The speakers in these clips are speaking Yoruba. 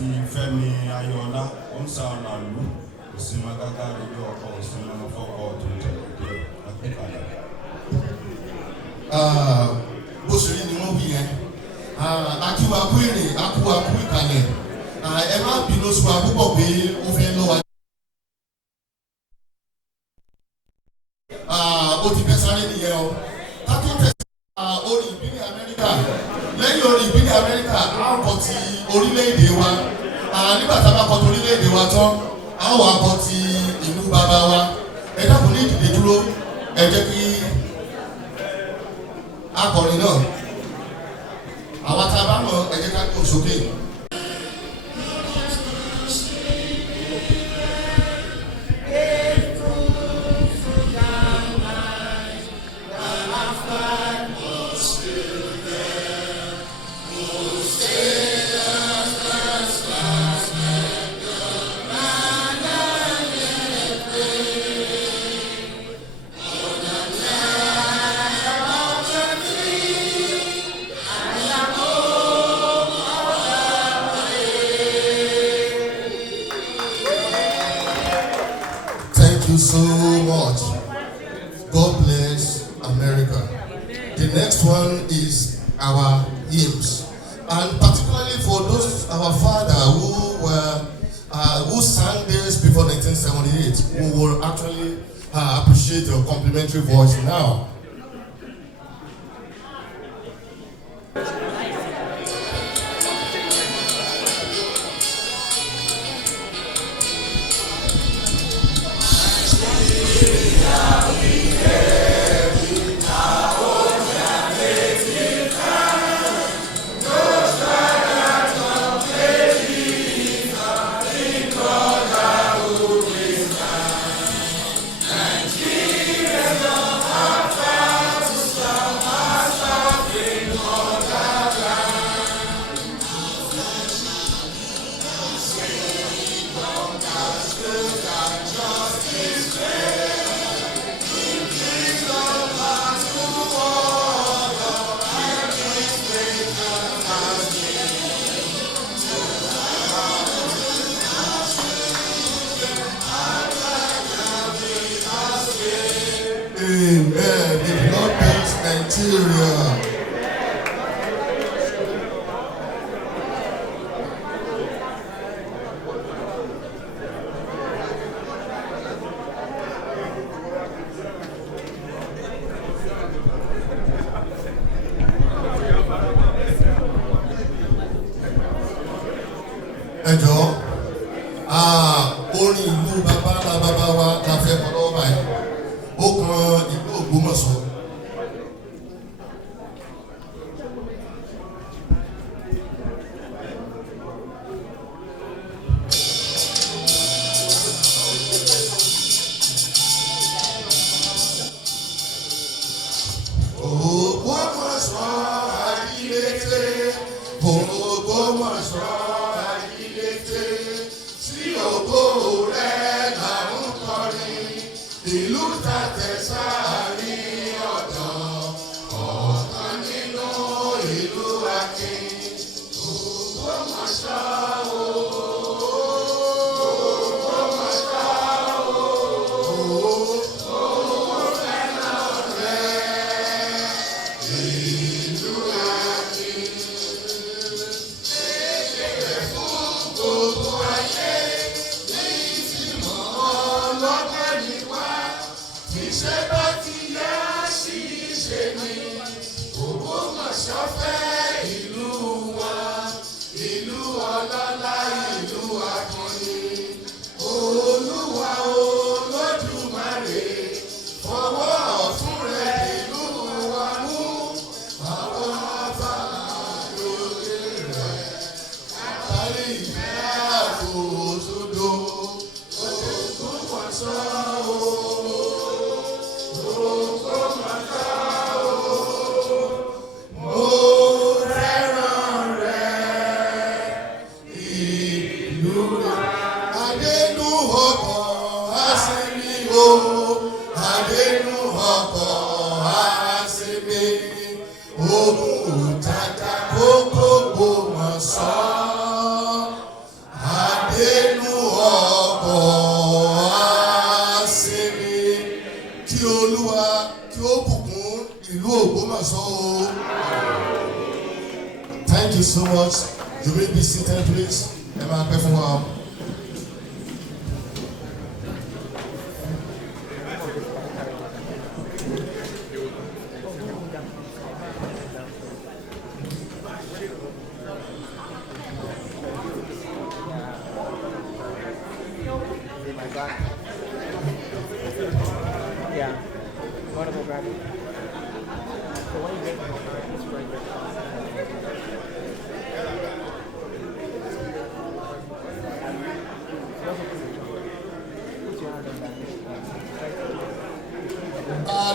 àti Fẹ́mi Ayọ̀ọ́lá Omsanalu Osimagaga Radio ọkọ Osimafọkọ tó jẹ́ àpẹẹrẹ. Bó ṣe rí ni wọ́n wí yẹn. Akíwakú èrè, akúwakú ìkàlẹ̀. Ẹ má bínú sí wa púpọ̀ pé ó fẹ́ lọ́wọ́. Ó ti fẹ́ sáré nìyẹn o. Ká tó tẹ̀sí orí ìbílẹ̀ Amẹ́ríkà. Lẹ́yìn orí ìbílẹ̀ Amẹ́ríkà, a kọ ti orílẹ̀-èdè wa. Nígbà tá a bá kọ ti orílẹ̀-èdè wa tán, a ó wá kọ ti ìlú bàbá wa. Ẹ dákun ní ìdílé dúró. Ẹ jẹ́ kí akọrin náà. Àwọn tá a bá mọ̀ ẹ jẹ́ ká gbé sókè. Thank you so much. God bless America. The next one is our hymns, and particularly for those our father who sang this before 1978, we will actually appreciate your complimentary voice now. Amen. The Lord bless Nigeria. Ẹ jọ̀ọ́, orin ìlú bàbá wa la fẹ́ kọ́ lọ́wọ́ báyìí. Ó kan ìlú Ogbomosho. Ogbomosho àdìlété, Ogbomosho àdìlété, sí ògo rẹ̀ là ń kọrin. Ìlú tàtẹ̀ sáàrí ọ̀dọ́, ọ̀kan nínú ìlú akin. Ogbomosho o, Ogbomosho o, owó fẹ́ràn rẹ̀, ìlú akin. Kéde fún gbogbo ayé, ní ìfimọ̀ ọlọ́gbọ́n ni wá. Ìṣe bá ti yá sí ìṣe ni, Ogbomosho fẹ́ ìlú wa, ìlú ọlọ́lá, ìlú akọni. Olúwa Olódùmarè, fọwọ́ ọ̀tún rẹ̀ ìlú wa mú, àwọn ọba lóde rẹ̀, kárí ìfẹ́ àtòsódò. Ogbomosho o. so much. You may be seated, please. Emma, pray for her. Yeah. Portable graphic. The one you get from the car is right there.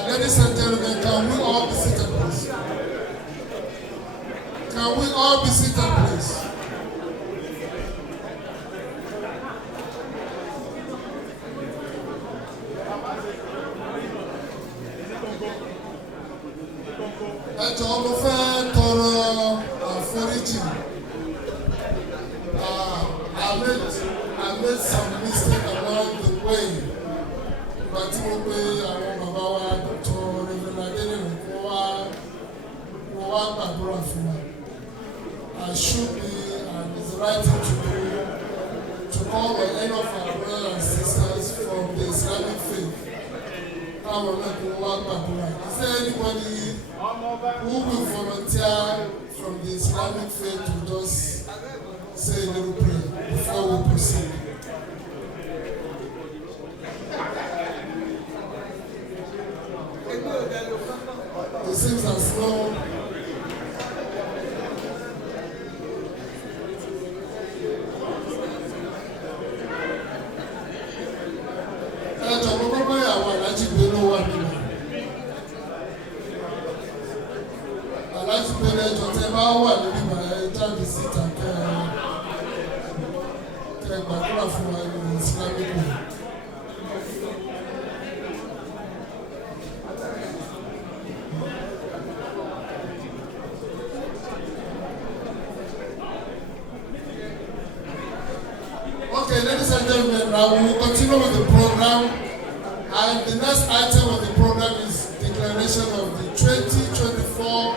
Ladies and gentlemen, can we all be seated, please? Can we all be seated, please? Ẹjọ́ mo fẹ́ tọrọ àforíjì. I made some mistake along the way. Ìgbà tí mo pe àwọn bàbá wa tó Reverend Adéníran kó wá gbàdúrà fún wa. I should be and it's the right thing to do to call on any of our brothers and sisters from the Islamic faith. Káwọn náà kó wá gbàdúrà. Is there anybody who will volunteer from the Islamic faith to just say a little prayer before we proceed? It seems as though okay, ladies and gentlemen, now we will continue with the program, and the next item of the program is declaration of the 2024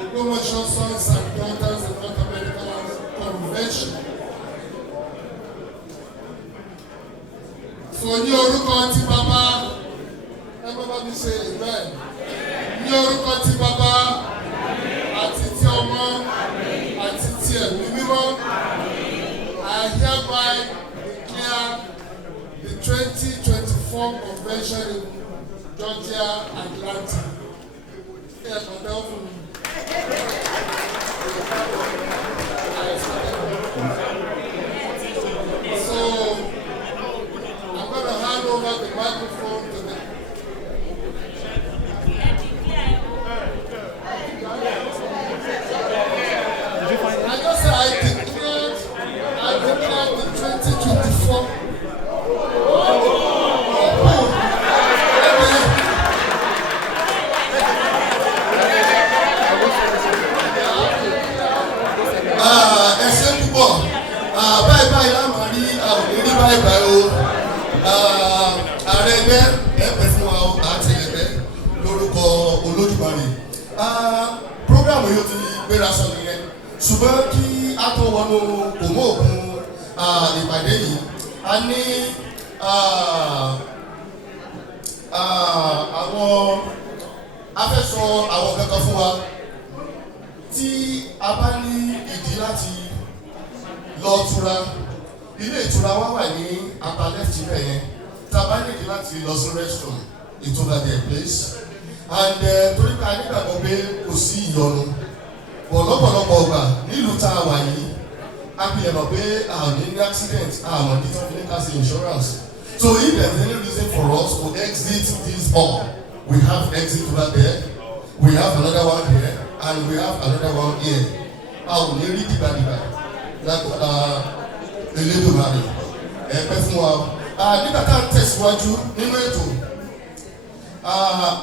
Ogbomosho Sons and Daughters in North America Convention. So ní orúkọ tí bàbá ẹ bá mi ṣe amen. Ní orúkọ tí bàbá àti tí ọmọ àti tí ẹ̀mí mímọ́. I hereby declare the 2024 convention in Georgia, Atlanta. So I'm going to hand over the microphone to the I just said I declared the 2024 ẹsẹ̀ púpọ̀ báyìí láwọn rí òní báyìí o ààrẹ ẹgbẹ́ ẹ̀pẹ̀ fún wa àti ẹgbẹ́ lórúkọ Olódùmarè program yóò ti gbéra sọ nìyẹn ṣùgbọ́n kí a tó wọnú òmò òkun ìpàdé yìí a ní àwọn afẹ́sọ àwọn kankan fún wa tí a bá ní ìdí láti lọ tura ilé ìtura wa wà ní apá left ibẹ̀ yẹn tá a bá ní ìdí láti lọ sí restaurant it's over there place and torí pé a nígbàgbọ́ pé kò sí ìyọnu bọ̀ lọ́pọ̀lọpọ̀ ọgbà nílùú tá a wà yìí a pilẹ̀ mọ̀ pé a ò ní accident a mọ̀ ní clinical insurance so if there is any reason for us to exit this hall we have exit over there we have another one here and we have another one here a ò ní rí dìgbàdìgbà lágbàdá Elédùmarè ẹ̀pẹ́ fún wa nígbà tá a tẹ̀síwájú nínú ètò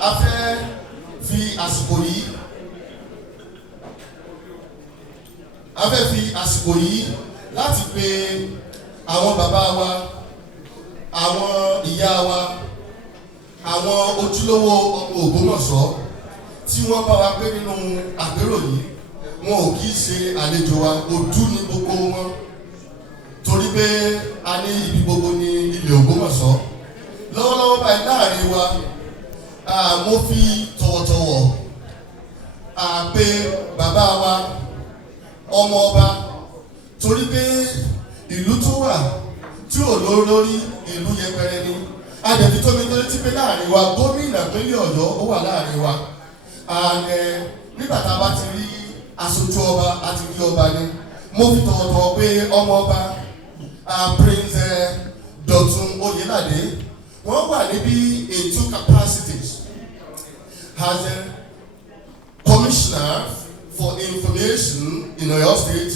a fẹ́ fi àsìkò yìí láti pe àwọn bàbá wa àwọn ìyá wa àwọn ojúlówó ọmọ Ògbómọ̀ṣọ́ tí wọ́n bá wa gbé nínú àpérò yìí wọn ò kí ṣe àlejò wa, ojú ní gbogbo wọn torí pé a ní ibi gbogbo ní ilẹ̀ Ògbómọ̀ṣọ́. Lọ́wọ́lọ́wọ́ báyìí láàrin wa mo fi tọ̀wọ̀tọ̀wọ̀ pé bàbá wa ọmọ ọba torí pé ìlú tó wà tí ò lórí ìlú yẹpẹrẹ ni. Adẹ̀bí tó mi tó létí pé láàrin wa gómìnà ìpínlẹ̀ Ọ̀yọ́ ó wà láàrin wa. Nígbà tá a bá ti rí aṣojú ọba àti rí ọba ni mo fi tọ̀wọ̀tọ̀wọ̀ pé ọmọ ọba Prince Dọ̀tun Oyèládé wọ́n wà níbi in two capacities as a commissioner for information in Oyo State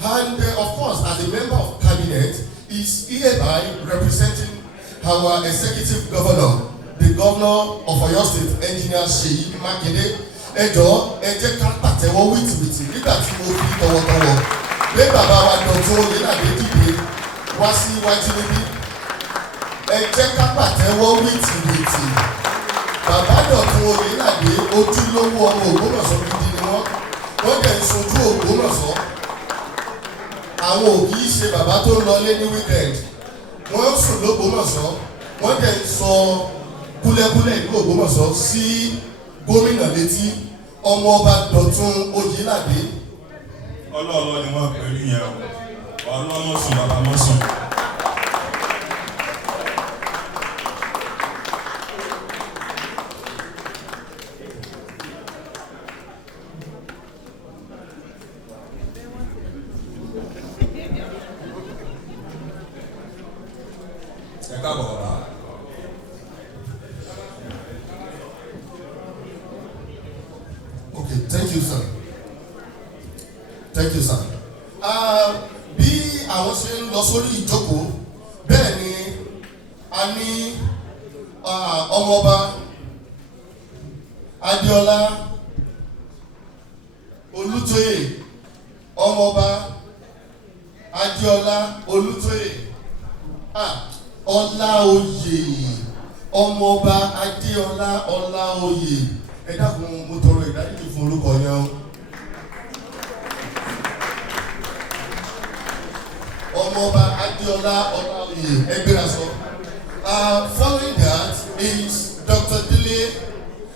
and of course as a member of cabinet is hereby representing our executive governor, the governor of Oyo State, Engineer Seyi Makinde. Ẹ jọ̀ọ́ ẹ jẹ́ ká pàtẹ́wọ́ wìtìwìtì nígbà tí mo fi tọ̀wọ̀tọ̀wọ̀ pé bàbá wa Dọ̀tun Oyèládé dìde wá sí iwájú níbí. Ẹ jẹ́ ká pàtẹ́wọ́ wìtìwìtì. Bàbá Dọ̀tun Oyèládé ojúlówó ọmọ Ògbómọ̀ṣọ́ gidi ni wọ́n dẹ̀ ń sojú Ògbómọ̀ṣọ́. Àwọn ò kì í ṣe bàbá tó ń lọlé ní weekend. Wọ́n sùn l'Ógbómọ̀ṣọ́, wọ́n dẹ̀ ń sọ kúlẹ̀kúlẹ̀ ìlú Ògbómọ̀ṣọ́ sí gómìnà létí ọmọ ọba Dọ̀tun Oyèládé. Ọlọ́ọ̀lọ́ ni wọ́n pẹ̀lú yẹn o, ọlọ́mọ̀sùn bàbá mọ́sùn. Okay, thank you, sir. Thank you, sir. Bí àwọn ṣe ń lọ sórí ìjókòó, bẹ́ẹ̀ ni a ní ọmọọba Adéọlá Olútóyè, ọmọọba Adéọlá Olútóyè, Ọláoyè, ọmọọba Adéọlá Ọláoyè. Ẹ dákun mo tọrọ ìdáríjì fún orúkọ yẹn o. Ọmọọba Adéọlá Ọláoyè Ẹgbẹ́rasọ. Following that is Dr. Dele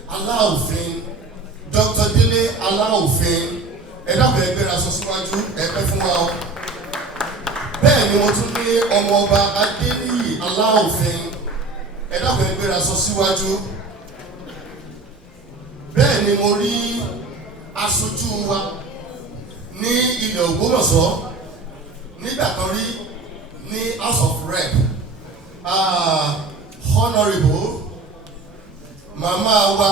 Aláòfin. Dr. Dele Aláòfin. Ẹ dákun Ẹgbẹ́rasọ síwájú ẹgbẹ́ fún wa o. Bẹ́ẹ̀ ni mo tún ní ọmọọba Adéníyì Aláòfin. Ẹ dákun Ẹgbẹ́rasọ síwájú. Bẹ́ẹ̀ ni mo rí aṣojú wa ní ilẹ̀ Ògbómọ̀ṣọ́ nígbà kan rí ní House of Rep, Honourable màmá wa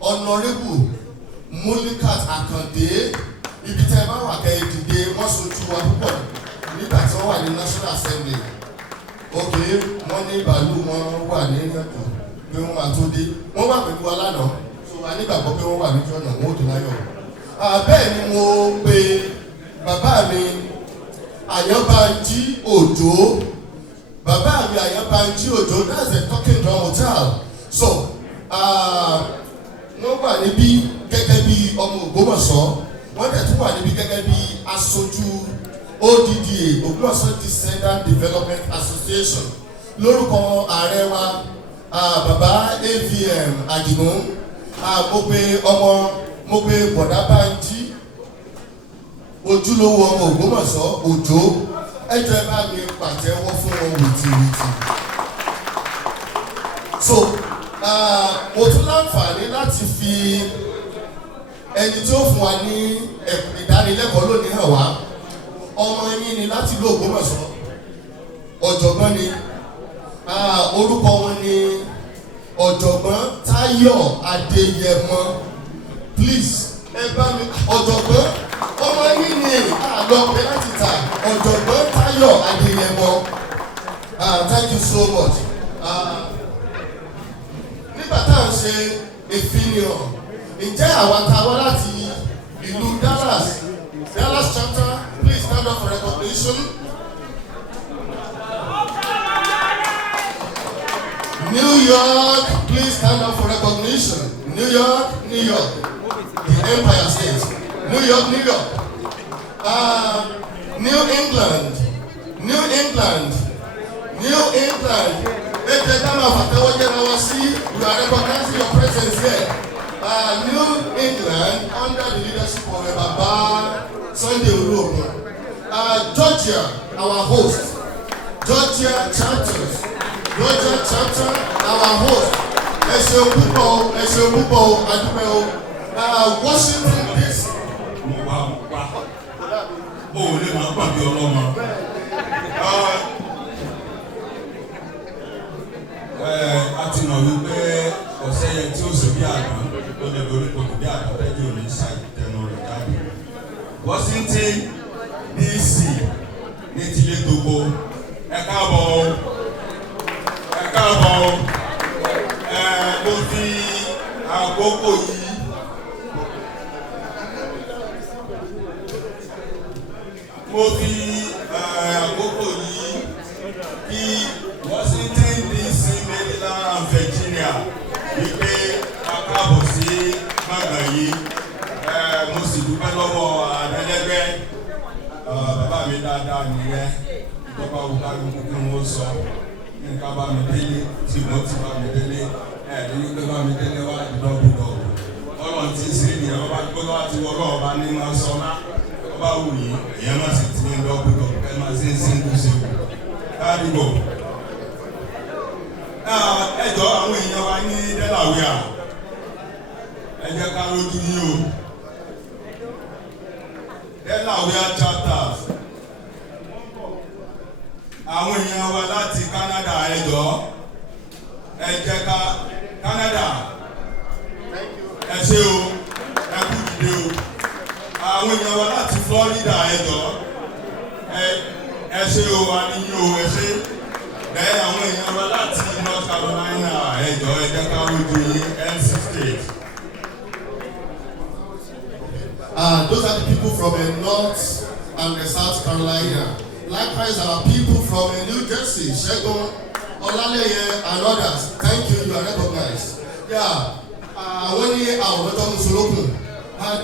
Honourable Mulikat Akande. Ibi tẹ́ ẹ bá wà kẹ́ ẹ dìde wọ́n ṣojú wa púpọ̀ nígbà tí wọ́n wà ní National Assembly. Ok, wọ́n ní bàálù wọn wà ní ẹ̀kọ́ pé wọ́n máa tó dé. Wọ́n wà pẹ̀lú wa lánàá. A nígbàgbọ́ pé wọ́n wà ní ọ̀nà wọn ò dé láyọ̀. Bẹ́ẹ̀ ni mo pe bàbá mi Àyànbánjí Òjó. Bàbá mi Àyànbánjí Òjó, that's a talking drum hotel. So wọ́n wà níbí gẹ́gẹ́ bí ọmọ Ògbómọ̀ṣọ́. Wọ́n dẹ̀ tún wà níbí gẹ́gẹ́ bí aṣojú ODDA, Ogbomosho Descendant Development Association. Lórúkọ ààrẹ wa bàbá AVM Àdìgún. Mo pe bọ̀dá Bánjí ojúlówó ọmọ Ògbómọ̀ṣọ́ Òjó. Ẹjọ́ ẹ bá mi pàtẹ́wọ́ fún wọn wìtìwìtì. So mo tún láǹfààní láti fi ẹni tí ó fún wa ní ìdánilẹ́kọ̀ọ́ lónìí hàn wá. Ọmọ yín ni láti ìlú Ògbómọ̀ṣọ́, ọ̀jọ̀gbọ́n ni. Orúkọ wọn ni Ọ̀jọ̀gbọ́n Táyọ̀ Adéyẹmọ. Please ẹ bá mi ọ̀jọ̀gbọ́n ọmọ yín ni àlọ́pẹ́ láti ta Ọ̀jọ̀gbọ́n Táyọ̀ Adéyẹmọ. Thank you so much. Nígbà tá à ń ṣe ìfihàn, ǹjẹ́ àwa ta wá láti ìlú Dallas chapter, please stand up for recognition. New York, please stand up for recognition. New York, the Empire State. New York, New York. New England. New England. New England. You are recognizing your presence here. New England under the leadership of Baba Sunday Uruogun. Georgia, our host. Georgia chapter, our host. Washington DC. Àti mọ̀ wípé ọ̀sẹ̀ yẹn tí ó sì bí àgbọn ó lè lórí kòtò bí àgbọn tẹ́jú òní ṣàìtẹnu rẹ̀ jáde. Washington DC ní tilé gbogbo ẹ káàbọ̀ mo fi àkókò yìí kí Washington DC, Maryland and Virginia wípé a káàbọ̀ sí gbàngàn yìí. Mo sì dúpẹ́ lọ́wọ́ àdẹ́lẹ́gbẹ́ bàbá mi dáadáa nìyẹn ìjọba òkàlù kúkú ń sọ nǹkan bá mi délé tí mo ti bá mi délé ní pé bá mi délé wá ìdọ́gbùdọ̀ ọlọ́run ti ṣe ni ọba gbọ́dọ̀ àti ọlọ́run ọba ní máa sọ ná ọba wù yìí èèyàn máa sì ti ní ìdọ́gbùdọ̀ ẹ máa ṣe ń ṣe ń kú ṣe kù káàdìgbò. Ẹjọ́ àwọn èèyàn wa ní Delaware ẹ jẹ́ ká lójú yín o. Delaware chapters àwọn èèyàn wa láti Canada ẹjọ́ ẹ jẹ́ ká Canada ẹ ṣé o ẹ kú dìde o. Àwọn èèyàn wa láti Florida ẹjọ́ ẹ ṣé o àníyàn o ẹ ṣé. Bẹ́ẹ̀ àwọn èèyàn wa láti North Carolina ẹjọ́ ẹ jẹ́ ká lójú yín NC State. Those are the people from North and South Carolina. Likewise, our people from New Jersey, Shegun, Olaleye, and others. Thank you, you are recognized. Yeah, when you are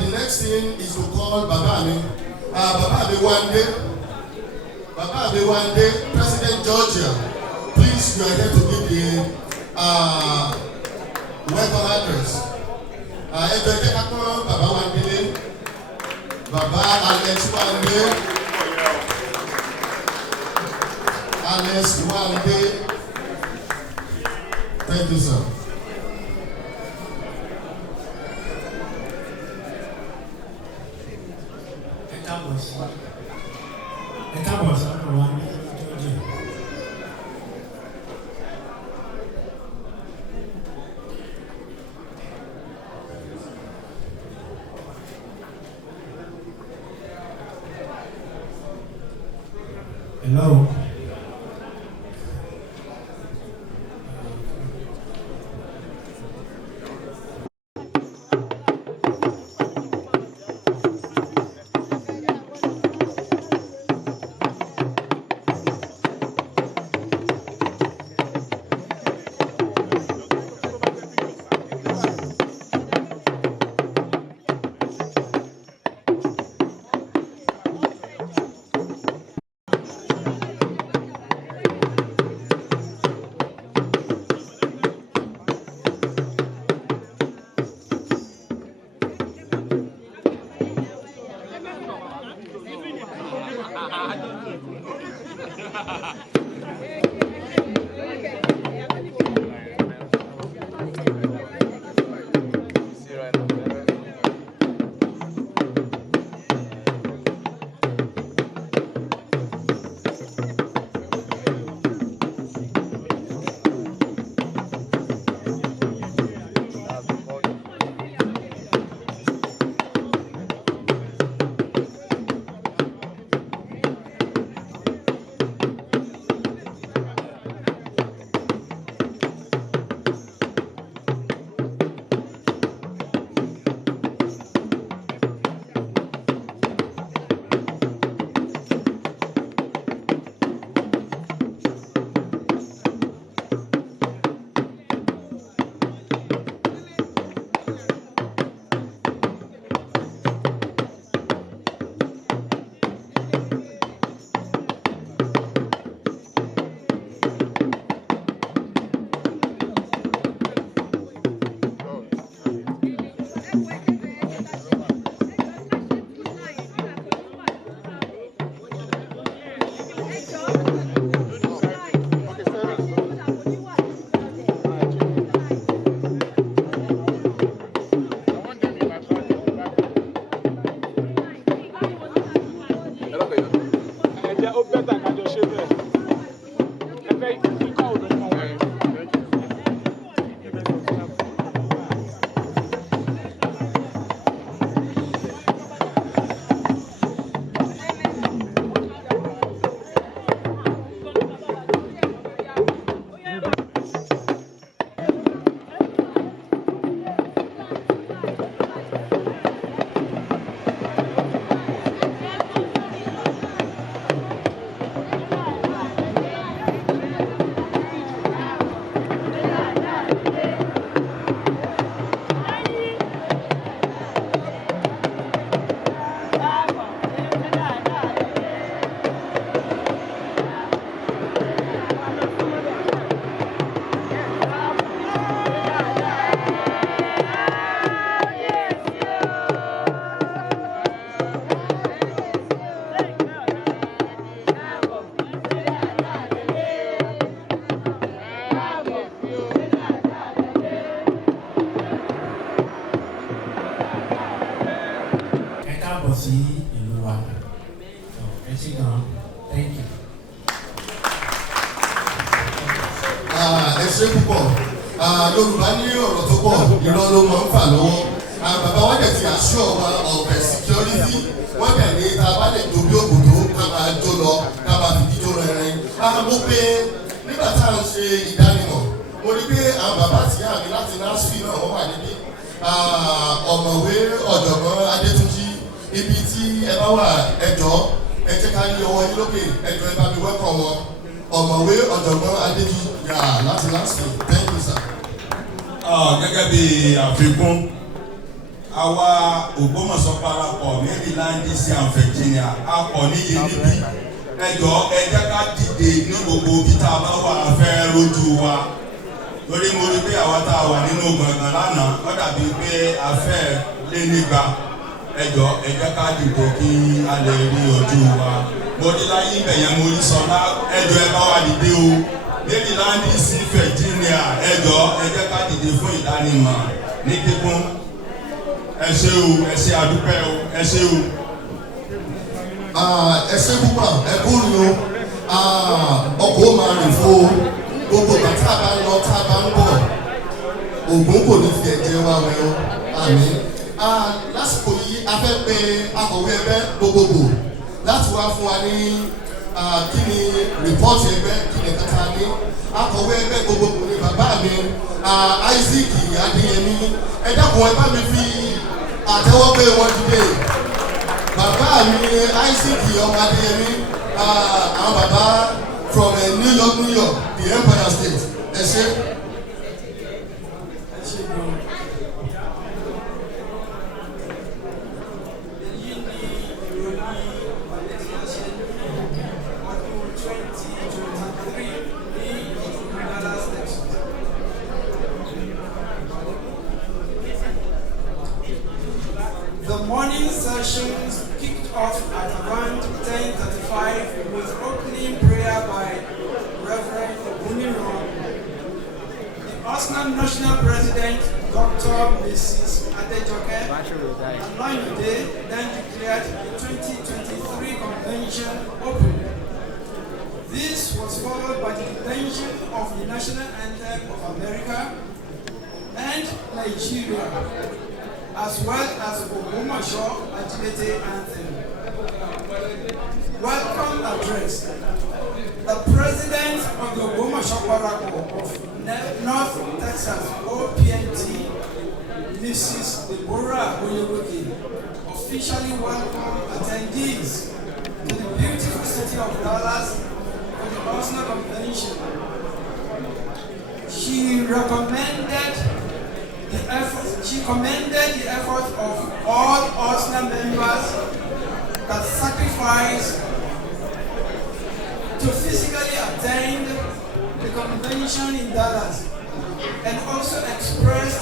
the next thing is to call Babami. Babami one day, President Georgia. Please, you are here to give the welcome address. Baba Wande, Baba Alex Wande. Alex Wande. Thank you, sir. Hello. ẹ̀jẹ̀ ó bẹ́tà kájọ ṣe bẹ́ẹ̀. Ẹ fẹ́ kíkọ́ òdò kan wọ̀nyí. Thank you. Ẹ ṣé púpọ̀. Yorùbá ní ọ̀rọ̀ tó pọ̀ irọ́ ló máa ń fà lọ́wọ́. Bàbá wa dẹ̀ ti assure wa of security. Wọ́n dẹ̀ ní ta bá lè tóbi òkòtó ká máa jó lọ ká máa fi jíjó rẹ̀rẹ̀. Mo pé nígbà tá à ń ṣe ìdánimọ̀, mo rí pé àwọn bàbá àti ìyá mi láti násìrì náà wọ́n wà níbí. Ọ̀mọ̀wé ọ̀jọ̀gbọ́n Adétúnjí, ibi tí ẹ bá wà ẹjọ́ ẹ jẹ́ ká ní ọwọ́ yín lókè ẹjọ́ ẹ bá mi wẹ́kọ̀ wọn. Ọ̀mọ̀wé ọ̀jọ̀gbọ́n Adétúnjí láti násìrì. Thank you, sir. Gẹ́gẹ́ bí àfikún, àwa Ògbómọ̀ṣọ́ parapọ̀ Maryland DC and Virginia a pọ̀ níye níbí. Ẹjọ́ ẹ jẹ́ ká dìde ní gbogbo bí tá a bá wà fẹ́ rojú wa. Lórí mo rí pé àwa tá a wà nínú gbọ̀ngàn lánàá ó dàbí pé a fẹ́ lé nígbà. Ẹjọ́ ẹ jẹ́ ká dìde kí a lè rí ojú wa. Mo ní láyé ìbẹ̀yẹn mo ní sọlá ẹjọ́ ẹ bá wà dìde o. Maryland DC Virginia ẹjọ́ ẹ jẹ́ ká dìde fún ìdánimọ̀ ní kíkún. Ẹ ṣé o, ẹ ṣé àdúpẹ́ o, ẹ ṣé o. Ẹ ṣé púpọ̀, ẹ kúrò ní ọkọ̀ máa rìn fún gbogbo ìgbà tá a bá ń lọ tá a bá ń bọ̀. Ògún kò ní fi ẹ̀jẹ̀ wa wẹ̀ ọ́, àmín. Lásìkò yìí a fẹ́ pe akọ̀wé ẹgbẹ́ gbogbogbò láti wá fún wa ní kí ni rìpọ́ọ̀tì ẹgbẹ́ kí ni kàkà ní. Akọ̀wé ẹgbẹ́ gbogbogbò ni bàbá mi Isaac Adéyẹmí. Ẹ dákun ẹ bá mi fi àtẹ́wọ́ pé wọ́n dìde. Bàbá mi Isaac ọmọ Adéyẹmí, àwọn bàbá from New York, the Empire State. Ẹ ṣé. The morning sessions kicked off at around 10:35 with opening prayer by Reverend Ogbomosho. The OSDNA National President, Dr. Mrs. Adejoke Alayode, then declared the 2023 convention open. This was followed by the invention of the national anthem of America and Nigeria, as well as Ogbomosho Agility Anthem. Welcome address. The President of the Ogbomosho Parapọ̀ of North Texas, OPNT, Mrs. Diaspora, officially welcomed attendees to the beautiful city of Dallas for the OSDNA Convention. She commended the effort of all OSDNA members that sacrificed to physically attend the convention in Dallas, and also expressed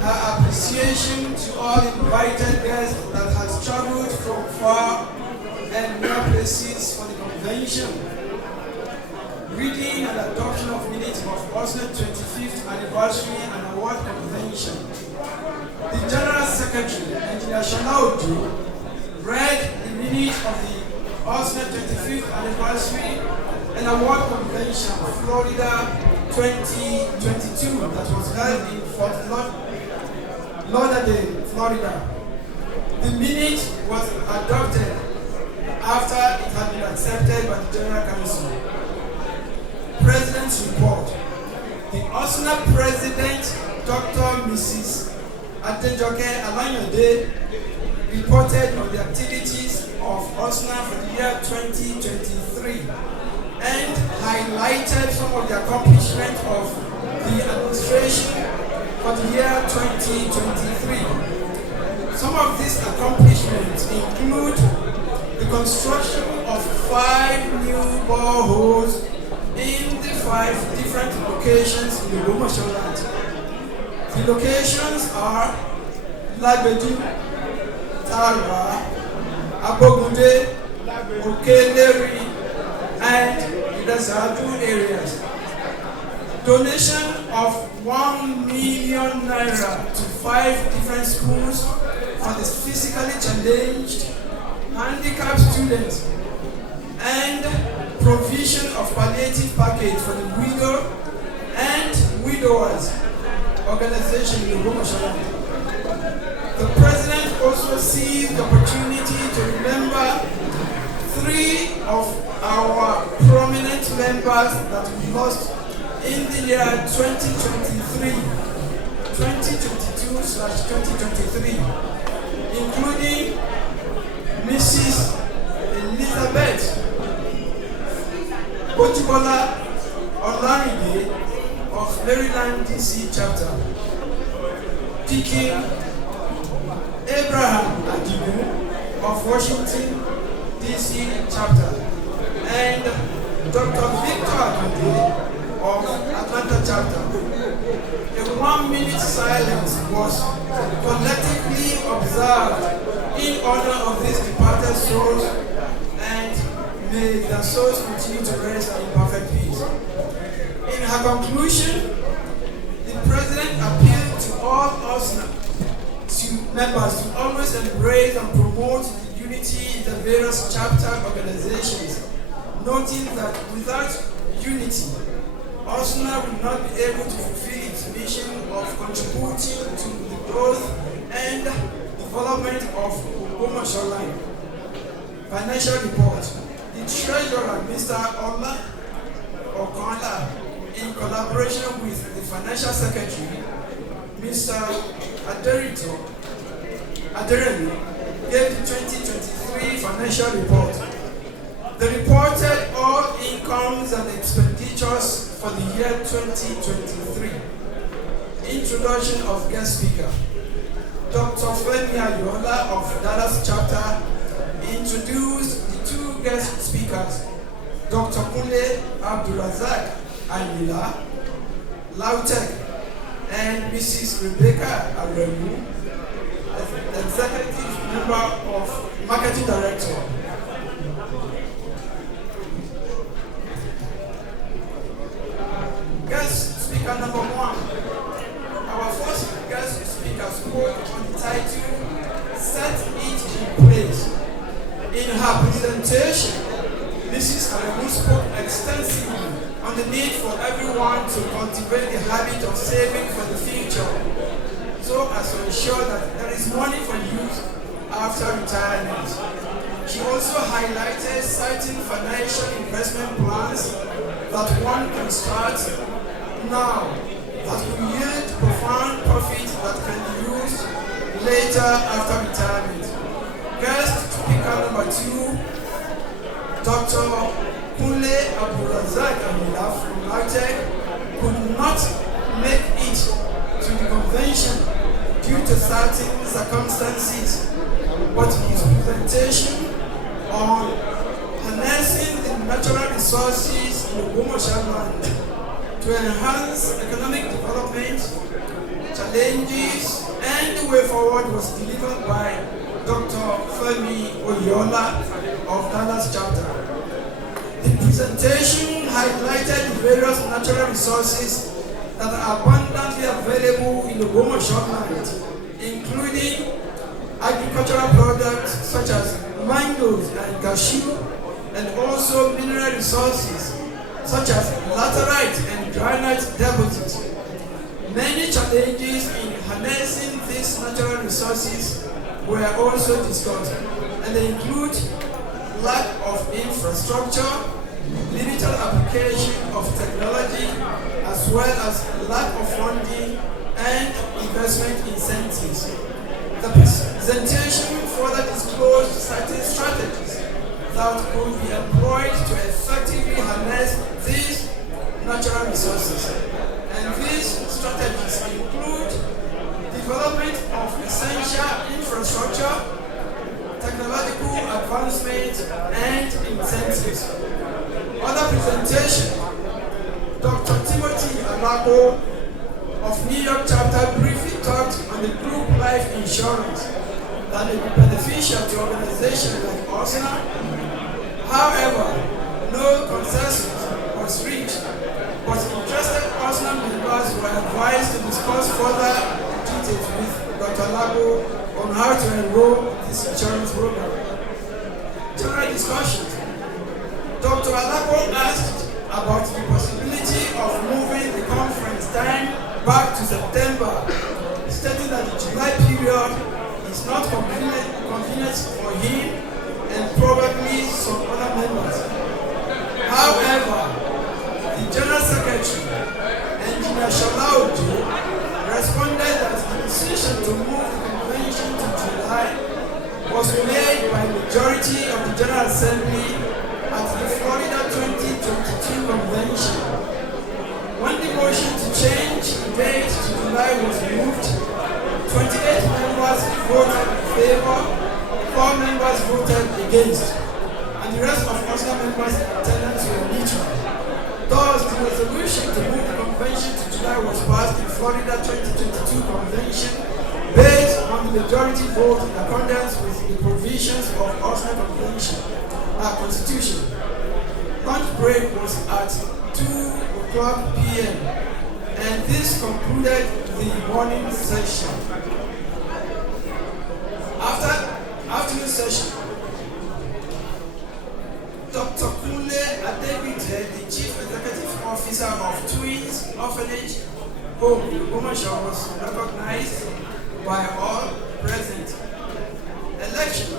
her appreciation to all invited guests that has traveled from far and near places for the convention. Reading and adoption of minutes of OSDNA 25th Anniversary and Award Convention. The General Secretary, Engineer Shanaudu, read the minutes of the OSDNA 25th Anniversary and Award Convention, Florida 2022, that was held in Fort Lauderdale, Florida. The minute was adopted after it had been accepted by the General Council. President's report. The OSDNA President, Dr. Mrs. Adejoke Alayode, reported on the activities of OSDNA for the year 2023 and highlighted some of the accomplishments of the administration for the year 2023. Some of these accomplishments include the construction of 5 new boreholes in the 5 different locations in the Ogbomosho land. The locations are Lagbedu, Tara, Abogunde, Okeleri, and the Zadu areas. Donation of 1 million naira to 5 different schools for the physically challenged, handicapped students, and provision of palliative package for the widow and widowers organization in the Ogbomosho. The president also seized the opportunity to remember 3 of our prominent members that we lost in the year 2022/2023, including Mrs. Elizabeth Ojibola Olarinde of Maryland DC chapter, Pikin Abraham Adibu of Washington DC chapter, and Dr. Victor Akonde of Atlanta chapter. A 1-minute silence was collectively observed in honor of these departed souls, and may their souls continue to rest in perfect peace. In her conclusion, the President appealed to all OSDNA members to always embrace and promote the unity in the various chapter organizations, noting that without unity, OSDNA will not be able to fulfill its mission of contributing to the growth and development of Ogbomosho land. Financial report. The Treasurer, Mr. Ola Okola, in collaboration with the Financial Secretary, Mr. Aderemi, gave the 2023 financial report. The reported all incomes and expenditures for the year 2023. Introduction of guest speaker. Dr. Femi Ayola of Dallas chapter introduced the 2 guest speakers, Dr. Kunle Abdurazak Anila, Lautek, and Mrs. Rebecca Aremu, Executive Member of Marketing Director. Guest speaker number 1. Our first guest speaker spoke on the title, Set It in Place. In her presentation, Mrs. Aremu spoke extensively on the need for everyone to cultivate the habit of saving for the future, so as to ensure that there is money for use after retirement. She also highlighted certain financial investment plans that one can start now that will yield profound profit that can be used later after retirement. Guest speaker number 2, Dr. Kunle Abdurazak Amila from Lautek, could not make it to the convention due to certain circumstances, but his presentation on harnessing the natural resources in the Ogbomosho land to enhance economic development, challenges, and the way forward was delivered by Dr. Femi Oyola of Dallas chapter. The presentation highlighted the various natural resources that are abundantly available in the Ogbomosho land, including agricultural products such as mangoes and cashew, and also mineral resources such as laterite and granite deposits. Many challenges in harnessing these natural resources were also discussed, and they include lack of infrastructure, limited application of technology, as well as lack of funding and investment incentives. The presentation further disclosed certain strategies that could be employed to effectively harness these natural resources. And these strategies include development of essential infrastructure, technological advancement, and incentives. Other presentation, Dr. Timothy Alago of New York chapter briefly talked on the group life insurance that may be beneficial to organizations like OSDNA. However, no consensus was reached, but interested OSDNA members were advised to discuss further details with Dr. Alago on how to enroll in this insurance program. General discussions. Dr. Alago asked about the possibility of moving the conference time back to September, stating that the July period is not convenient for him and probably some other members. However, the General Secretary, Engineer Shalauju, responded that the decision to move the convention to July was made by majority of the General Assembly at the Florida 2022 convention. When the motion to change the date to July was moved, 28 members voted in favor, 4 members voted against, and the rest of OSDNA members in attendance were neutral. Thus, the resolution to move the convention to July was passed in Florida 2022 convention based on the majority vote in accordance with the provisions of OSDNA Constitution. Lunch break was at 2:00 p.m. and this concluded the morning session. After afternoon session, Dr. Kunle Adebite, the Chief Executive Officer of Twins Orphanage Home, Ogbomosho, was recognized by all present. Election.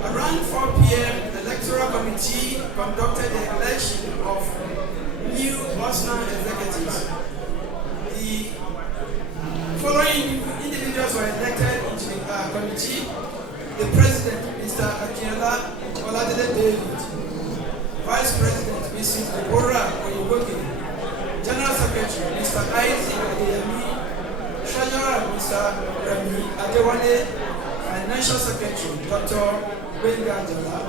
Around 4 p.m., the Electoral Committee conducted the election of new OSDNA executives. The following individuals were elected into the committee. The President, Mr. Akinola Oladele David. Vice President, Mrs. Deborah Oyewoke. General Secretary, Mr. Isaac Adeyemi. Treasurer, Mr. Remy Adewale. Financial Secretary, Dr. Benga Jala.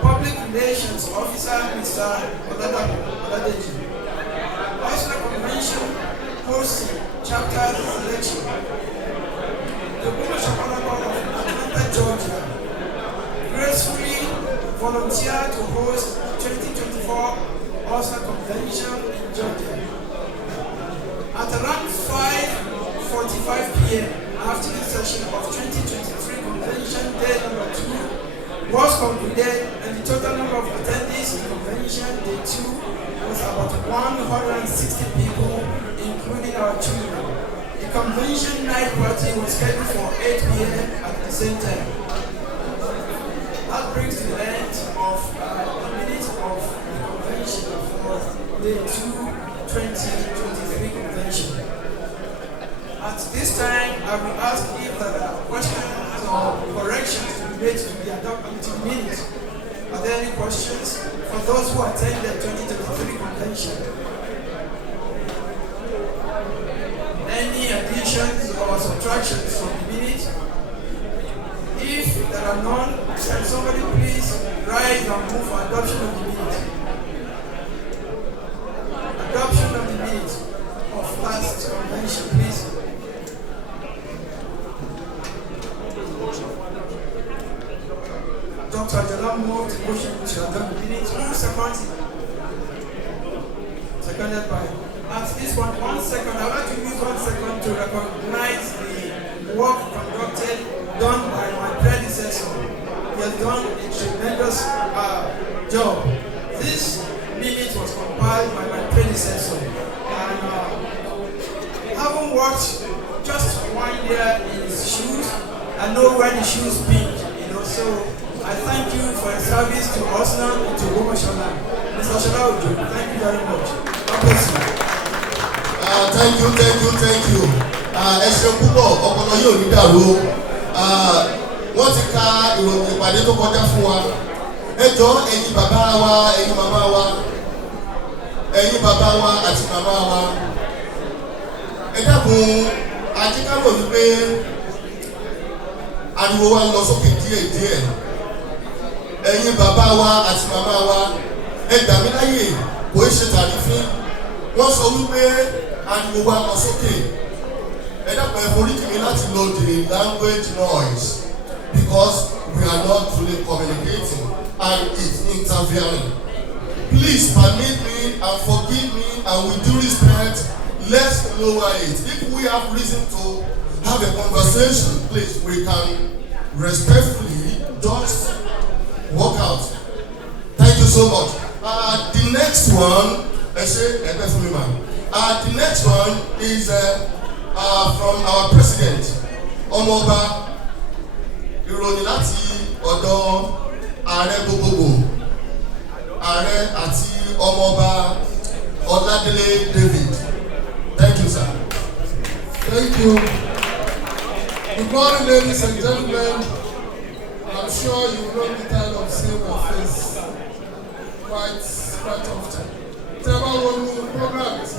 Public Relations Officer, Mr. Oladeji. OSDNA Convention hosting chapter selection. The Ogbomosho Protocol of Atlanta, Georgia, gracefully volunteered to host the 2024 OSDNA Convention in Georgia. At around 5:45 p.m., afternoon session of 2023 Convention Day number 2 was concluded, and the total number of attendees in Convention Day 2 was about 160 people, including our children. The convention night party was scheduled for 8 p.m. at the same time. That brings to the end of the minutes of the convention for Day 2 2023 Convention. At this time, I will ask if there are questions or corrections to be made to the adopted minutes. Are there any questions for those who attend the 2023 convention? Any additions or subtractions from the minute? If there are none, can somebody please rise and move for adoption of the minute? Adoption of the minute of last convention, please. Dr. Jalam moved the motion to adopt the minutes. Who seconds? Seconded by. At this point, 1 second, I'd like to use 1 second to recognize the work conducted, done by my predecessor. He has done a tremendous job. This minute was compiled by my predecessor, and having worked just 1 year in his shoes, I know where the shoes pinch, so I thank you for your service to OSDNA and to Ogbomosho. Mr. Shalauju, thank you very much. God bless you. Thank you. Ẹ ṣeun púpọ̀, ọpọlọ yóò ní dàrú. Wọ́n ti ka ìròyìn ìpàdé tó kọjá fún wa. Ẹ jọ̀ọ́ ẹ̀yin bàbá wa, ẹ̀yin màmá wa, ẹ̀yin bàbá wa àti màmá wa. Ẹ dákun àjíkábọ̀ wípé ariwo wa ń lọ sókè díẹ̀díẹ̀. Ẹ̀yin bàbá wa àti màmá wa, ẹ gbà mí láyè kò í ṣe tàrífín. Wọ́n sọ wípé ariwo wa lọ sókè. Ẹ dákun ẹ foríjì mi láti lo the language noise because we are not really communicating and it's interfering. Please permit me and forgive me, and with due respect, let's lower it. If we have reason to have a conversation, please, we can respectfully just walk out. Thank you so much. The next one, the next one is from our president, Ọmọọba ìròyìn láti ọ̀dọ̀ ààrẹ gbogbogbò, ààrẹ àti Ọmọọba Ọládélé David. Thank you, sir. Thank you. Good morning, ladies and gentlemen. I'm sure you will not be tired of seeing my face quite often. Tẹ́lá wo ni program ti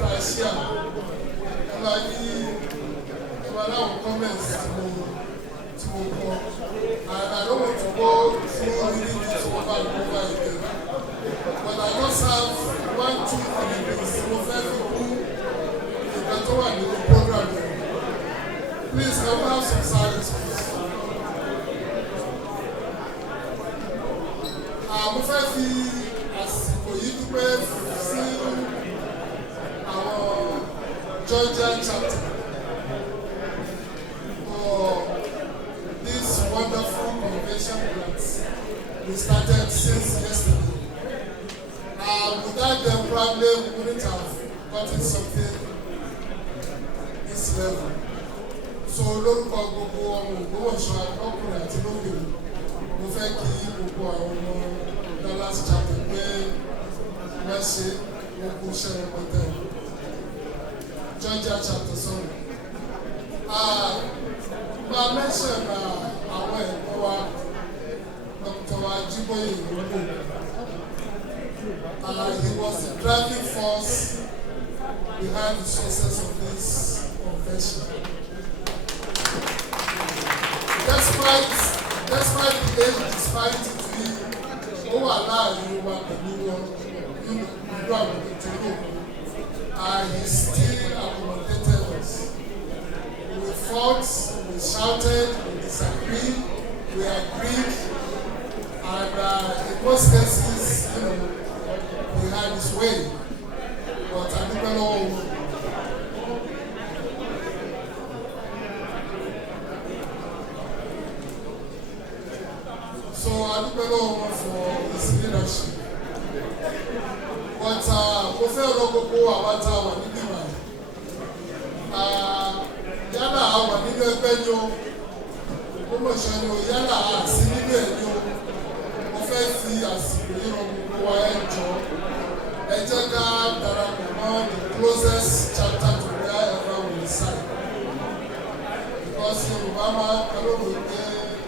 Taisia? Ẹ máa ní ìwàláwọ̀ comments tí mo kọ. I don't want to go through reading this over and over again. But I just have 1, 2, 3 things mo fẹ́ fi kú ìgbà tó wà nínú program yẹn. Please, can we have some silence, please? Mo fẹ́ fi àsìkò yìí dúpẹ́ sí àwọn Georgia chapter for this wonderful convention that we started since yesterday. Without them, probably we wouldn't have gotten something this level. So lórúkọ gbogbo ọmọ Ògbómọ̀ṣọ́ ọkùnrin àti lóbìnrin, mo fẹ́ kí gbogbo àwọn ọmọ Dallas chapter pé wọ́n ṣe gbogbo iṣẹ́ rẹpẹtẹ. Georgia chapter sorry. Bá a mention àwọn ẹ̀kọ́ wa Dr. Ajiboye Ìwúlò. He was the driving force behind the success of this convention. Despite the age disparity to him, ó wà láàrin wa pẹ̀lú wọn nínú àwọn ìtẹ́lẹ̀. He still accommodated us. We fought, we shouted, we disagreed, we agreed, and in most cases, he had his way. But I don't know. So I don't know for his leadership. But mo fẹ́ rọ gbogbo àwọn tá a wà níbí báyìí. Yálà a wà nínú ẹgbẹ́ ni o, Ògbómọ̀ṣọ́ ni o, yálà a sí nínú ẹ̀ ni o. Mo fẹ́ fi àsìkò yìí rọ gbogbo wa ẹ jọ̀ọ́. Ẹ jẹ́ ká darapọ̀ mọ́ the closest chapter to wherever we reside. Because Yorùbá máa ń kọ́ lóru pé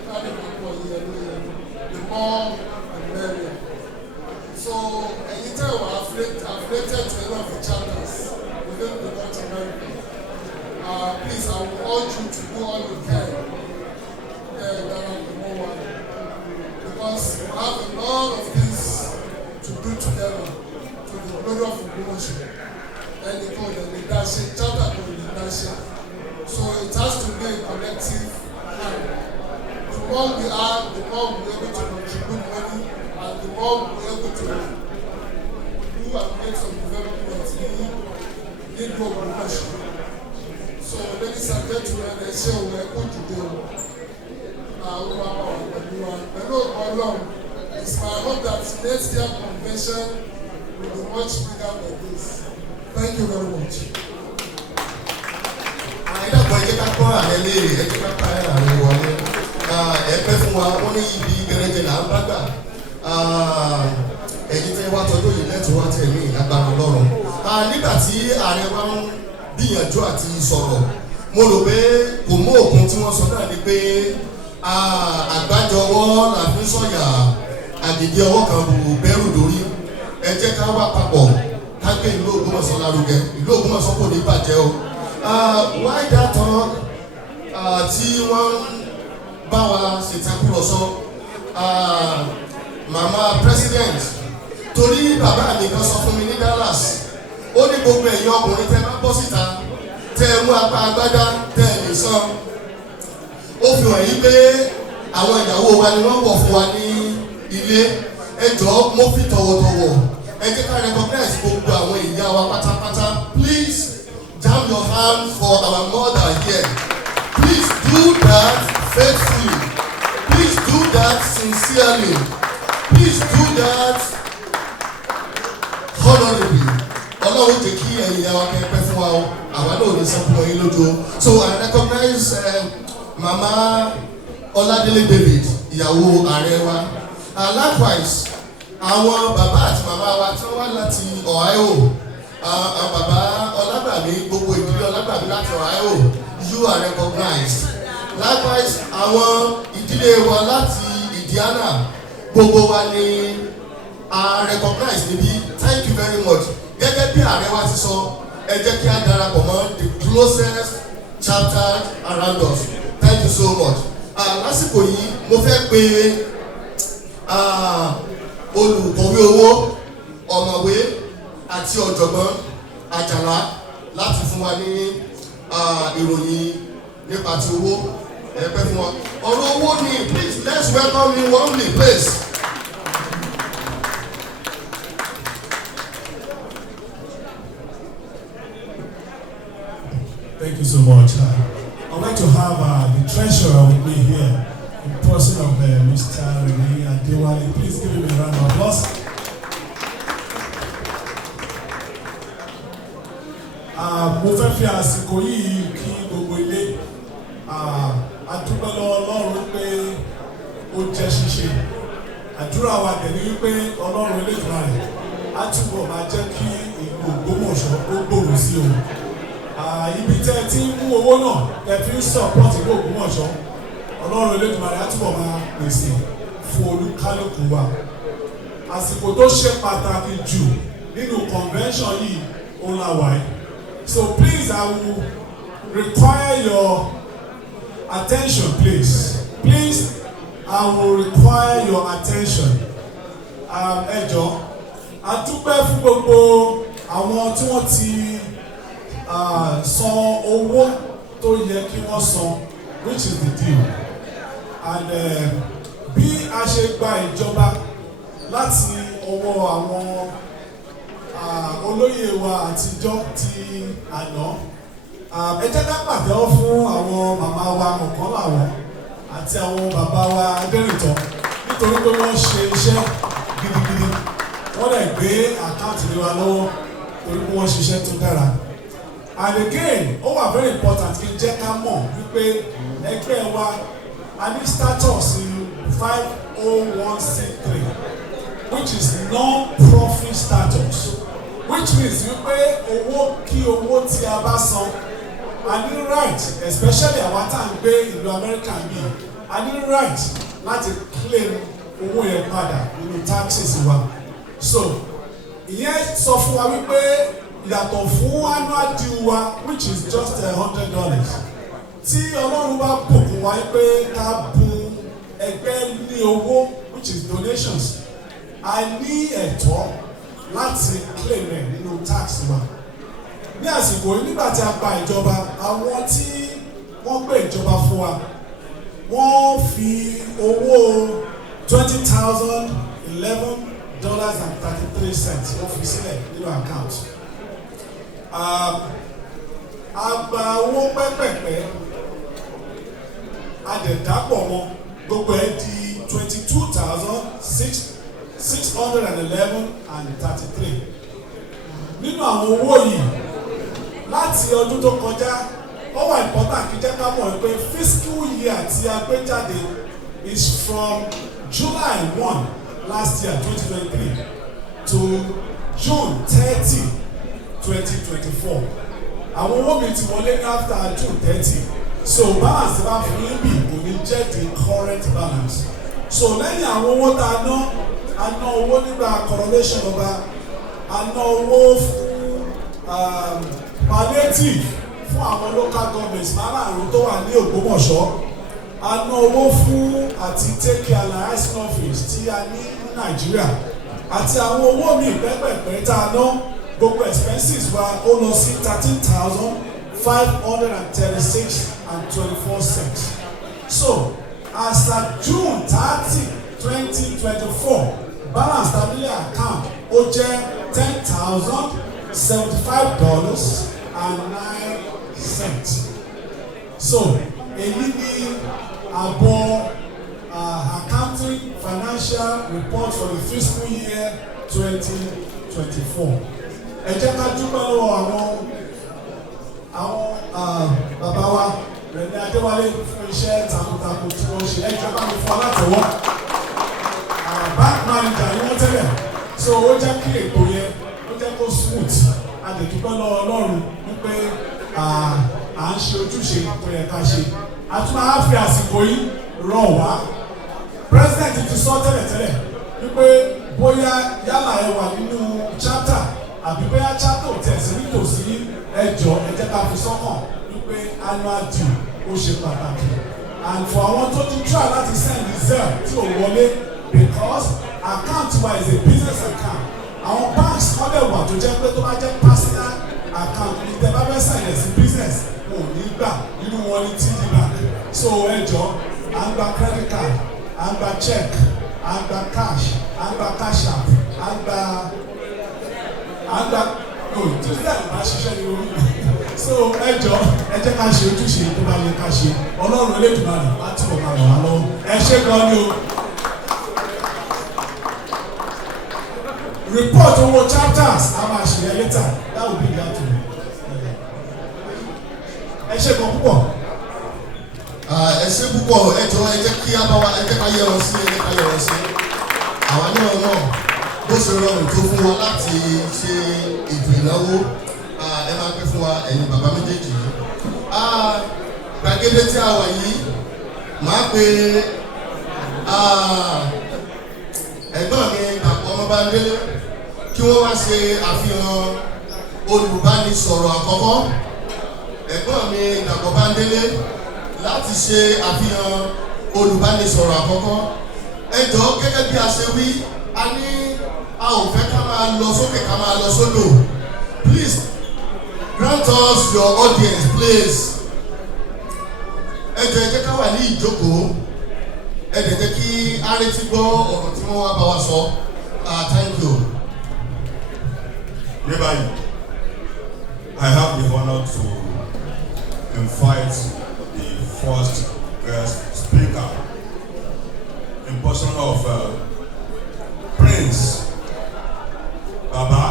káàdì máa pọ̀ yẹ lóye. The more the merrier. So, anytime we're affiliated to any of the chapters within the North America, please, I will urge you to do all you can because we have a lot of things to do together to the glory of Ogbomosho. And the leadership, chapter for leadership. So it has to be a collective hand. The more we are, the more we're able to contribute money, and the more we're able to do and make some developments in Ogbomosho. So, ladies and gentlemen, ẹ ṣé o, ẹ kú dìde o. Àwọn ọmọ pẹ̀lú wa, pẹ̀lú ọ̀pọ̀ Ọlọ́run, the It's my hope that next year convention will be much bigger than this. Thank you very much. Àìdàgbọ́ ẹ jẹ́ ká kọ́ ààrẹ léèrè, ẹ jẹ́ ká kọ́ ààrẹ wọlé. Ẹ pẹ́ fún wa, wọ́n ní ibi gẹ̀rẹ́gẹ̀ là ń bá gbà. Ẹ̀yin tẹ́ wá tọ́jú yìí lẹ́tọ̀ọ́ wá tẹ̀ mí lágbára Ọlọ́run. Nígbà tí ààrẹ wa ń gbìyànjú àti sọ̀rọ̀, mo rò pé kò mú òkun tí wọ́n sọ náà ni pé àgbájọwọ́ la fi sọ̀yà àgègé ọwọ́ kan kò bẹ́rù lórí. Ẹ jẹ́ ká wá papọ̀ ká gbé ìlú Ògbómọ̀ṣọ́ lárugẹ. Ìlú Ògbómọ̀ṣọ́ kò ní bàjẹ́ o. Why that talk tí wọ́n bá wa ṣètàkùrọ̀sọ mama president torí bàbá mi kan sọ fún mi ní Dallas ó ní gbogbo ẹ̀yin ọkùnrin tẹ́ bá bọ́ síta tẹ́ ẹ mú apá agbádá tẹ́ ẹ lè san ó fi hàn yí pé àwọn ìyàwó wa ni wọ́n wọ̀ fún wa ní ilé ẹ jọ̀ọ́ mo fi tọ̀wọ̀tọ̀wọ̀ ẹ jẹ́ ká recognize gbogbo àwọn ìyá wa pátápátá please jam your hand for our mother here please do that faithfully please do that sincerely please do that honorably ọlọ́run jẹ́ kí ẹ̀yin ìyá wa kẹ́pẹ́ fún wa o àwa náà ò ní sọ fún ẹ̀yin lójú so I recognize mama Ọládélé David ìyàwó ààrẹ wa likewise àwọn bàbá àti màmá wa tí wọ́n wá láti Ohio àwọn bàbá Ọlágbàmí gbogbo ìdílé Ọlágbàmí láti Ohio you are recognized likewise àwọn ìdílé wa láti Indiana gbogbo wa ni recognized níbí thank you very much gẹ́gẹ́ bí ààrẹ wa ti sọ ẹ jẹ́ kí a darapọ̀ mọ́ the closest chapter around us thank you so much lásìkò yìí mo fẹ́ pe olùkọ̀wé owó ọ̀mọ̀wé àti ọ̀jọ̀gbọ́n Àjàlá láti fún wa ní ìròyìn nípa ti owó ẹ̀pẹ́ fún wa ọ̀rọ̀ owó ni please let's welcome you warmly please. Thank you so much. I'd like to have the treasurer with me here, in person of Mr. Rene Adewale. Please give him a round of applause. Mo fẹ́ fi àsìkò yìí kí gbogbo ilé adúpẹ́ lọ́wọ́ Ọlọ́run pé ó jẹ́ ṣíṣe. Àdúrà wa dẹ̀ ní wípé Ọlọ́run eléjùmọ̀ rẹ̀ á túbọ̀ máa jẹ́ kí ìlú Ògbómọ̀ṣọ́ ó gbòòrò sí òun. Ibi tẹ́ ti ń mú owó náà tẹ́ fi ń support ìlú Ògbómọ̀ṣọ́ Ọlọ́run eléjùmọ̀ rẹ̀ á túbọ̀ máa pèsè fún olúkálùkù wa. Àsìkò tó ṣe pàtàkì jù nínú convention yìí ó la wà yìí. So please, I will require your attention, please. Please, I will require your attention. Ẹ jọ̀ọ́, a dúpẹ́ fún gbogbo àwọn tí wọ́n ti san owó tó yẹ kí wọ́n san, which is the deal. And bí a ṣe gba ìjọba láti ọwọ́ àwọn olóyè wa àtijọ́ ti àná ẹ jẹ́ ká pàtẹ́wọ́ fún àwọn màmá wa Mọ̀kànláwọ̀ àti àwọn bàbá wa Adẹ́rìntàn nítorí pé wọ́n ṣe iṣẹ́ gidigidi wọ́n lè gbé àkáǹtì lé wa lọ́wọ́ torí pé wọ́n ṣiṣẹ́ tó dára. And again ó wà very important kí n jẹ́ ká mọ̀ wípé ẹgbẹ́ wa a ní status 501c3 which is non-profit status. Which means wípé owó kí owó tí a bá san a ní right especially àwọn tá à ń gbé ìlú Amẹ́ríkà yìí a ní right láti claim owó yẹn padà nínú taxes wa. So ìyẹn sọ fún wa wípé yàtọ̀ fún annual due wa which is just $100 tí Ọlọ́run bá bùkún wa wípé ká bùn ẹgbẹ́ ní owó which is donations a ní ẹ̀tọ́ láti claim rẹ̀ nínú tax wa. Ní àsìkò yìí nígbà tí a gba ìjọba àwọn tí wọ́n gbé ìjọba fún wa wọ́n fi owó $20,011.33 wọ́n fi sílẹ̀ nínú account. A gba owó pẹ́pẹ̀pẹ́ a dẹ̀ dápọ̀ wọn gbogbo ẹ̀ di $22,600 611.33. Nínú àwọn owó yìí láti ọdún tó kọjá ó wà important kí jẹ́ ká mọ̀ pé fiscal year tí a gbé jáde is from July 1 last year 2023 to June 30 2024. Àwọn owó mi ti wọlé ní after June 30, so balance bá fún yín bí kò ní jẹ́ the current balance. So lẹ́yìn àwọn owó tá a ná owó nígbà coronation ọba, a ná owó fún palliative fún àwọn local governments márààrún tó wà ní Ogbomosho, a ná owó fún àti take care liaison office tí a ní Nàìjíríà, àti àwọn owó mi pẹ́pẹ́pẹ́ tá a ná. Gbogbo expenses wa ó lọ sí 13,536.24. So as at June 30, 2024, balance tabili account ó jẹ́ $10,075.09. So èyí ni àbọ̀ accounting financial report for the fiscal year 2024. Ẹ jẹ́ ká dúpẹ́ lọ́wọ́ àwọn bàbá wa Rẹ̀mí Adéwálé fún iṣẹ́ takuntakun tí wọ́n ṣe. Ẹ jẹ́ bá mi fún alátẹ̀wọ́. Bank manager ni wọ́n tẹ́lẹ̀, so ó jẹ́ kí ètò yẹn ó jẹ́ kó smooth. A lè dúpẹ́ lọ́wọ́ Ọlọ́run wípé à ń ṣe ojúṣe tó yẹ ká ṣe. A tún máa fi àsìkò yìí rọ̀ wá. President ti sọ tẹ́lẹ̀tẹ́lẹ̀ wípé bóyá yálà ẹ wà nínú chapter àbí bóyá chapter tẹ̀sí nítòsí ẹjọ́ ẹ jẹ́ ká fi sọ́kàn wípé annual due ó ṣe pàtàkì. And for àwọn tó ti try láti send reserve tí ò wọlé because account wa is a business account. Àwọn banks kan lè wà tó jẹ́ pé tó bá jẹ́ personal account ní tẹ́ bá fẹ́ send ẹ̀ sí business wọn ò ní gbà nínú wọn ní TD bank. So ẹjọ́ à ń gba credit card, à ń gba check, à ń gba cash, à ń gba cash app, à ń gba tuesday bá ṣiṣẹ́ ní orí so ẹ jẹ́ ká ṣe ojúṣe tó bá yẹ ká ṣe Ọlọ́run Elédùmarè láti wọ̀ ká wà lọ́wọ́ ẹ ṣe gan ni o. Report owó chapters a máa ṣe ẹ later that will be that way. Ẹ ṣe gan púpọ̀. Ẹ ṣe púpọ̀ ẹ jọ ẹ jẹ́ kí a bá wa ẹ jẹ́ ká yẹ ọ sí àwa náà náà bó ṣe rọrùn tó fún wa láti ṣe ètò ìnáwó ẹ máa pẹ́ fún wa ẹ̀yin bàbá méjèèjì yìí. Gbàgede tí a wà yìí máa pe ẹ̀gbọ́n mi Dàpọ̀ Ọmọbándélé kí wọ́n wá ṣe àfihàn olùbánisọ̀rọ̀ àkọ́kọ́. Ẹ̀gbọ́n mi Dàpọ̀ Bándélé láti ṣe àfihàn olùbánisọ̀rọ̀ àkọ́kọ́. Ẹ jọ̀ọ́ gẹ́gẹ́ bí a ṣe wí a ní a ò fẹ́ ká máa lọ sókè ká máa lọ sódò. Please grant us your audience please. Ẹ jọ̀ọ́ ẹ jẹ́ ká wà ní ìjókòó. Ẹ dẹ̀ jẹ́ kí a retí gbọ́ ọ̀rọ̀ tí wọ́n wá bá wa sọ. Thank you. Ní báyìí, I have the honor to invite the first guest speaker in person of Prince Baba.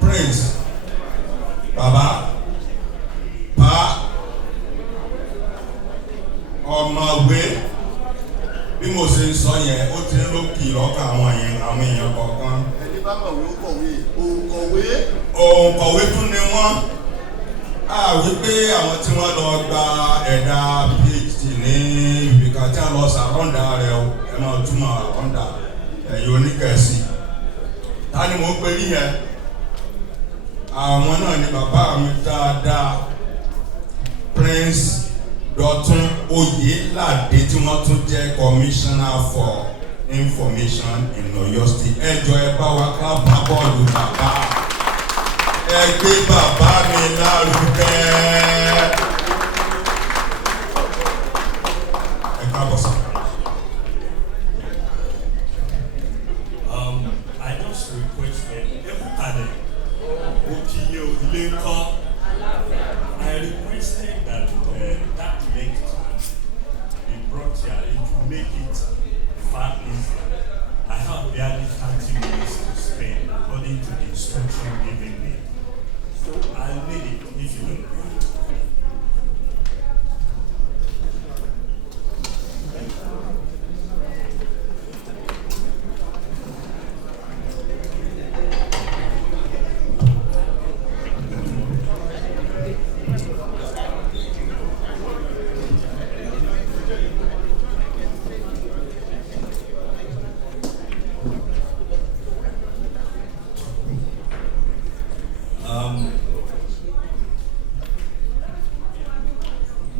Prince Baba Pa ọmọwé bí mo ṣe sọ yẹn ó ti ń lókì lọ́kàn àwọn èèyàn kọ̀ọ̀kan. Ẹni bá mọ̀ wí ó kọ̀wé òǹkọ̀wé. Òǹkọ̀wé tún ni wọ́n. Wípé àwọn tí wọ́n lọ gba ẹ̀dà PhD ní ibìkan tí wọ́n lọ sàrọ́ǹdà rẹ̀ o ẹ máa túmọ̀ àrọ́ǹdà ẹ̀yìn oníkẹ̀ẹ́sì. Ta ni mo pè níyẹn? Àwọn náà ni bàbá mi dáadáa Prince Dọ̀tun Oyèládé tí wọ́n tún jẹ́ Commissioner for Information in Ọ̀yọ́ State. Ẹ jọ̀ọ́ ẹ bá wa ká bá bọ́ọ̀lù bàbá. Ẹ gbé bàbá mi lárugẹ. Ẹ káàbọ̀ sá. I just requested everybody Okiye Olenko. I requested that that next time the make it far easier, I have barely 30 minutes to spend according to the instruction given me. So I'll need it if you don't mind.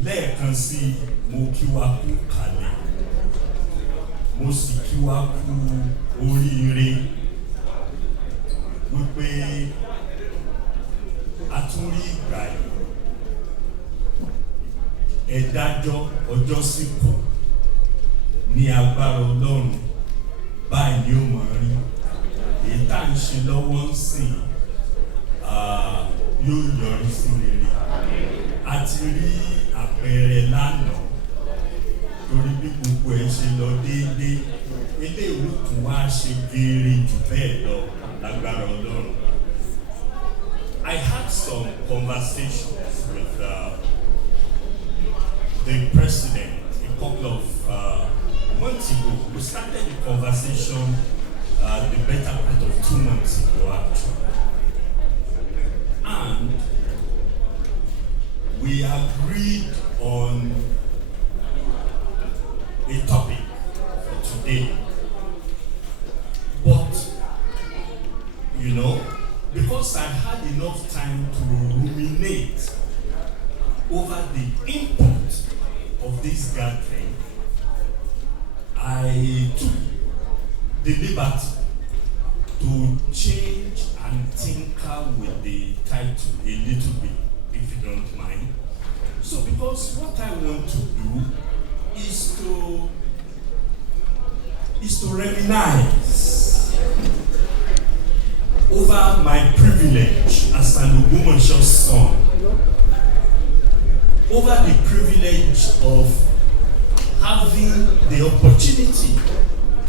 Lẹ́ẹ̀kan sí mo kí wa kú kalẹ̀, mo sì kí wa kú oríire wípé a tún rí ìgbà yìí ẹ̀dájọ́ ọjọ́ sípò ní agbára Ọlọ́run báyìí ni ó mọ̀ rí èyí tá à ń ṣe lọ́wọ́ ń sìn yóò yọrí sí rere. A ti rí àpẹẹrẹ lánàá torí bí gbogbo ẹ̀ ṣe lọ déédéé eléyìí tún wá ṣe geere jù bẹ́ẹ̀ lọ lágbára Ọlọ́run. I had some conversations with the president a couple of months ago. We started the conversation the better part of 2 months ago actually. And we agreed on a topic for today. But, you know, because I had enough time to ruminate over the import of this gathering, I took the liberty to change and tinker with the title a little bit, if you don't mind. So because what I want to do is to reminisce over my privilege as an Ogbomosho son, over the privilege of having the opportunity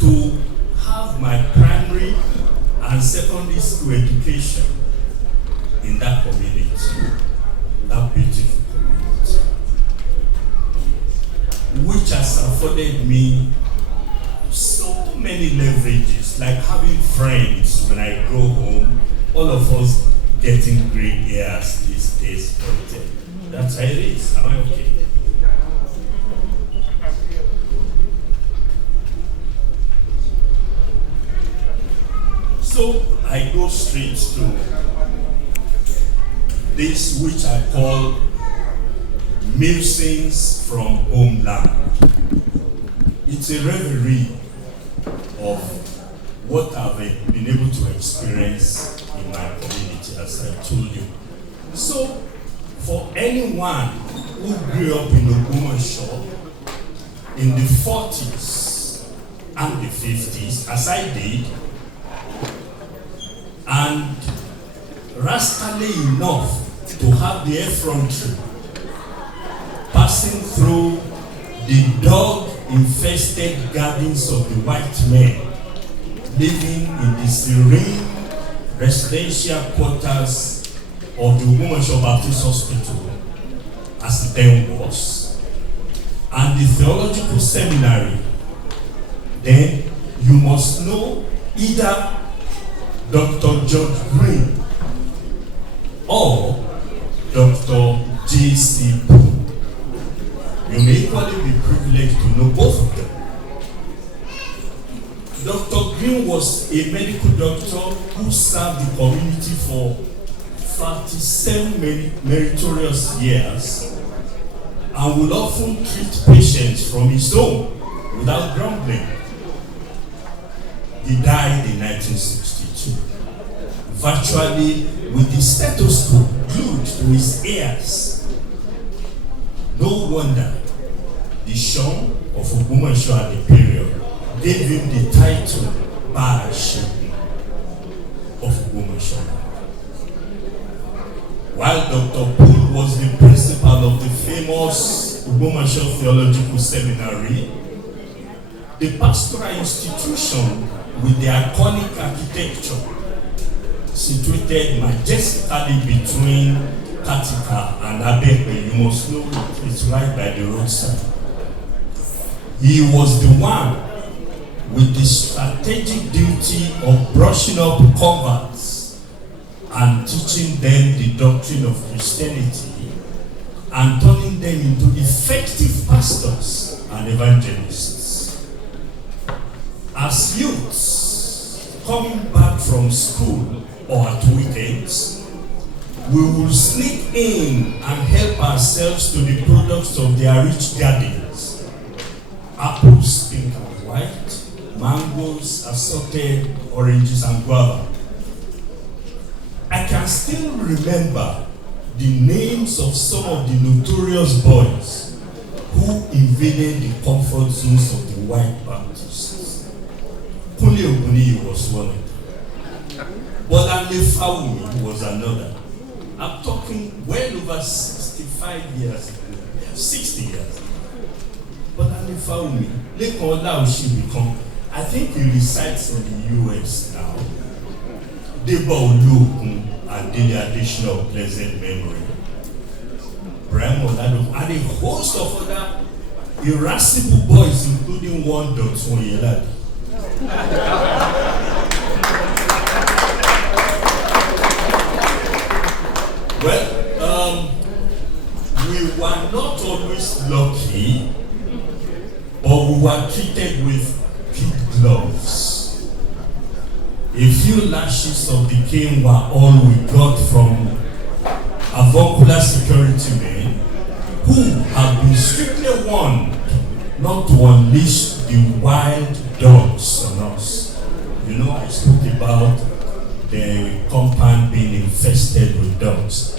to have my primary and secondary school education in that community, that beautiful community, which has afforded me so many leverages, like having friends when I go home, all of us getting gray hairs these days, but that's how it is. Am I okay? So I go straight to this, which I call musings from homeland. It's a reverie of what I've been able to experience in my community, as I told you. So, for anyone who grew up in Ogbomosho in the 40s and the 50s, as I did, and rascally enough to have the effrontery passing through the dog-infested gardens of the white men living in the serene residential quarters of the Ogbomosho Baptist Hospital, as it then was, and the theological seminary, then you must know either Dr. George Green or Dr. J.C. Poole. You may equally be privileged to know both of them. Dr. Green was a medical doctor who served the community for 37 meritorious years and would often treat patients from his home without grumbling. He died in 1962, virtually with the stethoscope glued to his ears. No wonder the Sean of Ogbomosho at the period gave him the title Badge of Ogbomosho. While Dr. Poole was the principal of the famous Ogbomosho Theological Seminary, the pastoral institution with the iconic architecture situated majestically between Katika and Abepe. You must know it's right by the roadside. He was the one with the strategic duty of brushing up converts and teaching them the doctrine of Christianity and turning them into effective pastors and evangelists. As youths coming back from school or at weekends, we will sneak in and help ourselves to the products of their rich gardens. Apples, pink and white, mangoes, assorted oranges and guava. I can still remember the names of some of the notorious boys who invaded the comfort zones of the white Baptists. Kunle Oguni was one of them. Bolanle Fawumi was another. I'm talking well over 65 years ago, 60 years ago. Bolanle Fawumi, Lekon Olaoshi become, I think he resides in the US now. Debo Olokun and Dele Adesina of blessed memory. Brian Olado and a host of other irascible boys, including one Dotun Yeladi. Well, we were not always lucky, but we were treated with kid gloves. A few lashes of the cane were all we got from avuncular security men who have been strictly warned not to unleash the wild dogs on us. You know, I spoke about the compound being infested with dogs.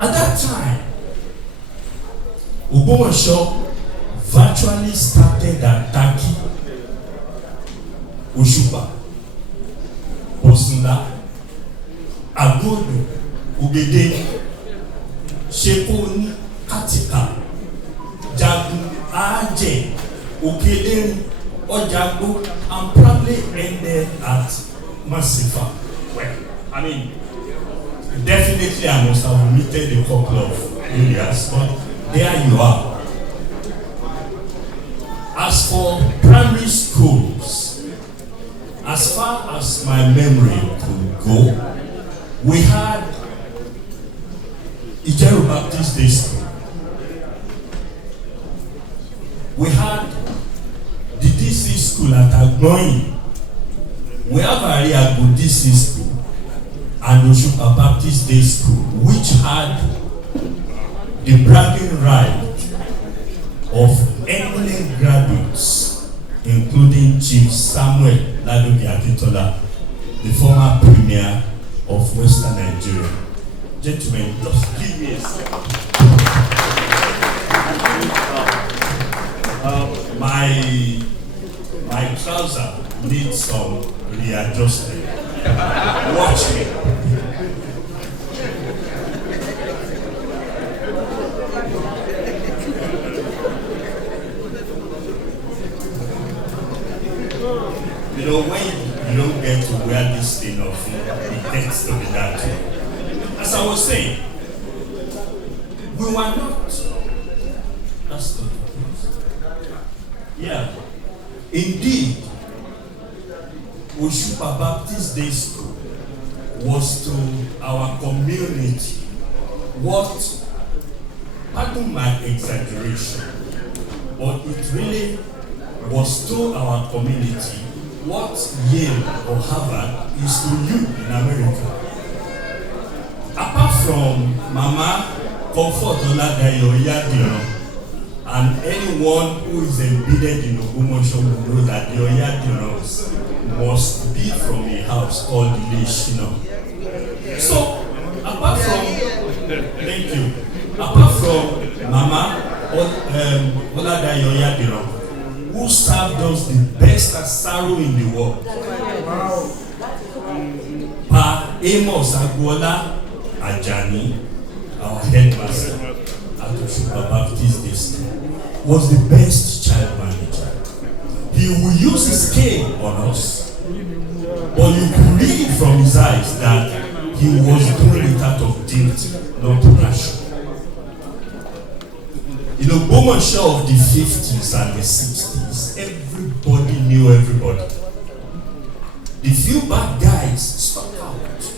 At that time, Ogbomosho virtually started attacking Oshupa, Osunda, Agodo, Ugede, Sheponi, Katika, Jagu, Aje, Okele, Ojagbo, and probably ended at Masifa. Well, I mean, definitely I must have omitted a couple of areas, but there you are. As for primary schools, as far as my memory could go, we had Ijeru Baptist Day School. We had the DC school at Agboyin. We have Ariago DC school and Oshupa Baptist Day School, which had the bragging right of eminent graduates, including Chief Samuel Ladoke Akintola, the former premier of Western Nigeria. Gentlemen, just give me a second. My trouser needs some readjustment. Watch me. You know, when you don't get to wear this thing off, it gets to be that way. As I was saying, we were not. That's not the case. Yeah. Indeed, Oshupa Baptist Day School was to our community what, pardon my exaggeration, but it really was to our community what Yale or Harvard is to you in America. Apart from Mama Comfort Oladayo Oyadiran, and anyone who is embedded in Ogbomosho will know that the Oyadirans must be from a house called the Leshino. So, apart from, thank you, apart from Mama Oladayo Oyadiran, who served us the best asaro in the world, Pa Amos Agbola Ajani, our headmaster at Oshupa Baptist Day School, was the best child manager. on us. But you could read from his eyes that he was doing it out of duty, not passion. In Ogbomosho of the 50s and the 60s, everybody knew everybody. The few bad guys stuck out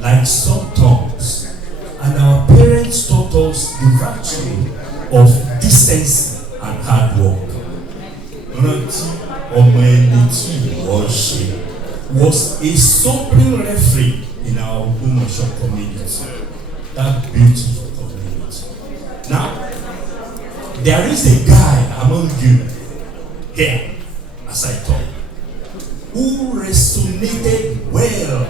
like sore thumbs, and our parents taught us the virtue of decency and hard work. Was a supreme referee in our Ogbomosho community, that beautiful community. Now, there is a guy among you here, as I talk, who resonated well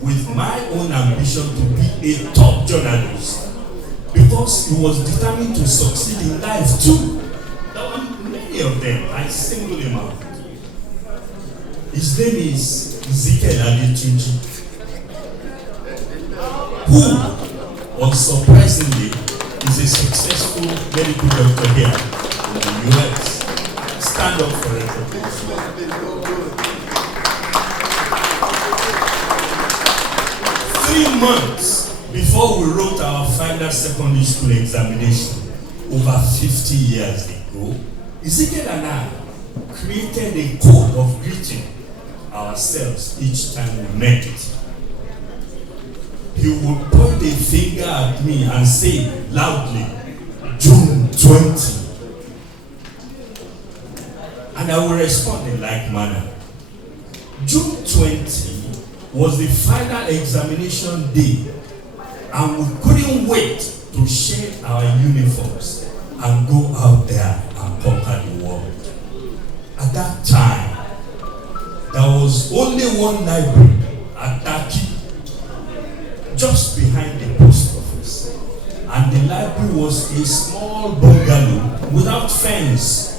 with my own ambition to be a top journalist, because he was determined to succeed in life too. There were many of them. I single him out. His name is Ezekiel Adetunji, who, unsurprisingly, is a successful medical doctor here in the US. Stand up for recognition. 3 months before we wrote our final secondary school examination over 50 years ago, Ezekiel and I created a code of greeting ourselves each time we met. He would point a finger at me and say loudly, June 20. And I will respond in like manner. June 20 was the final examination day, and we couldn't wait to shed our uniforms and go out there and conquer the world. At that time, there was only one library at Taki, just behind the post office, and the library was a small bungalow without fence.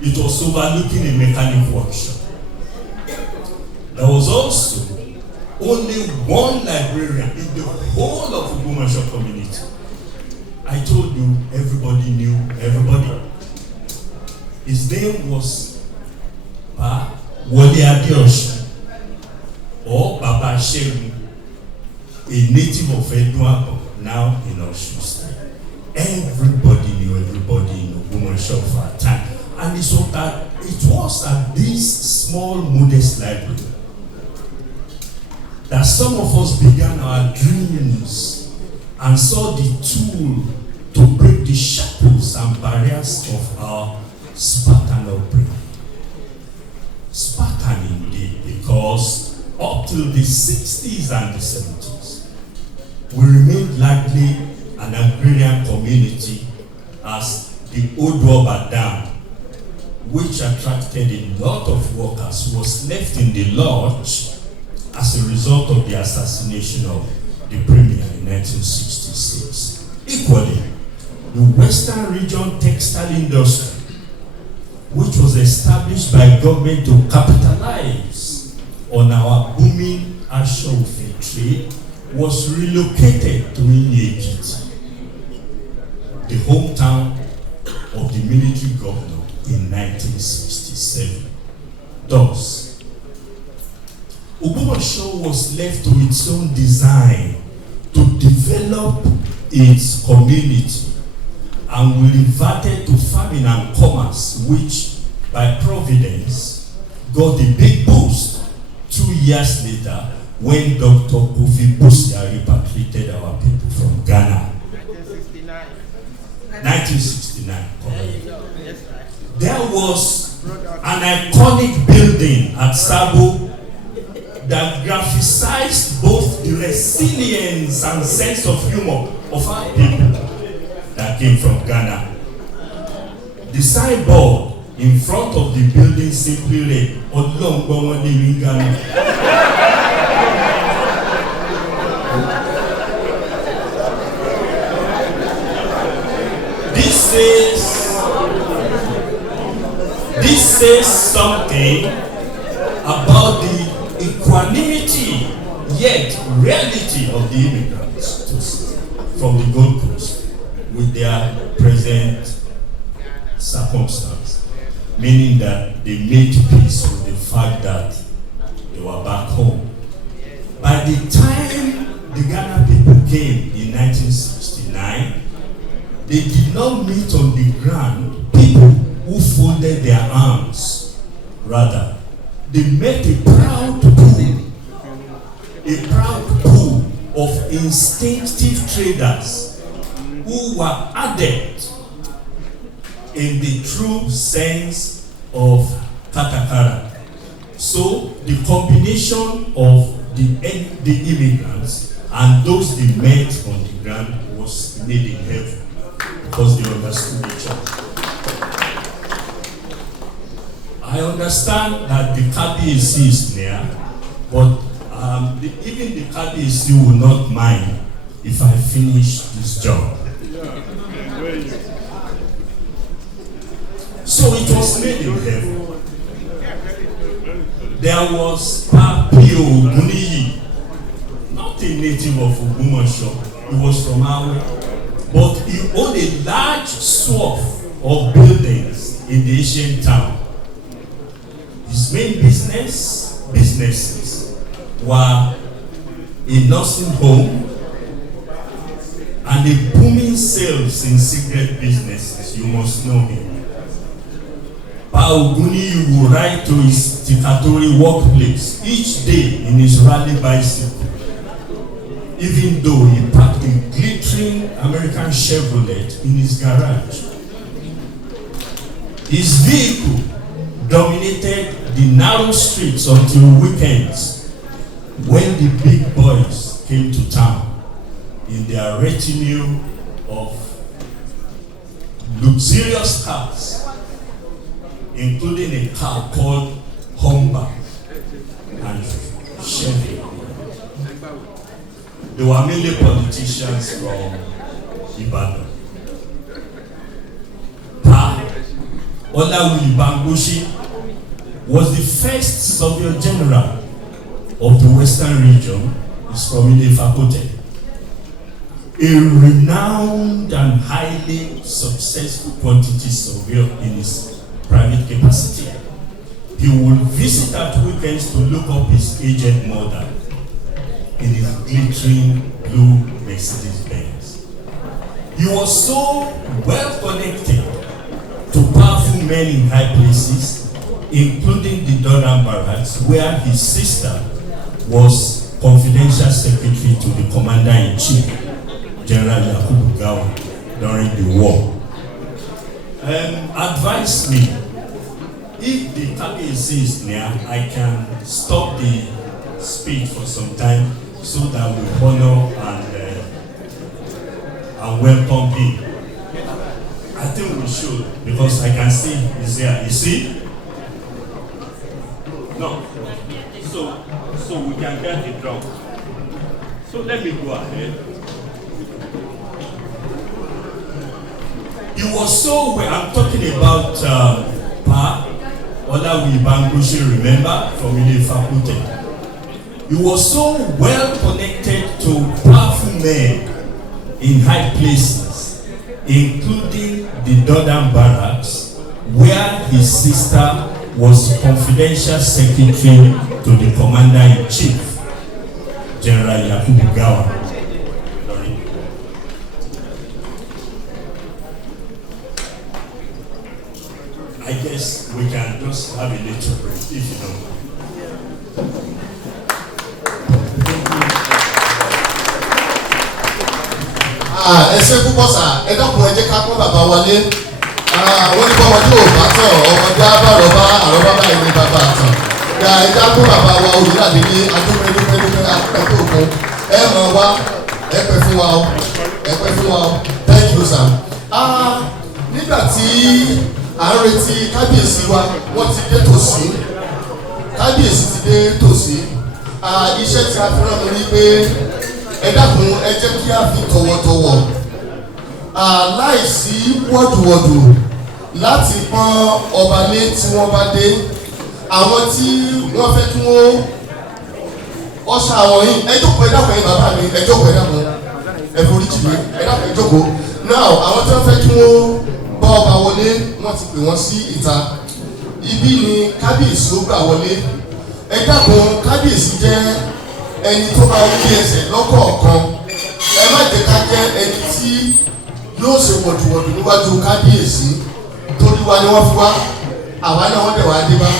It was overlooking a mechanic workshop. There was also only one librarian in the whole of the Ogbomosho community. I told you, everybody knew everybody. His name was Wole Adeosun, or Baba Shehu, a native of Eduabo, now in Osun State. Everybody knew everybody in Ogbomosho for a time. And it was at this small, modest library that some of us began our dreams and saw the tool to break the shackles and barriers of our Spartan upbringing. Spartan indeed, because up till the 60s and the 70s, we remained largely an agrarian community, as the Oduoba Dam, which attracted a lot of workers, was left in the lodge as a result of the assassination of the premier in 1966. Equally, the Western Region textile industry, which was established by government to capitalize on our booming Ashofe trade, was relocated to Inyekiti, the hometown of the military governor, in 1967. Thus, Ogbomosho was left to its own design to develop its community, and we reverted to farming and commerce, which by providence got a big boost 2 years later when Dr. Kofi Busia repatriated our people from Ghana. 1969. There was an iconic building at Sabo that graphicized both the resilience and sense of humor of our people that came from Ghana. The signboard in front of the building simply read, Ogbomosho in Ghana. This says something about the equanimity yet reality of the immigrants from the Gold Coast with their present circumstance. meaning that they made peace with the fact that they were back home. By the time the Ghana people came in 1969, they did not meet on the ground people who folded their arms. Rather, they met a proud pool of instinctive traders who were adept in the true sense of katakara. So the combination of the immigrants and those they met on the ground was made in heaven because they understood each other. I understand that the KBAC is near, but even the KBAC will not mind if I finish this job. So it was made in heaven. There was Papio Guniyi, not a native of Ogbomosho, he was from Awe, but he owned a large swath of buildings in the ancient town. His main businesses were a nursing home and a booming sales in cigarette businesses. You must know him. Paoguni would ride to his Tikatori workplace each day in his rally bicycle, even though he parked a glittering American Chevrolet in his garage. His vehicle dominated the narrow streets until weekends, when the big boys came to town in their retinue of luxurious cars, including a car called Humber and Chevy. They were mainly politicians from Ibadan. Pa Olawumi Bambushi was the first Soviet general of the Western region. He's from Ile-Ife, a renowned and highly successful quantity surveyor in his private capacity. He would visit at weekends to look up his aged mother in his glittering blue Mercedes-Benz. He was so well connected to powerful men in high places, including the Dodan Barracks, where his sister was confidential secretary to the commander-in-chief, General Yakubu Gawa, during the war. Advise me, if the KBAC is near, I can stop the speech for some time so that we honor and welcome him. I think we should, because I can see he's there. You see? No. So we can get the drum. So let me go ahead. He was so well. I'm talking about Pa Olawumi Bambushi, remember, from Ile-Ife. He was so well connected to powerful men in high places, including the Dodan Barracks, where his sister was confidential secretary to the commander-in-chief, General Yakubu Gawa. I guess we can just have a little break, if you don't mind. Ẹ ṣé púpọ̀ sà, ẹ dákun ẹ jẹ́ ká pọ́n bàbá wọlé. Wọ́n ní bọ́mọdé ò bá tàn, ọmọdé àbárọ̀bá àrọ́bá báyìí ní bàbá àtàn. Ẹ dákun bàbá wa olùdàdé ní adúpẹ́dúpẹ́dúpẹ́ àpẹẹrẹ òkun. Ẹ mọ̀ wá, ẹ pẹ́ fún wa o, ẹ pẹ́ fún wa o. Thank you sir. Nígbà tí à ń retí kábíyèsí wa, wọ́n ti dé tòsí. Kábíyèsí ti dé tòsí. Iṣẹ́ tí a fi rán mi ní pé ẹ dákun ẹ jẹ́ kí a fi tọ̀wọ̀tọ̀wọ̀ láìsí wọ́dùwọ́dù láti pọ́n ọba lé tí wọ́n bá dé. Àwọn tí wọ́n fẹ́ kí wọ́n ọ̀ṣà àwọn yìí ẹ jókòó ẹ dákun ẹ bàbá mi ẹ jókòó ẹ dákun ẹ forí jì mí ẹ dákun ẹ jókòó. Now àwọn tí wọ́n fẹ́ kí wọ́n bá ọba wọlé wọ́n ti pè wọ́n sí ìta. ibi ni kábíyèsí ó gbà wọlé. Ẹ dákun, kábíyèsí jẹ́ ẹni tó máa ń gbé ẹsẹ̀ lọ́kọ̀ọ̀kan. Ẹ má jẹ́ ká jẹ́ ẹni tí yóò ṣe wọ̀dùwọ̀dù níwájú kábíyèsí torí wa ni wọ́n fi wá, àwa náà wọ́n dẹ̀ wá dé bá.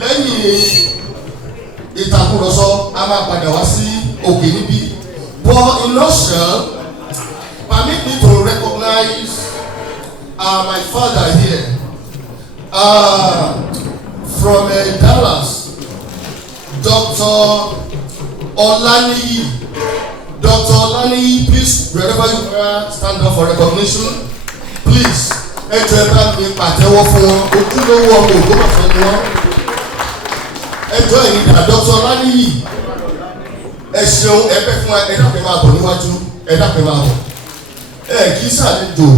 Lẹ́yìn ìtàkùrọ̀sọ a máa padà wá sí òkè níbí. But in nutshell, permit me to recognize my father here from Dallas, Dr. Olaniyi. Dr. Olaniyi, please, wherever you are, stand up for recognition. Please, ẹ jọ̀ọ́ ẹ bá mi pàtẹ́wọ́ fún wọn. Ojúlówó ọmọ Ògbómọ̀ṣọ́ ni wọ́n. Ẹ jọ̀ọ́ ẹ̀yin dà Dr. Olaniyi. Ẹ ṣeun, ẹ bẹ̀ fún wa, ẹ dákun máa bọ̀ níwájú, ẹ dákun máa bọ̀. Kì í ṣàlejò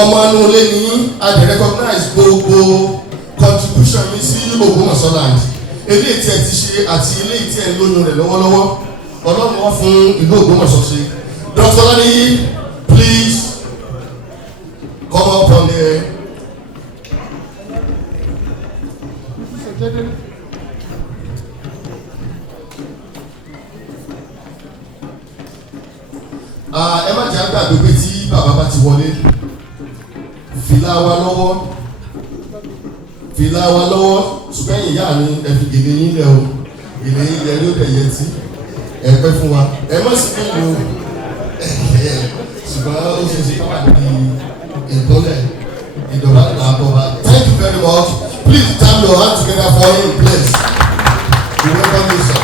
ọmọ inú ilé ní a dey recognize gbogbo contribution mi sí Ògbómọ̀ṣọ́ land. Eléyìí tí ẹ ti ṣe àti eléyìí tí ẹ ń lóyún rẹ̀ lọ́wọ́lọ́wọ́. Ọlọ́run wọn fún ìlú Ògbómọ̀ṣọ́ ṣe. Dr. Olaniyi, please come up on there. Ẹ má jẹ́ àgbàgbé pé tí bàbá bá ti wọlé, fìlà wa lọ́wọ́, ṣùgbọ́n ìyá mi ẹ fi gèlè yín lẹ̀ o, gèlè yín lẹ̀ ló dẹ̀ yẹ tí ẹ pẹ́ fún wa. Ẹ má sì bí lo ṣùgbọ́n ó ṣe ṣe káwá ní ìkúnlẹ̀ ìdọ̀bà làbọ̀bà. Thank you very much. Please jam your hands together for him, please. We welcome you, sir.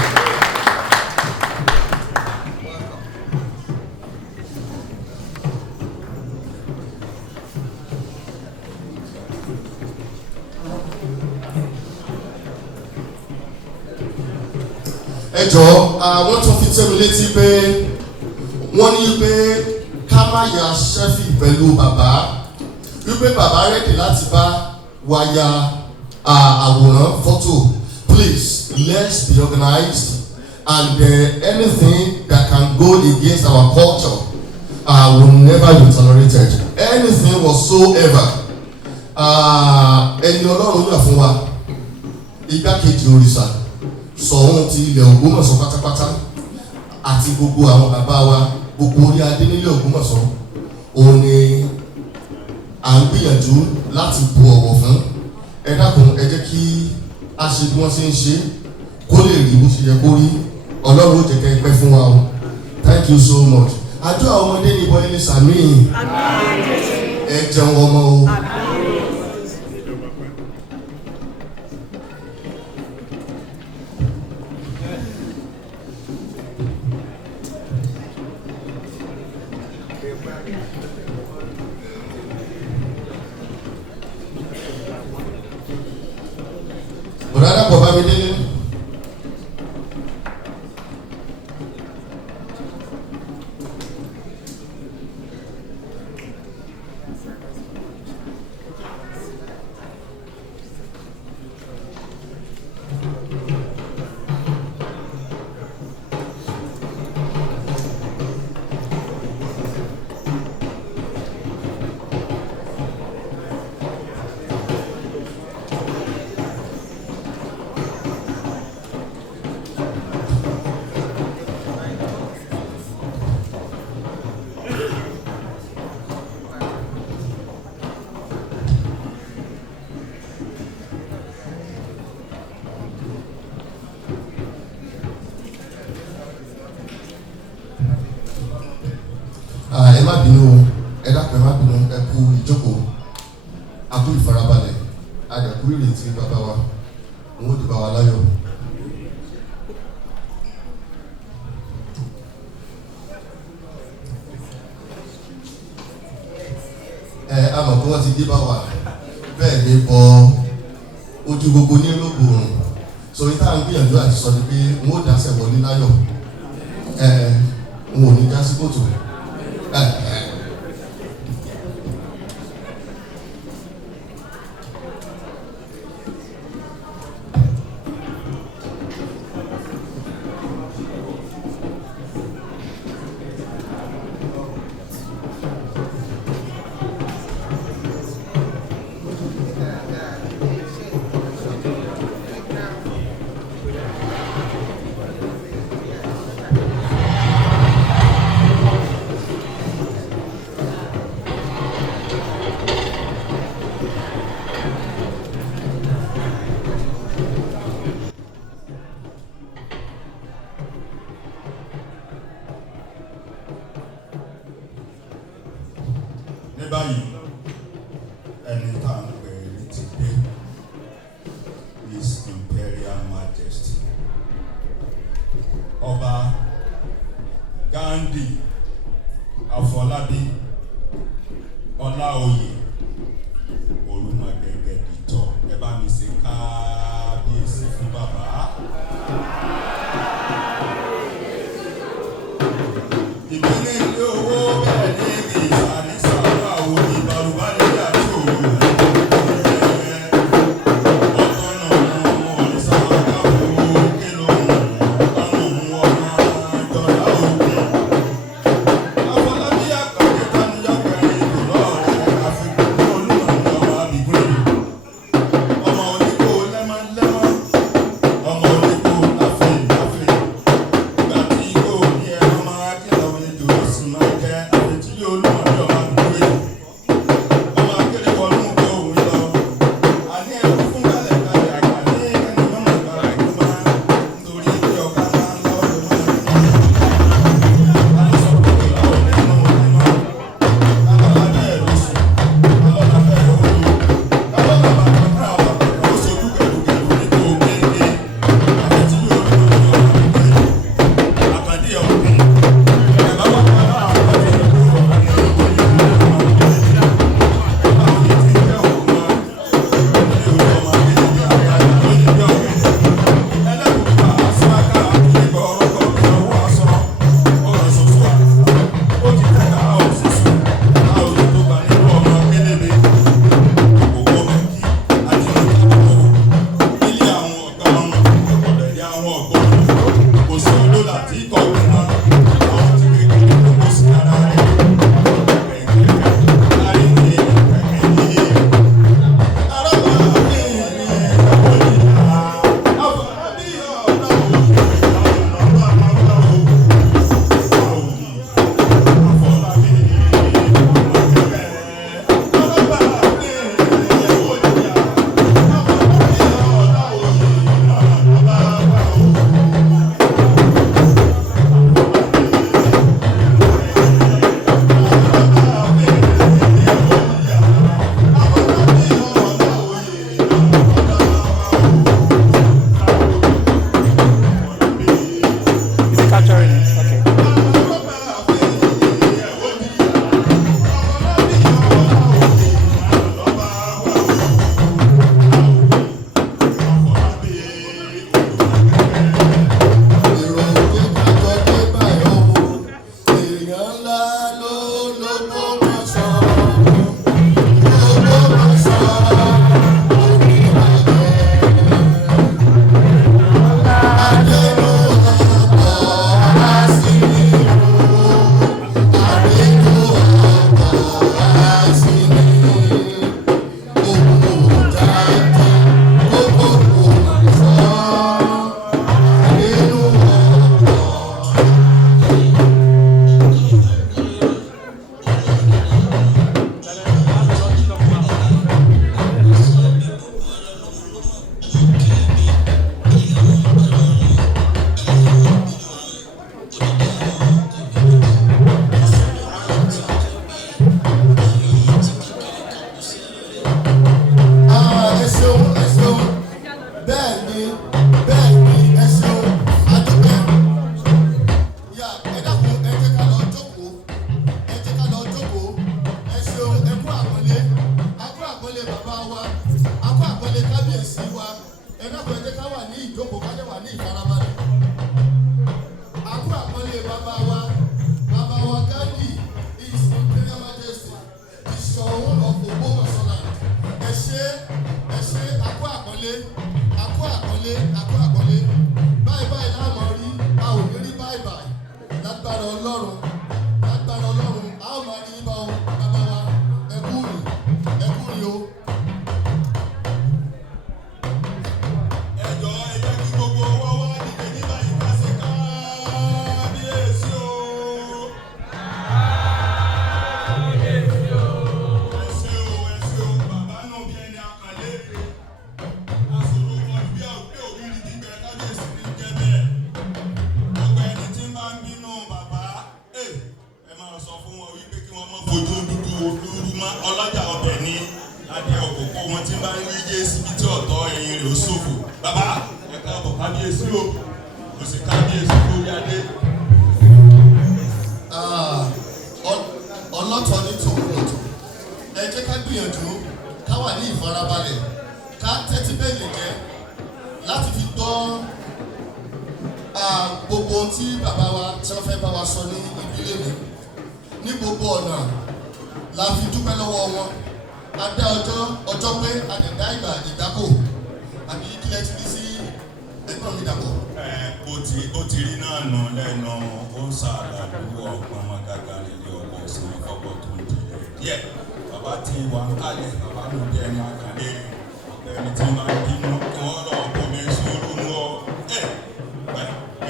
Ẹ jọ̀ọ́, wọ́n tún fi tẹ́ mi létí pé wọ́n ní pé ká má ya ṣẹ́fì pẹ̀lú bàbá, wípé bàbá rẹ́dì láti bá wa ya àwòrán fọ́tò. Please, let's be organized, and anything that can go against our culture will never be tolerated. Anything whatsoever. Ẹni Ọlọ́run yà fún wa, igbákejì òrìṣà, Ṣọ̀ún ti ilẹ̀ Ògbómọ̀ṣọ́ pátápátá, àti gbogbo àwọn bàbá wa, gbogbo orí adé nílẹ̀ Ògbómọ̀ṣọ́, òun ni à ń gbìyànjú láti bu ọ̀wọ̀ fún. Ẹ dákun, ẹ jẹ́ kí a ṣe bí wọ́n ṣe ń ṣe kó lè rí bó ṣe yẹ kó rí. Ọlọ́run ó jẹ́ kẹ́ ẹ pẹ́ fún wa o. Thank you so much. Àjọ àwọn ọmọdé ní ìbọn ilé sàmì. Ẹ jẹun ọmọ o. Bọ̀dá Dàpọ̀ Bámidélé. Ẹ má bínú, ẹ dákun, ẹ má bínú, ẹ kú ìjókòó, a kú ìfarabalẹ̀, a dẹ̀ kú ìrètí bàbá wa, òun ó di bá wa láyọ̀. A mọ̀ pé wọ́n ti dé bá wa, bẹ́ẹ̀ ni bọ ojú gbogbo ní olóògùn, so ìta ń gbìyànjú àti sọ ni pé òun ó dásẹ̀ wọlé láyọ̀, òun ò ní dá sí kòtò. Andy Afọlábí Ọláoyè Olúmọgẹgẹ dìtọ̀ ẹ bá mi ṣe kábíyèsí fún bàbá. Ìpínlẹ̀ ilé owó bẹ́ẹ̀ ní ìsàlẹ̀ sàrà àwọn ìbàlùbá nílé àti òru rẹ̀. gbìyànjú ká wà ní ìfarabalẹ̀ ká tẹ́tí bẹ́ẹ̀lì jẹ́ láti fi gbọ́ gbogbo tí bàbá wa tí wọ́n fẹ́ bá wa sọ ní ìbílẹ̀ mi ní gbogbo ọ̀nà la fi dúpẹ́ lọ́wọ́ wọn adá ọjọ́ pé àdẹ̀dá ìgbàkò àbí kílẹ̀ ti di sí ẹgbọ́n mi dàpọ̀. Ó ti rí náà nù lẹ́nu ó ń ṣàlàyé ọgbọ́n ọmọ gàgà nílé ọmọ ìsinmi fọ́pọ̀ tó ń jìnlẹ̀ díẹ̀ bàbá tí wà ń kalẹ̀ bàbá ló jẹ́ ẹni àkàlẹ́ ẹni tí máa ń bínú kí wọ́n lọ bọ́ mi sóòrò ń wọ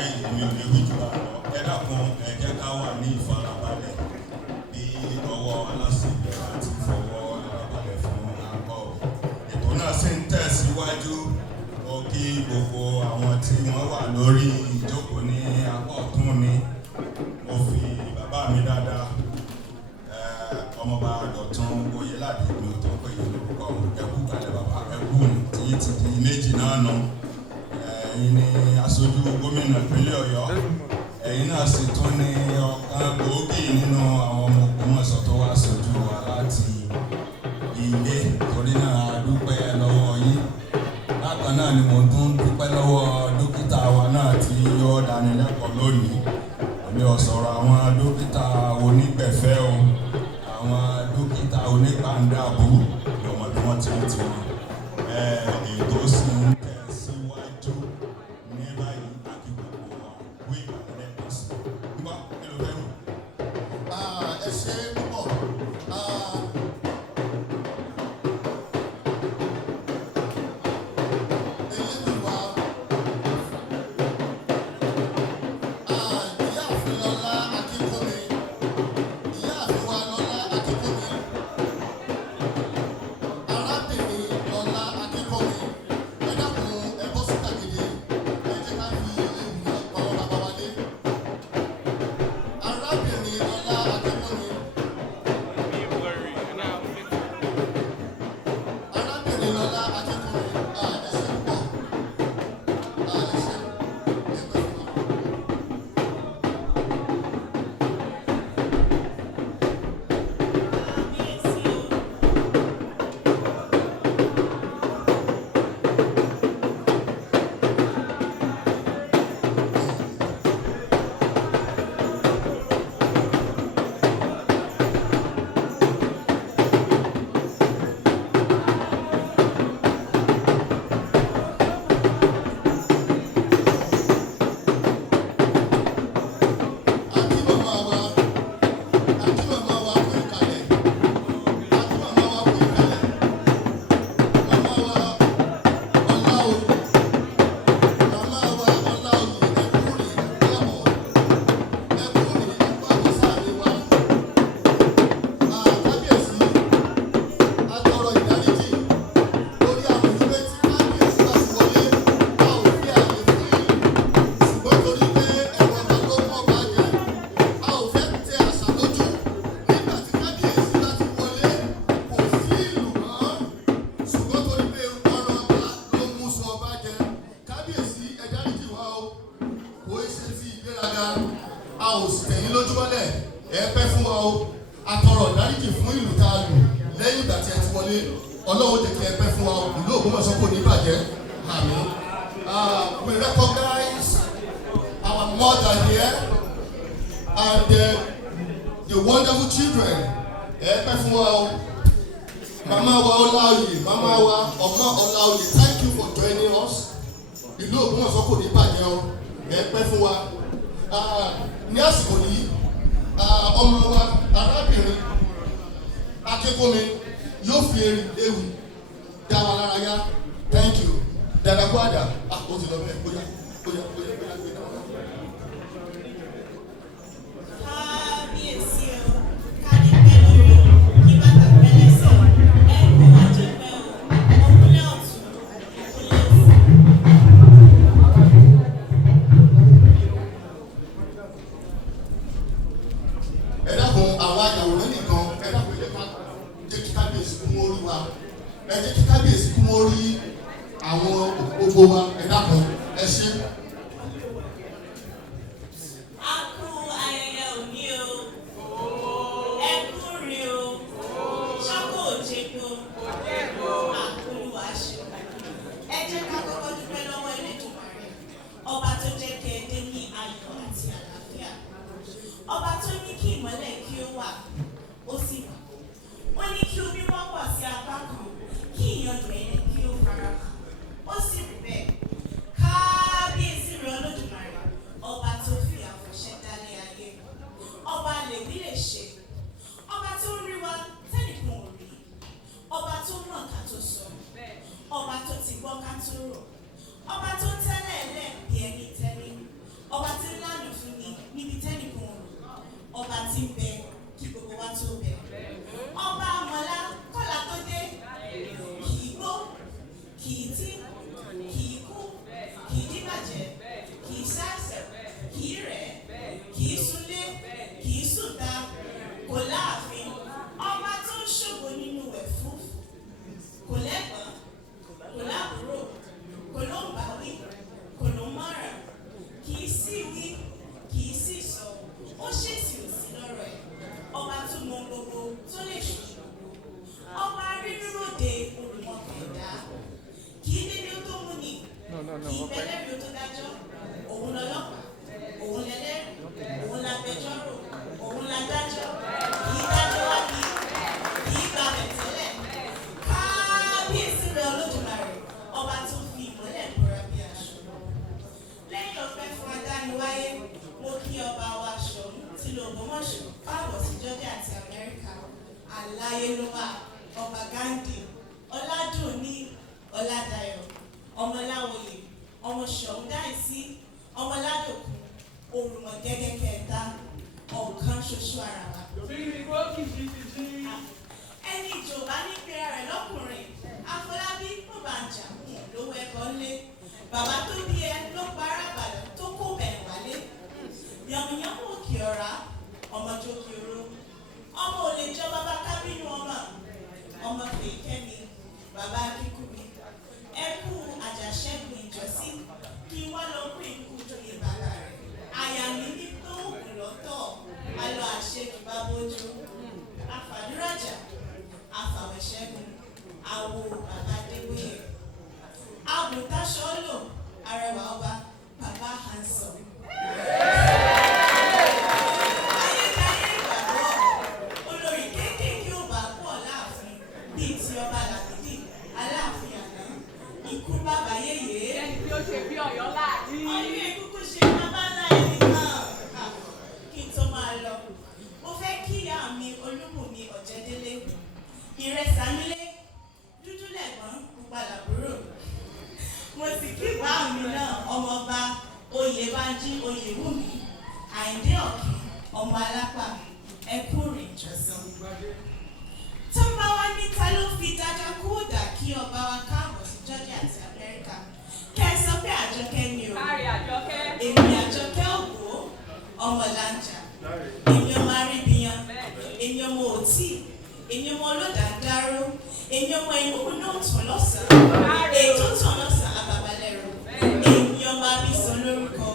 èmi ò lè wíjú bá lọ ẹ dákun ẹ jẹ́ ká wà ní ìfarabalẹ̀ bí ọwọ́ aláṣẹ̀bẹ̀ àti fọwọ́ alábalẹ̀ fún akọ ètò náà sì ń tẹ̀síwájú ó kí gbogbo àwọn tí wọ́n wà lórí ìjókòó ní apá ọ̀tún mi mo fi bàbá mi dáadáa ọmọọba Dọ̀tun Oyèládé mi ò tó pé yìí lórúkọ ẹkú kalẹ̀ bàbá ẹkú tí ti di méjì náà nù ẹ̀yin ni aṣojú gómìnà ìpínlẹ̀ Ọ̀yọ́ ẹ̀yin náà sì tún ní ọ̀kan gbòógì nínú àwọn ọmọ Ògbómọ̀ṣọ́ tó wá aṣojú wa láti ilé torí náà a dúpẹ́ lọ́wọ́ yín bákan náà ni mo tún dúpẹ́ lọ́wọ́ dókítà wa náà tí yóò dánilẹ́kọ̀ọ́ lónìí èmi ò sọ̀rọ̀ àwọn dókítà onígbẹ̀fẹ́ o àwọn dókítà onígbàǹdàbù lọ́mọ bí wọ́n ti ń tiwọn ètò sì ń tẹ̀síwájú ní báyìí àti gbogbo wa wí ìbàdàn ẹ̀kọ́ sí nígbà kí ló fẹ́ rò. ẹ ṣe púpọ̀ Ọlọ́run jẹ́ kí ẹ pẹ́ fún wa ìlú Ògbómọ̀ṣọ́ kò ní bàjẹ́ àmín. We recognize our mother here and the wonderful children. Ẹ pẹ́ fún wa o. Mama wa Ọláoyè, Mama wa Ọmọ Ọláoyè, thank you for joining us. Ìlú Ògbómọ̀ṣọ́ kò ní bàjẹ́ o. Ẹ pẹ́ fún wa. Ní àsìkò yìí, ọmọ wa arábìnrin Akínkúnmi yóò fi ewu dá wa lára yá. Thank you. Dada Kwada, ó ti lọ bẹ́ẹ̀ bóyá gbé náà. Kábíyèsí o, kádìpẹ́ lórí kí bàtà pẹ́lẹ́sẹ̀, ẹ̀kú àjẹpẹ́ o, ọkùnrin ọ̀tún, ọkùnrin òsì. Ẹ dákun àwọn àyàwòrán nìkan ẹ dákun jẹ́ kí kábíyèsí kún orí wa ẹ jẹ́ kí kábíyèsí kún orí àwọn gbogbo wa ẹ dákun ẹ ṣe. A kú ayẹyẹ òní o, ẹ kú rí o, ṣọ́kò òjèpo gbọ́ ká tó rò. Ọba tó tẹ́lẹ̀ lẹ̀ bí ẹni tẹ́lẹ̀. Ọba tí ń lànà fún ni níbi tẹ́nì kan rò. Ọba tí ń bẹ kí gbogbo wa tó bẹ. Ọba àmọ́lá kọ́lá tó dé. Kì í gbó, kì í tí, kì í kú, kì í díbàjẹ́, kì í ṣàìsàn, kì í rẹ̀, kì í súnlé, kì í sùta, kò láàfin. Ọba tó ń ṣògo nínú ẹ̀fúùfù. Kò lẹ́gbọ̀n, kò láàbúrò, kò ló ń báwí, kò ló ń mọ̀ràn, kì í sì wí, kì í sì sọ, ó ṣèṣì òsì lọ́rọ̀ ẹ̀. Ọba tó mọ gbogbo tó lè ṣe gbogbo. Ọba rírúròde olùmọ̀kàn ẹ̀dá. Kì í débi ó tó mú ni, kì í bẹ́lẹ́rìí ó tó dájọ́. Òun lọ́lọ́pàá, òun lẹ́lẹ́rìí, òun lágbẹjọ́rò, òun ládájọ́. Kì í dájọ́ wá kì í gba bẹ̀tẹ́lẹ̀. Kábíyèsí rẹ̀ Olódùmarè, ọba tó fi ìmọ́lẹ̀ bora bí aṣọ. Lẹ́yìn ọpẹ́ fún adániwáyé, mo kí ọba wa Ṣọ̀ún tìlú Ògbómọ̀ṣọ́ káàbọ̀ sí Georgia àti Amẹ́ríkà. Aláyélúwà, ọba Gandhi, Ọládùnní, Ọládayọ̀, Ọmọláwòye, ọmọ Ṣọ̀ún Dáìsí, Ọmọládòkun, Òrùmọ̀gẹ́gẹ́ kẹta, ọ̀kan ṣoṣo àràbà. Ẹni ìjọba ní pera rẹ̀ lọ́kùnrin, Afọlábí kò bá ń jà lówó ẹ̀kọ́ lé. Bàbá tó bí ẹ ló para àbàdàn tó kó bẹ̀rẹ̀ wálé. Yànmùyánmù òkè ọ̀rá, ọmọ jókè oró. Ọmọ ò lè jọ bàbá kábínú ọmọ. Ọmọ Fèyíkẹ́mi, bàbá Akínkúmi. Ẹkú àjàṣẹ́gun ìjọsí kí wọ́n lọ pín ikú joyè bàbá rẹ̀. Àyà mi ní tó òkú lọ́tọ̀, alọ́ àṣejù bá bójú. Afàdúràjà, afàwẹ̀ṣẹ́gun, àwo bàbá Adéwòye. Àgùntàṣọ́lò, arẹwà ọba, bàbá handsome. Ayédáyé ìgbàgbọ́, olórí kéékèèké ò bá pọ̀ láàfin bíi ti ọba Làmídì, Aláàfin àná, ikú bàbá yéyé. Ẹni tí ó ṣe bí Ọ̀yọ́ láàrin. Ọyún ìkúkú ṣe bàbá ńlá ẹni náà. Kí n tó máa lọ, mo fẹ́ kí ìyá mi Olúbùnmi Ọ̀jẹ̀délé. Ìrẹsàmílé, dúdú lẹ̀gbọ́n, pupa làbúrò. Mo sì kí bá mi náà ọmọọba Oyèbánjí Oyèwùmí, Àyìndé Ọ̀kín, ọmọ Alápà, ẹkú rìn jọ̀sán. Tó bá wá níta ló fi dáadáa kú dà kí ọba wa káàbọ̀ sí Georgia àti Amẹ́ríkà. Kẹ́ ẹ sọ pé Àjọkẹ́ ni o. Kárí Àjọkẹ́. Èmi Àjọkẹ́ Ògbó, ọmọ Lanja. Èmi ọmọ Aríbíyan. Èmi ọmọ Òtí. Èmi ọmọ Olódàndáró. Èmi ọmọ ìmúkún náà tún lọ́sàn-án. Ètò tún lọ́sàn-án àbàbálẹ̀rù. Èmi ọmọ Abísọ̀ lórúkọ.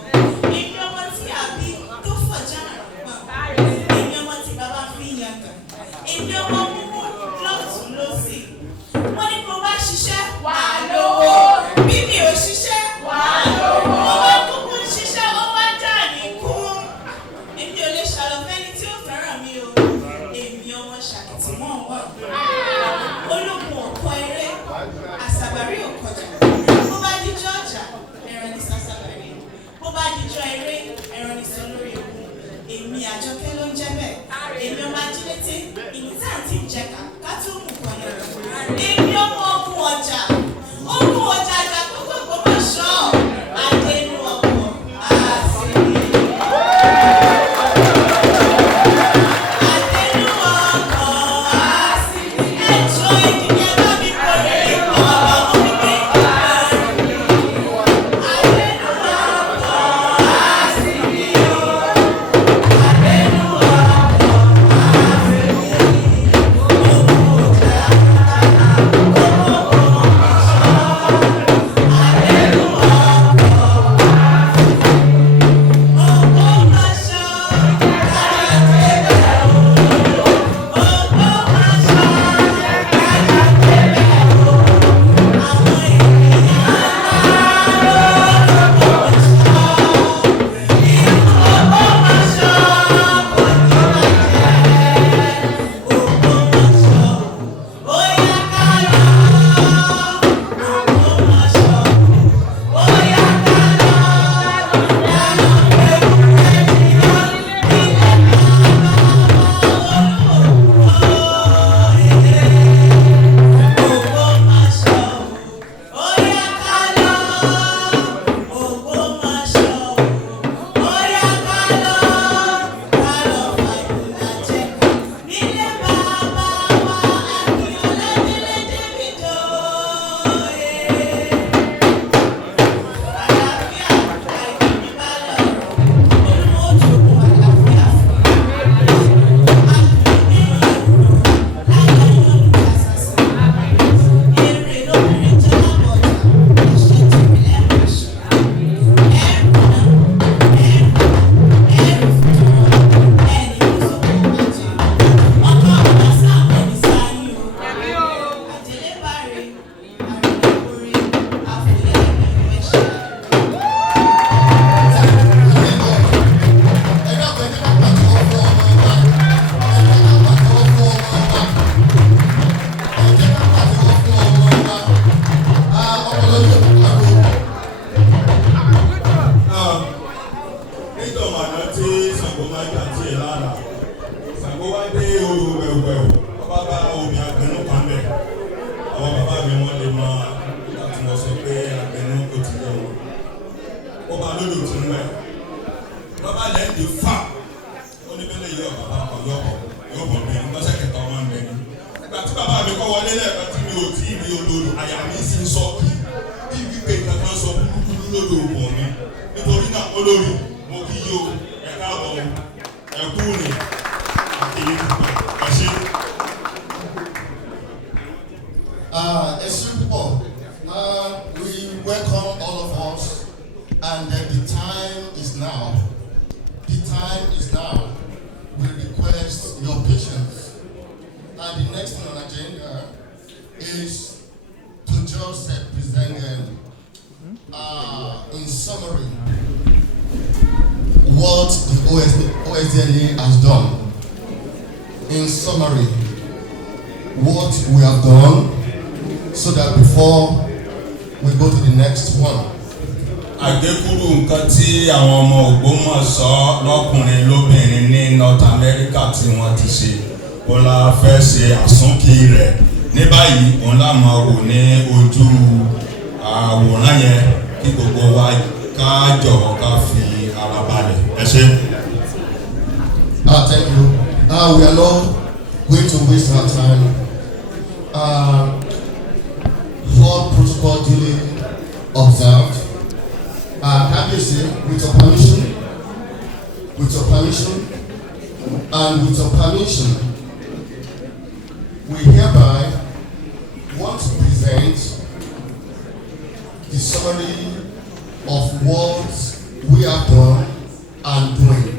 Èmi ọmọ tí àbí tó fọ̀jà àrùn pọ̀. Èmi ọmọ tí bàbá fi yangàn. Èmi ọmọ múmú lọ́tún lọ́sì. Wọ́n ní mo bá ṣiṣẹ́ wà lówó. Bí mi ò ṣiṣẹ́ wà lówó. Mo bá kúkú ń ṣiṣẹ́ ó wá dà ní kú. Èmi ò lè ṣàlọ́fẹ́ni tí ó fẹ́ràn mi o. Èmi ọmọ ṣàkìtì mọ́ wà. Ológun ọ̀pọ̀ eré, àṣàbàrí àwọn bàbá mi wọ́n lè máa láti wọ́n sọ pé àgbẹ̀nú kò tí lé wọn. Ó bá lódò tí ń wẹ̀. Bàbá lẹ́yìn tó fà ó ní bẹ́lẹ̀ yọ bàbá kan yóò bọ̀ bẹ́ẹ̀ ní lọ́sẹ̀ kẹta ọmọ mi ni. Ìgbà tí bàbá mi kọ́ wọlé lẹ́ẹ̀kan tí mi ò tí ì rí olódò àyà mi sì ń sọ kí wípé kankan sọ kúkúrú lódò òbọ̀ mi. Nítorí náà olórí mo kí yí o ẹ̀ka àbọ̀ ẹ̀kú rìn àti ẹ̀ṣin. We welcome all of us, and the time is now. The time is now. We request your patience. And the next thing on the agenda is to just present in summary what the OSDNA has done. In summary, what we have done, so that before we go to the next one. Àgékúrú nǹkan tí àwọn ọmọ Ògbómọ̀ṣọ́ lọ́kùnrin lóbìnrin ní North America tí wọ́n ti ṣe, wọ́n la fẹ́ ṣe àsúnkì rẹ̀. Ní báyìí, wọ́n lá máa wò ní ojú àwòrán yẹn kí gbogbo wa ká jọ̀wọ́ ká fi ara balẹ̀. Ẹ ṣé. Thank you. We are not going to waste our time. All protocol duly observed. Obviously, with your permission, and with your permission, we hereby want to present the summary of what we have done and doing.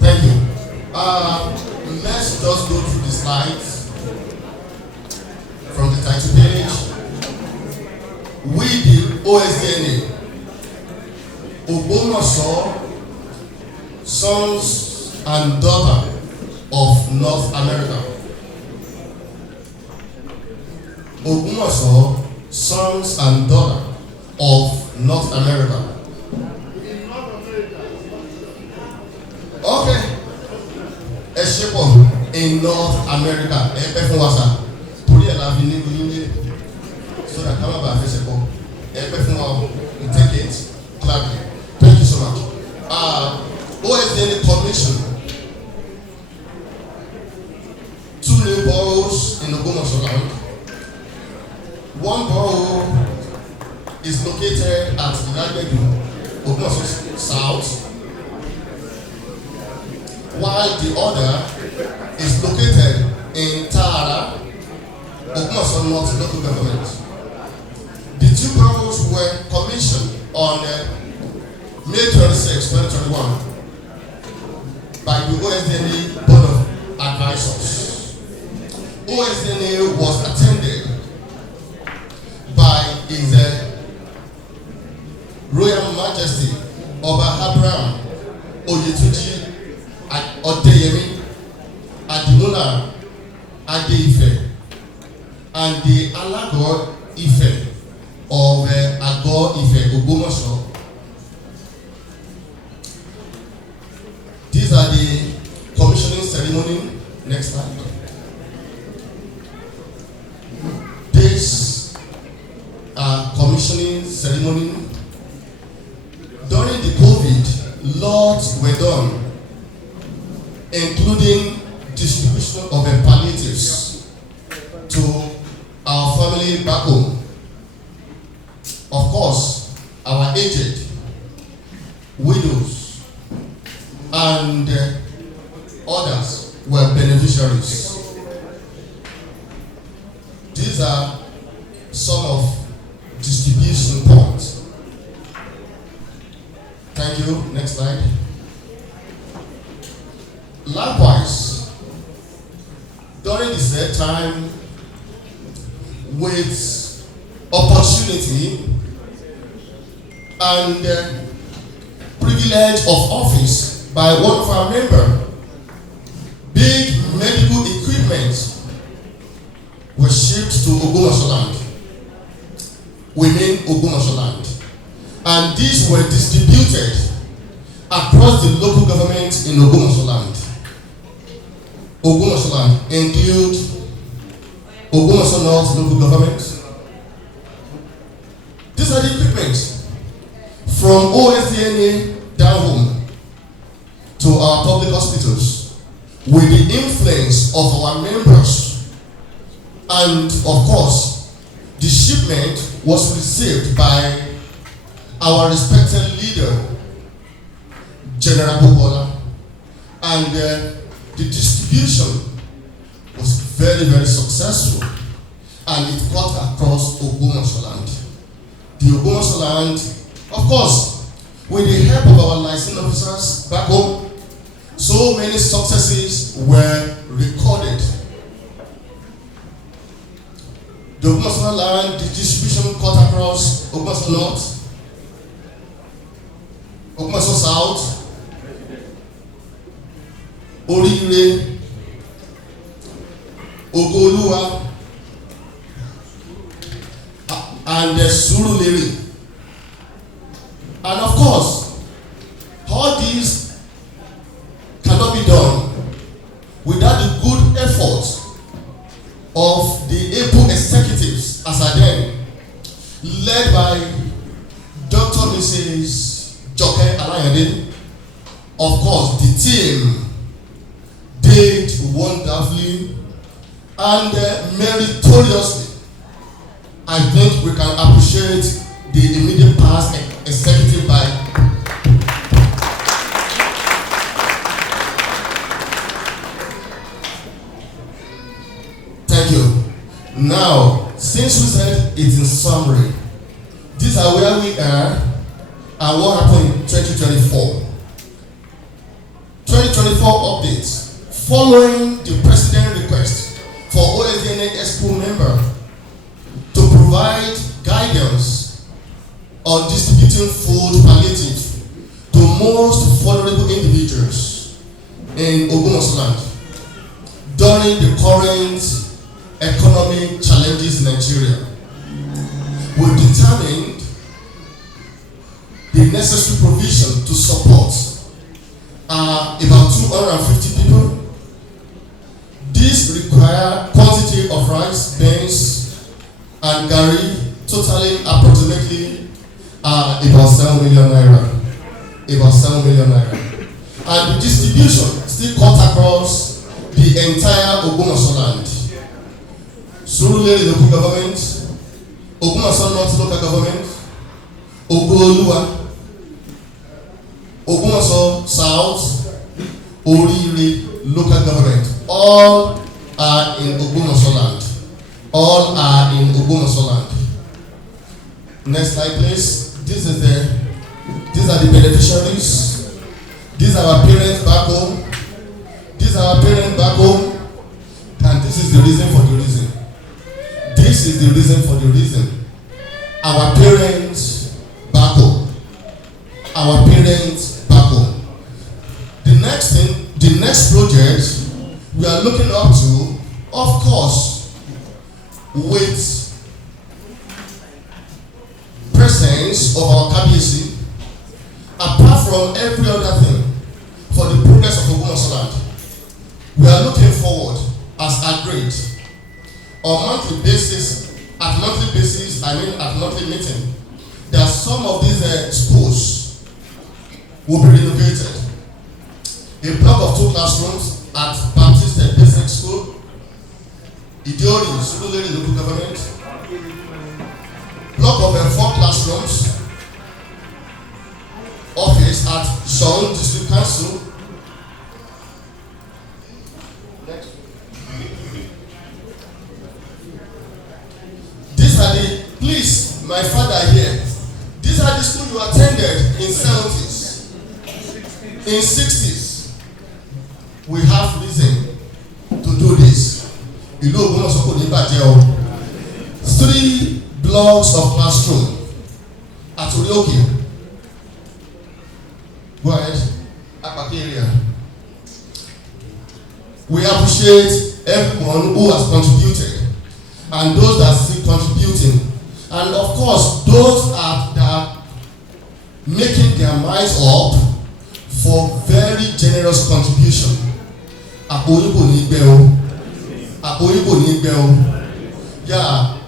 Thank you. Let's just go through the slides from the title page. We, the OSDNA, Ogbomosho, sons and daughters of North America. Ogbomosho, sons and daughters of North America. Okay. In North America, so that come about we take it gladly. Thank you so much. OSDNA Convention. 2 new boroughs in Ogbomosho land. One borough is located at Ilagbegu, Ogbomosho South, while the other is located in Tara, Ogbomosho North local government. The 2 boroughs were commissioned on May 26, 2021 by the OSDNA Board of Advisors. OSDNA was attended by His Royal Majesty Oba Abraham Oyetunji Odeyemi Adimola Ade-Ife and the Alago Ife of Ago Ife Ogbomosho. These are the commissioning ceremony. Next slide. This commissioning ceremony. During the COVID, lots were done, including distribution of palliatives to our family back home. Of course, our aged, widows, and others were beneficiaries. These are some of distribution points. Thank you. Next slide. Likewise, during this time, with opportunity and privilege of office by one of our members, big medical equipment was shipped to Ogbomosho land. We mean Ogbomosho land. And these were distributed across the local government in Ogbomosho land. Ogbomosho land include Ogbomosho North local government. These are the equipment from OSDNA down home to our public hospitals with the influence of our members, and of course the shipment was received by our respected leader General Bobola, and the distribution was very, very successful, and it cut across Ogbomosho land. The Ogbomosho land, of course, with the help of our licensing officers back home, so many successes were recorded. The Ogbomosho land, the distribution cut across Ogbomosho North, Ogbomosho South, Orire, Ogoluwa, and Surulere. And of course, all these cannot be done without the good effort of the able executives as I then, led by Dr. Mrs. Joke Alayande. Of course, the team did wonderfully and meritoriously. I think we can appreciate the immediate past executive by thank you. Now, since we said it in summary, these are where we are and what happened in 2024. 2024 updates. Following the president request for OSDNA Expo member to provide guidance on distributing food palliative to most vulnerable individuals in Ogbomosho land during the current economic challenges in Nigeria, we determined the necessary provision to support about 250 people. This require quantity of rice, beans, and gari, totaling approximately about 7 million naira. About 7 million naira. And the distribution still cut across the entire Ogbomosho land. Surulere local government, Ogbomosho North local government, Ogoluwa, Ogbomosho South, Orire local government. All are in Ogbomosho land. All are in Ogbomosho land. Next slide, please. These are the beneficiaries. These are our parents back home. These are our parents back home. And this is the reason for the reason. This is the reason for the reason. Our parents back home. Our parents back home. The next thing, the next project we are looking up to, of course, with presence of our KBC, apart from every other thing, for the progress of Ogbomosho land, we are looking forward as agreed on monthly basis, at monthly meeting, that some of these schools will be renovated. A block of 2 classrooms at Baptist Basic School, Idiori, Surulere local government, block of 4 classrooms, office at Sean District Council. Next. These are the, please, my father here, these are the schools you attended in 70s, in 60s. We have reason to do this. Ìlú Ògbómọ̀ṣọ́ kò ní bàjẹ́ o. 3 blocks of classroom at Orioke. Go ahead. Apaki area. We appreciate everyone who has contributed and those that are still contributing, and of course those that are making their minds up for very generous contribution. àpò yín kò ní gbẹ o, àpò yín kò ní gbẹ o. Yeah,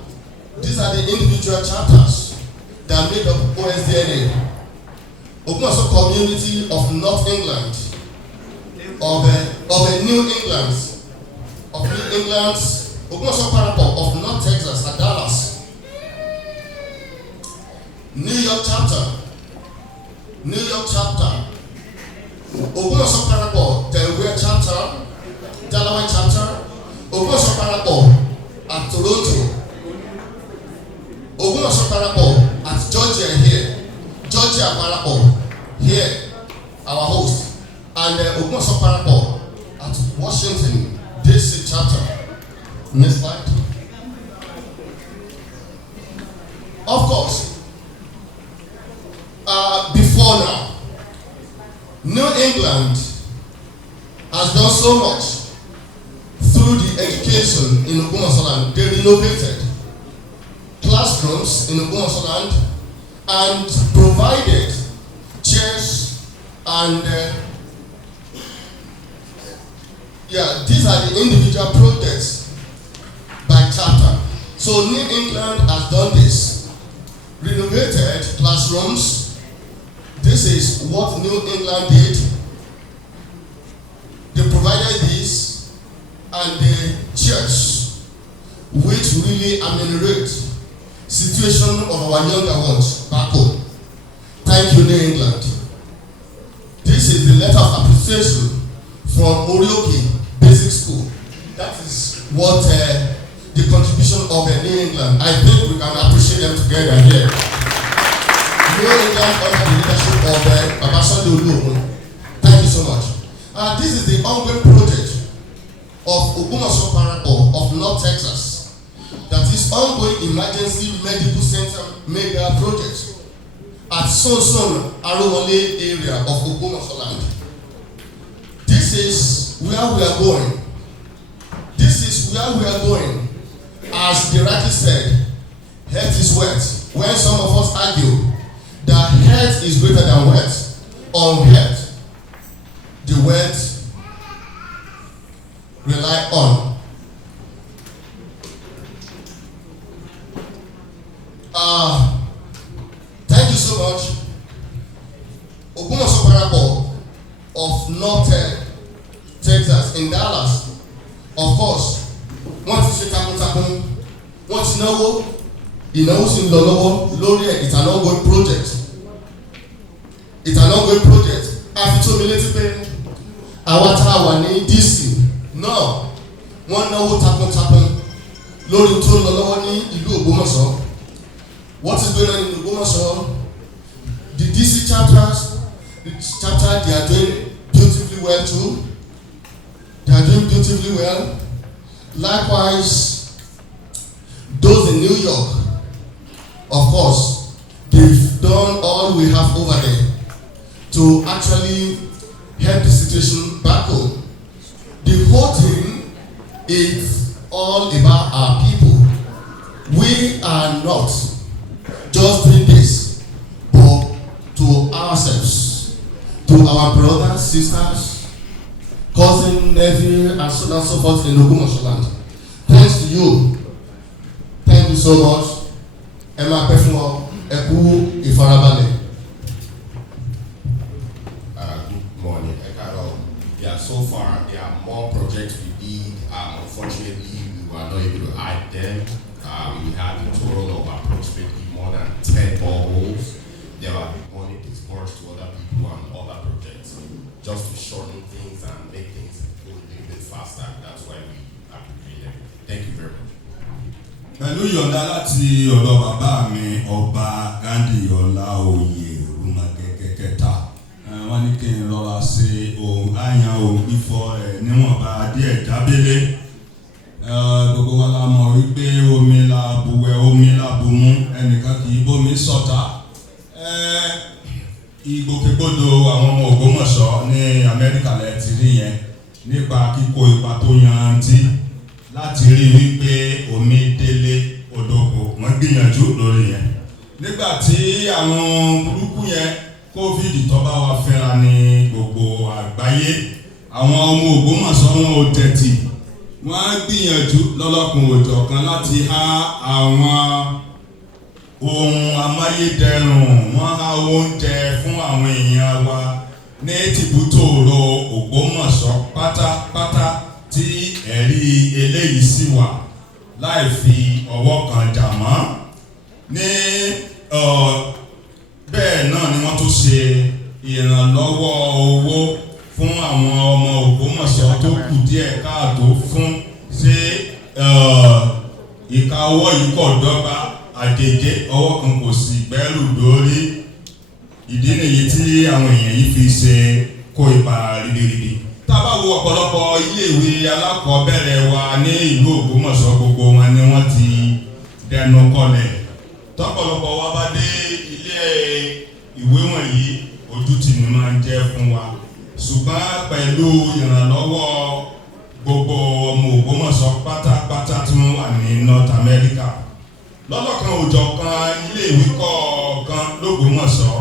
these are the individual chapters that made up OSDNA. Ogbomosho community of North England, of New England, Ogbomosho parapọ̀ of North Texas and Dallas, New York chapter, Ogbomosho parapọ̀ Delaware chapter, Delaware chapter, Ogbomosho parapọ̀ at Toronto, Ogbomosho parapọ̀ at Georgia here, Georgia parapọ̀ here, our host, and Ogbomosho parapọ̀ at Washington DC chapter. Next slide. Of course, before now, New England has done so much through the education in Ogbomosho land. They renovated classrooms in Ogbomosho land and provided chairs and these are the individual projects by chapter. So New England has done this, renovated classrooms. This is what New England did. They provided this, and the church, which really ameliorate situation of our younger ones back home. Thank you, New England. This is the letter of appreciation from Orioke Basic School. That is what the contribution of New England. I think we can appreciate them together here. New England under the leadership of Babasade Oluokun. Thank you so much. This is the ongoing project of Ogbomosho parapọ̀ of North Texas. That is ongoing emergency medical center mega project at Sonson Arowole area of Ogbomosho land. This is where we are going. This is where we are going. As the writer said, health is wealth. When some of us argue that health is greater than wealth, on health, the wealth rely on. Thank you so much. Ogbomosho parapọ̀ of North Texas in Dallas, of course, wọ́n ti ṣe takuntakun, wọ́n ti náwó, ìnáwó sì ń lọ lọ́wọ́ lórí ẹ̀. It's an ongoing project. It's an ongoing project. A fi tó mi létí pé àwa tá a wà ní DC náà wọ́n náwó takuntakun lórí tó ń lọ lọ́wọ́ ní ìlú Ògbómọ̀ṣọ́. What is going on in Ogbomosho? The DC chapter, they are doing beautifully well too. They are doing beautifully well. Likewise, those in New York, of course, they've done all we have over there to actually help the situation back home. The whole thing is all about our people. We are not just doing this, but to ourselves, to our brothers, sisters, cousin, nephew, and so on and so forth in Ogbomosho land. Thanks to you. Thank you so much. Emma Pefumo, Eku Ifarabale. Good morning, Ekaro. Yeah, so far there are more projects we did. Unfortunately, we were not able to add them. We had a total of approximately more than 10 boreholes. There were money disbursed to other people and other projects, just to shorten things and make things go a little bit faster. That's why we appreciate them. Thank you very much. Pẹ̀lú yọ̀ǹda láti ọ̀dọ̀ bàbá mi ọba Gandhi Ọláoyè Olúmọgẹ́gẹ́ kẹta. Wọ́n ní kí n rọra ṣe ohun àyàn ohun fífọ́ ẹ̀ níwọ̀nba díẹ̀ jábélé. Gbogbo wa la mọ̀ wípé omi la buwẹ̀ omi la bumú ẹnìkan kì í bómi sọ̀tá. Ìgbòkègbodò àwọn ọmọ Ògbómọ̀ṣọ́ ní Amẹ́ríkà lẹ ti rí yẹn nípa kíkó ipa tó yanrantí láti rí wípé omi délé odòkó wọ́n gbìyànjú lórí yẹn. Nígbà tí àwọn burúkú yẹn COVID tó bá wa fẹ́ra ní gbogbo àgbáyé, àwọn ọmọ Ògbómọ̀ṣọ́ wọn ò tẹ̀tì wọ́n á gbìyànjú lọ́lọ́kùn òjọ̀kan láti há àwọn ohun amáyédẹrùn wọ́n há oúnjẹ fún àwọn èèyàn wa ní tìbútòrò Ògbómọ̀ṣọ́ pátápátá tí ẹ̀rí eléyìí sì wà láì fi ọwọ́ kan jà mọ́ ní bẹ́ẹ̀ náà ni wọ́n tún ṣe ìrànlọ́wọ́ owó fún àwọn ọmọ Ògbómọ̀ṣọ́ tó kù díẹ̀ káàtó fún ṣé ìka ọwọ́ yìí kò dọ́gba àjèjé ọwọ́ kan kò sì gbẹ́rù dórí ìdí nìyí tí àwọn èèyàn yìí fi ṣe kó ipa ribiribi. Tá a bá wo ọ̀pọ̀lọpọ̀ iléèwé alákọ̀ọ́bẹ̀rẹ̀ wa ní ìlú Ògbómọ̀ṣọ́ gbogbo wọn ni wọ́n ti dẹnu kọlẹ̀. Tọ́pọ̀lọpọ̀ wa bá dé ilé ìwé wọ̀nyí ojútì ni máa ń jẹ́ fún wa. Ṣùgbọ́n pẹ̀lú ìrànlọ́wọ́ gbogbo ọmọ Ògbómọ̀ṣọ́ pátápátá tí wọ́n wà ní North America lọ́lọ́kan òjọ̀kan iléèwé kọ̀ọ̀kan l'Ógbómọ̀ṣọ́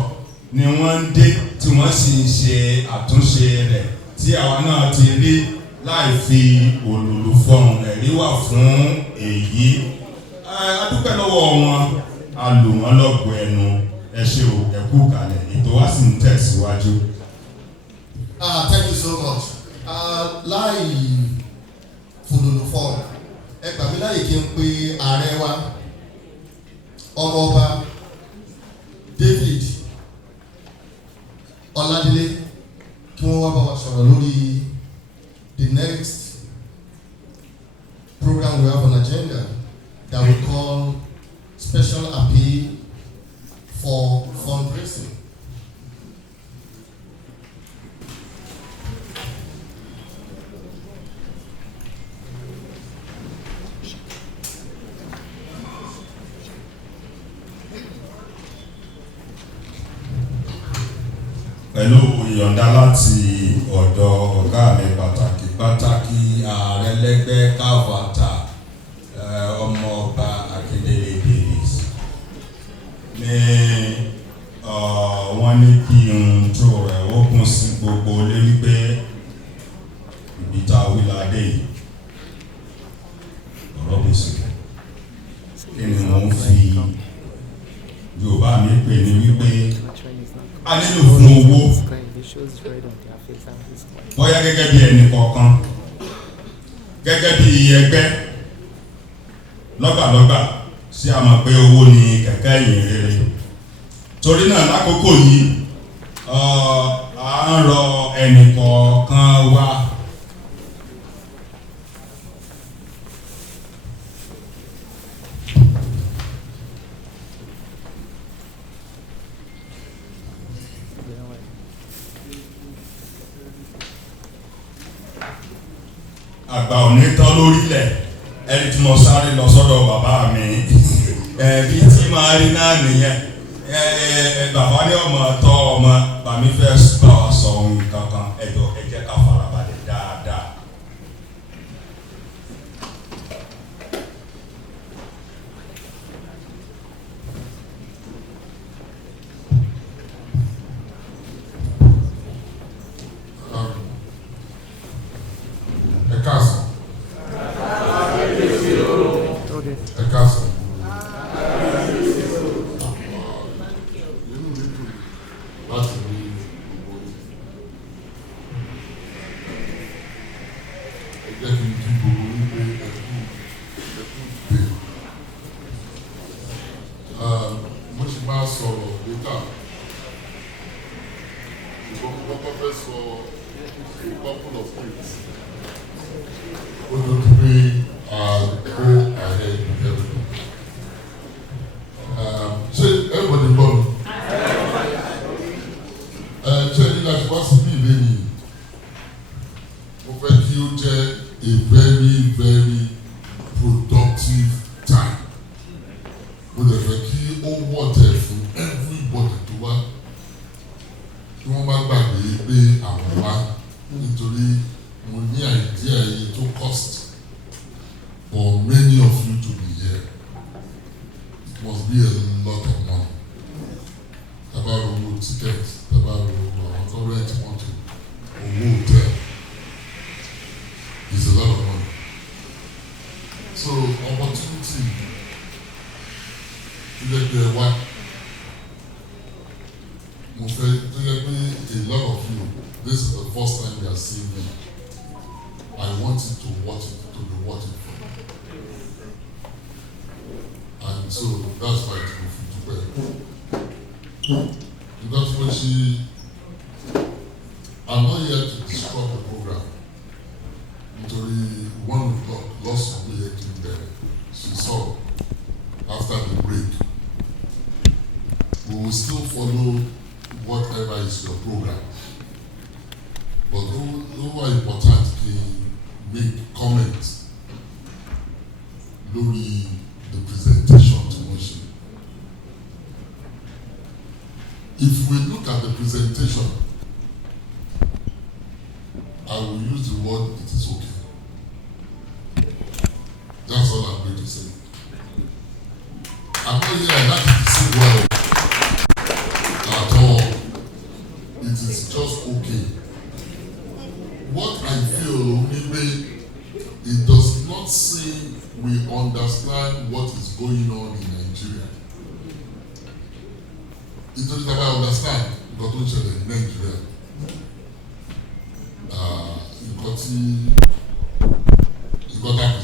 ni wọ́n ń dé tí wọ́n sì ń ṣe àtúnṣe rẹ̀ tí àwa náà ti rí láì fi òlòlò fọhùn ẹ̀rí wà fún èyí. A dúpẹ́ lọ́wọ́ wọn a lò wọ́n lọ́gọ̀ ẹnu ẹ ṣé o ẹ kú kalẹ̀ ètò wa sì ń tẹ̀síwájú. Thank you so much. Láì fòlòlò fọhùn ẹ gbà mí láyè kí n pe ààrẹ wa ọmọọba David Ọládélé kí wọ́n wá bá wa sọ̀rọ̀ lórí the next program we have on agenda that we call special appeal for fundraising. Pẹ̀lú ìyọ̀ǹda láti ọ̀dọ̀ ọ̀gá mi pàtàkì ààrẹ lẹ́gbẹ́ káfàtà ọmọọba Akíndélé Davis ní wọ́n ní kí n tó rẹ̀ ó kún sí gbogbo lé wípé ibi tá a wí ládé yìí ọ̀rọ̀ bí sí kí ni mo ń fi Yorùbá mi pè ní wípé a nílò fún owó bóyá gẹ́gẹ́ bí ẹnì kọ̀ọ̀kan gẹ́gẹ́ bí ẹgbẹ́ lọ́gbàlọ́gbà sí a mọ̀ pé owó ni kẹ̀kẹ́ ìyìn rere torí náà lákòókò yìí à ń rọ ẹnì kọ̀ọ̀kan wa àgbà òní tán lórílẹ̀ ẹni tí mo sáré lọ sọ́dọ̀ bàbá mi bí tí máa rí náà nìyẹn bàbá ní ọmọ tọ́ ọmọ bàmí fẹ́ bá wa sọ ohun kankan ẹ̀dọ̀ ẹ jẹ́ ká farabalẹ̀ dáadáa. So opportunity to get the one. A lot of you, this is the first time you are seeing me. I want you to watch it, to be watching for me. And so that's why it's moving to bed. Because when I'm not here to disrupt the program. Nítorí one lost somebody here there. She saw after the break. We will still follow whatever is your program. But who are important to make comments lórí the presentation to motion. If we look at the presentation, I will use the word it is okay. That's all I'm going to say. I'm not here not to say well at all. It is just okay. What I feel, maybe it does not say we understand what is going on in Nigeria. It doesn't have I understand what is in Nigeria. You got to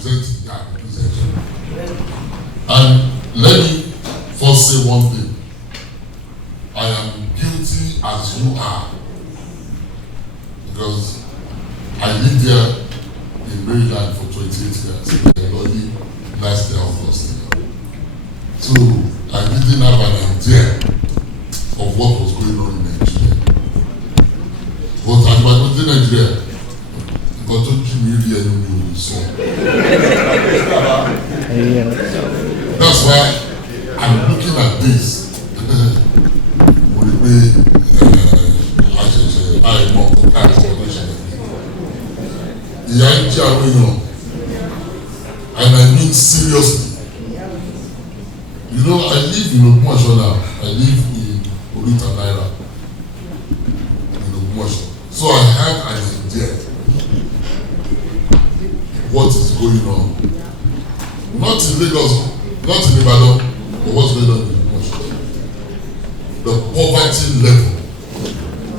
present that presentation. And let me first say one thing. I am guilty as you are. Because I lived here in Maryland for 28 years. And only last year August. So I didn't have an idea of what was going on in Nigeria. But I was in Nigeria. Because don't you really know so. That's why I'm looking at this. With the and I mean seriously. You know, I live in Ogbomosho now. I live in Orita Naira. In Ogbomosho. So I have an idea what is going on. Not in Lagos, not in Ibadan, but what's going on in Ogbomosho. The poverty level.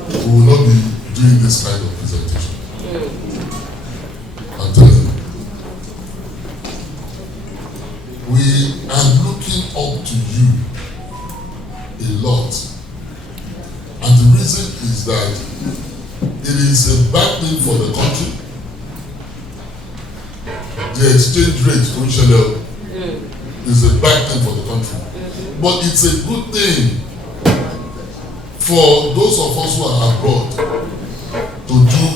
We will not be doing this kind of presentation. I'm telling you. We are looking up to you a lot. And the reason is that it is a bad thing for the country. The exchange rate is a bad thing for the country. But it's a good thing for those of us who are abroad to do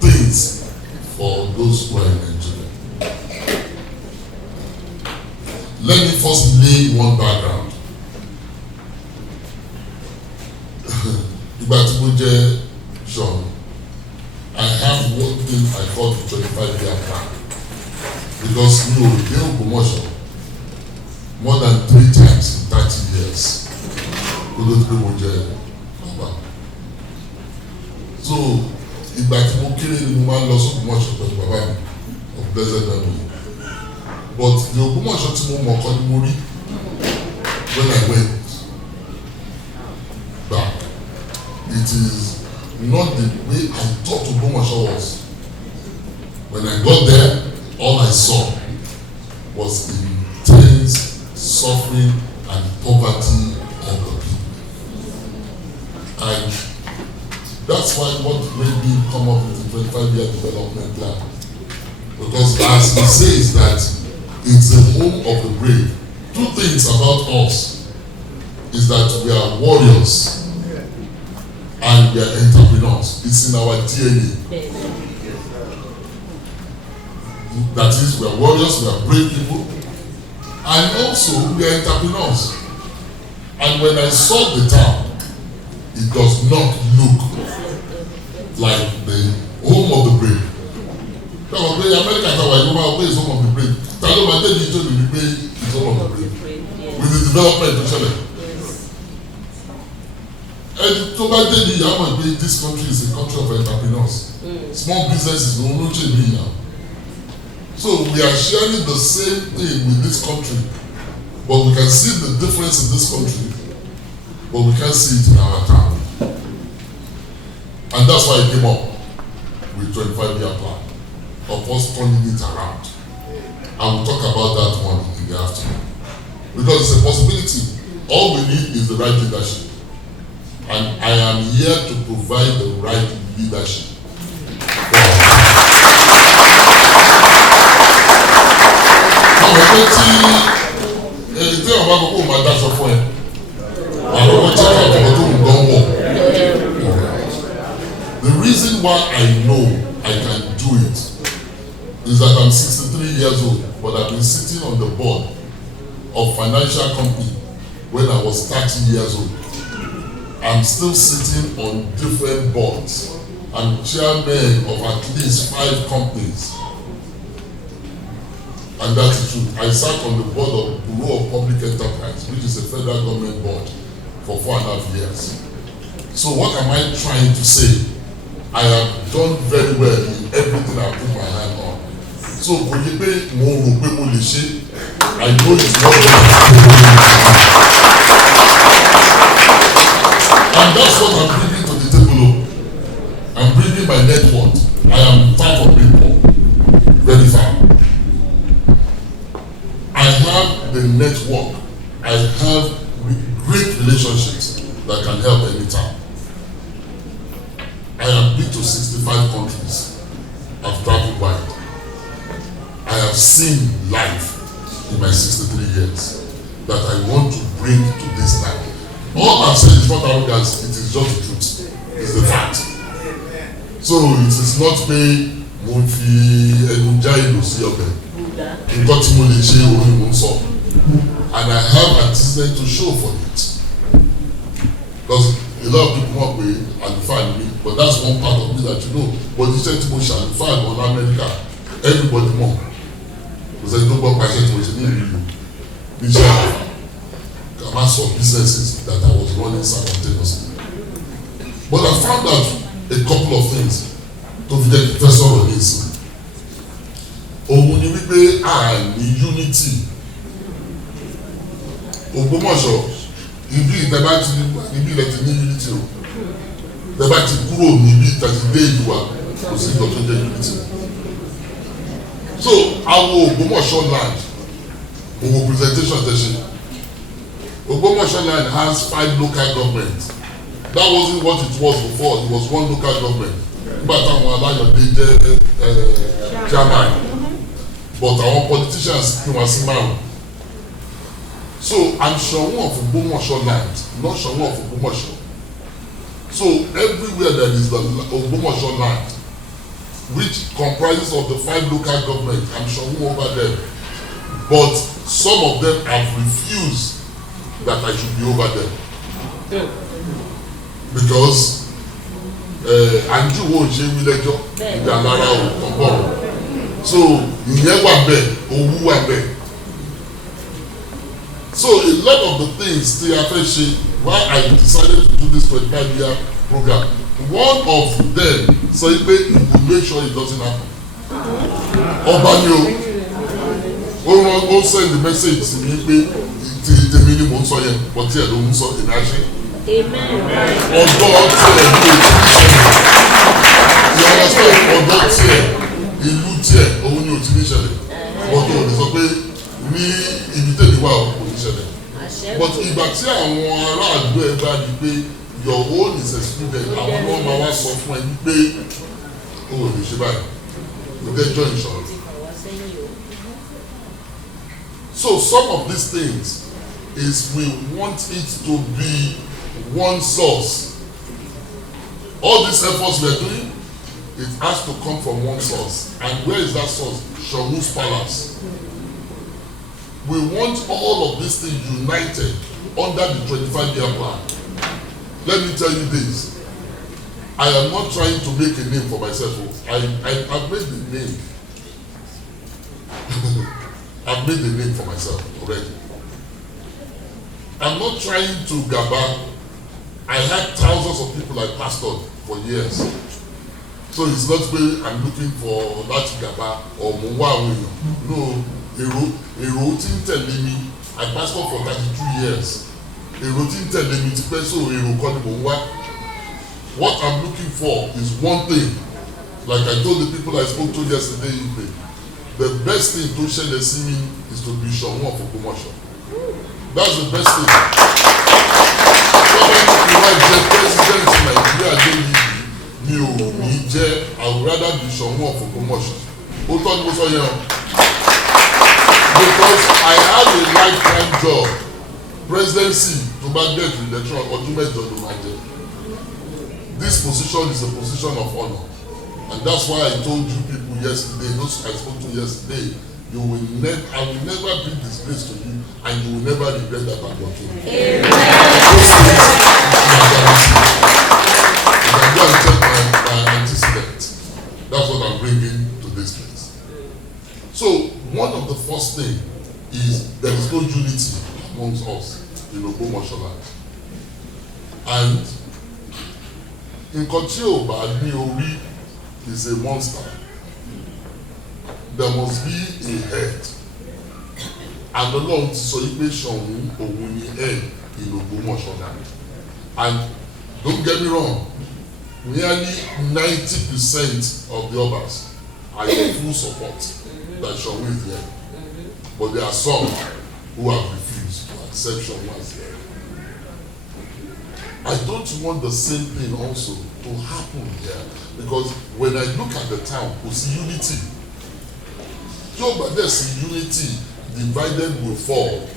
things for those who are in Nigeria. Let me first lay one background. Sean, I have one thing I call the 25-year plan. Because we will be Ogbomosho more than 3 times in 30 years. So, ìgbà tí mo kéré ni mo máa ń lọ sí Ogbomosho pẹ̀lú bàbá mi of blessed memory. But the Ogbomosho tí mo mọ̀ kọ́ ni mo rí when I went back. It is not the way I thought Ogbomosho was. When I got there, all I saw was intense suffering and poverty of the people. And that's why what made me come up with the 25-year development plan. Because as he says that it's the home of the brave. 2 things about us is that we are warriors and we are entrepreneurs. It's in our DNA. That is, we are warriors, we are brave people, and also we are entrepreneurs. And when I saw the town, it does not look like the home of the brave. America is home of the brave. Is home of the brave. With the development of Chile. And this country is a country of entrepreneurs. Small businesses will not change now. So we are sharing the same thing with this country, but we can see the difference in this country, but we can't see it in our town. And that's why I came up with 25-year plan of us turning it around. And we'll talk about that one in the afternoon. Because it's a possibility. All we need is the right leadership. And I am here to provide the right leadership. The reason why I know I can do it is that I'm 63 years old, but I've been sitting on the board of financial company when I was 30 years old. I'm still sitting on different boards. I'm chairman of at least 5 companies. And that's true. I sat on the board of Bureau of Public Enterprise, which is a federal government board, for 4.5 years. So what am I trying to say? I have done very well in everything I put my hand on. So I know it's not well. And that's what I'm bringing to the table. I'm bringing my network. I am far from people. Very far. I have the network. I have great relationships that can help any town. I have been to 65 countries. I've traveled wide. I have seen life in my 63 years that I want to bring to this time. All I've said is not arrogance, it is just the truth. It's the fact. So it is not me and I have antecedent to show for it. Because a lot of people want to identify me, but that's one part of me that you know. But you said to me, identify on America, everybody more. Because I don't want my head to be mass of businesses that I was running simultaneously. But I found out a couple of things to be the professor on this. Òun ni wípé ní unity. Ogbomosho, ibi ìtẹ́bá ti ibi ilẹ̀ ti ní unity o. Ìtẹ́bá ti kúrò níbi ìtàtí dé ìlú wa, kò sí ìtọ́ tó jẹ́ unity. So, our Ogbomosho land, our presentation session. Ogbomosho land has 5 local governments. That wasn't what it was before. It was 1 local government. But chairman. But our politicians came as man. So I'm sure of Ogbomosho land, not sure of Ogbomosho. So everywhere there is the Ogbomosho land, which comprises of the 5 local governments, I'm sure over there. But some of them have refused that I should be over there. Because Andrew won't change villager in the Lara or so you never beg or who are beg. So a lot of the things they appreciate why I decided to do this 25-year program. One of them so you will make sure it doesn't happen. Obanyo will send the message to me the minimum so yeah, but here don't so in action. Amen. Although you understand, ìlú tiẹ̀ òun ni ò ti ní ṣẹlẹ̀ ọdún òní sọ pé ní ibi tẹ̀lé wà kò ní ṣẹlẹ̀ but ìgbà tí àwọn aráàlú ẹ bá di pé your own is excluded àwọn ọmọ máa wá sọ fún ẹ wípé o ò lè ṣe báyìí ló kẹjọ ìṣòro. So some of these things is we want it to be one source. All these efforts we are doing, it has to come from one source. And where is that source? Shawu's Palace. We want all of these things united under the 25-year plan. Let me tell you this. I am not trying to make a name for myself. I've made the name. I've made the name for myself already. I'm not trying to gaba. I had thousands of people I pastored for years. So it's not where I'm looking for láti gàba or mo wá àwọn èèyàn. No, èrò tí ń tẹ̀lé mi, I pastored for 32 years. Èrò tí ń tẹ̀lé mi ti pẹ́, so èrò kọ́ ni mo ń wá. What I'm looking for is one thing. Like I told the people I spoke to yesterday evening, the best thing to ṣẹlẹ̀ sí mi is to be Ṣọ̀ún of Ogbomosho. That's the best thing. Somebody who might jẹ president Nigeria lórí mi ò ní jẹ́, I would rather be Ṣọ̀ún of Ogbomosho. Ó tọ́ ni mo sọ yẹn o. Because I have a lifetime job. Presidency tó bá get election ọdún mẹ́jọ ló máa jẹ. This position is a position of honor. And that's why I told you people yesterday, those I spoke to yesterday, I will never bring disgrace to you, and you will never regret that I'm working. Amen. You can go and check my antecedents. That's what I'm bringing to this place. So, one of the first things is there is no unity amongst us in Ogbomosho land. And in tí bá ní orí is a monster. There must be a head. And Ọlọ́run ti sọ yí pé Ṣọ̀ún òun ni head in Ogbomosho land. And don't get me wrong, nearly 90% of the Obas are in full support that Ṣọ̀ún is the head. But there are some who have refused to accept Ṣọ̀ún as the head. I don't want the same thing also to happen here, because when I look at the town, we see unity. But there's unity, divided will fall.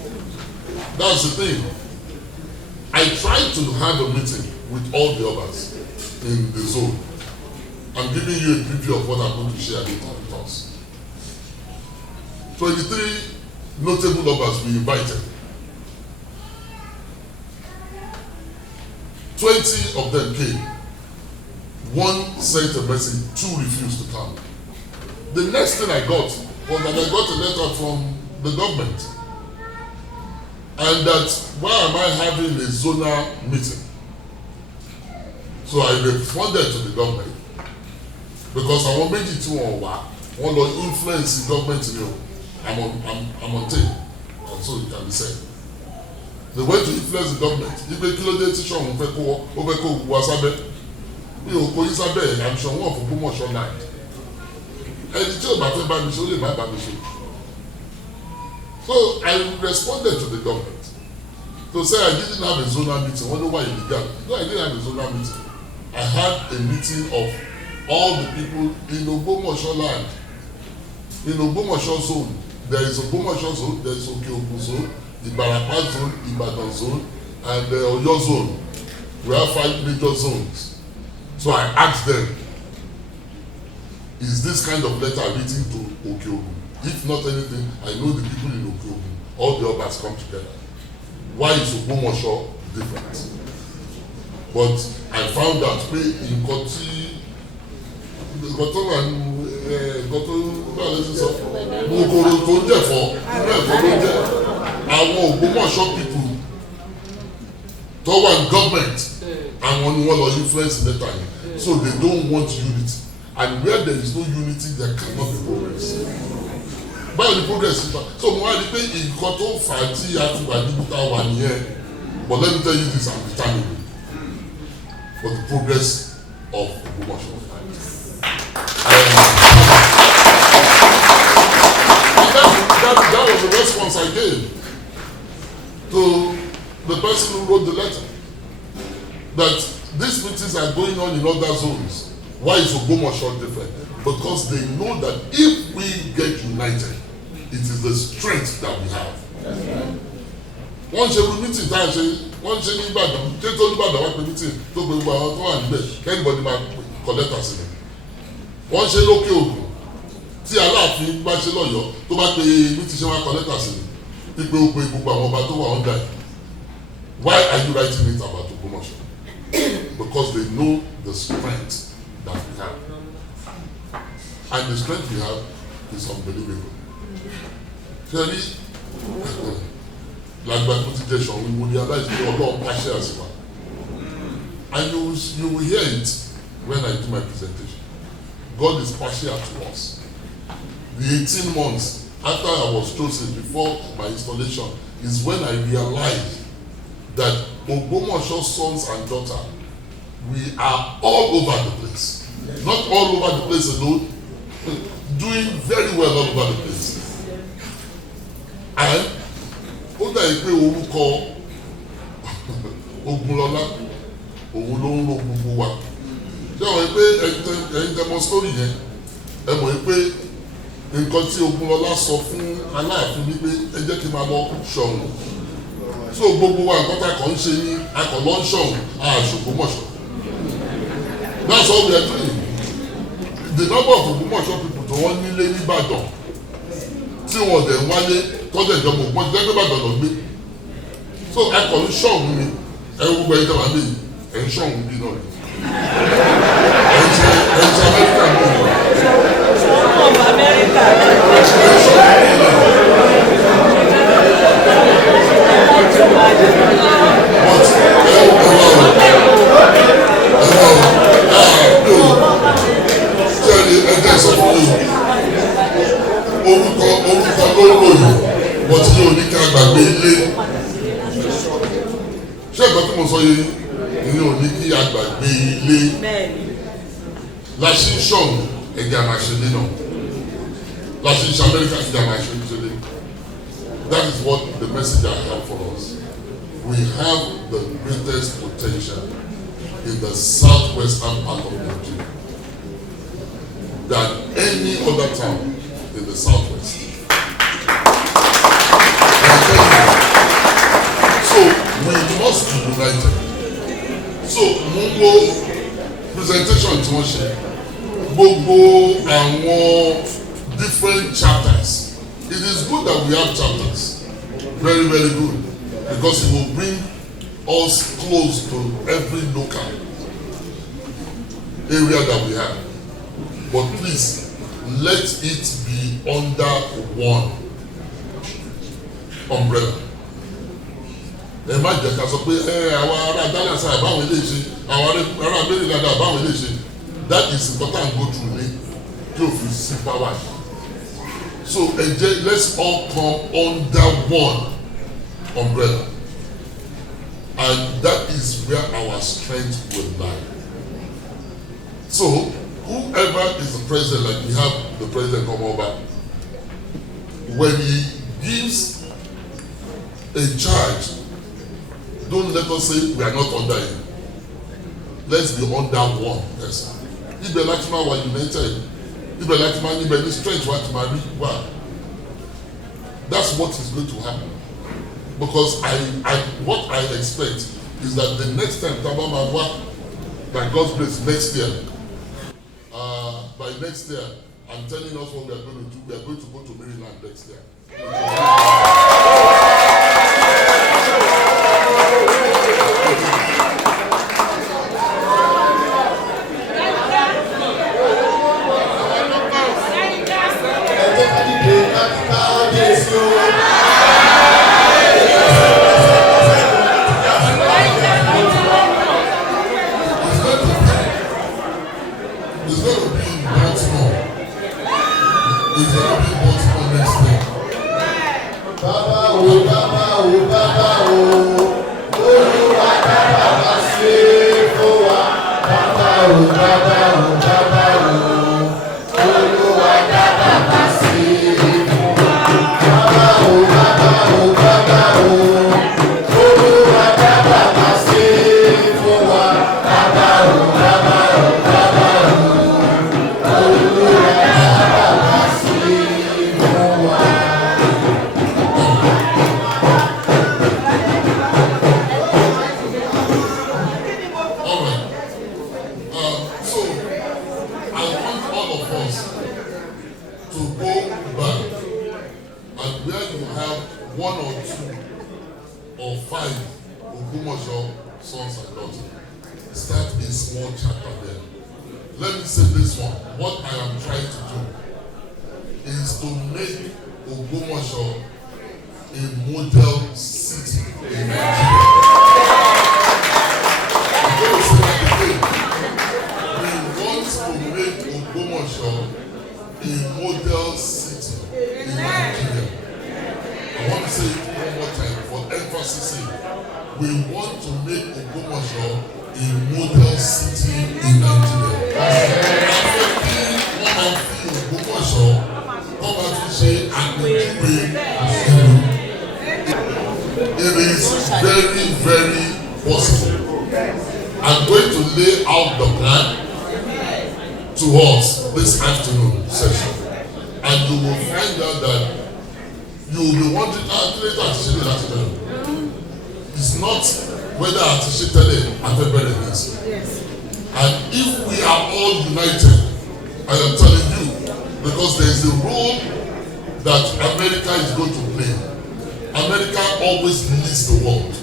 That's the thing. I tried to have a meeting with all the others in the zone. I'm giving you a preview of what I'm going to share later with us. 23 notable others we invited. 20 of them came. One sent a message, 2 refused to come. The next thing I got was that I got a letter from the government, and that why am I having a zonal meeting? So I responded to the government, because I want méjì tí wọ́n wá, wọ́n lọ influence the government, you know. I'm on tape, and so it can be said. They went to influence the government. Ipe kí ló dé tí Ṣọ̀ún fẹ́ kó wá sábẹ́. Mi ò kó yín sábẹ́, I'm Ṣọ̀ún of Ogbomosho land. Ẹni tí ò bá fẹ́ bá mi ṣe, ó lè má bá mi ṣe. So I responded to the government to say I didn't have a zonal meeting. Wọ́n ló wá illegal. No, I didn't have a zonal meeting. I had a meeting of all the people in Ogbomosho land. In Ogbomosho zone, there is Ogbomosho zone, there is Okeogun zone, Ibarapa zone, Ibadan zone, and Oyo zone. We have 5 major zones. So I asked them, is this kind of letter written to Okeogun? If not anything, I know the people in Okeogun, all the others come together. Why is Ogbomosho different? But I found out in Koti, àwọn Ogbomosho people tó wà ní government àwọn ni wọ́n lọ influence letter yẹn, so they don't want unity, and where there is no unity there cannot be progress. Báwo ni progress is so mo wá rí pé nǹkan tó fà á tí a ti wà níbi tá a wà nìyẹn, but let me tell you this, I'm determined for the progress of Ogbomosho. That was the response I gave to the person who wrote the letter, that these meetings are going on in other zones. Why is Ogbomosho different? Because they know that if we get united, it is the strength that we have. One ṣe meeting tá a ṣe, wọ́n ṣe ní Ìbàdàn, ṣé tó ní Ìbàdàn wá pé meeting tó gbé gbogbo àwọn tó wà níbẹ̀, kẹ́nìbọ̀dì máa collect us in. Wọ́n ṣe lókè Ògùn, tí Aláàfin bá ṣe lọ́yọ̀ọ́ tó bá pe meeting ṣe wá collect us in, pípé ó pe gbogbo àwọn ọba tó wà under. Why are you writing it about Ogbomosho? Because they know the strength that we have. And the strength we have is unbelievable. Clearly, like my motivation, we will realize the Lord pàṣẹ àṣìwà. And you will hear it when I do my presentation. God is partial to us. The 18 months after I was chosen before my installation is when I realized that Ogbomosho sons and daughters, we are all over the place. Not all over the place alone, doing very well all over the place. And ó dà yìí pé orúkọ Ogunlọlá òun ló ń ro gbogbo wa. Ṣé àwọn pé ẹ̀yin tẹmọ sórí yẹn ẹ mọ̀ pé nǹkan tí Ogunlọlá sọ fún Aláàfin wípé ẹ jẹ́ kí n máa lọ ṣọ̀hún. So gbogbo wa nǹkan tá a kàn ń ṣe ní akọ̀lọ́ ń ṣọ̀hún Ògbómọ̀ṣọ́. That's all we are doing. The number of Ogbomosho people tó wọ́n nílé nìbàdàn tí wọ́n dẹ̀ ń wálé tọ́jú ìjọba Ògbómọ̀ṣọ́ jẹ́ pé Ìbàdàn lọ gbé. So akọ̀lọ́ ṣọ̀hún ni ẹ wo gbogbo ẹ̀yin tẹ́wàá lé yìí ẹ̀ ń ṣọ̀hún bí náà ni. ẹ̀ ń ṣe Amẹ́ríkà ní ìlú. Ọmọ Amẹ́ríkà. Orúkọ ló ròyìn bọ̀ tí yóò ní ká gbàgbé ilé. Ṣé ẹ̀gbọ́n tí mo sọ yìí ni ò ní kí a gbàgbé ilé? Láṣí ṣọ̀hún ẹ̀jẹ̀ àmàṣẹ́lé náà. Láṣí ṣe Amẹ́ríkà ẹ̀jẹ̀ àmàṣẹ́lé. That is what the message I have for us. We have the greatest potential in the southwestern part of Nigeria than any other town in the southwest. So we must be united. So gbogbo presentation tí wọ́n ṣe gbogbo àwọn different chapters. It is good that we have chapters. Very, very good. Because it will bring us close to every local area that we have. But please, let it be under one umbrella. Ẹ má jẹ́ ká sọ pé àwọn ará Dallas àbáwọn ilé ṣe, àwọn ará Maryland àbáwọn ilé ṣe. That is important go through me to see power. So let's all come under one umbrella. And that is where our strength will lie. So whoever is the president, like we have the president come over, when he gives a charge, don't let us say we are not under him. Let's be under one person. If the Latima were united, if the Latima need any strength, that's what is going to happen. Because what I expect is that the next time Tabamawa, by God's grace, next year, by next year, I'm telling us what we are going to do. We are going to go to Maryland next year. Ogbomosho sons and daughters. Start a small chapter there. Let me say this one. What I am trying to do is to make Ogbomosho a model city in Nigeria. We want to make Ogbomosho say it one more time for emphasis sake. We want to make Ogbomosho a model city in Nigeria. Ogbomosho come out to say àpèjúwe ìlú. It is very, very possible. I'm going to lay out the plan to us this afternoon session, and you will find out that you will be wondering it's not whether Atishitele and February is. And if we are all united, I am telling you, because there is a role that America is going to play. America always leads the world.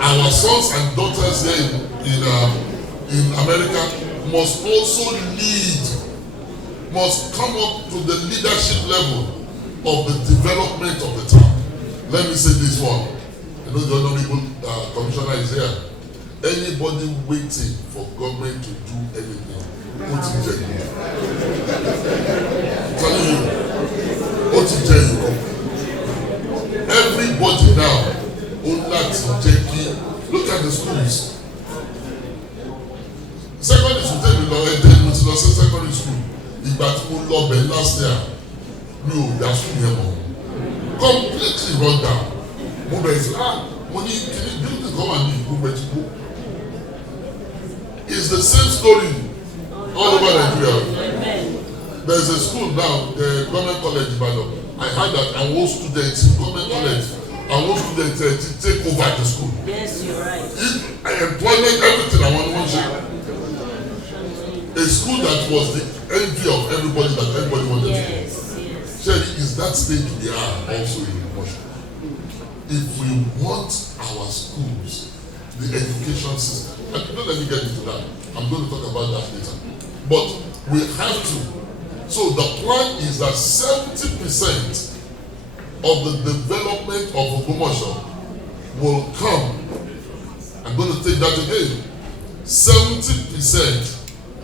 Our sons and daughters here in America must also lead, must come up to the leadership level of the development of the town. Let me say this one. I know the honorable commissioner is here. Anybody waiting for government to do anything, what is it? I'm telling you, what is it? Everybody now, look at the schools. Secondary school, secondary school. Ìgbà tí mo lọ bẹ̀ last year, mi ò dá school yẹn mọ̀. Completely run down. Mo bẹ̀rẹ̀ sí mo ní kìíní building come and be mo bẹ̀rẹ̀ ti kú. It's the same story all over Nigeria. There is a school now, the government college Ibadan. I heard that and all students in government college and all students take over the school. Yes, you're right. Employment, everything I want to a school that was the envy of everybody that everybody wanted to do. Sherry, is that stage we are also in Ogbomosho? If we want our schools, the education system, and don't let me get into that. I'm going to talk about that later. But we have to. So the plan is that 70% of the development of Ogbomosho will come. I'm going to take that again. 70%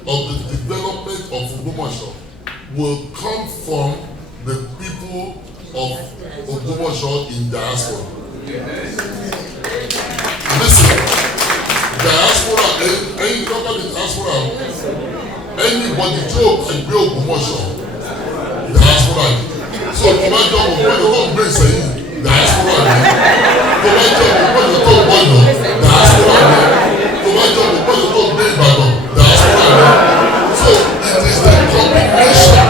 of the development of Ogbomosho will come from the people of Ogbomosho in diaspora. Listen, diaspora, anybody joke and be Ogbomosho, diaspora. So Ogbomosho will bring saying diaspora. Ogbomosho will bring diaspora. Ogbomosho will bring Ibadan. So it is the combination.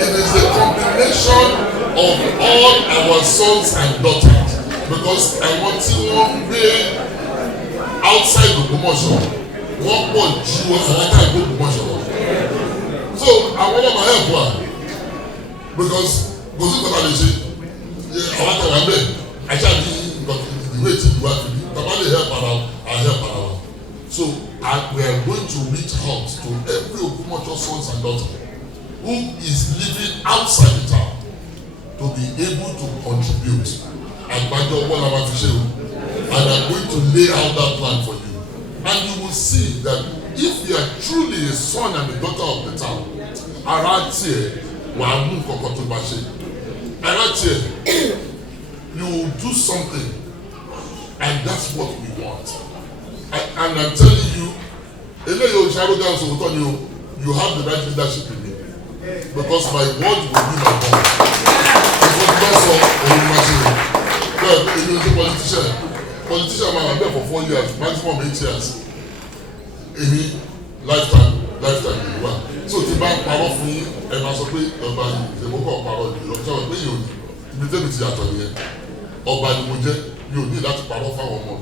It is the combination of all our sons and daughters. Because I want to be outside Ogbomosho. One point you are outside Ogbomosho. So I want to help one. Because goes to the say, I want to I shall be the way to do it. Help around, I help around. So we are going to reach out to every Ogbomosho sons and daughters who is living outside the town to be able to contribute. And I'm going to lay out that plan for you. And you will see that if you are truly a son and a daughter of the town, you will do something. And that's what we want. And I'm telling you, you have the right leadership in me. Because my word will be my word. Politician might have been for 4 years, maximum 8 years. Any lifetime. So the bank power for you, and I say, the local power, the local pay you. You tell me to that on here. Or by the budget, you need that power for one more.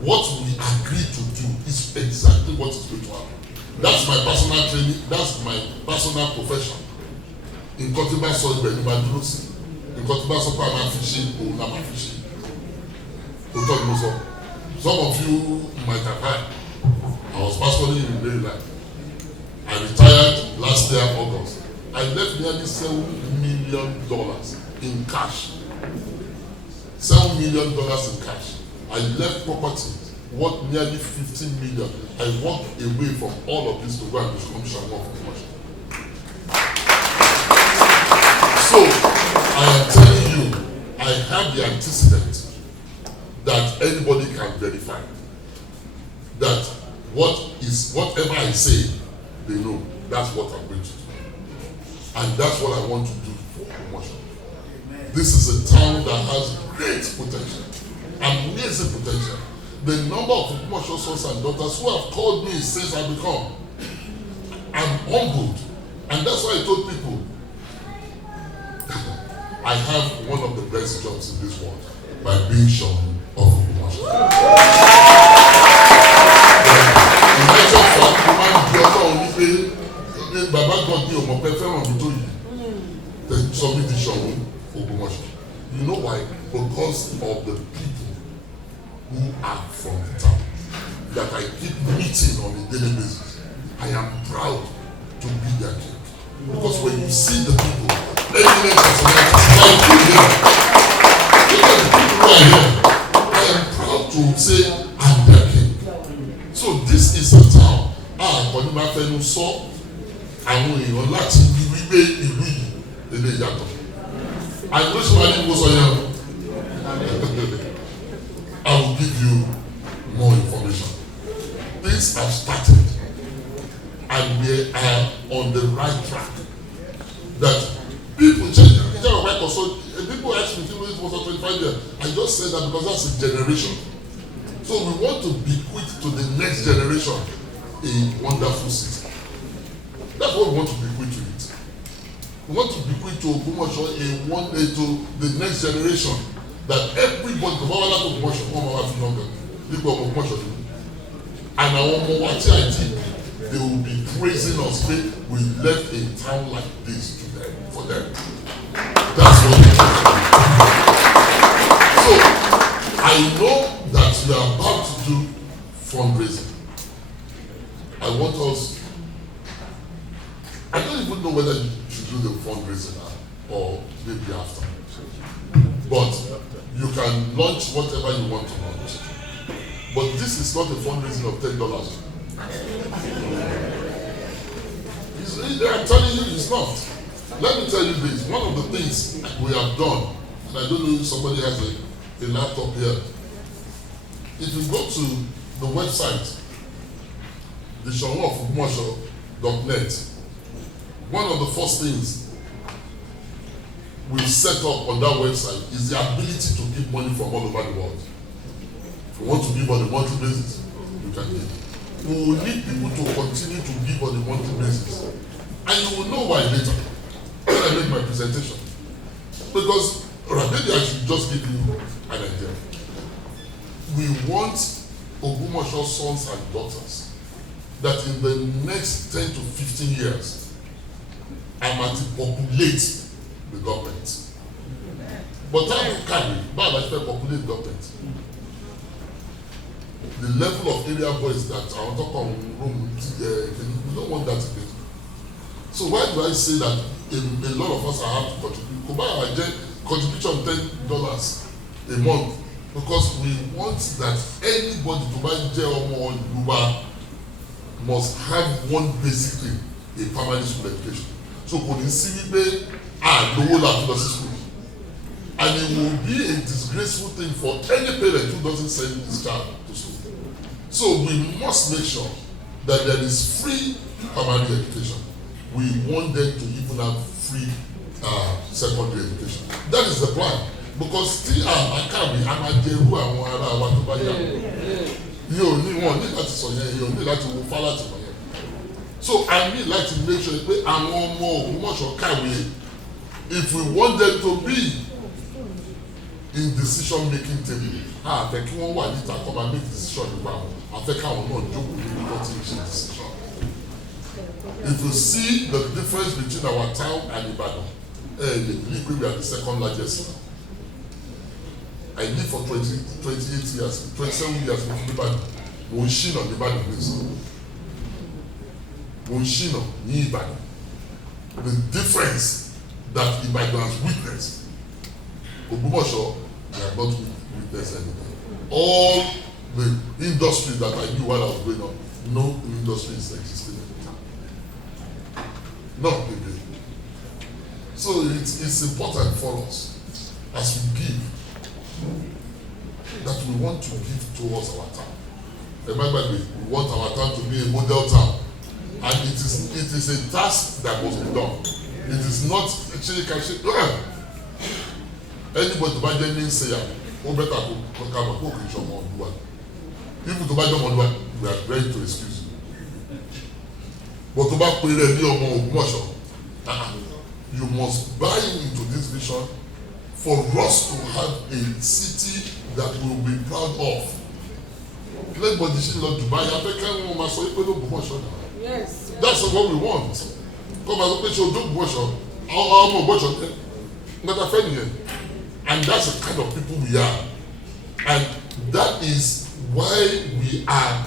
What we agree to do is exactly what is going to happen. That's my personal training, that's my personal profession. In Kotiba soil, in Kotiba soil, I'm fishing, I'm fishing. Some of you might have heard, I was pastoring in Maryland. I retired last year, August. I left nearly $7 million in cash. $7 million in cash. I left property worth nearly 15 million. I walked away from all of this to go and become Commissioner of Commercial. So have the antecedent that anybody can verify. That whatever I say, they know that's what I'm going to do. And that's what I want to do for Ogbomosho. This is a town that has great potential, amazing potential. The number of Ogbomosho sons and daughters who have called me since I become, I'm humbled. And that's why I told people, I have one of the best jobs in this world by being Sean of Ogbomosho. Baba God ní ọmọ pẹ́ fẹ́ràn mi tó yìí. Somebody di Sean Ogbomosho. You know why? Because of the people who are from the town that I keep meeting on a daily basis. I am proud to be their king. Because when you see the people, eminent personalities like you here, look at the people who are here. I am proud to say I'm their king. So this is a town. Kọ́ni máa fẹnu sọ àwọn èèyàn láti wíwé ìlú yìí lè yàtọ̀. Àìlóṣùwà ní ìwòsàn yẹn. I will give you more information. Things have started and we are on the right track. That people change. People ask me, it was 25 years. I just said that because that's a generation. So we want to bequeath to the next generation a wonderful city. That's what we want to bequeath to it. We want to bequeath to Ogbomosho to the next generation. That everybody, the power of Ogbomosho, people of Ogbomosho, and our Mowati, they will be praising us. We left a town like this to them, for them. That's what we do. So I know that we are about to do fundraising. I want us. I don't even know whether you should do the fundraising now or maybe after. But you can launch whatever you want to launch. But this is not a fundraising of $10. I'm telling you, it's not. Let me tell you this. One of the things we have done, and I don't know if somebody has a laptop here. If you go to the website, theSeanOfOgbomosho.net, one of the first things we've set up on that website is the ability to give money from all over the world. If you want to give on a monthly basis, you can give. We will need people to continue to give on a monthly basis. And you will know why later when I make my presentation. Because maybe I should just give you an idea. We want Ogbomosho sons and daughters that in the next 10 to 15 years, I'm at to populate the government. But how you carry, bad I populate government. The level of area boys that I want to come room, we don't want that again. So why do I say that a lot of us have to contribute? Contribution $10 a month, because we want that anybody to buy Jeomo Luba must have one basic thing, a primary school education. So when you see me, no to school. And it will be a disgraceful thing for any parent who doesn't send his child to school. So we must make sure that there is free primary education. We want them to even have free secondary education. That is the plan. Because still, I can't be, I'm a Jehu, I'm want to buy them. You only want that to you only like to follow to. So I need like to make sure that I'm more much or carry. If we want them to be in decision making table, I think one way to come and make decision about. I think I will not joke with you decision. If you see the difference between our town and Ibadan, we are the second largest. I lived for 28 years, 27 years with Ibadan. Monshino, Ibadan is. Monshino, Ibadan. The difference that Ibadan has witnessed, Ogbomosho, I have not witnessed anything. All the industries that I knew while I was growing up, no industry is existing in the town. Not really. So it's important for us as we give that we want to give towards our town. Remember, we want our town to be a model town, and it is a task that must be done. It is not anybody to buy any say or better to come and cook in some more. People to buy them on one, we are ready to excuse you. But to buy Ogbomosho, you must buy into this vision for us to have a city that we'll be proud of. Everybody should not Dubai. Yes. That's what we want. Come and look at your Ogbomosho. And that's the kind of people we are. And that is why we are.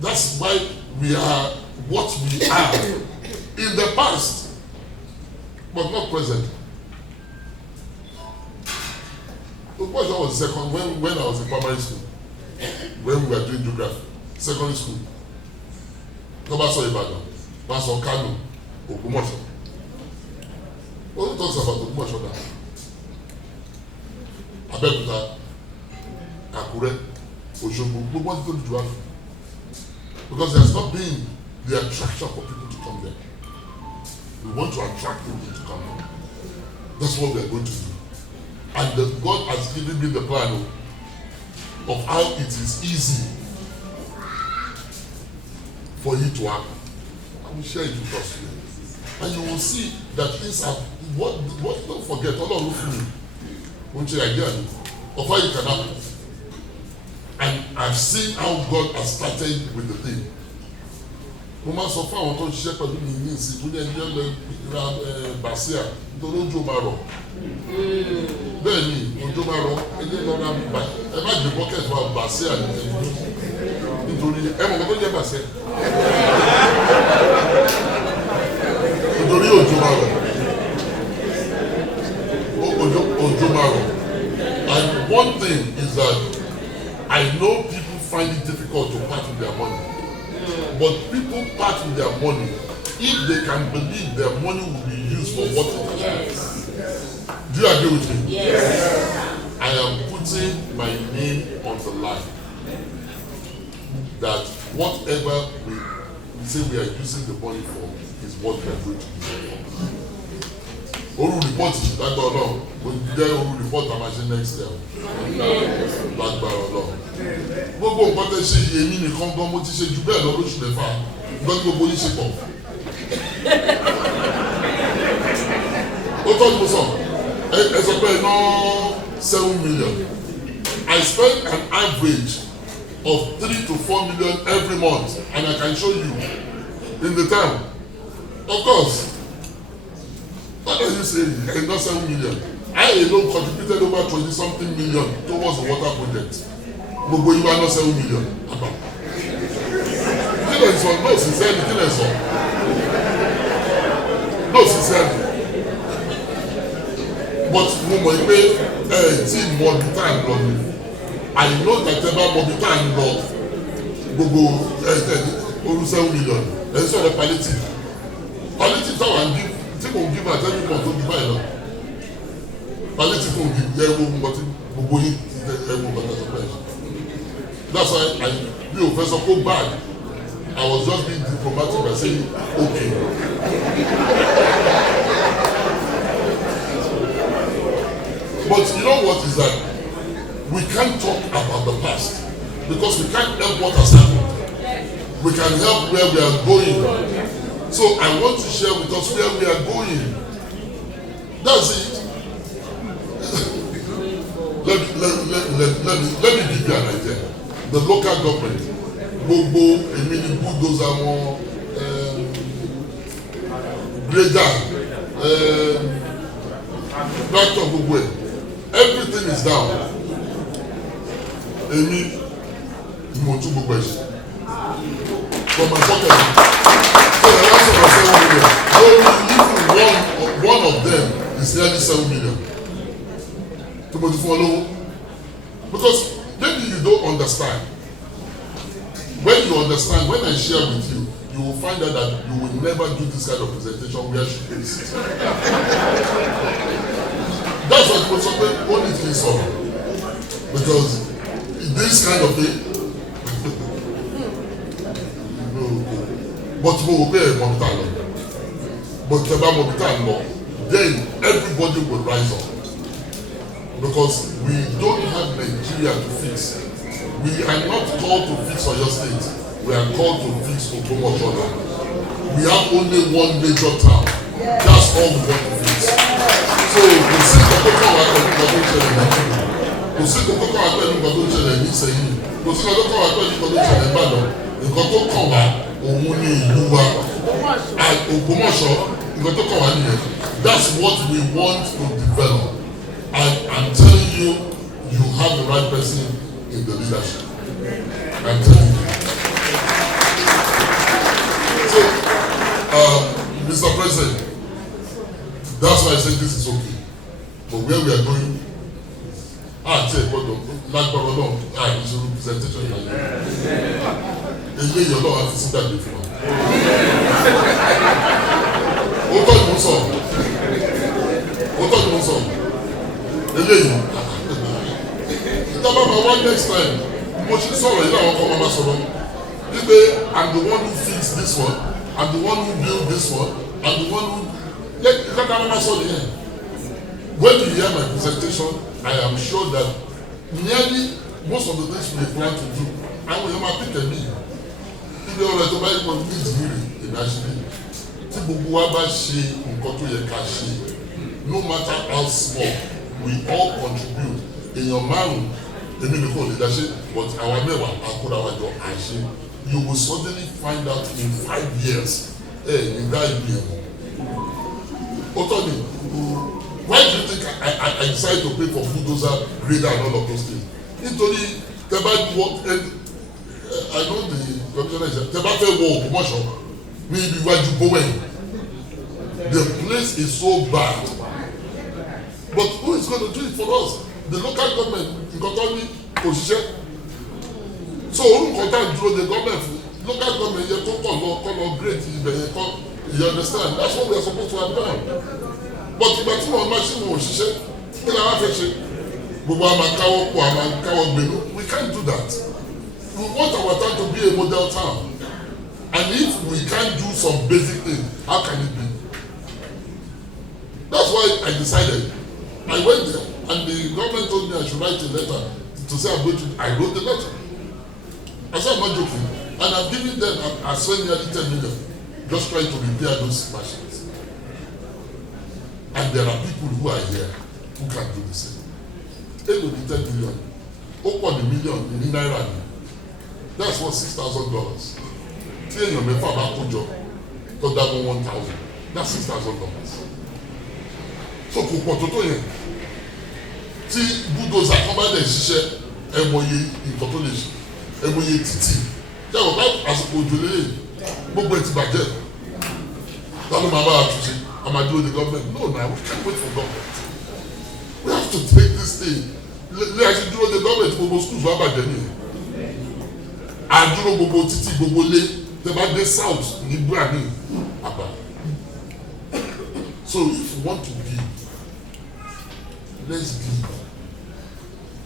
That's why we are what we are in the past, but not present. Ogbomosho was second when I was in primary school, when we were doing geography, secondary school. Tobaso Ibadan, Baso Kano, Ogbomosho. What talks about Ogbomosho now? Abeokuta, Akure, Osogbo, gbogbo ti to do that. Because there's not been the attraction for people to come there. We want to attract people to come there. That's what we are going to do. And God has given me the plan of how it is easy for you to act. I will share it with us. And you will see that things are what don't forget, all of you won't say again of how you can happen. And I've seen how God has started with the thing. Mo máa sọ fún àwọn tó ń ṣiṣẹ́ pẹ̀lú mi ní ìsìn ìpínlẹ̀ ẹni ọ̀lẹ́ ra bàṣíà nítorí ojú máa rọ̀. Bẹ́ẹ̀ ni ojú máa rọ̀ ẹni lọ́ra bá ẹ má gbé bọ́kẹ̀tì wa bàṣíà nítorí ẹ mọ̀ kó jẹ́ bàṣíà. Nítorí ojú máa rọ̀. Ojú máa rọ̀. And one thing is that I know people find it difficult to part with their money. But people part with their money if they can believe their money will be used for what it is. Yes. Do you agree with me? Yes. I am putting my name on the line that whatever we say we are using the money for is what we are going to use it for. Oru report lágbára Ọlọ́run mo jẹ́ oru report a máa ṣe next year lágbára Ọlọ́run gbogbo nǹkan tẹ́ ṣe yìí èmi nìkan gan mo ti ṣe jù bẹ́ẹ̀ lọ lóṣù mẹ́fà nǹkan tí gbogbo yín ṣe pọ̀ ó tọ́jú mo sọ ẹ sọ pé ná 7 million I spend an average of 3 to 4 million every month and I can show you in the town of course. What are you saying? Not 7 million. I alone contributed over 20-something million towards the water project. Gbogbo you are not 7 million. No, sincerely, no, sincerely. But mo mọ̀ pé tí mo bí tá à ń lọ ni. I know that ever mo bí tá à ń lọ gbogbo oru 7 million. Ẹ sọ̀rọ̀ palliative. Palliative táwọn ń give. Tí mo give at every month to buy now. Palliative will give there but gbogbo yín ẹ̀wọ̀n bàtà surprise. That's why bí o fẹ́ sọ kó bad I was just being diplomatic by saying okay. But you know what is that we can't talk about the past because we can't help what has happened. We can help where we are going. So I want to share with us where we are going. That's it. let me give you an idea. The local government, gbogbo èmi ni bulldozer wọn grader tractor gbogbo ẹ everything is down. Èmi mo tún gbogbo ẹ ṣe from my pocket. One of them is nearly 7 million. Because maybe you don't understand. When you understand, when I share with you, you will find out that you will never do this kind of presentation where she is. Do That's what was only thing solve. Because this kind of thing, but we will pay a money. But then everybody will rise up. Because we don't have Nigeria to fix. We are not called to fix Oyo State. We are called to fix Ogbomosho. We have only one major town. That's all we want to fix. So we see the people who are kò sí kókó kan àgbẹ̀ nígbà tó ń ṣẹlẹ̀ ní Ìṣẹ̀yìn kò sí kókó kan àgbẹ̀ nígbà tó ń ṣẹlẹ̀ ní Ìbàdàn nǹkan tó kàn wá òun ní ìlú wa Ògbómọ̀ṣọ́ nǹkan tó kàn wá nìyẹn. That's what we want to develop, and I'm telling you, you have the right person in the leadership. I'm telling you. So, Mr. President, that's why I say this is okay. But where we are going, tell you what, lágbára náà ìṣòro presentation yìí eléyìí ọlọ́run àti sídà lè fún wa. Ó tọ́jú mú sọ eléyìí ìjọba máa wá next time mo ṣe sọ̀rọ̀ yìí làwọn kan máa sọ̀rọ̀ wípé I'm the one who fix this one, I'm the one who build this one, I'm the one who ìjọba máa sọ nìyẹn. When you hear my presentation, I am sure that nearly most of the things we plan to do, I will have picked a me. If you are to buy one needs really imagine. Tí gbogbo wa bá ṣe nǹkan tó yẹ ká ṣe, no matter how small, we all contribute. Èèyàn márùn-ún, èmi nìkan lè dá ṣe, but àwa mẹ́wàá àkúrà wa jọ àṣe. You will suddenly find out in 5 years, ní dá ìlú yẹn mọ̀. Ó tọ́ ni. Why do you think I decided to pay for bulldozer, grader, and all of those things? Nítorí tẹ́bá work I know the commissioner is tẹ́bá fẹ́ wọ Ogbomosho ní ibi iwájú Bowen. The place is so bad. But who is going to do it for us? The local government nǹkan tó ní òṣìṣẹ́. So orúkọ tá à ń dúró the government local government yẹ kó kọ̀ lọ great ibẹ̀ yẹ kọ́ you understand? That's what we are supposed to have done. But ìgbà tí wọn máa ṣe wọn òṣìṣẹ́ kí la wá fẹ́ ṣe gbogbo àmà káwọ́ pọ̀ àmà káwọ́ gbèrú we can't do that. We want our town to be a model town, and if we can't do some basic things, how can it be? That's why I decided. I went there and the government told me I should write a letter to say I'm going to. I wrote the letter. I said I'm not joking, and I've given them. I spent nearly 10 million just trying to repair those machines. And there are people who are here who can do the same. It will be 10 million. Open the million in Naira. That's what $6,000. Tell your member about Kojo, because that one 1,000. That's $6,000. So kò pọ̀ tó tó yẹn. Tí bulldozer kan bá dẹ̀ ṣiṣẹ́ ẹ̀mọye nǹkan tó lè ṣe ẹ̀mọye títì. Jẹ́wọ̀n bá àsìkò òjò lélẹ̀ gbogbo ẹ̀ ti bàjẹ́. Lọ́nà máa bá a tún ṣe. I'm going to do the government. No, now we can't wait for government. We have to take this thing. Let us do the government. Gbogbo schools wà bàjẹ́ ni. Àdúró gbogbo títí gbogbo lé. Tẹ́ bá dé south ní Brani àbá. So if you want to give, let's give.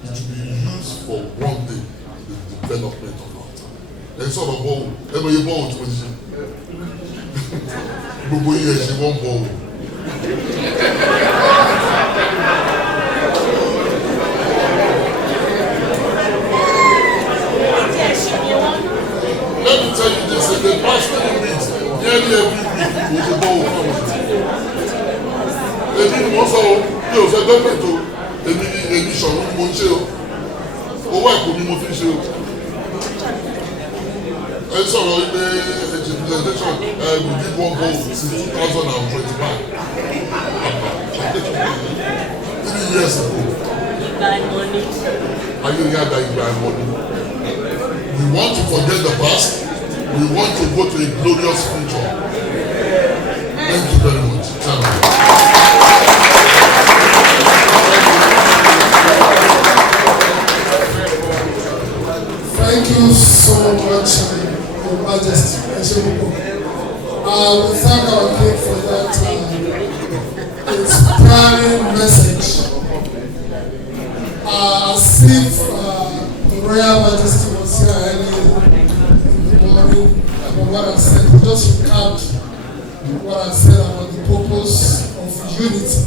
It should be used for one thing, the development of our town. Ẹ sọ̀rọ̀ bọ́ọ̀lù. Ẹ mọ̀ iye bọ́ọ̀lù tí mo ti ṣe. Gbogbo yẹn ṣe wọ́n bọ̀ wò. Let me tell you this, in the past 3 weeks, nearly every week, we ṣe bọ̀ wò fún àwọn ìtì. Èmi ni wọ́n sọ o, bí o fẹ́ gọ́ọ̀mẹ̀ntì o, èmi ṣọ̀rọ̀ ni mo ń ṣe o, owó ẹ̀kọ́ ni mo fi ń ṣe o. Ẹ sọ̀rọ̀ wípé representation we did one vote since 2021. 3 years ago. Are you here that you buy money? We want to forget the past. We want to go to a glorious future. Thank you very much. Thank you so much, Your Majesty. We thank our King for that inspiring message. the purpose of unity.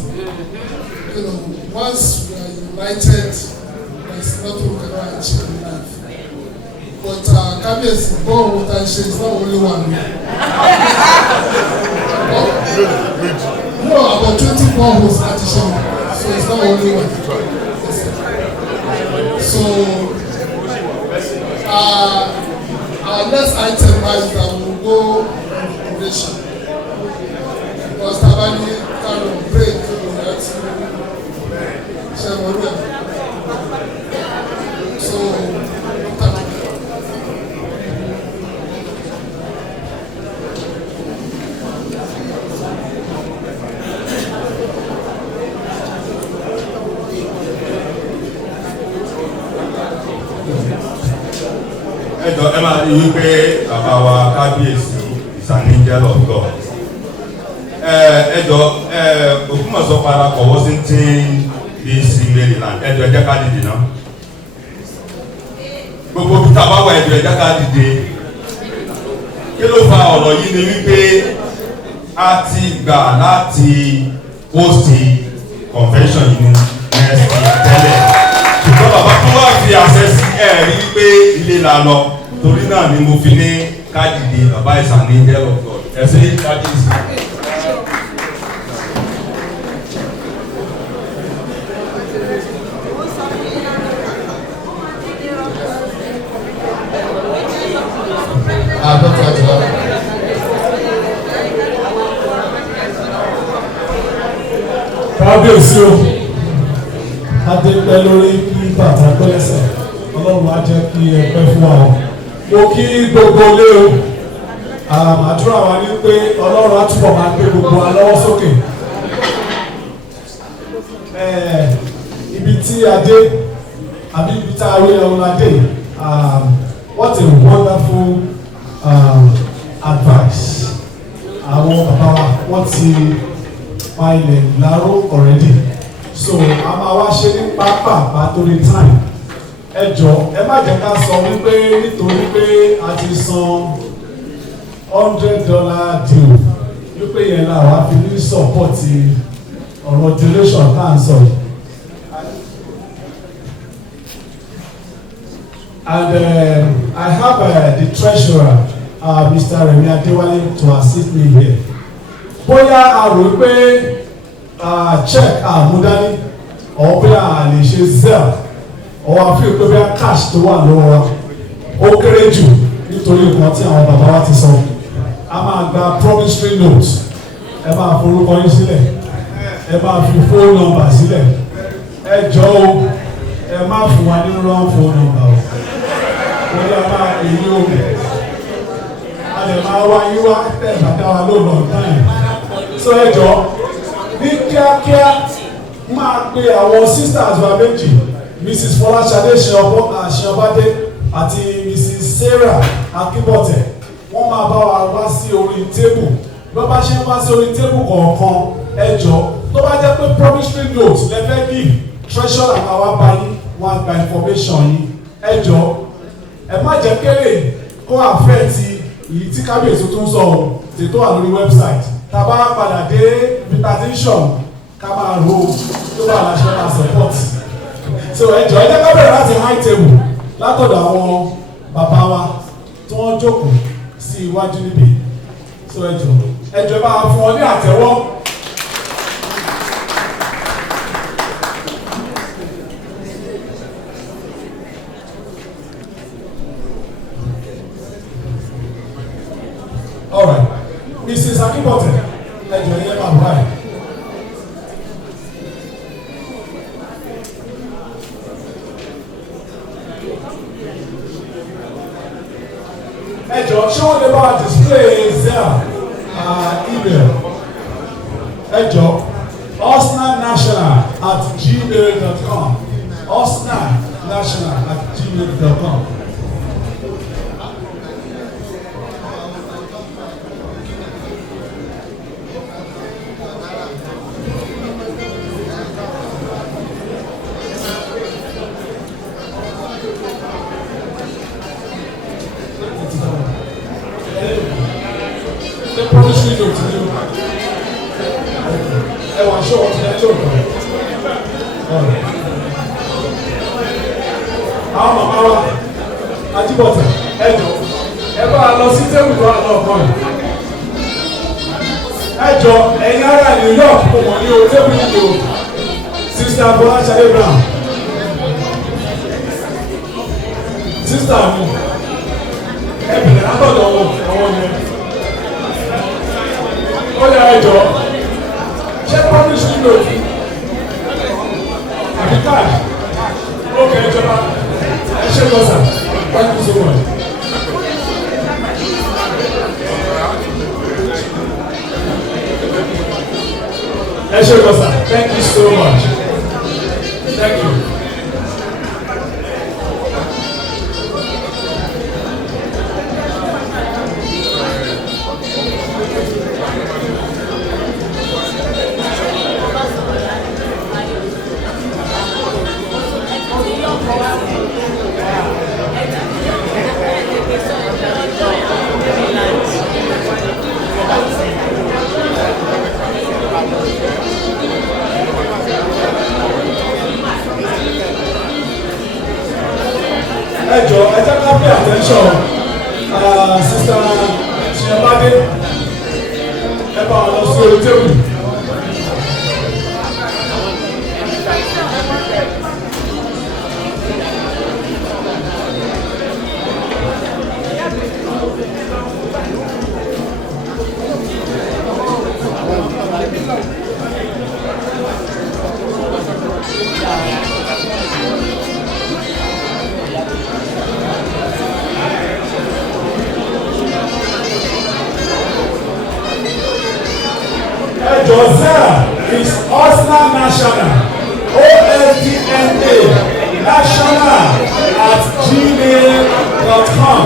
You know, once we are united, there's nothing we cannot achieve in life. But Kabiyesi, God what I say is not only one. No, about 24 was additional, so it's not only one. So, our next item is that we will go on innovation. Because Tabani kind of break, so, ẹ máa rí wípé bàbá wa Kábíyèsí is an angel of God. Ògbómọ̀ṣọ́ parapọ̀ Washington DC Maryland ẹ jẹ́ ká dìde náà. Gbogbo peter bá wà ẹ jẹ́ ká dìde. Kí ló fa ọ̀rọ̀ yìí ni wípé a ti gbà láti host convention yìí next year tẹ́lẹ̀. Ṣùgbọ́n bàbá tó wá fi àṣẹ sí ẹ̀rí pé ilé la lọ torí náà ni mo fi ní káàdìdì bàbá ìsàn ní angel of God ẹ̀sìn Kábíyèsí. Kábíyèsí o, adé pẹ́ lórí kí bàtà pẹ́ lẹ́sẹ̀, Ọlọ́run á jẹ́ kí ẹ pẹ́ fún wa o. Mo kí gbogbo ilé o, àdúrà wa ní pé Ọlọ́run á túbọ̀ máa gbé gbogbo wa lọ́wọ́ sókè. Ibi tí a dé, àbí ibi tí a rí ẹ̀rọ la dé, what a wonderful advice. Àwọn bàbá wa wọ́n ti pa ilẹ̀ láró already. So a máa wá ṣe ní pápá torí time. Ẹ jọ̀ọ́ ẹ má jẹ́ ká sọ wípé nítorí pé a ti san $100 deal wípé yẹn là wá fi ní support ọ̀rọ̀ donation tá à ń sọ yìí. And I have the treasurer, Mr. Remi Adewale, to assist me here. Bóyá a rò pé check àmúdání or bóyá a lè ṣe Zelle or a fi pé bóyá cash tó wà lọ́wọ́ wa ó kéré jù nítorí nǹkan tí àwọn bàbá wa ti sọ. A máa gba promissory note, ẹ máa forúkọ yín sílẹ̀, ẹ máa fi phone number sílẹ̀. Ẹ jọ̀ọ́ o, ẹ má fún wa ní wrong phone number o. Bóyá máa èyí o bẹ̀. A lè máa wá yín wá tẹ̀ bàtà wa lóòrùn ọ̀tán. So ẹ jọ̀ọ́ ní kíákíá máa pe àwọn sisters wa méjì, Mrs. Fọláṣadé Ṣeọbádé àti Mrs. Sarah Akínbọ̀tẹ̀. Wọ́n máa bá wa wá sí orí tébù. Bí wọ́n bá ṣe ń wá sí orí tébù kọ̀ọ̀kan, ẹ jọ̀ọ́ tó bá jẹ́ pé promissory note lẹ́fẹ́ give treasurer máa wá bá yín wọ́n á gba information yín. Ẹ jọ̀ọ́ ẹ má jẹ́ kéré kó àfẹ́ ti èyí tí Kábíyèsí tó ń sọ ọ́ tètò wà lórí website. Tàbá padà dé invitation ká máa ro tó bá aláṣẹ máa support. So ẹ jọ̀ọ́ ẹ jẹ́ ká bẹ̀rẹ̀ láti high table látọ̀dọ̀ àwọn bàbá wa tí wọ́n jókòó sí iwájú níbí. So ẹ jọ̀ọ́ bá fún wọn ní àtẹ́wọ́. All right, Mrs. Akínbọ̀tẹ̀, ẹ jọ̀ọ́ yẹn máa báyìí. Ẹ jọ̀ọ́ ṣé wọ́n lè bá wa display Zelle email? Ẹ jọ̀ọ́ osdnational@gmail.com osdnational@gmail.com. ẹ wà ṣọ́ ọtí ẹ tó nǹkan. Àwọn màmá wa Ajíbọ̀tà ẹ jọ ẹ bá a lọ sí tébù tó wà lọ́ọ̀kan yìí. Ẹ jọ ẹ̀yin ará New York kò mọ̀ ní o tébù yìí o. Sister Bola Shade Brown. Sister mi ẹ bẹ̀rẹ̀ látọ̀dọ̀ àwọn yẹn. Ó yà ẹ jọ ṣé publish nílò àbí káàdì ó kẹ́ ẹ jọba ẹ ṣe lọ sà thank you so much. Ẹ ṣe lọ sà thank you so much thank you. Ẹ jọ ẹ jẹ́ ká pay attention sister Ṣìyàbádé ẹ bá wọn lọ sí orí tébù. Joseph is OSDNA National, OSDNA National @gmail.com.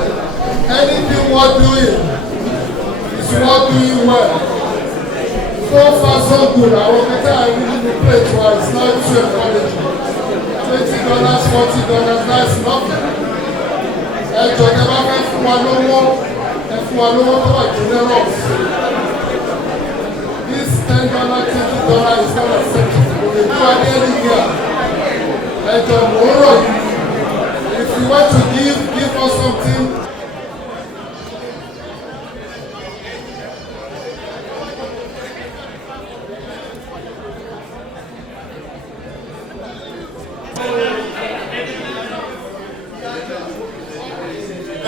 Anything worth doing is worth doing well. So far so good. Our better I really do play twice. Not too encouraging. $20, $40, that's nothing. Ẹjọ́ tẹ bá fẹ́ fún wa lówó tó wà generous. This $10, $20 is not acceptable. We do it any year. Ẹjọ́ mo rọ̀ yìí. If you want to give us something.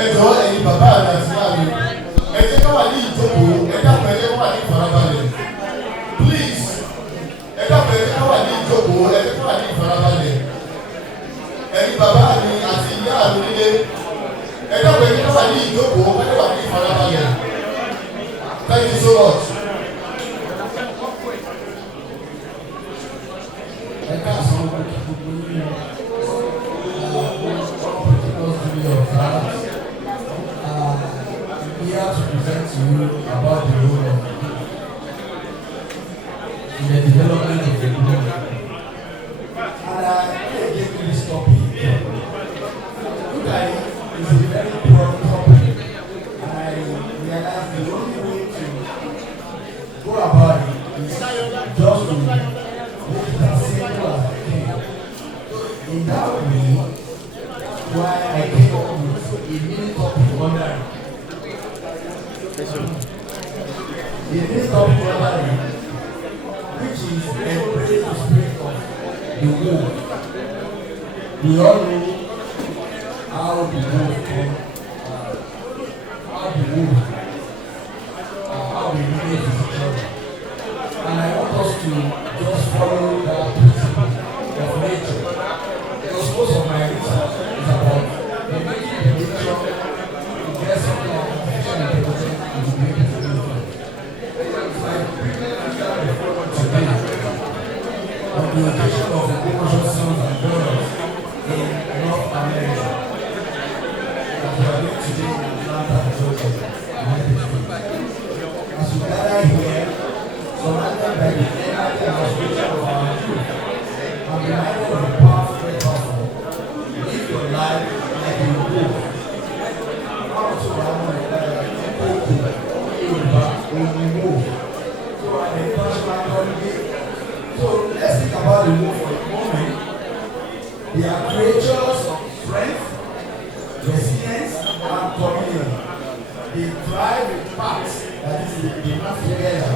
Ẹjọ́ ẹ̀yin bàbá àti ìyá mi, ẹ jẹ́ ká wà ní ìjókòó, ẹ dákun ẹ jẹ́ ká wà ní ìfarabalẹ̀. Please, ẹ dákun ẹ jẹ́ ká wà ní ìjókòó, ẹ jẹ́ ká wà ní ìfarabalẹ̀. Ẹ̀yin bàbá mi àti ìyá mi nílé, ẹ dákun ẹ jẹ́ ká wà ní ìjókòó, ẹ jẹ́ ká wà ní ìfarabalẹ̀. Thank you so much. Ẹ káàsán gbogbo yín you about the role of in the development of the community. And I gave you this topic. Look at it, it's a very broad topic. And I realized the only way to go about it is just to make it as simple as I can. In that way, why I came up with a new topic under it. The new topic under it, which is embrace the spirit of the world. We all know how the world come, how the world, how we relate with each other. And I want us to just follow that principle of nature. Because most of my research is about the nature of nature to get something like artificial intelligence and to be able to do it. It's like today on the occasion of the Ogbomosho sons and daughters in North America that we are doing today in Atlanta, Georgia, United States. As we gather here, surrounded by the energy and aspiration of our youth, I'm reminded of the powerful metaphor. Live your life like you will. How much of our money that I can go to Yoruba when we move? So I encourage my colleagues. So let's think about the move for a moment. They are creatures of strength, resilience, and community. They thrive in packs, that is, they move together.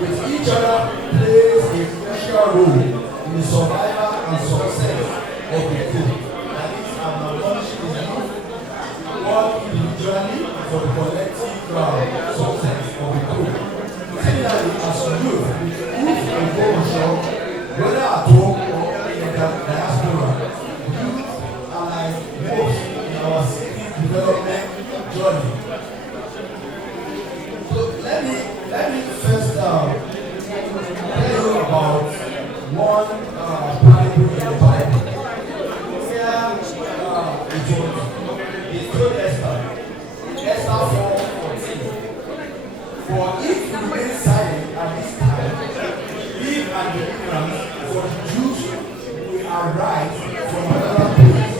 With each other plays a crucial role in the survival and success of the group. That is, admonishing the youth, work individually for the collective success of the group. Similarly, as a youth, and Ogbomosho, whether at home or in the diaspora, youth are like most in our city's development journey. So let me first tell you about one parable in the Bible. Here it told Esther 4:14. For if you remain silent at this time, live and be ignorant, for the Jews will arise from another place,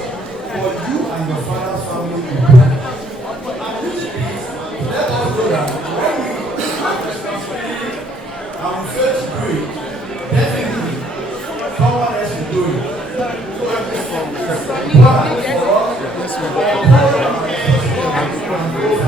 for you and your father's family will perish. And which means, let us know that when we have responsibility and we fail to do it, definitely someone else will do it. So it's important for us to today I want us to reflect on the both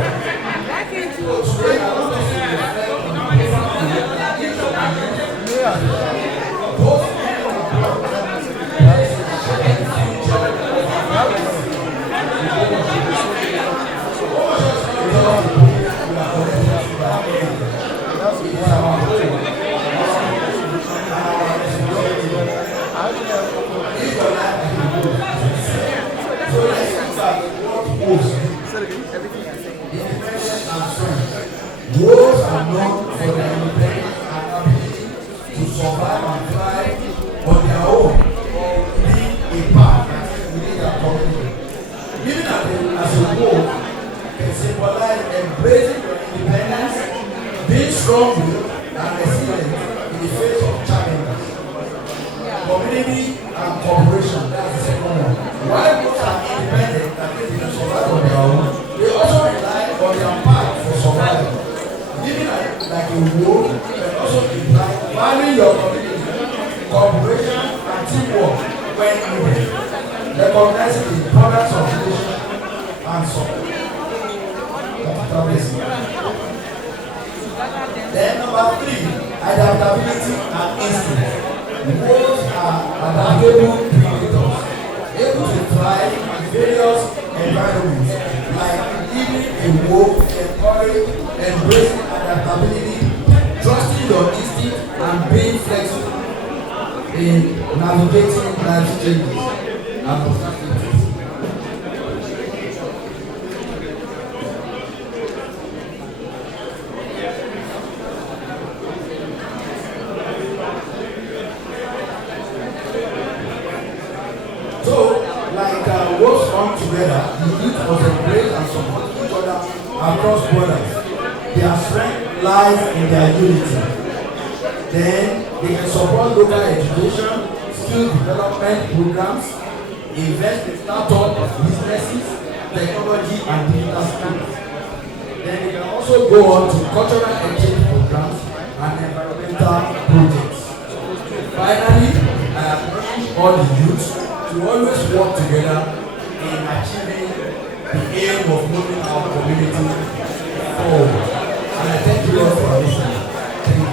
Wolves are known for their independence and ability to survive and thrive on their own or being a part within their community. Living as a wolf can symbolize embracing your independence, being strong-willed and resilient in the face of challenges. Community and cooperation, that's the second one. While wolves are independent and they can survive on their own, they also rely on their path for survival. Living like a wolf can also imply valuing your community, cooperation, and teamwork when needed, recognizing the importance of relationship and support. Then number 3, adaptability and instinct. Wolves are adaptable predators, able to thrive in various environments, like living a wolf, encourage, embracing adaptability, trusting your instinct, and being flexible in navigating life changes and opportunities. So, like wolves come together, the youth must embrace and support each other across borders. Their strength lies in their unity. Then they can support local education, skill development programs, invest in startup businesses, technology and digital skills. Then they can also go on to cultural exchange programs and environmental projects. Finally, I advise all the youth to always work together in achieving the aim of moving our community forward. And I thank you all for listening. Thank you.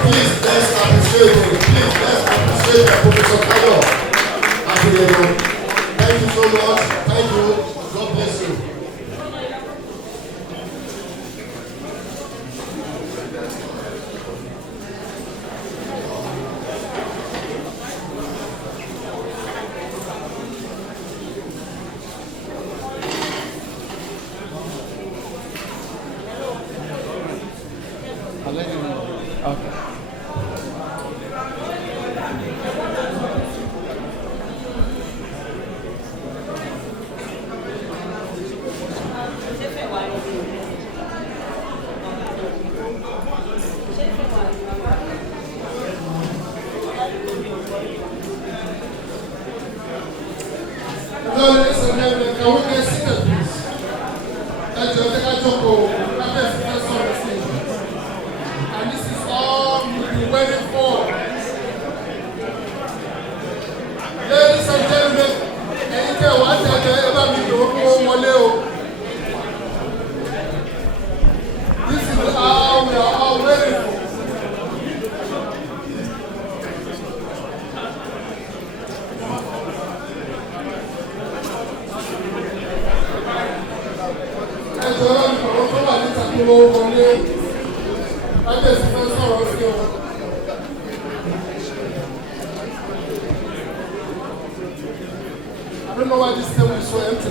Please, let's appreciate him. Please, let's appreciate Professor Kayo. Thank you so much. Thank you. God bless you. I don't know why this table is so empty.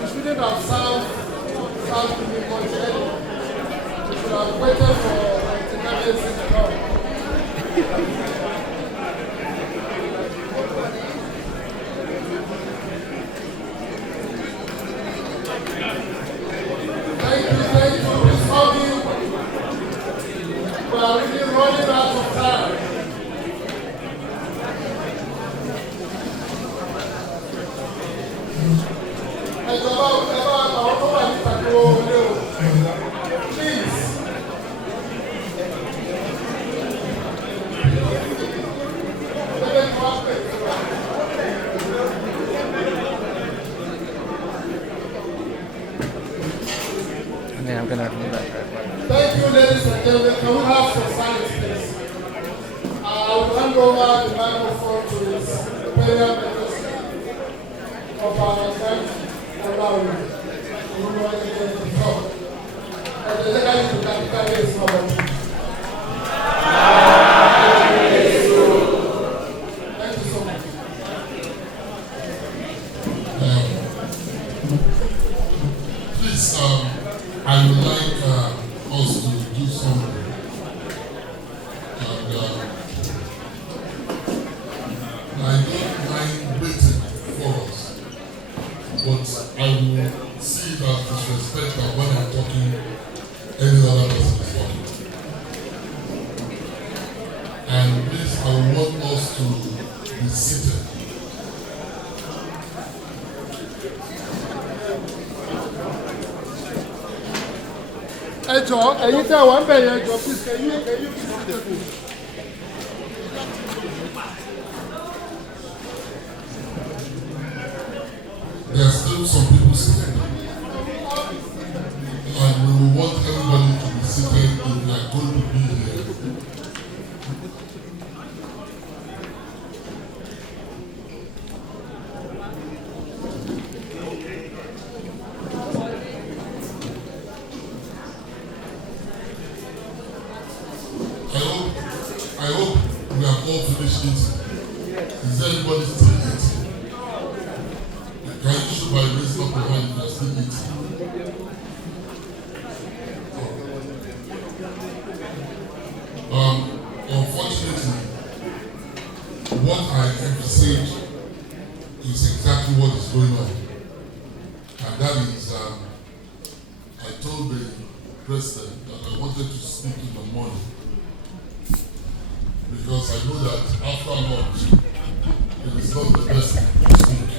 We shouldn't have served me much earlier. We should have waited for the candidates to come. Thank you, please help me. We are really running out of time. Please. And then I'm gonna do that. Thank you, ladies and gentlemen. Can we have some silence, please? I will hand over the microphone to his imperial majesty of our event, Olaru. Who will again to talk. And the legacy to capital is not. Thank you so much. Please, I would like us to do something. And I don't mind waiting for us, but I will see that disrespect that when I'm talking, any other person is talking. And please, I want us to be seated. Ẹ̀yin tẹ́ wà ń bẹ̀ yẹn jọ, please can you be seated? There are still some people sitting. And we will want everybody to be seated if we are going to be here. I hope we have all finished eating. Is there anybody still eating? Can you show by raising up your hand if you are still eating? Unfortunately, what I envisage is exactly what is going on. And that is, I told the president that I wanted to speak in the morning because I know that after lunch, it is not the best to speak.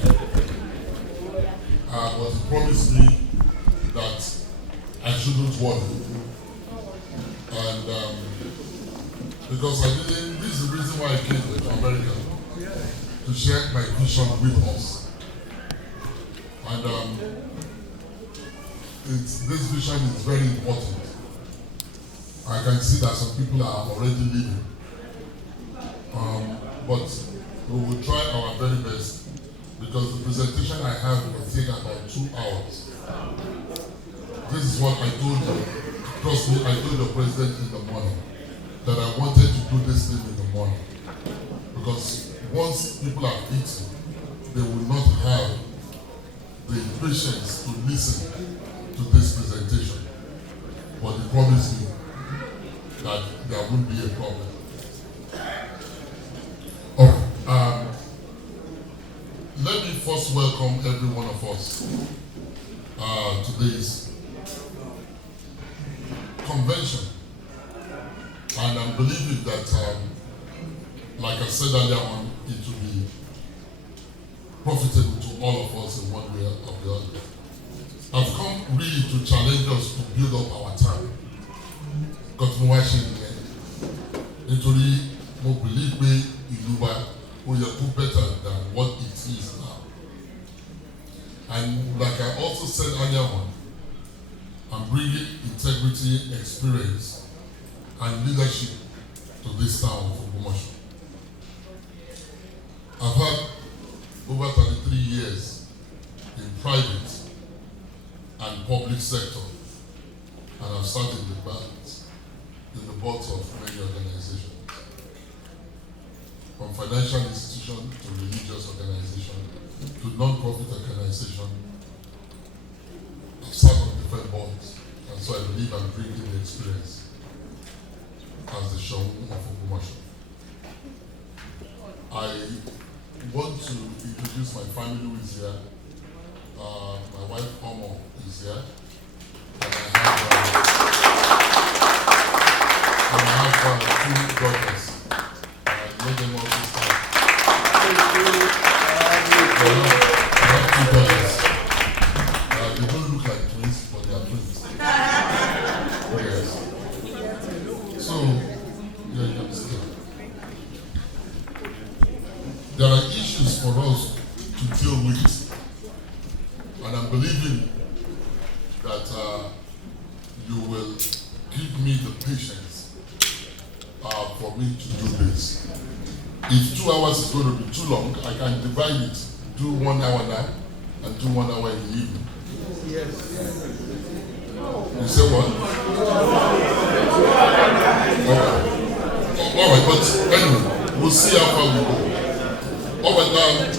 But he promised me that I shouldn't worry. And because I didn't, this is the reason why I came to America, to share my vision with us. And this vision is very important. I can see that some people are already leaving. But we will try our very best because the presentation I have will take about 2 hours. This is what I told you. Trust me, I told the president in the morning that I wanted to do this thing in the morning. Because once people are eating, they will not have the patience to listen to this presentation. But he promised me that there won't be a problem. Alright, let me first welcome every one of us to today's convention. And I'm believing that, like I said earlier on, it will be profitable to all of us in one way or the other. I've come really to challenge us to build up our time. Because mo wá ṣe nìyẹn. Nítorí mo believe pé ìlú wa ó yẹ kó better than what it is now. And like I also said earlier on, I'm bringing integrity, experience, and leadership to this town of Ogbomosho. I've had over 33 years in private and public sector, and I've sat in the boards of many organizations, from financial institution to religious organization to non-profit organization. I've sat on different boards, and so I believe I'm bringing the experience as the Shogun of Ogbomosho. I want to introduce my family who is here. My wife, Omo, is here. And I have 2 daughters. Let them also start. I have 2 daughters. They don't look like twins, but they are twins. Yes. So, yeah, you understand. There are issues for us to deal with, and I'm believing that you will give me the patience for me to do this. If 2 hours is going to be too long, I can divide it. Do 1 hour now and do 1 hour in the evening. Yes. You say what? All right, but anyway, we'll see how far we go. All right,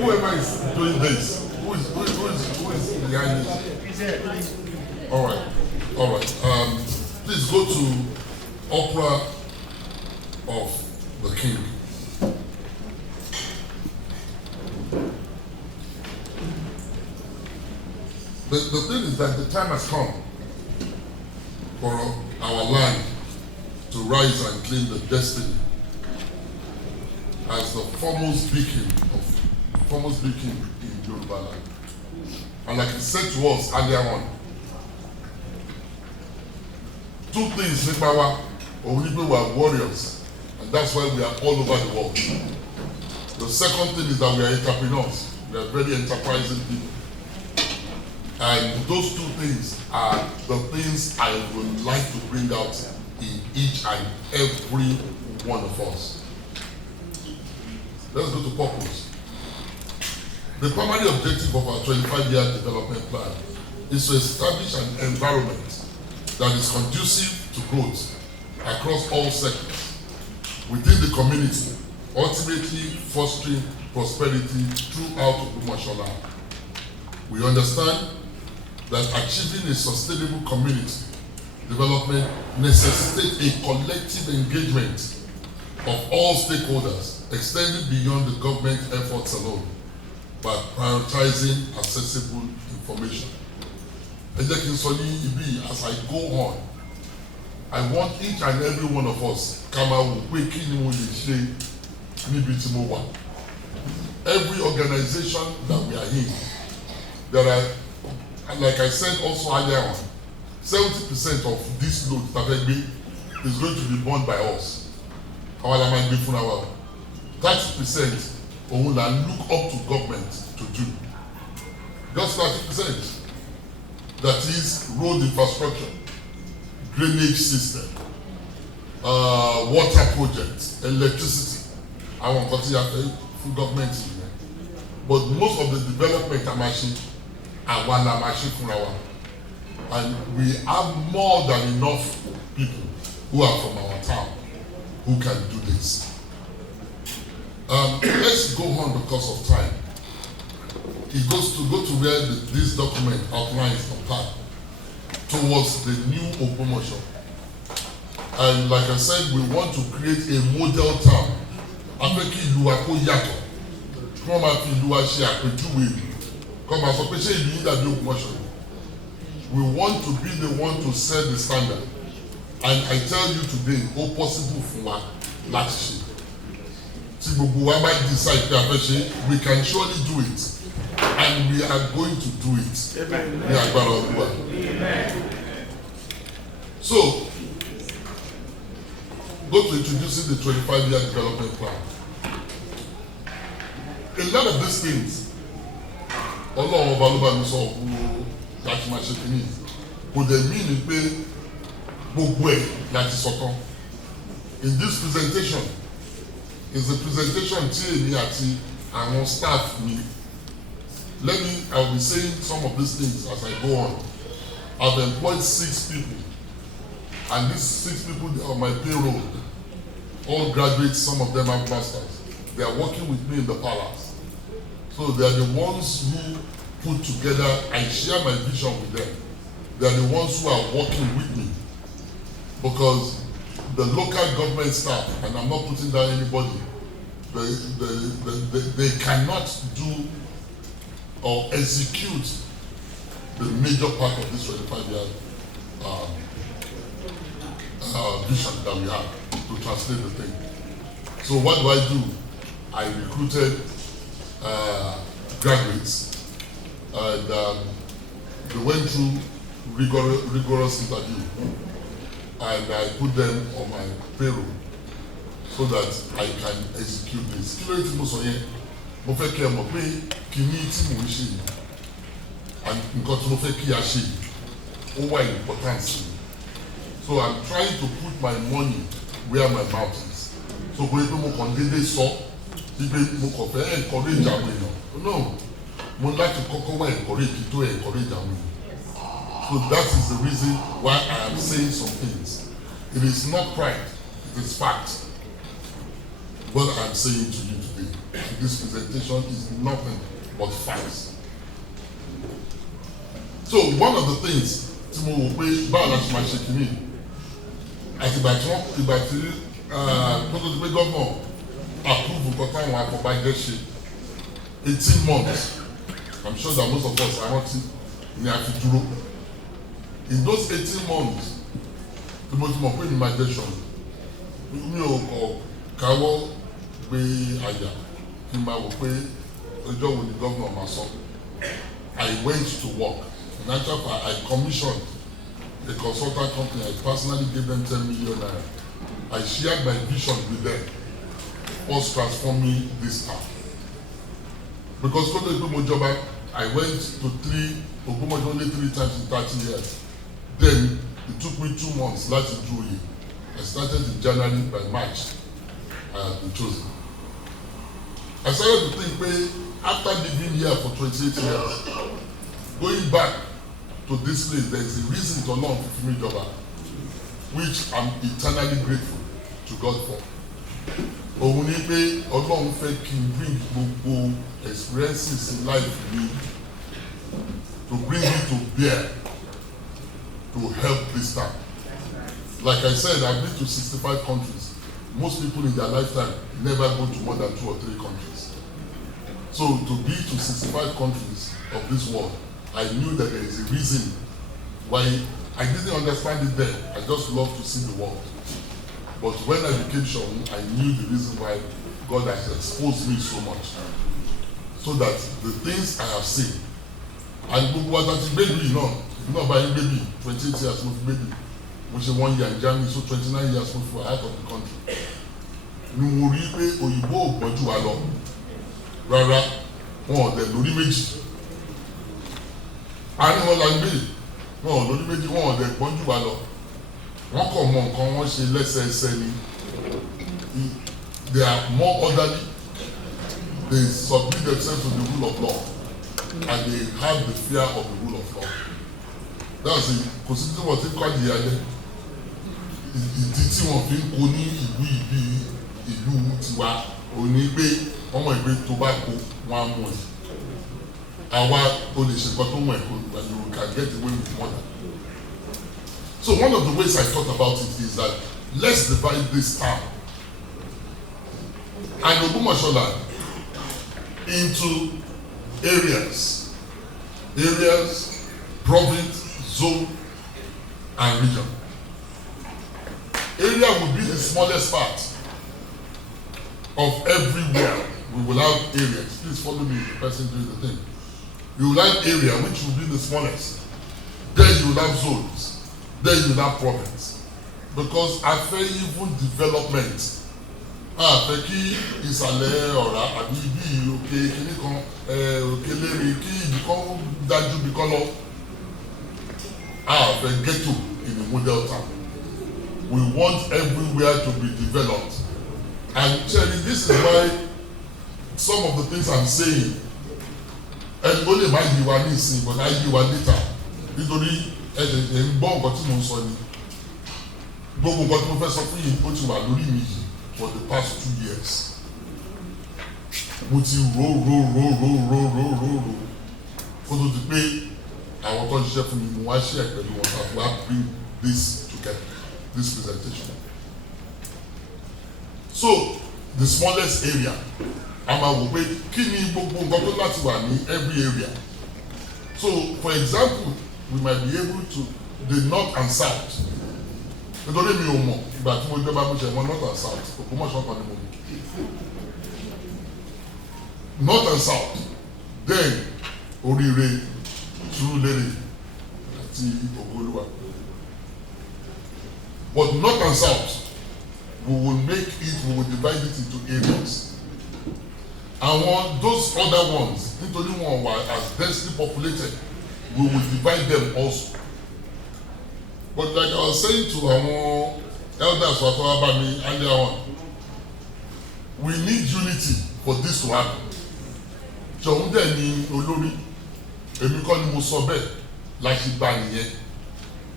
whoever is doing this, who is behind this? All right. Please go to Opera of the King. The thing is that the time has come for our land to rise and claim the destiny as the foremost beacon in Yoruba land. And like he said to us earlier on, 2 things in power, or we are warriors, and that's why we are all over the world. The second thing is that we are entrepreneurs. We are very enterprising people. And those 2 things are the things I would like to bring out in each and every one of us. Let's go to purpose. The primary objective of our 25-year development plan is to establish an environment that is conducive to growth across all sectors within the community, ultimately fostering prosperity throughout Ogbomosho land. We understand that achieving a sustainable community development necessitates a collective engagement of all stakeholders, extending beyond the government efforts alone by prioritizing accessible information. Ẹ jẹ́ kí n sọ ní ibi as I go on, I want each and every one of us ká máa wò pé kí ni mo lè ṣe níbi tí mo wà. Every organization that we are in, there are, like I said also earlier on, 70% of this load is going to be borne by us. Our la máa gbé fúnra wa. 30% òun la look up to government to do. Just 30%. That is road infrastructure, drainage system, water projects, electricity. Àwọn nǹkan tí a fẹ́ fún government yìí. But most of the development a máa ṣe, àwa la máa ṣe fúnra wa. And we have more than enough people who are from our town who can do this. Let's go on because of time. It goes to where this document outlines the path towards the new Ogbomosho. And like I said, we want to create a model town. Afẹ́kí ìlú wa kó yàtọ̀. Kí wọ́n máa fi ìlú wa ṣe àpèjúwe ìlú. Kí wọ́n máa sọ pé ṣé ìlú yìí dàbí Ogbomosho? We want to be the one to set the standard. And I tell you today, ó possible fún wa láti ṣe. Tí gbogbo wa bá decide pé a fẹ́ ṣe, we can surely do it. And we are going to do it. Ní agbára Olúwa. So, go to introducing the 25-year development plan. A lot of these things, Ọlọ́run ọba ló bá mi sọ ọ̀hún láti máa ṣe kìíní. Kò dẹ̀ mí ni pé gbogbo ẹ̀ láti sọ̀tàn. In this presentation, is the presentation tí èmi àti àwọn staff mi. I'll be saying some of these things as I go on. I've employed 6 people. And these 6 people, they are on my payroll. All graduates, some of them have masters. They are working with me in the palace. So they are the ones who put together, I share my vision with them. They are the ones who are working with me. Because the local government staff, and I'm not putting down anybody, they cannot do or execute the major part of this 25-year vision that we have to translate the thing. So what do? I recruited graduates, and they went through rigorous interview, and I put them on my payroll so that I can execute this. Mo fẹ́ kí ẹ mọ̀ pé kìíní tí mò ń ṣe yìí and nǹkan tí mo fẹ́ kí a ṣe yìí ó wà important sí mi. So I'm trying to put my money where my mouth is. So kò yẹ pé mo kàn déédéé sọ wípé mo kàn fẹ́ encourage àwọn èèyàn. No, mo láti kọ́kọ́ wá encourage tó encourage àwọn èèyàn. So that is the reason why I am saying some things. It is not pride, it is fact. What I'm saying to you today, this presentation is nothing but facts. So one of the things tí mo wò pé báwo la ṣe máa ṣe kìíní àti ìgbà tí kótó ti pé gọ́vnọ̀ approve nǹkan táwọn afọbajẹ ṣe 18 months. I'm sure that most of us are not ní àfi dúró. In those 18 months, tí mo ti mọ̀ pé mi máa jẹ́ ṣọ̀rọ̀ mi ò kọ̀ káwọ́ gbé àyà kí n máa wò pé ọjọ́ wo ni gọ́vnọ̀ máa sọ. I went to work. In actual fact, I commissioned a consultant company. I personally gave them 10 million naira. I shared my vision with them, us transforming this town. Because I went to Ogbomosho only 3 times in 30 years. Then it took me 2 months last June. I started in January. By March, I had been chosen. I started to think, after living here for 28 years, going back to this place, there is a reason to learn from Joba, which I'm eternally grateful to God for. Òun ni pé Ọlọ́run fẹ́ kí n bring gbogbo experiences in life mi to bring it to bear to help this town. Like I said, I've been to 65 countries. most people in their lifetime never go to more than 2 or 3 countries. So to be to 65 countries of this world, I knew that there is a reason why. I didn't understand it then. I just love to see the world. But when I became Seun, I knew the reason why God has exposed me so much. So that the things I have seen, and what that baby, by baby, 28 years with baby, which is 1 year in Germany, so 29 years for out of the country. Mo rí pé òyìnbó ò gbọ́jú wa lọ rárá, wọn ò dẹ̀ lórí méjì. Àárín wọn la ń gbé, wọn ò lórí méjì, wọn ò dẹ̀ gbọ́jú wa lọ. Wọ́n kàn mọ nǹkan wọ́n ṣe lẹ́sẹẹsẹ ni. They are more orderly. They submit themselves to the rule of law, and they have the fear of the rule of law. That's it. Kò sí tí wọ́n ti kọ́ adìyẹ alẹ́. Ìdí tí wọ́n fi ń kó ní ìlú tiwa òní pé ọmọ ìgbé tó bá kó wọn á mú ẹ. Àwa o lè ṣe nǹkan tó mọ̀ ẹ̀ kó you can get away with more than. So one of the ways I thought about it is that let's divide this town and Ogbomosho land into areas, province, zone, and region. Area will be the smallest part of everywhere. We will have areas. Please follow me, the person doing the thing. You will have area which will be the smallest. Then you will have zones. Then you will have province. Because after even development, fẹ́ kí ìsàlẹ̀ ọ̀rá àbí ibi òkè kìíní kan òkè lérè kí ibìkan dájú ibìkan lọ. Fẹ́ ghetto in the model town. We want everywhere to be developed. And Cherry, this is why some of the things I'm saying, and only my yí wa ní ìsìn, but I yí wa later. Nítorí ẹ̀ ń gbọ́ nǹkan tí mo ń sọ ni. Gbogbo nǹkan tí mo fẹ́ sọ fún yìí ó ti wà lórí mi yìí for the past 2 years. Mo ti ro. Kó tó di pé àwọn tó ń ṣiṣẹ́ fún mi mo wá ṣe pẹ̀lú wọn tàbí wá bring this together, this presentation. So the smallest area, a máa wò pé kí ni gbogbo nǹkan tó láti wà ní every area. So for example, we might be able to the north and south. Nítorí mi ò mọ̀ ìgbà tí mo jọba mo ṣe mọ north and south, Ogbomosho kan ni mo mọ̀. North and south, then Oríire, Surulere àti Ògoolúwa. But north and south, we will divide it into areas. And those other ones, nítorí wọn wà as densely populated, we will divide them also. But like I was saying to our elders who are about me earlier on, we need unity for this to happen. Ṣòun dẹ̀ ni olórí, èmi kọ́ ni mo sọ bẹ́ẹ̀ láti gbà nìyẹn.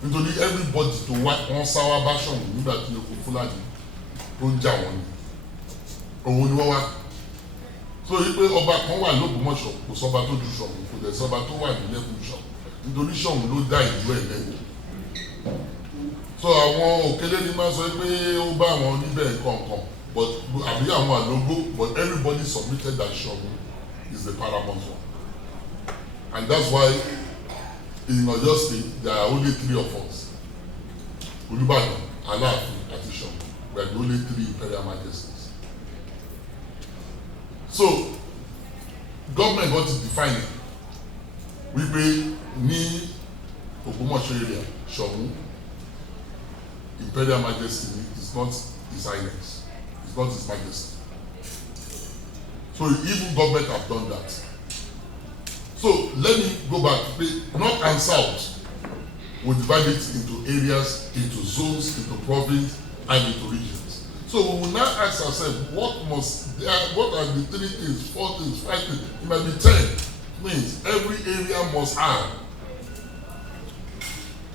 Nítorí everybody to wọ́n sáwá bá Ṣọ̀ún nígbà tí okùn Fúlàní tó ń jà wọ́n ni. Òun ni wọ́n wá. So yí pé ọba kan wà l'Ógbómọ̀ṣọ́ kò sọ́ba tó ju Ṣọ̀ún, kò dẹ̀ sọ́ba tó wà nílẹ̀kùn Ṣọ̀ún. Nítorí Ṣọ̀ún ló dá ìlú ẹ̀ lẹ́yìn. So àwọn òkèlè ni máa sọ pé ó bá àwọn níbẹ̀ kankan, but àbí àwọn àlógó, but everybody submitted that Ṣọ̀ún is the paramount one. And that's why in Oyo State there are only 3 of us. Olúbàdàn, Aláàfin àti Ṣọ̀ún. We are the only 3 imperial majesties. So government got to define it. Wípé ní Ogbomosho area, Ṣọ̀ún, imperial majesty is not his highness, it's not his majesty. So even government have done that. So let me go back. North and south, we divide it into areas, into zones, into province, and into regions. So we will now ask ourselves, what are the 3 things, 4 things, 5 things? It might be 10 things. Every area must have.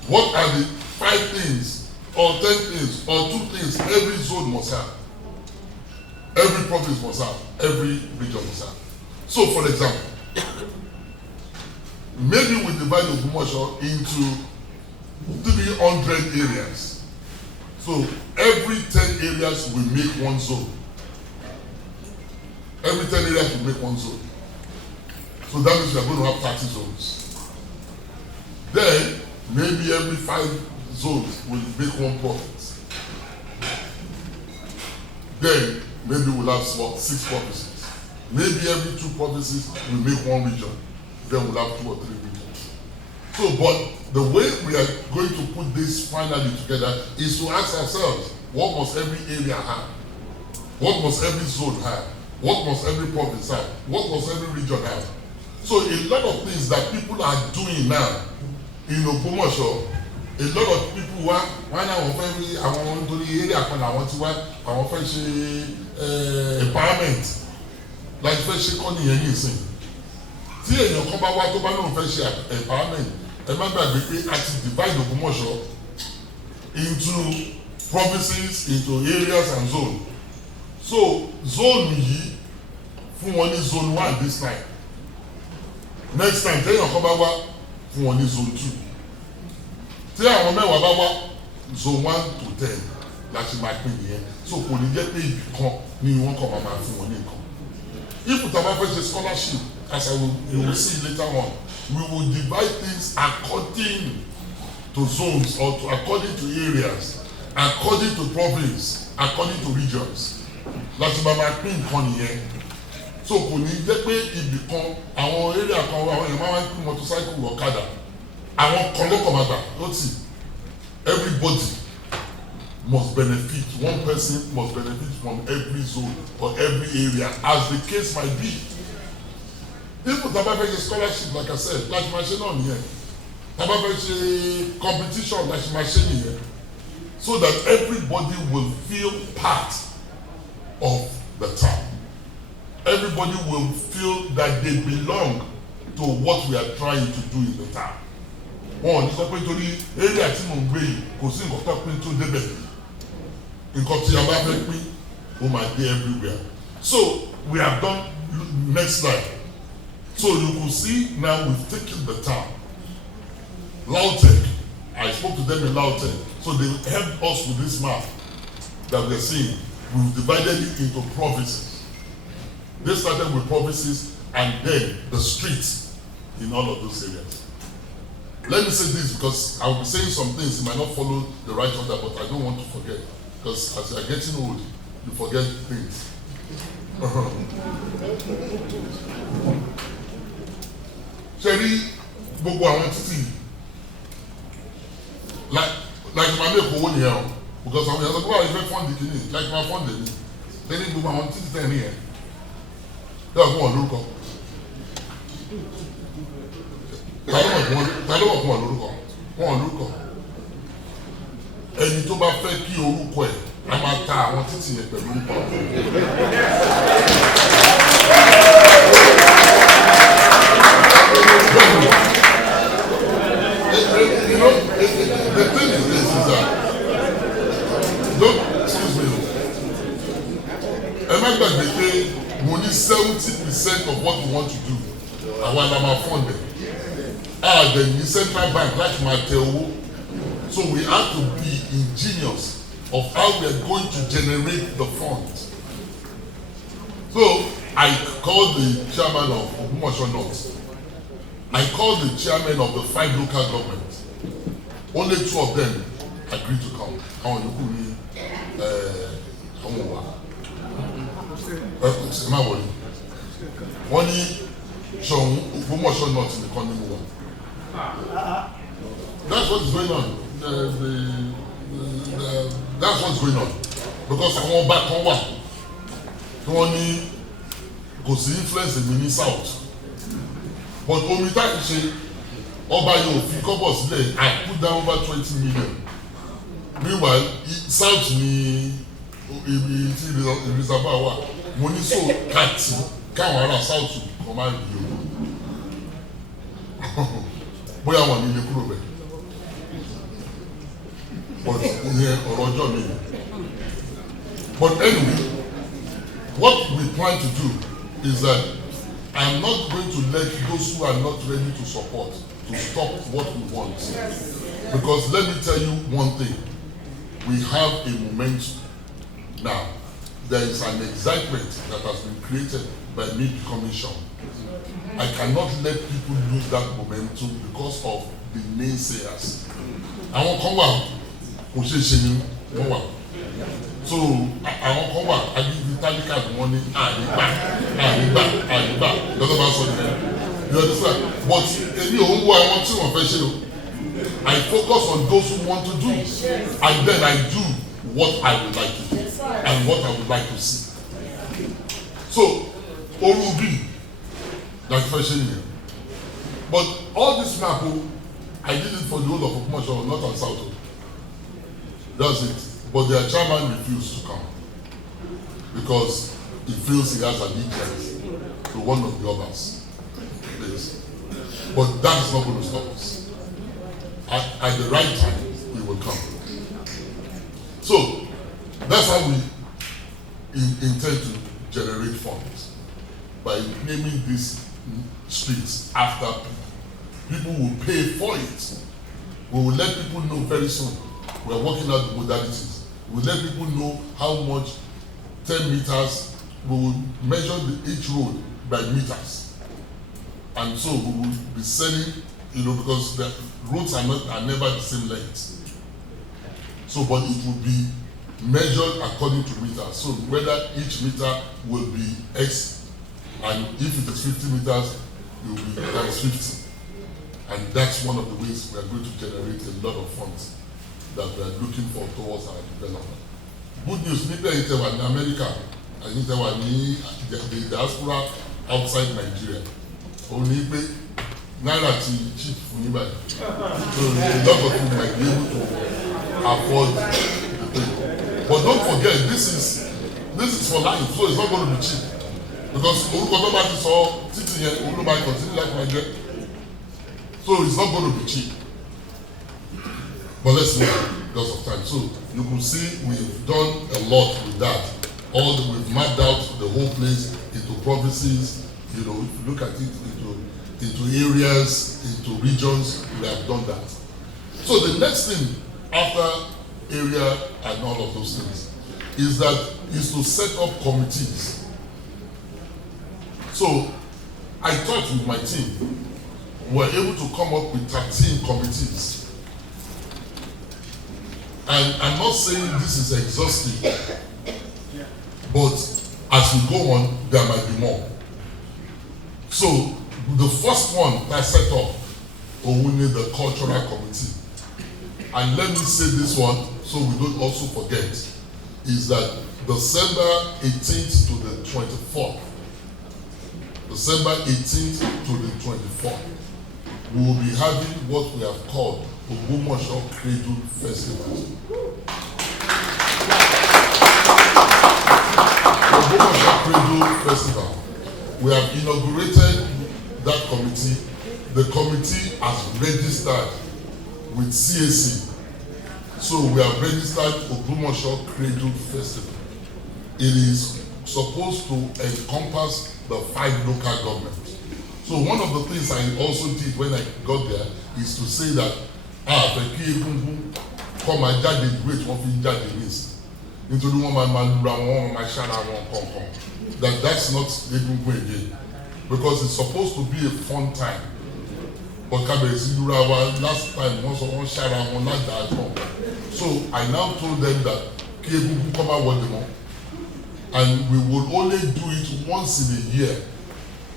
What are the 5 things, or 10 things, or 2 things every zone must have? Every province must have. Every region must have. So for example, maybe we divide Ogbomosho into 300 areas. So every 10 areas will make one zone. Every 10 areas will make one zone. So that means we are going to have 30 zones. Then maybe every 5 zones will make one province. Then maybe we'll have 6 provinces. Maybe every 2 provinces will make one region. Then we'll have 2 or 3 regions. So, but the way we are going to put this finally together is to ask ourselves, what must every area have? What must every zone have? What must every province have? What must every region have? So a lot of things that people are doing now in Ogbomosho, a lot of people why now àwọn nítorí area kan àwọn ti wá àwọn fẹ́ ṣe empowerment like fẹ́ ṣe kọ́ nìyẹn ní ìsìn tí èèyàn kan bá wá tó bá lóun fẹ́ ṣe empowerment ẹ má gbàgbé pé a ti divide Ogbomosho into provinces, into areas and zones. So zone yìí fún wọn ní zone 1 this time. Next time téèyàn kan bá wá fún wọn ní zone 2. Tí àwọn mẹ́wàá bá wá zone 1 to 10 láti máa pín nìyẹn. So kò ní jẹ́ pé ibì kan ni wọ́n kàn máa fún wọn ní nǹkan. If tá a bá fẹ́ ṣe scholarship, as you will see later on, we will divide things according to zones or according to areas, according to province, according to regions. Láti máa pín nǹkan nìyẹn. So kò ní jẹ́ pé ibì kan àwọn area kan àwọn èèyàn máa ń pín motorcycle ọ̀kadà. Àwọn kan ló kọ̀ máa gbà ó tì. Everybody must benefit. One person must benefit from every zone or every area as the case might be. If tá a bá fẹ́ ṣe scholarship like I said, láti máa ṣe náà nìyẹn. Tá a bá fẹ́ ṣe competition láti máa ṣe nìyẹn. So that everybody will feel part of the town. Everybody will feel that they belong to what we are trying to do in the town. Wọ́n ní sọ pé torí area tí mò ń gbé yìí kò sí nǹkan tó pín tó débẹ̀. Nǹkan tí a bá fẹ́ pín ó máa dé everywhere. So we have done next slide. So you will see now we've taken the town. Lautech, I spoke to them in Lautech. So they helped us with this map that we're seeing. We've divided it into provinces. They started with provinces and then the streets in all of those areas. Let me say this because I will be saying some things, you might not follow the right order, but I don't want to forget. Because as you are getting old, you forget things. Sherry, gbogbo àwọn títì like my make owó nìyẹn o because àwọn yàtọ̀ gbogbo àwọn ìfẹ́ fọ́ǹdì kìíní like my fọ́ǹdì ni lẹ́ni gbogbo àwọn títì tẹ̀ nìyẹn yóò fún wọn lórúkọ ta ló wọ̀ fún wọn lórúkọ ẹni tó bá fẹ́ kí orúkọ ẹ̀ a máa ta àwọn títì yẹn pẹ̀lú orúkọ. You know, the thing is this is that don't excuse me. Ẹ má gbàgbé pé mo ní 70% of what we want to do àwa la máa fund them. Then the central bank láti máa tẹ owó. So we have to be ingenious of how we are going to generate the funds. So I called the chairman of Ogbomosho North. I called the chairman of the 5 local governments. Only 2 of them agreed to come. Àwọn yòókù ní àwọn wà. Ṣé máa wọlé? Wọ́n ní Ṣọ̀ún Ogbomosho North nìkan ní mo wà. That's what is going on. That's what's going on. Because àwọn ọba kan wà tí wọ́n ní kò sí influence mi ní south. But omi tá a ṣe ọba yóò fi kọ́bọ̀ sílẹ̀ I put down over 20 million. Meanwhile south ni ibi tí reservoir wà mo ní so kàtì káwọn ará south kò máa rí o bóyá wọn ní ilé kúrò bẹ́ẹ̀ but ìyẹn ọ̀rọ̀ ọjọ́ mi. But anyway, what we plan to do is that I'm not going to let those who are not ready to support to stop what we want. Because let me tell you one thing, we have a momentum. Now, there is an excitement that has been created by me becoming Sean. I cannot let people lose that momentum because of the naysayers. I won't come out. So I won't come out. I give the Italian money. Doesn't matter. You understand? But I want to confession. I focus on those who want to do, and then I do what I would like to do and what I would like to see. So, Orubi, like fashion here. But all this map, I did it for the whole of Ogbomosho, not on South. That's it. But their chairman refused to come because he feels he has allegiance to one of the others. Please. But that is not going to stop us. At the right time, we will come. So, that's how we intend to generate funds, by naming these streets after people. People will pay for it. We will let people know very soon. We are working out the modalities. We will let people know how much 10 meters, we will measure each road by meters. And so we will be selling, because the roads are never the same length. So, but it will be measured according to meters. So whether each meter will be X, and if it is 50 meters, it will be times 50. And that's one of the ways we are going to generate a lot of funds that we are looking for towards our development. Good news, nígbà in America, and the diaspora outside Nigeria. Only Naira cheap for you, so a lot of people might be able to afford the thing. But don't forget, this is for life, so it's not going to be cheap. Because nobody saw sitting here, nobody continue like Nigeria. So it's not going to be cheap. But let's move because of time. So you can see we've done a lot with that. We've mapped out the whole place into provinces. If you look at it into areas, into regions, we have done that. So the next thing after area and all of those things is to set up committees. So I thought with my team, we were able to come up with 13 committees. And I'm not saying this is exhaustive, but as we go on, there might be more. So the first one that I set up, only the cultural committee. And let me say this one, so we don't also forget, is that December 18th to the 24th, December 18th to the 24th, we will be having what we have called Ogbomosho Cradle Festival. Ogbomosho Cradle Festival. We have inaugurated that committee. The committee has registered with CAC. So we have registered Ogbomosho Cradle Festival. It is supposed to encompass the 5 local governments. So one of the things I also did when I got there is to say that the key come and judge the weight of the judge into the one my shadow that's not Egungun again, because it's supposed to be a fun time. But last time one shadow one like that. So I now told them that Egungun come out with them, and we will only do it once in a year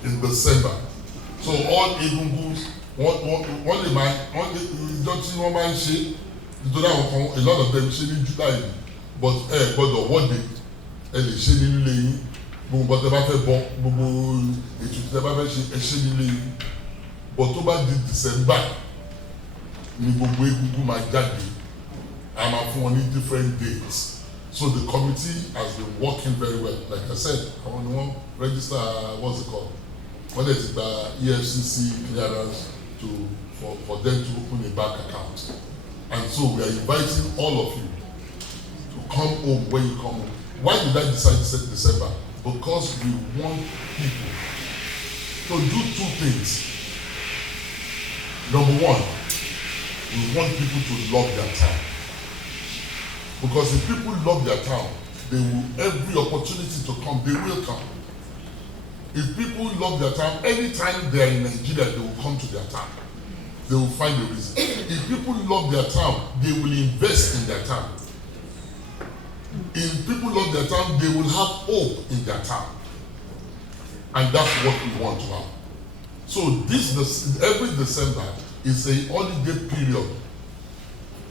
in December. So all Egunguns, one a lot of them ṣe ní July, but one day ṣe ní ilé yín, gbogbo bàtà bá fẹ́ bọ́, gbogbo ètùtù tẹ́ bá fẹ́ ṣe ní ilé yín, but tó bá di December ni gbogbo Egungun máa jáde, a máa fún wọn ní different dates. So the committee has been working very well. Like I said, I want to register, what's it called? When it's the EFCC clearance for them to open a bank account. And so we are inviting all of you to come home when you come home. Why did I decide to set December? Because we want people to do 2 things. Number 1, we want people to love their time. Because if people love their town, they will, every opportunity to come, they will come. If people love their town, anytime they are in Nigeria, they will come to their town. They will find a reason. If people love their town, they will invest in their town. If people love their town, they will have hope in their town. And that's what we want to have. So this every December is a holiday period.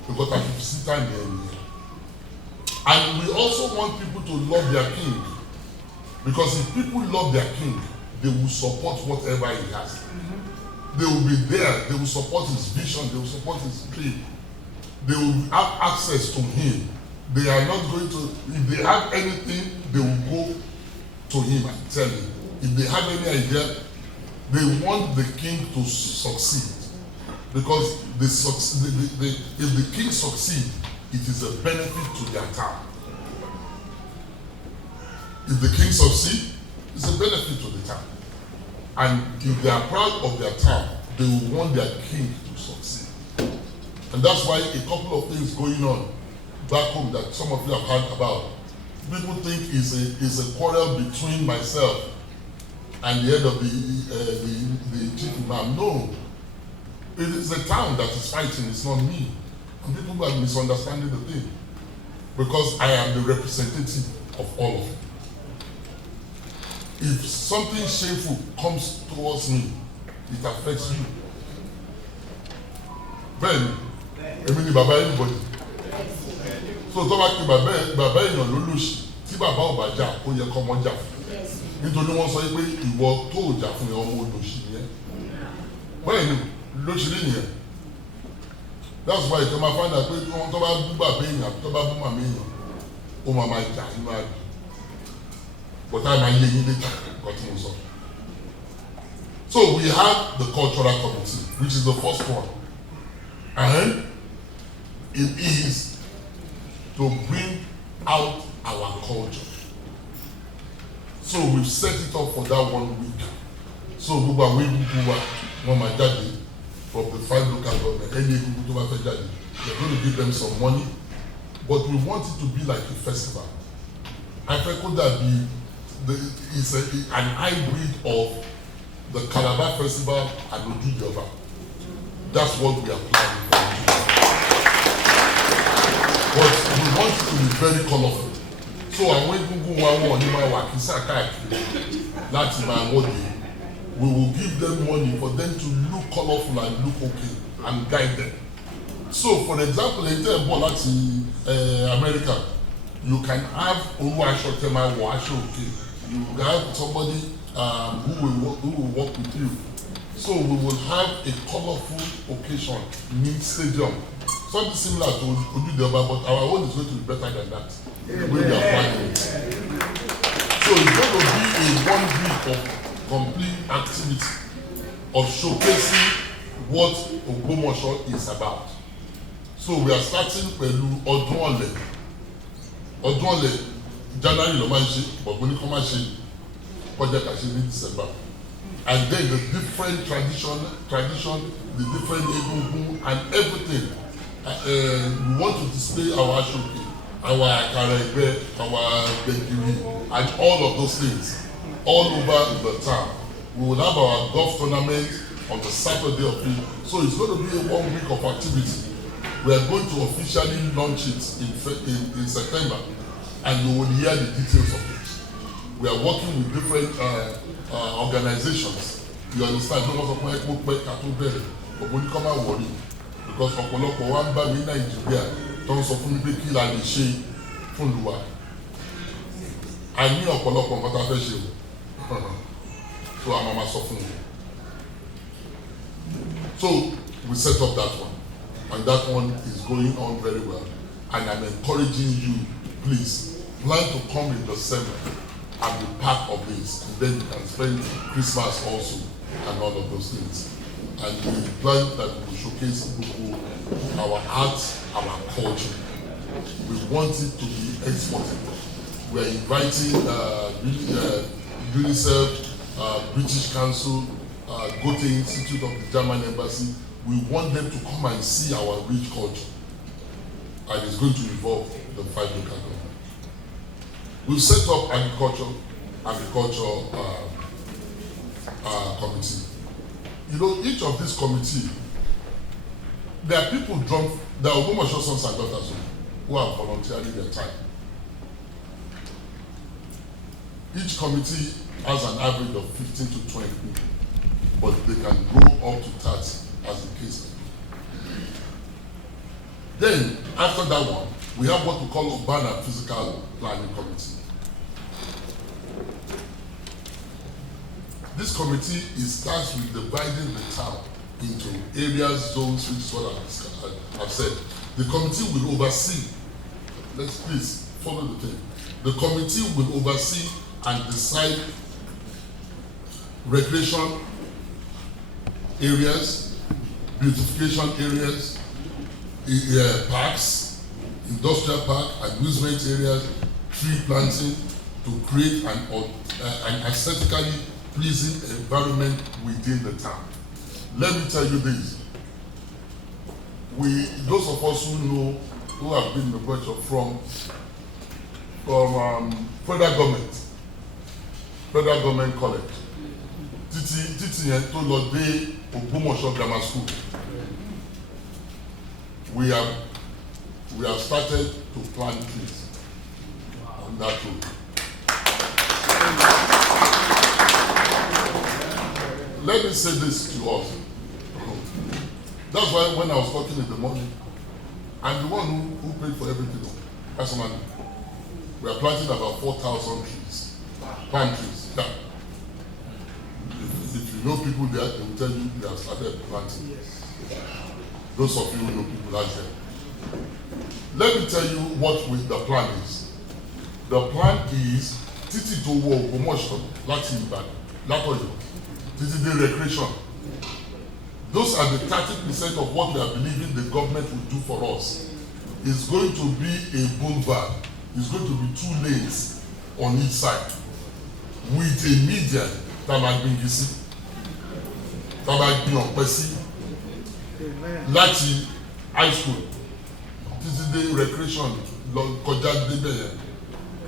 Because I can see time here. And we also want people to love their king. Because if people love their king, they will support whatever he has. They will be there, they will support his vision, they will support his dream. They will have access to him. They are not going to, if they have anything, they will go to him and tell him. If they have any idea, they want the king to succeed. Because if the king succeeds, it is a benefit to their town. If the king succeeds, it's a benefit to the town. And if they are proud of their town, they will want their king to succeed. And that's why a couple of things going on back home that some of you have heard about. People think is a quarrel between myself and the head of the chief imam. No. It is the town that is fighting, it's not me. And people are misunderstanding the thing. Because I am the representative of all of it. If something shameful comes towards me, it affects you. Then, èmi ni bàbá anybody. So tó bá ti bàbá èèyàn ló lòṣì, tí bàbá ò bá jà, ó yẹ kọ́ ọmọ jà fún. Nítorí wọ́n sọ pé ìwọ tó jà fún ẹ ọmọ olòṣì yẹn. Bẹ́ẹ̀ ni lòṣì lè yẹn. That's why tó máa find out pé tó bá bú bàbá èèyàn, tó bá bú màmá èèyàn, ó máa jà nínú àjò. But I might hear later. So we have the cultural committee, which is the first one. And it is to bring out our culture. So we've set it up for that 1 week. So we Mama Daddy from the 5 local government, they're going to give them some money. But we want it to be like a festival. I think could that be it's an hybrid of the Calabar Festival and Ojújọba. That's what we are planning for. But we want it to be very colorful. So àwọn egungun wa wọ́n ní máa wà kìsà káàkiri láti máa wọ́de. We will give them money for them to look colorful and look okay and guide them. So for example, in láti America, you can have owó aṣọ tẹ́ máa wọ aṣọ òkè. You have somebody who will work with you. So we will have a colorful occasion in stadium. Something similar to Ojújọba, but our own is going to be better than that. We are planning it. So it's going to be a 1 week of complete activity of showcasing what Ogbomosho is about. So we are starting pẹ̀lú ọdún ọ̀lẹ̀. Ọdún ọ̀lẹ̀ January ló máa ń ṣe, but ní kó máa ṣe project àṣẹ ní December. And then the different tradition, the different egungun and everything. We want to display our ashoke, our akarebe, our gbegiri, and all of those things all over the town. We will have our golf tournament on the Saturday of it. So it's going to be a 1 week of activity. We are going to officially launch it in September, and you will hear the details of it. We are working with different organizations. You understand? No one's going to pay but when you come out worry, because ọ̀pọ̀lọpọ̀ wa ń bá mi Nàìjíríà tó ń sọ fún mi pé kí la lè ṣe fún ìlú wa. A ní ọ̀pọ̀lọpọ̀ nǹkan tá a fẹ́ ṣe o. So a máa ma sọ fún mi. So we set up that one, and that one is going on very well. And I'm encouraging you, please plan to come in December and be part of this, and then you can spend Christmas also and all of those things. And we plan that we will showcase our art, our culture. We want it to be exported. We are inviting UNICEF, British Council, Goethe Institute of the German Embassy. We want them to come and see our rich culture. And it's going to evolve the 5 local governments. We've set up agriculture committee. You know, each of these committee, there are people there are Ogbomosho sons and daughters who are volunteering their time. Each committee has an average of 15 to 20 people, but they can grow up to 30 as the case. Then, after that one, we have what we call Urban and Physical Planning Committee. This committee starts with dividing the town into areas, zones, which is what I've said. The committee will oversee, let's please follow the thing. The committee will oversee and decide recreation areas, beautification areas, parks, industrial park, amusement areas, tree planting to create an aesthetically pleasing environment within the town. Let me tell you this. Those of us who know, who have been in the culture from federal government college, títí yẹn tó lọ dé Ogbomosho grammar school, we have started to plant trees on that road. Let me say this to us. That's why when I was talking in the morning, I'm the one who paid for everything personally. We are planting about 4,000 trees, palm trees. Yeah. If you know people there, they will tell you they have started planting. Those of you who know people out there. Let me tell you what the plan is. The plan is títí tó wọ Ogbomosho láti Ìbàdàn, látọ̀yọ́, títí dé recreation. Those are the 30% of what we are believing the government will do for us. It's going to be a boulevard. It's going to be 2 lanes on each side with a median that might be Gisi, that might be on Pesi, láti high school, títí dé recreation, kọjá débẹ̀.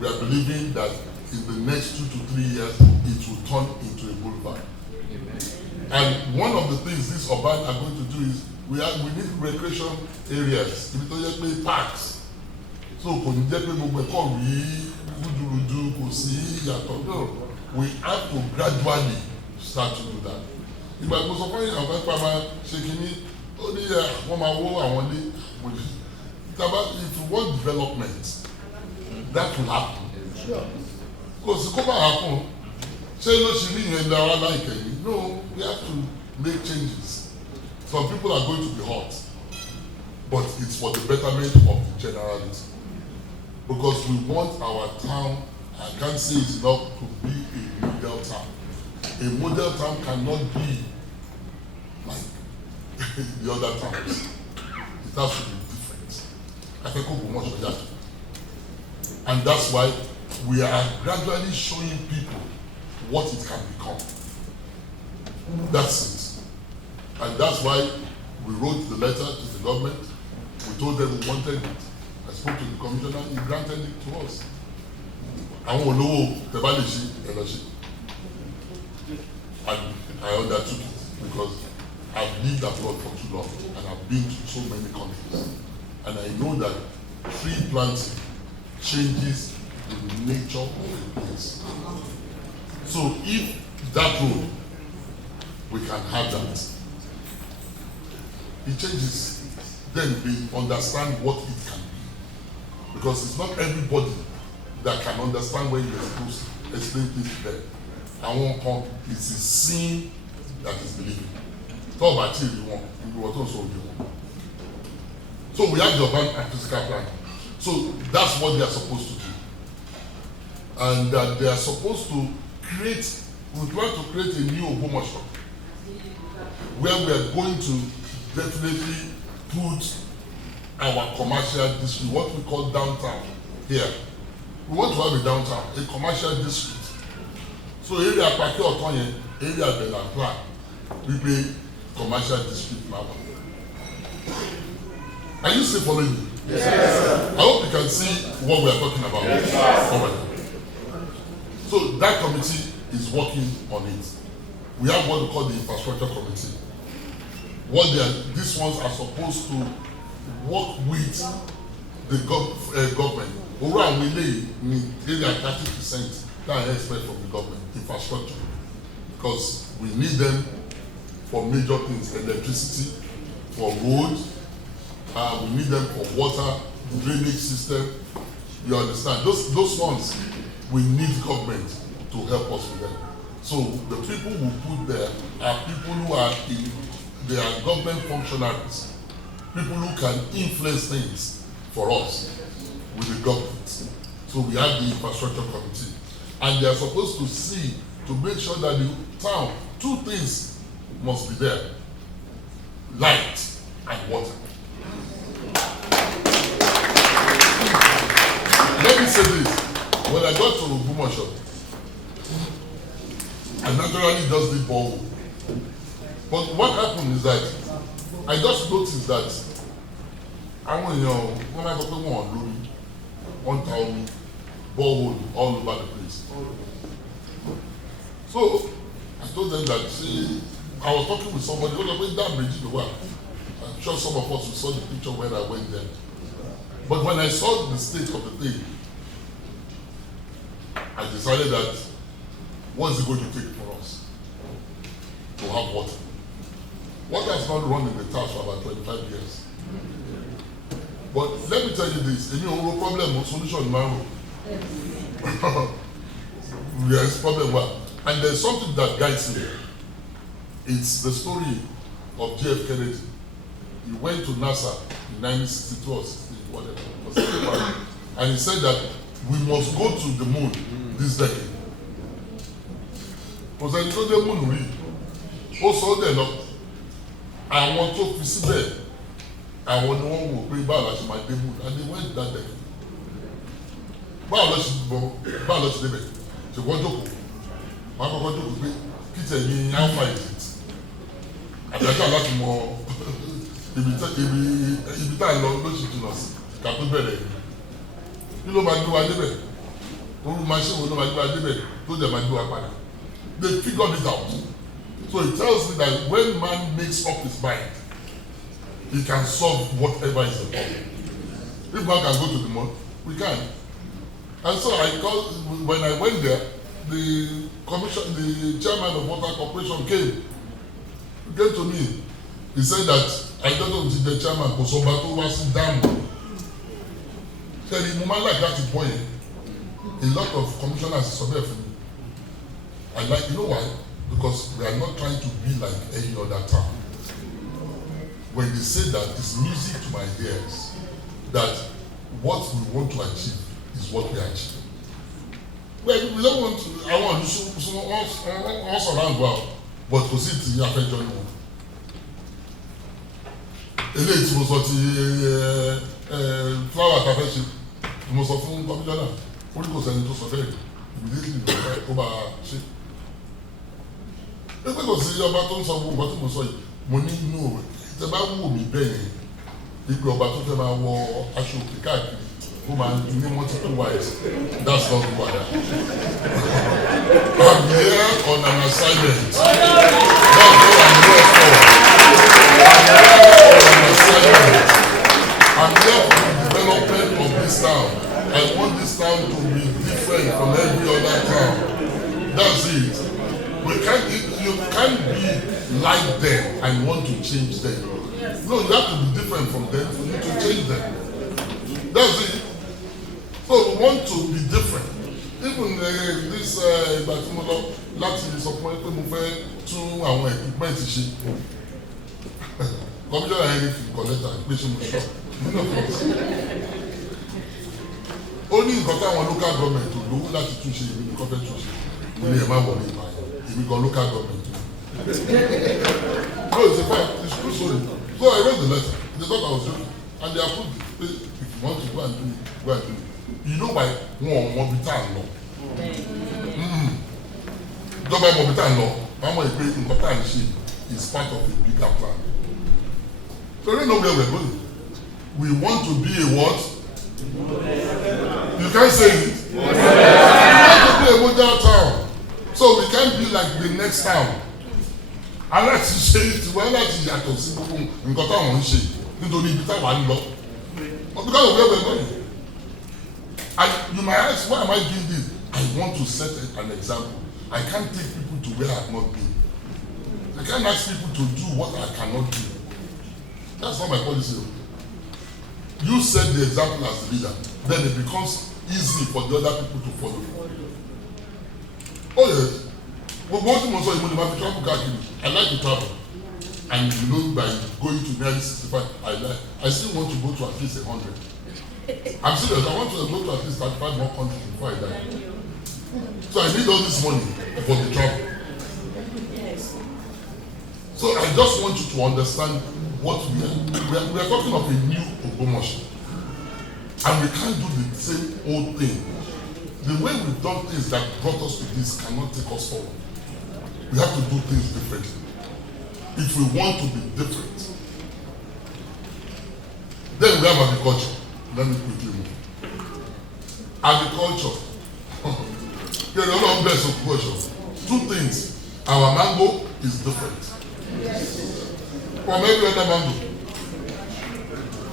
We are believing that in the next 2 to 3 years, it will turn into a boulevard. And one of the things these urban are going to do is we need recreation areas, parks. So we have to gradually start to do that. If you want development, that will happen. Because it happen. No, we have to make changes. Some people are going to be hurt, but it's for the betterment of the generality. Because we want our town, I can't say it's enough, to be a model town. A model town cannot be like the other towns. It has to be different. I think Ogbomosho that. And that's why we are gradually showing people what it can become. That's it. And that's why we wrote the letter to the government. We told them we wanted it. I spoke to the commissioner, he granted it to us. And I undertook it because I've lived abroad for too long and I've been to so many countries. And I know that tree planting changes the nature of a place. So if that road, we can have that. It changes, then we understand what it can be. Because it's not everybody that can understand when you're supposed to explain things there. And one point, it's a sin that is believing. Talk about it, so we have the urban and physical plan. So that's what they are supposed to do. And that they are supposed to create, we plan to create a new Ogbomosho where we are going to definitely put our commercial district, what we call downtown here. We want to have a downtown, a commercial district. So area Pake Otonye, area Bella plan, we pay commercial district now. Are you still following me? Yes, sir. I hope you can see what we are talking about. Yes, sir. So that committee is working on it. We have what we call the infrastructure committee. These ones are supposed to work with the government. Over we lay in area 30% that I expect from the government infrastructure, because we need them for major things, electricity, for roads, we need them for water, drainage system. You understand? Those ones we need government to help us with them. So the people who put there are people who are they are government functionaries, people who can influence things for us with the government. So we have the infrastructure committee, and they are supposed to see to make sure that the town, two things must be there: light and water. Let me say this: when I got to Ogbomosho, I naturally just did borehole. But what happened is that I just noticed that when I got to one town borehole all over the place. So I told them that, see, I was talking with somebody, I'm sure some of us saw the picture when I went there. But when I saw the state of the thing, I decided that what is it going to take for us to have water? Water has not run in the town for about 25 years. But let me tell you this, if you have a problem, solution now. There is problem, and there's something that guides me. It's the story of J.F. Kennedy. He went to NASA in 1962 or 60, whatever, and he said that we must go to the moon this decade. Because I told the moon read. Also, they know, I want to visit there. I want to bring back my moon, and they went that day. Báwo lọ sí débẹ̀? Ṣé wọ́n jókòó? Wọ́n á kọ́kọ́ jókòó pé kíkẹ́ ní alpha exit. Àdájọ́ láti mọ ibi tá à ń lọ lóṣù tó lọ sí ká tó bẹ̀rẹ̀. Kí ló máa gbé wa débẹ̀? Orú machine wo ló máa gbé wa débẹ̀ tó dẹ̀ máa gbé wa padà? They figured it out. So it tells me that when man makes up his mind, he can solve whatever is the problem. If man can go to the moon, we can. And so I called, when I went there, the chairman of Water Corporation came to me. He said that I don't know if the chairman Kosobato was down. Said the moment like that point, a lot of commissioners survey for me. And like, you know why? Because we are not trying to be like any other town. When they say that, it's music to my ears that what we want to achieve is what we achieve. Well, we don't want to, I want to show us around well, but to see the affect on one. Eléyìí tí mo sọ ti flower tafẹ́ṣe, mo sọ fún kọmíṣánná, ó ní kò sẹ́ni tó sọ bẹ́ẹ̀, immediately ló fẹ́ kó bá ṣe. Ẹgbẹ́ kò sí ọba tó ń sọ gbogbo nǹkan tí mo sọ yìí, mo ní inú rẹ̀, tẹ bá wù mí bẹ́ẹ̀ yẹn, ipò ọba tó fẹ́ máa wọ aṣọ òkè káàkiri. Woman, you need multiple wives. That's not who I am. I'm here on an assignment. That's what I'm here for. I'm here for an assignment. I'm here for the development of this town. I want this town to be different from every other town. That's it. You can't be like them and want to change them. No, you have to be different from them for you to change them. That's it. So we want to be different. Even this Batimolo láti sọ fún ẹ pé mo fẹ́ tún àwọn equipment ṣe. Commissioner Henry fi kọ̀lẹ́tà pé ṣe mo sọ. Ó ní nǹkan táwọn local government ò lówó láti tún ṣe èmi nìkan fẹ́ tún ṣe. Mo ní ẹ̀ má wọlé ìgbà yẹn. Èmi kan local government. No, it's a fact. It's true story. So I wrote the letter. They thought I was joking. And they approved it. If you want to go and do it, go and do it. You know why one more time no. Don't buy more time no. I'm going to pay in time is part of a bigger plan. So you know where we're going. We want to be a what? You can't say it. We want to be a model town. So we can't be like the next town. And let's say it well, let's yàtọ̀ sí gbogbo nǹkan táwọn ń ṣe nítorí ibi táwa ń lọ. But because of where we're going. And you might ask, why am I doing this? I want to set an example. I can't take people to where I've not been. I can't ask people to do what I cannot do. That's not my policy. You set the example as the leader, then it becomes easy for the other people to follow. Oh yes. Well, I like to travel. And you know, by going to nearly 65, I still want to go to at least 100. I'm serious, I want to go to at least 35 more countries before I die. So I need all this money for the travel. So I just want you to understand what we are talking of a new Ogbomosho. And we can't do the same old thing. The way we've done things that brought us to this cannot take us forward. We have to do things differently. If we want to be different. Then we have agriculture. Let me quickly move. Agriculture. There are a lot of best of agriculture. Two things. Our mango is different. From every other mango.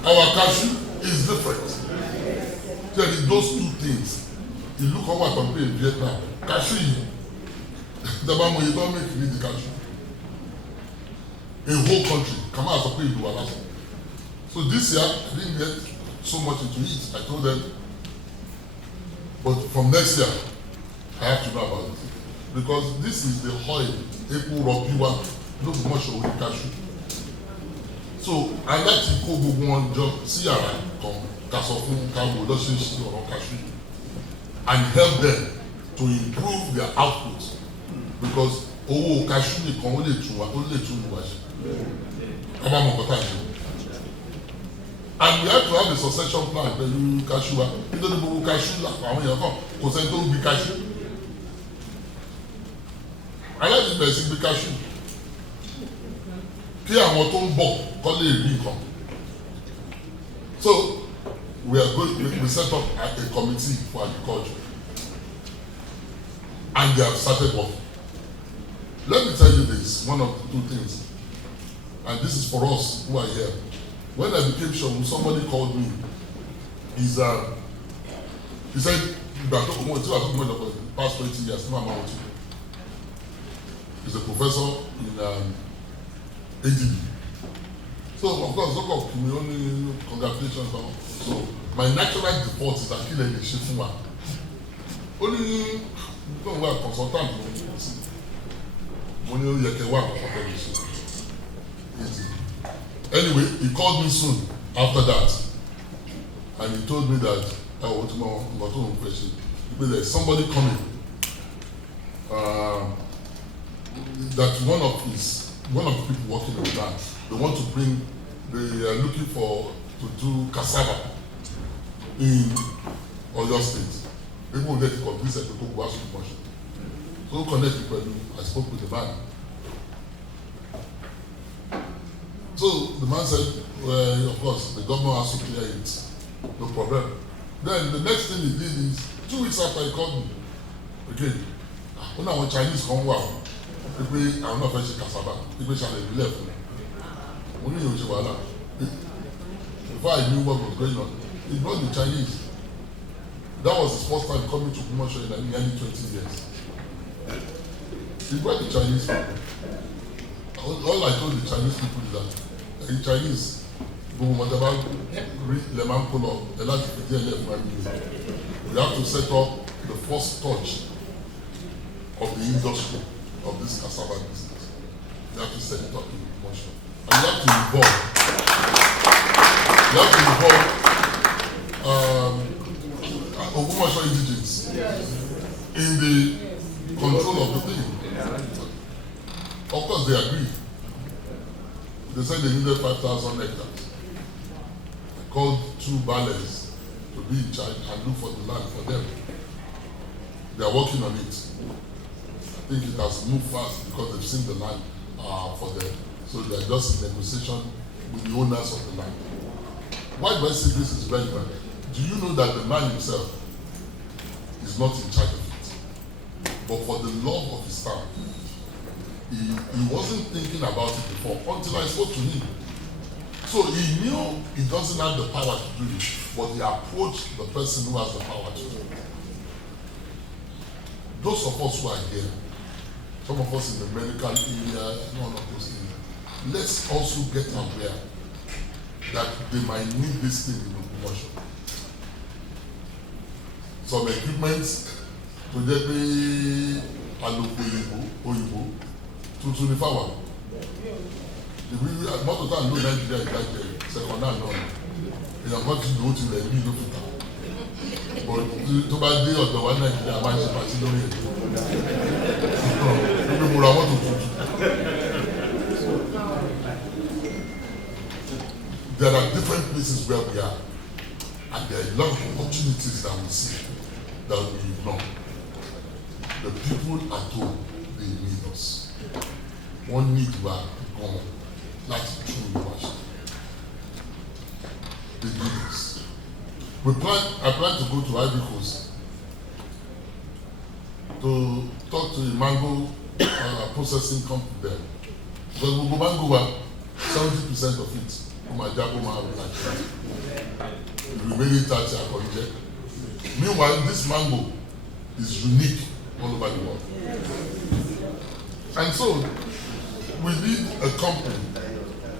Our cashew is different. There is those two things. You look at what I'm paying in Vietnam. Cashew. The mango, you don't make the cashew. A whole country. Come out of pay do Alaska. So this year, I didn't get so much into it. I told them, but from next year, I have to know about it. Because this is the oil, April, Robiwa, look much of the cashew. So I like to go one job, see around, come, Kasofun, Kambo, Doshin, or cashew, and help them to improve their output. Because cashew can only two wash. And we have to have a succession plan pẹ̀lú cashew wa nítorí gbogbo cashew àwọn èèyàn kan kò sẹ́ni tó ń gbin cashew. Aláàjì bẹ̀rẹ̀ sí gbin cashew kí àwọn tó ń bọ̀ kọ́ lè rí nǹkan. So we set up a committee for agriculture and they have started working. Let me tell you this, one of the two things, and this is for us who are here. When I became sure, somebody called me. He said, the past 20 years, he's a professor in ADB. So, of course, only congratulations. So, my natural default is that I kill any shift. Only don't work consultant. Anyway, he called me soon after that, and he told me that there's somebody coming. That one of the people working in the plant, they want to bring. They are looking to do cassava in Oyo State. People get convinced that people go ask for motion. So connect people. I spoke with the man. So the man said, well, of course, the government has to clear it. No problem. Then the next thing he did is, 2 weeks after he called me, again, when our Chinese come wow, people are not very cassava, people shall be left. Only you before I knew what was going on, he brought the Chinese. That was his first time coming to Ogbomosho in nearly 20 years. He brought the Chinese people. All I told the Chinese people is that the Chinese, we have to set up the first touch of the industry of this cassava business. We have to set it up in Ogbomosho. And you have to involve Ogbomosho indigenes in the control of the thing. Of course, they agreed. They said they needed 5,000 hectares. I called 2 ballers to be in charge and look for the land for them. They are working on it. I think it has moved fast because they've seen the land for them. So they are just in negotiation with the owners of the land. Why do I say this is relevant? Do you know that the man himself is not in charge of it? But for the love of his town, he wasn't thinking about it before until I spoke to him. So he knew he doesn't have the power to do it, but he approached the person who has the power to do it. Those of us who are here, some of us in the medical area, none of those things, let's also get aware that they might need this thing in Ogbomosho. Some equipment to get the Oyinbo to the power. Most of the time, no Nigeria is like the second hand on. They are going to go to the middle of the town. But to buy day of the one Nigeria, I might pass it on. People are want to do. There are different places where we are, and there are a lot of opportunities that we see that we ignore. The people at home, they need us. One need to have gone. That's true passion. They do this. I plan to go to Ivory Coast to talk to a mango processing company there. Because we go mango, 70% of it. The remaining 30 are conjecture. Meanwhile, this mango is unique all over the world. And so, we need a company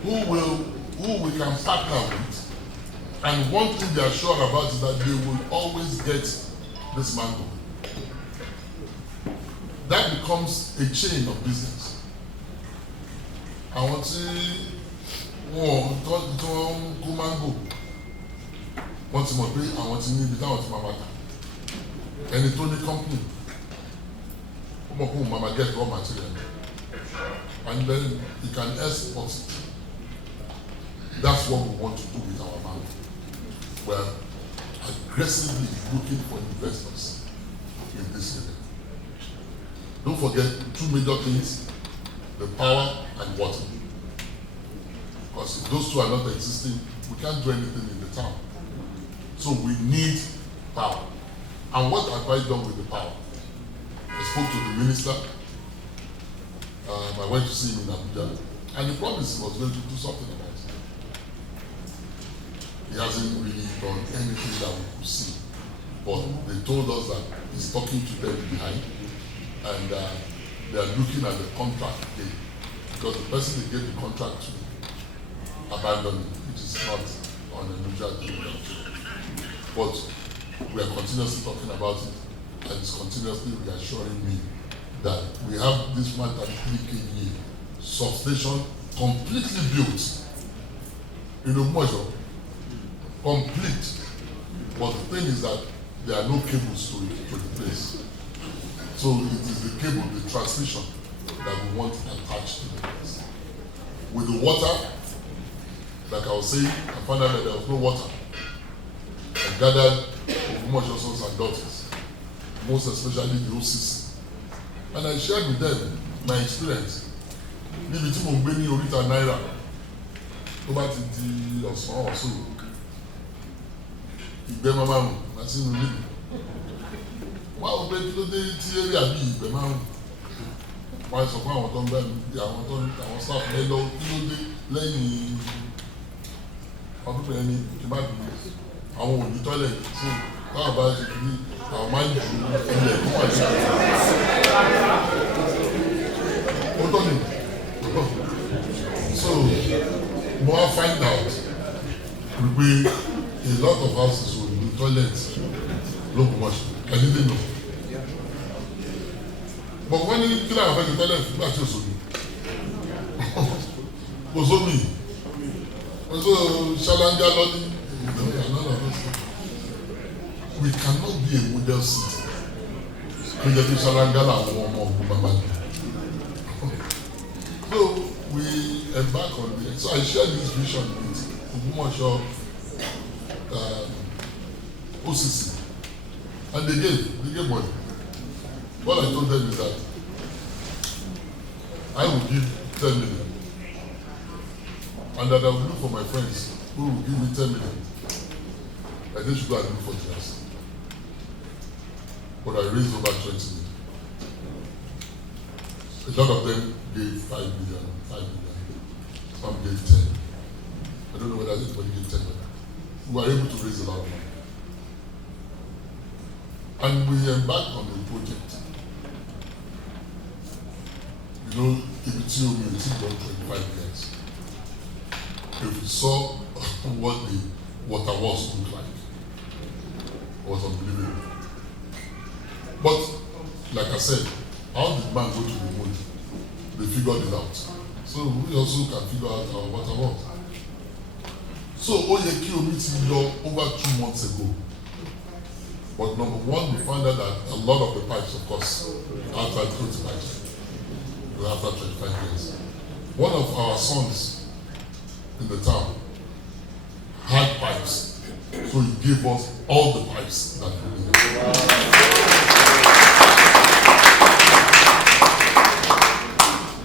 who we can partner with. And one thing they are sure about is that they will always get this mango. That becomes a chain of business. I want to wọ́n kó mango wọ́n ti mọ̀ pé àwọn ti ní ibi táwọn ti máa máa tà ẹni tó ní company ó mọ̀ pé òun máa get raw material and then he can export it. That's what we want to do with our mango. We are aggressively looking for investors in this area. Don't forget two major things: the power and water. Because if those two are not existing, we can't do anything in the town. So we need power. And what have I done with the power? I spoke to the minister. I went to see him in Abuja. And he promised he was going to do something about it. He hasn't really done anything that we could see. But they told us that he's talking to them behind. And they are looking at the contract again. Because the person they gave the contract to abandoned, which is not on a neutral thing. But we are continuously talking about it, and it's continuously reassuring me that we have this 133 kV substation completely built in Ogbomosho, complete. But the thing is that there are no cables to the place. So it is the cable, the transmission, that we want attached to the place. With the water, like I was saying, I found out that there was no water. I gathered Ogbomosho sons and daughters, most especially the OCC. And I shared with them my experience. Níbi tí mo ń gbé ní oríta náírà, tó bá ti di ọ̀sán ọ̀sán, ìgbẹ́ máa ń rùn láti inú níbi. Wọ́n á wọ pé kí ló dé tí eré àbí ìgbẹ́ máa ń rùn. Wọ́n á sọ fún àwọn tó ń bá mi, àwọn staff mi lọ kí ló dé lẹ́yìn ọdún bẹ̀rẹ̀ ní ìbádùn àwọn òní tọ́lẹ̀ tí báwọn bá ṣe kí àwọn máa ń ju ilẹ̀ tó wà ní ó tọ́ ni. So mo wá find out wípé a lot of houses will need toilets l'Ogbomosho. I didn't know. But wọ́n ní kí láwọn fẹ́ ṣe toilet nígbà tí ò sómi kò sómi. So, Shalanga Lodi, we cannot be a model city. We get to Shalanga So, we embark on it. So, I shared this vision with Ogbomosho OCC. And they gave money. What I told them is that I will give 10 million. And that I will look for my friends who will give me 10 million. And they should go and look for the rest. But I raised over 20 million. A lot of them gave 5 million, 5 million. Some gave 10. I don't know whether anybody gave 10 million. We were able to raise a lot of money. And we embarked on a project. You know, if it's you, it's about 25 years. If you saw what the water was looked like, it was unbelievable. But, like I said, how did man go to the moon? They figured it out. So we also can figure out our water was. So Oyeki Omiti law over 2 months ago. But number one, we found out that a lot of the pipes, of course, outside 20 pipes, after 25 years. One of our sons in the town had pipes, so he gave us all the pipes that we needed.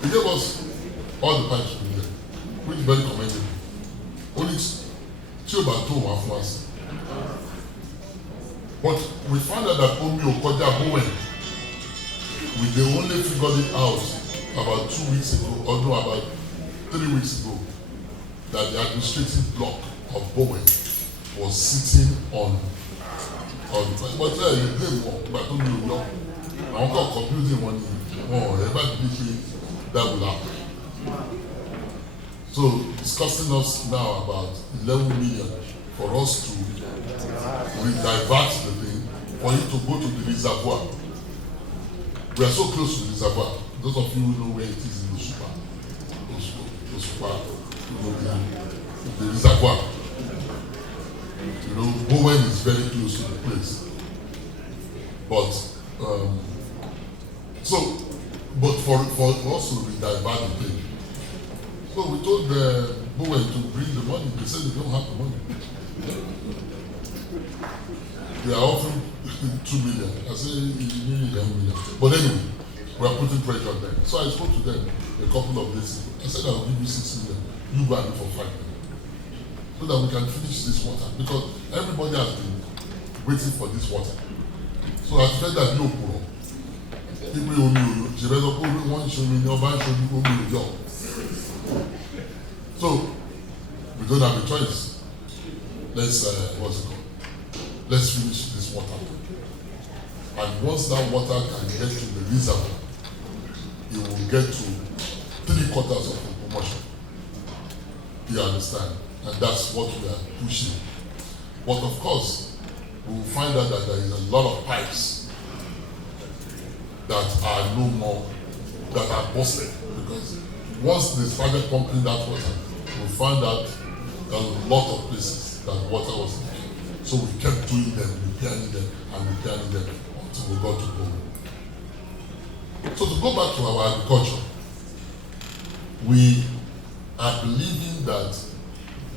He gave us all the pipes we needed, which is very commendable. Only 2 about 2 were for us. But we found out that Omi Okoja Bowen, they only figured it out about 2 weeks ago, or no, about 3 weeks ago, that the administrative block of Bowen was sitting on but you did more, but don't you know? I want to computing one more, everybody that will happen. So it's costing us now about 11 million for us to divert the thing, for it to go to the reservoir. We are so close to the reservoir. Those of you who know where it is in the super, the reservoir. You know, Bowen is very close to the place. But for us to divert the thing. So we told Bowen to bring the money. They said they don't have the money. They are offering 2 million. I said you need 1 million. But anyway, we are putting pressure on them. So I spoke to them a couple of days ago. I said I will give you 6 million. You go and look for 5 million. So that we can finish this water. Because everybody has been waiting for this water. So I said that no problem. People only show me job. So we don't have a choice. Let's what's it called? Let's finish this water. And once that water can get to the reservoir, it will get to 3/4 of Ogbomosho. You understand? And that's what we are pushing. But of course, we will find out that there is a lot of pipes that are no more, that are busted. Because once they started pumping that water, we found out a lot of places that water was leaking. So we kept doing them, repairing them, and repairing them until we got to go. So to go back to our agriculture, we are believing that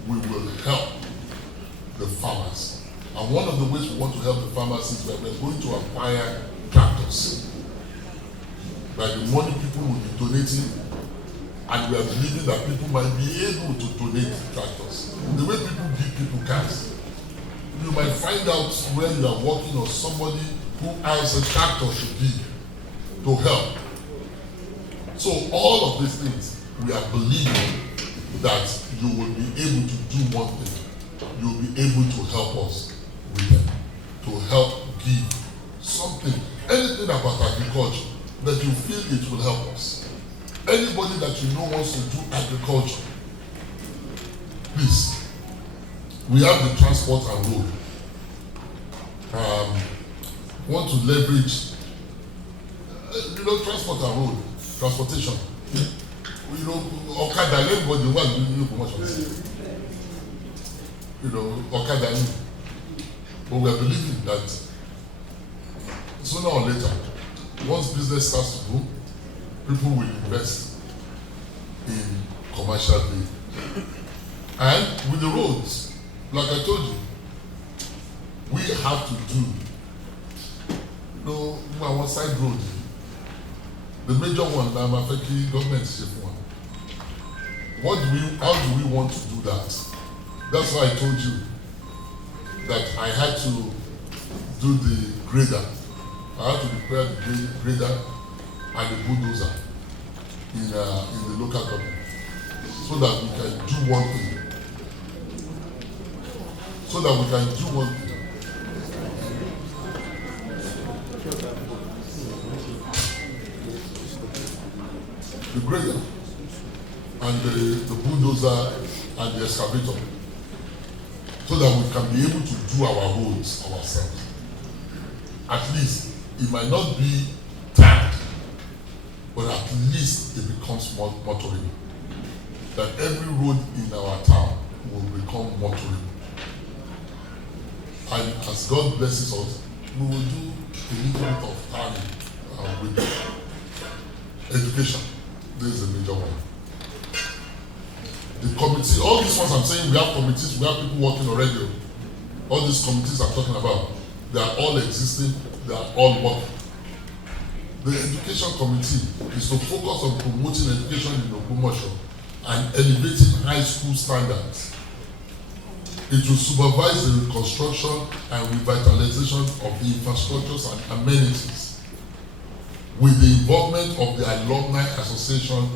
we will help the farmers. And one of the ways we want to help the farmers is that we're going to acquire tractors. By the money people will be donating, and we are believing that people might be able to donate tractors. The way people give people cars, you might find out where you are working or somebody who has a tractor to give to help. So all of these things, we are believing that you will be able to do one thing. You will be able to help us with them, to help give something, anything about agriculture that you feel it will help us. Anybody that you know wants to do agriculture, please. We have the transport and road. Want to leverage, transport and road, transportation. Okada, everybody wants to do promotion. Okada. But we are believing that sooner or later, once business starts to grow, people will invest in commercial vehicle. And with the roads, like I told you, we have to do one side road. The major one, I'm affecting government is one. How do we want to do that? That's why I told you that I had to do the grader. I had to prepare the grader and the bulldozer in the local government so that we can do one thing. The grader and the bulldozer and the excavator, so that we can be able to do our roads ourselves. At least it might not be tagged, but at least it becomes motorable. That every road in our town will become motorable. And as God blesses us, we will do a little bit of planning with education. This is a major one. The committee, all these ones I'm saying, we have committees, we have people working already. All these committees I'm talking about, they are all existing, they are all working. The education committee is to focus on promoting education in Ogbomosho and elevating high school standards. It will supervise the reconstruction and revitalization of the infrastructures and amenities with the involvement of the alumni association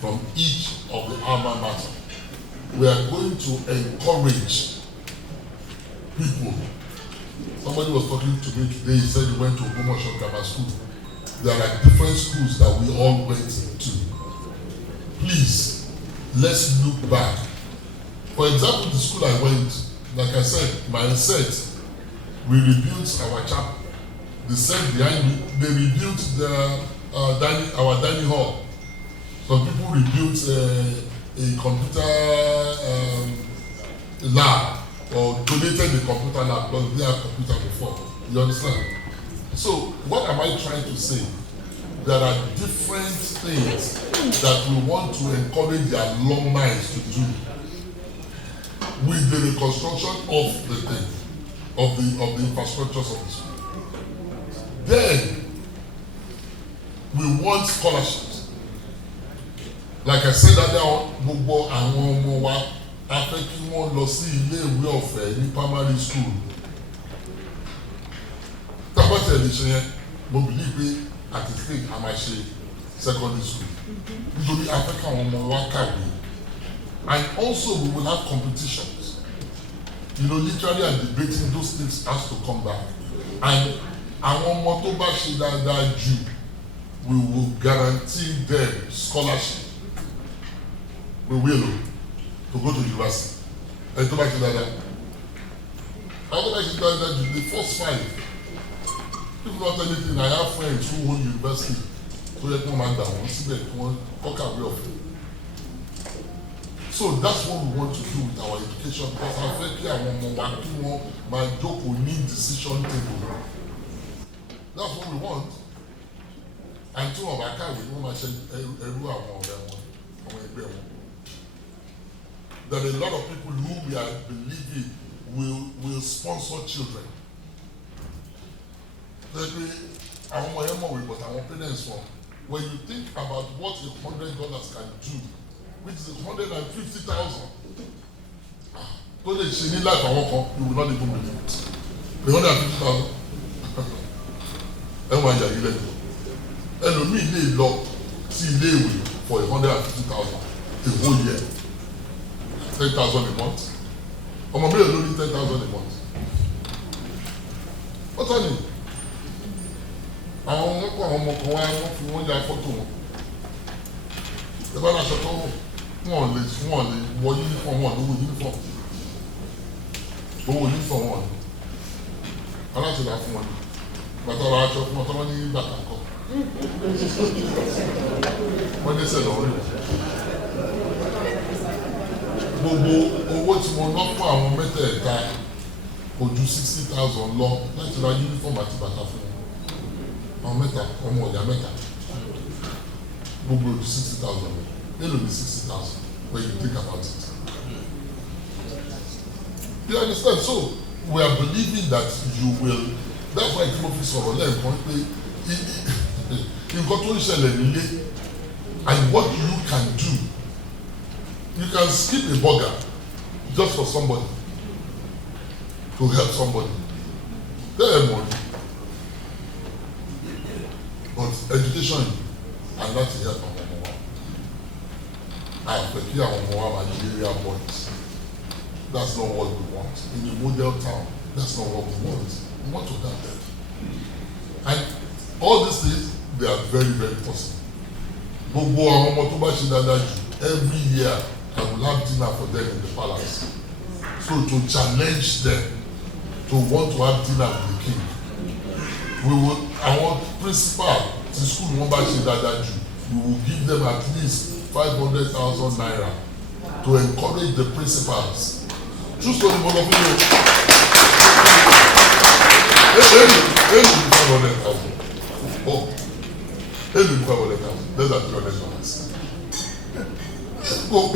from each of the alma mater. We are going to encourage people. Somebody was talking to me today, he said he went to Ogbomosho Grammar School. There are different schools that we all went to. Please, let's look back. For example, the school I went, like I said, my set, we rebuilt our chapel. The set behind me, they rebuilt our dining hall. Some people rebuilt a computer lab or donated the computer lab because they had computer before. You understand? So what am I trying to say? There are different things that we want to encourage the alumni to do with the reconstruction of the thing, of the infrastructures of the school. Then we want scholarships. Like I said earlier, gbogbo àwọn ọmọ wa a fẹ́ kí wọ́n lọ sí ilé-ìwé ọ̀fẹ́ ní primary school. Tábàtì lè ṣe yẹn, mo believe pé àti state a máa ṣe secondary school. Nítorí a fẹ́ kí àwọn ọmọ wa kàwé. And also we will have competitions. You know, literally and debating, those things has to come back. And àwọn ọmọ tó bá ṣe dáadáa jù, we will guarantee them scholarship. We will to go to university. And tó bá ṣe dáadáa. Àwọn tó bá ṣe dáadáa jù, the first 5. If not anything, I have friends who own university. So yẹ kí wọ́n máa dà wọ́n síbẹ̀ kí wọ́n kọ́kàwé ọ̀fẹ́. So that's what we want to do with our education, because I feel kí àwọn ọmọ wa kí wọ́n máa jókòó ní decision table. That's what we want. And tí wọ́n bá kàwé wọ́n máa ṣe ẹrú àwọn ọ̀rẹ́ wọn, àwọn ẹgbẹ́ wọn. There are a lot of people who we are believing will sponsor children. Àwọn ọmọ yẹn mọ̀wé, but àwọn parents wọn. When you think about what $100 can do, which is 150,000. Tó lè ṣe ní life àwọn kan, you will not even believe it. 150,000. Ẹ wọ́n ayà yìí lẹ́nu. Ẹlòmíì lè lọ sí ilé ìwé for 150,000 a whole year. 10,000 a month. Ọmọ mi lè lórí 10,000 a month. Wọ́n tọ́ ni àwọn ọmọ kan àwọn ọmọ kan wá wọ́n fi wọ́n ya fọ́tò wọn. Ẹ bá láṣọ tó wọ́n lè wọ uniform, wọn lówó uniform. Owó uniform wọn ni. Aláṣẹ là fún wọn ni. Bàtà ọ̀rọ̀ aṣọ fún wọn tó wọ́n ní bàtà kọ. Wọ́n dé sẹ́lẹ̀ ọ̀rẹ́ wọn. Gbogbo owó tí mo ná fún àwọn mẹ́tẹ̀ẹ̀ta kò ju 60,000 lọ láti ra uniform àti bàtà fún wọn. Àwọn mẹ́ta, ọmọ ọ̀yà mẹ́ta. Gbogbo ojú 60,000 lọ. It'll be 60,000 when you think about it. You understand? So we are believing that you will. That's why Timothy sọ̀rọ̀ lẹ́ẹ̀kan pé nǹkan tó ń ṣẹlẹ̀ nílé and what you can do. You can skip a burger just for somebody, to help somebody. They have money. But education and that is help our Nigeria boys. That's not what we want. In a model town, that's not what we want. We want to have that. And all these things, they are very, very possible. Every year, I will have dinner for them in the palace. So to challenge them to want to have dinner with the king, I want principal to school we will give them at least 500,000 naira to encourage the principals. Choose for the mother of you. 500,000. Oh, 500,000. That's at 300,000. Oh,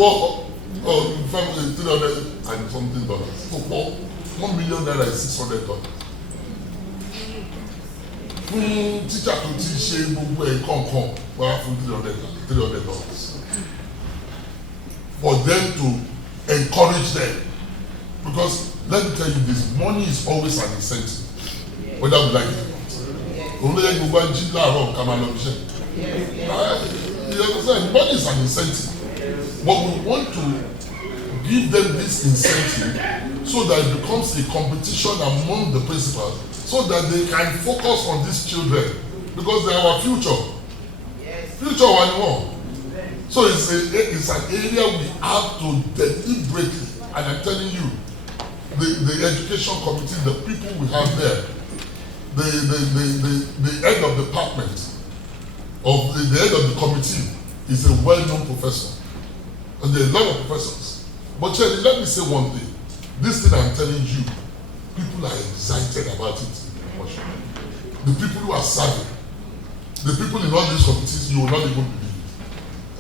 300 and something dollars. So, $1 million is $600. Teacher to teach gbogbo ẹ̀kọ́ wá fún $300. For them to encourage them, because let me tell you this, money is always an incentive, whether we like it or not. Only you go and jí láàárọ̀ ká máa lọ bí iṣẹ́. You understand? Money is an incentive, but we want to give them this incentive so that it becomes a competition among the principals, so that they can focus on these children, because they are our future. Future one more. So it's an area we have to deliberately, and I'm telling you, the education committee, the people we have there, the head of department, the head of the committee is a well-known professor, and there are a lot of professors. But Charlie, let me say one thing. This thing I'm telling you, people are excited about it. The people who are serving, the people in all these committees, you will not even believe.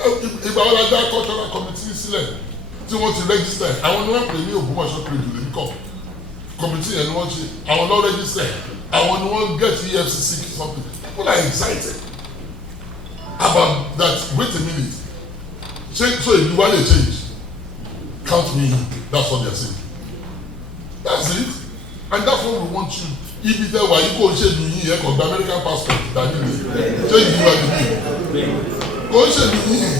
If I was that cultural committee sílẹ̀ tí wọ́n ti register, àwọn ni wọ́n pè ní Ogbomosho trade union kọ́ committee yẹn ni wọ́n ṣe, àwọn lọ register, àwọn ni wọ́n get EFCC something. People are excited about that. Wait a minute, so if you want to change, count me in. That's what they are saying. That's it, and that's what we want you. Ibi tẹ wà yìí kò ń ṣe nìyí yẹn kò gba American passport dání ni ṣé ìlú wa nìyí kò ń ṣe nìyí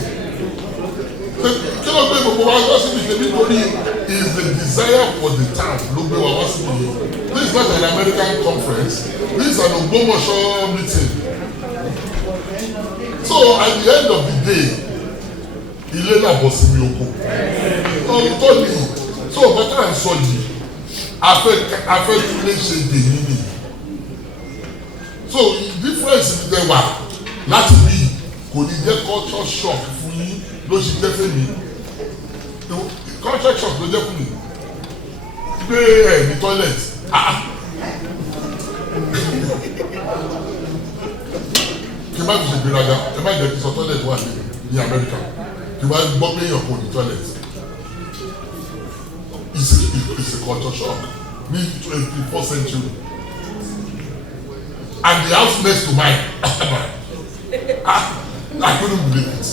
kí ló gbé gbogbo wa wá síbi tèmi torí is the desire for the town ló gbé wa wá síbi yìí. This is not an American conference, this is an Ogbomosho meeting. So at the end of the day ilé náà bọ̀ sí mi oko ọ̀tọ̀ ni so ọ̀gá tá à ń sọ yìí afẹ́ tún lè ṣe dèmí ni. So difference mi tẹ wà láti rí kò ní jẹ́ culture shock fún yín ló ṣe jẹ́ fún mi. Culture shock ló jẹ́ fún mi. Gbé ẹ̀ ní toilet. Kí n má fi ṣe gbéraga, ẹ má jẹ́ kí sọ toilet wà ní America. Kí n má gbọ́ pé èèyàn kò ní toilet. It's a culture shock. Me 21st century. And the house next to mine. I couldn't believe it.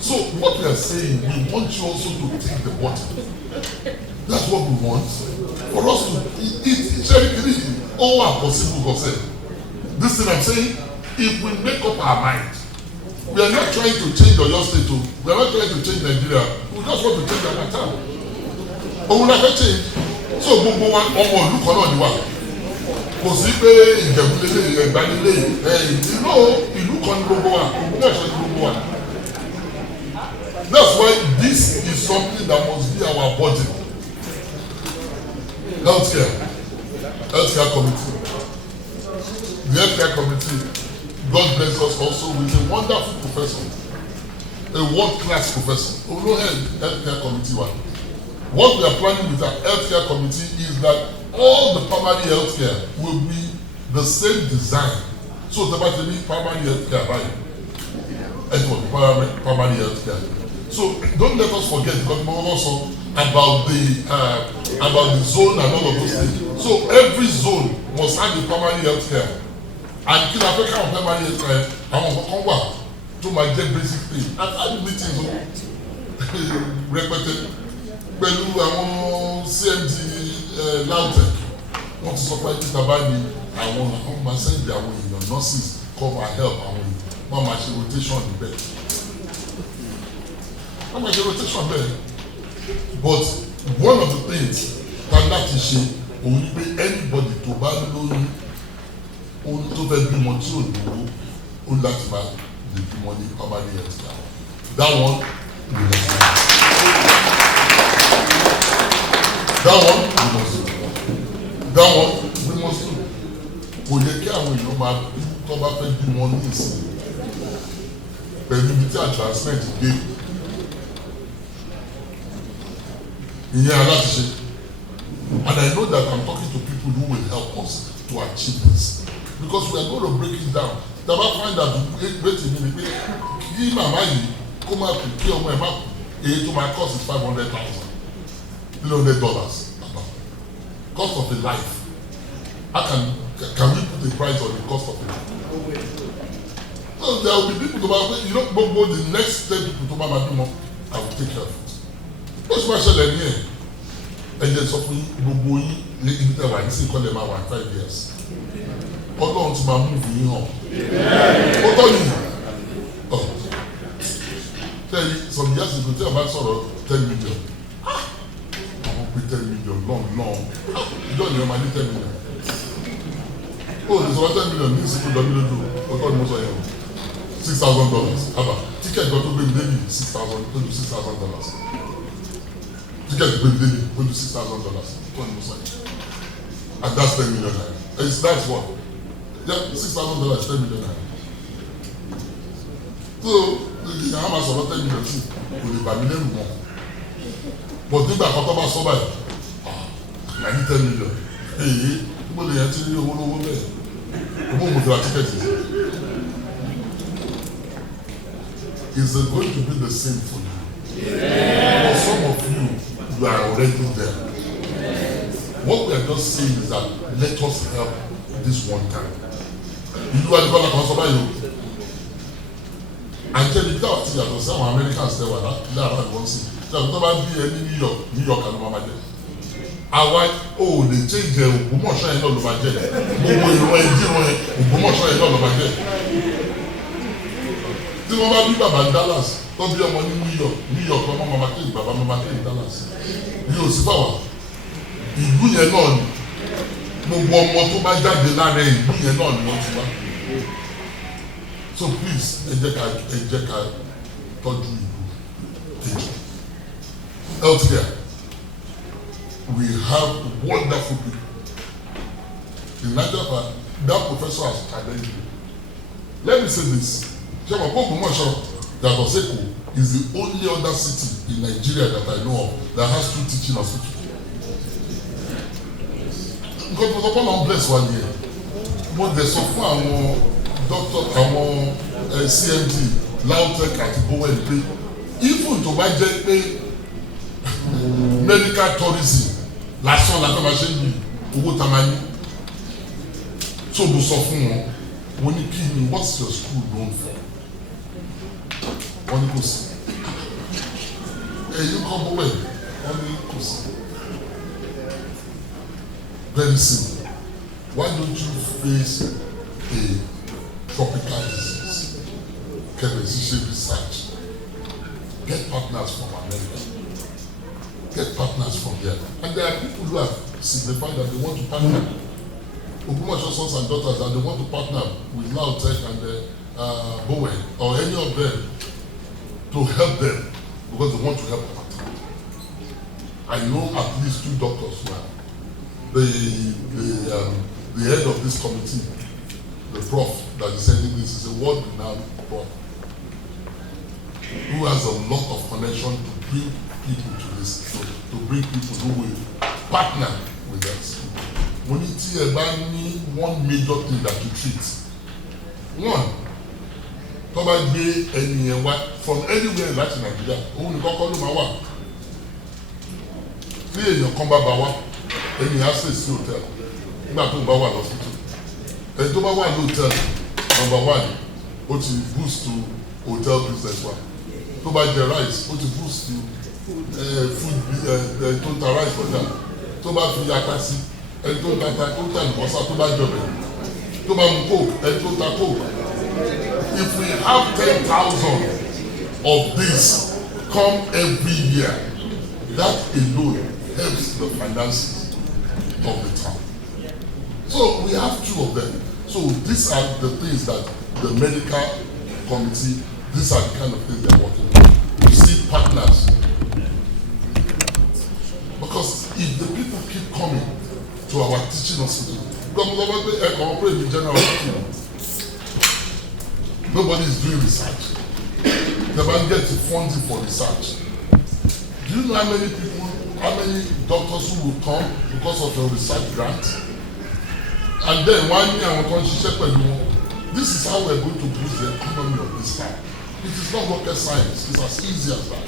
So what we are saying, we want you also to take the water. That's what we want. For us to eat all our possible concept. This thing I'm saying, if we make up our mind, we are not trying to change your state, we are not trying to change Nigeria, we just want to change our town. But we never change. So gbogbo wa ọmọ ìlú kan náà ni wa. Kò sí pé ìjẹ̀búlélẹ̀ ìgbàlélẹ̀ ìlú kan ní gbogbo wa, Ògbómọ̀ṣọ́ ní gbogbo wa. That's why this is something that must be our budget. Healthcare committee. The healthcare committee, God bless us also with a wonderful professor, a world-class professor. Healthcare committee one. What we are planning with our healthcare committee is that all the primary healthcare will be the same design. So the primary healthcare, right? Primary healthcare. So don't let us forget, because we also about the zone and all of those things. So every zone must have the primary healthcare. And kí la fẹ́ káwọn primary healthcare àwọn kankan wà tó máa jẹ́ basic thing. And I meetings rẹpẹtẹ. pẹ̀lú àwọn CMD LAUTECH wọ́n ti sọ pé títà bá ní àwọn máa sẹ́ndì àwọn èèyàn nurses come and help àwọn èèyàn wọ́n máa ṣe rotation níbẹ̀ wọ́n máa ṣe rotation bẹ́ẹ̀ but one of the things that láti ṣe òun ni pé anybody tó bá lóyún ohun tó fẹ́ bímọ tí ò lówó ó láti máa lè bímọ ní primary health care that one we must do that one we must do kò yẹ kí àwọn èèyàn máa bí tó bá fẹ́ bímọ ní ìsìn pẹ̀lú ibi tí advancement dé ìyẹn aláti ṣe and I know that I'm talking to people who will help us to achieve this because we are going to break it down tàbá find out wetin mi ni pé kí màmá yìí kó máa kú kí ọmọ ẹ̀ máa kú èyí tó máa cost is $500,000 cost of a life how can we put a price on the cost of it so there will be people to buy you know gbogbo the next 10 people to buy my bímọ I will take care of it ó sì máa ṣẹlẹ̀ ní ẹ̀ ẹ̀jẹ̀ sọ fún gbogbo yín ní ibi tẹ̀ wá ní sí ìkọlẹ̀ máa wà ní 5 years ọlọ́run ti máa mú ìfìyín hàn ó tọ́ yìí tẹ́lẹ̀ some years ago tí a bá sọ̀rọ̀ 10 million àwọn pé 10 million long ìjọ ni wọ́n máa ní 10 million ó lè sọ 10 million ní ìsìnkú lọ́mílódù ó tọ́ ni mo sọ yẹn $6,000 àbá tíkẹ́ẹ̀tì kan tó gbé mi lé ní $6,000 tíkẹ́ẹ̀tì gbé mi lé ní ó ju $6,000 ó tọ́ ni mo sọ yẹn and that's 10 million naira that's what yeah $6,000 10 million naira so ìyá máa sọ̀rọ̀ 10 million sí kò lè bà mí lẹ́rù mọ́ but nígbà kan tó bá sọ báyìí I need 10 million èyí mo lè yẹn ti rí owó lówó bẹ́ẹ̀ owó mo fi ra tíkẹ́ẹ̀tì is it going to be the same for you for some of you you are already there what we are just saying is that let us help this one time ìlú wa ní kọ́lá kan sọ báyìí o àjẹni bí táwọn ti yàtọ̀ sí àwọn Americans tẹ wà láàárọ̀ ìwọ́n sí tí àwọn tó bá bí ẹ ní New York àlọ́ máa jẹ àwa ò lè change Ògbómọ̀ṣọ́ yẹn náà ló máa jẹ gbogbo ìran ẹdí wọn yẹn Ògbómọ̀ṣọ́ yẹn náà ló máa jẹ tí wọ́n bá bí bàbá Dallas tó bí ọmọ ní New York ọmọ mama kéde bàbá mama kéde Dallas yóò sí fáwa ìlú yẹn náà ni gbogbo ọmọ tó bá jáde lára ìlú yẹn náà ni wọ́n ti wá. So please, ẹ jẹ́ ká tọ́jú ìlú kejì. Healthcare, we have wonderful people. In Nigeria, that professor has challenged me. Let me say this. Ṣé Ogbomosho yàtọ̀ sẹ́kù is the only other city in Nigeria that I know of that has 2 teaching hospitals. Nǹkan tó sọ fún àwọn bless wa nìyẹn. Mo dẹ̀ sọ fún àwọn doctor àwọn CMD LAUTECH àti Bowen pé even tó bá jẹ́ pé medical tourism lásán làtọ́ máa ṣe ń bí owó tá a máa ní tó mo sọ fún wọn wọ́n ní kí ni what's your school known for wọ́n ní kò sí ẹ̀yin kọ́ Bowen wọ́n ní kò sí very simple why don't you face a tropical disease chemistry research get partners from America get partners from there and there are people who have signified that they want to partner Ogbomosho sons and daughters and they want to partner with LAUTECH and Bowen or any of them to help them because they want to help them. I know at least 2 doctors now. The head of this committee, the prof that is sending this is a world-renowned prof who has a lot of connection to bring people to this, to bring people who will partner with us. When you see about one major thing that you treat, one, tó bá gbé ẹnìyẹn wá from anywhere láti Nàìjíríà, òun nìkan kọ́ ló máa wà. Tí èèyàn kan bá bá wá, ẹnìyẹn á stay sí hotel nígbà tó bá wà lọ́sítù. Ẹni tó bá wà ní hotel, number 1, ó ti boost to hotel business wa. Tó bá jẹ rice, ó ti boost to food tó ta rice for that tó bá fi ata sí ẹni tó ta nìkọ́sà tó bá jọbẹ̀ tó bá mu coke ẹni tó ta coke. If we have 10,000 of this come every year, that alone helps the finances of the town. So we have 2 of them. So these are the things that the medical committee, these are the kind of things they're working on. We see partners. Because if the people keep coming to our teaching hospital, nobody is doing research. The man gets funding for research. Do you know how many people, how many doctors who will come because of your research grant? And then 1 year I want to check with you. This is how we're going to boost the economy of this town. It is not rocket science. It's as easy as that.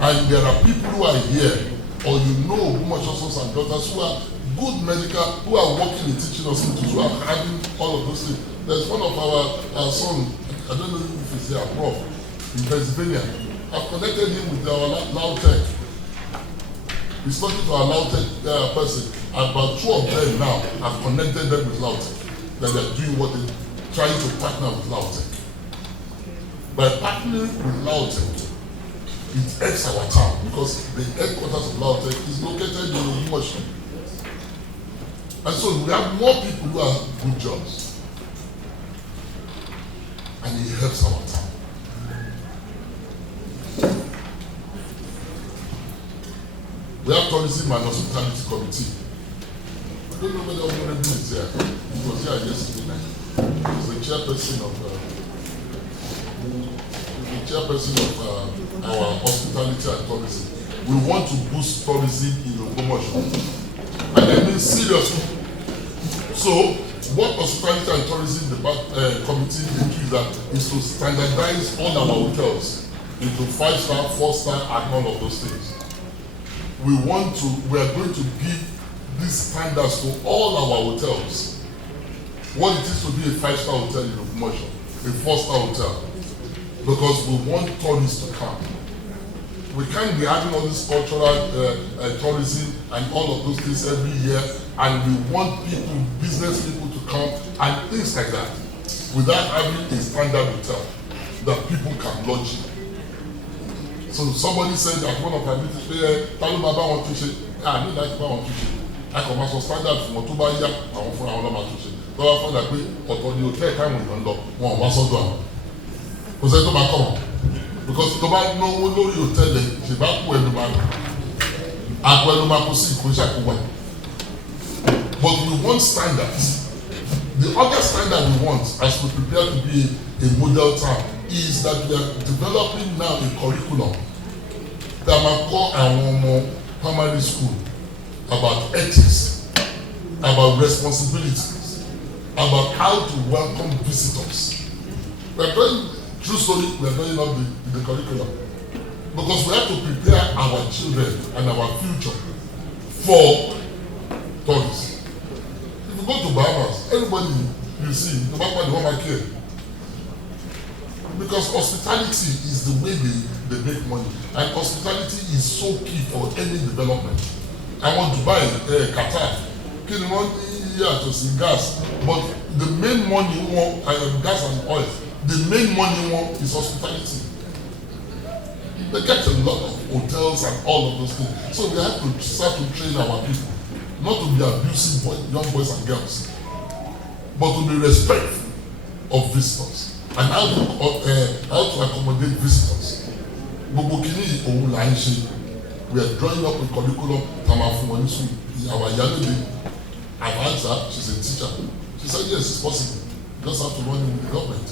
And there are people who are here, or you know, Ogbomosho sons and daughters who are good medical, who are working in teaching hospitals, who are having all of those things. There's one of our sons, I don't know if he's here, Prof, in Pennsylvania. I've connected him with our Lautech. He's talking to our Lautech person. About 2 of them now have connected them with Lautech. That they're doing what they're trying to partner with Lautech. By partnering with Lautech, it helps our town because the headquarters of Lautech is located in Ogbomosho. And so we have more people who have good jobs. And it helps our town. We have tourism and hospitality committee. I don't know whether Honorable is there. He was here yesterday night. He was the chairperson of our hospitality and tourism. We want to boost tourism in Ogbomosho. And I mean seriously. So what hospitality and tourism committee is to standardize all our hotels into 5-star, 4-star, and all of those things. We are going to give these standards to all our hotels. What it is to be a 5-star hotel in Ogbomosho, a 4-star hotel, because we want tourists to come. We can't be having all this cultural tourism and all of those things every year, and we want people, business people to come and things like that, without having a standard hotel that people can lodge in. So somebody said at one of our meetings, Talumaba want to say, I need that want to say. I come as a standard for Motubaya, I want for our Lama to say. So I found that we, but on the hotel time we don't know, one was also because I don't come. Because nobody know what you hotel them, she back when the man, I will not see but we want standards. The other standard we want, as we prepare to be a model town, is that we are developing now a curriculum that might call our primary school about ethics, about responsibilities, about how to welcome visitors. We are doing, true story, we are doing up the curriculum. Because we have to prepare our children and our future for tourists. If you go to Bahamas, everybody you see, no matter the one care. Because hospitality is the way they make money. And hospitality is so key for any development. I want to buy Qatar. Okay, the money here to see gas. But the main money we want, gas and oil, the main money we want is hospitality. They get a lot of hotels and all of those things. So we have to start to train our people. Not to be abusing young boys and girls. But to be respectful of visitors. And how to accommodate visitors. We are drawing up a curriculum our young lady. I've asked her, she's a teacher. She said yes, it's possible. You just have to run in with the government.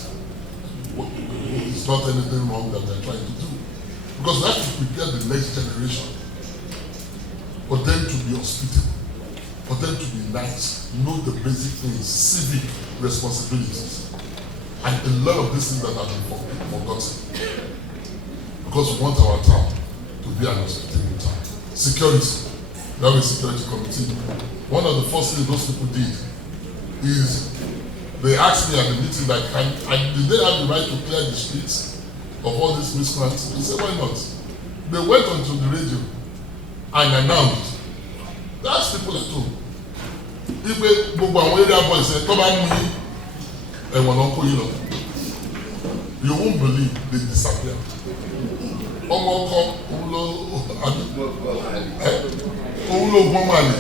It's not anything wrong that they're trying to do. Because we have to prepare the next generation for them to be hospitable, for them to be nice, know the basic things, civic responsibilities. And a lot of these things that have been forgotten. Because we want our town to be an hospitable town. Security. We have a security committee. One of the first things those people did is they asked me at the meeting that did they have the right to clear the streets of all these miscreants? I said, why not? they went onto the radio and announced, that's people at home. If gbogbo àwọn area boys ẹ tó bá mú yín ẹ̀wọ̀n náà kó yín lọ, you won't believe they disappear. Ọmọ ọkọ òun ló gbọ́n máa lè.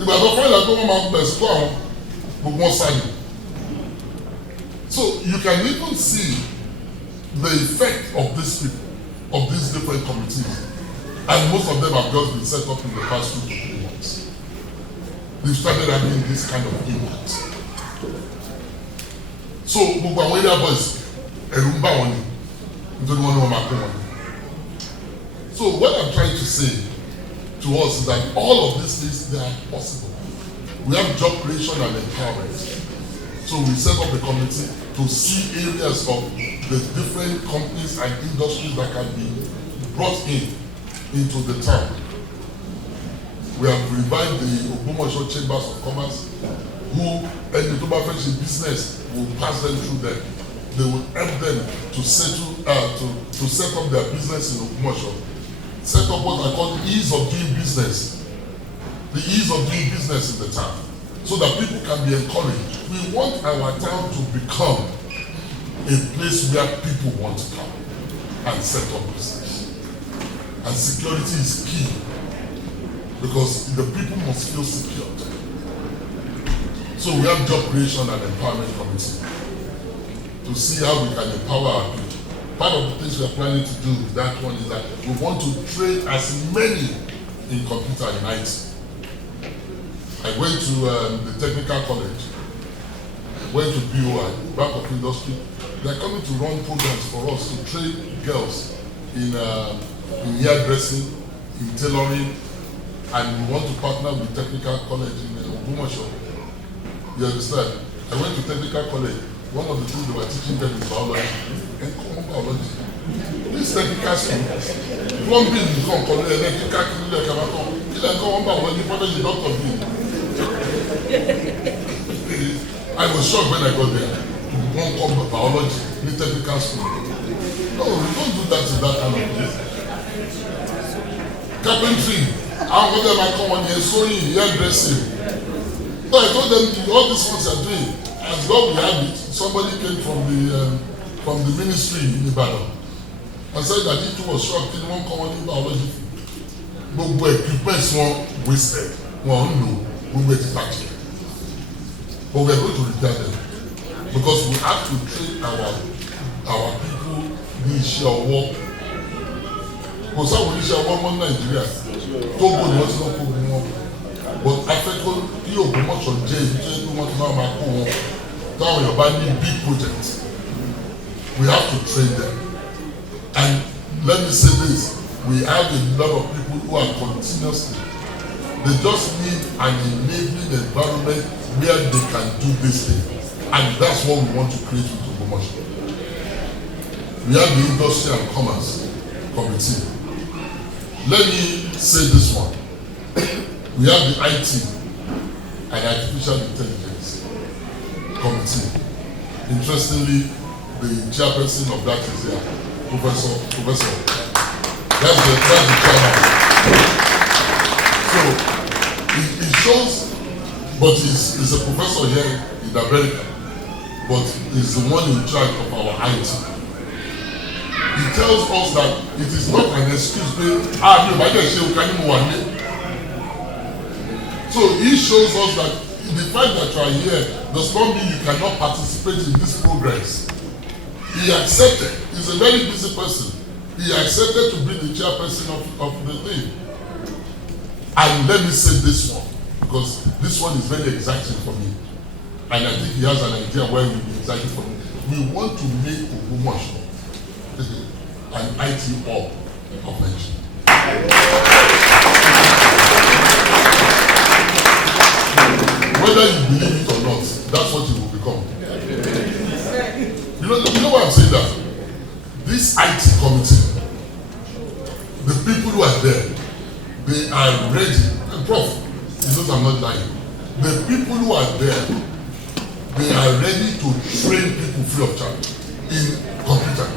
Ìgbà tó fọ́ ìlà tó wọ́n máa bẹ̀ sí tó àwọn gbogbo wọn sáyé. So you can even see the effect of these people, of these different committees, and most of them have just been set up in the past 2 to 3 months. They've started having this kind of impact. So gbogbo àwọn area boys ẹ̀rù ń bá wọn ni nítorí wọn ní wọn máa kó wọn ni. So what I'm trying to say to us is that all of these things, they are possible. We have job creation and empowerment. So we set up a committee to see areas of the different companies and industries that can be brought into the town. We have revived the Ogbomosho Chambers of Commerce, who any business will pass them through them. They will help them to settle to set up their business in Ogbomosho. Set up what I call ease of doing business. The ease of doing business in the town, so that people can be encouraged. We want our town to become a place where people want to come and set up business. And security is key, because the people must feel secured. So we have job creation and empowerment committee to see how we can empower our people. Part of the things we are planning to do with that one is that we want to train as many in computer and IT. I went to the technical college, went to BOI, Bank of Industry. They are coming to run programs for us to train girls in hairdressing, in tailoring, and we want to partner with technical college in Ogbomosho. You understand? I went to technical college. One of the things they were teaching them is biology. And common biology. This technical school, plumbing, you come college, electrical, you can come biology, but you doctor me. I was shocked when I got there. One come biology, the technical school. No, we don't do that in that kind of place. Carpentry, I want them to come on here, sewing, hairdressing. So I told them all these things are doing. As God will have it, somebody came from the ministry in Ibadan and said that it was shocked in one common biology. Gbogbo equipment wọn wasted, wọn ń lò gbogbo ẹ̀ ti bàjẹ́. But we are going to repair them because we have to train our people ní iṣẹ́ ọwọ́. Kò sáwọn oníṣẹ́ ọwọ́ mọ́ Nàìjíríà tó gbòòrò wọn ti lọ kó wọn. But afẹ́kọ́ bí Ògbómọ̀ṣọ́ jẹ́ ibi tó yẹ kí wọ́n ti máa kó wọn. Táwọn Yorùbá ní big project, we have to train them. And let me say this, we have a lot of people who are continuously, they just need an enabling environment where they can do this thing. And that's what we want to create with Ogbomosho. We have the Industry and Commerce Committee. Let me say this one. We have the IT and Artificial Intelligence Committee. Interestingly, the chairperson of that is here, Professor. That's the chairman. So it shows, but he's a professor here in America, but he's the one in charge of our IT. He tells us that it is not an excuse. So he shows us that the fact that you are here does not mean you cannot participate in this progress. He accepted. He's a very busy person. He accepted to be the chairperson of the thing. And let me say this one, because this one is very exciting for me. And I think he has an idea why it will be exciting for me. We want to make Ogbomosho an IT hub of Nigeria. Whether you believe it or not, that's what it will become. You know why I'm saying that? This IT committee, the people who are there, they are ready. And Prof, he knows I'm not lying. The people who are there, they are ready to train people free of charge in computer.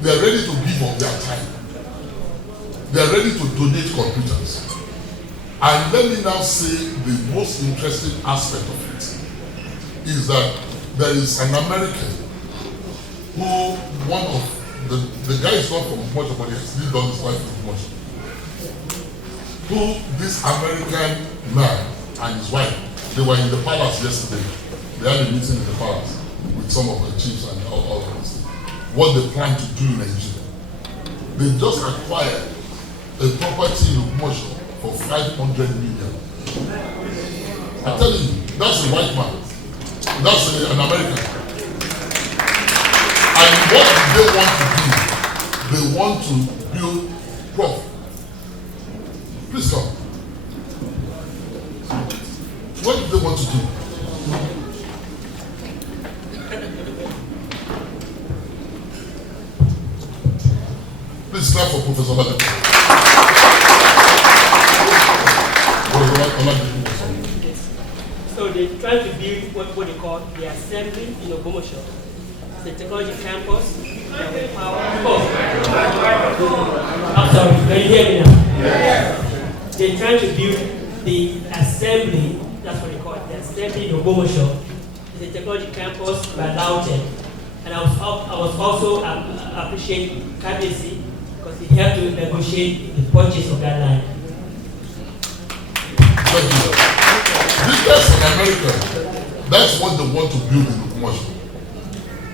They are ready to give give of their time. They are ready to donate computers. And let me now say the most interesting aspect of it is that there is an American who, one of the guy is not from Ogbomosho, but he has still done his life in Ogbomosho. Who this American man and his wife, they were in the palace yesterday. They had a meeting in the palace with some of the chiefs and all of this. What they plan to do in Nigeria. They just acquired a property in Ogbomosho for 500 million. I'm telling you, that's a white man. That's an American. And what do they want to do? They want to build profit. Please come. What do they want to do? Please clap for Professor Ladipo. So they try to build what they call the assembly in Ogbomosho, the technology campus that will empower. I'm sorry, can you hear me now? Yes. They're trying to build the assembly, that's what they call it, the assembly in Ogbomosho. It's a technology campus by Lauten. And I was also appreciate KBC because it helped to negotiate the purchase of that land. Thank you. Business in America, that's what they want to build in Ogbomosho.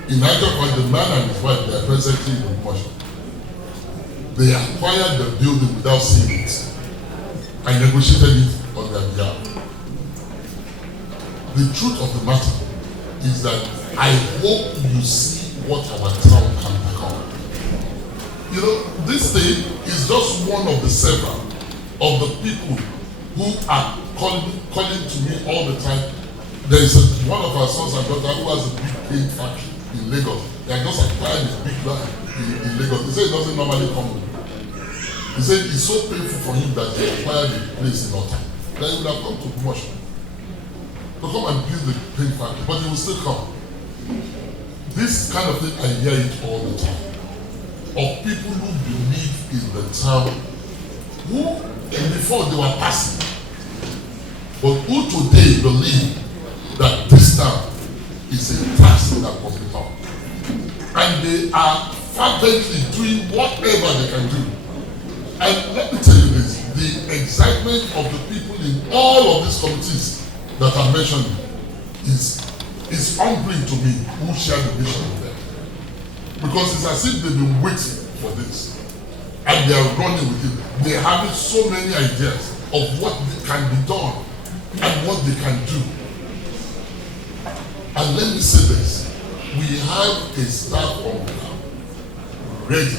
In Nigeria, the man and his wife, they are presently in Ogbomosho. They acquired the building without seeing it. I negotiated it on their behalf. The truth of the matter is that I hope you see what our town can become. You know, this thing is just one of the several of the people who are calling to me all the time. There is one of our sons and daughters who has a big paint factory in Lagos. They are just acquiring this big land in Lagos. He said it doesn't normally come. He said it's so painful for him that he acquired a place in Otta. Then he would have come to Ogbomosho to come and build the paint factory, but he will still come. This kind of thing, I hear it all the time. Of people who believe in the town, who before they were passive, but who today believe that this town is a task that must be done. And they are fervently doing whatever they can do. And let me tell you this, the excitement of the people in all of these committees that I'm mentioning is humbling to me who share the vision with them. Because it's as if they've been waiting for this. And they are running with it. They are having so many ideas of what can be done and what they can do. And let me say this, we have a staff on ground ready.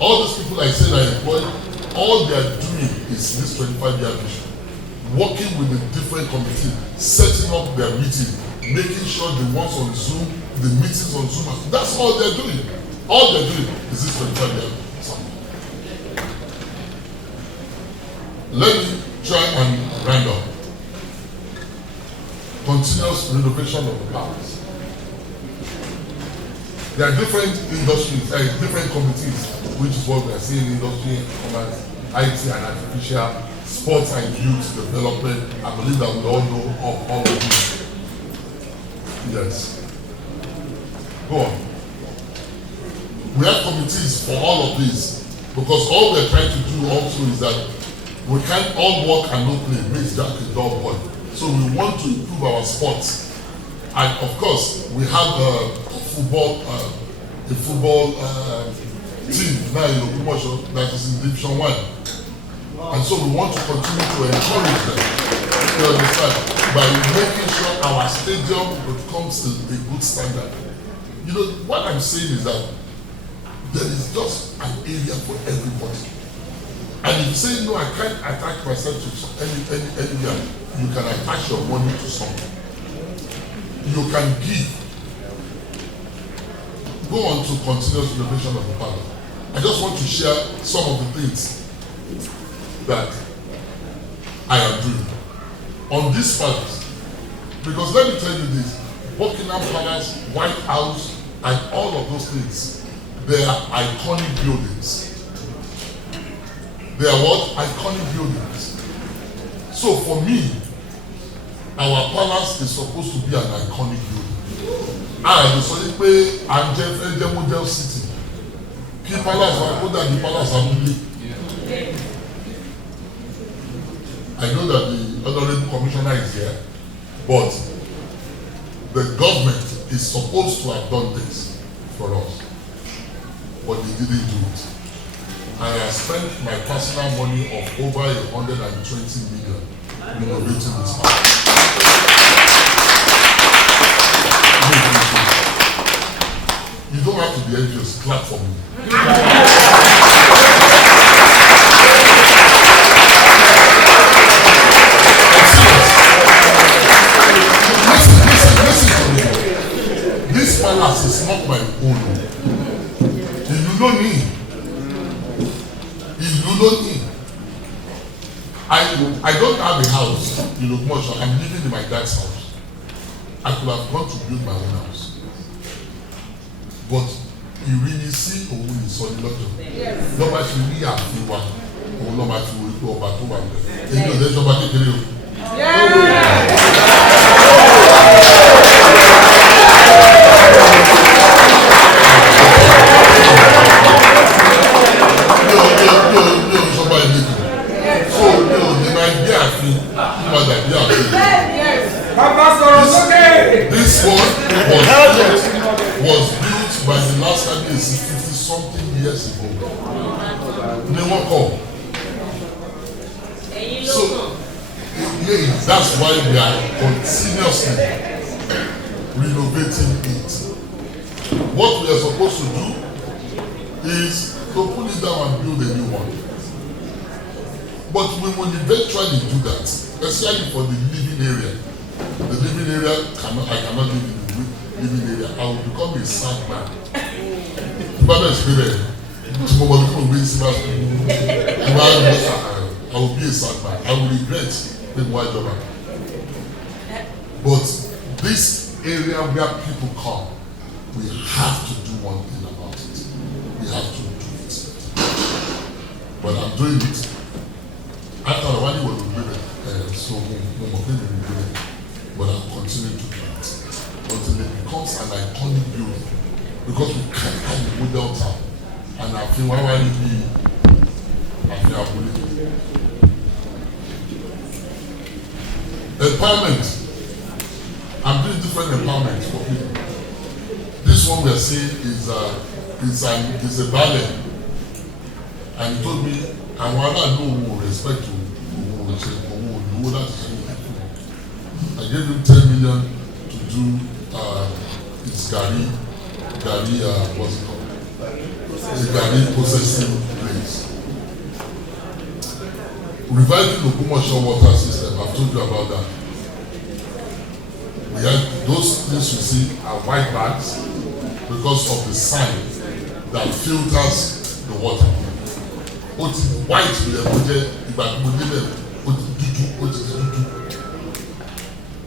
All those people I said I employ, all they are doing is this 25-year vision. Working with the different committees, setting up their meeting, making sure the ones on Zoom, the meetings on Zoom, that's all they're doing. All they're doing is this 25-year something. Let me try and round up. Continuous renovation of the palace. There are different industries, different committees, which is what we are seeing: industry, commerce, IT and artificial, sports and youth development. I believe that we all know of all of these. Yes. Go on. We have committees for all of these because all we're trying to do also is that we can't all work and no play. Makes Jack a dull boy. So we want to improve our sports, and of course we have a football team now in Ogbomosho that is in Division 1, and so we want to continue to encourage them. You understand? By making sure our stadium becomes a good standard. You know what I'm saying is that there is just an area for everybody. And if you say, no, I can't attach myself to anywhere, you can attach your money to something. You can give. Go on to continuous renovation of the palace. I just want to share some of the things that I am doing on this palace. Because let me tell you this, Buckingham Palace, White House, and all of those things, They are iconic buildings. They are what? Iconic buildings. So for me, our palace is supposed to be an iconic building. And it's only pé Angel model city. Kí palace wa kó dàbí palace abúlé. I know that the honorable commissioner is here, but the government is supposed to have done this for us, but they didn't do it. I have spent my personal money of over 120 million renovating this house. You don't have to be envious, clap for me. Listen to me. This palace is not my own. You know me. I don't have a house in Ogbomosho. I'm living in my dad's house. I could have gone to build my own house. But you really see òun ní sọ́ni lọ́jọ́. Lọ́ba ṣe rí ààfin wa, òun lọ́ba ti wo ikú ọba tó wà lẹ̀. Èmi ò lẹ́jọ́ bá kékeré o. This one was built by the last time 50-something years ago. So that's why we are continuously renovating it. What we are supposed to do is to pull it down and build a new one. But we will eventually do that, especially for the living area. The living area, I cannot live in the living area. I will become a sad man. I will be a sad man. I will regret being white job. But this area where people come, we have to do one thing about it. We have to do it. But I'm doing it. After the one was given, so but I'm continuing to do it until it becomes an iconic building, because we can't have a model town, and I feel why be empowerment. I'm doing different empowerment for people. This one we are saying is a ballet, and he told me I want to know respect to I gave him 10 million to do his Gary, what's it called? The Gary processing place. Reviving Ogbomosho water system, I've told you about that. We have those things you see are white bags because of the sign that filters the water. Ó ti white with a budget, ìgbàgbọ́ nílẹ̀, ó ti dúdú.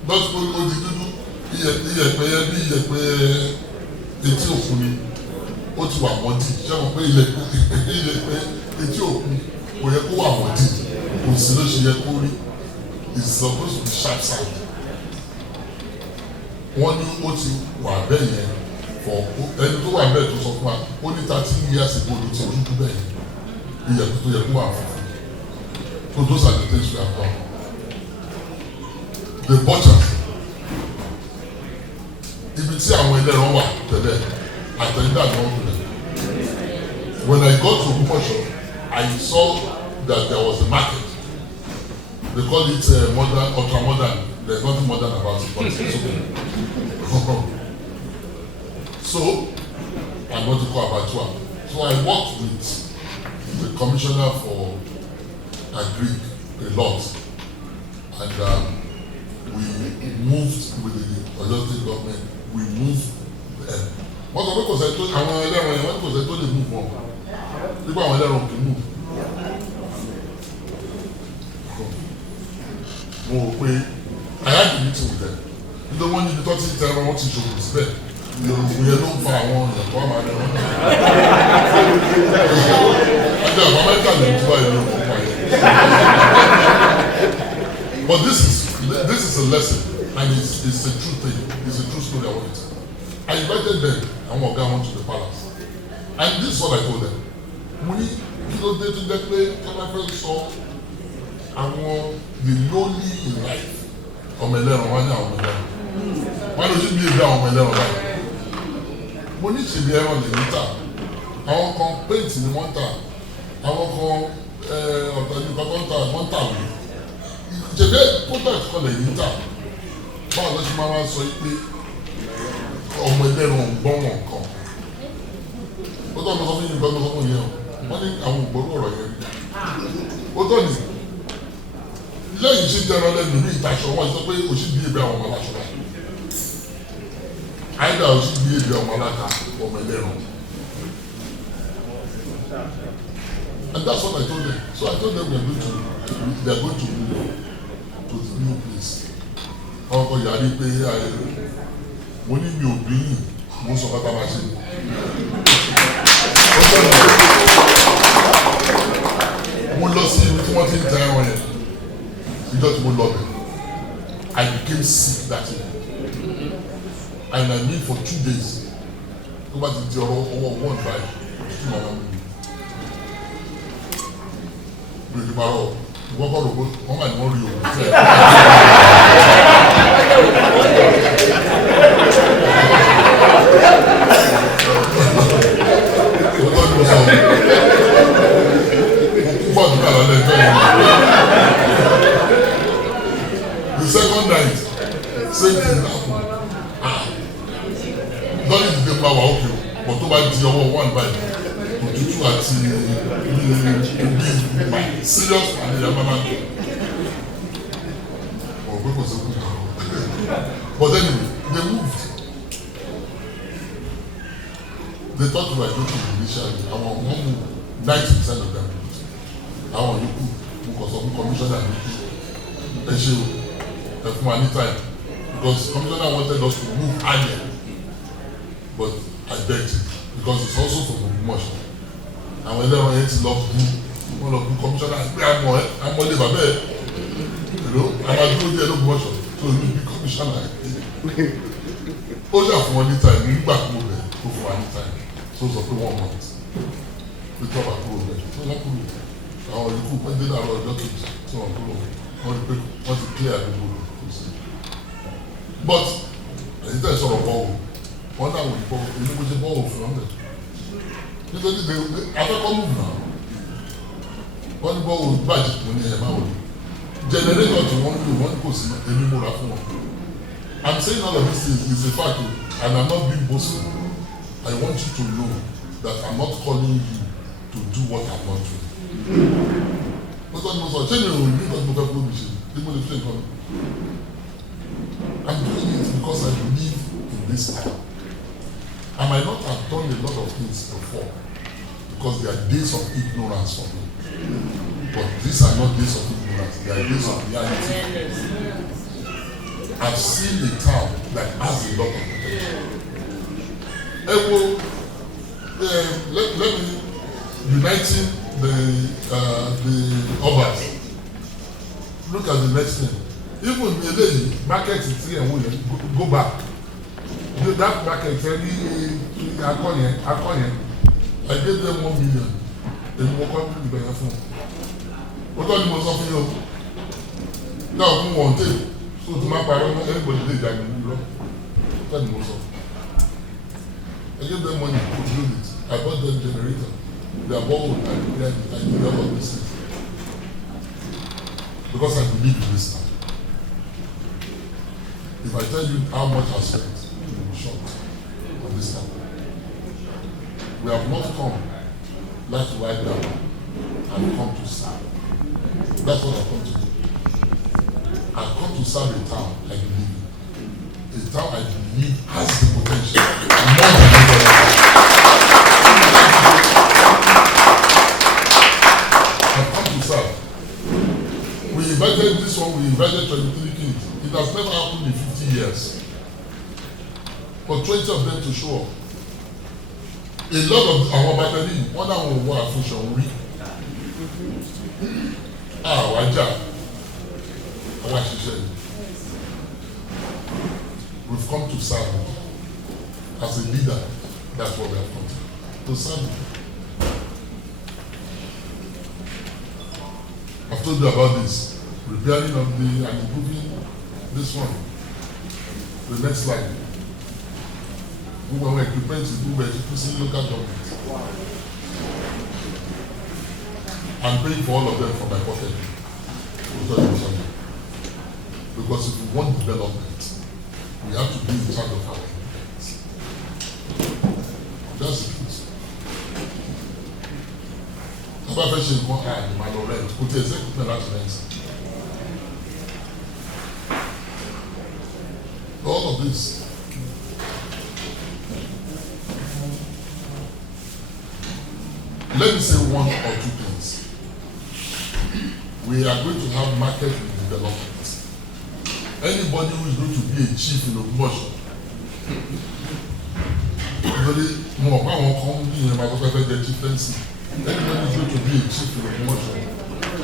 Not only ó ti dúdú, iyẹ̀pẹ̀ etí òkun ni, ó ti wà mọ́tì. Ṣé mo pé iyẹ̀pẹ̀ etí òkun kò yẹ kó wà mọ́tì, kò sí ló ṣe yẹ kó rí. It's supposed to be sharp side. Wọ́n ní ó ti wà bẹ́ẹ̀ yẹn for ẹni tó wà bẹ́ẹ̀ tó sọ fún wa, ó ní 13 years ago ló ti dúdú bẹ́ẹ̀ yẹn. So those are the things we have done. The butchers, ibi tí àwọn ẹlẹ́ran wà tẹ́lẹ̀, àtẹ̀yìndà ni wọ́n kúlẹ̀. When I got to Ogbomosho, I saw that there was a market. They call it modern, ultra modern. There's nothing modern about it, but it's okay. So I want to call Abatua. So I worked with the commissioner for Agric a lot, and we moved with the Oyo State government. We moved. What was I told? What was I told? They move more. People are there to move. I had a meeting with them. You don't want you to talk to them. I want to show you respect. Yorùbá ló ń fa àwọn ẹ̀kọ́ àmàlẹ́ wọn. Ajá àwọn Amẹ́ríkà lè tún báyìí ló fún wáyé. But this is a lesson and it's a true thing. It's a true story I want to tell. I invited them and one guy went to the palace. And this is what I told them. Mo ní kí ló dé tó jẹ́ pé Kọ́lá fẹ́ sọ àwọn the lonely in life ọmọ ẹlẹ́ran wá ní àwọn ọmọ ẹlẹ́ran. Wọ́n lọ sí bí ebi àwọn ọmọ ẹlẹ́ran báyìí. Mo ní ìṣèlú ẹran lè ní tà. Àwọn kan paint ni wọ́n tà. Àwọn kan ọ̀tọ̀ ní kankan tà wọ́n tà wí. Ìjẹ̀bẹ́ product kan lè ní tà. Báwo ló ṣe máa wá sọ pé ọmọ ẹlẹ́ran ò gbọ́ wọn kan? Ó tọ́ mi sọ fún yín nǹkan tó sọ fún yín o. Wọ́n ní àwọn ògbóró ọ̀rọ̀ yẹn rí. Ó tọ́ ni lẹ́yìn tí jẹ́rọ lẹ́nu ní ìtaṣọ wọn sọ pé o sì bí ebi àwọn ọmọ aláṣọ náà. Àìdá o sì bí ebi ọmọ aláta ọmọ ẹlẹ́ran. And that's what I told them. So I told them they are going to move to the new place. Ọkọ yàrá pé mo ní mi ò bí yìí mo sọ pátá máa ṣe. Mo lọ sí ibi tí wọ́n ti ń tẹ ẹran yẹn. Ìjọ tí mo lọ bẹ̀. I became sick that day. And I mean for 2 days. Tó bá ti di ọwọ́ 1 by 2 mama mi. Mi ò ní parọ́ wọ́n kọ́ rògbò wọ́n máa ní wọ́n rí òun fẹ́. The second night, same thing happened. Lọ́ọ̀lì ti dé pa wà ókè o, but tó bá di ọwọ́ 1 by òtútù àti obi serious malaria máa ń lò. Ọ̀gbẹ́ kò sí kú kan. But anyway, they moved. They thought we were joking initially. Àwọn wọ́n mú 90% of them. Àwọn yòókù mo kàn sọ fún commissioner ní ẹ ṣe o ẹ fún wa ní time because commissioner wanted us to move earlier but I begged him because it's also from Ogbomosho. Àwọn ẹlẹ́wọ̀n yẹn ti lọ bú wọ́n lọ bú commissioner pé amọ̀lé bàbá ẹ̀ àmàdúró díẹ̀ l'Ogbomosho so you be commissioner. Ó ṣà fún wọn ní time nígbà kúrò bẹ̀ tó fún wa ní time so sọ pé 1 month pé tọ́ba kúrò bẹ̀ tó wọ́n kúrò àwọn ìlú wọ́n dé láàárọ̀ ọjọ́ kejì tí wọ́n kúrò wọ́n rí pé wọ́n ti clear àdúgbò kò sí. But èyí tẹ̀ sọ̀rọ̀ bọ́ọ̀ wọ́n náà wò ní bọ́ọ̀ èyí kò ṣe bọ́ọ̀ fún ọ́n bẹ̀. Nítorí afẹ́kọ́ move náà wọ́n ní bọ́ọ̀ bàjẹ́ kò ní ẹ̀ máa wò ní. Generator tí wọ́n lò wọ́n kò sí èmi múra fún wọn. I'm saying all of this is a fact and I'm not being boastful. I want you to know that I'm not calling you to do what I'm not doing. I'm doing it because I believe in this time. I might not have done a lot of things before because there are days of ignorance for me. But these are not days of ignorance, they are days of reality. I've seen a town that has a lot of potential. Let me uniting the Obas. Look at the next thing. Even the market is here and go back. That market very I gave them 1 million. They will come to the phone. What do you want something else? Now who want it? So to my parents, everybody did that in Europe. What do you want? I gave them money to build it. I bought them generator. They are bold and develop this thing. Because I believe in this time. If I tell you how much I spent, you will be shocked on this time. We have not come like to write down and come to serve. That's what I've come to do. I've come to serve a town I believe in. A town I believe has the potential more than ever. I've come to serve. We invited this one, we invited 23 kids. It has never happened in 50 years. for 20 of them to show up. A lot of our battalion, one of them were official. We've come to serve. As a leader, that's what we have come to serve. I've told you about this, repairing of and improving this one. The next slide. We were equipment to do education local government. I'm paying for all of them from my pocket. Because if we want development, we have to be in charge of our equipment. That's the truth. About fetching one hand, my rent, put the executive rent. All of this. Let me say one or two things. We are going to have market development. Anybody who is going to be a chief in Ogbomosho, anybody who is going to be a chief in Ogbomosho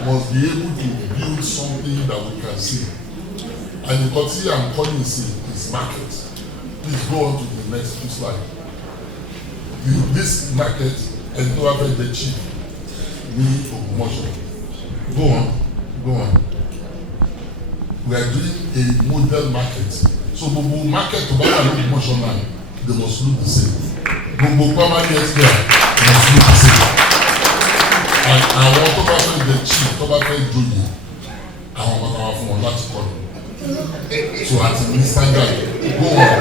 must be able to build something that we can see. And the what I'm calling is market. Please go on to the next slide. This market and whoever the chief, me Ogbomosho. Go on. We are doing a model market. So Bobo market to buy Ogbomosho now, they must look the same. Bobo primary SPR must look the same. And I want to buy the chief, to buy Joyi. I want to have from that call. So at the minister go on.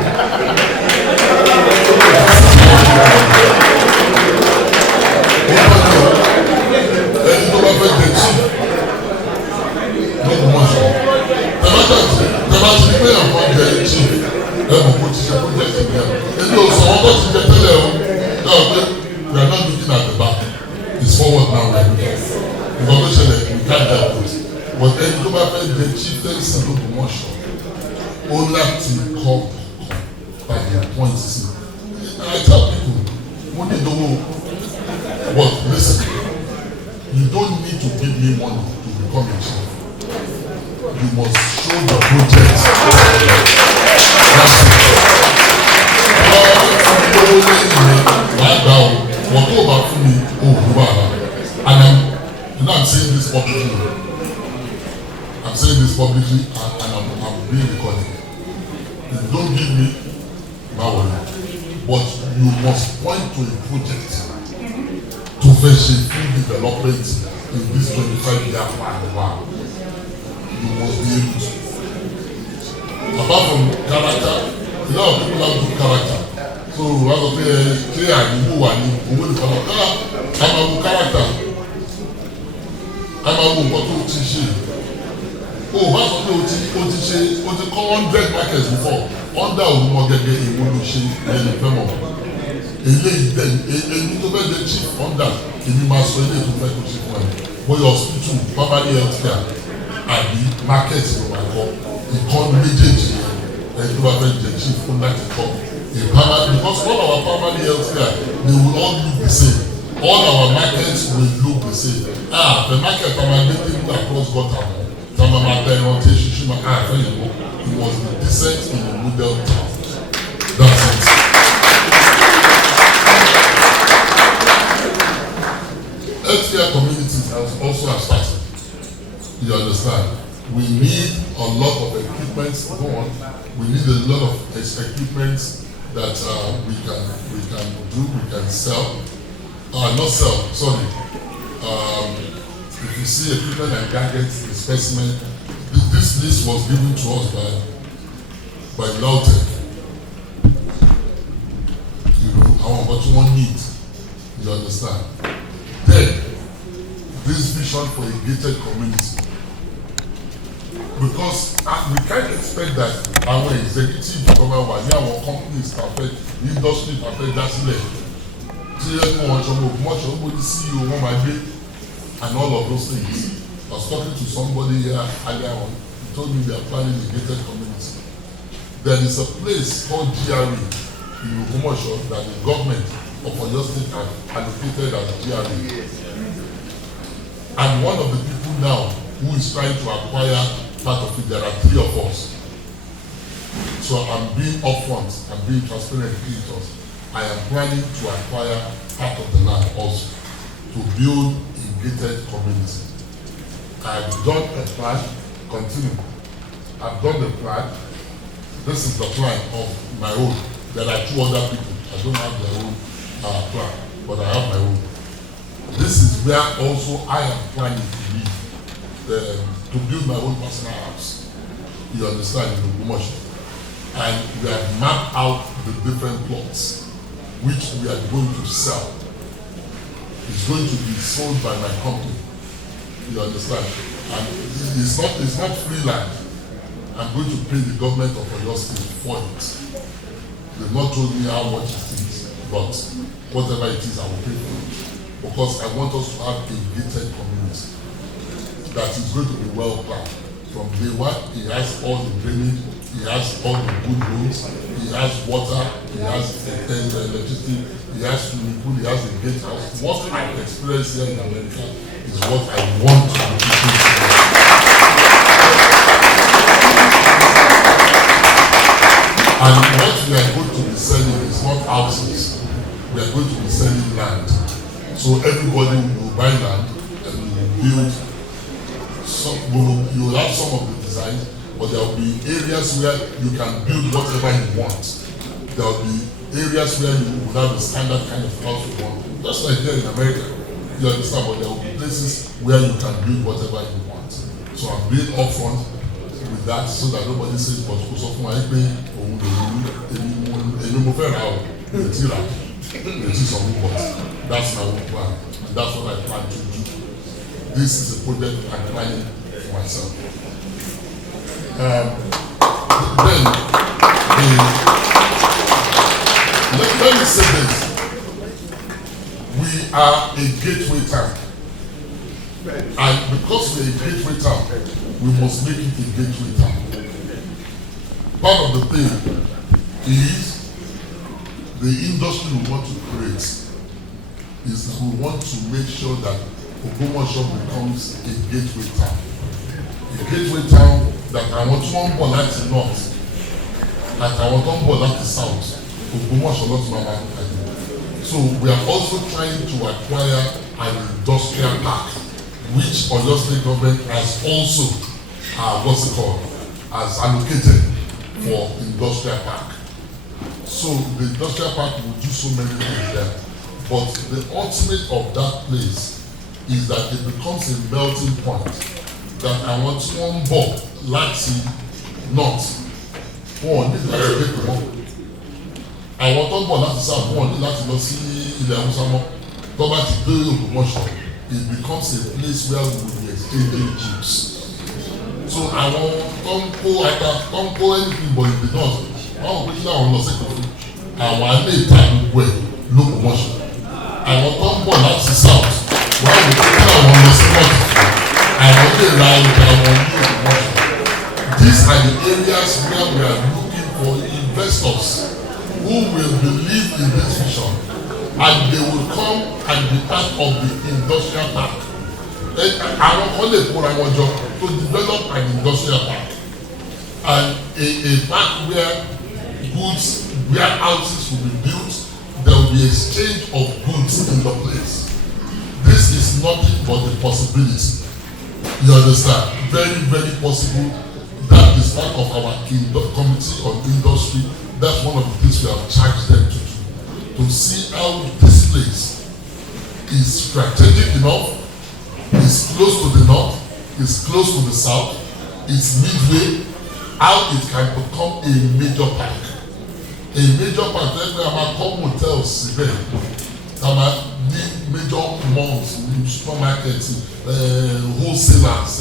We are not looking at the back. It's forward now. Information that we can't help it. But then you go back the chieftains of Ogbomosho only to come by their points. And I tell people, when they don't but listen, you don't need to give me money to become a chief. You must show the project. And I'm saying this publicly. I'm saying this publicly and I'm being recorded. If you don't give me my word, but you must point to a project to facilitate development in this 25-year plan. You must be able to. Apart from character, a lot of people have good character. So as of clear and who are I'm a character. I'm a what to teach. Oh, what's what you call 100 markets before? Under Ogbomoso in Wolushi in Femo. A little bit the chief under in Masole to make a chief one. But your hospital, primary health care, and the markets in my call, the economy and the chief under the call. Because all our primary health care, they will all look the same. All our markets will look the same. The market people across Gotham. It was the descent in the model town. That's it. Healthcare communities also have started. You understand? We need a lot of equipment. Go on. We need a lot of equipment that we can do. We can sell. Not sell. Sorry. If you see equipment and gadgets, the specimen, this list was given to us by Lautech. You know, what you want need. You understand? Then, this vision for a gated community. Because we can't expect that our executive government, our companies perfect, the industry perfect, that's left. And all of those things. I was talking to somebody here earlier on. He told me they are planning a gated community. There is a place called GRE in Ogbomosho that the government of Oyo State have allocated as GRA. I'm one of the people now who is trying to acquire part of it. There are 3 of us. So I'm being upfront, I'm being transparent with us. I am planning to acquire part of the land also to build a gated community. I've done a plan, continue. I've done the plan. This is the plan of my own. There are 2 other people. I don't have their own plan, but I have my own. This is where also I am planning to live, to build my own personal house. You understand, in Ogbomosho. And we have mapped out the different plots which we are going to sell. It's going to be sold by my company. You understand? And it's not free land. I'm going to pay the government of Oyo State for it. They've not told me how much it is, but whatever it is, I will pay for it. Because I want us to have a gated community that is going to be well planned. From day one, it has all the drainage, it has all the good roads, it has water, it has electricity, it has swimming pool, it has a gatehouse. What I experience here in America is what I want to replicate. And what we are going to be selling is not houses. We are going to be selling land. So everybody will buy land and will build. You will have some of the designs, but there will be areas where you can build whatever you want. There will be areas where you will have a standard kind of house you want. Just like here in America, you understand, but there will be places where you can build whatever you want. So I'm being upfront with that so that nobody says, but because of my pay, that's my own plan, and that's what I plan to do. This is a project I'm planning for myself. Let me say this. We are a gateway town. And because we're a gateway town, we must make it a gateway town. Part of the thing is the industry we want to create is that we want to make sure that Ogbomosho becomes a gateway town. A gateway town that I want one ball at the north, that I want one ball at the south. Ogbomosho not my. So we are also trying to acquire an industrial park, which Oyo State government has also, has allocated for industrial park. So the industrial park will do so many things there. But the ultimate of that place is that it becomes a melting point. That I want one ball, Lati, north. One, this is a big one. I want one ball, Lati, south. One, Lati, not see Ilẹ̀ Haúsá. But to do Ogbomosho, it becomes a place where we will be exchanging goods. So I want don't go anything but it does. I want to know I want to take away Ogbomosho. I want one ball out to south. Why would I want to spot? I want to lie down. These are the areas where we are looking for investors who will believe in this vision, and they will come and be part of the industrial park. I want only for our job to develop an industrial park and a park where goods, where houses will be built. There will be exchange of goods in the place. This is nothing but a possibility. You understand? Very, very possible. That is part of our committee on industry. That's one of the things we have charged them to do. To see how this place is strategic enough, is close to the north, is close to the south, is midway, how it can become a major park. A major part where I come hotels, major malls, supermarkets, wholesalers,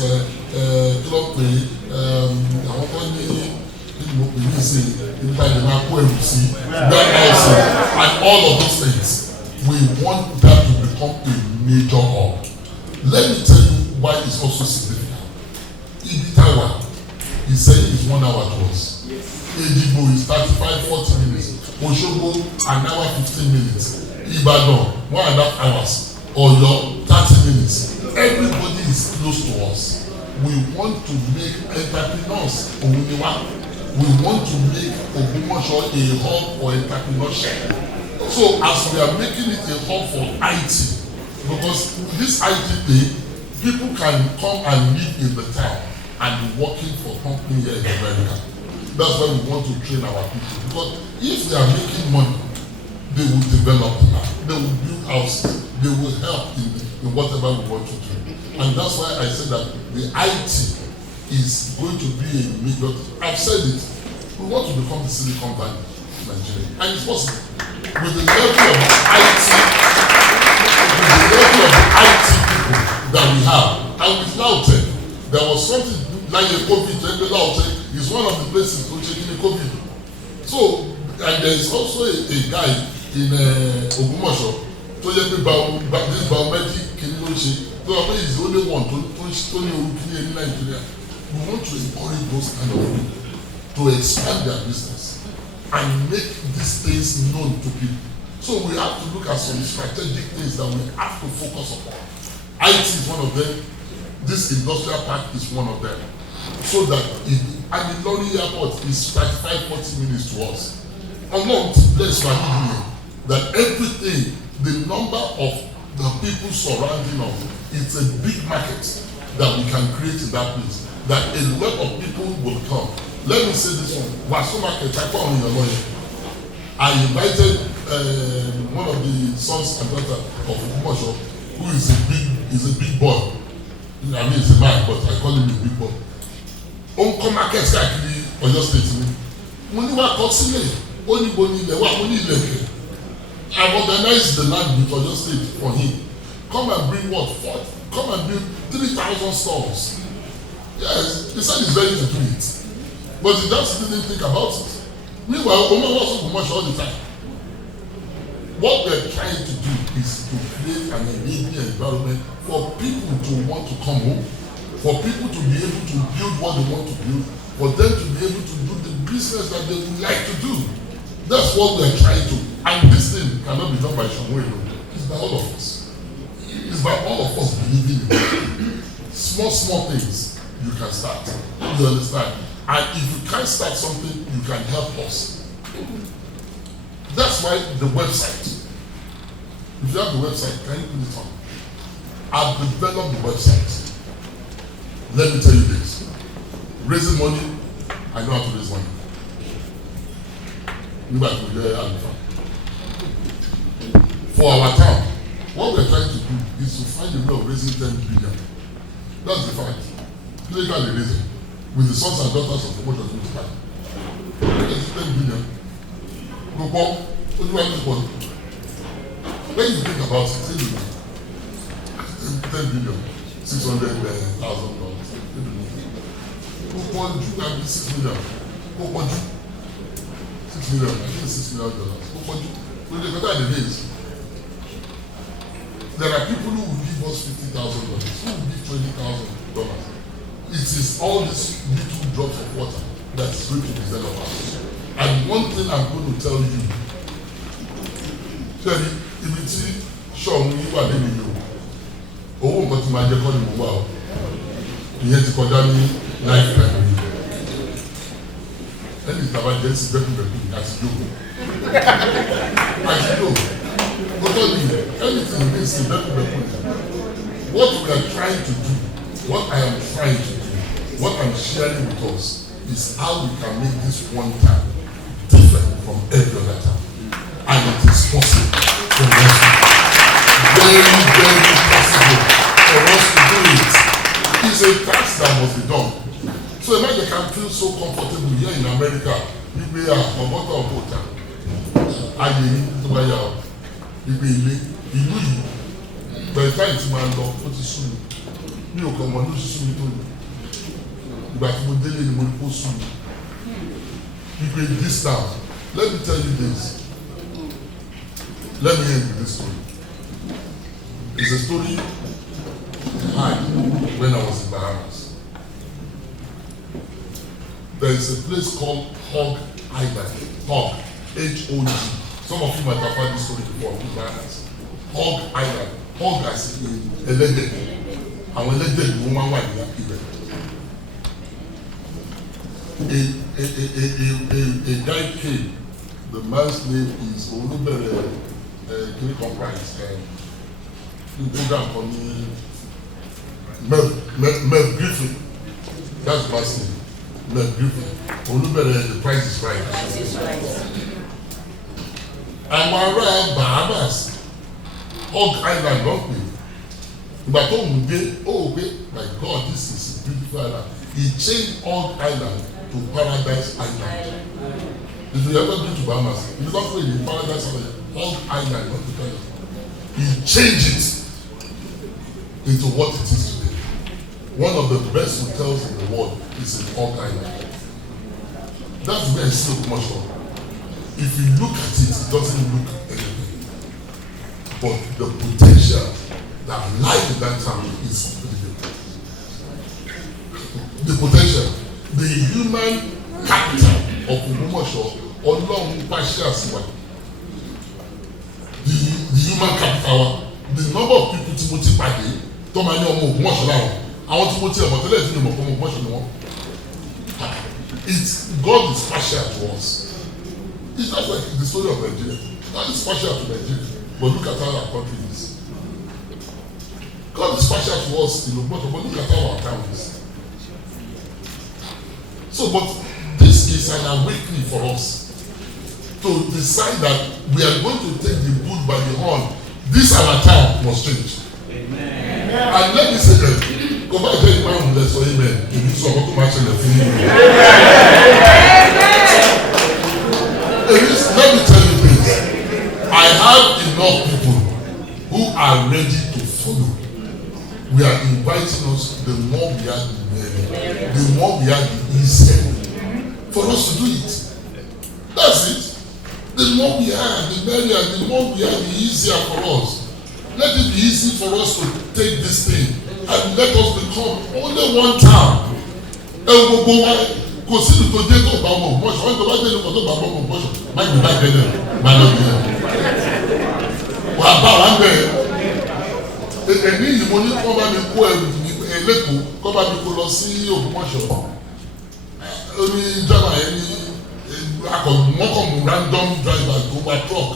club pay, and all of those things. We want that to become a major hub. Let me tell you why it's also significant. Ibitawa is saying it's 1 hour to us. Ejibo is 35-40 minutes. Osogbo an hour 15 minutes, Ibadan 1.5 hours, Oyo 30 minutes. Everybody is close to us. We want to make entrepreneurs Owuniwa. We want to make Ogbomosho a hub for entrepreneurship. So as we are making it a hub for IT, because this IT thing, people can come and live in the town and be working for company here in America. That's why we want to train our people. Because if they are making money, they will develop that. They will build houses. They will help in whatever we want to do. And that's why I said that the IT is going to be a major. I've said it. We want to become the Silicon Valley of Nigeria, and it's possible with the level of IT, people that we have. And with Lautech, there was something like a COVID. And Lautech is one of the places to check in the COVID. So, and there is also a guy in Ogbomosho, this biomedic technology. So I think he's the only one to in Nigeria. We want to encourage those kind of people to expand their business and make these things known to people. So we have to look at some strategic things that we have to focus upon. IT is one of them. This industrial park is one of them. So that and the Lorry Airport is 35-40 minutes to us. Among place that everything, the number of the people surrounding us, it's a big market that we can create in that place. That a lot of people will come. Let me say this one. Waso market, I invited one of the sons and daughter of Ogbomosho, who is a big boy. I mean, he's a man, but I call him a big boy. Onko market actually Oyo State. Money wa kosile, oni boni le wa money le. I've organized the land with Oyo State for him. Come and bring what? Come and build 3,000 stalls. Yes, he said he's ready to do it. But he just didn't think about it. Meanwhile, Oma was Ogbomosho all the time. What we're trying to do is to create an enabling environment for people to want to come home, for people to be able to build what they want to build, for them to be able to do the business that they would like to do. That's what we're trying to. And this thing cannot be done by Shamuel. It's by all of us. It's by all of us believing in it. Small things you can start. You understand? And if you can't start something, you can help us. That's why the website. If you have the website, can you put it on? I've developed the website. Let me tell you this. Raising money, I know how to raise money. For our town, what we're trying to do is to find a way of raising 10 billion. That's the fact. Legally raising. With the sons and daughters of the Ogbomosho municipality. It's 10 billion. When you think about it, 10 billion, $600,000. 6 million. 6 million, I think $6 million. There are people who will give us $50,000, who will give $20,000. It is all these little drops of water that is going to develop us. And one thing I'm going to tell you, Sherry, if you see, sure, you are living you. Oh, but my dear, call him wow. You have to condemn me lifetime. And it's about this very as you go. As you go. But anything is very. What we are trying to do, what I am trying to do, what I'm sharing with us is how we can make this one time different from every other time. And it is possible for us. Very possible for us to do it. It's a task that must be done. So imagine can feel so comfortable here in America. We are on water of water. And you by the time it's my law, what is soon? You come on, soon. But we daily in the soon. You bring this down. Let me tell you this. Let me end with this story. It's a story behind when I was in Bahamas. There is a place called Hog Island. Hog. HOG. Some of you might have heard this story before. Hog Island. Hog as in Elede. And when Elede, the woman went in a guy came. The man's name is Olubere Clinical Price. The program for me, Mel Griffin. That's the man's name. Mel Griffin. Olubere, the price is right. I'm around Bahamas. Hog Island, don't we? But oh, my God, this is a beautiful island. He changed Hog Island to Paradise Island. If you ever been to Bahamas, you don't play in Paradise Island, Hog Island, not to tell you. He changed it into what it is today. One of the best hotels in the world is in Hog Island. That's where it's so much fun. If you look at it, it doesn't look anything. But the potential that lies in that town is brilliant. The potential, the human capital of Ogbomosho, Ọlọ́run pàṣẹ àṣìwà. The human capital, the number of people tí mo ti pàdé tó máa ní ọmọ Ogbomosho láwọn, àwọn tí mo ti ọmọ tẹ́lẹ̀ tí mi mọ̀ fún Ogbomosho ni wọ́n. God is partial to us. It's just like the story of Nigeria. God is partial to Nigeria, but look at how our country is. God is partial to us in Ogbomosho, but look at how our town is. So, but this is an awakening for us to decide that we are going to take the bull by the horn. This our town must change. Amen. And let me say that. Come back to the man who says amen. If you saw what to match in the film. Let me tell you this. I have enough people who are ready to follow. We are inviting us, the more we are the merrier, the more we are the easier for us to do it. That's it. The more we are, the merrier, the more we are, the easier for us. Let it be easy for us to take this thing and let us become only one town. Kò sí ní tó dé tó bá ọmọ Ògbómọ̀ṣọ́, wọ́n tó bá dé ní kò tó bá ọmọ Ògbómọ̀ṣọ́, má gbé bá gẹ́gẹ́ máa lọ bí ẹ̀. Wà á bá wa ń bẹ̀. Èmi yìí mo ní kó bá mi kó ẹrù lẹ́kọ̀ọ́, kó bá mi kó lọ sí Ògbómọ̀ṣọ́. Oní ìjọba yẹn ní akọ̀mọ́kọ̀mù random driver tó gba truck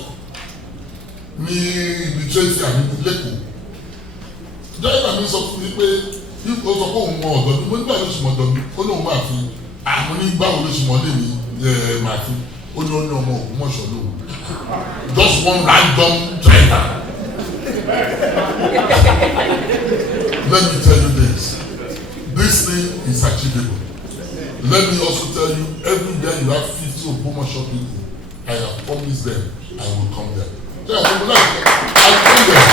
ní ibi tírẹ́sì àmì lẹ́kọ̀ọ́. Driver mi sọ fún mi pé ó sọ pé òun mọ ọ̀dọ́ mi, mo nígbà ló sì mọ ọ̀dọ́ mi, ó ní òun máa fi àmọ́ ní báwo ló sì mọ lé mi máa fi ó ní ọmọ Ògbómọ̀ṣọ́ lóhùn. Just one random driver. Let me tell you this. This thing is achievable. Let me also tell you, everywhere you have 50 Ogbomosho people, I have promised them I will come there. Yeah, I will come there.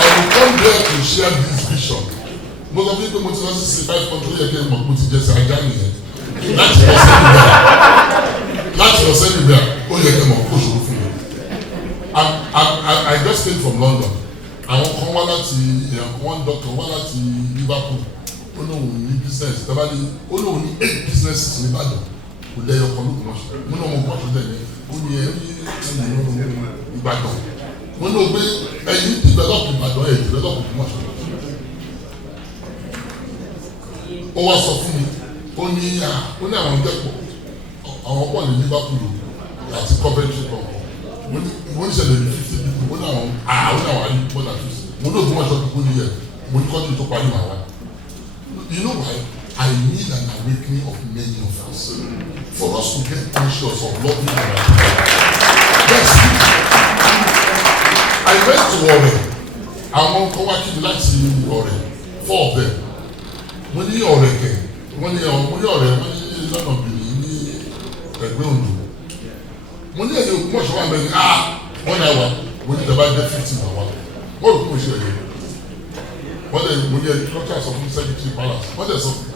I will come there to share this vision. Most of you mo ti lọ sí 5 countries again, mo ti jẹ sí ajá nìyẹn. Láti lọ sẹ́ni bẹ́ẹ̀, ó yẹ kí n mọ̀ kó ṣòro fún mi. I just came from London. Àwọn kan wá láti one doctor wá láti Liverpool. Ó lóun ní business tábàlì ó lóun ní 8 businesses ní Ìbàdàn. Kò lẹ́yọ̀ kan l'Ógbómọ̀ṣọ́. Mo náà mo gbọ́ tó dẹ̀ ní ó ní Ìbàdàn. Mo náà gbé ẹ̀yin develop Ìbàdàn ẹ̀ develop Ògbómọ̀ṣọ́. Ó wá sọ fún mi ó ní àwọn dẹ́pọ̀ àwọn pọ̀ ní Liverpool àti Coventry kan mo ní ṣẹlẹ̀ ní 50 people mo ní àwọn ayé more than 50 mo ní Ògbómọ̀ṣọ́ people ní yẹ mo ní country tó parí màá wá. You know why? I need an awakening of many of us for us to get conscious of loving our life. Yes. I went to Ọ̀rẹ́ àwọn kan wá kí mi láti Ọ̀rẹ́ 4 of them. Mo ní ọ̀rẹ́ kẹ̀ wọ́n ní ọ̀rẹ́ wọ́n ní lọ́nà bìnrin ní ẹgbẹ́ Oǹdó. Mo ní ẹ̀yẹ Ògbómọ̀ṣọ́ wà mẹ́rin wọ́n ní àwa mo ní ìjọba jẹ́ 50 àwa wọ́n rò fún ìṣe ẹ̀yẹ. Wọ́n lè mo ní ẹ̀yẹ culture sọ fún Secretary Palace wọ́n lè sọ fún.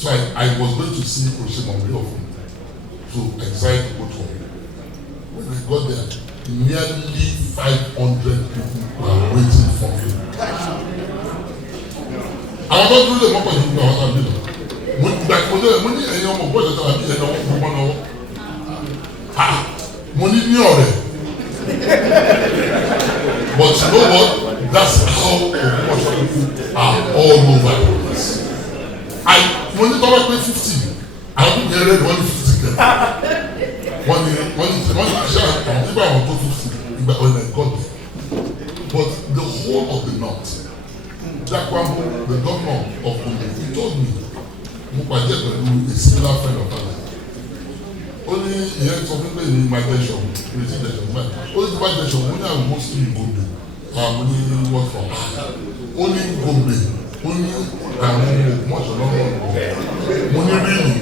So I was going to see Oshimomri of him to exile to go to him. When I got there, nearly 500 people were waiting for me. Àwọn tó dúró lè mọ́ pẹ̀lú ìgbà wọn sábẹ́ lọ. ìgbà tí mo jẹ́ mo ní ẹ̀yin ọmọ gbọ́dọ̀ tó àbí ẹ̀yin ọmọ gbọ́dọ̀ náà mo ní ọ̀rẹ́ but you know what, that's how Ogbomosho people are all over the place. Mo ní tọ́wọ́ pé 50 àwọn tó yẹn rẹ̀ wọ́n ní 50 kẹ́ wọ́n ní ṣe àwọn nígbà àwọn tó 50 ìgbà ọ̀nà ẹ̀kọ́ bẹ̀ but the whole of the north Jakwambo, the governor of Ondo, he told me mo pàdé pẹ̀lú a similar friend of ours. Ó ní ìyẹn sọ fún pé ní migration retí dẹ̀sọ̀ mọ́ ó ní migration mo ní àwọn mostly in Gombe mo ní work from ó ní Gombe ó ní àwọn Ogbomosho lọ́wọ́ mo ní ríìlì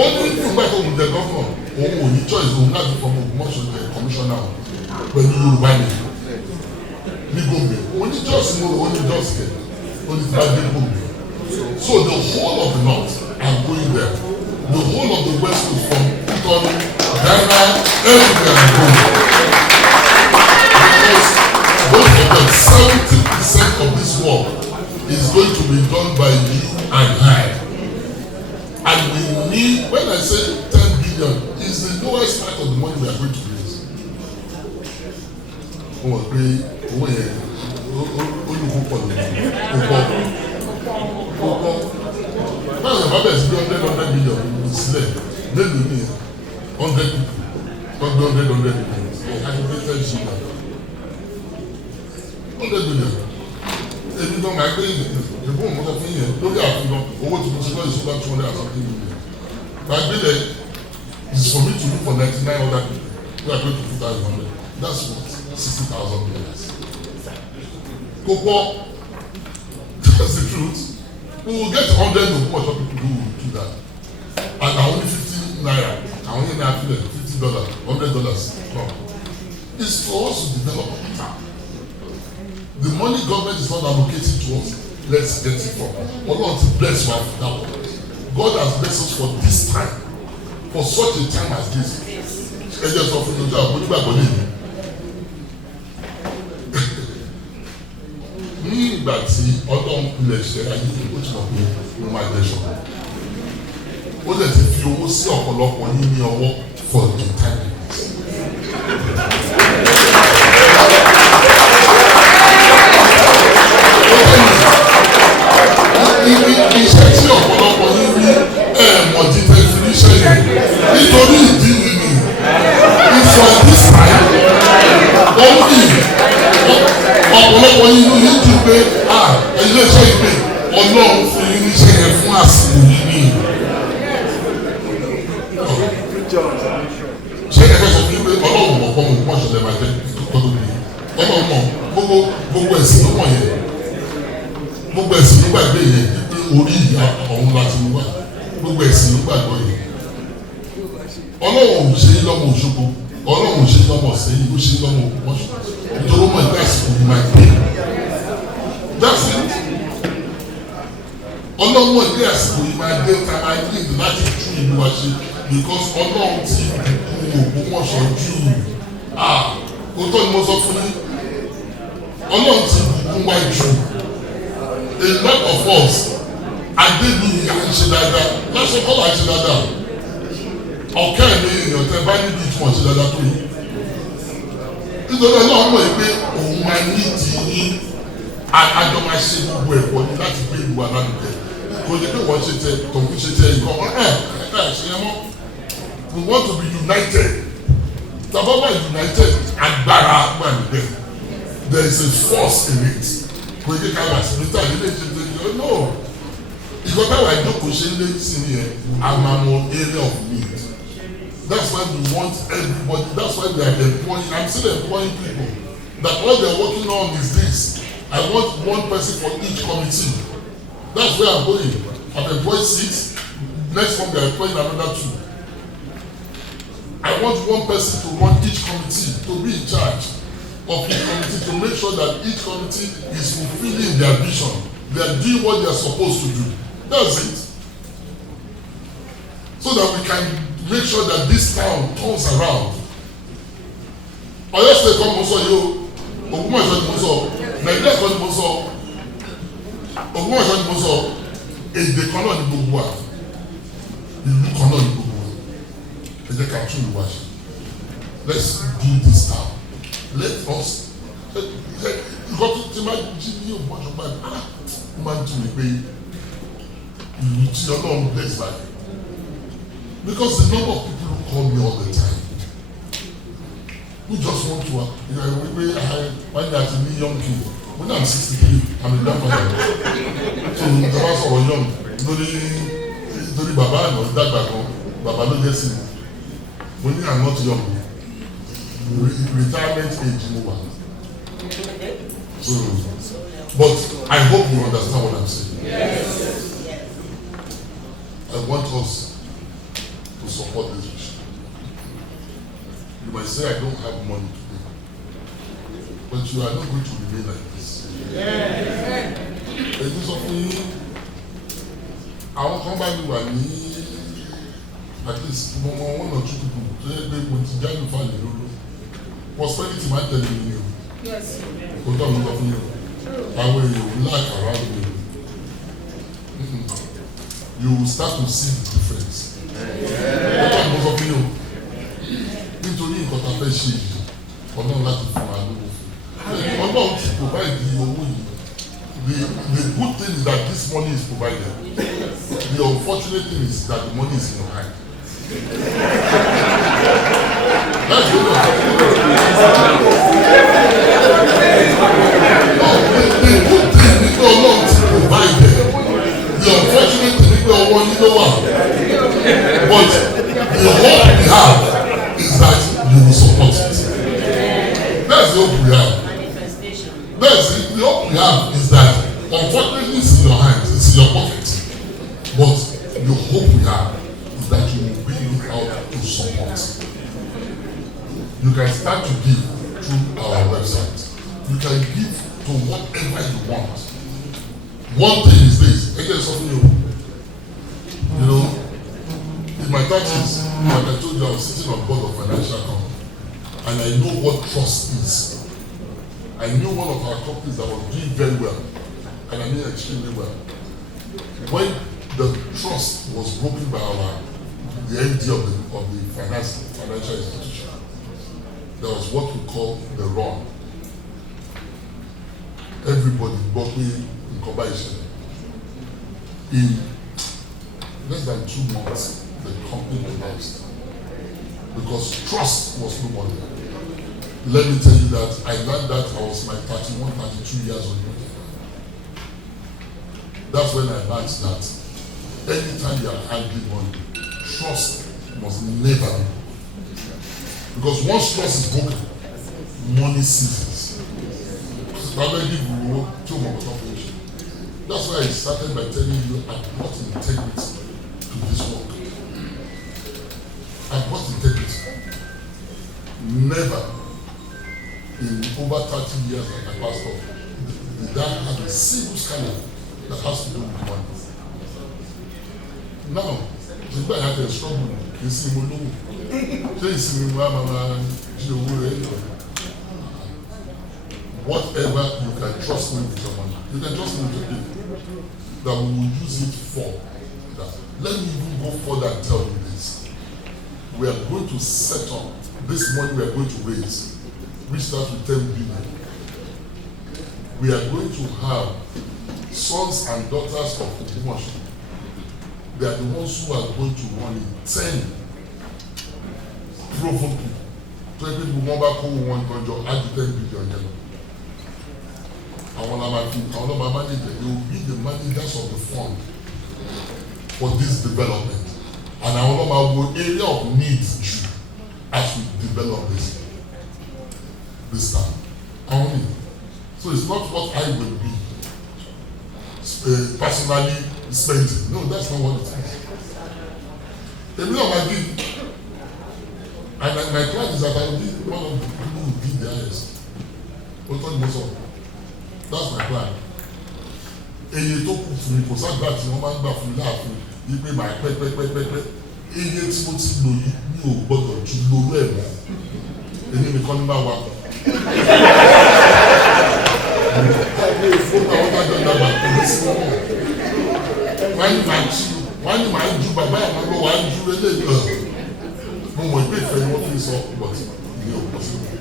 ó ní nígbà tó mo jẹ governor òun ò ní choice òun láti fọmọ Ogbomosho jẹ commissioner pẹ̀lú Yorùbá ní Gombe ó ní just mo ó ní just kẹ ó ní bá dé Gombe. So the whole of the north are going there. The whole of the west is from Italy, Ghana, everywhere are going. Because don't forget, 70% of this work is going to be done by you and I. And we need, when I say 10 billion, is the lowest part of the money we are going to raise. Oh, great. Oh, yeah. Báwo bá bẹ̀rẹ̀ sí bí 100 million sílẹ̀ lẹ́nu ní 100 people wọ́n gbé 100 million aggregated sugar 100 million èmi náà máa gbé ìbò mọ́tò fún yẹn lórí àfihàn owó tí mo ti lọ́ọ́ ìṣúná 200 and something million máa gbé lẹ̀ is for me to look for 99 other people who are going to put out 100 that's what $60,000. Kókó. That's the truth. We will get 100 Ogbomosho people who will do that. And only 50 naira, I only $50, $100. No. It's for us to develop town. The money government is not allocating to us. Let's get it from. Allah to bless one for that one. God has blessed us for this time. For such a time as this. Just of the job, what do you believe? Nígbà tí ọdún ilẹ̀ ṣe ayé ó ti mọ̀ pé ó máa dẹ́sọ̀ ó lè ti fi owó sí ọ̀pọ̀lọpọ̀ yín ní ọwọ́ for the time. Iṣẹ́ tí ọ̀pọ̀lọpọ̀ yín rí mọ̀ jíjẹ ìfiníṣẹ́ yẹn nítorí ìdí yìí ni ìfọ̀ this time only ọ̀pọ̀lọpọ̀ inú yìí dùn pé iléeṣẹ́ ìpè Ọlọ́run fún yín níṣẹ́ yẹn fún àsìkò yìí ni. Ṣé ẹ fẹ́ sọ fún yín pé Ọlọ́run mọ̀ fọ́ọ̀mù Ogbomosho lè máa jẹ́ tọ́jú bí Ọlọ́run mọ̀ gbogbo ẹ̀sìn ló mọ̀ yẹn gbogbo ẹ̀sìn ló gbàgbé yẹn pé orí ọ̀hún láti mú wá gbogbo ẹ̀sìn ló gbàgbọ́ yẹn. Ọlọ́run ò ṣe é lọ́mọ Òṣogbo Ọlọ́run ò ṣe é lọ́mọ Ọ̀sẹ́yìn ó ṣe é lọ́mọ Ogbomosho. Nítorí ọmọ ìgbà àsìkò ni máa gbé. That's it. Ọlọ́mọ ìgbà àsìkò yìí máa gbé ta máa gbé ìdí láti tún ìlú wa ṣe because Ọlọ́run ti bùkún Ogbomosho jù. Òótọ́ ni mo sọ fún yín. Ọlọ́run ti bùkún wa jù. A lot of us Adébíyì à ń ṣe dáadáa. Lásán kọ́ là ń ṣe dáadáa. Ọ̀kẹ́ mi èèyàn tẹ bá níbi ìtumọ̀ ṣe dáadáa tó yìí. Nítorí Ọlọ́run mọ̀ pé òun máa ní ti yín àjọ máa ṣe gbogbo ẹ̀kọ́ ní láti gbé ìlú alárugẹ kò ní pé wọ́n ṣe tẹ tòun ṣe tẹ ìkọ́ ṣe yẹn mọ́. We want to be united. Tàbá wà united agbára wà níbẹ̀. There is a force in it. Kò ní ká wà sí níta ilé ìṣẹ̀lẹ̀ ìṣẹ̀lẹ̀ no. Ìkọ́tà wà ìjókòó ṣe lé sí ni ẹ̀ àmàmọ̀ area of need. That's why we want everybody. That's why we are employing. I'm still employing people. That all they're working on is this. I want one person for each committee. That's where I'm going. I've employed 6. Next one they're employing another 2. I want one person to run each committee, to be in charge of each committee, to make sure that each committee is fulfilling their vision. They are doing what they are supposed to do. That's it. So that we can make sure that this town turns around. Ọ̀yọ́ state kan mo sọ yìí o, Ògbómọ̀ṣọ́ ni mo sọ, Nàìjíríà kan ni mo sọ, Ògbómọ̀ṣọ́ ni mo sọ, èdè kan náà ni gbogbo wa. ìlú kan náà ní gbogbo wọn ẹ jẹ́ ká tún ìwà ṣe let's do this now let us nǹkan tó ti máa jí ní Ògbómọ̀ṣọ́ báyìí ó máa ń tún mi pé ìlú tí Ọlọ́run bless by because the number of people who call me all the time who just want to when they are young people when I'm 63 I'm a grandfather so ìjọba sọ̀rọ̀ young nítorí bàbá àná dàgbà kan bàbá ló jẹ́ sí mi mo ní I'm not young retirement age mo wà so but I hope you understand what I'm saying. Yes. I want us to support this vision. You might say I don't have money today, but you are not going to remain like this. It is of me. Our company will need at least one or two people to help them with the family. Prosperity might tell you. Yes. What I'm of you. How will you lack around you? You will start to see the difference. What I'm of you. Nítorí nǹkan tá a fẹ́ ṣe yìí Ọlọ́run láti fún wa lówó Ọlọ́run ti provide the owó yìí the good thing is that this money is provided the unfortunate thing is that the money is in your hand. That's good. No, the good thing is that Ọlọ́run ti provided the unfortunate thing is that owó yìí ló wà but the hope we have is that you will support it. That's the hope we have. The hope we have is that unfortunately it's in your hands, it's in your pocket. But the hope we have is that you will bring it out to support. You can start to give through our website. You can give to whatever you want. One thing is this, I get something you know, in my 30s, like I told you, I was sitting on board of financial company, and I know what trust is. I knew one of our companies that was doing very well, and I knew extremely well. When the trust was broken by the MD of the financial institution, there was what we call the run. Everybody bought me in combination. In less than 2 months, the company collapsed because trust was no more there. Let me tell you that I learned that I was like 31, 32 years old. That's when I learned that anytime you are handling money, trust must never be. Because once trust is broken, money ceases. That's why I started by telling you I brought integrity to this work. I brought integrity. Never in over 30 years as a pastor did I have a single scandal that has to do with money. Now, the guy had a struggle. You see, whatever you can trust me with your money, you can trust me with your people, that we will use it for that. Let me even go further and tell you this. We are going to set up this money we are going to raise, which starts with 10 billion. We are going to have sons and daughters of Ogbomosho. They are the ones who are going to run in 10 proven people. 20 people come back home one country, add the 10 billion. They will be the managers of the fund for this development. And our area of needs as we develop this time. Only. So it's not what I will be personally spending. No, that's not what it is. The middle of my deal, and my plan is that I will be one of the people who will be the highest. That's my plan. Eye tó kù fún mi kò ságbà tí wọ́n máa ń gbà fún mi láàfin yí pé màá pẹ́pẹ́pẹ́pẹ́. Eye tí mo ti lò yìí mi ò gbọ́dọ̀ ju lórú ẹ̀ mọ́. Èmi nìkan ní máa wà. Fún àwọn bá jọ̀ọ́ dàgbà kò ní sí wọn. Wọ́n ní màá ju bàbá àwọn lọ́wọ́ á sọ but ní o pọ̀ sí i.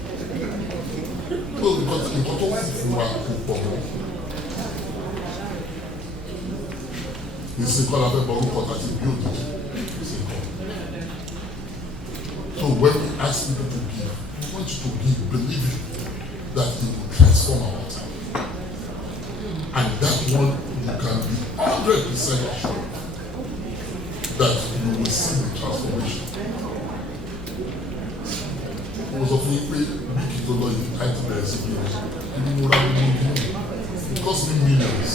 So nǹkan tó wù fún wa kò pọ̀ mọ́. Ìsìnkú alábẹ́ bọ̀ orúkọ tàbí bí òjijì ìsìnkú. So when we ask people to give, we want you to give, believe that it will transform our time. And that one you can be 100% sure that you will see the transformation. Mo sọ fún yín pé wíìkì tó lọ yìí àìtí bẹ̀rẹ̀ sí bí ibi mo ra gbogbo ibi it cost me millions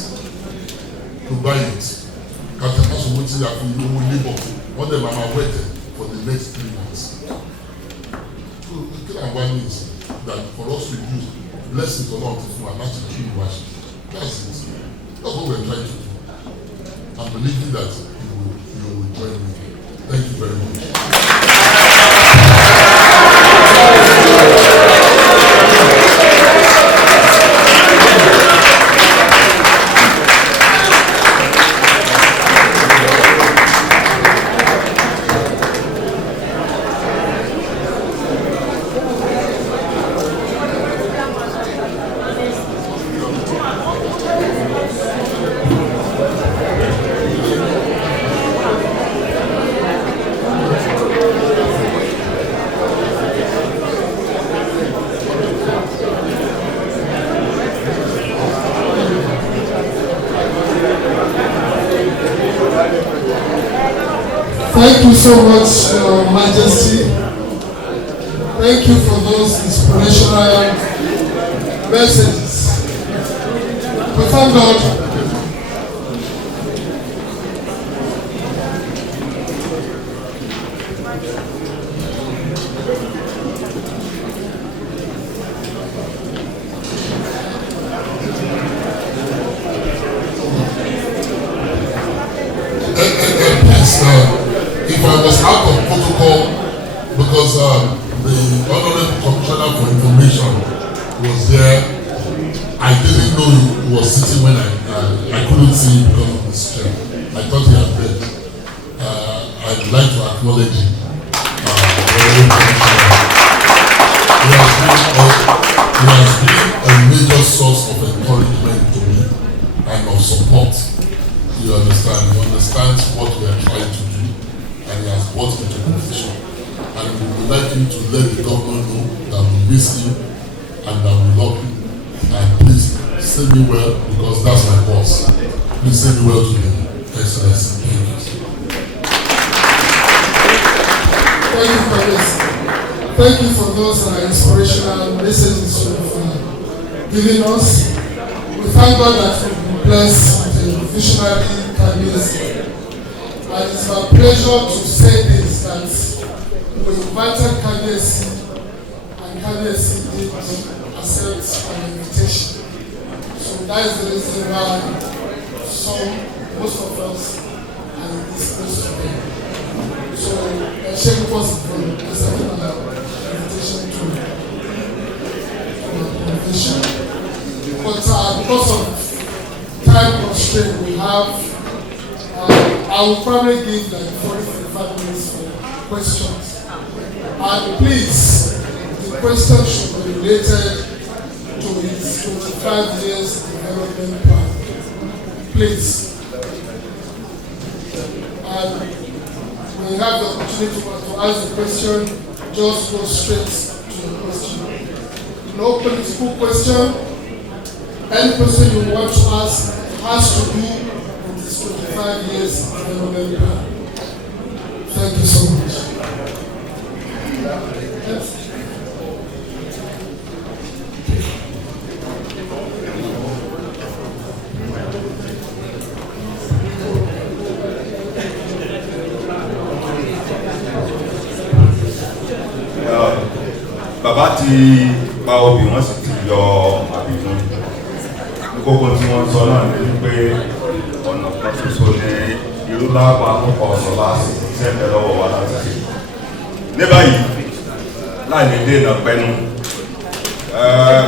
to buy it. Kàtàkà sọ wọ́n ti yà fún owó labour wọ́n dẹ̀ máa wait for the next 3 months. So the thing I want is that for us to use blessings on our people and not to kill worship. That's it. That's what we're trying to do. I'm believing that you will join me. Thank you very much. Thank you so much, Your Majesty. Thank you for those inspirational messages. We thank God. If I was out of protocol because the Honorable Commissioner for Information was there, I didn't know he was sitting when I couldn't see him because of his chair. I thought he had left. I'd like to acknowledge him. He has been a major source of encouragement to me and of support. You understand? He understands what we are trying to do. And he has brought into position. And we would like him to let the government know that we miss him and that we love him. And please say me well because that's my boss. Please say me well to the Excellency. Thank you for this. Thank you for those inspirational messages you've given us. We thank God that we've been blessed with a visionary candidacy. And it's my pleasure to say this, that we invited candidacy and candidacy did accept an invitation. So that is the reason why most of us are in this place today. So I share was accepting an invitation to the convention. But because of time constraint we have, I will probably give like 45 minutes for questions. And please, the question should be related to its 25 years development plan. Please. And when you have the opportunity to ask the question, just go straight to the question. No political question. Any question you want to ask has to do 25 years development plan. Thank you so much. Yes. Bàbá ti pa obì wọ́n sì ti yọ àbínú. Kókó tí wọ́n sọ náà ní pé ọ̀nà kan ṣoṣo ní irú lápá àkọ́kọ́ ọ̀sọ̀ láti ṣẹ̀fẹ̀ lọ́wọ́ wa láti ṣe. Ní báyìí, láì ní dènà pẹ́nu,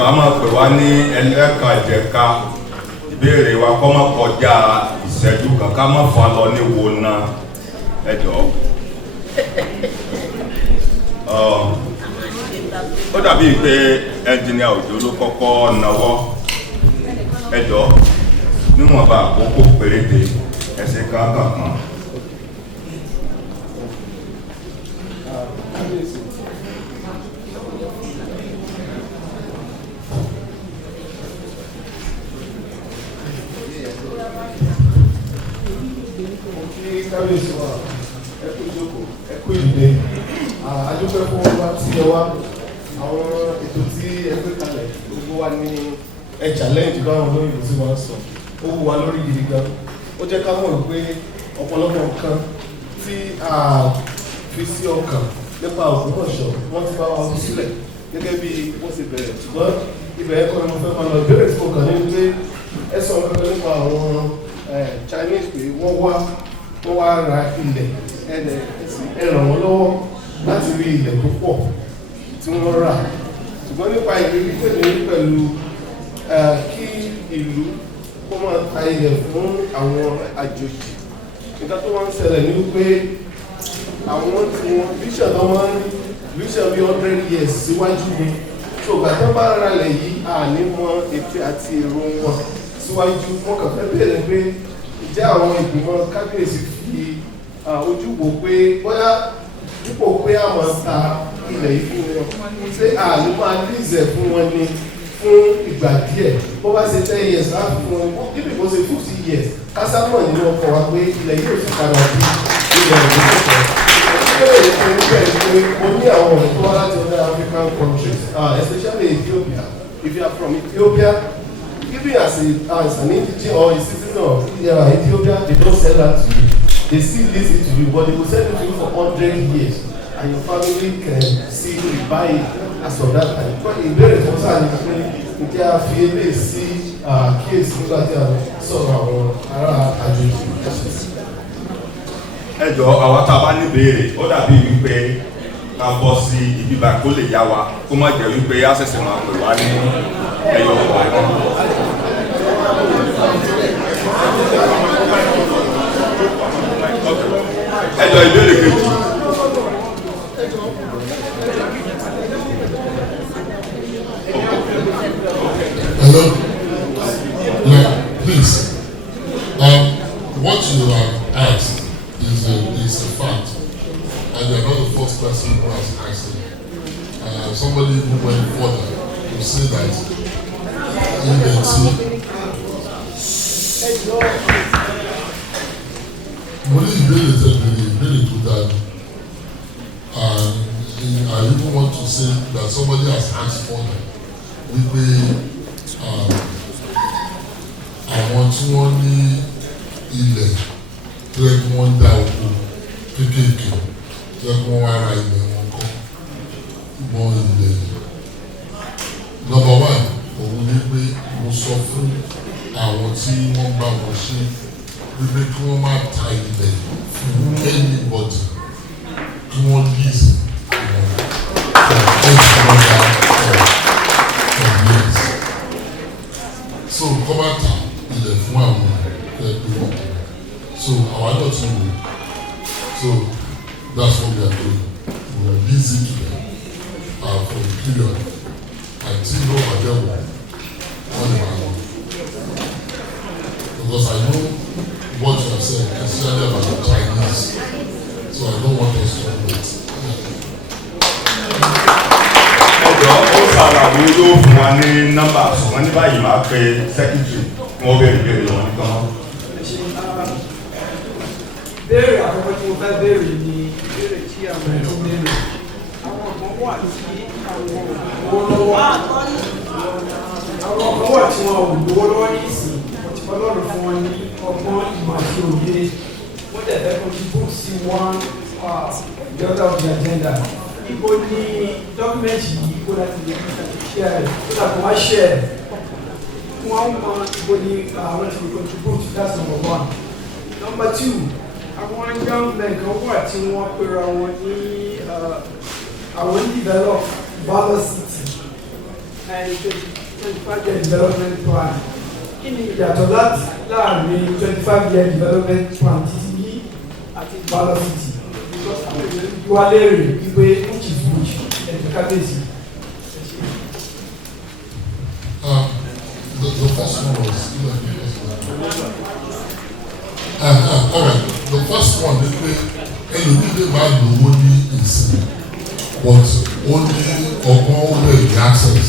màá máa pè wá ní ẹlẹ́ka ìjẹ̀ka ìbéèrè wa kọ́ máa kọjá ìṣẹ́jú kan ká má fà lọ ní wo náà ẹjọ́. ó dàbí pé ẹnjìnìà Òjó ló kọ́kọ́ náwó ẹjọ́ níwọ̀nba àkókò péréte ẹsẹ̀ kankan. Kábíyèsí wa ẹ kú ìjókòó ẹ kú ìdílé adúpẹ́ fún wa tí ẹ wá àwọn ètò tí ẹ gbé kalẹ̀ gbogbo wa ní ẹ challenge báwọn olóyìnbó sí wa sọ ó wù wá lórí gidi gan ó jẹ́ ká mọ̀ pé ọ̀pọ̀lọpọ̀ nǹkan tí a fi sí ọkàn nípa Ògbómọ̀ṣọ́ wọ́n ti bá wa wú sílẹ̀ gẹ́gẹ́ bí wọ́n ti bẹ̀rẹ̀ ṣùgbọ́n ibẹ̀ ẹ̀kọ́ ni mo fẹ́ máa lọ ìbéèrè tí mo kàn ní pé ẹ sọ nǹkan nípa àwọn Chinese pé wọ́n wá ra ilẹ̀ ẹ ràn wọ́n lọ́wọ́ láti rí ilẹ̀ tó pọ̀ tí wọ́n rà ṣùgbọ́n nípa ìrírí tẹ̀lé pẹ̀lú kí ìlú kó máa ta ilẹ̀ fún àwọn àjòjì nǹkan tó máa ń ṣẹlẹ̀ ní wípé àwọn tí wọ́n bíṣọ̀ tó máa ń bíṣọ̀ bí 100 years síwájú ni tó gbàtọ́ bá ra ilẹ̀ yìí àní mọ ètò àti èrò wọn síwájú wọn kàn fẹ́ bẹ̀rẹ̀ pé ìjẹ́ àwọn ìgbìmọ̀ kábíyèsí fi ojú wò pé bóyá dípò pé àwọn ta ilẹ̀ yìí fún wọn ṣé àlè máa lízẹ̀ fún wọn ni fún ìgbà díẹ̀ bó bá ṣe 10 years láti fún wọn níbi kó ṣe 50 years kásámọ̀ nínú ọkọ̀ wa pé ilẹ̀ yóò sì padà bí ilẹ̀ ìlú mo ní àwọn ọ̀rẹ́ tó wá láti other African countries especially Ethiopia. If you are from Ethiopia, even as an indigene or a citizen of Ethiopia, they don't sell that to you. They still lease it to you, but they will sell it to you for 100 years, and your family can see you buy it as of that time. But ìbéèrè tó sáà ní pé ǹjẹ́ a fi eléyìí sí kíyèsí nígbà tí a sọ̀rọ̀ àwọn ará àjòjì. Ẹ jọ̀ọ́ àwa tá a bá ní béèrè ó dàbí wípé ká bọ́ sí ìbíbà kó lè yá wa kó má jẹ́ wípé á ṣẹ̀ṣẹ̀ máa pè wá ní ẹyọ ọ̀kan. Ẹ jọ̀ọ́ ìbéèrè kejì. Hello? Yeah, please. What you have asked is a fact, and you are not the first person who has asked it. Somebody who went further to say that and I even want to say that somebody has asked further wípé àwọn tí wọ́n ní ilẹ̀ tó yẹ kí wọ́n dá oko kéékèèké tó yẹ kí wọ́n wá ra ilẹ̀ wọn kọ́ mọ́ ilẹ̀ number one òun ní pé mo sọ fún àwọn tí wọ́n bá wọn ṣe wípé kí wọ́n má ta ilẹ̀ fún anybody kí wọ́n lease so come out ilẹ̀ fún àwọn ẹgbẹ́ wọn so our not to so that's what we are doing we are leasing to them for the period until no matter what one man because I know what you have said especially about the Chinese so I don't want us to wait. Ẹjọ́ ó ṣàlàyé yóò fún wa ní nọ́mbà ṣùgbọ́n ní báyìí máa pe sẹ́kítírì wọ́n bẹ̀rẹ̀ ìbéèrè wọn nìkan. Béèrè àkọ́kọ́ tí mo fẹ́ béèrè ni ìbéèrè tí àwọn ẹ̀rọ béèrè. Àwọn ọ̀gbọ́n wà tí àwọn òwò lọ́wọ́. Àwọn ọ̀gbọ́n wà tí wọn ò lówó lọ́wọ́ ní ìsìn. Ọlọ́run fún wọn ní ọgbọ́n ìmọ̀ àti òye. Wọ́n dẹ̀ fẹ́ contribute sí one the order of the agenda. Ibo ni dọ́kúmẹ́ntì yìí kó láti lè ṣe rẹ̀ kó láti wá ṣe ẹ̀. Wọ́n mọ ibo ni àwọn ti contribute, that's number one. Number two, àwọn young men kan wà tí wọ́n pera wọn ní àwọn develop Valor City and 25-year development plan. Kí ni ìyàtọ̀ láàrin 25-year development plan títí yìí àti Valor City? Because àwọn ènìyàn wá léèrè wípé which is which ẹ̀dùn kábíyèsí. ẹlòmíì lè máa lówó ní ìsìn but ó ní ọgbọ́n ó lè ní access.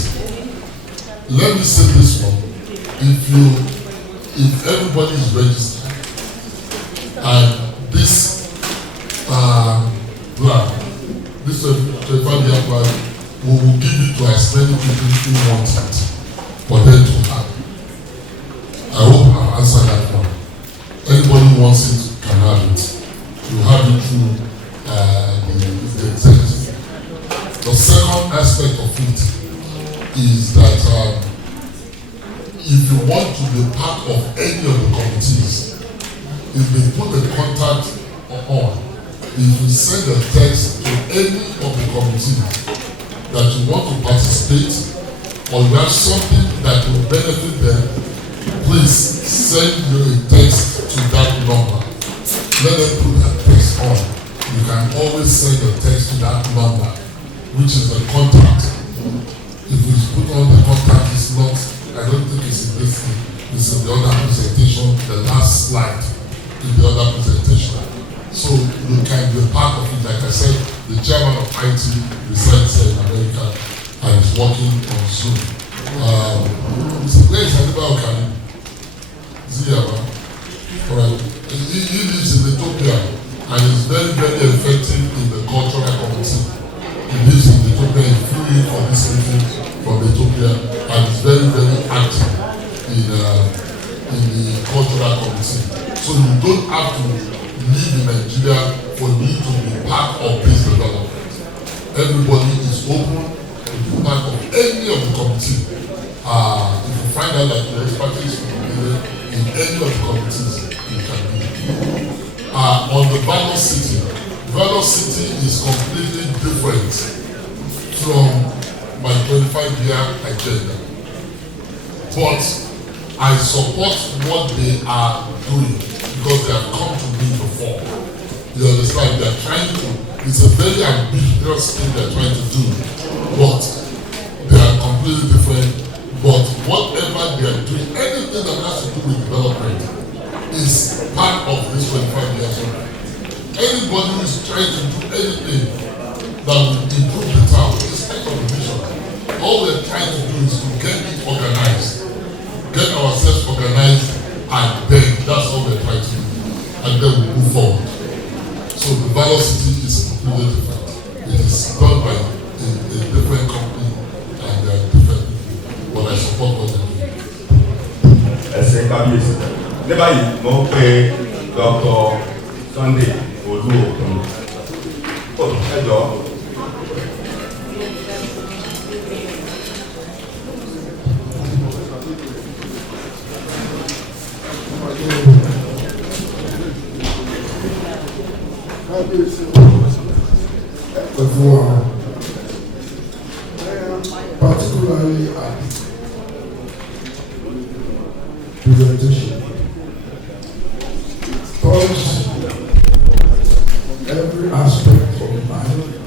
Let me say this one, if everybody is registered and this plan, this 25-year plan, we will give it to as many people who want it for them to have. I hope I've answered that one. Anybody who wants it can have it. You have it through the executive. The second aspect of it is that if you want to be part of any of the committees, if they put the contact on, if you send a text to any of the committees that you want to participate or you have something that will benefit them, please send you a text to that number. Let them put that text on. You can always send a text to that number, which is the contact. If you put on the contact, it's not, I don't think it's in this thing. It's in the other presentation, the last slide in the other presentation. So you can be a part of it. Like I said, the chairman of IT resides in America and is working on Zoom. Where is Hannibal Kani? Ziyaba. Alright. He lives in Ethiopia and is very, very effective in the cultural community. He lives in Ethiopia and flew in for this meeting from Ethiopia and is very, very active in the cultural community. So you don't have to live in Nigeria for you to be part of this development. Everybody is open to be part of any of the committee. If you find out that your expertise in any of the committees, you can be. On the Valor City is completely different from my 25-year agenda. But I support what they are doing because they have come to me before. You understand? They are trying to, it's a very ambitious thing they are trying to do, but they are completely different. But whatever they are doing, anything that has to do with development is part of this 25 years old. Anybody who is trying to do anything that will improve the town is part of the vision. All we're trying to do is to get it organized, get ourselves organized, and then that's all we're trying to do. And then we move forward. So the Valor City is completely different. It is done by a different company and they are different people. But I support what they're doing. Ẹsẹ̀ kábíyèsí. Ní báyìí, mo ń pe Dr. Sunday Olúòkun. Ẹ jọ̀ọ́. Everyone, I am particularly at presentation. Touch every aspect of my life.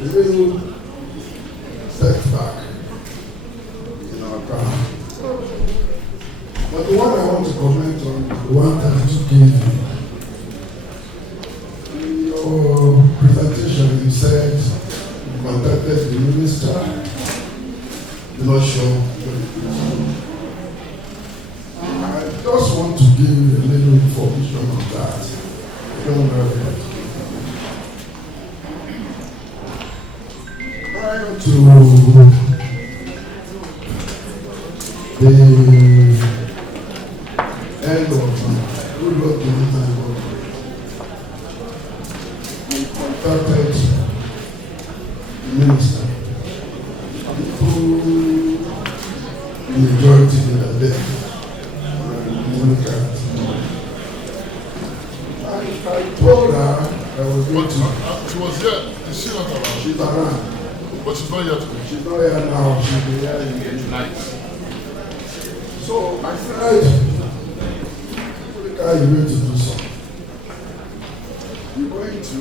A little setback in our ground. But the one I want to comment on, the one that you gave me. Your presentation, you said you contacted the minister. You're not sure. I just want to give you a little information on that. I don't know everybody. Prior to the end of good luck in the contacted the minister who the majority in the death I told her I was going to. She was here. Is she not around? She's around. But she's not here today. She's not here now. She'll be here in the night. So I said, Africa, you're going to do something. You're going to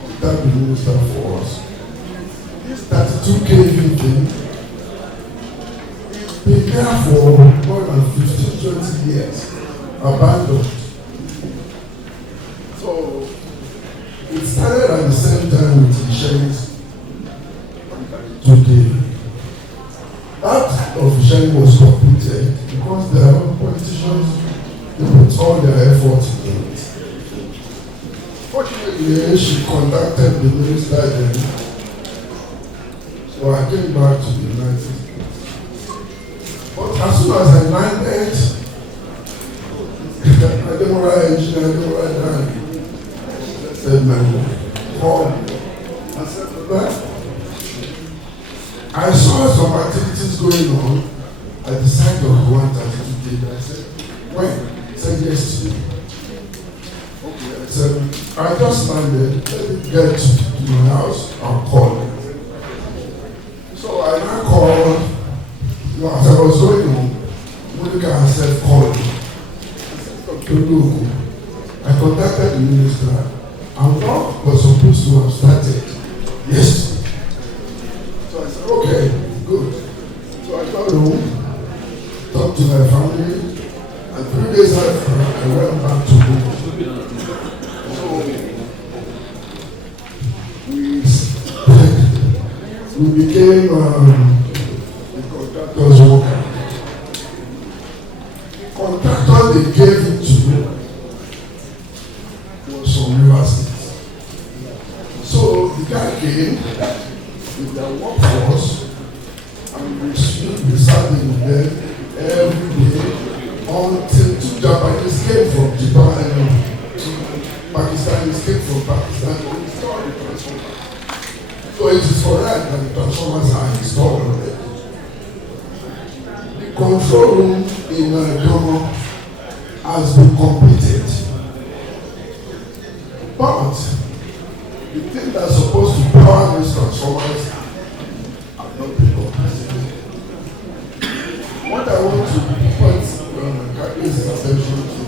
contact the minister for us. This 32 kV thing, it's been there for more than 15, 20 years, abandoned. with the shares today. That officially was completed because there are politicians, they put all their effort in it. Fortunately, she contacted the minister then, so I came back to the United States. But as soon as I landed, I don't write engineer, I don't write that. Said my call. I said, but I saw some activities going on at the site of 132 I said, when? He said, yesterday. Okay, I said, I just landed, let me get to my house, I'll call you. So I now called, as I was going home, Monica herself called me. I said, Dr. Luku, I contacted the minister, and work was supposed to have started yesterday. So I said, okay, good. So I got home, talked to my family, and 3 days after, I went back to home. So we became the contractor's worker. The contractor they gave it to was from River State. So the guy came with their workforce, and we sat with them every day until 2 Japanese came from Japan, Pakistanis came from Pakistan to install the transformer. So it is correct that the transformers are installed already. The control room in Domo has been completed. But the thing that's supposed to power these transformers have not been completed. What I want to put Captain's attention to,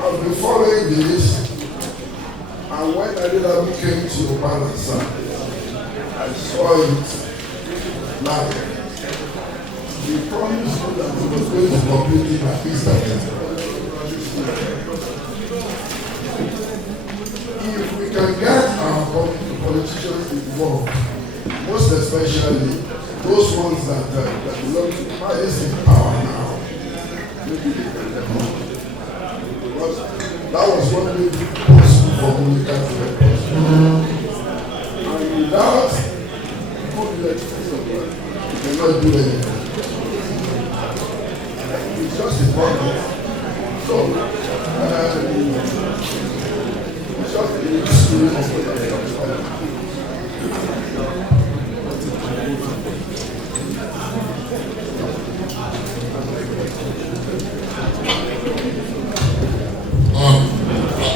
I've been following this, and when I came to Ogbomosho, I saw it live. They promised me that they were going to complete it at Easter time. If we can get our politicians involved, most especially those ones that belong to the highest in power now, maybe they can help out. Because that was one way possible for Monica to help us. And without good legislation, we cannot do anything. It's just a problem. So, it's just a history of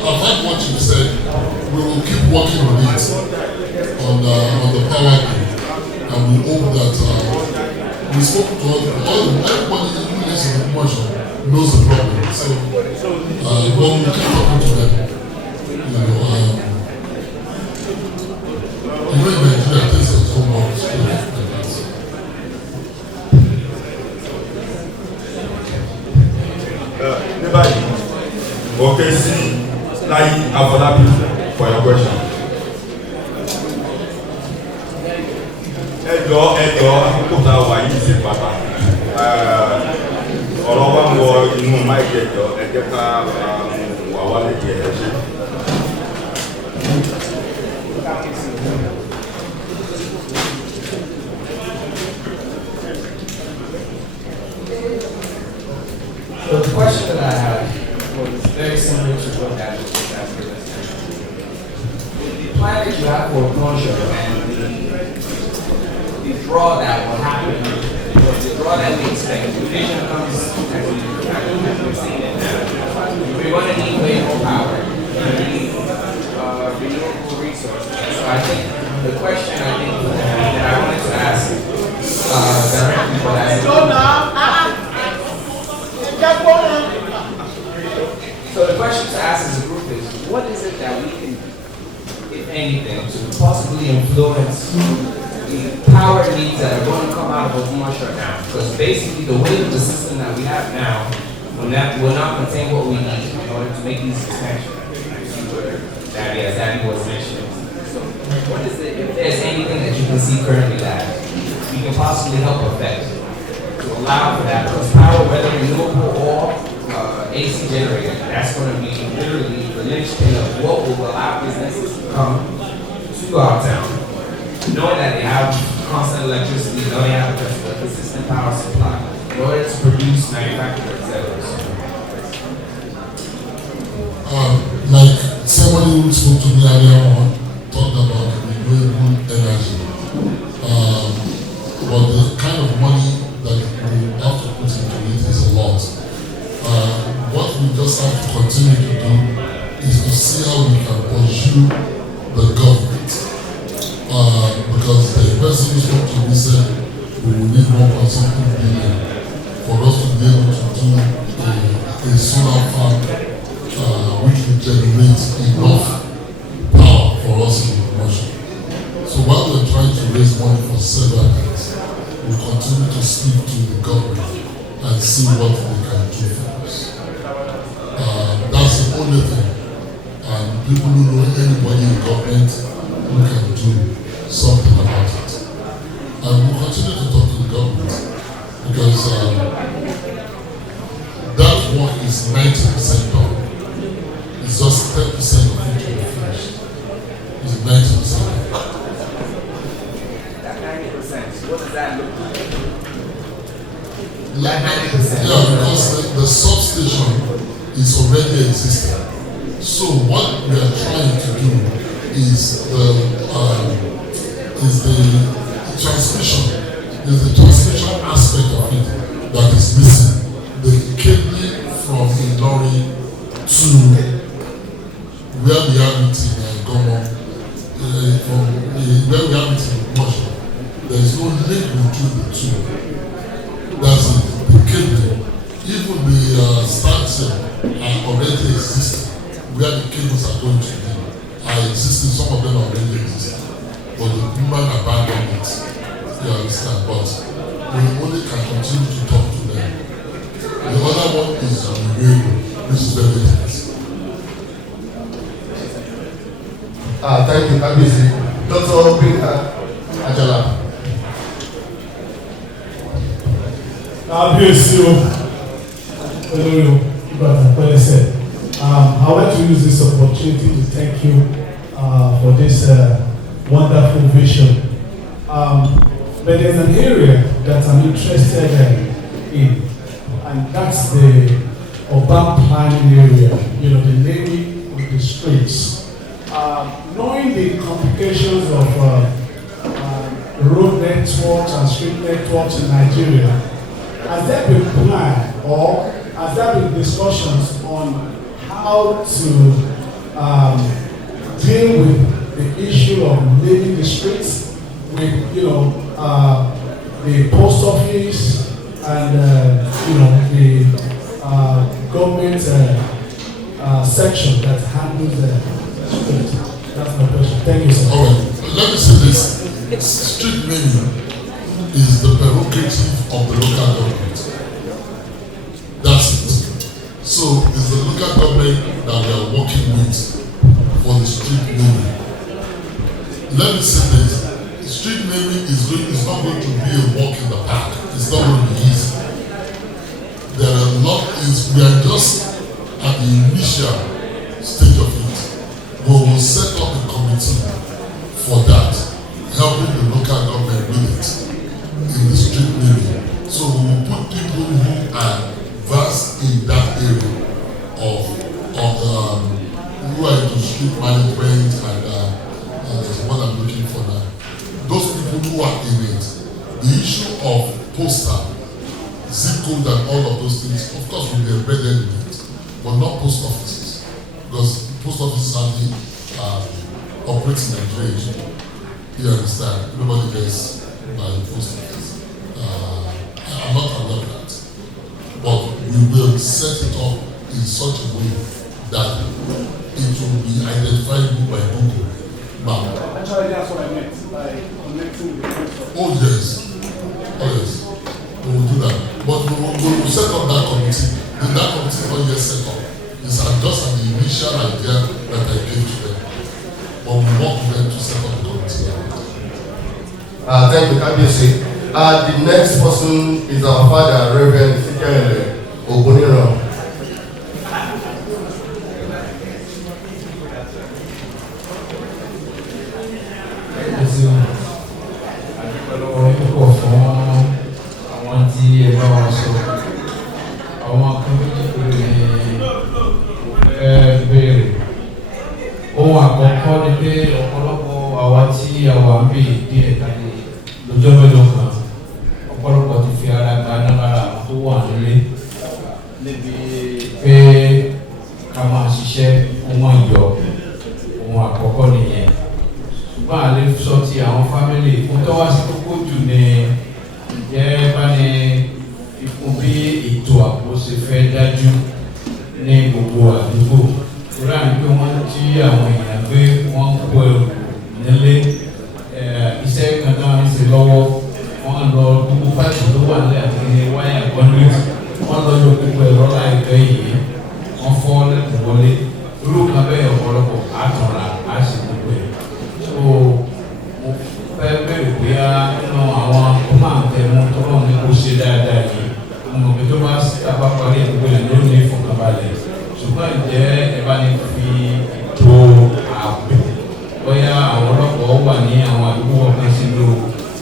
I've heard what you said. We will keep working on it, on the power grid, and we hope that we spoke to everybody who lives in Ogbomosho knows the problem. So when we keep talking to them, in Nigeria takes us so much. Okay, see, like Afolabi for your question. Ẹjọ́ àkókò tá a wà yìí ṣe pàtàkì. Ọ̀rọ̀ wa ń wọ inú máìkì ẹ̀jọ́ ẹ̀jẹ̀ ká wà wá lè jẹ ẹ̀ṣẹ̀. So the question that I have was very similar to what that was asking us. The plan that you have for Ogbomosho and the draw that will happen, the draw that we expect, the vision comes as we've seen it now. We're going to need way more power. We're going to need renewable resources. So I think the question that I wanted to ask directly for that. So the question to ask as a group is, what is it that we can do, if anything, to possibly influence the power needs that are going to come out of Ogbomosho now? Because basically the way of the system that we have now will not contain what we need in order to make these expansions. As Daddy was mentioning. there's anything that you can see currently that you can possibly help affect to allow for that, because power, whether renewable or AC generator, that's going to be literally the linchpin of what will allow businesses to come to our town, knowing that they have constant electricity, knowing they have a consistent power supply in order to produce, manufacture, etc. Like somebody who spoke to me earlier on talked about renewable energy. But the kind of money that we have to put into it is a lot. What we just have to continue to do is to see how we can pursue the government. Because the person who spoke to me said we will need 1.something billion for us to be able to do a solar farm which will generate enough power for us in Ogbomosho. So while we're trying to raise money for several things, we'll continue to speak to the government and see what they can do for us. That's the only thing. And people who know anybody in government who can do something about it. And we'll continue to talk to the government because that work is 90% done. It's just 10% of it will be finished. It's 90%. That 90%, what does that look like? That 90%? Yeah, because the substation is already existing. So what we are trying to do is the transmission aspect of it that is missing. The cabling from Ilori to where we are in Gomo, from where we are in Ogbomosho, there is no link between the two. That's it. The cabling, even the structure are already existing. Where the cables are going to be are existing. Some of them are already existing, but the woman abandoned it. You understand? But we only can continue to talk to them. The other one is renewable, which is very expensive. Thank you, Kabisi. Dr. Peter Ajala. Kabisi, I would like to use this opportunity to thank you for this wonderful vision. But there's an area that I'm interested in, and that's the urban planning area, you know, the naming of the streets. Knowing the complications of road networks and street networks in Nigeria, has there been planned or has there been discussions on how to deal with the issue of naming the streets with, you know, the post office and, you know, the government section that handles the street? That's my question. Thank you, sir. All right. Let me say this. Street naming is the prerogative of the local government. That's it. So it's the local government that we are working with for the street naming. Let me say this. Street naming is not going to be a walk in the park. It's not going to be easy. There are we are just at the initial stage of it. We will set up a committee for that, helping the local government with it in the street naming. So we will put people who are versed in that area of who are into street management and that's what I'm looking for now. Those people who are in it, the issue of postal, zip code and all of those things, of course will be embedded in it, but not post offices, because post offices only operate in Nigeria. You understand? Nobody gets by the post office. I'm not aware of that, but we will set it up in such a way that it will be identifiable by Google Map. Actually, that's what I meant by connecting the post office. Oh yes, we will do that. But we will set up that committee. And that committee is not yet set up. It's just an initial idea that I gave to them. But we want them to set up the committee. Thank you, Kabiyesi. The next person is our father, Reverend Ogbomosho. Ohun àkọ́kọ́ ni pé ọ̀pọ̀lọpọ̀ àwa tí àwa ń bè díẹ̀ káyé lọ́jọ́ mélòó kan ọ̀pọ̀lọpọ̀ ti fi ara gba náírà tó wà nílé níbi pé ká máa ṣiṣẹ́ ohun ìyọ̀ ohun àkọ́kọ́ nìyẹn ṣùgbọ́n àlè sọ ti àwọn fámìlì fún tó wá sí kókó jù ní ìjẹ́ bá ní ikú bí ètò ààbò ṣe fẹ́ dájú ní gbogbo àdúgbò ìrora ni pé wọ́n jí àwọn èèyàn gbé wọ́n kó ẹrù nílé iṣẹ́ kan náà ń ṣe lọ́wọ́ wọ́n lọ gbogbo fáìlì tó wà nílẹ̀ àti wáyà kọ́ńdúrẹ́tì wọ́n lọ yọ gbogbo ẹ̀rọ láìpẹ́ yìí wọ́n fọ́ lẹ́kùn wọlé irú kan bẹ́ẹ̀ ọ̀pọ̀lọpọ̀ àtọ̀ra á sì gbogbo ẹ̀ so mo fẹ́ bẹ̀rẹ̀ pé nínú àwọn tó máa ń tẹnu tó náà ní kó ṣe dáadáa yìí mo mọ̀ pé tó bá sábà parí ìdúgbò yẹn ló ní ìfọ̀kànbalẹ̀ ṣùgbọ́n ìjẹ́ ẹ bá ní fi ètò ààbò bóyá àwọn ọlọ́pàá wà ní àwọn àdúgbò ọ̀kan sínú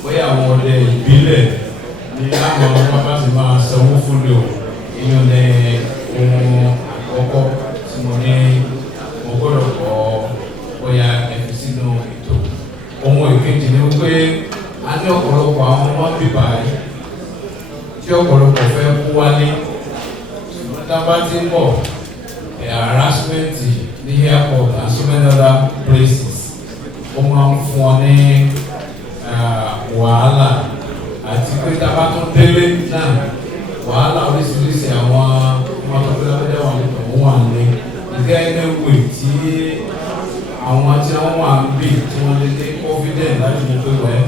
bóyá àwọn ọdẹ ìbílẹ̀ ní àwọn ọlọ́pàá bá sì máa sanwó fún lò ìyọ̀n ní ohun àkọ́kọ́ tí mo ní mo gbọ́dọ̀ kọ́ bóyá ẹ fi sínú ètò ohun ìkejì ni pé a ní ọ̀pọ̀lọpọ̀ àwọn ọmọ bíbá yìí tí ọ̀pọ̀lọpọ̀ fẹ́ kú wálé ṣùgbọ́n tá a bá ti ń bọ̀ harassment ní airport and so many other places ó máa ń fún ọ ní wàhálà àti pé tá a bá tún délé náà wàhálà oríṣiríṣi àwọn ọmọdé wà nípa òun wà ní ìgbà ẹgbẹ́ wò tí àwọn tí wọ́n wà ń bì tí wọ́n lè ní confident láti mú pé wẹ́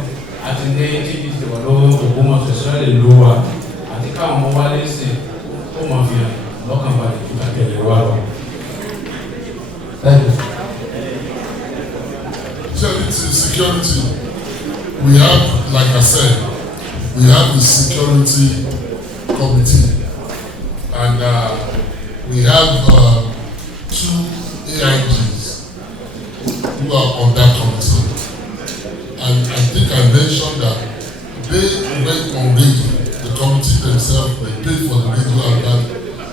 àti ní tíbi tí wọ́n lọ́wọ́ Ògbómọ̀ṣọ́ sọ́ọ́lẹ̀ ló wa àti káwọn ọmọ wálé sí ó máa fi hàn lọ́kàn balẹ̀ ju àtẹ̀lé wa lọ. Security. We have, like I said, we have the security committee, and we have 2 AIGs who are on that committee. And I think I mentioned that they went on radio, the committee themselves, they paid for the radio and that,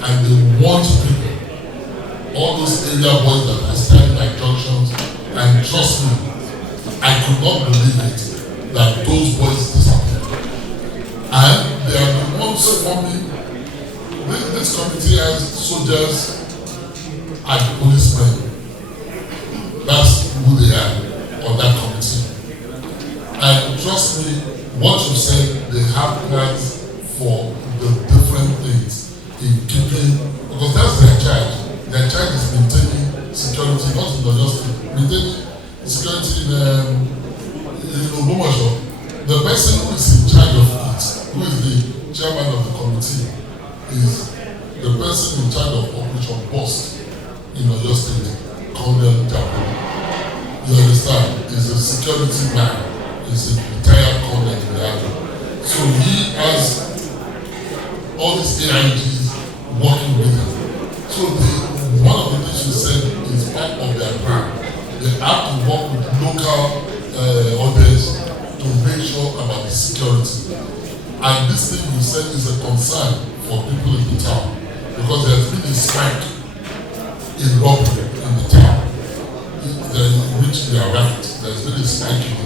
and they want people, all those area boys that are standing at junctions, and trust me, I could not believe it that those boys disappeared. And they are the ones forming, this committee has soldiers and policemen. That's who they are on that committee. And trust me, what you said, they have plans for the different things in keeping, because that's their charge. Their charge is maintaining security, not in the justice, maintaining security in Ogbomosho. The person who is in charge of it, who is the chairman of the committee, is the person in charge of Operation Bust in Oyo State, Colonel Diaspora. You understand? He's a security man. He's a retired colonel in the army. So he has all these AIGs working with him. So one of the things you said is part of their plan. They have to work with local orders to make sure about the security. And this thing you said is a concern for people in the town, because there's been a spike in robbery in the town, which they are right. There's been a spike in it,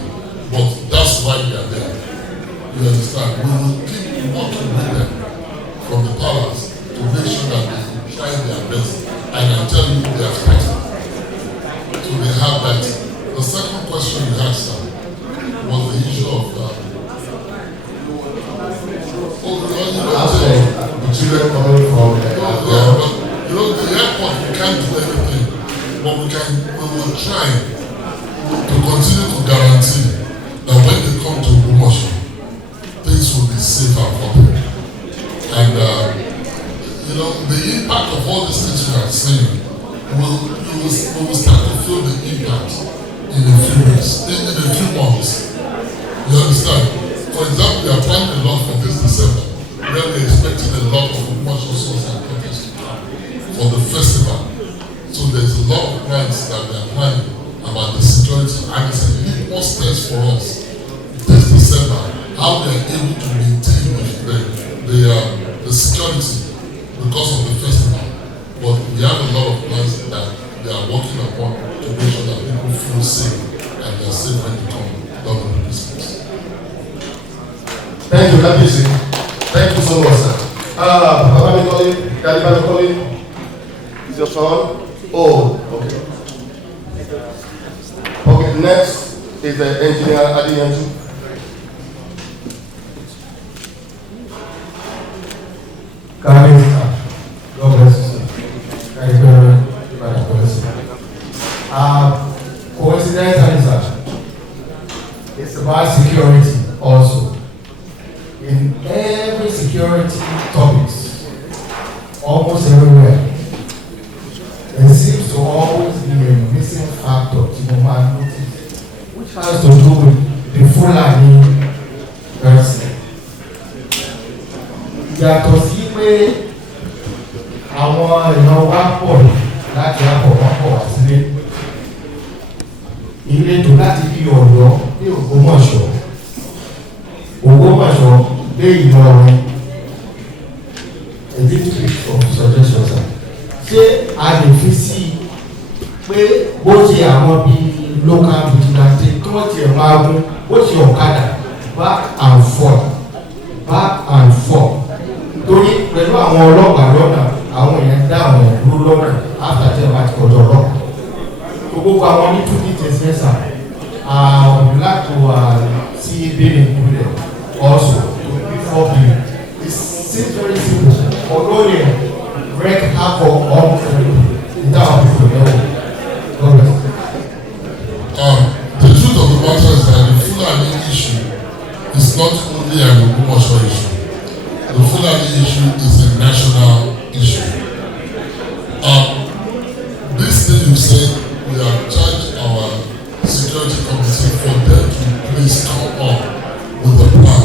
but that's why they are there. You understand? We will keep working with them from the palace to make sure that they try their best. And I tell you, they are fighting. So they have that. The second question you asked was the issue of the children coming from the airport, we can't do anything, but we will try to continue to guarantee that when they come to Ogbomosho, things will be safer for them. And the impact of all these things we are saying, we will start to feel the impact in a few weeks, in a few months. You understand? For example, we are planning a lot for this December. Where we are expecting a lot of Ogbomosho songs and contests to come for the festival. So there's a lot of plans that we are planning about the security, and it's a litmus test for us this December, how we are able to maintain the security because of the festival. But we have a lot of plans that they are working upon to make sure that people feel safe and they are safe when they come down to Christmas. Thank you, Kabisi. Thank you so much, sir. Papa Mikoli, Daddy Mikoli, is your son? Oh, okay. Okay, next is the engineer Adiyanju. God bless you, sir. Thank you very much. Coincidentally, sir, it's about security also. In every security topics, almost everywhere, there seems to always be a missing factor to human notice, which has to do with the Fulani person. Yàtọ̀ sí pé àwọn èèyàn wá pọ̀ láti àpọ̀ wọ́n pọ̀ wá sílé. Ìletò láti bí Ọ̀yọ́ dé Ògbómọ̀ṣọ́. Ogbomosho dé Ìlọrin, a little bit of suggestion, sir. Ṣé a lè fi sí pé bó ṣe àwọn bíi local vigilante kí wọ́n ti máa gún bó ṣe ọ̀kadà back and forth torí pẹ̀lú àwọn ọlọ́pàá lọ́nà àwọn èèyàn dá àwọn èèyàn dúró lọ́nà after ten minutes kọjọ ọlọ́pàá. Gbogbo àwọn ní two details mẹ́sà I would like to see being included also before being. It seems very simple, although they wreak havoc on the town people know. God bless. The truth of the matter is that the Fulani issue is not only an Ogbomosho issue. The Fulani issue is a national issue. This thing you said, we have charged our security committee for them to please come up with a plan.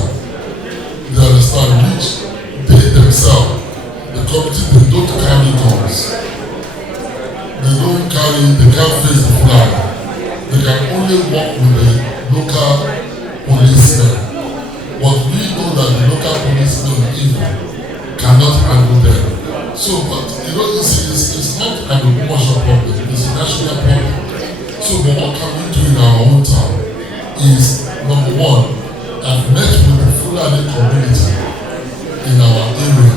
They understand which they themselves, the committee, they don't carry guns. They can't face the flag. They can only work with the local policemen. But we know that the local policemen even cannot handle them. So, but you know, it's not an Ogbomosho problem, it's a national problem. So, but what can we do in our own town is, number one, I've met with the Fulani community in our area.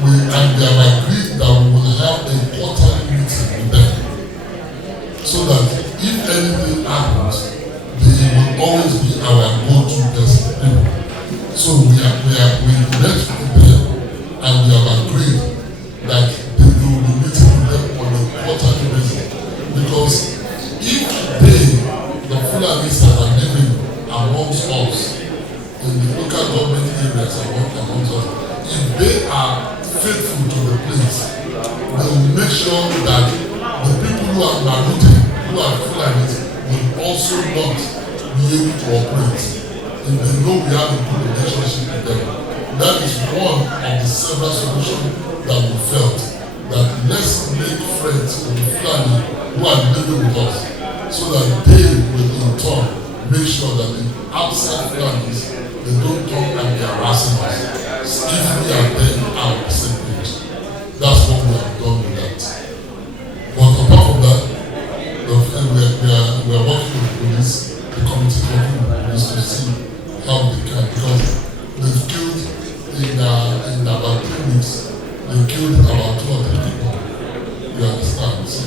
And they have agreed that we will have a quarterly meeting with them. So that if anything happens, they will always be our go-to person. So we met with them and we have agreed that they will be meeting with them on a quarterly basis. Because if the Fulanis that are living amongst us in the local government areas amongst us, if they are faithful to the place, they will make sure that the people who are Maruti, who are Fulanis, will also not be able to operate. If they know we have a good relationship with them. That is one of the several solutions that we felt. That let's make friends with the Fulani who are living with us, so that they will in turn make sure that the outside Fulanis, they don't come and be harassing us. If we are then out the same page, that's what we have done with that. But apart from that, we are working with the police, the committee working with the police to see how they can, because they've killed in about 3 weeks, they killed about 2 or 3 people. You understand? So,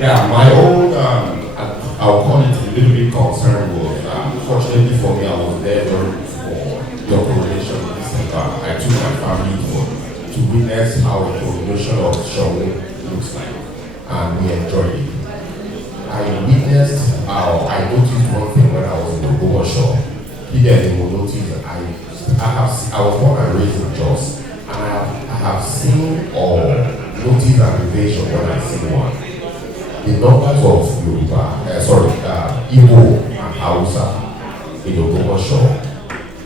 yeah, my own, I'll call it a little bit concerned was, fortunately for me, I was there for your coronation in December. I took my family to witness how a coronation of Shogun looks like, and we enjoyed it. I witnessed how I noticed one thing when I was in Ogbomosho. People will notice I was born and raised in Jos, and I have seen all notice an invasion when I see one. The numbers of Igbo and Hausa in Ogbomosho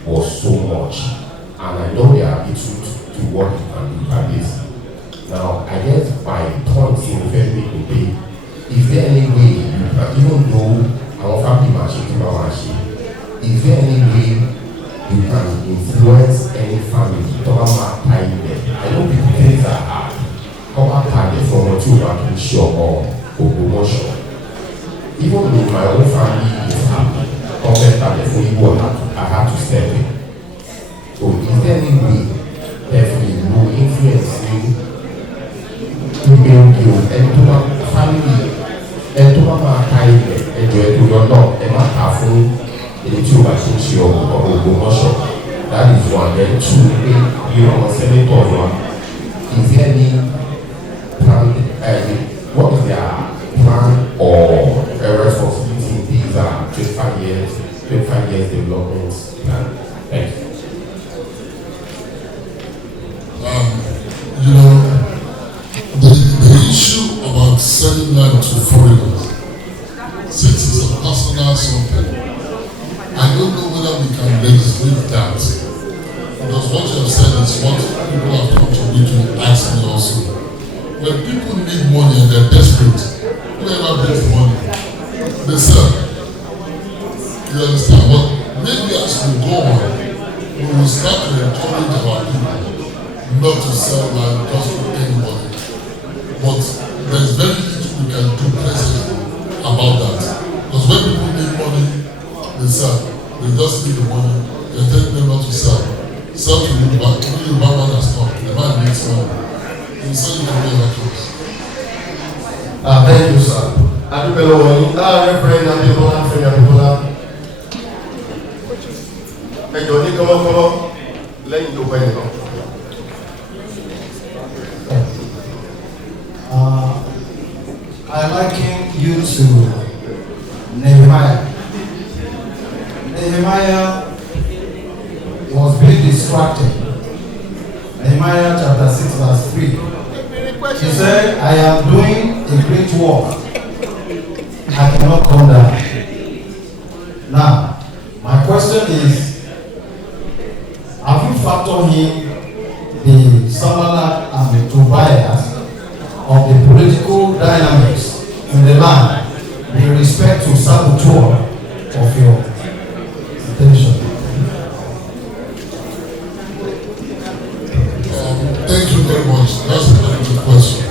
was so much, and I know they are habitual to what you can do at this. Now, I guess my point in very today, is there any way you can, even though our family machine, is there any way you can influence any family to have time there? I know people things are hard. Come up and from what you want to show or Ogbomosho. Even though my own family is happy, comment that before you I have to step in. So is there any way definitely no influence you and to my family and to my time and to your dog and my careful in the two machines or Ogbomosho? That is one. Then two, you know, senator one. Is there any plan? What is their plan or a responsibility in these 25 years development plan? Thank you. You know, the issue about selling land to foreigners, since it's a personal something, I don't know whether we can legislate that. Because what you have said is what people have come to me to ask me also. When people need money and they're desperate, whoever brings the money, they sell. You understand? But maybe as we go on, we will start to encourage our people not to sell land just to anybody. But there's very little we can do presently about that. Because when people need money, they sell. They just need the money. They tell them not to sell. Sell to the bank. When the bank man has come, the man needs money. You sell it to the electrons. Thank you, sir. Adúpẹ́lẹ́ wọ̀nyí. Reverend Adébọ́lá Fẹ́mi Adébọ́lá. Ẹjọ́ ní kọ́mọ́kọ́mọ́ lẹ́yìn tó pẹ́ nìkan. I liken you to Nehemiah. Nehemiah was being distracted. Nehemiah chapter 6 verse 3. He said, I am doing a great work. I cannot come down. Now, my question is, have you factored in the Sanballat and the Tobias of the political dynamics in the land with respect to saboteur of your attention? Thank you very much. That's a very good question.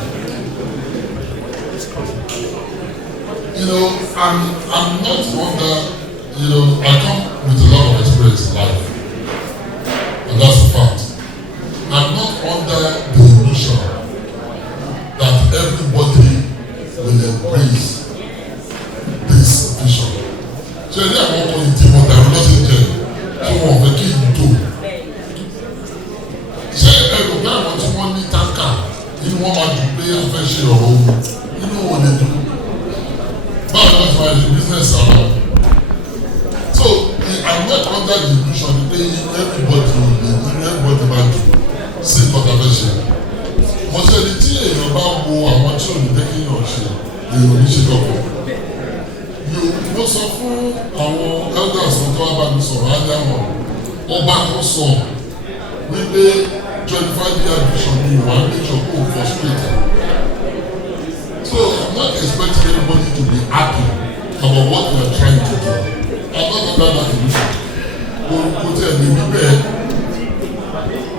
You know, I'm not under, you know, I come with a lot of experience in life. And that's a fact. I'm not under the illusion that everybody will embrace this vision. So I won't call it demon that will not intend. So what the king do? Ṣé ẹ̀rọ bí àwọn tí wọ́n ní táǹkà inú wọn máa dùn pé a fẹ́ ṣe ọ̀rọ̀ owó inú wọn lè dùn. Báwo ni wọ́n ti máa ṣe business ara? So I'm not under the illusion pé everybody máa dùn sí nǹkan fẹ́ ṣe. Mo ṣe ni tí èèyàn bá wo àwọn tí ò ní jẹ́ kí èèyàn ṣe èèyàn ní ṣe lọ́pọ̀. Mo sọ fún àwọn elders kan tó wá bá mi sọ̀rọ̀ á ní àwọn ọba kan sọ wípé 25-year vision ni ìwà nature kò frustrated. So I'm not expecting anybody to be happy about what we are trying to do. I'm not under that illusion. Kò tẹ̀ lè wí bẹ́ẹ̀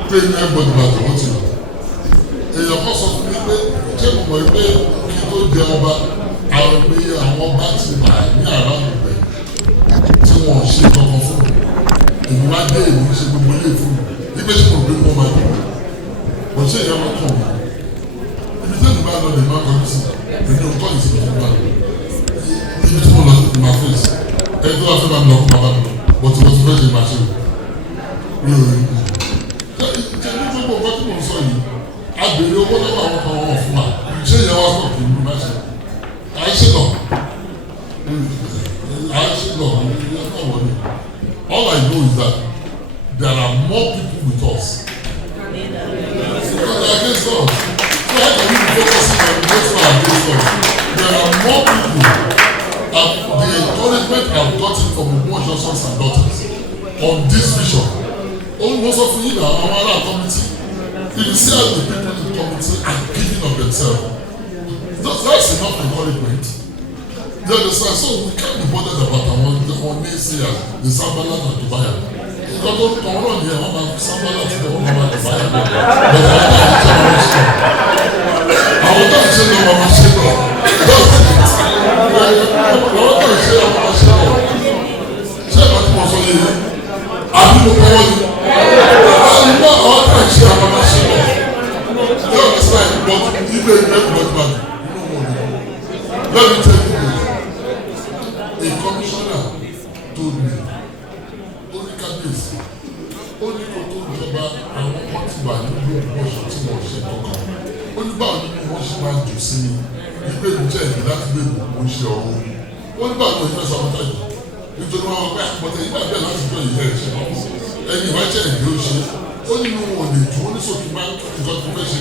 pé ní everybody máa tẹ̀wọ́ ti lọ. Èèyàn kan sọ fún mi pé ṣé mo mọ̀ pé kí tó jẹ ọba àwọn ìgbéyà àwọn ọba ti wà ní àràmù rẹ̀ tí wọ́n ṣe kankan fún mi. Èmi wá dé èmi ṣe gbogbo ilé fún mi. Nígbà tí mo gbé ní wọ́n máa dùn. Bọ̀ ṣé ìyá máa kàn mí? Ibi tí èmi bá lọ lè máa kọjú sí. Èmi ò kọ́ ìsinmi tó bá lọ. Ibi tí mo lọ ní ma fèsì. Ẹni tó bá fẹ́ bá mi lọ fún bàbá mi lọ. Bọ̀ tí mo ti fẹ́ ṣe máa ṣe o. Mi ò rí i. Ṣé ní gbogbo nǹkan tí mo sọ yìí? A béèrè owó lọ́wọ́ àwọn kan wọ́n fún wa. Ṣé ìyá wa sọ̀ kì í lù máa ṣe? À ń ṣe lọ. À ń ṣe lọ. All I know is that there are more people with us. Because they are against us. So how can we sons and daughters on this vision. Most of you now, our committee, if you see how the people in the committee are giving of themselves, that's enough encouragement. You understand? So we can't be bothered about our naysayers, the Sambalat and Dubai. Because don't come on here, I'm a Sambalat and Dubai. I want to say no, Mama Shino. That's it. I want to say Mama Shino. Say what you want to say. I do not know. I want to say Mama Shino. You understand? But even everybody back. Let me tell you this. A commissioner told me, only Kabiyesi, only kò tó ìjọba àwọn kan ti wà nínú Ògbómọ̀ṣọ́ tí wọ́n ṣe kankan. Ó ní báwo ni wọ́n ṣe máa jù sí mi, ìgbé mi jẹ́ ìgbé láti gbé ìgbò ṣe ọ̀hún. Ó ní báwo ni wọ́n ṣe àwọn táyì. Nítorí wọn wọ́n pẹ́ àpọ̀tẹ́ yìí bàbá láti gbọ́ ìyá ẹ̀ ṣe náà. Ẹni ìwájẹ́ ìgbé ó ṣe. Ó ní inú wọn lè dùn, ó ní sòkè máa ń tó nǹkan tó fẹ́ ṣe.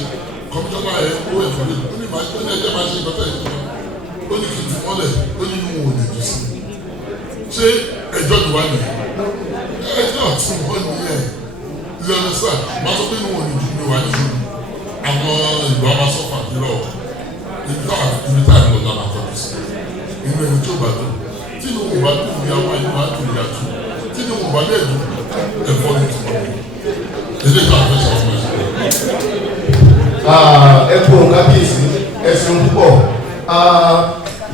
Kọ̀míṣọ́nà ẹ̀ ó ẹ̀kọ́ lé. Ó ní ẹjẹ́ máa ṣe ìgbọ́tẹ̀ ìjọba. Ó ní kí n fi mọ́lẹ̀, ó ní inú wọn lè dùn sí. Ṣé ẹjọ́ ni wá nìyẹn? Ẹjọ́ tí wọ́n nìyẹn. Ìyẹn sá, máa sọ pé inú wọn lè dùn mí wá nìyẹn. Àwọn ìlú amásọ́fà nílò ibi tá à ń lọ dáná kọ́ sí. Inú ẹni tí ó bá dùn. Tí inú wọn bá dùn ní àwọn inú wa dùn ní àtú. Tí inú wọn bá lè dùn, ẹ̀fọ́ ní tìmọ̀ mi. Ilé ìgbà àfẹ́sọ̀ ọmọ ẹ kú Kábíyèsí, ẹ ṣeun púpọ̀.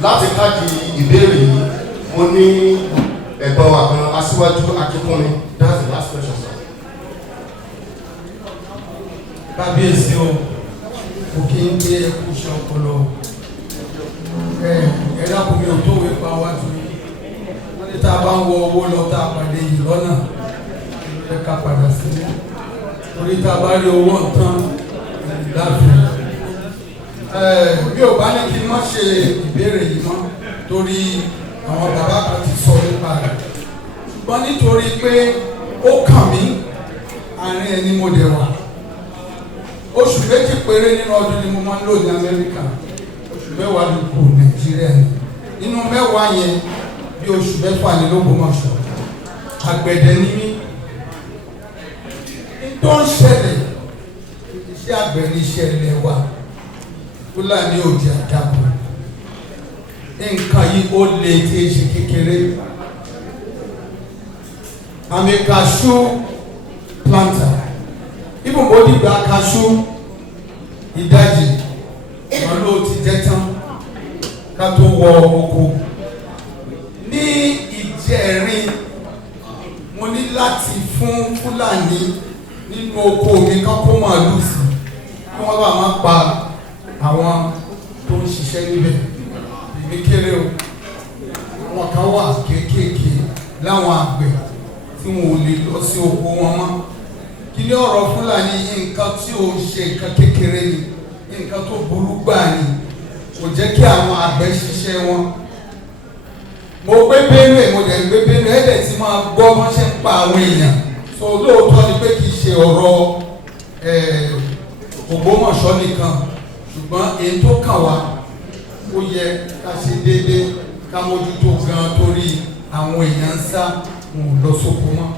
Láti káàdì ìbéèrè yìí, mo ní ẹ̀gbọ́n wa kan Aṣíwájú Akínkúnmi. That's the last question, sir. Kábíyèsí o, mo kí n gbé ẹkú iṣẹ́ ọpọlọ. Ẹ dákun mi ò tó wé pa wájú. Wọ́n ní tá a bá ń wọ owó lọ tá a pàdé yìí lọ́nà. Ẹ ká padà sílé. Torí tá a bá rí owó nǹkan láàfin. Bí ò bá ní kí n má ṣe ìbéèrè yìí mọ́ torí àwọn bàbá kan ti sọ nípa rẹ̀. Ṣùgbọ́n nítorí pé ó kàn mí, àárín ẹni mo dẹ̀ wà. Oṣù méjì péré nínú ọdún ni mo máa ń lò ní Amẹ́ríkà. Oṣù mẹ́wàá ló kù Nàìjíríà ni. Nínú mẹ́wàá yẹn bí oṣù mẹ́fà ní l'Ógbómọ̀ṣọ́. Àgbẹ̀dẹ ni mí. Tó ń ṣẹlẹ̀, iṣẹ́ àgbẹ̀ ní iṣẹ́ ilẹ̀ wa. Fúlàní òjì àdàbò. Nǹkan yìí ó lè tí ì ṣe kékeré. I'm a cashew planter. Even bó dìgbà cashew ìdajì wọn ló ti jẹ tán ká tó wọ oko. Ní ìjẹrin mo ní láti fún Fúlàní nínú oko mi kán kó màálù sí kí wọ́n bá máa pa àwọn tó ń ṣiṣẹ́ níbẹ̀. Èmi kéré o, àwọn kan wà kéékèèké láwọn àgbẹ̀ tí wọn ò lè lọ sí oko wọn mọ́. Kí ni ọ̀rọ̀ Fúlàní nǹkan tí ò ń ṣe nǹkan kékeré ni, nǹkan tó burú gbà ni, kò jẹ́ kí àwọn àgbẹ̀ ṣiṣẹ́ wọn. Mo gbé Benue, mo dẹ̀ gbé Benue, ẹ̀dẹ̀ tí máa gbọ́ wọ́n ṣe ń pa àwọn èèyàn. So lóòótọ́ ni pé kì í ṣe ọ̀rọ̀ Ògbómọ̀ṣọ́ nìkan, ṣùgbọ́n èyí tó kàn wá ó yẹ ká ṣe déédéé, ká mójútó gan torí àwọn èèyàn ń sá wọn ò lọ sóko mọ́.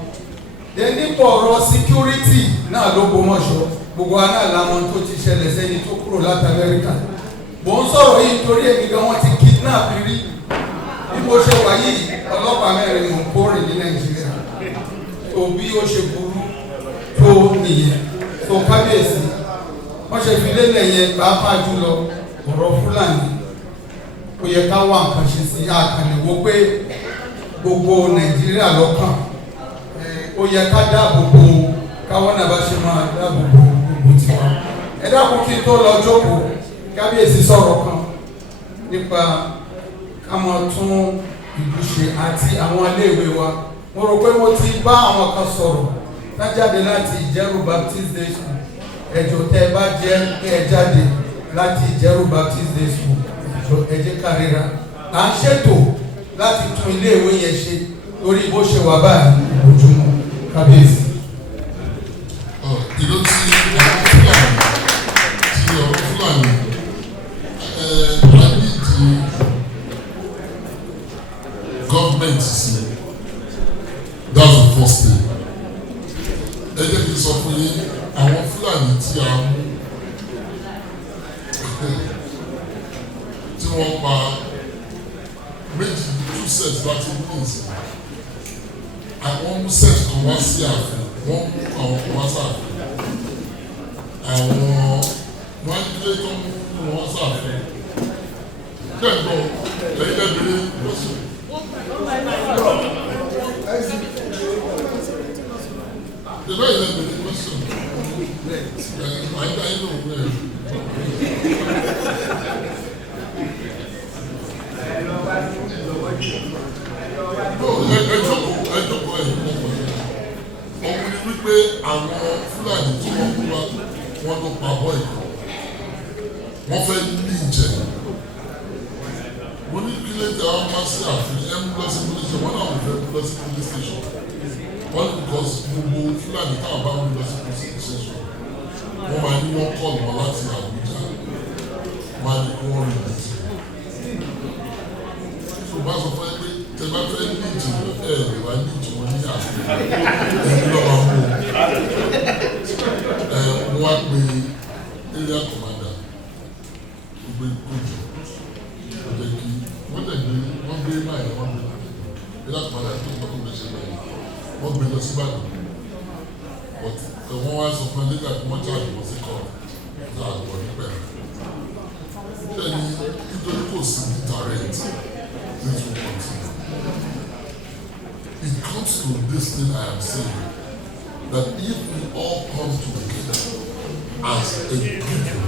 Nípa ọ̀rọ̀ security náà l'Ógbómọ̀ṣọ́, gbogbo aná làwọn tó ti ṣẹlẹ̀ sẹ́ni tó kúrò láti Amẹ́ríkà. Mò ń sọ̀rọ̀ yìí torí èmi gan wọ́n ti kidnap rí. Bí mo ṣe wà yìí, ọlọ́pàá mẹ́rin mò ń kórè ní Nàìjíríà. So bí ó ṣe burú tó nìyẹn. So Kábíyèsí, wọ́n ṣe fi lélẹ̀ yẹn pàápàá jùlọ ọ̀rọ̀ Fúlàní. Ó yẹ ká wá nǹkan ṣe sí àkànlè wo pé gbogbo Nàìjíríà lọ́kàn. Ó yẹ ká dáàbò bo káwọn náà bá ṣe máa dáàbò bo gbogbo tiwa. Ẹ dákun kí n tó lọ jókòó, Kábíyèsí sọ̀rọ̀ kan nípa ká máa tún ìlú ṣe àti àwọn iléèwé wa. Mo rò pé mo ti bá àwọn kan sọ̀rọ̀ lájáde láti Ìjẹ̀rù Baptist Day School. Ẹ̀jọ̀ tẹ́ bá jẹ́ pé ẹ jáde láti Ìjẹ̀rù Baptist Day School, ẹ̀jọ̀ ẹ jẹ́ ká ríra. À ń ṣètò láti tún iléèwé yẹn ṣe lórí bó ṣe wà báyìí ojúmọ́. Kábíyèsí. Ìlú tí ọ̀rọ̀ Fúlàní, I need the government sí wọ́n pa méjì 2 sets láti wins àwọn mú set kan wá sí ààfin wọ́n mú àwọn kan wá sáàfin àwọn wọ́n á gbé tó mú wọn sáàfin bẹ́ẹ̀ gbọ́ ẹ̀yin lẹ́bìrì lọ́sùn. The very last question. I know where. No, I don't òun ni wípé àwọn Fúlàní tí wọ́n kú wá wọ́n ló pa bọ́ ìkọ́ wọ́n fẹ́ ní ìjẹ́ mo ní kí lè jẹ́ àwọn máa ṣe àfihàn ẹ̀ ń lọ sí police station wọ́n náà wọ́n fẹ́ lọ sí police station wọ́n ní because gbogbo Fúlàní táwọn bá ń lọ sí police station wọ́n máa ní wọ́n kọ́ lọ láti Àbújá máa ní kí wọ́n rìn létí tó bá sọ fún ẹ pé tẹ bá fẹ́ ní ìjìnlẹ̀ ẹ̀ lè wá ní ìjìnlẹ̀ ní àfihàn ẹni lọ́wọ́ mú wọ́n wá pé area commander tó gbé kójú ó jẹ́ kí wọ́n gbé máa wọ́n gbé area commander tó tọ́kọ̀ bẹ́ẹ̀ ṣe bẹ́ẹ̀ wọ́n gbé lọ sí Ìbàdàn but wọ́n wá sọ fún ẹlẹ́gà tí wọ́n jáde wọ́n sí kọ́ láàbọ̀ nípẹ̀ bẹ́ẹ̀ ni nítorí kò sí deterrent this will continue. It comes to this thing I am saying that if we all come together as a people,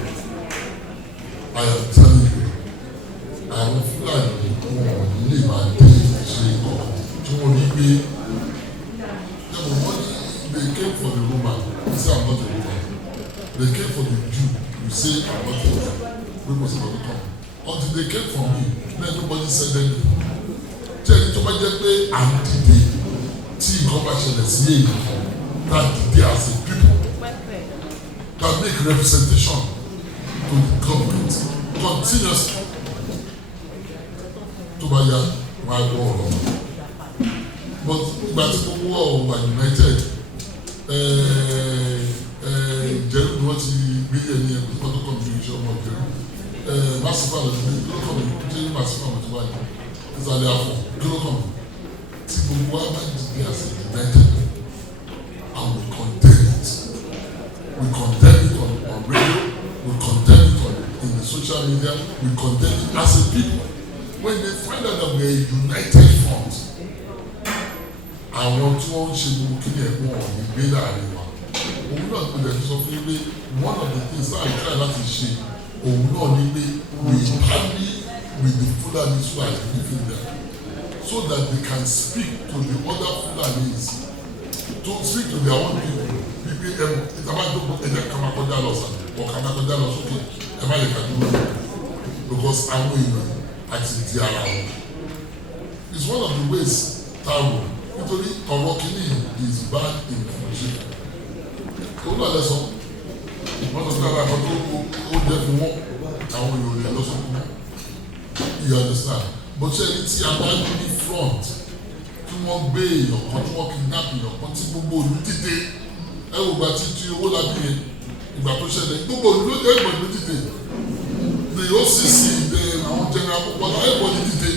I am telling you, àwọn Fúlàní wọn lè máa dé ṣe kọ́ tí wọ́n ní pé they came for the Roman, you say I'm not a Roman. They came for the Jew, you say I'm not a Jew. We must not come. Until they came for me, then nobody said anything. Tí ẹni tó bá jẹ́ pé à ń dìde tí nǹkan bá ṣẹlẹ̀ sí èyí that dìde as a people that make representation to the government continuously. Tó bá yá, wọ́n á gbọ́ ọ̀rọ̀. But ìgbà tí gbogbo ọ̀ wà united, Jẹ́rú ni wọ́n ti gbé ẹni ẹ̀kọ́ tó kọ́ tó kọ́ mi ní iṣẹ́ ọmọ Jẹ́rú. Màsífà lọ sí kí ló kọ́ mi jẹ́ Màsífà mo ti wáyé. Ìsàlẹ̀ àfọ̀ kí ló kọ́ mi. Tí gbogbo wa bá dìde as a united and we condemn it. We condemn it on radio, we condemn it in the social media, we condemn it as a people. When they find out that we are a united front, àwọn tí wọ́n ń ṣe gbogbo kí ni ẹ̀gbọ́n ọ̀hún gbé láàrin wa òun náà kò lè sọ fún mi pé one of the things that I try láti ṣe òun náà ni pé we partly with the Fulanis who are living there so that they can speak to the other Fulanis to speak to their own people wípé ìtàbájọpọ̀ ẹ̀jẹ̀ kàmákọ́jà lọ sàn ọ̀ kàmákọ́jà lọ sókè ẹ̀ má yẹ ká dúró because àwọn èèyàn àti di ara wọn it's one of the ways táwọn nítorí ọ̀rọ̀ kìíní is bad in Nigeria. Tó náà lẹ sọ, wọ́n sọ pé àbájọ tó jẹ́ fún wọn, àwọn èèyàn lè lọ sọ fún wọn. You understand? But ṣe ẹni tí a bá ní front tí wọ́n gbé èèyàn kan tí wọ́n kidnap èèyàn kan tí gbogbo olú dìde ẹ wò gba títí owó lábí yẹn ìgbà tó ṣẹlẹ̀ gbogbo olú ló dé ìgbà tó dìde. The OCC, àwọn general púpọ̀ everybody dìde.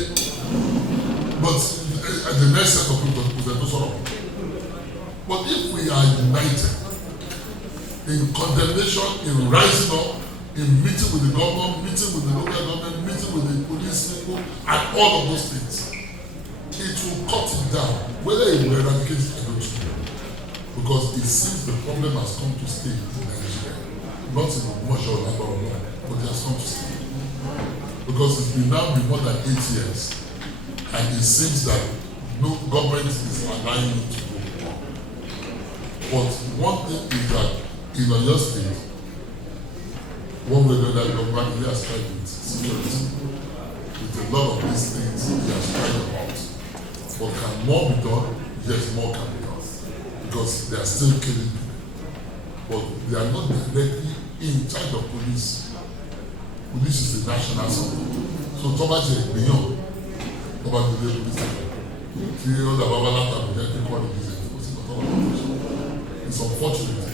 But the next set of people to sort of. But if we are united in condemnation, in rising up, in meeting with the government, meeting with the local government, meeting with the police people, and all of those things, it will cut it down. Whether it will eradicate it, I don't know. Because it seems the problem has come to stay in Nigeria. Not in Ogbomosho or but it has come to stay. Because it's been now more than 8 years. And it seems that no government is allowing it to go on. But one thing is that in Oyo State, one way or another, government has tried with security. With a lot of these things, he has tried a lot. But can more be done? Yes, more can be done. Because they are still killing people. But they are not directly in charge of police. Police is the national something. So Thomas is beyond. About the day police station. See all the Babalata, we have to call it business. It's unfortunate,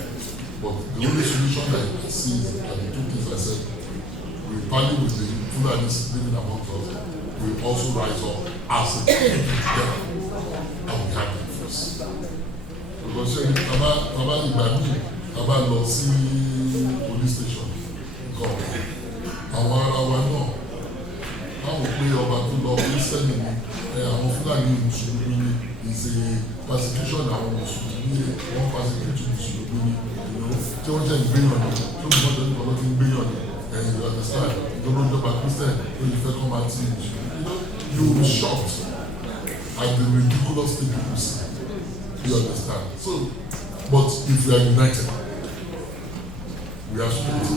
but the only solution that I see is that the two things I said, we we value with the Fulanis living among us, we also rise up as a people together and we have the force. Because Baba Ibrahim, Baba lọ sí police station, nǹkan àwọn ará wa náà, àwọn pé ọba tó lọ Kristẹni ni àwọn Fúlàní Mùsùlùmí ni is a persecution àwọn Mùsùlùmí wọ́n persecute Mùsùlùmí ni tí wọ́n jẹ́ ìgbéyàn ni tó ń bọ́dọ̀ nípa lọ́dún ìgbéyàn ni you understand ìjọba ìjọba Christian ló yẹ fẹ́ kọ́ máa ti you will be shocked at the ridiculous thing people say you understand so but if we are united we have strength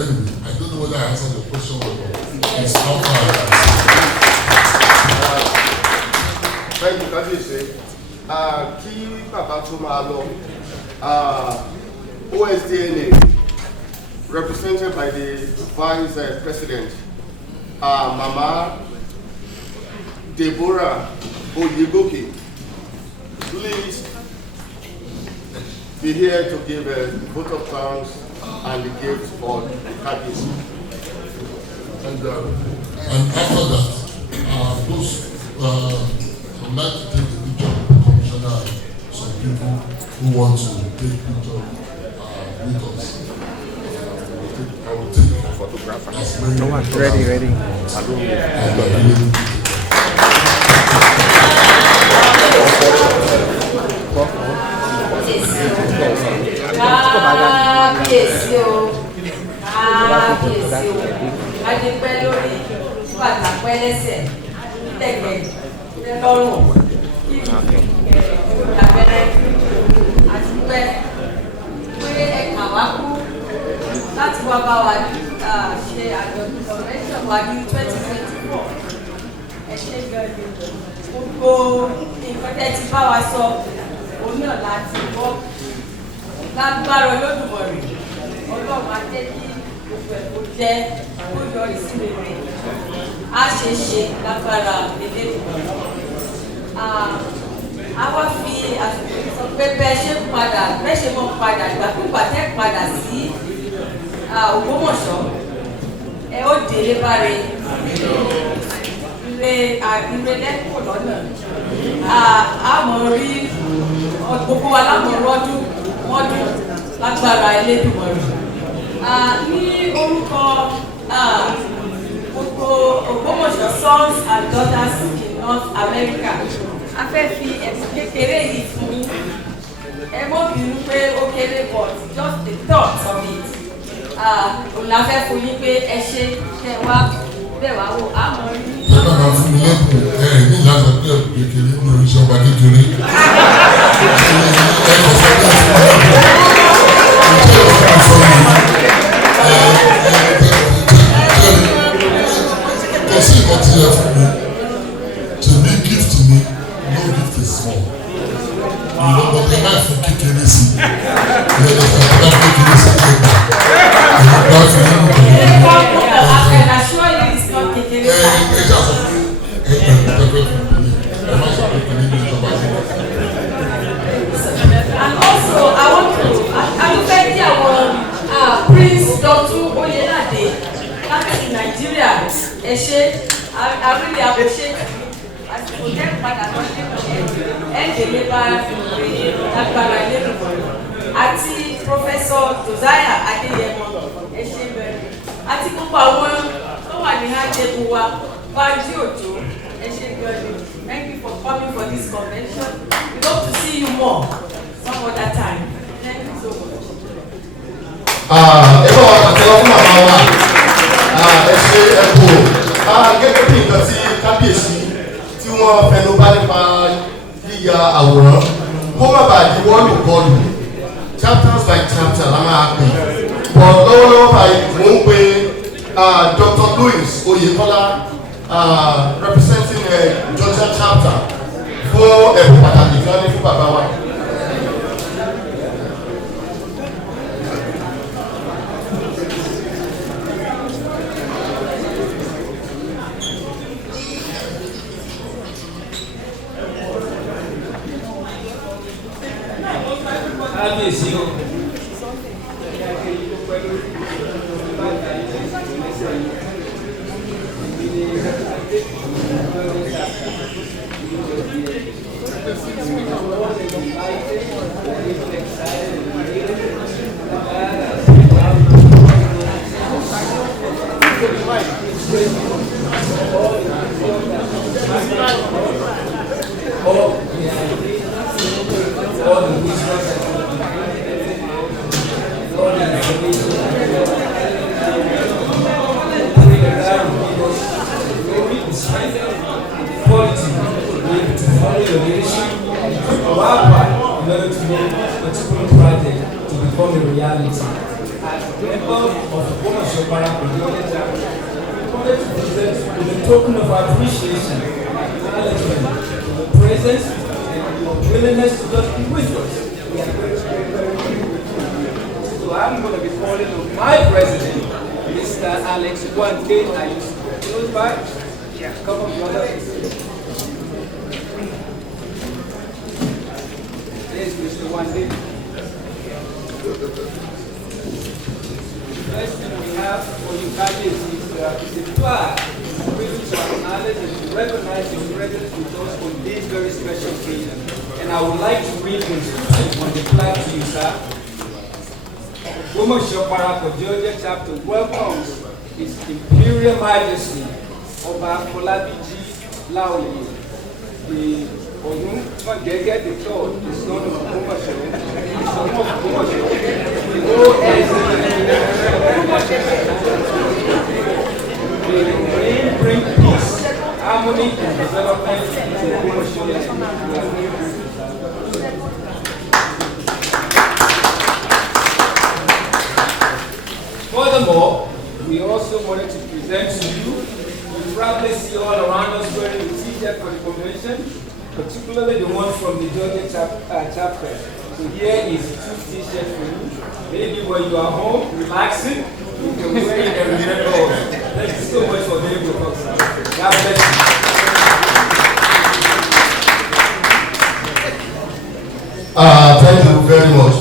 anyway I don't know whether I answered your question or not it's how far I answer. Thank you Kábíyèsí kí bàbá tó máa lọ OSDNA represented by the Vice President Mama Deborah Oyegoke, please be here to give a vote of thanks and the gift for the Kábíyèsí. And after that, those would like to take the picture of the commissioner and some people who want to take picture with us. I will take as many no one's ready. Kábíyèsí o, adépẹ́ lórí bàtà pẹ́ lẹ́sẹ̀ tẹ̀gbẹ́ lọ́rùn kí abẹ́rẹ́ àti pẹ́ pé ẹ̀ka wá kú láti wá bá wa ṣe àjọ̀dún convention wa ní 2024 ẹ ṣe gbọ́dọ̀ gbogbo nǹkan tẹ́ ti bá wa sọ òun náà láti gbọ́ lágbára Olódùmarè Ọlọ́run á jẹ́ kí gbogbo ẹ̀ kó jẹ́ kó yọrí sí rere á ṣe ṣe lágbára Elédùmarè. A wá fi àsìkò sọ pé bẹ́ẹ̀ ṣe mọ́ padà ìgbàkúgbà tẹ́ padà sí Ògbómọ̀ṣọ́ ẹ ó délé báre ire lẹ́kọ̀ọ́ lọ́nà àmọ́ rí gbogbo wa lámọ̀ rọ́dún mọ́dún lágbára Elédùmarè. Ní orúkọ gbogbo Ògbómọ̀ṣọ́ sons and daughters in North America a fẹ́ fi ẹ̀sùn kékeré yìí fún yín ẹ mọ́ bínú pé ó kéré but just the thought of it òun la fẹ́ fún yín pé ẹ ṣe kẹ wá bẹ́ẹ̀ wá wò á mọ̀ rí. ẹ bá máa fún mi lẹ́kùn ní ìlànà pé ẹ̀kú kékeré ní oríṣi ọba kékeré ẹ kò sọ bí kò sí nǹkan tí ẹ fún mi to be gift mi no gift is small ìlọ́gbọ̀n ẹ máa fún kékeré sí ìyẹn lè fún ẹ máa kékeré sí ẹgbà ìgbà fún yín nìkan. And also, I want to thank Prince Dr. Oyenade láti Nigeria. I really appreciate àsìkò tẹ́ padà lọ sí ẹ̀ẹ́dẹ̀lẹ́ bá lágbára Elédùmarè àti Professor Josiah Adéyẹmọ bẹ̀rẹ̀ àti gbogbo àwọn tó wà ní àjẹkù wa Bánjí Òjó bẹ̀rẹ̀. Thank you for coming for this convention. We hope to see you more some other time. Thank you so much. Ẹ bá wa àtẹ́wọ́ fún màmá wa ẹ ṣe ẹ̀kọ́ gẹ́gẹ́ bí nǹkan tí Kábíyèsí tí wọ́n fẹnu bá nípa yíya àwòrán kó má bàa di wọ́ọ̀lù kọlù chapters by chapter la máa pè bọ̀ lọ́wọ́lọ́wọ́ báyìí mò ń pe Dr. Louis Oyekola representing Georgia chapter fún ẹ̀bùn pàtàkì kan ní fún bàbá wa. Kábíyèsí o. personality. As a member of Ogbomosho Parapet chapter, we wanted to present with a token of appreciation and acknowledgement for the presence and your willingness to just be with us. We are very grateful. So I'm going to be calling on my president, Mr. Alex Wante. Are you close by? Yeah, come on, brother. Yes, Mr. Wante. The first thing we have for you guys is a plaque to acknowledge and to recognize your presence with us on this very special occasion. And I would like to read the inscription on the plaque to you, sir. Ogbomosho Parapet, Georgia chapter welcomes His Imperial Majesty Oba Kolabiji Laoye, the Oyun Magege the third, the son of Ogbomosho, the son of Ogbomosho, the OSDNA bring peace, harmony, and development to Ogbomosho. Furthermore, we also wanted to present to you, you probably see all around us wearing the t-shirt for the convention, particularly the one from the Georgia chapter. So here is 2 t-shirts for you. Maybe when you are home, relaxing, you can wear it and remember us. Thank you so much for being with us. God bless you. Thank you very much.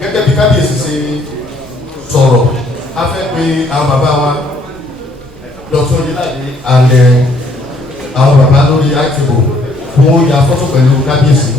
Gẹ́gẹ́ bí kábíyèsí ṣe sọ̀rọ̀ a fẹ́ pé àwọn bàbá wa Dr. Oyelade and àwọn bàbá lórí àìtìbò fún ya fọ́tò pẹ̀lú kábíyèsí.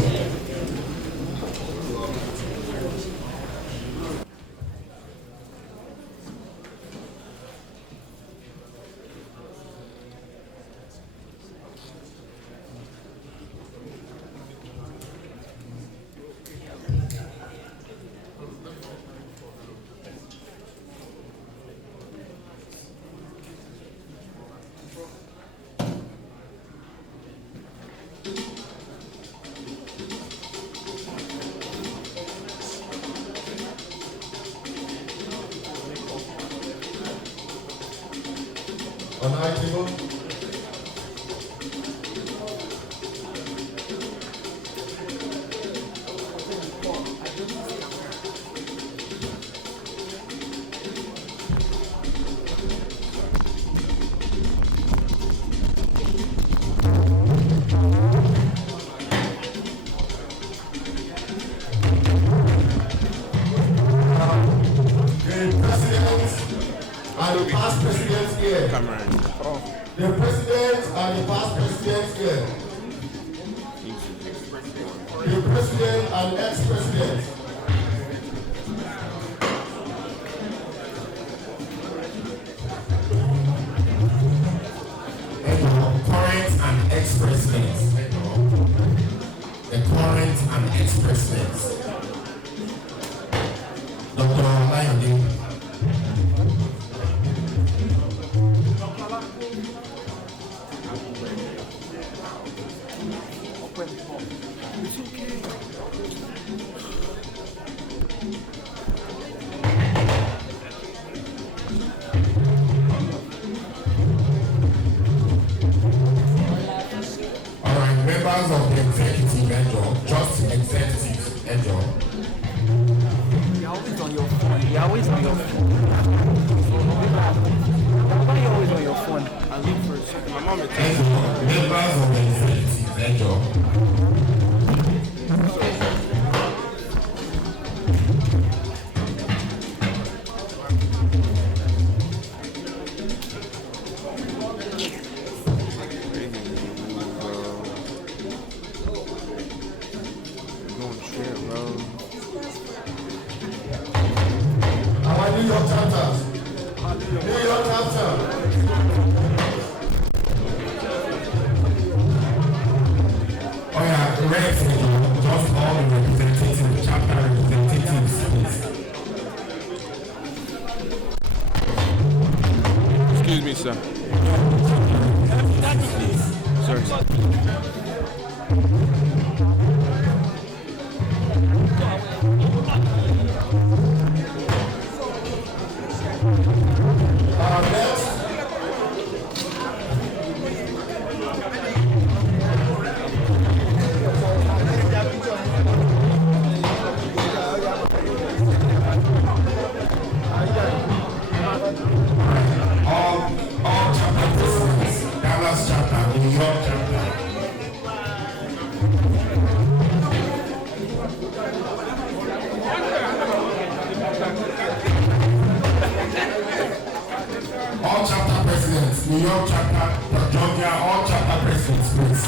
All chapter presidents, New York chapter, Georgia, all chapter presidents, please.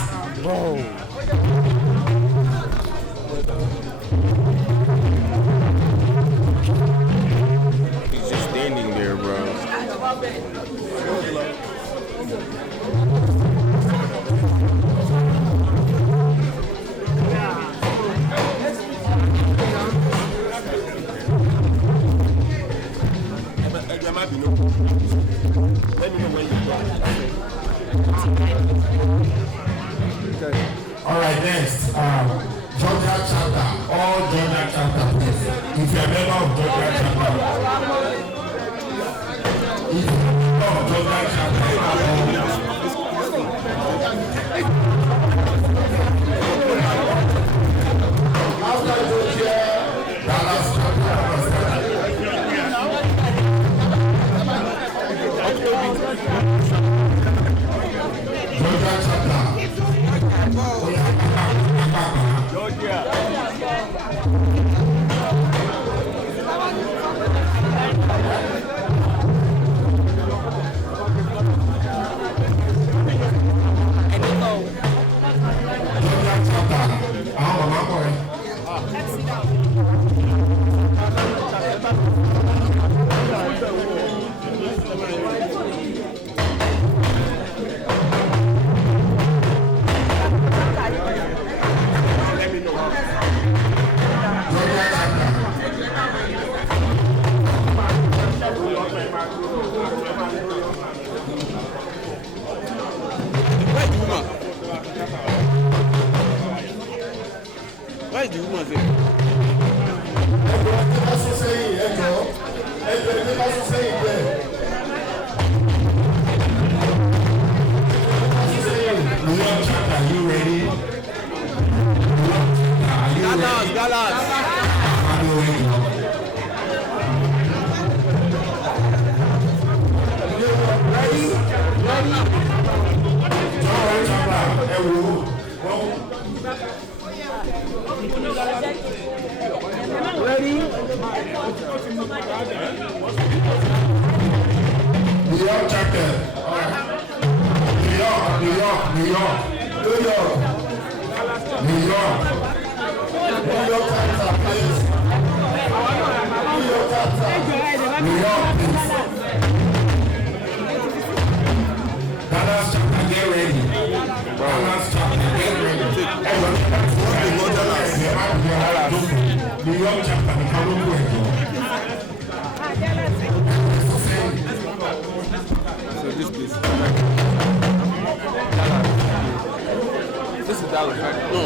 He's just standing there, bro. Let me know when you're done. All right, next. Georgia chapter, all Georgia chapter, please. If you're a member of Georgia chapter, if you're a member of Georgia chapter, after Georgia, Dallas chapter. Georgia Why is the woman there? Are you ready? Galas. Ready? New York chapter. New York. New York chapter, please. New York, please. Dallas chapter, get ready. Dallas chapter, get ready. New York chapter, come So this place. This is Dallas, right? No.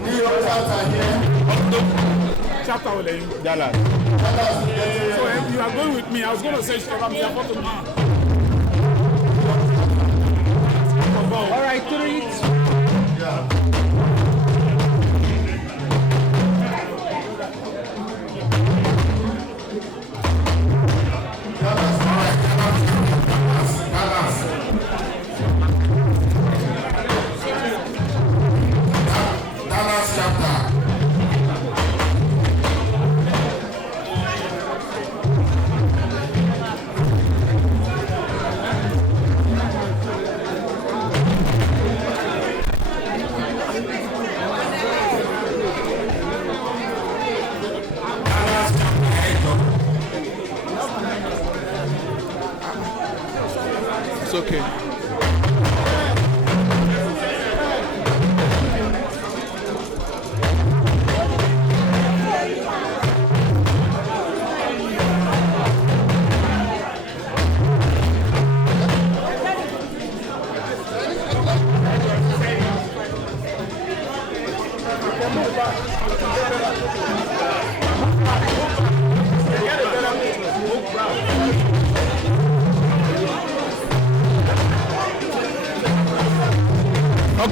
New York chapter here. Chapter will end. Dallas. So if you are going with me, I was going to say all right, 3. Yeah. Dallas chapter. It's okay.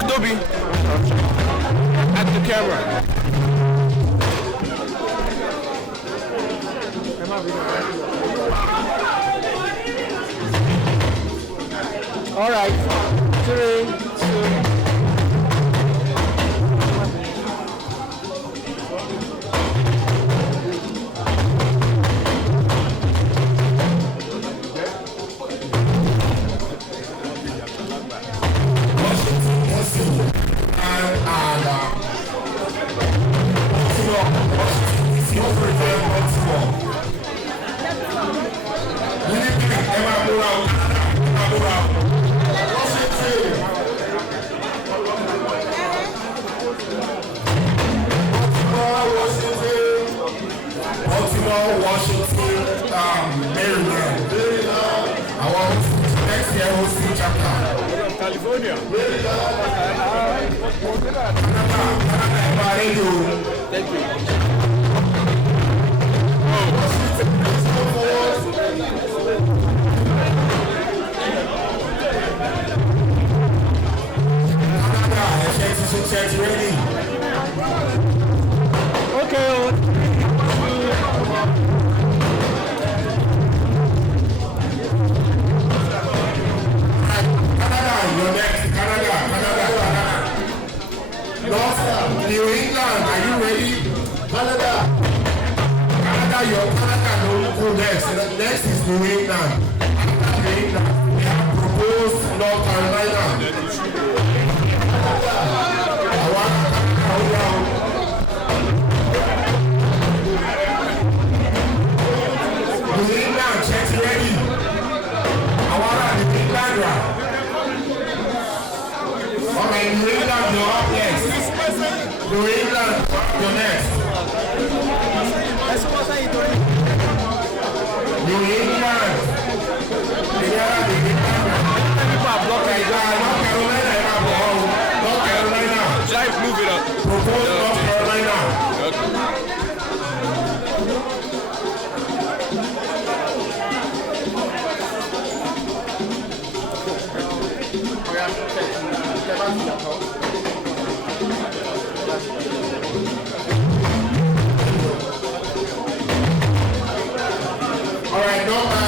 Uncle Dobby. At the camera. All right. 3, 2. Washington, Maryland. Our next year hosting chapter. California. Thank you. Ready? Okay. New England, are you ready? Canada, Canada, no go next. Next is New England. New England, we have proposed North Carolina. New England, check ready. I want New England. Okay, New England, you're up next. New England, you're next. New England. North Carolina. Giant, move it up. Propose North Carolina. All right, North Carolina.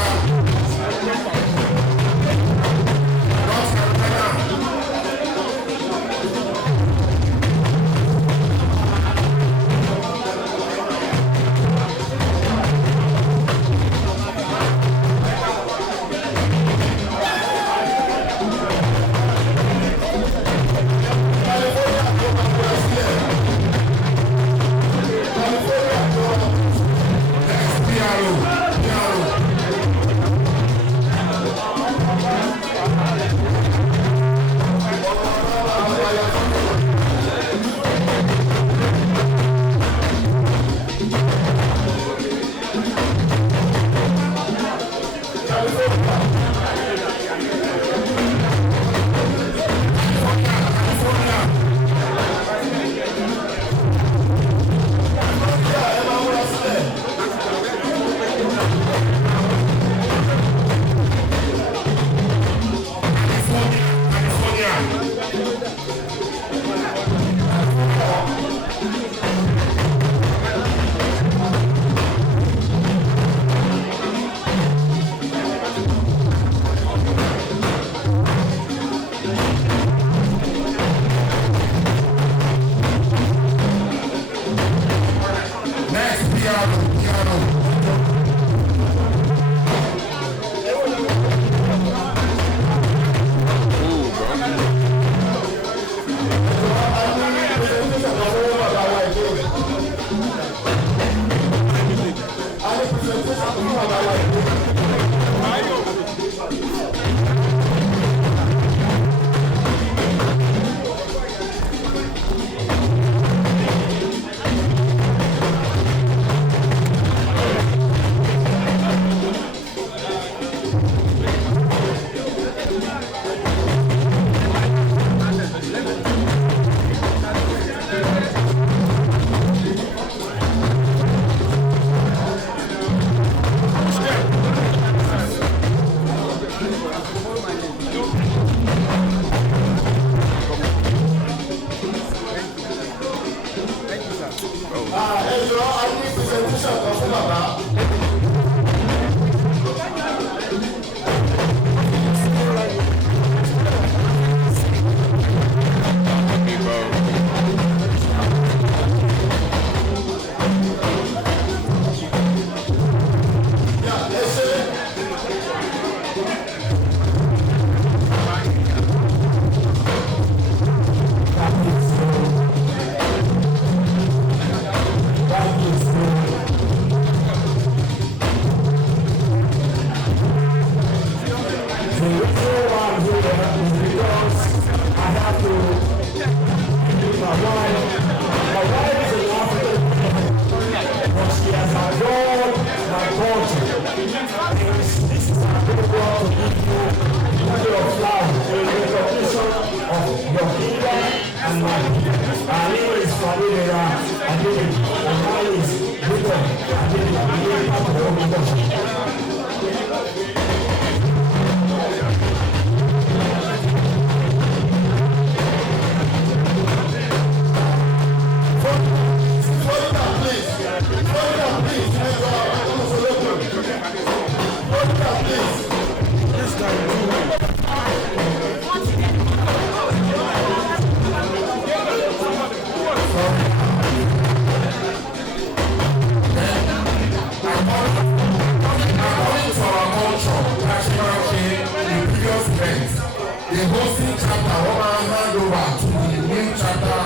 the hosting chapter wọ́n máa hand over to the new chapter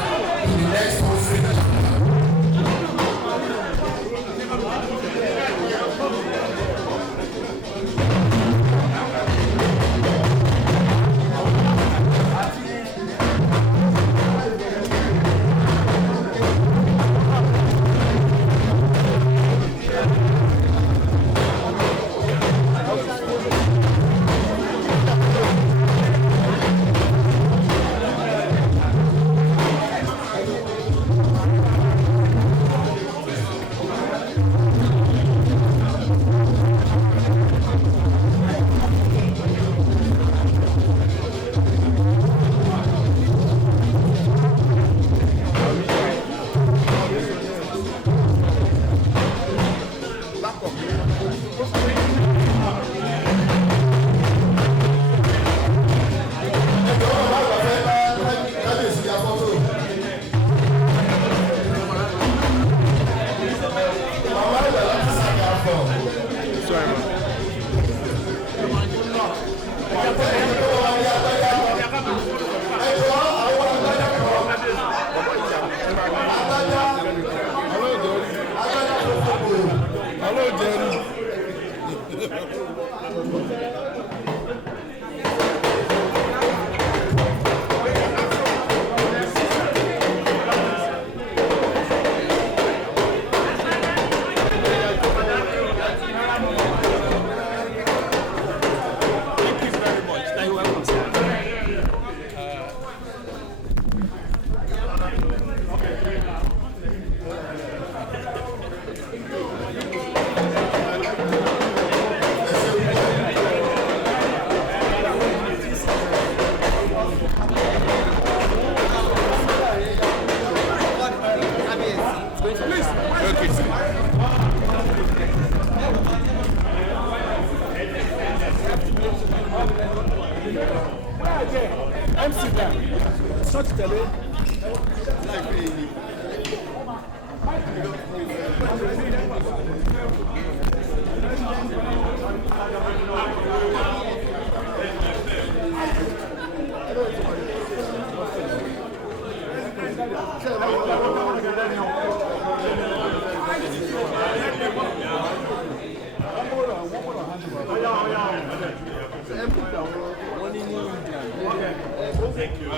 to the next hosting chapter. Thank you.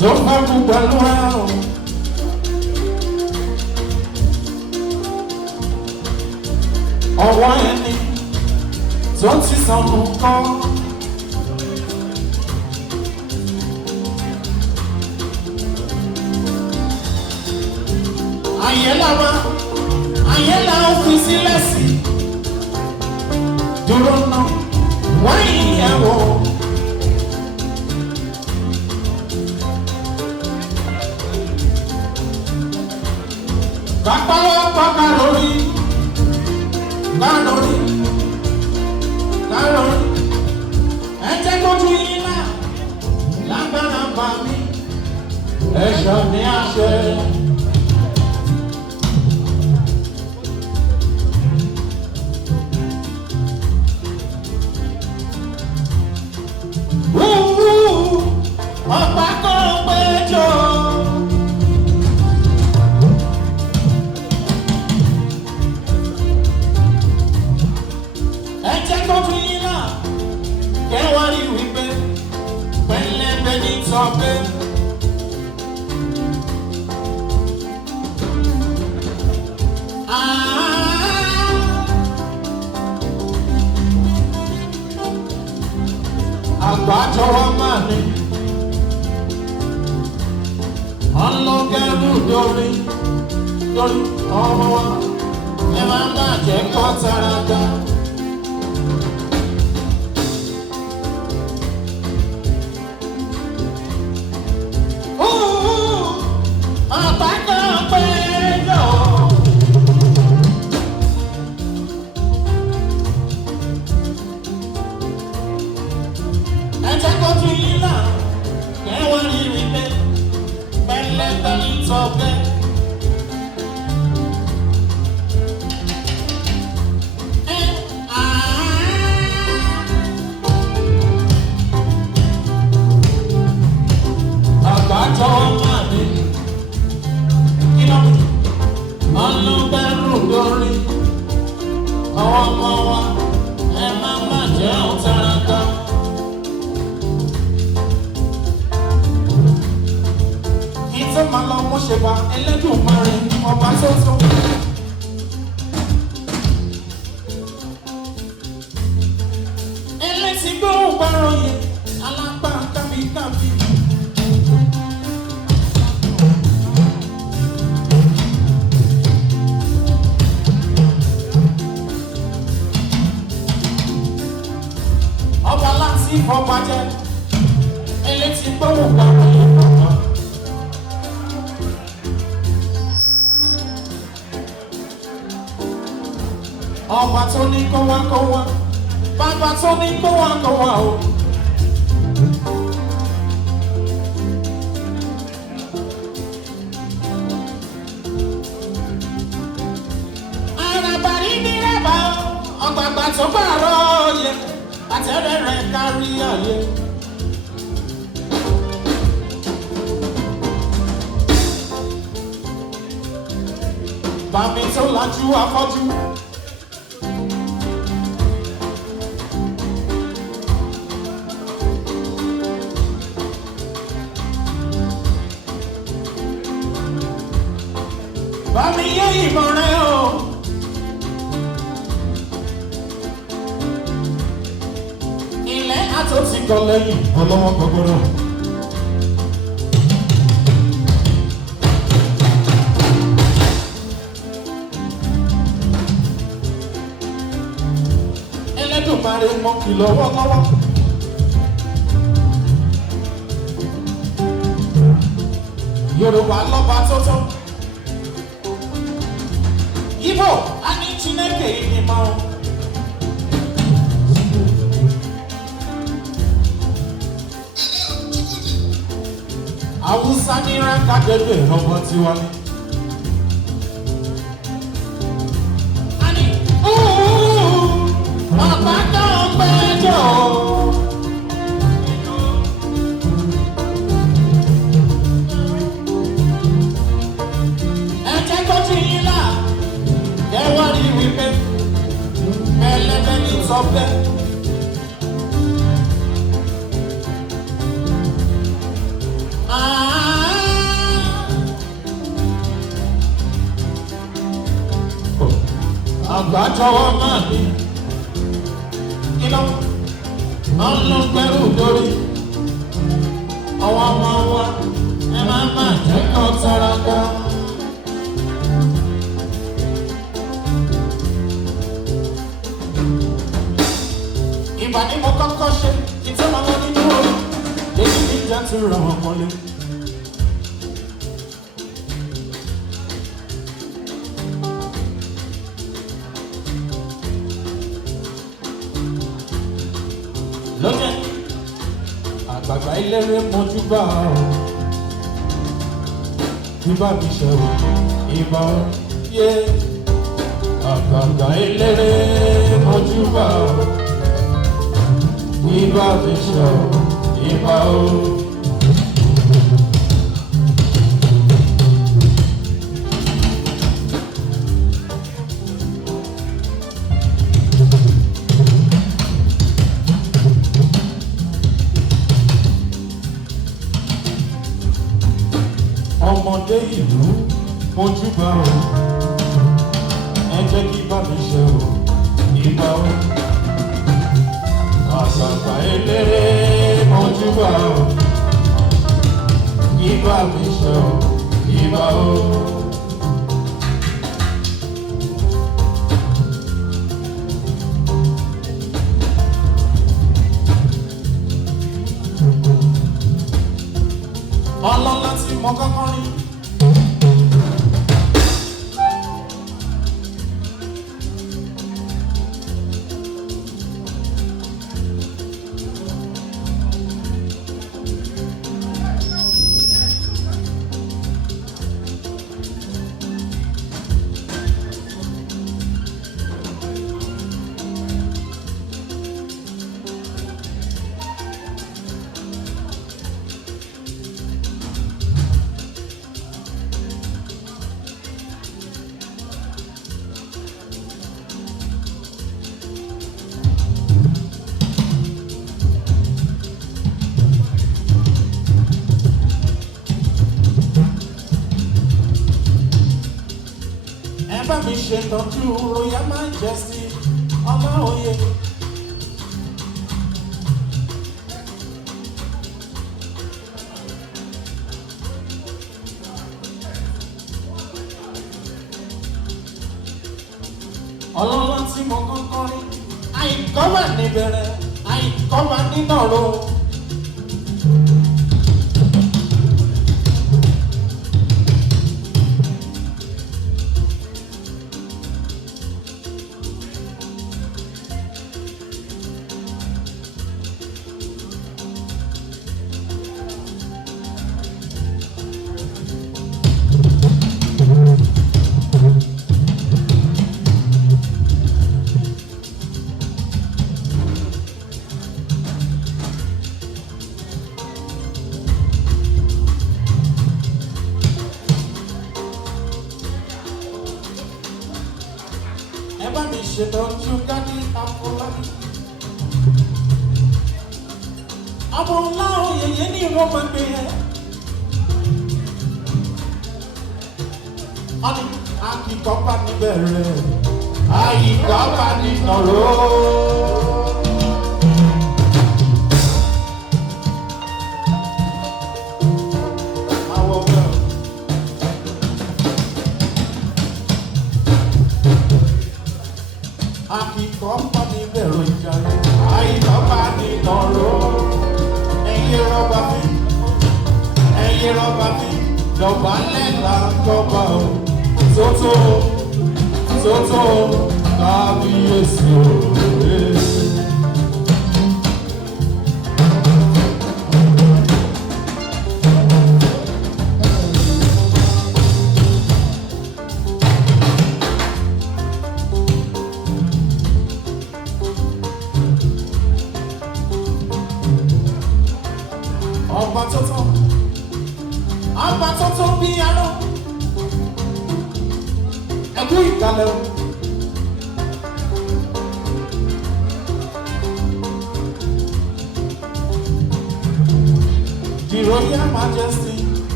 tó fẹ́ kú pẹ̀lú ẹ o. Ọwọ́ ẹni tó ti sọnù kọ́. Ayé la ó fi sílẹ̀ sí. Dúró náà, wáyé ẹ̀ wò. Bàbáwọ́ pàkà lórí, lánàrí, ẹ jẹ́ kójú yín náà, lágbára bá mi, ẹ̀ṣọ́ ní àṣẹ. Ọ̀pá kan péjọ. Ẹ jẹ́ kó fi yín náà, kẹ́ wá rí wípé pẹ̀lẹ́pẹ̀ ní tọ́pẹ́. Àgbájọwọ́ máa ní ọlọ́gẹ́rù lórí ọmọ wa ẹ máa ń bàjẹ́ kọ́ tàràdà. Àpákan péjọ. Ẹ jẹ́ kó tún yín náà, kẹ́ wọ́n rí wípé pẹ̀lẹ́pẹ̀ ní tọ́pẹ́. Àgbájọ máa ní kílọ̀ ọlọ́gbẹ́rù lórí ọwọ́ ọmọ wa ẹ má jẹ́ ọ̀tàràkà. Ìtọ́ máa lọ mọ́ ṣe bá Ẹlẹ́dùmarè ọba tó tó. Ẹlẹ́sìn gbóhùn gbárò yẹn alápá kábíkábí. Ọba láti ìfọ̀pá jẹ́ ẹlẹ́sìn gbóhùn gbárò yẹn kọ̀ọ̀kan. Ọba tó ní kó wá, bàbá tó ní kó wá o. Àràbàrí ní rẹ̀bà ọ̀gbàgbà tó pààrọ̀ yẹ, àtẹ̀rẹ̀ rẹ̀ kárí ayé. Bàmí tó lajú afọ́jú. Bàmí yé ìmọ̀ rẹ̀ o. Ilẹ̀ àtòsí kan lẹ́yìn ọlọ́wọ́ gbogbo. Ẹlẹ́dùmarè mọ kìlọ̀ lọ́wọ́. Yorùbá lọ́ba tó tó. Igbo anyị Chineke ịma o. Awụsa n'ire aka debe ọgbọ tiwa. Anyị ọgbakọ mgbẹjọ. Ẹ jẹ́ kó ti yín náà. Ẹ wá rí wípé ẹlẹ́bẹ̀ ní sọ́fẹ́. Ah àgbájọwọ́ máa ní iná ọlọ́gbẹ́rù lórí ọwọ́ ọmọ wa ẹ má jẹ́ kó tọ́ra gbá. Ìgbà ni mo kọ́kọ́ ṣe ìtọ́mọ̀ wọn nínú orí èyí ní ìjà tó ràn wọ́n mọ́lé. Lọ́jọ́ àgbàgbà eléré mojúbà ọ́ bíbá mi ṣe o ìbá ọ́ yé àgbàgbà eléré mojúbà ọ́ bíbá mi ṣe o ìbá ọ́. Ọmọdé ìlú mojúbà o ẹ jẹ́ kí bá mi ṣe o ìbá o àgbàgbà eléré mojúbà o ìbá mi ṣe o ìbá o. Ọlọ́lá tí mo kọ́kọ́ rí. Bá mi ṣètọ́jú Royal Majesty ọmọ òye. Ọlọ́lá tí mo kọ́kọ́ rí àìkọ́ wà níbẹ̀rẹ̀ àìkọ́ wà nínọ̀rọ̀. Bá mi ṣètọ́jú Gani Afọlábí. Ọmọ ńlá oyèyé ní ìwọ́n máa gbé ẹ. Ọ̀nì akíkọ́ bá níbẹ̀ rẹ̀, àyíkọ́ bá nínà ró. Akíkọ́ bá níbẹ̀ rẹ̀ ìjàre, àyíkọ́ bá nínà ró. Ẹyẹ rọ́bà mi, dọ̀bálẹ̀ là ń kọ́ba o. Tótó kábíyèsí òwe. Ọba tótó bí arọ ẹkú ìkàlẹ̀ o. The Royal Majesty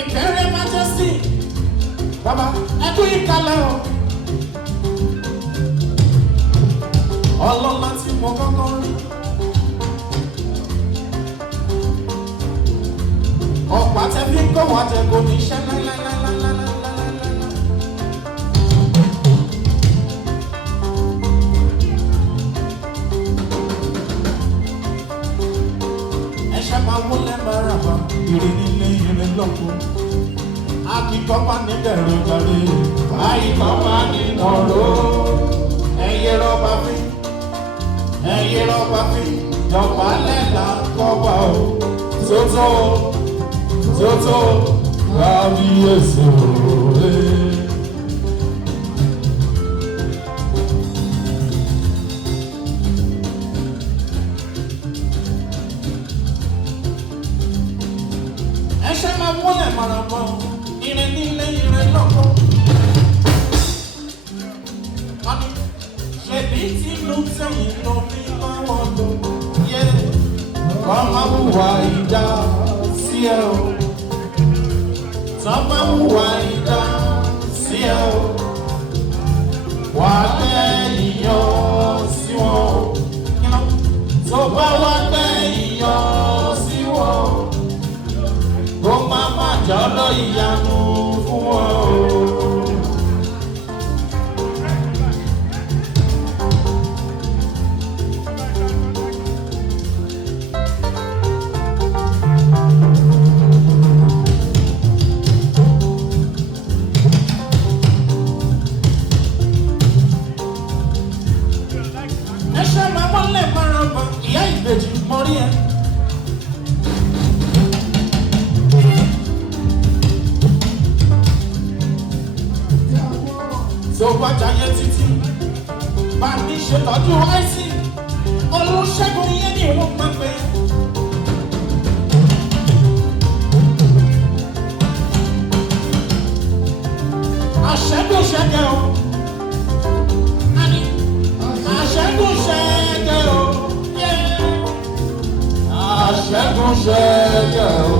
Imperial Majesty bàbá ẹkú ìkàlẹ̀ o. Ọlọ́lá tí mo kọ́kọ́ rí. Ọ̀pá tẹ fi kọ́ wá jẹ kò ní iṣẹ́ lálálálálálálálá. Ẹ̀ṣẹ̀ máa wọlé máràbà, ìrìn nílé ìrìn lọ́kọ̀. Akíkọ́ bá ní dẹ̀rọ̀ jàre, àyíkọ́ bá ní nọ̀rọ̀. Ẹyẹ rọ́bà fi, ẹyẹ rọ́bà fi, jọ̀pá lẹ́la kọ́ba o. Tótó, kábíyèsí òwe. Ẹ̀ṣẹ̀ máa wọlé mọ̀rànmọ́, ìrìn nílé ìrìn lọ́kọ̀. Ṣèbí tí ló sẹ́yìn lọ ní báwọn lò yẹ. Ọmọ wùwà ìdá sí ẹ o. Tọ́pá wùwà ìdá sí ẹ o. Wà á tẹ́ ìyàn sí wọn. Tó bá wá tẹ́ ìyàn sí wọn. Kó má má jọ́lọ́ ìyanu fún wọn o. Tó bá jayé títí, bá mi ṣètọ́jú àìsí, Olúṣẹ́gun yẹn ni wọ́n máa pè. Àṣẹ́gun ṣẹ́gẹ̀ o, àṣẹ́gun ṣẹ́gẹ̀ o, àṣẹ́gun ṣẹ́gẹ̀ o.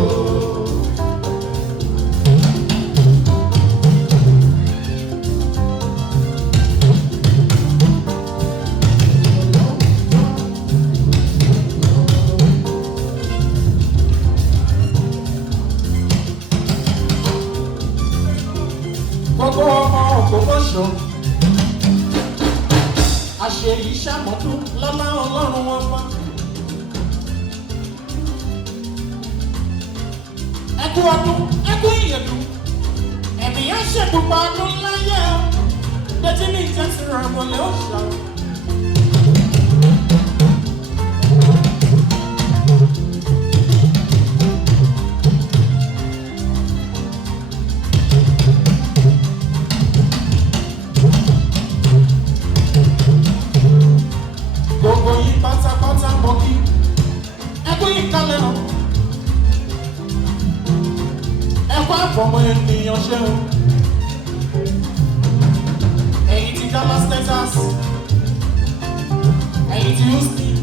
Gbogbo ọmọ Ogbomosho, àṣeyí ṣàmọ́dún lọ́lá Ọlọ́run wọn wá. Ẹkú ọdún, ẹkú ìyẹ̀dùn, ẹ̀mí á ṣe gbogbo ọdún láyé o. Dẹ́tí ní ìjẹ́sìn rẹ̀ wọlé ọ̀ṣà. Gbogbo yìí pátápátá mọ́ kí ẹkú ìkàlẹ̀ o. Ẹkú àfọmọ́ ènìyàn ṣeun. Ẹ̀yin ti Dallas, Texas. Ẹ̀yin ti Houston.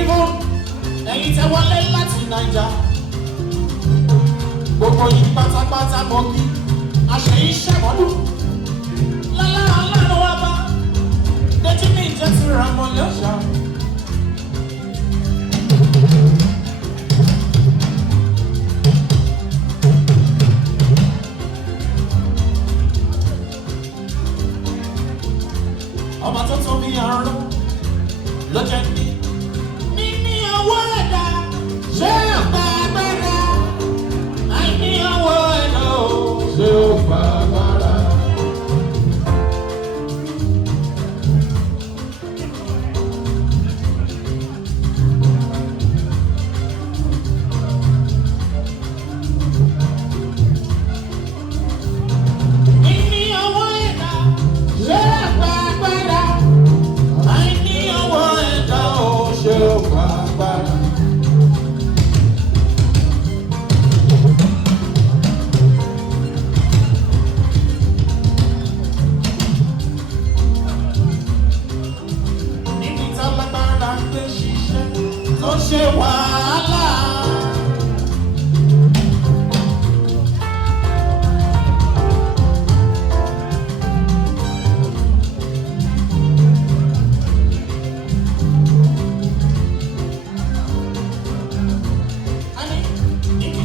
Even ẹ̀yin tẹ wọlé láti Naija. Gbogbo yìí pátápátá mọ́ kí àṣeyí ṣẹ̀mọ́dún. Lálá aláàánú wa bá dẹ́tí ní ìjẹ́sìn ra mọ́lẹ́ ọ̀ṣà. Ọba tó tó bí àrùn ló jẹ́ ní. Níní owó ẹ̀dá ṣé ọ̀pá agbára. Àìní owó ẹ̀dá ò ṣé ọ̀pá agbára.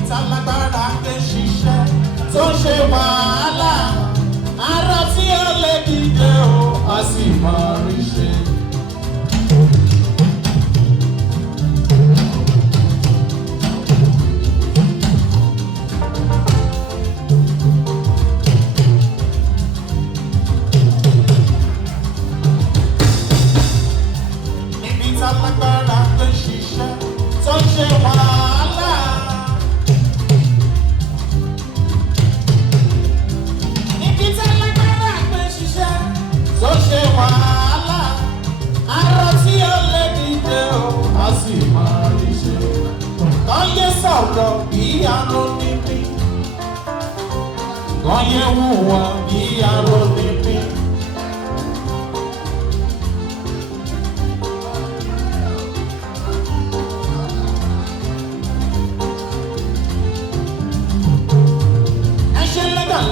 tá lágbára ké ṣiṣẹ́ tó ṣe wàhálà ara tí ó lè dìde o a sì máa rí ṣe. Níbi tá lágbára ké ṣiṣẹ́ tó ṣe wàhálà. Níbi tá lágbára ké ṣiṣẹ́ tó ṣe wàhálà. Arọ tí ó lè dìde o, a sì máa rí ṣe. Kọ́yé sọ̀rọ̀ bí arọ níbí. Kọ́yé hùwà bí arọ níbí.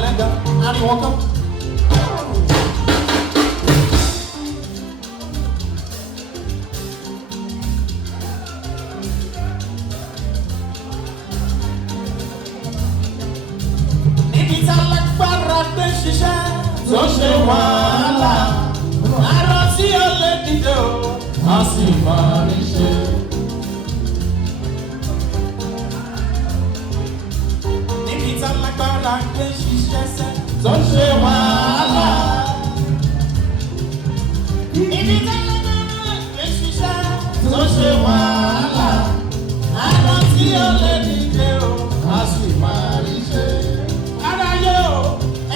Lẹ́gà ariwo kan. Níbi tá lágbára gbé ṣiṣẹ́ tó ṣe wàhálà arọ tí ó lè dìde o a sì máa rí ṣe. Níbi tá lágbára gbé ṣiṣẹ́ sẹ́ tó ṣe wàhálà. Níbi tá lágbára gbé ṣiṣẹ́ tó ṣe wàhálà. Arọ tí ó lè dìde o a sì máa rí ṣe. Aráyé o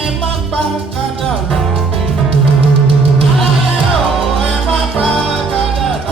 ẹ má pa kádàrá. Aráyé o ẹ má pa kádàrá.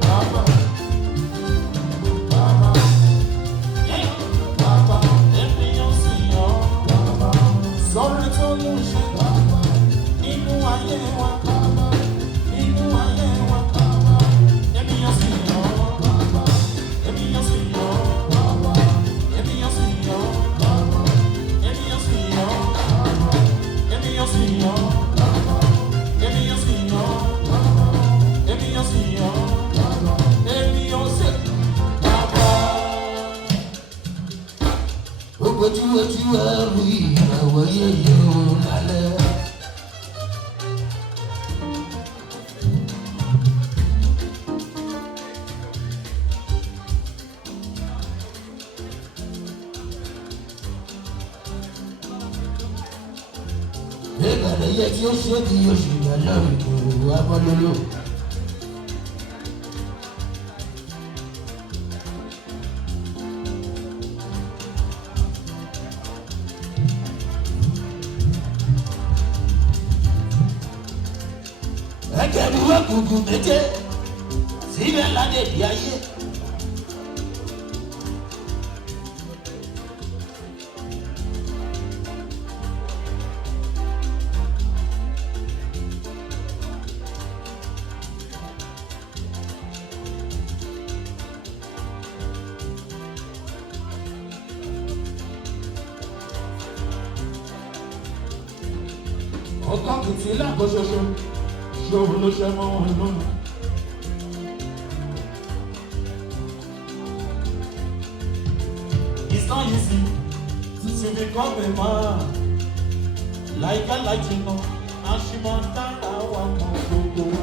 Baba. ojú ẹrù ìràwọ̀ yẹ̀yẹ̀ o lálẹ́. Ẹgbẹ̀rẹ̀ yẹ tí ó ṣe kí oṣù yẹn lọ́rùn kò wá bọ́ lólò. Ẹgbẹ̀rún òkùnkùn méje síbẹ̀ ládé ìdí ayé. Ọkàn kùtì lágbo ṣoṣo ṣòro ló ṣe mọ́ wọn lónìí. It's not easy to become a man like a Latino and she montana wa mọ gbogbo wa.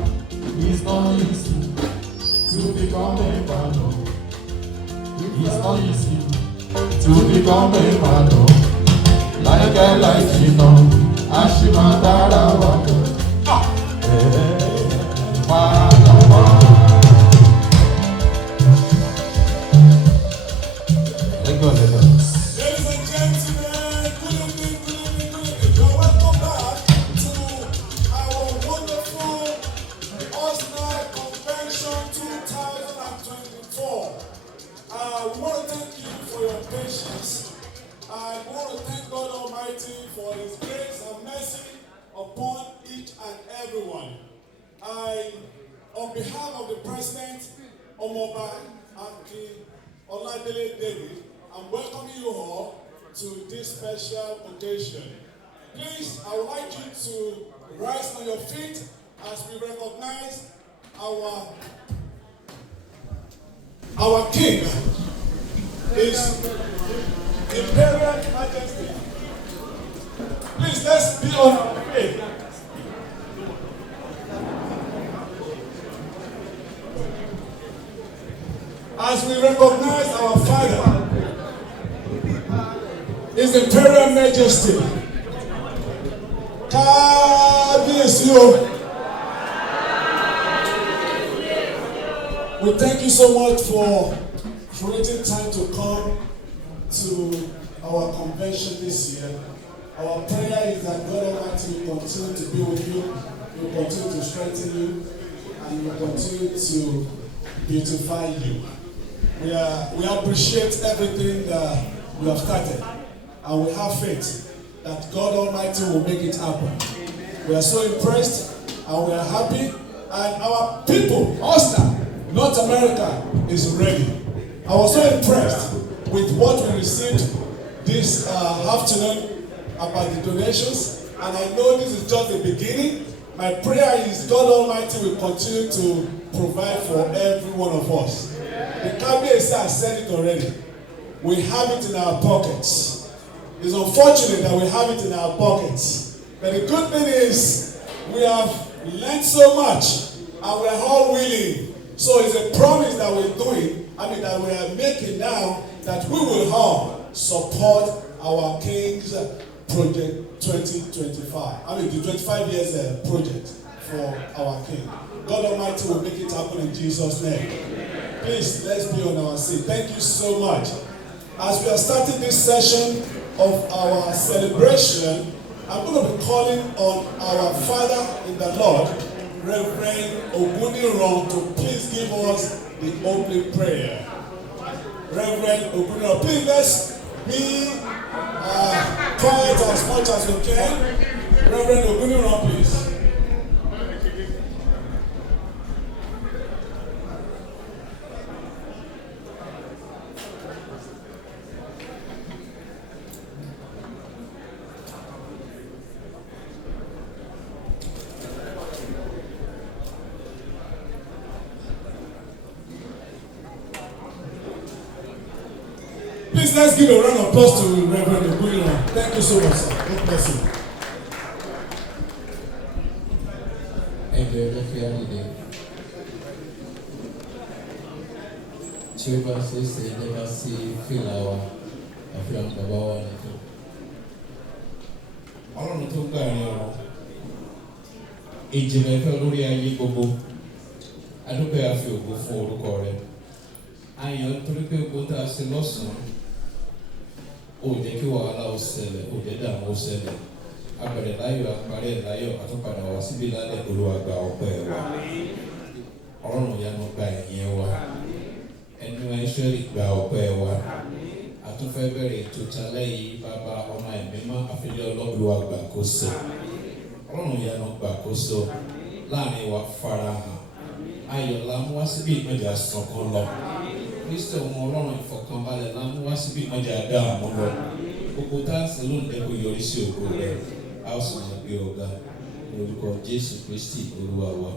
It's not easy to become a man. It's not easy to become a man like a Latino. Ashimandara waka, Malama. Ladies and gentlemen, good evening. You're welcome back to our wonderful OSDNA Convention 2024. We want to thank you for your patience. I want to thank God Almighty for His grace and mercy upon each and everyone. On behalf of the President, Omoba Akin Oladele David, I'm welcoming you all to this special occasion. Please, I would like you to rise on your feet as we recognize our King, His Imperial Majesty. Please, let's be on our feet. As we recognize our Father, His Imperial Majesty, Kábíyèsí. We thank you so much for creating time to come to our convention this year. Our prayer is that God Almighty will continue to be with you, will continue to strengthen you, and will continue to beautify you. We appreciate everything that we have started, and we have faith that God Almighty will make it happen. We are so impressed, and we are happy, and our people, OSDNA, North America, is ready. I was so impressed with what we received this afternoon about the donations, and I know this is just the beginning. My prayer is God Almighty will continue to provide for every one of us. The Kábíyèsí has said it already. We have it in our pockets. It's unfortunate that we have it in our pockets. But the good thing is we have learned so much and we're all willing. So it's a promise that we're doing, that we are making now, that we will all support our King's Project 2025. The 25 years project for our King. God Almighty will make it happen in Jesus' name. Please, let's be on our seat. Thank you so much. As we are starting this session of our celebration, I'm going to be calling on our Father in the Lord, Reverend Ogbomosho, to please give us the opening prayer. Reverend Ogbomosho, please let's be quiet as much as we can. Reverend Ogbomosho, please. Please let's give a round of applause to Reverend Ogbomosho. Thank you so much, sir. God bless you. Thank you, everybody. Tí ó bá ṣe é ṣe jẹ́ ká sí fìlà wa àfihàn bàbá wa nìkan. Ọlọ́run tó gbà ní ọ̀rọ̀ ìjìnlẹ̀ ìfẹ́ lórí ayé gbogbo adúpẹ́ àfi ògo fún orúkọ rẹ̀. Àyàn torí pé gbogbo tá a ṣe lọ́sàn-án ò jẹ́ kí wàhálà ó ṣẹlẹ̀ ò jẹ́ dààmú ó ṣẹlẹ̀ abẹ̀rẹ̀ láyọ̀ àparí láyọ̀ àtúpadà wá síbi lálẹ́ Olúwa gba ọpẹ́ wa. Ọlọ́run ìyanu gba ẹ̀yìn wa. Ẹnu ẹ̀ṣẹ́ gba ọpẹ́ wa. Àtúnfẹ́ bẹ̀rẹ̀ ètò talẹ́ yìí bàbá ọmọ ẹ̀mí mọ́ àfihàn Olúwa gbàkóso. Ọlọ́run ìyanu gbàkóso láàrin wa farahàn. Ayọ̀ la mú wá síbi ìpẹ́jà sọ̀kan lọ. Kristo ọmọ Ọlọ́run ìfọ̀kànbalẹ̀ la mú wá síbi ìpẹ́jà dáàmú lọ. Gbogbo tá a ṣe lónìí kò yọrí sí ògo rẹ̀. A ó sì máa gbé ọ̀gá ní orúkọ Jésù Kristi Olúwa wa.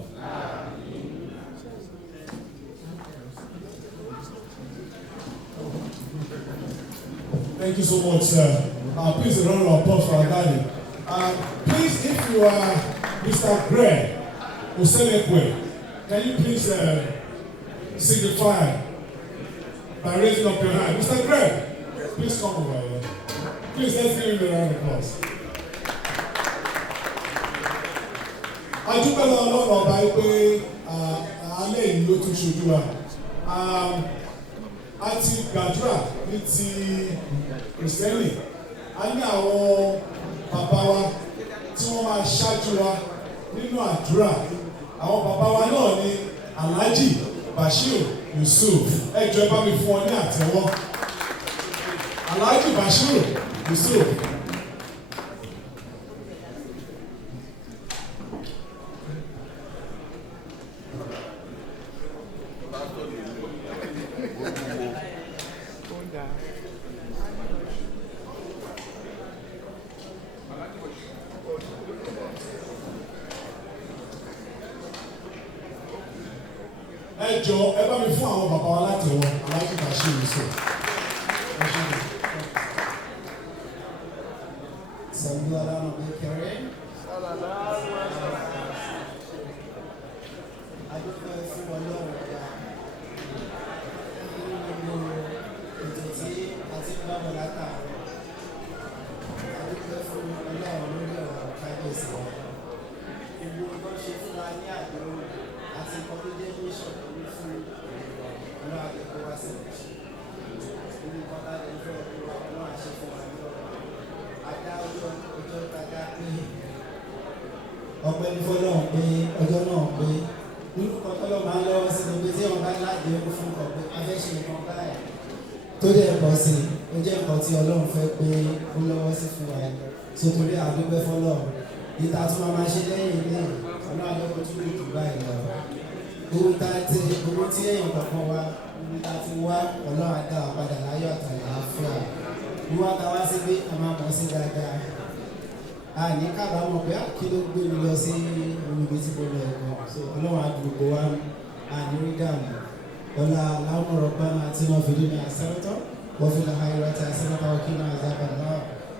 Thank you so much, sir. Please a round of applause for our daddy. Please, if you are Mr. Greg Oselekwe, can you please signify by raising up your hand? Mr. Greg, please come over here. Please, let's give him a round of applause. Adúpẹ́ lọ́wọ́ ọba yìí pé alẹ́ yìí ló tún ṣojú wa. A ti gbàdúrà ní ti Kìrìsìtẹ́nì. A ní àwọn bàbá wa tí wọ́n máa ṣáájú wa nínú àdúrà. Àwọn bàbá wa náà ni Alhaji Bashir Yusuf. Ẹ jọ̀ọ́ ẹ bá mi fún ọ ní àtẹ́wọ́. Alhaji Bashir Yusuf. Ẹ jọ̀ọ́ ẹ bá mi fún àwọn bàbá wa láti wọ Alhaji Bashir Yusuf. Sàmúlò aláwọ̀ bí kẹrẹ́. Adúpẹ́ fún Ọlọ́run ọ̀gá. Nínú ètò tí a ti bá bọ̀ látàárọ̀. Adúpẹ́ fún Ọlọ́run lórí ọ̀rọ̀ kábíyèsí wa. Gbogbo ọgbọ́n ṣe fún wa ní àdéhùn àti nǹkan tó jẹ́ ní ìṣọ̀kan ní fún ọlọ́run akẹ́kọ̀ọ́ wá sí ìrìnsì. Nínú nǹkan tá a lè fẹ́ ọlọ́run àṣẹ fún wa ní ọ̀rọ̀. Adá ọjọ́ tàdá pé ọpẹ́ ní fọlọ́run pé ọjọ́ náà pé nínú kan tọ́lọ́ máa ń lọ́wọ́ sí ni pé tí wọ́n bá láti ẹkú fún nǹkan pé a fẹ́ ṣe nǹkan báyìí tó dẹ̀ pọ̀ sí ó jẹ́ nǹkan tí ọlọ́run fẹ́ pé ó lọ́wọ́ sí fún wa sotori àdúgbẹ́ fọlọ́run ìta tí wọ́n máa ṣe lẹ́yìn ilé ọlọ́run àdúgbò tún lè jù báyìí lọ. Owó tí èèyàn kankan wá níbi tá a ti wá ọlọ́run àdá padà láyọ̀ àtàlàáfíà wíwá ká wá sí pé a máa mọ̀ sí dáadáa. Àní kábàámọ̀ pé kí ló gbé mi lọ sí olùgbé tí mo lọ ẹ̀kọ́ so ọlọ́run àdúgbò wa àní rí dààmú ọlá aláwọ̀ rọ̀bá àti wọn fìdí ní àṣẹ́rẹ́tọ́ wọ́n fi lọ́ha ìrọ̀tì àṣẹ́rẹ́tọ́ òkè náà àzábà náà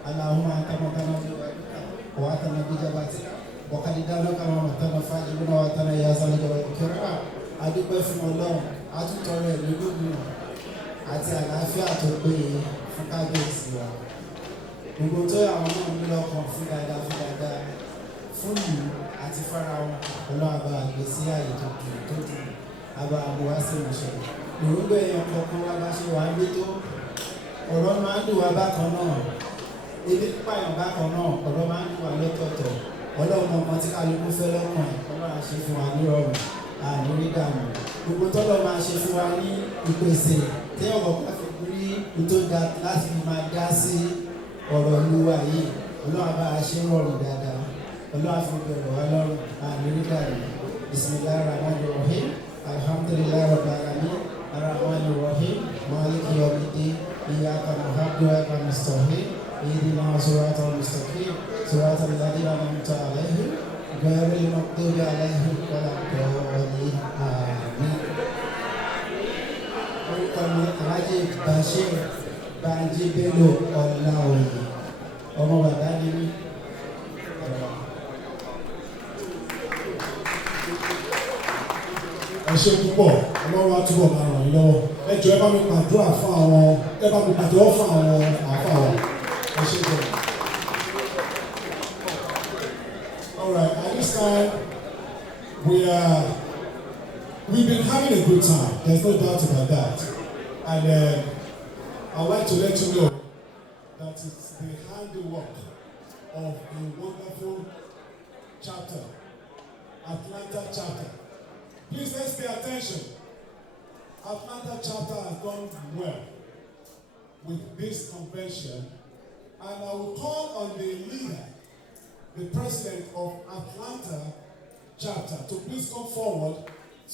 aláhùn àtàmọ̀kánná wà á tànà bí jábà tí wọ́kàdí dáná káwọn àtànà fájì lónà wà tànà ìyá sáré jọba ìkẹrẹ́wà adúpẹ́ fún ọlọ́run àtúntọ́ rẹ̀ lógún àti àlàáfíà tó péye fún kábíyèsí wa. Gbogbo tó àwọn náà ń lọ́kàn fún dáadáa fún ìlú àti fara wọn ọlọ́run àbá àgbèsí ààyè tó dùn àbá àbúwá sí ìṣẹ́. Òrùngbẹ́ èèyàn kọ̀ọ̀kan wá bá ṣe wà ń gbé tó ọ̀rọ̀ máa ń dùn wá bákan náà ebi pààyàn bákan náà ọ̀rọ̀ máa ń dùn wá lọ́tọ̀ọ̀tọ̀ ọlọ́run ọmọ tí kálukú fẹ́ lọ́kàn ẹ̀ ọlọ́run àṣẹ fún wa nírọ̀rùn àní dànù gbogbo tọ́lọ́ máa ṣe fún wa ní ìpèsè tí ọ̀gọ̀ọ̀kan fi rí ìtòga láti fi máa dá sí ọ̀rọ̀ olúwa yìí ọlọ́run bá a ṣe rọrùn dáadáa ọlọ́run àfi bẹ̀rẹ̀ wá lọ́rùn àní dànù bismillahir rahmanir rahim alhamdulillahi rabbil alamin arrahmanir rahim maliki yawmiddin iyyaka na'budu wa iyyaka nasta'in ihdina siratal mustaqim siratal ladzina an'amta alaihim ghayril maghdubi alaihim waladdallin àmín. Orúkọ mi Alhaji Bashir Banji Bello Ọláoyè ọmọ bàbá ni mí. Ẹ ṣe púpọ̀ ọlọ́run á túbọ̀ máa ràn yín lọ́wọ́. Ẹ jọ̀ọ́ ẹ bá mi pàdúrà fún àwọn ẹ bá mi pàtẹ́wọ́ fún àwọn àáfàá wa. Ẹ ṣe jọ̀ọ́. All right, at this time we've been having a good time. There's no doubt about that. And I'd like to let you know that it's the handiwork of a wonderful chapter, Atlanta chapter. Please let's pay attention. Atlanta chapter has done well with this convention, and I will call on the leader, the president of Atlanta chapter, to please come forward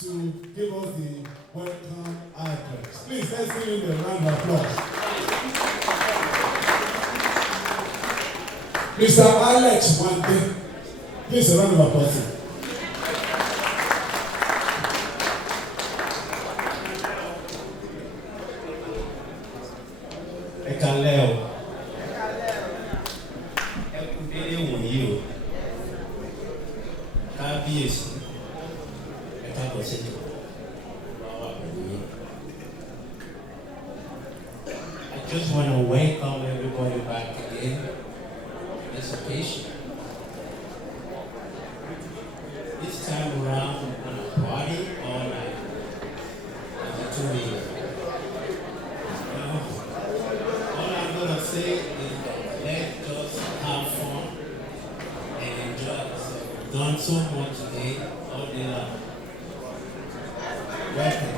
to give us the welcome address. Please let's give him a round of applause. Mr. Alex Wande, please a round of applause. Ẹ kálẹ́ o. Ẹ kú dédé wòyí o. Kábíyèsí. Ẹ káàbọ̀ sẹ́yìn. I just want to welcome everybody back again on this occasion. This time around, we're going to party all night. As I told you. All I'm going to say is that let's just have fun and enjoy ourselves. We've done so much today, all day long. Welcome.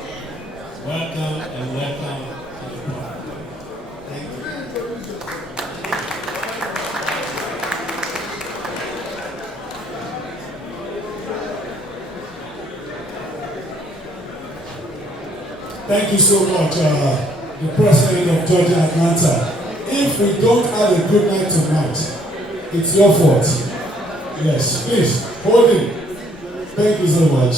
Welcome and welcome to the party. Thank you. Thank you so much, the president of Georgia Atlanta. If we don't have a good night tonight, it's your fault. Yes, please, hold it. Thank you so much.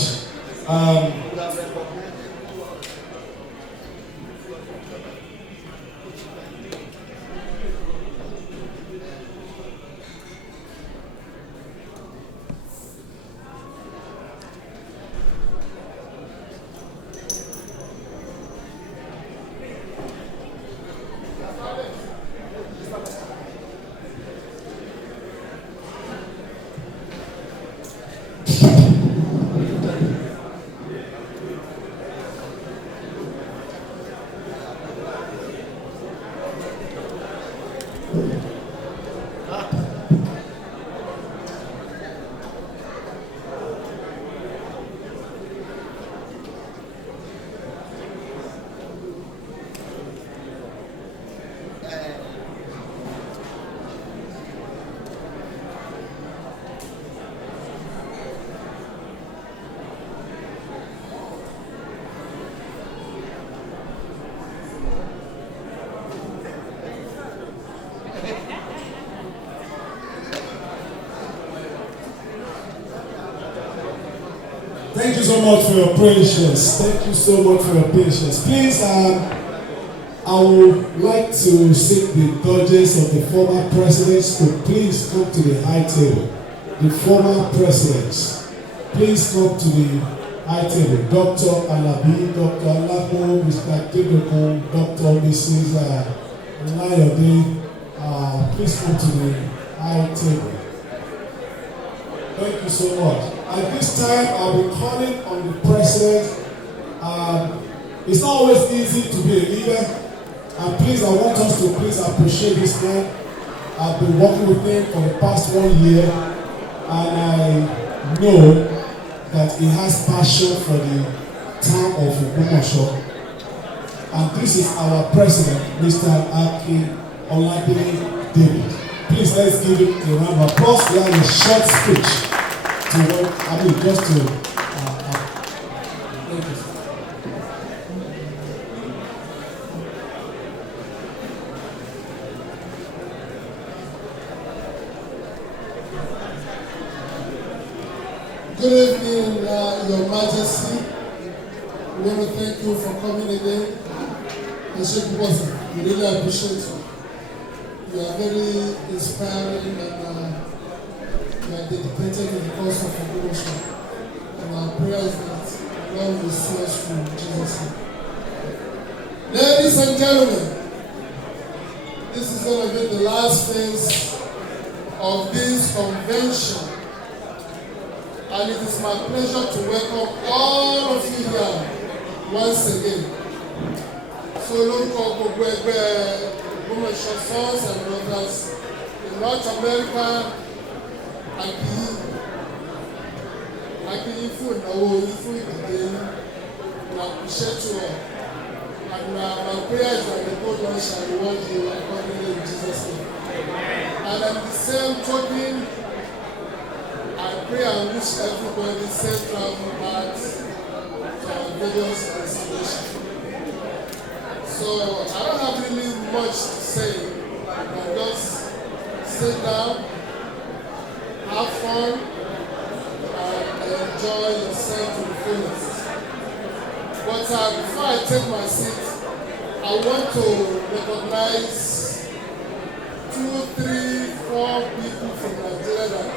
Thank you so much for your patience. Thank you so much for your patience. Please, I would like to seek the indulgence of the former presidents to please come to the high table. The former presidents, please come to the high table. Dr. Alabi, Dr. Alapo, Mr. Kebeko, Dr. Mrs. Layode, please come to the high table. Thank you so much. At this time, I'll be calling on the president. It's not always easy to be a leader. And please, I want us to please appreciate this man. I've been working with him for the past 1 year. And I know that he has passion for the town of Ogbomosho. And this is our president, Mr. Aki Oladele David. Please, let's give him a round of applause. We have a short speech. Just to Good evening, Your Majesty. We want to thank you for coming again. We really appreciate you. You are very inspiring and you are dedicated in the cause of Ogbomosho. And our prayer is that God will see us through in Jesus' name. Ladies and gentlemen, this is going to be the last phase of this convention. And it is my pleasure to welcome all of you here once again. So lórúkọ gbogbo ẹgbẹ́ Ogbomosho sons and brothers in North America, akíyí fún ìnáwó yìí fún ìdíje yìí, we appreciate you all. And my prayer is that the good Lord shall reward you accordingly in Jesus' name. And at the same token, I pray and wish everybody safe travel back to our various destinations. So I don't have really much to say, but just sit down, have fun, and enjoy yourself to the fullest. But before I take my seat, I want to recognize 2, 3, 4 people from Nigeria that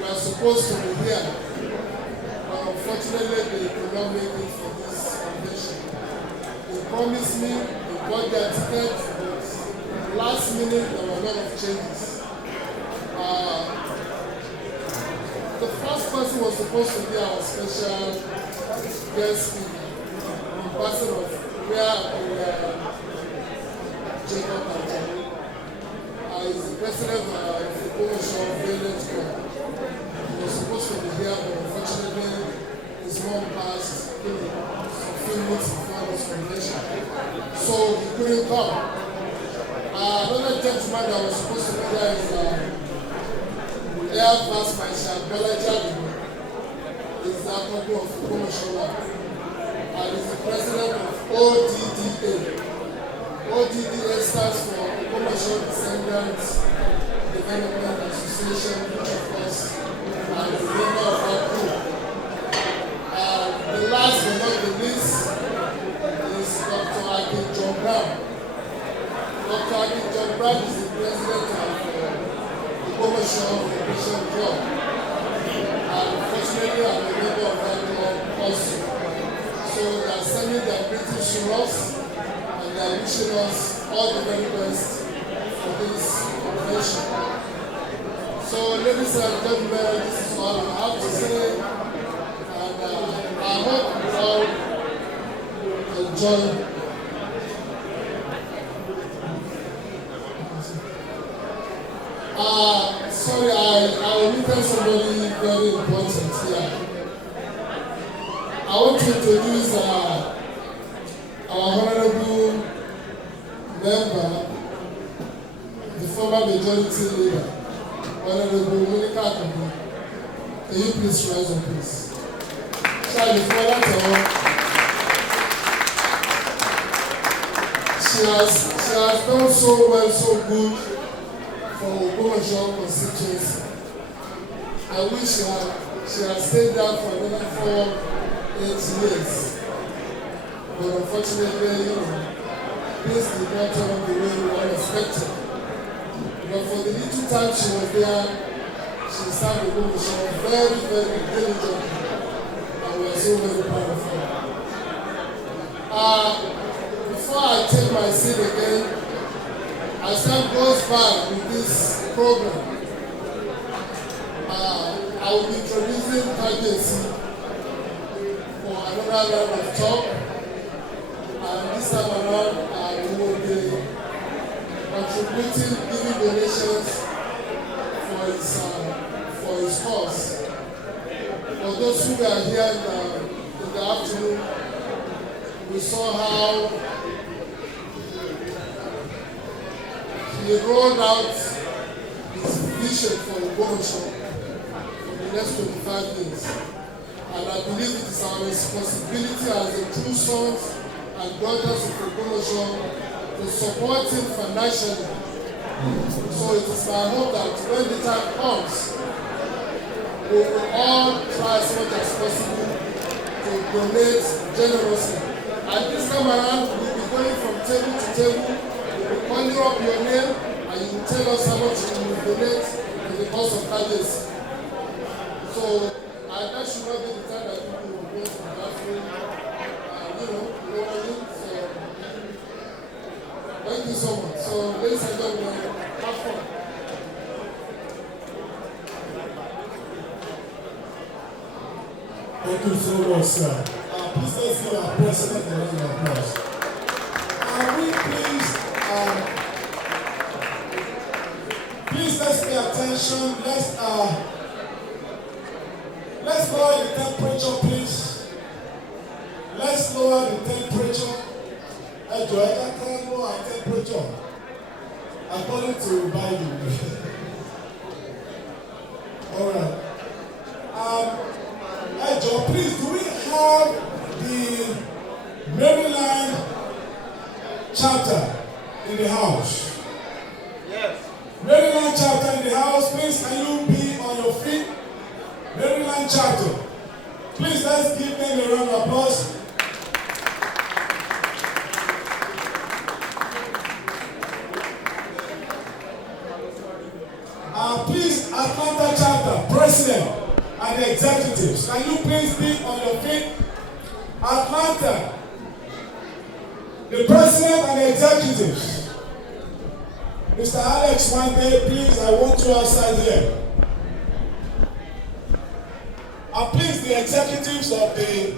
were supposed to be here, but unfortunately they could not make it for this convention. They promised me, they bought their tickets, but last minute there were a lot of changes. The first person was supposed to be our special guest speaker, in person of where Jacob Ajani is the president of Ogbomosho Village Club. He was supposed to be here, but unfortunately his mom passed a few weeks before this convention, so he couldn't come. Another gentleman that was supposed to be there is Air Vice Marshal Bolaji. He's the Akoko of Ogbomosho and he's the president of ODDA. ODDA stands for Ogbomosho Descendants Development Association, which of course are the member of our group. The last but not the least is Dr. Akin John Brown. Dr. Akin John Brown is the president of Ogbomosho Foundation Club. And unfortunately, I'm a member of that club also. So they are sending their greetings to us and they are wishing us all the very best for this convention. So ladies and gentlemen, this is all I have to say. And I hope you all enjoy. Sorry, I omitted somebody very important here. I want to introduce our honorable member, the former majority leader, Honorable Monica Akambi. Can you please rise up, please? She has done so well, so good for Ogbomosho constituency. I wish she had stayed there for another 8 years. But unfortunately, this did not turn out the way we were expecting. But for the little time she was there, she served Ogbomosho very, very diligently. And we are so very proud of her. Before I take my seat again, as time goes by with this program, I will be introducing Kajesi for another round of talk. And this time around, we will be contributing, giving donations for his cause. For those who are here in the afternoon, we saw how he rolled out his vision for Ogbomosho for the next 25 years. And I believe it is our responsibility as the true sons and daughters of Ogbomosho to support him financially. So it is my hope that when the time comes, we will all try as much as possible to donate generously. And this time around, we will be going from table to table. You conjure up your name and you tell us how much you donate to the cause of Kabiyesi. So that should not be the time that people will go to the bathroom. You know what I mean? So thank you so much. So ladies and gentlemen, have fun. Thank you so much, sir. Please let's give our president a round of applause. Can we please let's pay attention. Let's lower the temperature, please. Let's lower the temperature. I can lower our temperature according to Biden. All right. Please, do we have the Maryland chapter in the house? Yes. Maryland chapter in the house, please, can you be on your feet? Maryland chapter. Please, let's give them a round of applause. Please, Atlanta chapter, president and the executives, can you please be on your feet? Atlanta, the president and the executives. Mr. Alex Wande, please, I want you outside here. And please, the executives of the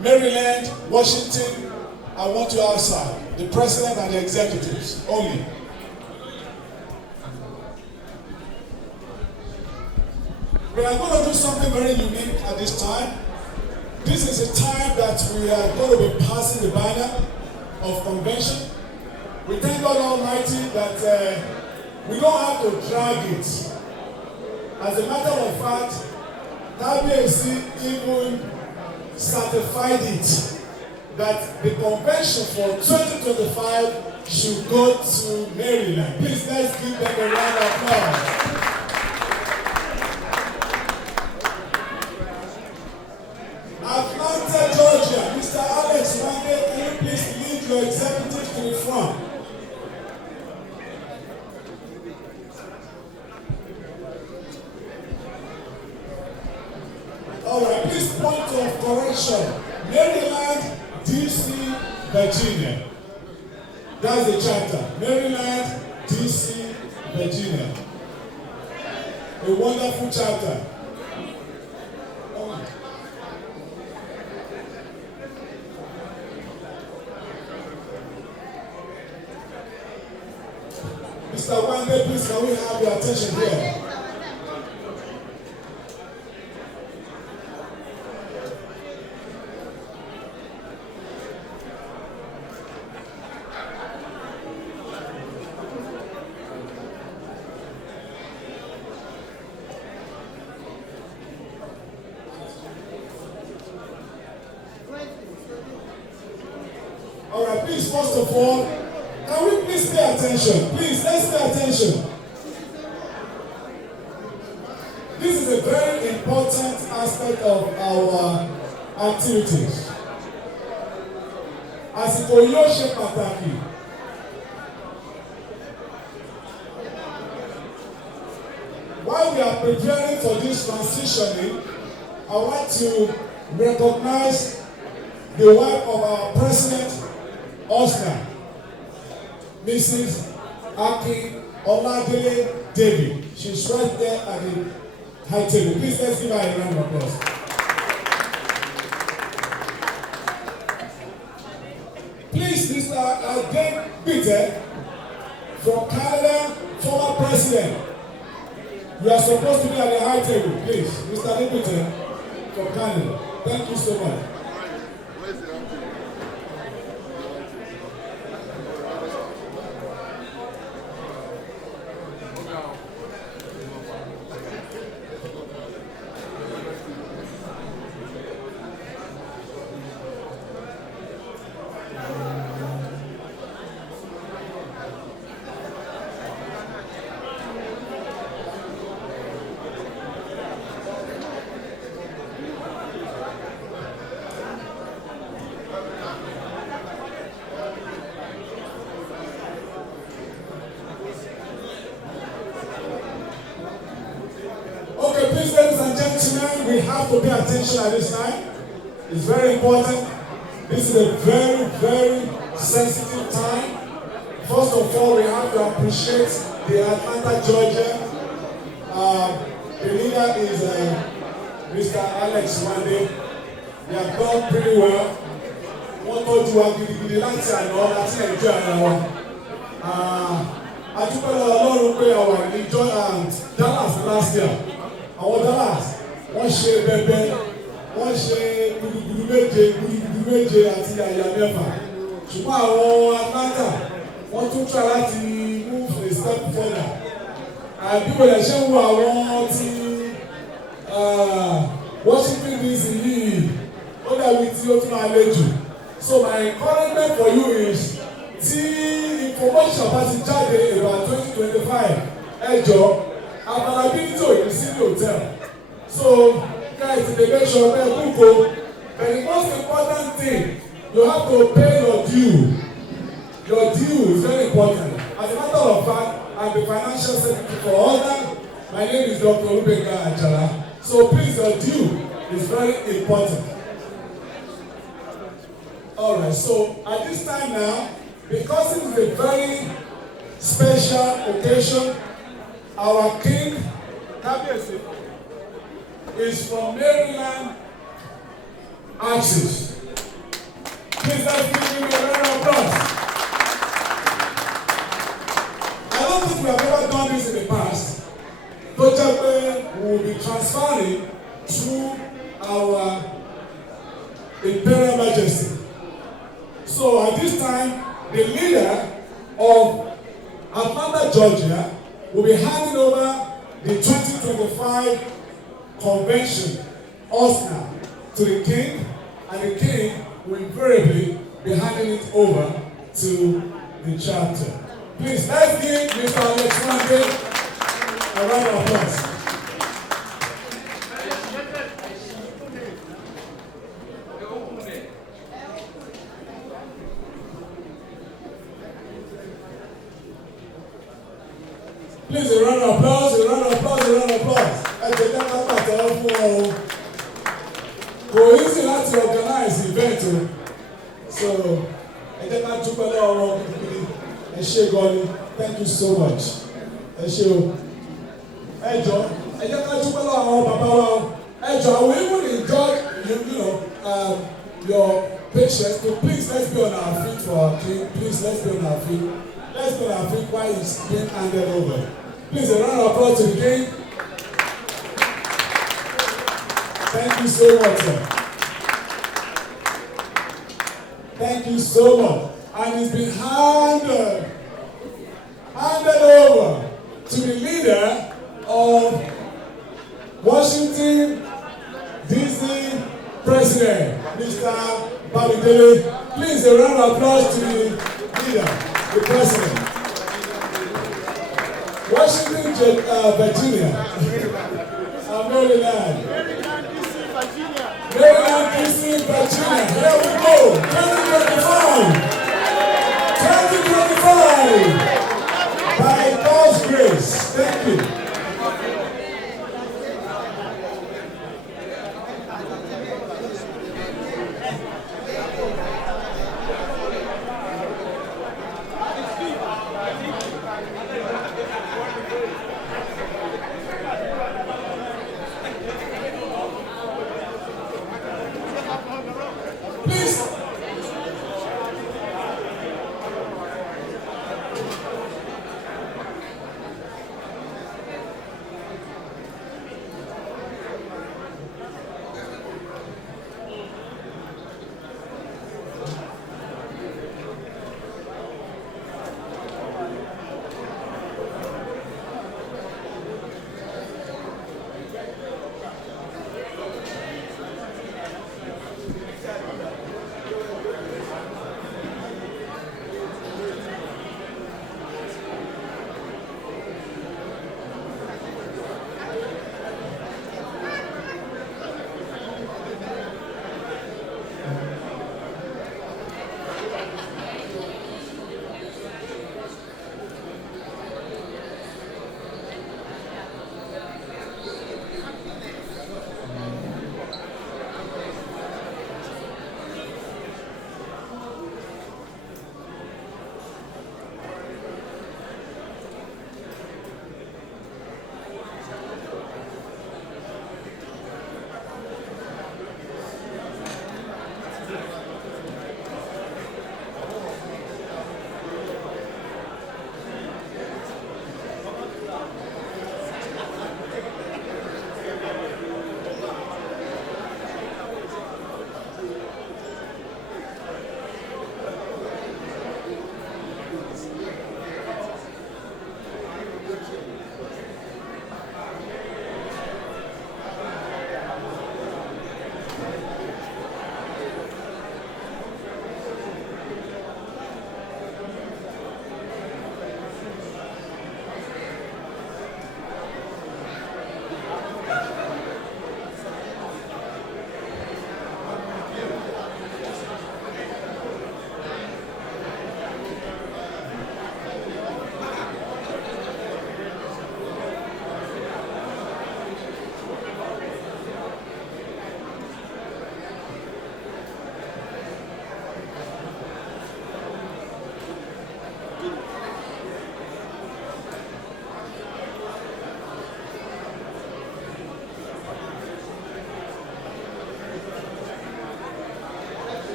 Maryland, Washington, I want you outside. The president and the executives only. We are going to do something very unique at this time. This is a time that we are going to be passing the banner of convention. We thank God Almighty that we don't have to drag it. As a matter of fact, Kabiyesi even certified it that the convention for 2025 should go to Maryland. Please let's give them a round of applause. Atlanta, Georgia, Mr. Alex Wande, can you please lead your executive to the front? All right, please point of correction. Maryland, DC, Virginia. That's the chapter. Maryland, DC, Virginia. A wonderful chapter. Mr. Wande, please, can we have your attention here? All right, please, first of all, can we please pay attention? Please, let's pay attention. This is a very important aspect of our activities. Àsìkò yóò ṣe pàtàkì. While we are preparing for this transitioning, I want to recognize the wife of our president, OSDNA, Mrs. Aki Oladele David. She's right there at the high table. Please let's give her a round of applause. Please, Mr. Adek Peter from Canada, former president. You are supposed to be at the high table, please. Mr. Adek Peter from Canada. Thank you so much. we have to pay attention at this time. It's very important. This is a very, very sensitive time. First of all, we have to appreciate the Atlanta, Georgia. The leader is Mr. Alex Wande. They have done pretty well. Wọ́n tọ́jú wa gidigidi láti àná láti ẹ̀jọ́ ara wa. Adúpẹ́lẹ́ Ọlọ́run pé àwa ní Dallas last year. Àwọn Dallas wọ́n ṣe bẹ́bẹ́, wọ́n ṣe gudugudu méje àti àyà mẹ́fà. Ṣùgbọ́n àwọn Atlanta wọ́n tún try láti move a step further. Àbíwò lè ṣe ń wo àwọn ti Washington DC yìí ó dàbí tí ó tún máa le jù. So my encouragement for you is tí information bá ti jáde about 2025 availability ò ní sí ní hotel. So guys dey make sure pé book o, but the most important thing you have to pay your due. Your due is very important. As a matter of fact, I'm the financial secretary for OSDNA. My name is Dr. Olubenga Ajala. So please, your due is very important. All right, so at this time now, because it is a very special occasion, our king, Kabiyesi, is from Maryland, Axis. Please let's give him a round of applause. I don't think we have ever done this in the past. Tojape will be transferring to our Imperial Majesty. So at this time, the leader of Atlanta, Georgia, will be handing over the 2025 convention, OSDNA, to the king, and the king will invariably be handing it over to the chapter. Please, let's give Mr. Alex Wande a round of applause. Please, a round of applause, a round of applause, a round of applause. Ẹ̀jẹ̀ jẹ́ ká pàtẹ́wọ́ fún ọ. Kò easy láti organize event o. So, ẹ jẹ́ ká dúpẹ́ lọ́wọ́ wọn gidigidi. Ẹ ṣé gan ni. Thank you so much. Ẹ ṣé o. Ẹ jọ̀ọ́, ẹ jẹ́ ká dúpẹ́ lọ́wọ́ àwọn bàbá wa o. Ẹ jọ̀ọ́, I will even enjoy your patience. So please, let's be on our feet for our king. Please, let's be on our feet. Let's be on our feet while he's being handed over. Please, a round of applause to the king. Thank you so much, sir. Thank you so much. And it's been handed over to the leader of Washington, D.C. President, Mr. Babidele. Please, a round of applause to the leader, the president. Washington, Virginia. Maryland. Maryland, D.C., Virginia. Here we go. 2025. 2025. By God's grace. Thank you.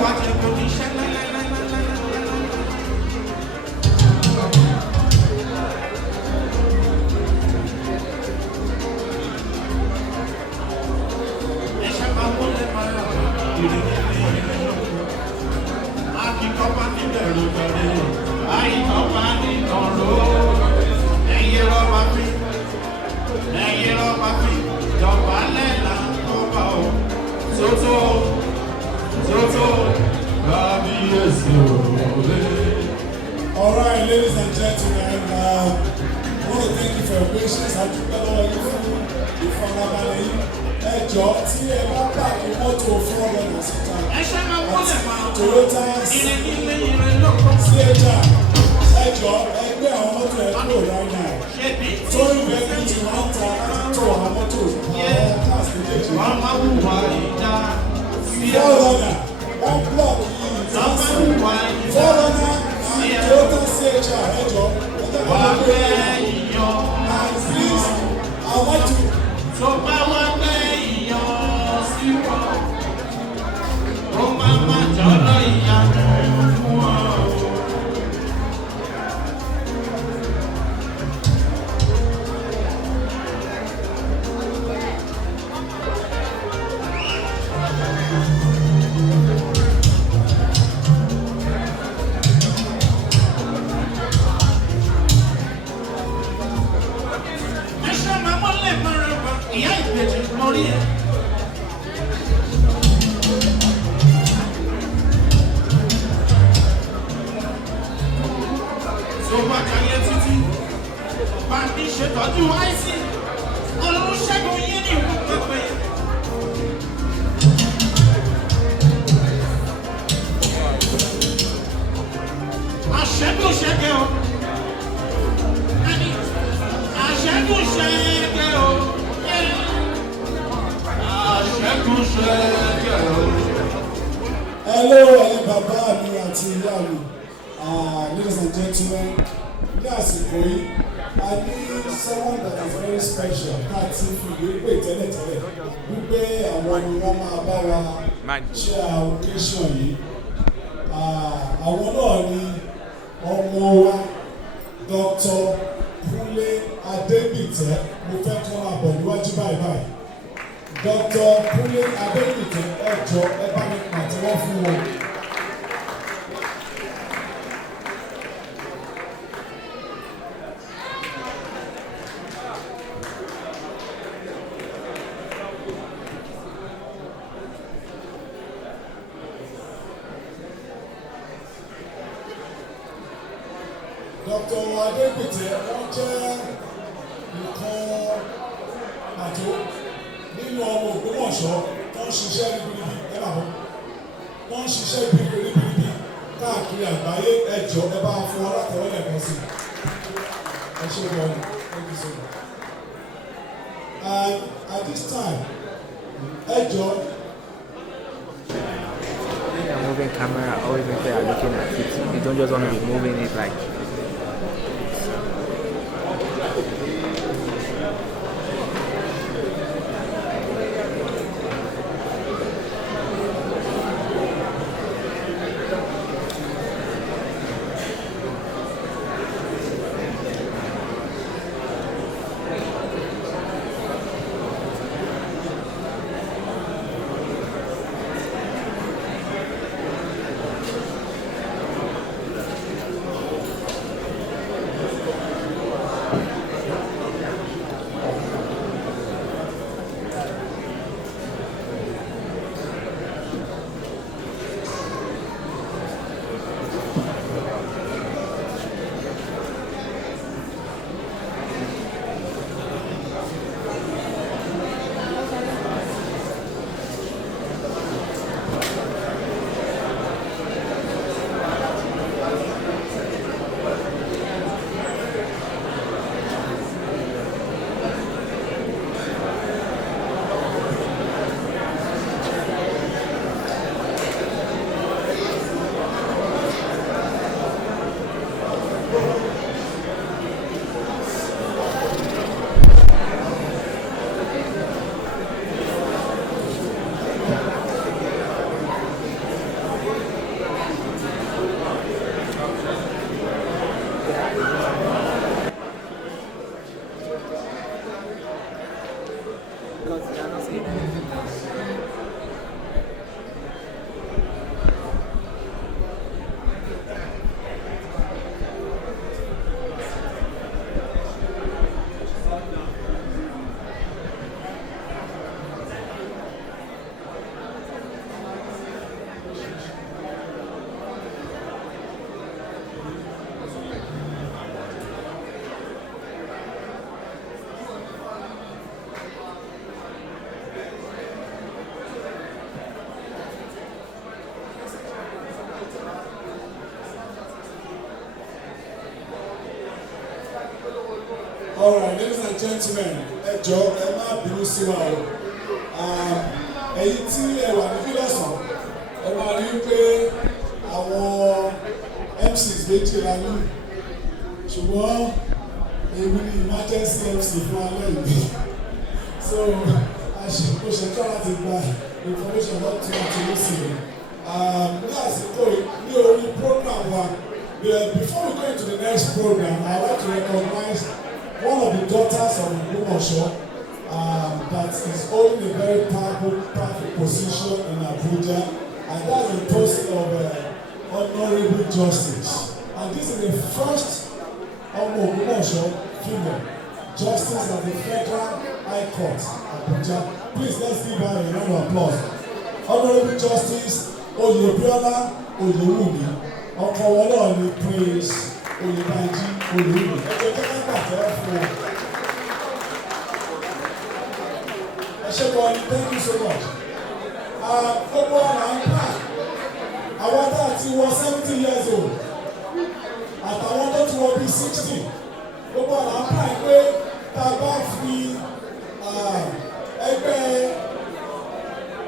wá jẹ́ kó ní iṣẹ́ lálálálálálálá. Ẹ ṣáà wọlé máa rà akíkọ́ bá ti bẹ̀rù bẹ̀rẹ̀ àyíkọ́ bá ní ìtọ̀rọ̀ ẹ̀yẹ rọ́bà fi jọba lẹ́la ọba o tótó kábíyèsí òwòlé. All right, ladies and gentlemen, I want to thank you for your patience. I dúpẹ́ lọ́wọ́ yín fún ìfọ̀nàbalẹ̀ yín. Ẹ jọ̀ọ́ tí ẹ bá pààkì mọ́tò fún ọ̀rọ̀ náà síta. Ẹ ṣe máa wọlé máa Toyota Sienna. Ẹ jọ̀ọ́ ẹgbẹ́ àwọn mọ́tò ẹ̀ kúrò right now. Torí bẹ́ẹ̀ bí ti máa ń ta láti tó àwọn mọ́tò àwọn cars méjèèjì. Wọ́n máa wù wá ìjà. Fọ́ọ̀rọ̀nà wọ́n block yìí transfer. Fọ́ọ̀rọ̀nà and Toyota Sienna. Ẹ jọ̀ọ́ wà á fẹ́ ìyàn. And please, I want to. Tó bá wá fẹ́ ìyàn sí wọn, ó máa máa jọ́lọ́ ìyàtọ̀ fún wọn. Ìyá ìbejì lórí ẹ̀. Tó bá jayé títí, bá ní ṣètọ́jú àìsí, olùṣègùn yín ní ìwọ̀n pẹ́pẹ́. Àṣẹ́gun ṣẹ́gẹ́ o. Àṣẹ́gun ṣẹ́gẹ́ o. Hello, ẹ̀yin bàbá mi àti ìyá mi, ladies and gentlemen, ní àsìkò yìí, a ní someone that is very special láti fi ìwé pè tẹ́lẹ̀tẹ́lẹ̀ wípé àwọn ni wọ́n máa bá wa ṣe occasion yìí. Àwọn náà ni ọmọ wa Dr. Kúnlé Adébìtẹ́, mo fẹ́ kọ́ máa bọ̀ níwájú báyìí. Dr. Kúnlé Adébìtẹ́ ẹ jọ̀ọ́ ẹ bá mi pàtẹ́wọ́ fún wọn. Dr. Adébìtẹ́ wọ́n jẹ́ nǹkan àjò nínú ọmọ Ògbómọ̀ṣọ́ tó ń ṣiṣẹ́ ribiribi ẹ̀rọ tó ń ṣiṣẹ́ ribiribi káàkiri àgbáyé ẹ jọ̀ọ́ ẹ bá fún alátẹ̀wọ́ lẹ́ẹ̀kan sí ẹ ṣe wọlé thank you so much. And at this time ẹ jọ̀ọ́. When you're moving camera, always make sure you're looking at it. You don't just want to be moving it like. All right, ladies and gentlemen, ẹ jọ̀ọ́ ẹ má bínú sí wa o. Èyí tí ẹ wà ní kílọ̀sán, ẹ máa rí pé àwọn MCs méjìlá ní. Ṣùgbọ́n èmi ni emergency MC fún alẹ́ ìgbé. So, àṣìkò ṣètò láti gba information lọ́tún àti lọ́sìn. Ní àsìkò ní orí program wa, before we go into the next program, I like to recognize one of the daughters of Ogbomosho that is holding a very powerful position in Abuja, and that's the post of Honorable Justice. And this is the first Ogbomosho female justice of the Federal High Court, Abuja. Please let's give her a round of applause. Honorable Justice Oyebiola Oyewumi, ọkọ wọn náà ni Praise Oyebanji Oyewumi. Ẹgbẹ́ kẹ́kẹ́ pàtẹ́ fún ọ. Ẹ ṣe kọ́ ni, thank you so much. Gbogbo ọ̀nà ń pa àwọn tá a ti wọ 70 years old àtàwọn tó ti wọ bí 60. Gbogbo ọ̀nà ń pa pé tá a bá fi ẹgbẹ́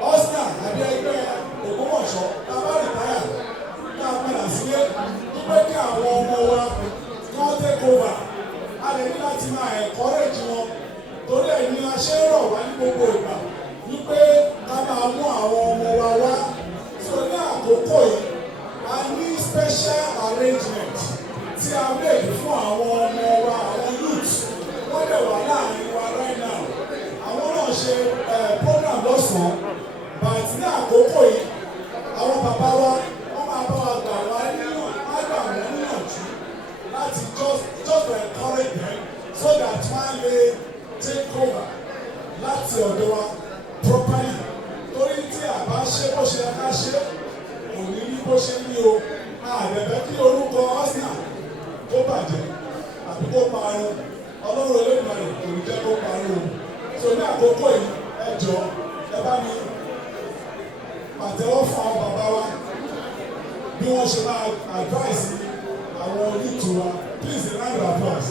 OSDNA àbí ẹgbẹ́ Ogbomosho tá a bá rìtáyà náà padà sílé wípé kí àwọn ọmọ wa kí wọ́n take over. A lè ní láti máa encourage wọn torí ẹ̀yin aṣẹ́ rọ̀ wá ní gbogbo ìgbà wípé ká máa mú àwọn ọmọ wa wá. So ní àkókò yìí a ní special arrangement tí a make fún àwọn ọmọ wa, àwọn youth wọ́n dẹ̀ wà láàrin wa right now. Àwọn náà ṣe program lọ́sàn-án, but ní àkókò yìí àwọn bàbá wa wọ́n máa bá wa gbà wá níyànjú láti just encourage them so that wọ́n lè take over láti ọ̀dọ̀ wa properly. Torí tí a bá ṣe bó ṣe ká ṣe kò ní ní bó ṣe ní o. Àbẹ̀bẹ̀ kí orúkọ OSDNA kó bàjẹ́ àbí kó parun. Ọlọ́run Olódùmarè kò ní jẹ́ kó parun o. So ní àkókò yìí ẹ jọ̀ọ́ ẹ bá mi pàtẹ́wọ́ fún àwọn bàbá wa bí wọ́n ṣe máa advice àwọn oníṣòwò wa. Please a round of applause.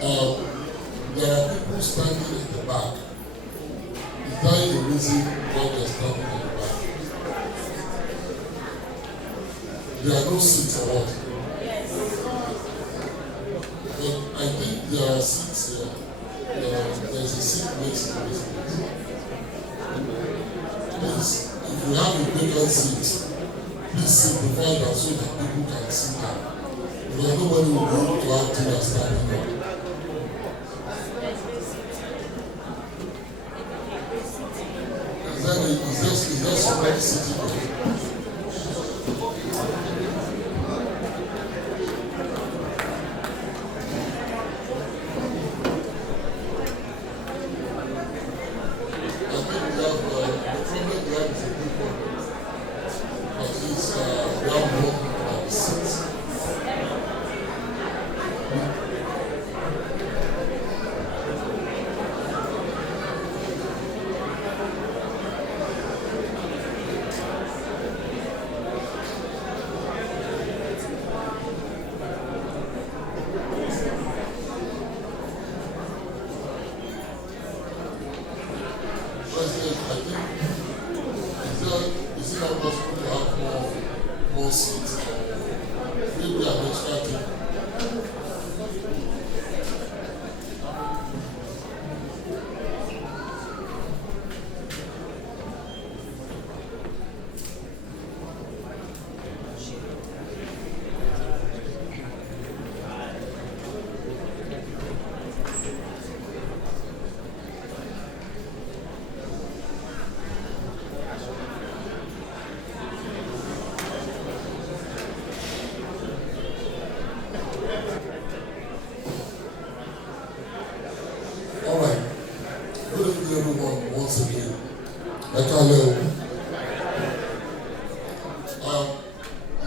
There are people standing in the back. Is that the reason why they're standing in the back? There are no seats or what? But I think there are seats here. There's a seat next to this place. Please, if you have a vacant seat, please simplify that so that people can sit down. Because nobody will go to have dinner standing up. Is there somebody sitting there?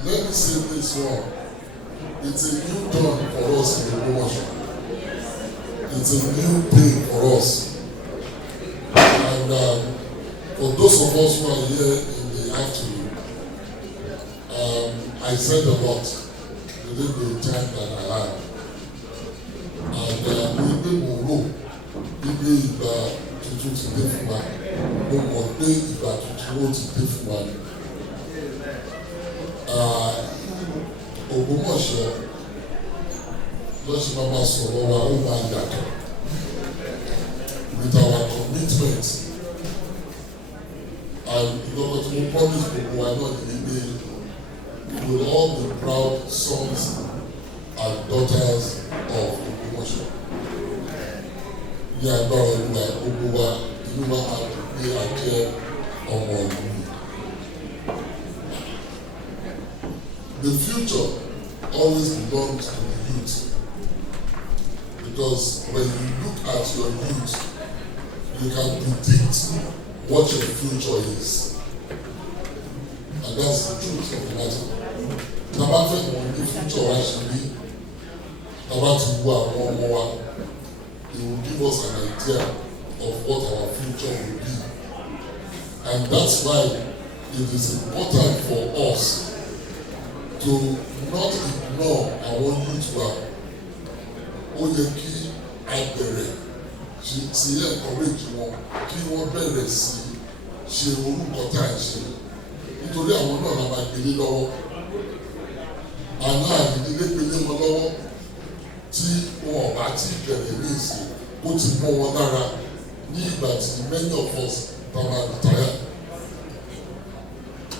let me say this one. It's a new dawn for us in Ogbomosho. It's a new day for us. And for those of us who are here in the afternoon, I said a lot within the time that I had. And we gbé mòró gbígbé ìgbà tuntun ti dé fún wa. Mo mọ̀ pé ìgbà tuntun ó ti dé fún wa. Ogbomosho lọ́sí máa sọ̀rọ̀ wa ó máa yàtọ̀. With our commitment and because we promise gbogbo wa náà ní wípé we will all be proud sons and daughters of Ogbomosho. Ní agbára olúwa gbogbo wa inú wa máa dùn pé a jẹ́ ọmọ ìlú. The future always belongs to the youth, because when you look at your youth, you can predict what your future is, and that's the truth of the matter. Tàbá fẹ́ mọ̀ ní future wa ṣe rí, tàbá ti wo àwọn ọmọ wa, it will give us an idea of what our future will be, and that's why it is important for us to not ignore our youth wa. Ó yẹ kí a bẹ̀rẹ̀ sí encourage wọn kí wọ́n bẹ̀rẹ̀ sí ṣe orúkọ tá à ń ṣe nítorí àwọn náà la máa gbélé lọ́wọ́. Àná àdìdílé gbélé wọn lọ́wọ́ tí wọn ò bá tí bẹ̀rẹ̀ ní ìsìn ó ti mọ́ wọn lára ní ìgbà tí many of us ta máa retire.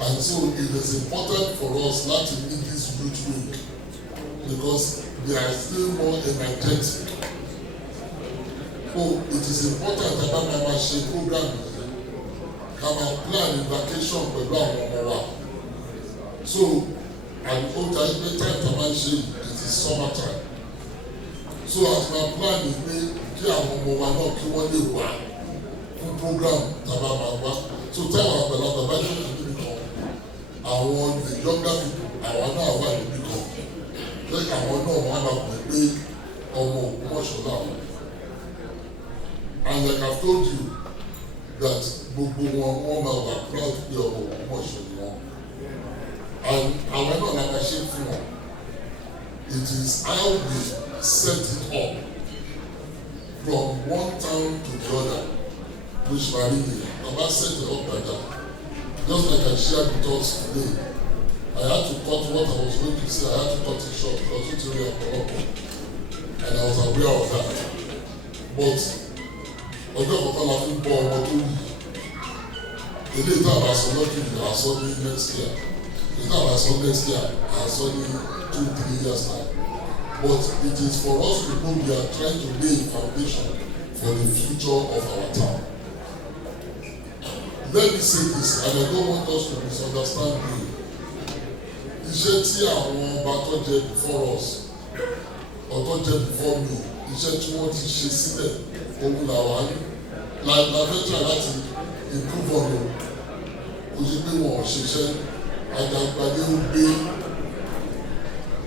And so it is important for us not to meet this youth week because they are still more energetic. So it is important that Mama ṣe program can plan vacation pẹ̀lú àwọn ọmọ wa. So and ó ta ẹgbẹ́ time tá a máa ṣe it is summer time. So as my plan is pé kí àwọn ọmọ wa náà kí wọ́n lè wá fún program tá a bá máa wá. So táwọn àgbàlagbà bá jẹ́ ìdílé kan àwọn the younger people àwọn náà wà níbí kan lẹ́yìn àwọn náà wọ́n á máa pè pé ọmọ Ògbómọ̀ṣọ́ làwọn. And like I told you that gbogbo wọn máa wà proud pé ọmọ Ògbómọ̀ṣọ́ ni wọn. And àwọn náà la máa ṣe fún wọn. It is how we set it up from one town to the other which Marini Baba set it up like that. Just like I shared with us today, I had to cut what I was going to say, I had to cut it short because it's really a and I was aware of that. But ọjọ́ kọ̀ọ̀kan la fi bọ́ ọmọ tó yìí. Ilé ìta àbàsọ lọ́dún yìí àsọ ní next year. Ìta àbàsọ next year àsọ ní 2-3 years time. But it is for us to know we are trying to lay a foundation for the future of our town. Let me say this, and I don't want us to misunderstand me. Iṣẹ́ tí àwọn ọba tó jẹ before us, or tó jẹ before me, iṣẹ́ tí wọ́n ti ṣe sílẹ̀, òun làwọn la fẹ́ try láti improve on o. Kò ṣe pé wọ́n ò ṣiṣẹ́, àjàgbádé ó gbé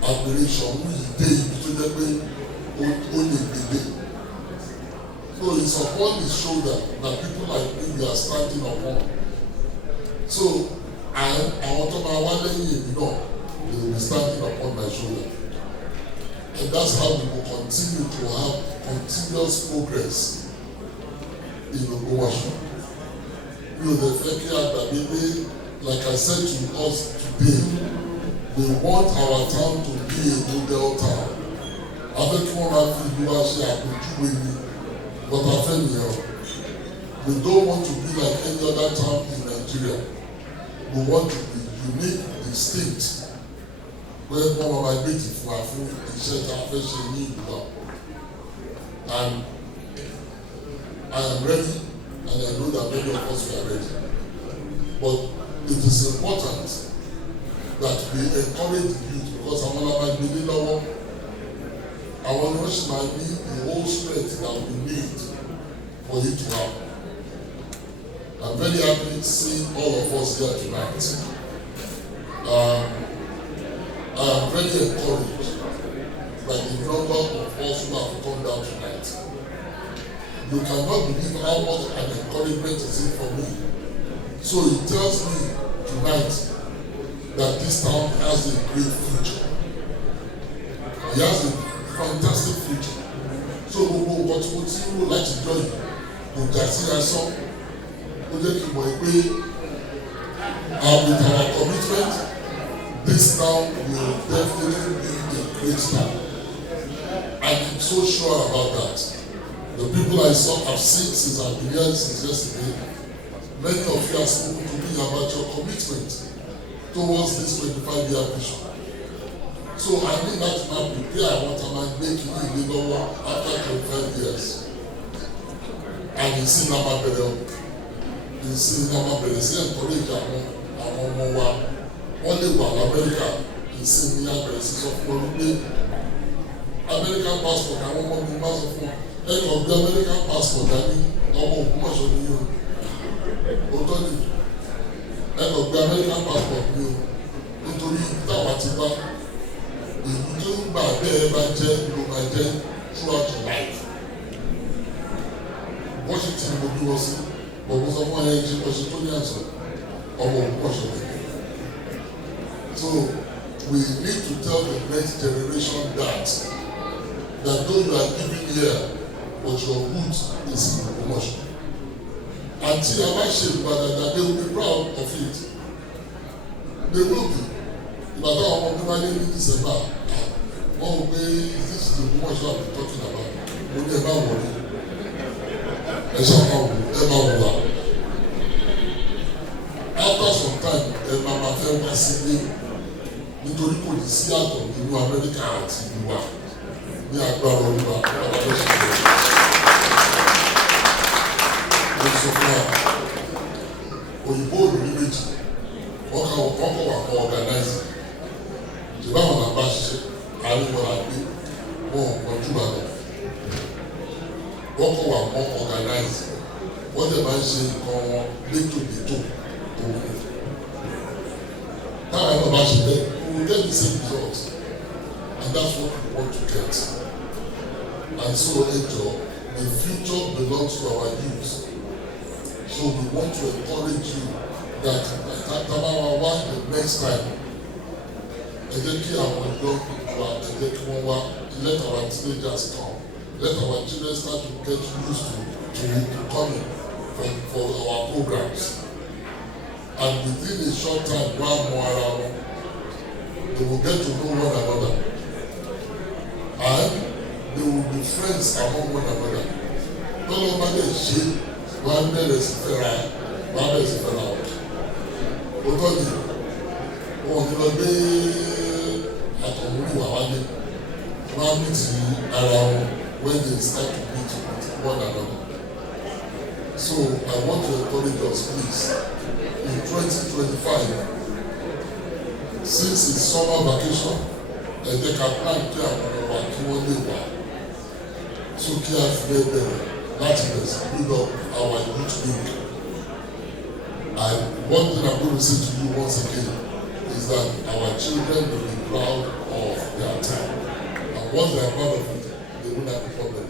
àpèrè ìṣọ̀mú yìí dé ibi tó jẹ́ pé ó lè gbèdé. So it's upon his shoulder that people like me we are standing upon. So àwọn tó máa wá lẹ́yìn èmi náà they will be standing upon my shoulder. And that's how we will continue to have continuous progress in Ogbomosho. Mi ò lè fẹ́ kí àgbàgbé pé like I said to us today, we want our town to be a model town. Afẹ́ kí wọ́n máa fi ìlú wa ṣe àpèjúwe ni. But I feel we don't want to be like any other town in Nigeria. We want to be unique, distinct. Where one of my meetings for the shelter affection need and I am ready and I know that many of us are ready. But it is important that we encourage the youth because I want to be the I want to need the whole strength that we need for it to happen. I'm very happy seeing all of us here tonight. very encouraged by the number of us who have come down tonight. You cannot believe how much an encouragement is it for me. So it tells me tonight that this town has a great future. It has a fantastic future. So gbogbo nǹkan tí mo ti ń rò láti jọ yìí kò já sí asán. Ó jẹ́ kí n mọ̀ pé with our commitment, this town will definitely be a great town. I'm so sure about that. The people I have seen since I've been here since yesterday, many of you have spoken to me about your commitment towards this 25-year vision. So I need that to now prepare what I might make you in the after 25 years. And you see Nama Bere, say encourage àwọn ọmọ wa wọ́n lè wà l'Amẹ́ríkà ìsinmi abẹ̀rẹ̀ sí sọ fún wọn pé American passport àwọn ọmọ mi máa sọ fún wọn ẹ̀ka ọ̀gbẹ́ American passport dání ọmọ Ògbómọ̀ṣọ́ ni yóò òótọ́ ni ẹ̀ka ọ̀gbẹ́ American passport ni o nítorí táwa ti bá èyí tó ń gbà bẹ́ẹ̀ bá jẹ́ ló máa jẹ́ throughout your life. Washington mo bí wọ́n sí ọ̀gbọ́n sọ fún ayé jí Washingtonians ọmọ Ògbómọ̀ṣọ́ ni. So we need to tell the next generation that though you are living here, but your root is in Ogbomosho. Until I might shake, but they will be proud of it. They will be. If I don't want to buy in December, oh, this is the Ogbomosho I've been talking about. We'll never worry. After some time, Mama fẹ́ wá sílé nítorí kò ní sí àtọ̀ nínú Amẹ́ríkà àti ìlú wa ní agbára Olúwa alábẹ́sẹ̀ rẹ̀. Mo sọ fún wa, òyìnbó òrùlé méjì, wọ́n kọ̀ wà fún organize. Ìjọba àwọn àgbà ṣiṣẹ́, àárín wọn àgbé, wọn ò mọ̀jú wa lọ. Wọ́n kọ̀ wà fún organize. Wọ́n dẹ̀ máa ń ṣe nǹkan wọn létòlétò òun. Táwọn náà bá ṣe bẹ́ẹ̀, we will get the same results. And that's what we want to get. And so, the future belongs to our youth. So we want to encourage you that Tabawa the next time, ẹ jẹ́ kí àwọn young people wa, ẹ jẹ́ kí wọ́n wá, let our teenagers come. Let our children start to get used to coming for our programs. And within a short time, one more around, they will get to know one another. And they will be friends among one another. Don't know what they say, one day is fair, one day is fair out. Because on the day at Omuruwawade, one meets around when they start to meet with one another. So I want to encourage us, please, in 2025, since it's summer vacation, they can plan to have one day. So carefully, let's build up our youth league. And one thing I'm going to say to you once again is that our children will be proud of their time. And once they are proud of it, they will not have a problem.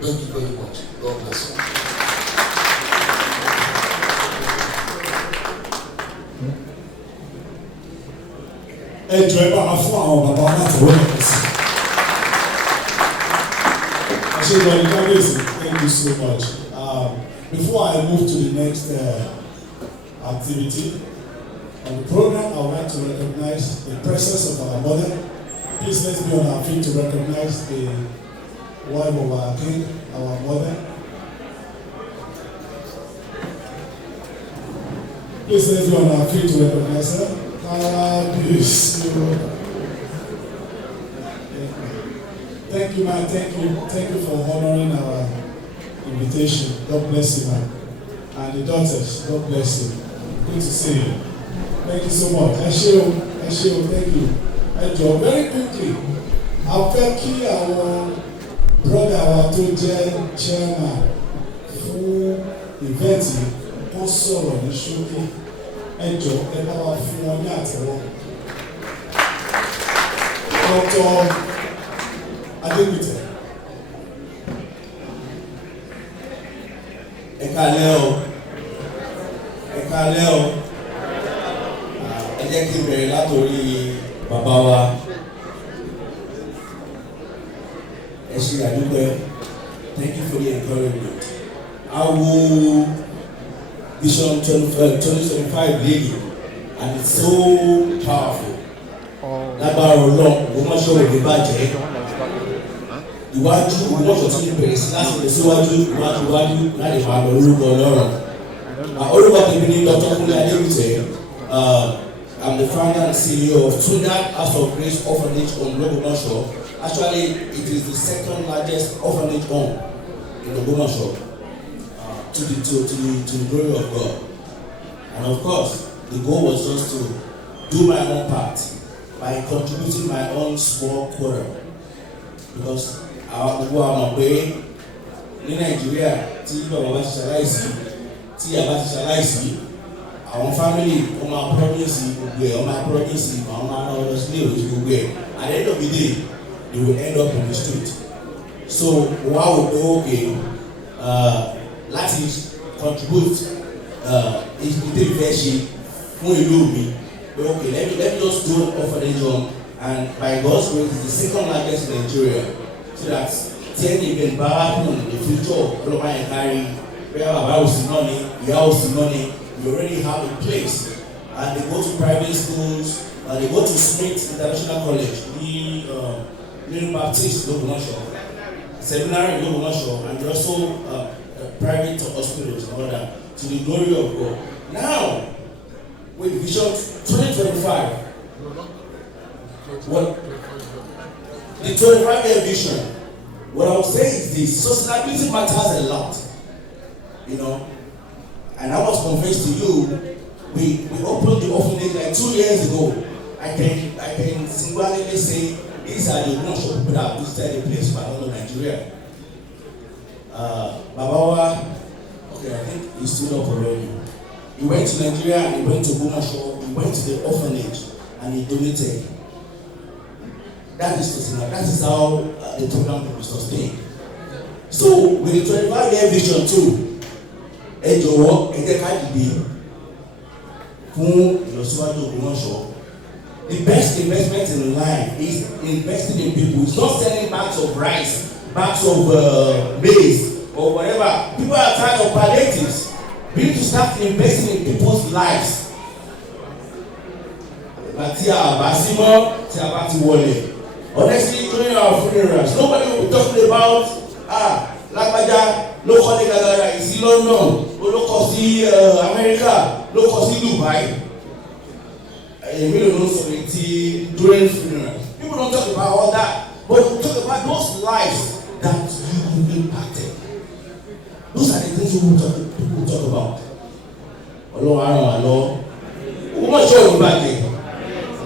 Thank you very much. God bless you. Ẹ jọ̀ọ́ ẹ bá wa fún àwọn bàbá wa láti wọ́n lọ sí. Ashegoni Kabesi, thank you so much. Before I move to the next activity on the program, I would like to recognize the presence of our mother. Please let's be on our feet to recognize the wife of our king, our mother. Please let's be on our feet to recognize her. Thank you, man. Thank you for honoring our invitation. God bless you, man. And the daughters, God bless you. Good to see you. Thank you so much. Asheo, thank you. Enjoy very quickly. I'll thank you, our brother, our chairman, fún event yìí, ó sọ̀rọ̀ ní ṣókí. Ẹ jọ̀ọ́ ẹ bá wa fún wọn ní àtẹ́wọ́. Dr. Adébítẹ̀. Ẹ káalẹ́ o. Ẹ káalẹ́ o. Ẹ jẹ́ kí n bẹ̀rẹ̀ látòrí bàbá wa. Ẹ ṣe àdúgbò. Thank you for the encouragement. Our Vision 2025 lady, and it's so powerful. Lágbára Ọlọ́run, Ogbomosho ò lè bàjẹ́. Iwájú Ogbomosho tún ní bẹ̀rẹ̀ sí láti lè síwájú iwájú láti máa lọ orúkọ Ọlọ́run. Orúkọ tèmi ní Dr. Kunle Adébítẹ̀. I'm the founder and CEO of Trinidad House of Grace Orphanage on Ogbomosho. Actually, it is the second largest orphanage home in Ogbomosho. To the glory of God. And of course, the goal was just to do my own part by contributing my own small quarter. Because gbogbo àwọn pé ní Nàìjíríà tí bàbá bá ti ṣaláìsí tí ìyá bá ti ṣaláìsí àwọn family wọ́n máa promise gbogbo ẹ̀ wọ́n máa promise àwọn máa rán ọlọ sílé ìwé gbogbo ẹ̀ at the end of the day they will end up on the street. So wọ́n á wò pé okay láti contribute ìdílé ìfẹ́ ṣe fún ìlú mi. Okay, let me just do an orphanage home, and by God's grace, it's the second largest in Nigeria. So that 10 even bad in the future, all of my carry, where I was money, you house money, you already have a place. And they go to private schools, they go to Smith International College, the Baptist Ogbomosho, seminary in Ogbomosho, and also private hospitals and all that, to the glory of God. Now, with Vision 2025, what the 25-year vision, what I would say is this: sustainability matters a lot, you know. And I was convinced to you, we opened the orphanage like 2 years ago. I can singularly say these are the ones people that have visited the place by all of Nigeria. Babawa, okay, I think he stood up already. He went to Nigeria and he went to Ogbomosho, he went to the orphanage and he donated. That is how the program will be sustained. So with the 25-year vision too, ẹ jọ̀wọ́ ẹ jẹ́ ká dìde fún ìlọsíwájú Ogbomosho. The best investment in life is investing in people. It's not selling bags of rice, bags of maize or whatever. People are tired of palliatives. We need to start investing in people's lives. But tí a bá sí mọ́, tí a bá ti wọlé. Honestly, during our funerals, nobody will be talking about lágbájá ló kọ́ ní gàgàrà yìí sí London, ló kọ́ sí America, ló kọ́ sí Dubai. Èmi ló ń sọ̀rọ̀ tí during funerals. People don't talk about all that, but we talk about those lives that you impacted. Those are the things people talk about. Ọlọ́run á ràn wá lọ́wọ́. Ogbomosho ò ní bàjẹ́.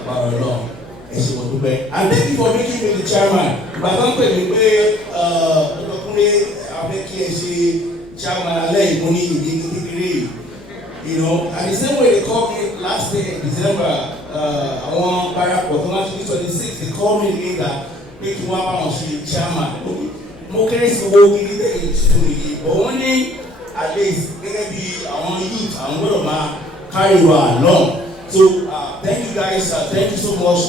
Báwo lọ? Ẹ ṣe wọ́n dúpẹ́. And thank you for making me the chairman. Bàbá ń pè mí pé ọlọ́kùnrin abẹ́kí ẹ ṣe chairman alẹ́ ìmú ní ìdí kékeré. You know, and the same way they called me last day in December, àwọn parapọ̀ tó máa ṣe ní 26, they called me again that pé kí wọ́n bá wọn ṣe chairman. Mo kéré sí owó gidi tẹ̀yìn tó yìí, but wọ́n ní at least gẹ́gẹ́ bí àwọn youth àwọn gbọ́dọ̀ máa carry wa along. So thank you guys, thank you so much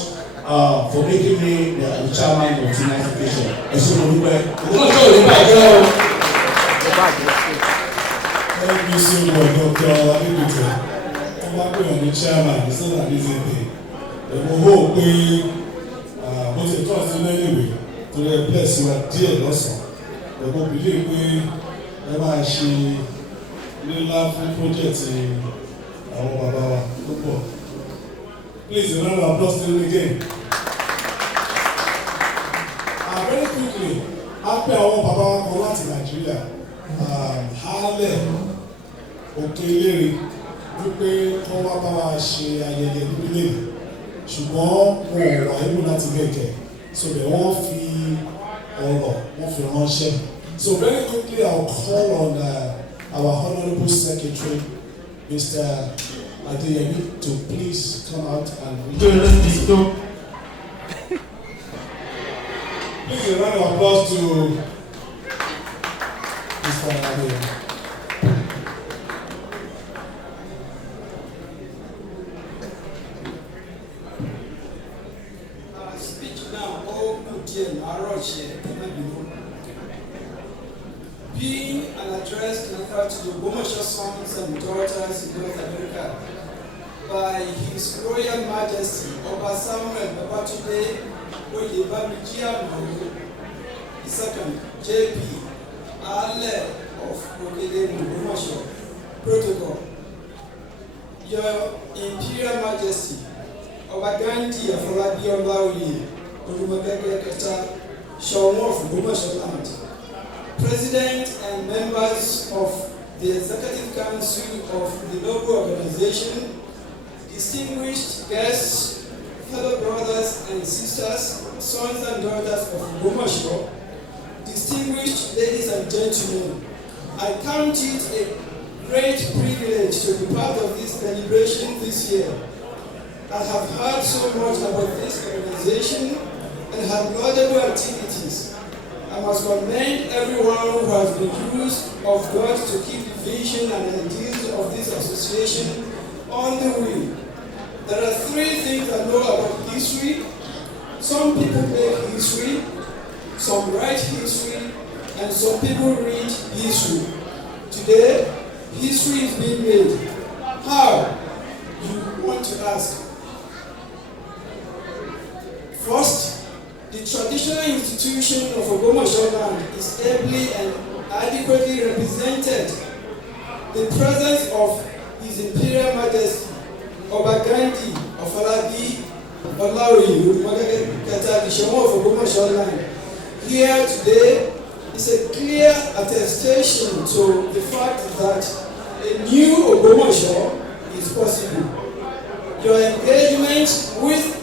for making me the chairman of tonight's occasion. Ẹ ṣe mo dúpẹ́. Ogbomosho ò ní bàjẹ́ o. Thank you so much, Dr. Adébítẹ̀. Wọ́n bá pè ọ́ ní chairman, it's not an easy thing. Ẹ̀wọ̀n hó pé bó ṣe tọ́ sí lẹ́yìnwé tó lè bless wa díẹ̀ lọ́sàn-án. Ẹ̀wọ̀n bìlẹ̀ pé ẹ máa ṣe nílá fún project àwọn bàbá wa tó pọ̀. Please, a round of applause to them again. Very quickly, a pè àwọn bàbá wa kan láti Nàìjíríà. Hálẹ̀ Òkèlérè wípé kọ́ wá bá wa ṣe ayẹyẹ nílé ṣùgbọ́n wọn ò wà ébù láti gẹ̀gẹ̀ so that wọ́n fi ọ̀rọ̀ wọ́n fi ránṣẹ́. So very quickly I will call on our honourable secretary Mr. Adeyemi to please come out and read. díẹ̀ àárọ̀ ṣe ẹ̀mẹ́bìnú. Being an address delivered to the Ogbomosho sons and daughters in North America by His Royal Majesty Oba Samuel Babatunde Oyebamiji Amaru II, JP, Ale of Okedemu Ogbomosho Protocol. Your Imperial Majesty Oba Gandhi Afolabi Olaoye Olumagege Keta Ṣọ̀ún of Ogbomosho Land, President and members of the Executive Council of the local organization, distinguished guests, fellow brothers and sisters, sons and daughters of Ogbomosho, distinguished ladies and gentlemen, I count it a great privilege to be part of this celebration this year. I have heard so much about this organization and have laudable activities. I must commend everyone who has been used of God to keep the vision and ideals of this association on the wheel. There are three things I know about history. Some people make history, some write history, and some people read history. Today, history is being made. How? You want to ask. First, the traditional institution of Ogbomosho land is ably and adequately represented. The presence of His Imperial Majesty Oba Gandhi Afolabi Olaoye Olumagege Keta Ṣọ̀ún of Ogbomosho land here today is a clear attestation to the fact that a new Ogbomosho is possible. Your engagement with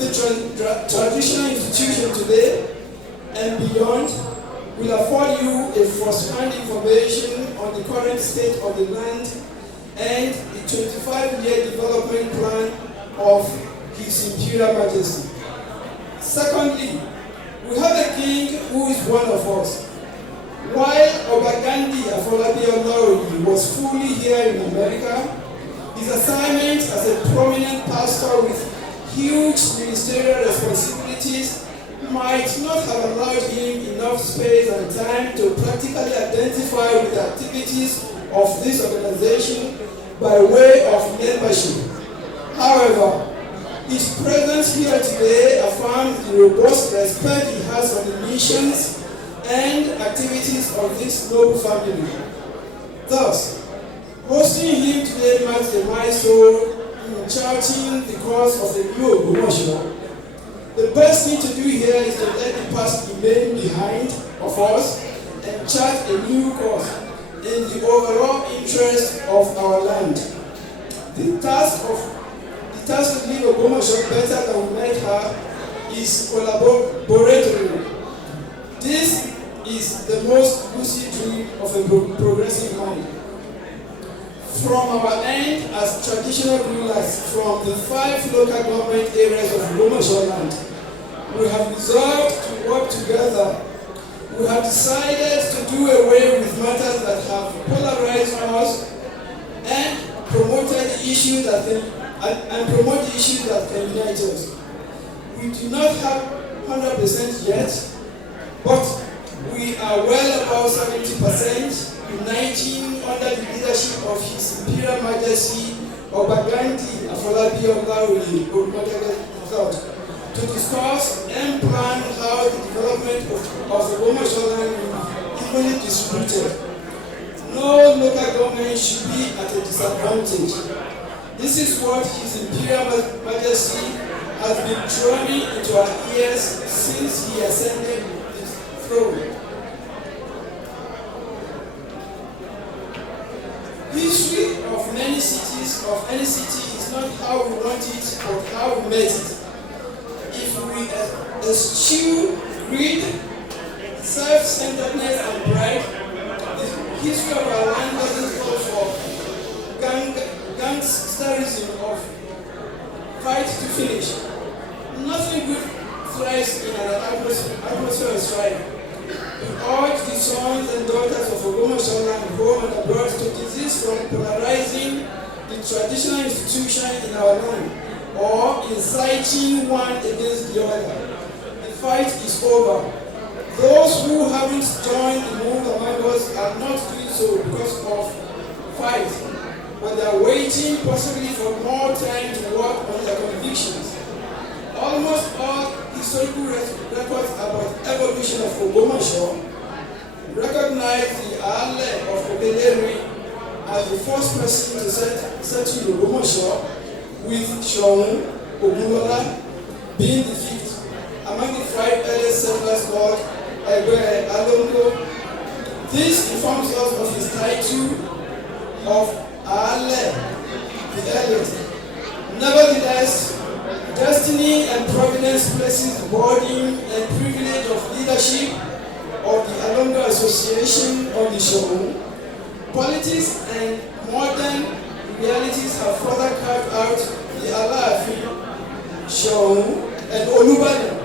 the traditional institution today and beyond will afford you a first-hand information on the current state of the land and the 25-year development plan of His Imperial Majesty. Secondly, we have a king who is one of us. While Oba Gandhi Afolabi Olaoye was fully here in America, his assignment as a prominent pastor with huge ministerial responsibilities might not have allowed him enough space and time to practically identify with the activities of this organization by way of membership. However, his presence here today affirms the robust respect he has for the missions and activities of this noble family. Thus, hosting him today marks a milestone in charting the course of the new Ogbomosho. The best thing to do here is to let the past remain behind of us and chart a new course in the overall interest of our land. The task to leave Ogbomosho better than we met her is collaboratory. This is the most lucid dream of a progressive mind. From our end as traditional rulers from the 5 local government areas of Ogbomosho land, we have resolved to work together. We have decided to do away with matters that have polarized us and promote the issues that can unite us. We do not have 100% yet, but we are well above 70%, uniting under the leadership of His Imperial Majesty Oba Gandhi Afolabi Olaoye Olumagege III to discuss and plan how the development of Ogbomosho land will be evenly distributed. No local government should be at a disadvantage. This is what His Imperial Majesty has been drumming into our ears since he ascended the throne. History of many cities, of any city, is not how we want it, but how we made it. If we eschew greed, self-centeredness, and pride, the history of our land doesn't call for gangsterism of fight to finish. Nothing good thrives in an atmosphere of strife. We urge the sons and daughters of Ogbomosho land, home and abroad, to desist from polarizing the traditional institution in our land or inciting one against the other. The fight is over. Those who haven't joined the move among us are not doing so because of fight, but they are waiting possibly for more time to work on their convictions. Almost all historical records about evolution of Ogbomosho recognize the Ale of Obeleri as the first person to settle Ogbomosho, with Shoun Ogunlola being the fifth among the 5 earliest settlers called Egbe Alongo. This informs us of his title of Ale, the eldest. Nevertheless, destiny and providence places the burden and privilege of leadership of the Alongo Association on the Shoun. Politics and modern realities have further carved out the Alaafin, Shoun, and Olubadan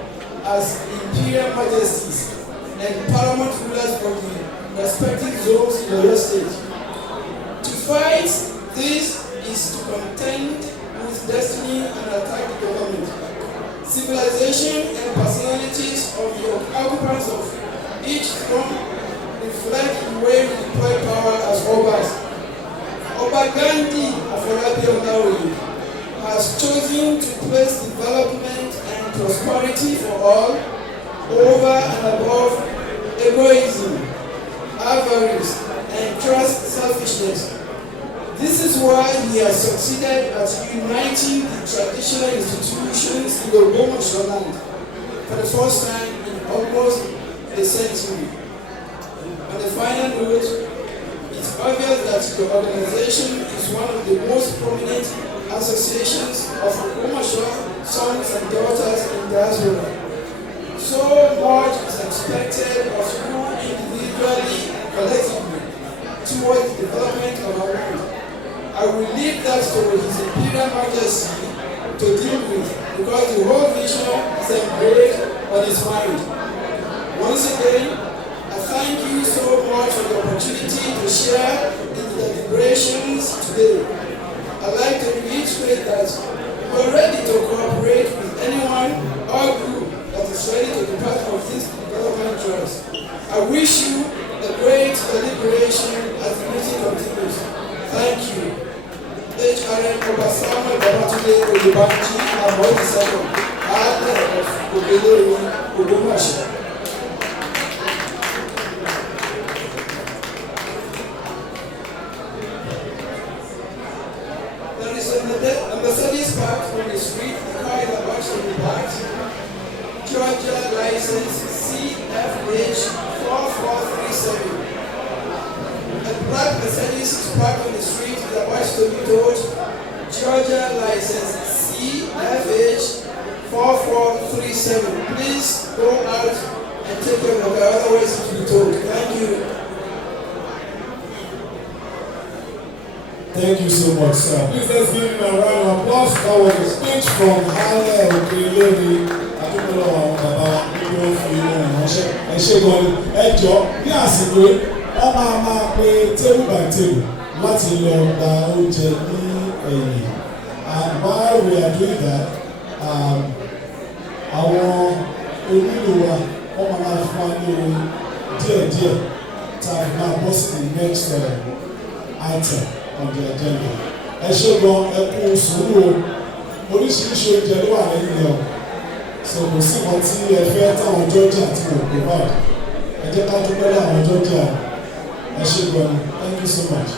as imperial majesties and paramount rulers of the respective zones in the state. To fight this is to contend with destiny and attack the government, civilization, and personalities of the occupants of each throne reflect the way we deploy power as Obas. Oba Gandhi Afolabi Olaoye has chosen to place development and prosperity for all over and above egoism, avarice, and trust selfishness. This is why he has succeeded at uniting the traditional institutions in the Ogbomosho land for the first time in almost a century. On the final note, it's obvious that the organization is one of the most prominent associations of Ogbomosho sons and daughters in Diaspora. So much is expected of you individually and collectively towards the development of our land. I will leave that to His Imperial Majesty to deal with, because the whole vision is engraved on his mind. Once again, I thank you so much for the opportunity to share in the deliberations today. I'd like to reiterate that we're ready to cooperate with anyone or group that is ready to be part of this development trust. I wish you a great deliberation as the meeting continues. Thank you. HRN Obasama Babatunde Oyebanji Amo II, Adler of Obeleri, Ogbomosho. There is a Mercedes parked on the street, the car is about to be parked. Georgia license CFH 4437. A black Mercedes is parked on the street, is about to be told. Georgia license CFH 4437. Please go out and take your number, otherwise it will be told. Thank you. Thank you so much, sir. Please let's give him a round of applause. That was a speech from Ale Ogbomosho. Adúgbò àwọn bàbá wa ní wọ́n fi ohun ránṣẹ́. Ẹ ṣé gan-an. Ẹ jọ ní àsìkò wọ́n máa pe table by table láti lọ gba oúnjẹ ní ẹ̀yìn. And while we are doing that, àwọn onílò wa wọ́n máa fún wa ní ohun díẹ̀díẹ̀ tá a fi máa bọ́ sí the next item on the agenda. Ẹ ṣé gan, ẹ kú sùúrù o, oríṣiríṣi oúnjẹ ló wà lẹ́yìn ẹ̀ o, so kò sí kan tí ẹ fẹ́ táwọn Georgia tí kò provide. Ẹ jẹ́ ká dúpẹ́ láwọn Georgia. Ẹ ṣé gan, thank you so much.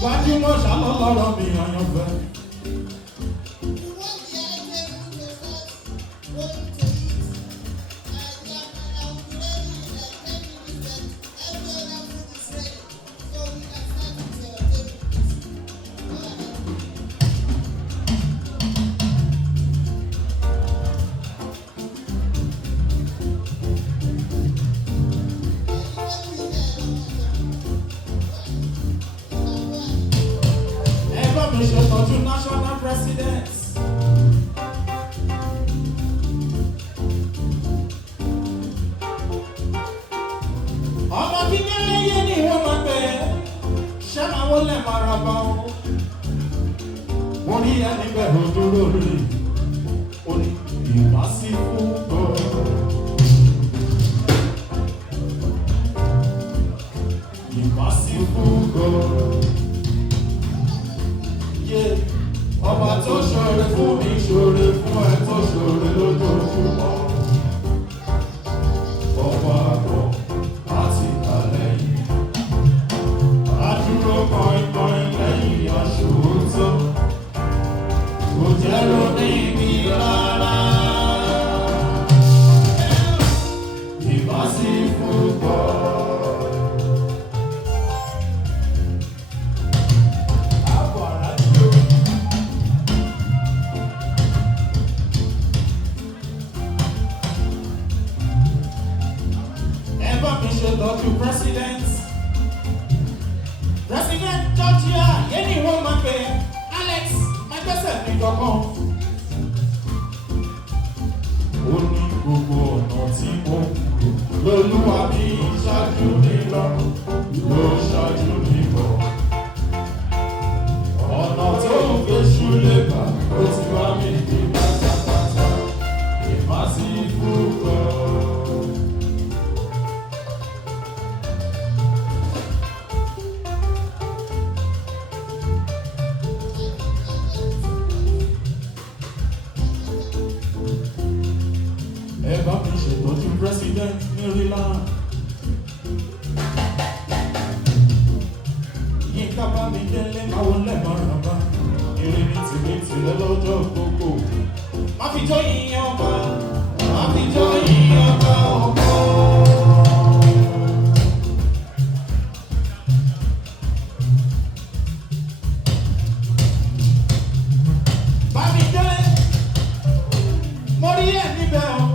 Gbajúmọ̀ ṣálọ́ lọ́rọ̀ mi àyànfẹ́. National presidents. Ọmọ kíkẹ́lẹ́ yé ni wọ́n máa pè é, ṣé máa wọlé maraba o. Wọ́n ní ẹni bẹ̀rù dúró rí, ó ní ìwá sí fún gbọ́. Ìwá sí fún gbọ́. Ọba tó ṣoore fún mi ṣoore fún ẹ tó ṣoore lójoojúmọ́. Ọba àgbọ̀ láti kàlẹ́ yìí. Adúró kọ̀ìnkọ̀ìn lẹ́yìn aṣòótọ́. Kò jẹ́ lóní mi rárá. Ìbá sí fún gbọ́. To President Georgia, anyone man pay Alex, my person in your home. Ó ní gbogbo ọ̀nà tí mo lólúwa bí ṣáájú nílọ ló ṣáájú níbọ̀. Ọ̀nà tó ń gbéṣú lè bà ó ti bá mi dé pátápátá. Ìmá sí fúkọ́. President Maryland. Yínká bá mi délé máa wọlé mọ́rànbá. Eré ní tìrẹ lọ́jọ́ gbogbo. Má fi jó yíyan ọba, má fi jó yíyan ọba ọkọ. Bá mi délé, mo rí ẹ̀ níbẹ̀ o.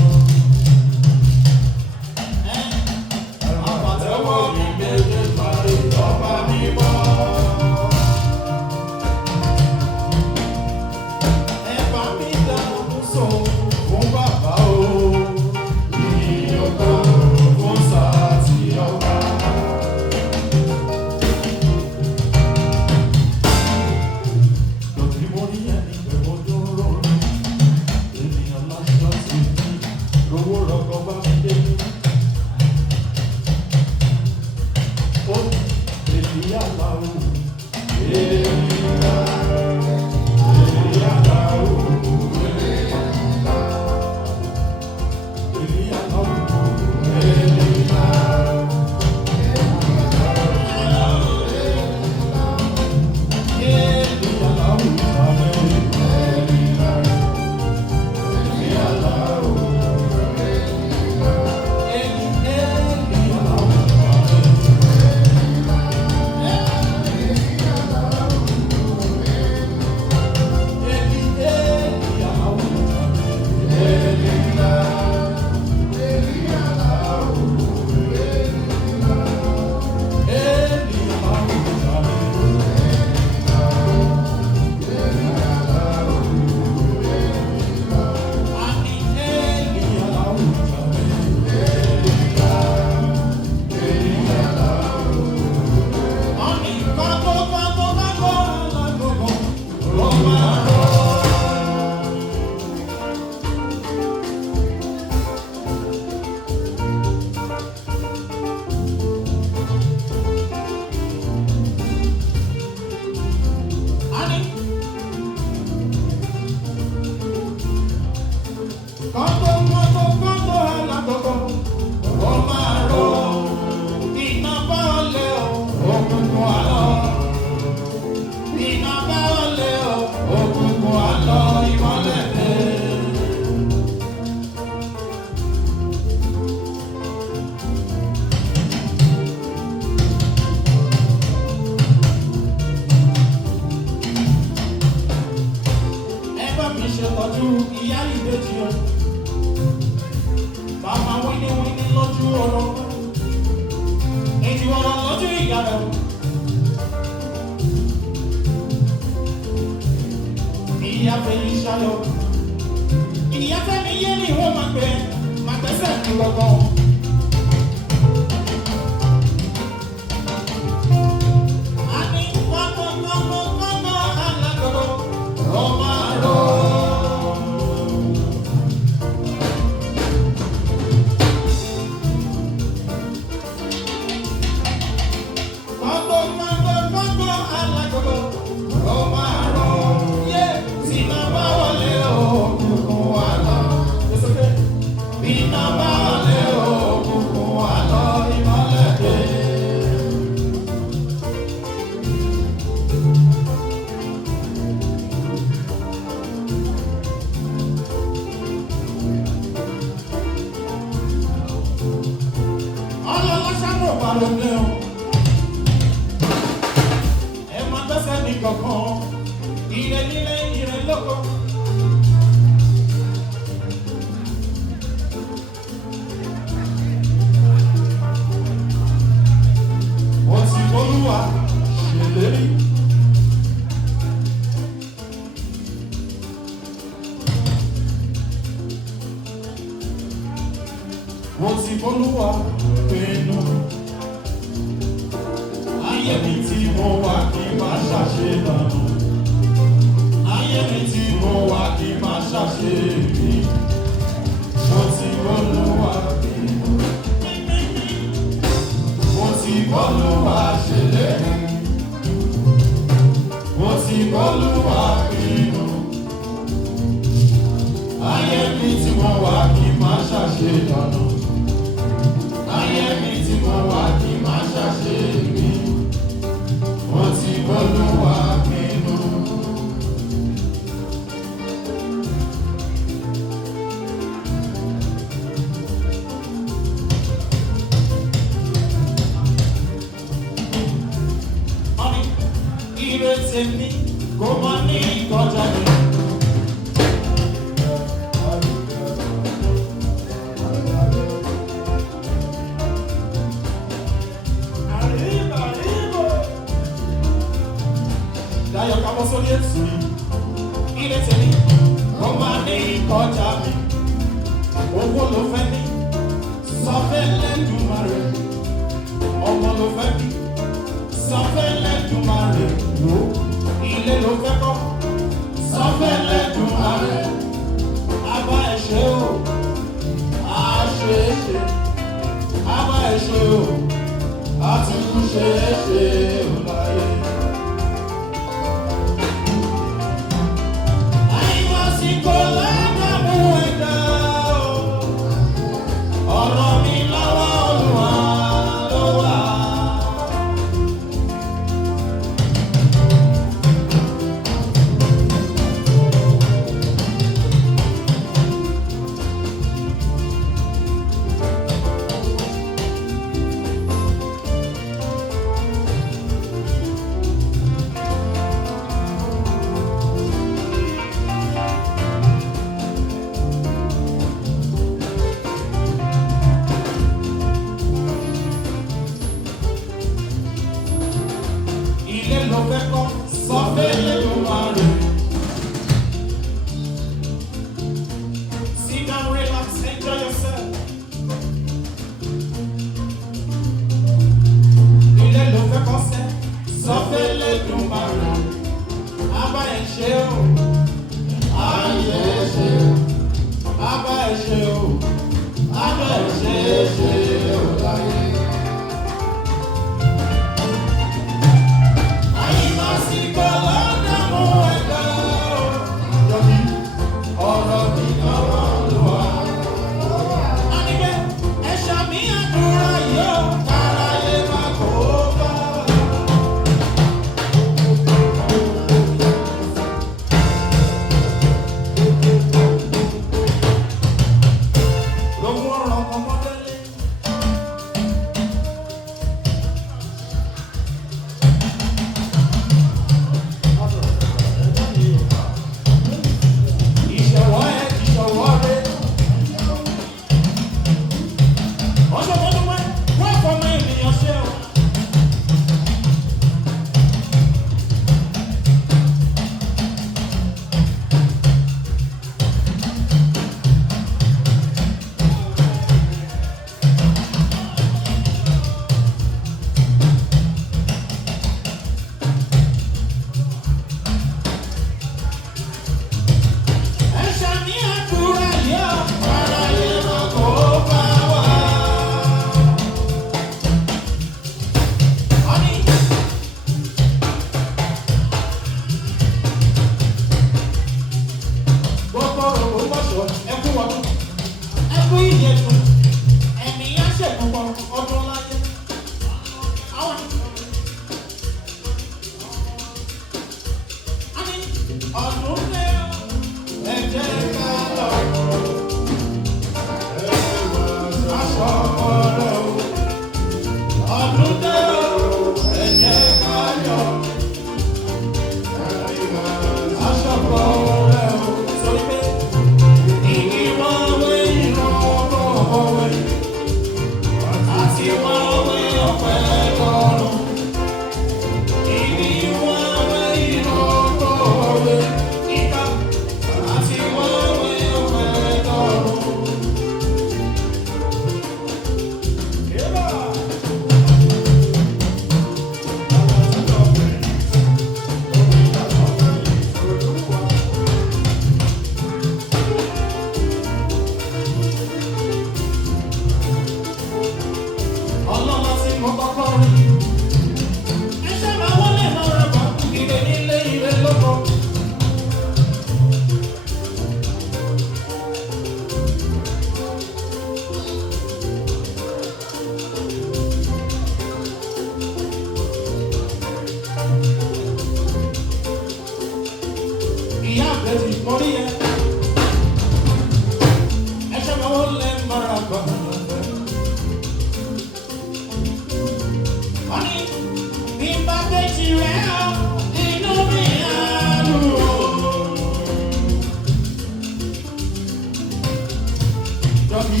Jọ̀bí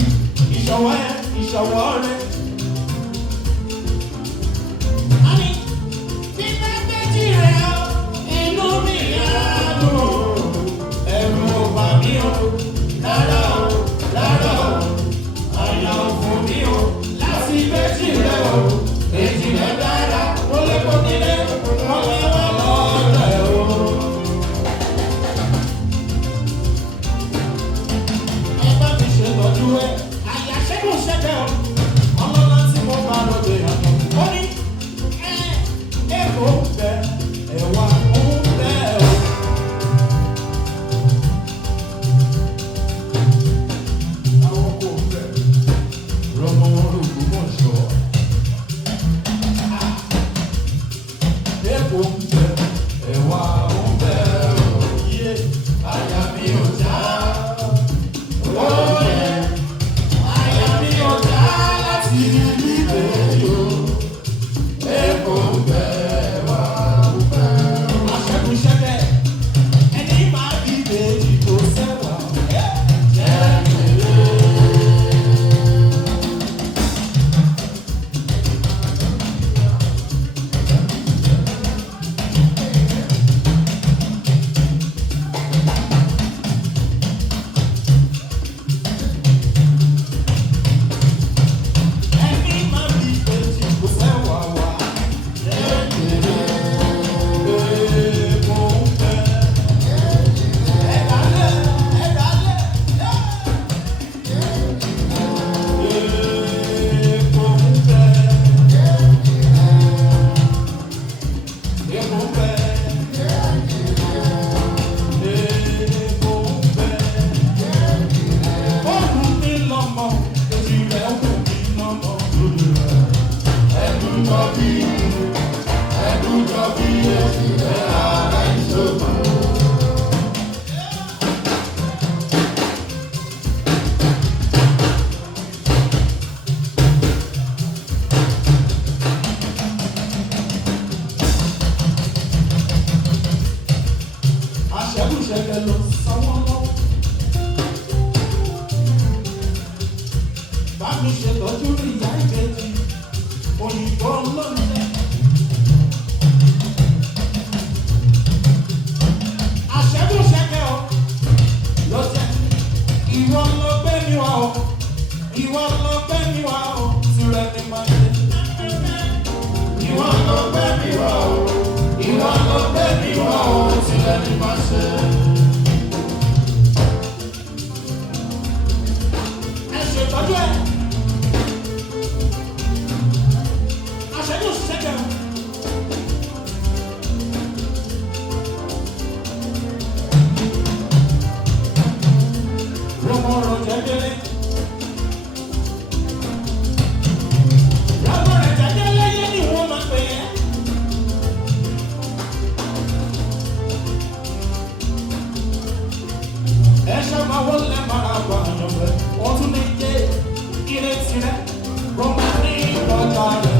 ìṣọwọ́ ẹ̀ ìṣọwọ́ rẹ̀. Àní bí bá gbẹ́jì rẹ̀ ọ́, inú mi á dùn ó. Ẹ̀rù ò bà mí o, rárá o, rárá o. Àyà ò fún mi o, láti gbẹ́jì rẹ̀ o. Èjì rẹ̀ dára, ó lè kó nílé, wọ́n lé wá lọ́rẹ̀ o. Ẹ bá mi ṣètọ́jú ẹ̀, àyà ṣẹ́gun ṣẹ́jẹ́ o. Ọlọ́lá tí mo bá lóde àná. Ó ní èkó ń bẹ, ẹ̀wà ń bẹ o. Àwọn kò ń bẹ, rọmọ Ògbómọ̀ṣọ́. Èkó ń bẹ, ẹ̀wà ń bẹ o. Yé àyà mi ò já. Ó yẹ àyà mi ò já láti ilé o. Èkó ń bẹ, ẹ̀wà ń bẹ o. Àṣẹ́gun ṣẹ́gẹ̀, ẹni máa bí ìbejì tó sẹ́wà. Jẹ́ kéré. Ẹni máa bí ìbejì tó sẹ́wà wá. Jẹ́ kéré. Èkó ń bẹ. Ẹ̀dálẹ̀, ẹ̀dálẹ̀. Èkó ń bẹ. Èkó ń bẹ. Èkó ń bẹ. Bọ́ọ̀lù mi lọ́mọ, èjì rẹ̀ wù mí lọ́mọ lórí rẹ̀. Ẹ̀dùn jọ bí èjì rẹ̀ ara ìṣòro. Àṣẹ́gun ṣẹ́gẹ̀ ló sanwó lọ́wọ́. Bá mi ṣètọ́jú ìyá ìbejì, òyìnbó olóńgbẹ. Àṣẹ́gun ṣẹ́gẹ̀ o, ló jẹ́ ìwọ ló gbé mi wá o, ìwọ ló gbé mi wá o, tirẹ̀ ni máa ṣe. Ìwọ ló gbé mi wá o, ìwọ ló gbé mi wá o, tirẹ̀ ni máa ṣe. Ẹ ṣètọ́jú ẹ̀. Àṣẹ́gun ṣẹ́gẹ̀ o. Rọmọrọ jẹjẹrẹ. Rọmọrọ jẹjẹrẹ yé ni wọ́n máa pè é. Ẹ ṣọ́ba wọ́n lẹ́ mara bá àyànfẹ́. Wọ́n tún lè jẹ́ ìrètí rẹ̀. Rọmọ ní ìrọ̀jà rẹ̀.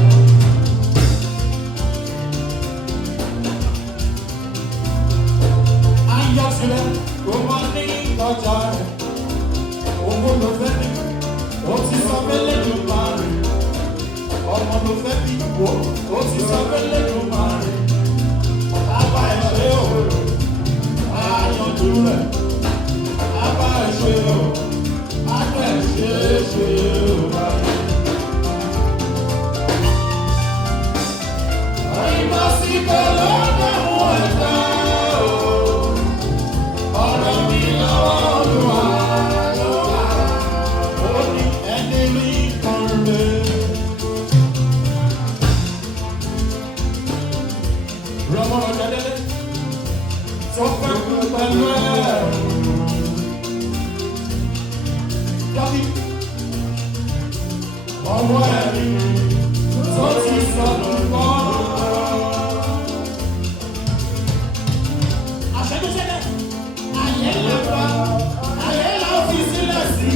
Ayọ̀ tirẹ̀. Rọmọ ní ìrọ̀jà rẹ̀. Owó ló fẹ́ bí, ó ti sọ fẹ́lẹ́ ló máa rìn. Ọmọ ló fẹ́ bí, ó ti sọ fẹ́lẹ́ ló máa rìn. Bàbá ẹ̀ ṣe o, àyànjú rẹ̀. Bàbá ẹ̀ ṣe o, àgbẹ̀ ṣe o báyìí. Ìbọn sí kò lọ́dọ̀ mú ẹ̀dá o, ọ̀rọ̀ mi lọ́wọ́ Olúwa. Rọmọrọ jẹjẹrẹ tó fẹ́ kú pẹ̀lú ẹ̀. Jọ́bí ọwọ́ ẹ̀rí tó ti sọ̀rọ̀ gbọ́. Àṣẹ́gun ṣẹ́gẹ̀, ayé lẹ́fà, ayé la fi sílẹ̀ sí.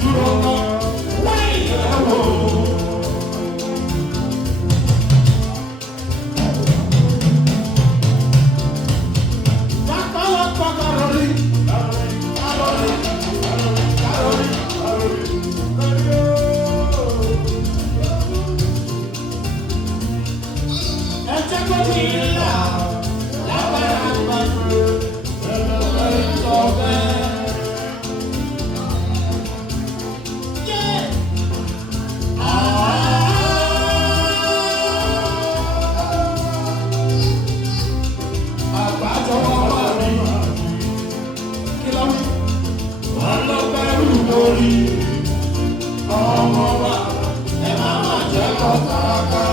Dúró náà, wáyé ẹ̀wọ̀. Bàbá wa pàgọ́ lórí. lórí ọmọ wa ẹ má má jẹ́ kó kàkà.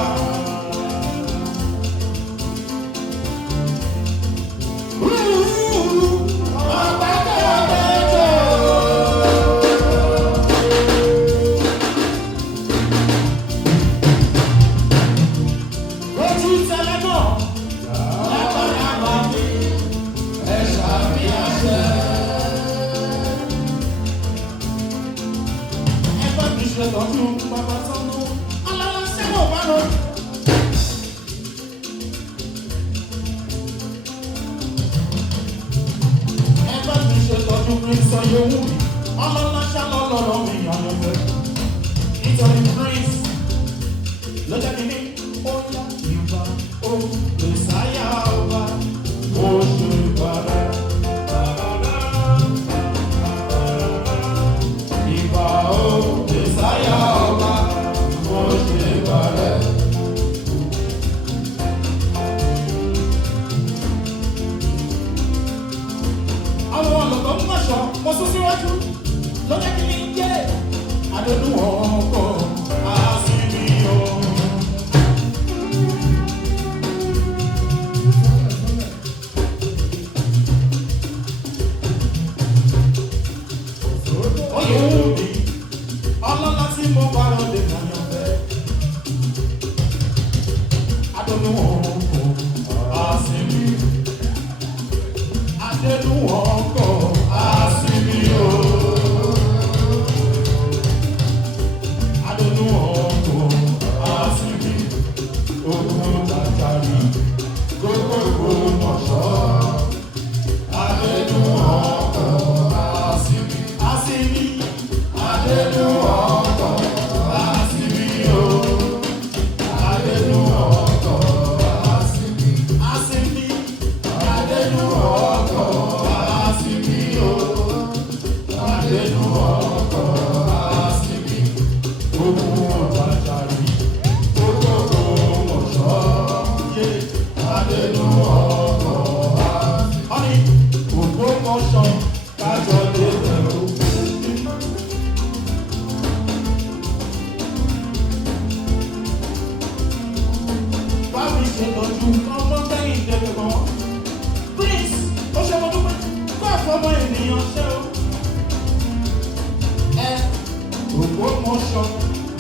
Ogbomosho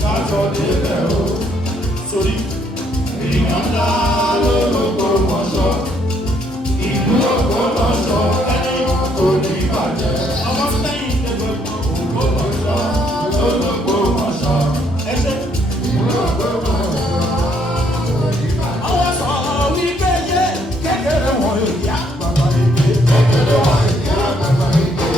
kájọ débẹ̀ o sórí èèyàn ńlá l'Ogbomosho ìlú Ogbomosho ẹni kò ní bàjẹ́ ọmọ sẹ́yìn tẹ́gbẹ̀gbọ́n Ogbomosho l'Ogbomosho ẹsẹ̀ ìlú Ogbomosho kò ní bàjẹ́. àwọn sọ̀rọ̀ wípé yé kékeré wọn èyí àgbàgbà èké kékeré wọn èyí àgbàgbà èké.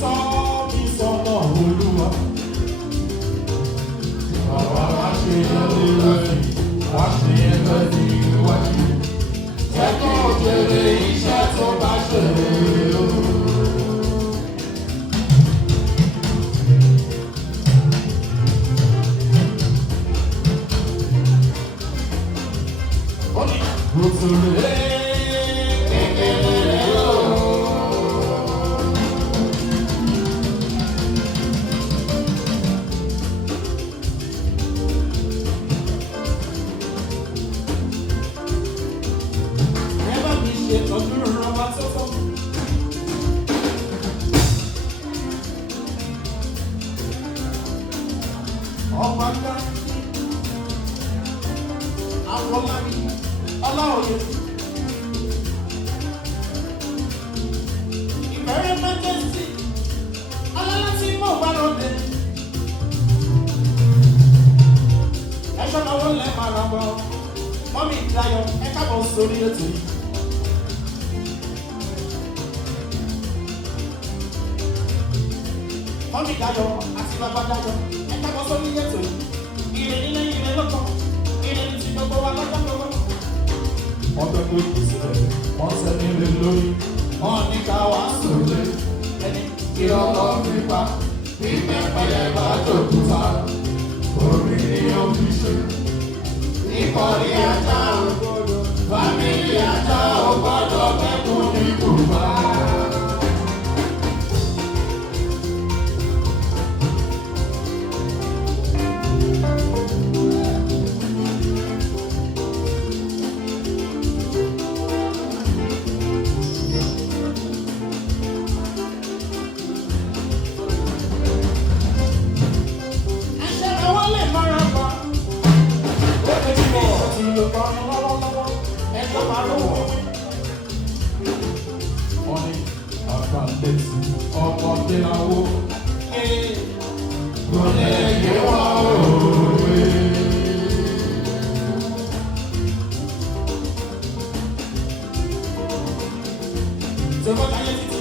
tọ́ mi sọ́nà olúwa. Bàbá wá ṣe ẹni lẹ́yìn, wá ṣe ẹni níwájú. Jẹ́ kó jèrè iṣẹ́ tó bá ṣe o. Ó ní gbòtòlè kékeré o. Ìtọ́jú ìrànwá tó fọ́. Ọba dá Afọlábí Ọláòyè. Ìbẹ̀rẹ̀ mẹ́tẹ́sì alálàtí mọ̀ bá lóde. Ẹ̀ṣọ́ náà wọ́n lẹ́ máa ra bọ̀. Mọ́mí Dayọ̀ ẹ káàbọ̀ sórí ètò yìí. Mọ́mí Dayọ̀ àti bàbá Dayọ̀ ẹ káàbọ̀ sórí ètò yìí. Ire nílé ire lọ́kọ̀, ire ní ti gbogbo wa lọ́jọ́ gbogbo. Wọ́n fẹ́ kó kù sílẹ̀, wọ́n sẹ́ni lé lórí. Wọ́n ní ká wá sóde, ẹni kí ọkọ̀ fi pa. Bí pẹ́pẹ́yẹ bá jòkúta, orí ni ó fi ṣe. Ìkọ̀rí ajá ò gbọ́dọ̀, fámìlì ajá ò gbọ́dọ̀ kẹ́kùn ní kùbá. Ọmọdé awo, kò lè yé wa òwe. Tẹ̀wọ́ táyé títí,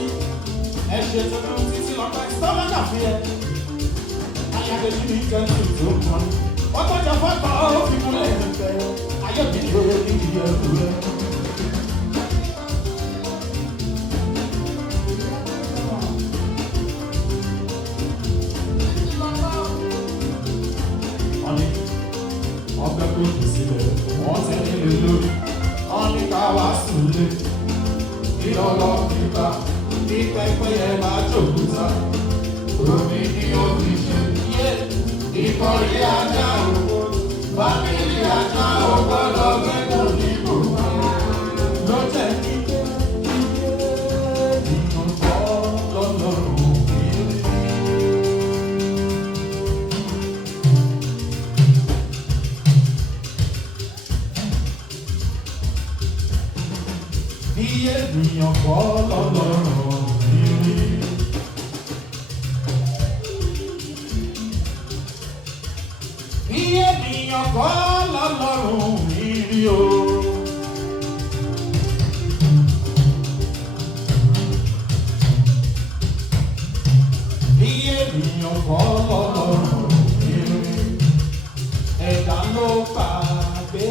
ẹ ṣe tuntun títí lọ́pẹ́ sọ́wọ́n náà fi ẹ. Ayáde tí mi jẹ́ tuntun kan. Wọ́n tọ́jà fọ́tọ̀ ó fi múlẹ̀ ẹ̀fẹ̀. Ayé mi ló ní ìdí ẹ̀rù rẹ̀. Ọbẹ̀ kò kì sílẹ̀, wọ́n ti ní lè lórí. Wọ́n ní ká wá súnlé. Kí lọ́lọ́ nípa, ní pẹ́pẹ́yẹ máa jòkúta. Omi ni ó fi ṣe. Ìkọ̀rí ajá ò, fámìlì ajá ò gbọ́dọ̀ gbẹ́dọ̀ nípò. Ló jẹ́ kí ènìyàn bọ́ lọ́lọ́run kiri. Bí ènìyàn kọ́ lọ́lọ́run kiri. Bí ènìyàn kọ́ lọ́lọ́run kiri o. Bí ènìyàn kọ́ lọ́lọ́run kiri. Ẹ̀dá ló pàdé.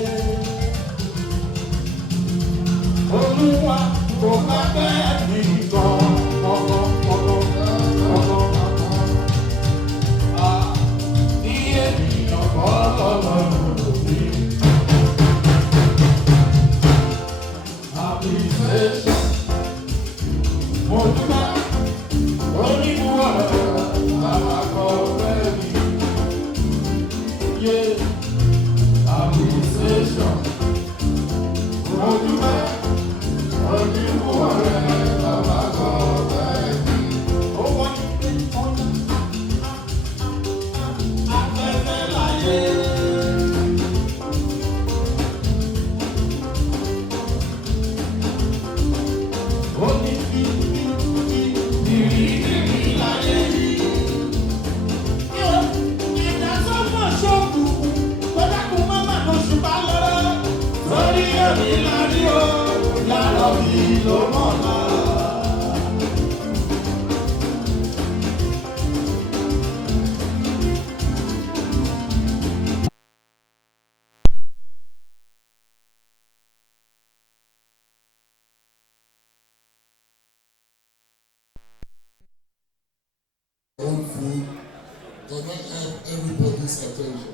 Olúwa kò bá bẹ́ẹ̀ nìkan ọ̀gọ̀. Bí ènìyàn kọ́ lọ́lọ́run òbí. Appreciation. Mo dúpẹ́ onímúwọ̀ àkọ́ fẹ́ mi. Appreciation. Mo dúpẹ́. Can I have everybody's attention?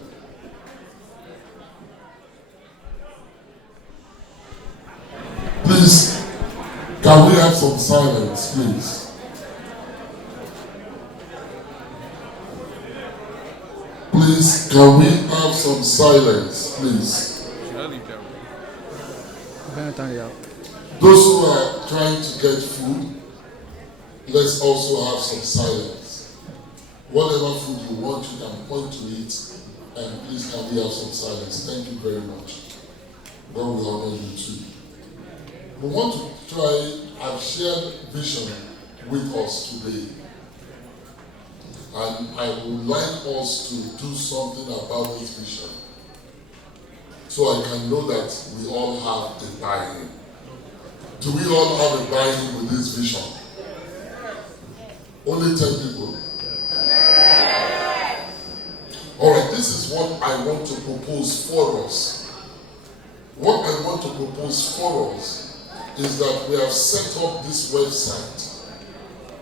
Please, can we have some silence, please? Please, can we have some silence, please? Those who are trying to get food, let's also have some silence. Whatever food you want, you can point to it, and please can we have some silence? Thank you very much. God will honor you too. We want to try and share vision with us today. And I would like us to do something about this vision, so I can know that we all have a buy-in. Do we all have a buy-in with this vision? Only 10 people. Alright, this is what I want to propose for us. What I want to propose for us is that we have set up this website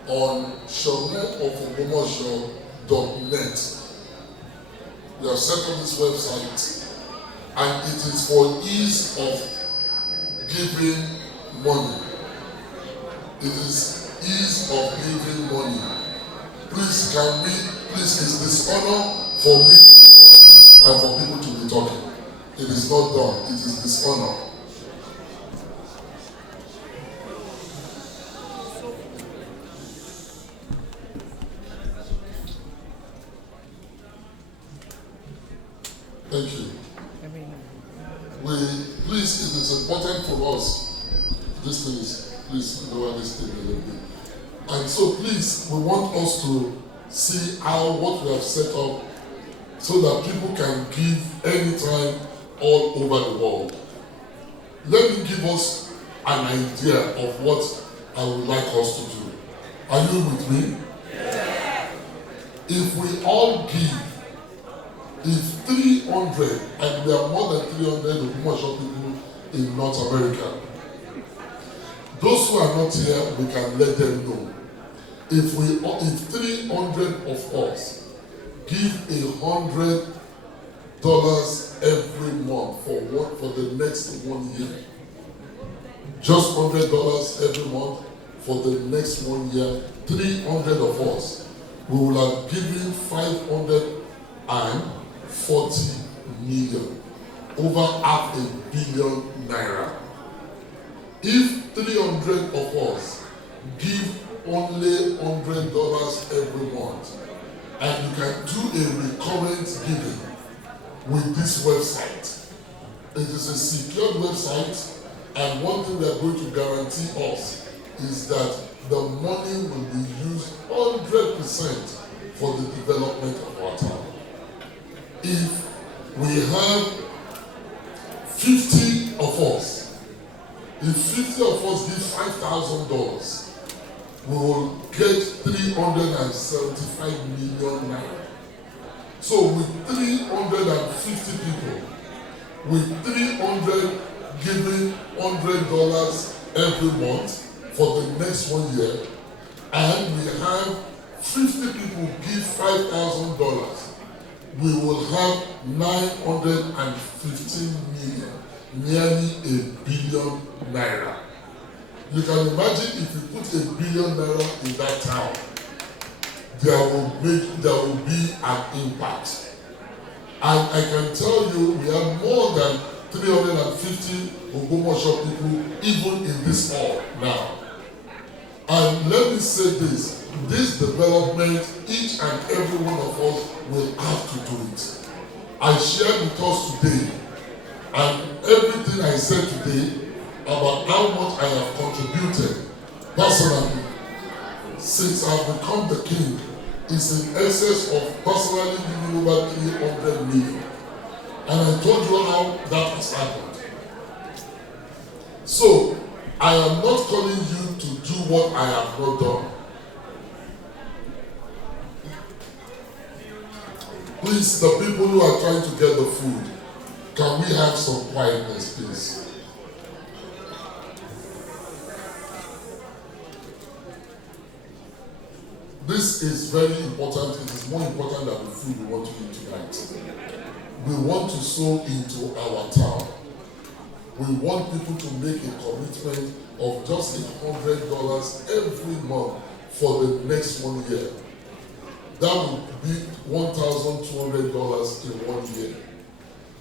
on Ogbomosho.net. We have set up this website, and it is for ease of giving money. It is ease of giving money. Please, please, is this honor for me to be talking and for people to be talking? It is not done. It is dishonor. Thank you. Please, it is important for us. This thing is, please lower this thing a little bit. And so please, we want us to see what we have set up so that people can give anytime all over the world. Let me give us an idea of what I would like us to do. Are you with me? Yeah. If we all give, if 300, and there are more than 300 Ogbomosho people in North America, those who are not here, we can let them know. If 300 of us give $100 every month for the next 1 year, just $100 every month for the next 1 year, 300 of us, we will have given 540 million, over $500 million naira. If 300 of us give only $100 every month, and you can do a recurrent giving with this website. It is a secured website, and one thing they are going to guarantee us is that the money will be used 100% for the development of our town. If we have 50 of us, if 50 of us give $5,000, we will get 375 million naira. So with 350 people, with 300 giving $100 every month for the next 1 year, and we have 50 people give $5,000, we will have 915 million, nearly $1 billion naira. You can imagine if you put $1 billion naira in that town, there will be an impact. And I can tell you, we have more than 350 Ogbomosho people even in this hall now. And let me say this development, each and every one of us will have to do it. I shared with us today, and everything I said today about how much I have contributed personally since I've become the king is in excess of personally giving over 300 million. And I told you how that has happened. So, I am not calling you to do what I have not done. Please, the people who are trying to get the food, can we have some quietness, please? this is very important. It is more important than the food we want to eat tonight. We want to sow into our town. We want people to make a commitment of just $100 every month for the next 1 year. That would be $1,200 in 1 year.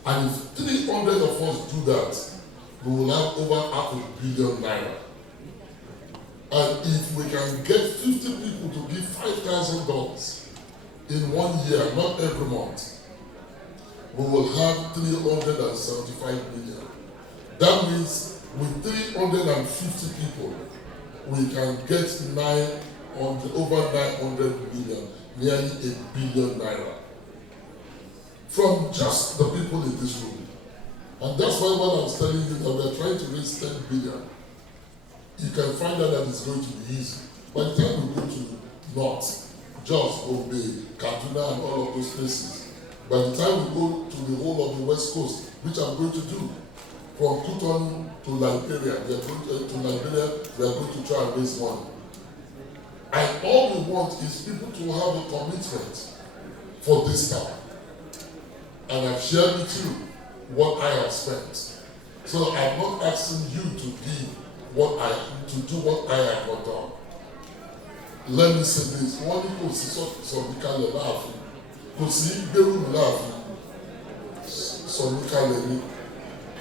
And if 300 of us do that, we will have over $500 million. And if we can get 50 people to give $5,000 in 1 year, not every month, we will have 375 million. That means with 350 people, we can get over 900 million, nearly $1 billion from just the people in this room. And that's why when I was telling you that we are trying to raise 10 billion, you can find out that it's going to be easy. By the time we go to North, Jos, Gombe, Kaduna, and all of those places, by the time we go to the whole of the West Coast, which I'm going to do, from Cotonou to Liberia, we are going to try and raise money. And all we want is people to have a commitment for this town. And I've shared with you what I have spent. So I'm not asking you to give to do what I have not done. Let me say this. One kò sí sọ̀bìkalẹ̀ láàfin, kò sí gbérùmù láàfin, sọ̀bìkalẹ̀ ni.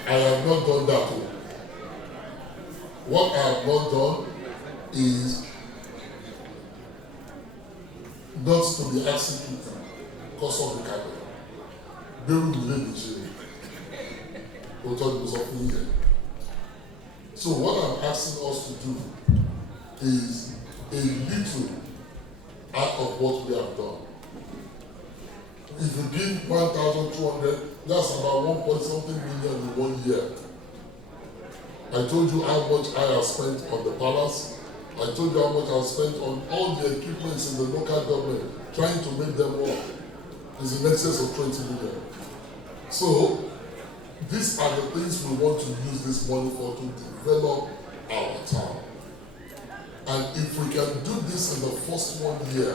I have not done that. What I have not done is not to be asking people because of the camera. Gbérùmù lè mi ṣe. Ó tọ́ ni mo sọ fún yín. So what I'm asking us to do is a little out of what we have done. If you give 1,200, that's about 1.something million in 1 year. I told you how much I have spent on the palace. I told you how much I have spent on all the equipments in the local government, trying to make them work. It's in excess of 20 million. So, these are the things we want to use this money for to develop our town. And if we can do this in the first 1 year,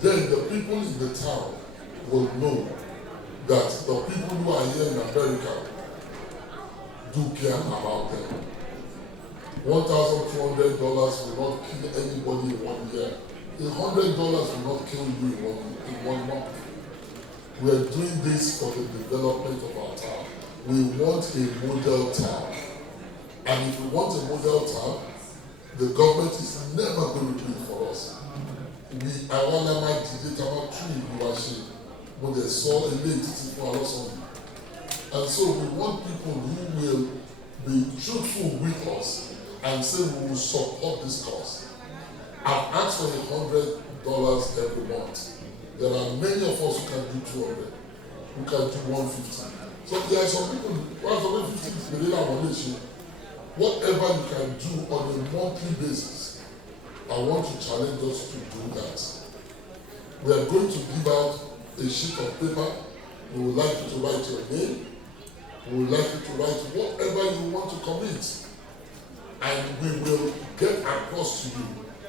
then the people in the town will know that the people who are here in America do care about them. $1,200 will not kill anybody in 1 year. $100 will not kill you in one month. We are doing this for the development of our town. We want a model town. And if we want a model town, the government is never going to do it for us. I want to make the data true, but they saw a late for us. And so we want people who will be truthful with us and say we will support this cause. I've asked for $100 every month. There are many of us who can do 200, who can do 150. So there are some people who have 150 million. Whatever you can do on a monthly basis, I want to challenge us to do that. We are going to give out a sheet of paper. We would like you to write your name. We would like you to write whatever you want to commit. And we will get across to you.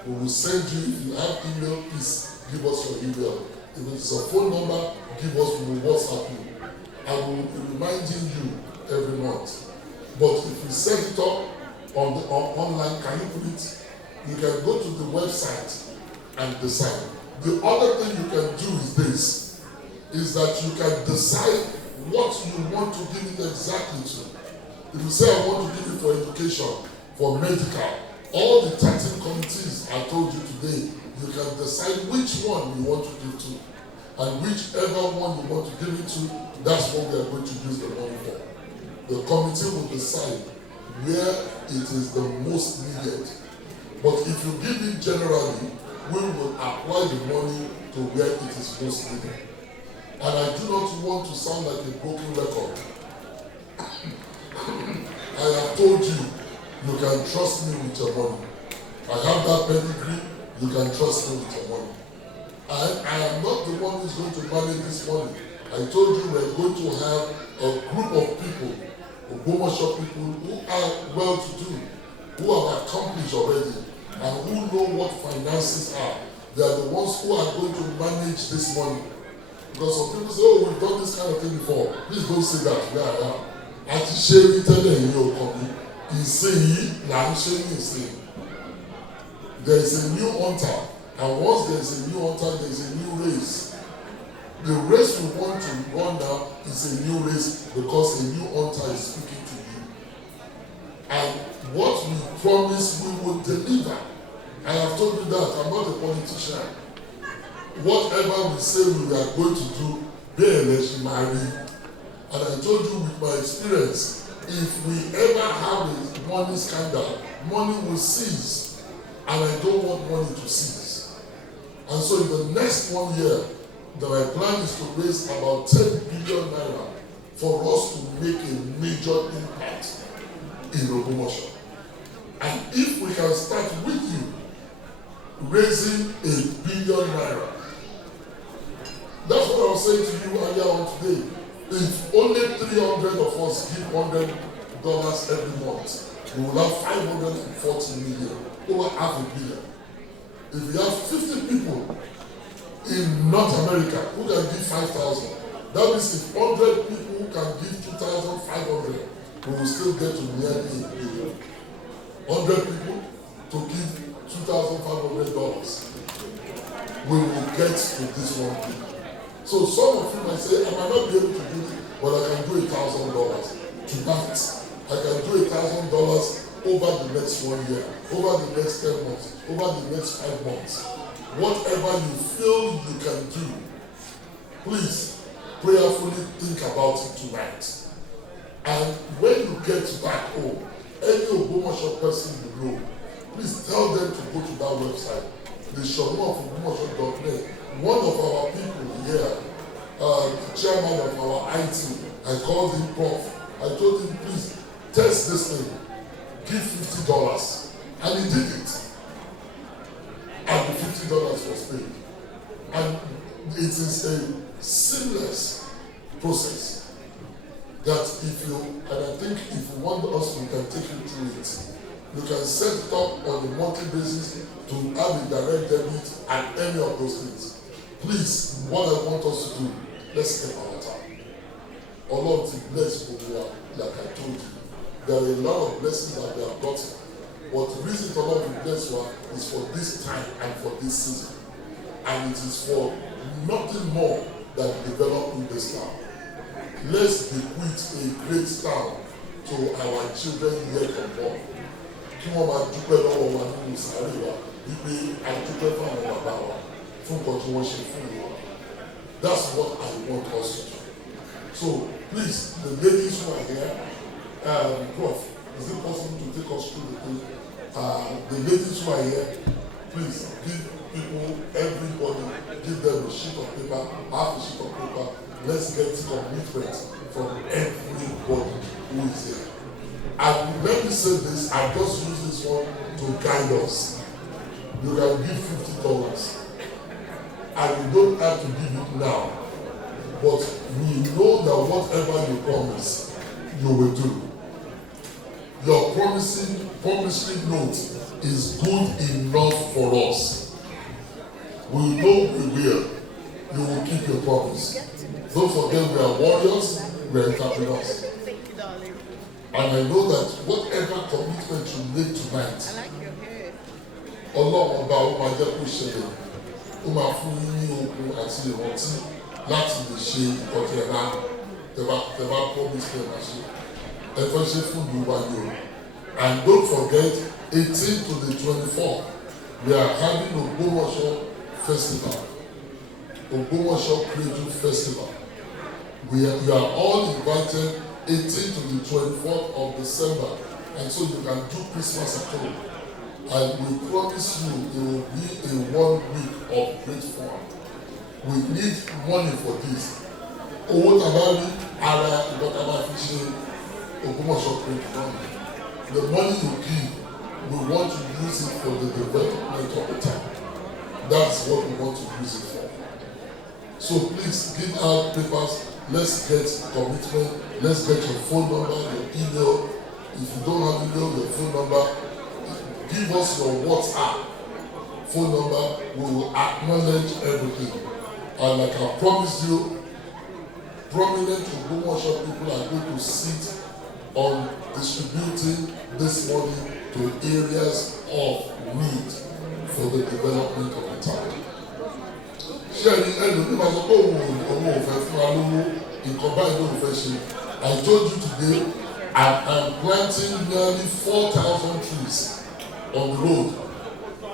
We will send you, if you have email, please give us your email. If it's a phone number, give us, we will WhatsApp you. I will be reminding you every month. But if you set it up online, can you put it? You can go to the website and decide. The other thing you can do is this, is that you can decide what you want to give it exactly to. If you say I want to give it for education, for medical, all the 13 committees I told you today, you can decide which one you want to give to. And whichever one you want to give it to, that's what we are going to use the money for. The committee will decide where it is the most needed. But if you give it generally, we will apply the money to where it is most needed. And I do not want to sound like a broken record. I have told you, you can trust me with your money. I have that pedigree, you can trust me with your money. I am not the one who is going to manage this money. I told you we are going to have a group of people, Ogbomosho people who are well-to-do, who have accomplished already, and who know what finances are. They are the ones who are going to manage this money. Because some people say, oh, we've done this kind of thing before. Please don't say that. Yeah. Àti ṣe rí tẹ́lẹ̀ yìí ò kàn mí. Ìsìn là ń ṣe ní ìsìn. There is a new hunter, and once there is a new hunter, there is a new race. The race we want to run now is a new race because a new hunter is speaking to you. And what we promise we will deliver. I have told you that I'm not a politician. Whatever we say we are going to do, be election marry. And I told you with my experience, if we ever have a money scandal, money will cease. And I don't want money to cease. And so in the next 1 year, my plan is to raise about 10 billion naira for us to make a major impact in Ogbomosho. And if we can start with you, raising 1 billion naira. That's what I was saying to you earlier on today. If only 300 of us give $100 every month, we will have 540 million, over $500 million. If we have 50 people in North America who can give 5,000, that means if 100 people who can give 2,500, we will still get to nearly $1 billion. 100 people to give $2,500, we will get to this $1 billion. So some of you might say, I might not be able to do it, but I can do $1,000 tonight. I can do $1,000 over the next 1 year, over the next 10 months, over the next 5 months. Whatever you feel you can do, please prayerfully think about it tonight. And when you get back home, any Ogbomosho person you know, please tell them to go to that website, the Ogbomosho.net. One of our people here, the chairman of our IT, I called him Prof. I told him, please test this thing, give $50, and he did it. And the $50 was paid. And it is a seamless process that if you, and I think if you want us, we can take you through it. You can set it up on a monthly basis to have a direct debit and any of those things. Please, what I want us to do, let's take our time. Allah to bless Ogbomosho, like I told you. There are a lot of blessings that we have gotten. But the reason for Allah to bless one is for this time and for this season. And it is for nothing more than developing this town. Let's bequeath a great town to our children yet unborn. Kí wọ́n máa dúpẹ́ lọ́wọ́ wa nínú sàárè wa wípé a dúpẹ́ fún àwọn bàbá wa fún nǹkan tí wọ́n ṣe fún wa. That's what I want us to do. So please, the ladies who are here, Prof, is it possible to take us through the thing? The ladies who are here, please give people, everybody, give them a sheet of paper, half a sheet of paper. Let's get commitment from everybody who is here. And let me say this, I just use this one to guide us. You can give $50, and you don't have to give it now. But we know that whatever you promise, you will do. Your promissory note is good enough for us. We know we will. You will keep your promise. Don't forget we are warriors, we are entrepreneurs. And I know that whatever commitment you make tonight, Ọlọ́run ọba ó máa jẹ́ kó ṣẹlẹ̀, ó máa fún yín ní okun àti ìrántí láti lè ṣe ìkọjá ẹ̀rá tẹ̀bá promise tẹ̀ máa ṣe. Ẹ fẹ́ ṣe fún ìlú wa ni o. And don't forget, 18 to the 24th, we are having Ogbomosho Festival, Ogbomosho Creative Festival. You are all invited 18 to the 24th of December, and so you can do Christmas at home. And we promise you it will be a 1 week of great fun. We need money for this. Owó tabari ara ìbọ̀tàbà fi ṣe Ogbomosho Creative. The money you give, we want to use it for the development of the town. That's what we want to use it for. So please give out papers. Let's get commitment. Let's get your phone number, your email. If you don't have email, your phone number. Give us your WhatsApp phone number, we will acknowledge everything. And like I promised you, prominent Ogbomosho people are going to sit on distributing this money to areas of need for the development of the town. I told you today, I am planting nearly 4,000 trees on the road.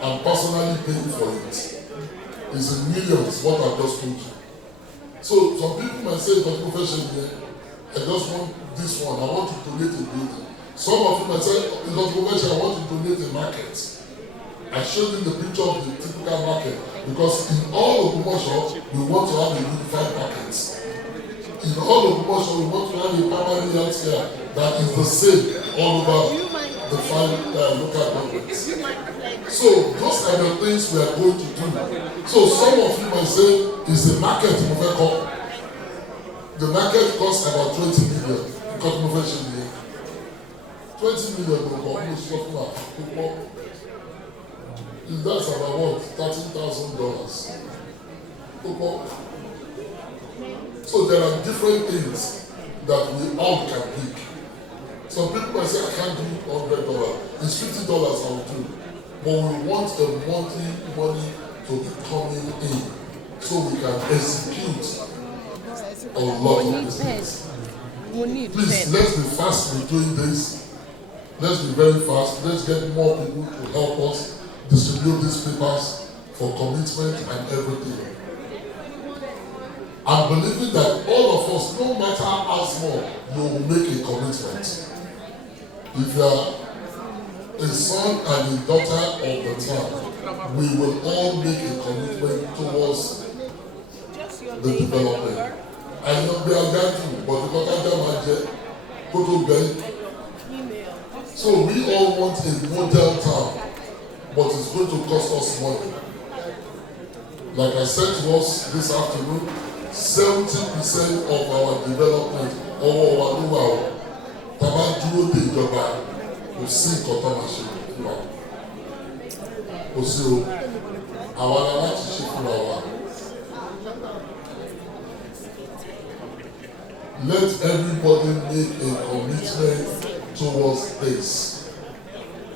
I'm personally paying for it. It's in millions what I've just told you. So some people might say, but profession here, I just want this one, I want to donate a building. Some of you might say, because profession, I want to donate a market. I showed you the picture of the typical market because in all of Ogbomosho, we want to have a unified market. In all of Ogbomosho, we want to have a permanent health care that is the same all over the 5 local governments. So those are the things we are going to do. So some of you might say, it's a market profession. The market costs about 20 million because profession here. 20 million will almost talking about. That's about what? $13,000. So there are different things that we all can pick. Some people might say, I can't do $100. It's $50 I will do. But we want the monthly money to be coming in so we can execute a lot of business. Please, let's be fast in doing this. Let's be very fast. Let's get more people to help us distribute these papers for commitment and everything. I'm believing that all of us, no matter how small, you will make a commitment. If you are a son and a daughter of the town, we will all make a commitment towards the development. I know we are going to, but the daughter total bank. So we all want a model town, but it's going to cost us money. Like I said to us this afternoon, 70% of our development, or our new Tabajuro de Joba, will see Kotomashi. Also, our life let everybody make a commitment towards this.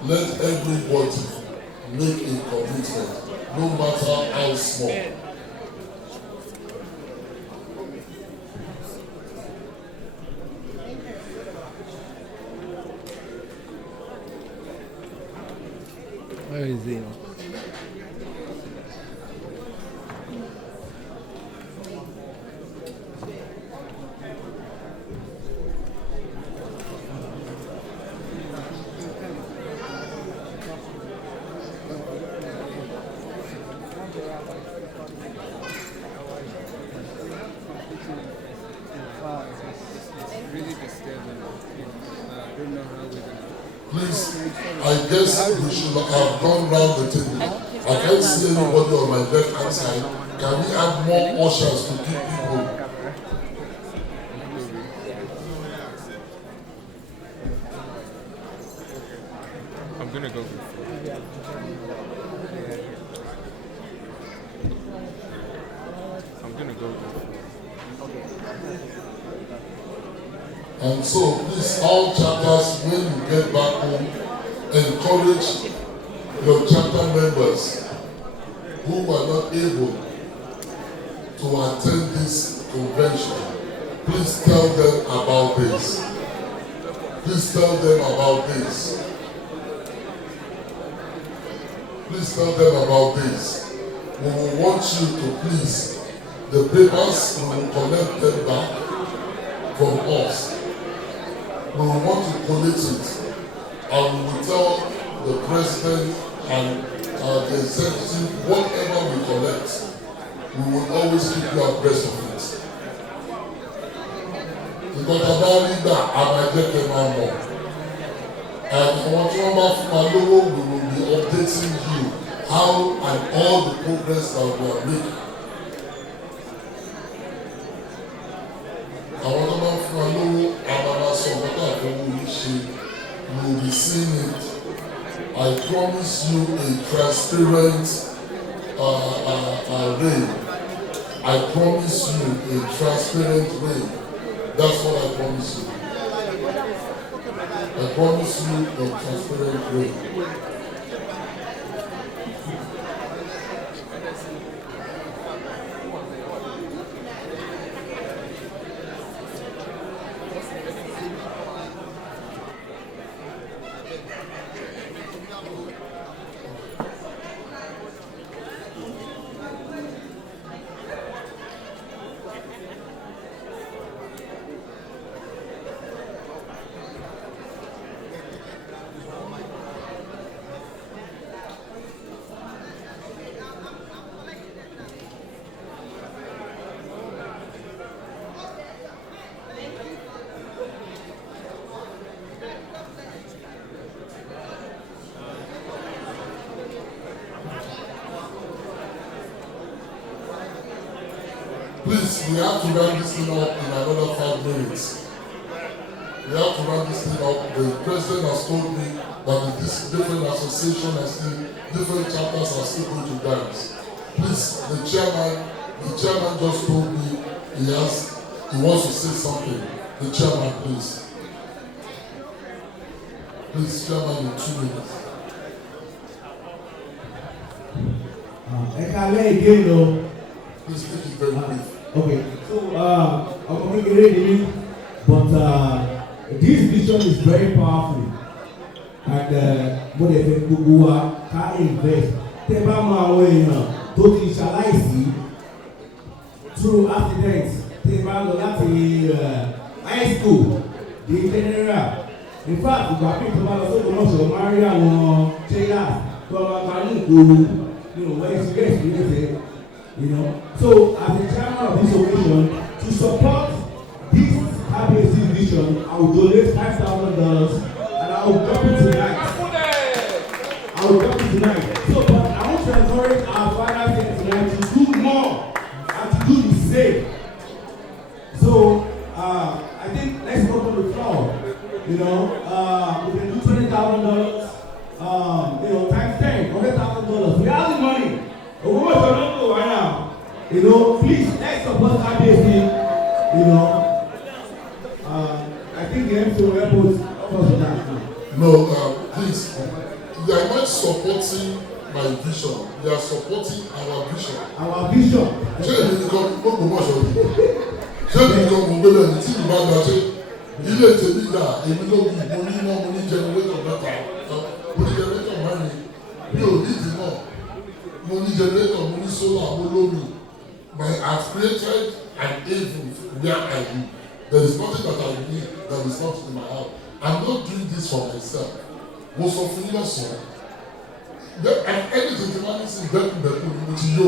Let everybody make a commitment, no matter how small. Where is he? Please, I guess we should have gone round the table. I can't see anybody on my left hand side. Can we add more ushers to keep people? I'm gonna go. I'm gonna go. And so, please, all chapters, when you get back home, encourage your chapter members who are not able to attend this convention. Please tell them about this. Please tell them about this. Please tell them about this. We will want you to please, the papers, we will collect them back from us. We will want to collect it, and we will tell the president and the executive whatever we collect, we will always keep you abreast of it. Because about that, I might get them out more. And on tomorrow, we will be updating you how and all the progress that we are making. I want to know you will be seeing it. I promise you a transparent way. I promise you a transparent way. That's what I promise you. I promise you a transparent way. Please, we have to run this thing up in another 5 minutes. We have to run this thing up. The president has told me that this different association and still different chapters are still going to dance. Please, the chairman just told me he wants to say something. The chairman, please. Please, chairman, in 2 minutes. Please take it very brief. Okay, so I'm going to get ready, but this vision is very powerful, and what if people can invest? Tell them our way, to initialize through accidents. Tell them that high school, the general. In fact, we got people who are also Maria or China, who are where is the So, as the chairman of this occasion, to support this KBC vision, I will donate $5,000 and I will drop it tonight. So, but I want to encourage our fathers here tonight to do more and to do the same. So, I think let's open the floor. We can do $20,000. Times 10, $100,000. We have the money. Ogbomosho don't go right now. Please let's support KBC. I think the MC will help us with that. No, please. They are not supporting my vision. They are supporting our vision. Our vision. Ṣé èmi nìkan Ogbomosho ni? Ṣé èmi nìkan mo gbé lẹ́yìn tí ìlú bá ga ṣe? Ilé tèmi dà, èmi ló bí mo ní iná, mo ní generator mẹ́ta, mo ní generator mẹ́rin, mi ò ní ìdí náà. Mo ní generator, mo ní solar, mo lómi. I've created an haven where I live. There is nothing that I need that is not in my house. I'm not doing this for myself. Mo sọ fún yín lọ́sàn-án. Anything tí wọ́n ní sí ìbẹ́kùnbẹ́kùn ni mo ti yó.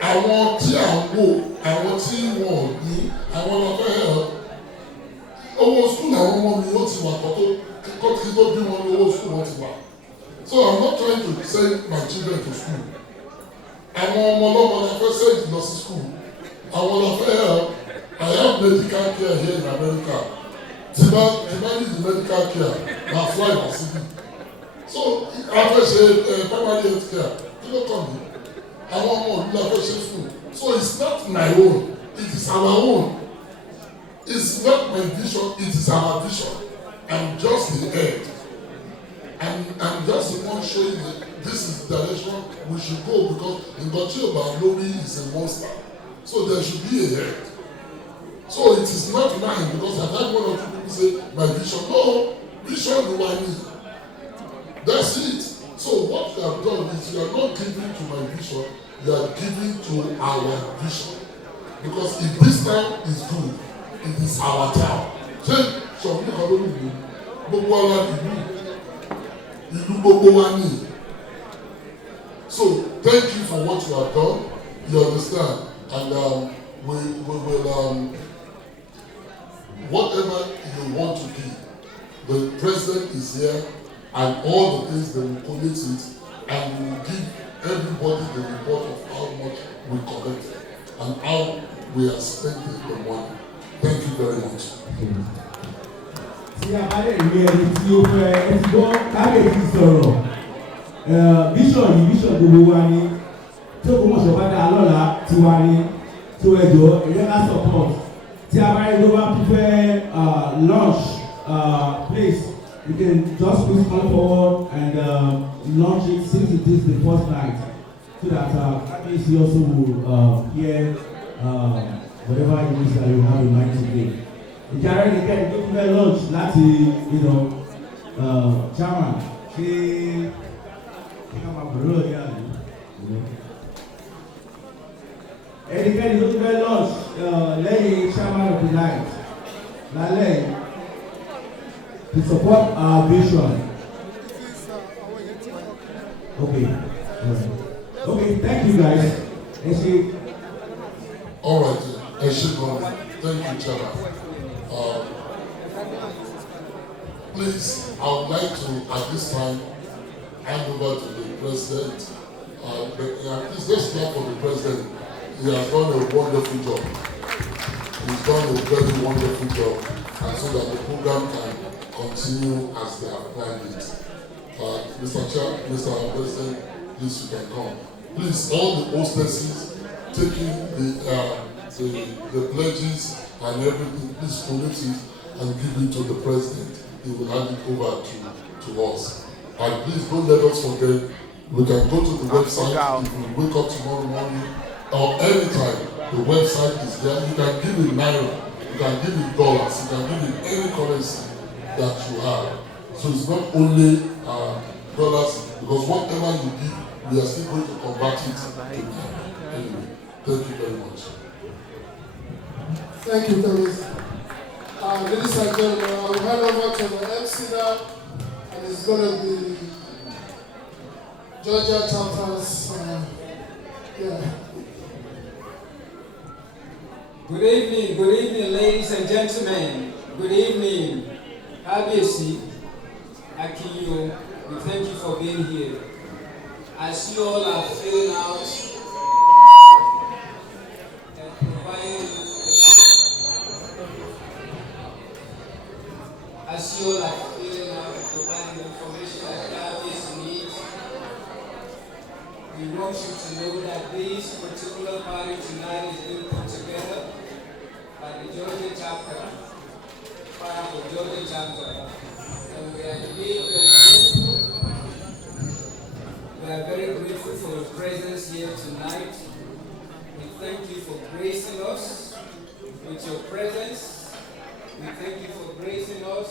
Àwọn tí à ń wò, àwọn tí wọ́n ò ní, àwọn ọlọ́fẹ́ ẹ̀ owó sùkúl àwọn ọmọ mi ó ti wà kọ́ tí tó bí wọn ní owó sùkúl wọn ti wà. So I'm not trying to send my children to school. Àwọn ọmọ ọlọ́mọ la fẹ́ send lọ sí school. Àwọn ọlọ́fẹ́ ẹ̀ I have medical care here in America. Tí bá need the medical care, na fly na síbí. So a fẹ́ ṣe primary health care. Kí ló kàn mí? Àwọn ọmọ òbí la fẹ́ ṣe fún. So it's not my own, it is our own. It's not my vision, it is our vision. I'm just the head. I'm just the one showing that this is the direction we should go because Ngozi Obalori is a monster. So there should be a head. So it is not mine because I've had 1 or 2 people say my vision. No, vision do I need. That's it. So what you have done is you are not giving to my vision, you are giving to our vision. Because if this town is good, it is our town. Ṣé ṣọ̀gbìn kan ló nìyí? Gbogbo ara ìlú gbogbo wa ní. So thank you for what you have done. You understand? And we will whatever you want to give. The president is here, and all the things they will collect it, and we will give everybody the report of how much we collected and how we are spending the money. Thank you very much. Tí a bá lè rí ẹni tí ó fẹ́ ẹ ti gbọ́ kábíyèsí sọ̀rọ̀ vision yìí vision gbogbo wa ni tí Ògbómọ̀ṣọ́ bá dá lọ́la tiwa ni tó ẹjọ́ ẹ̀yẹ́ ká support tí a bá rí ló bá fẹ́ launch place you can just please come forward and launch it since it is the first night so that KBC also will hear whatever it is that you have in mind today. Ìjàrá ẹnikẹ́ni tó fẹ́ launch láti chairman ṣé ká máa bọ̀ lọ́ọ̀ ní àná. Ẹnikẹ́ni tó fẹ́ launch lẹ́yìn chairman of the night lálẹ́ to support our vision. Okay. Okay, thank you guys. All right, thank you, Chairman. Please, I would like to, at this time, hand over to the President. Please, let's clap for the President. He has done a wonderful job. He's done a very wonderful job, and so that the program can continue as they have planned it. Mr. President, please, you can come. Please, all the hostesses taking the pledges and everything, please collect it and give it to the President. He will hand it over to us. And please don't let us forget, we can go to the website if we wake up tomorrow morning or anytime. The website is there. You can give it naira, you can give it dollars, you can give it any currency that you have. So it's not only dollars, because whatever you give, we are still going to convert it to naira. Anyway, thank you very much. Thank you, Felix. Ladies and gentlemen, I will hand over to the MC now, and it's going to be Georgia chapters. Good evening, ladies and gentlemen. Good evening, Abiyesi, Akiyo. We thank you for being here. As you all are filling out and providing, the information that Abiyesi needs, we want you to know that this particular party tonight is being put together by the Georgia chapter, the Georgia chapter, and we are indeed very grateful for your presence here tonight. We thank you for gracing us with your presence. We thank you for gracing us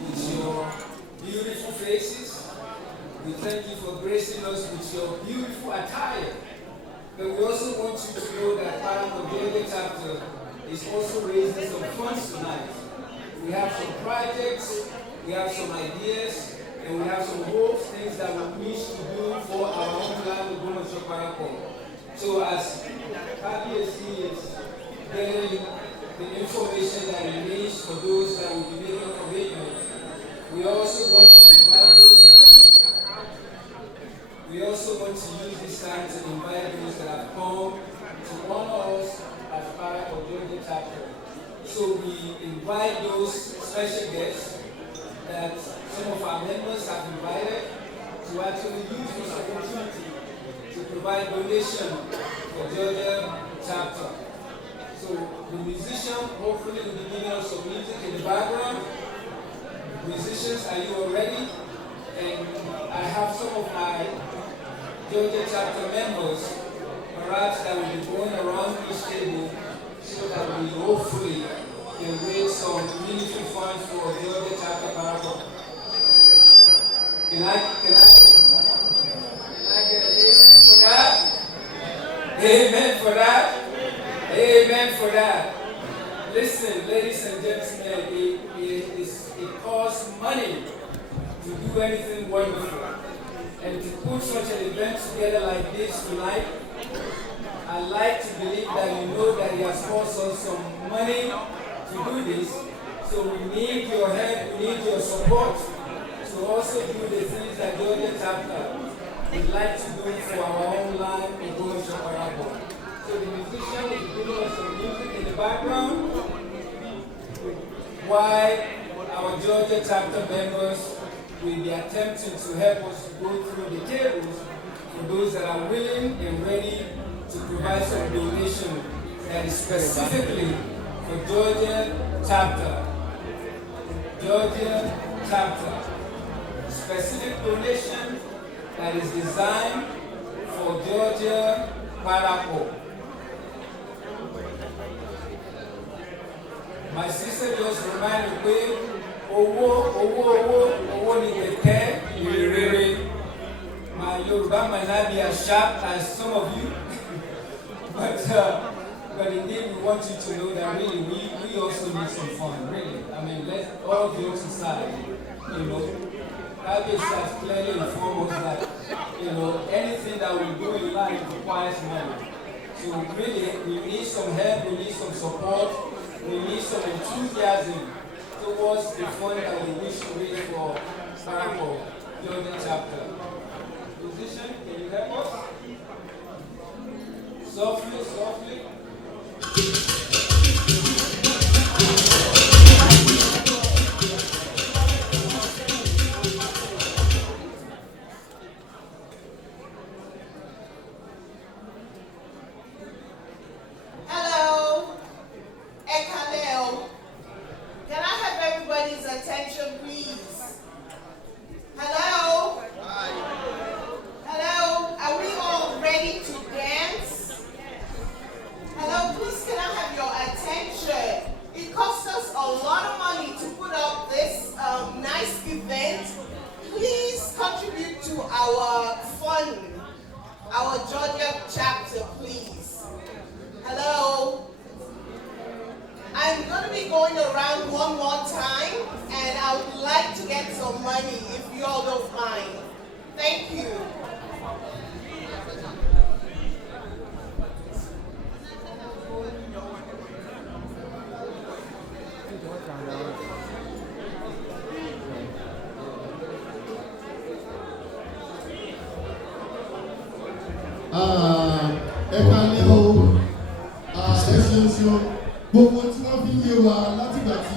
with your beautiful faces. We thank you for gracing us with your beautiful attire. But we also want you to know that Paramo Georgia chapter is also raising some funds tonight. We have some projects, we have some ideas, and we have some hopes, things that we wish to do for our own land, Ogbomosho Parako. So as Abiyesi is getting the information that he needs for those that will be making a commitment, we also want to use this time to invite those that have come to honor us as part of Georgia chapter. So we invite those special guests that some of our members have invited to actually use this opportunity to provide donation for Georgia chapter. So the musician hopefully will be giving us some music in the background. Musicians, are you all ready? And I have some of my Georgia chapter members, perhaps that will be going around each table so that we hopefully can raise some meaningful funds for Georgia chapter Parako. Can I get an amen for that? Amen for that? Amen for that. Listen, ladies and gentlemen, it costs money to do anything wonderful. And to put such an event together like this tonight, I like to believe that you know that he has cost us some money to do this. So we need your help, we need your support to also do the things that Georgia chapter would like to do for our own land in Ogbomosho Parako. So the musician is giving us some music in the background while our Georgia chapter members will be attempting to help us to go through the tables for those that are willing and ready to provide some donation that is specifically for Georgia chapter. Georgia chapter. Specific donation that is designed for Georgia Parapol. My sister just reminded me, owo ni kẹ̀kẹ́ ìrere. My Yoruba might not be as sharp as some of you, but indeed we want you to know that really we also need some fun, really. I mean, let's all jokes aside, you know. That has clearly informed us that, you know, anything that we do in life requires money. So really, we need some help, we need some support, we need some enthusiasm towards the fund that we wish to raise for Parapol, Georgia chapter. Musician, can you help us? Softly, softly. Hello, Ekaleo. Can I have everybody's attention, please? Hello? Hello? Are we all ready to dance? Hello, please can I have your attention? It costs us a lot of money to put up this nice event. Please contribute to our fund, our Georgia chapter, please. Hello? I'm going to be going around one more time, and I would like to get some money if you all don't mind. Thank you. Gbogbo tí wọ́n fi yé wa látìgbà tí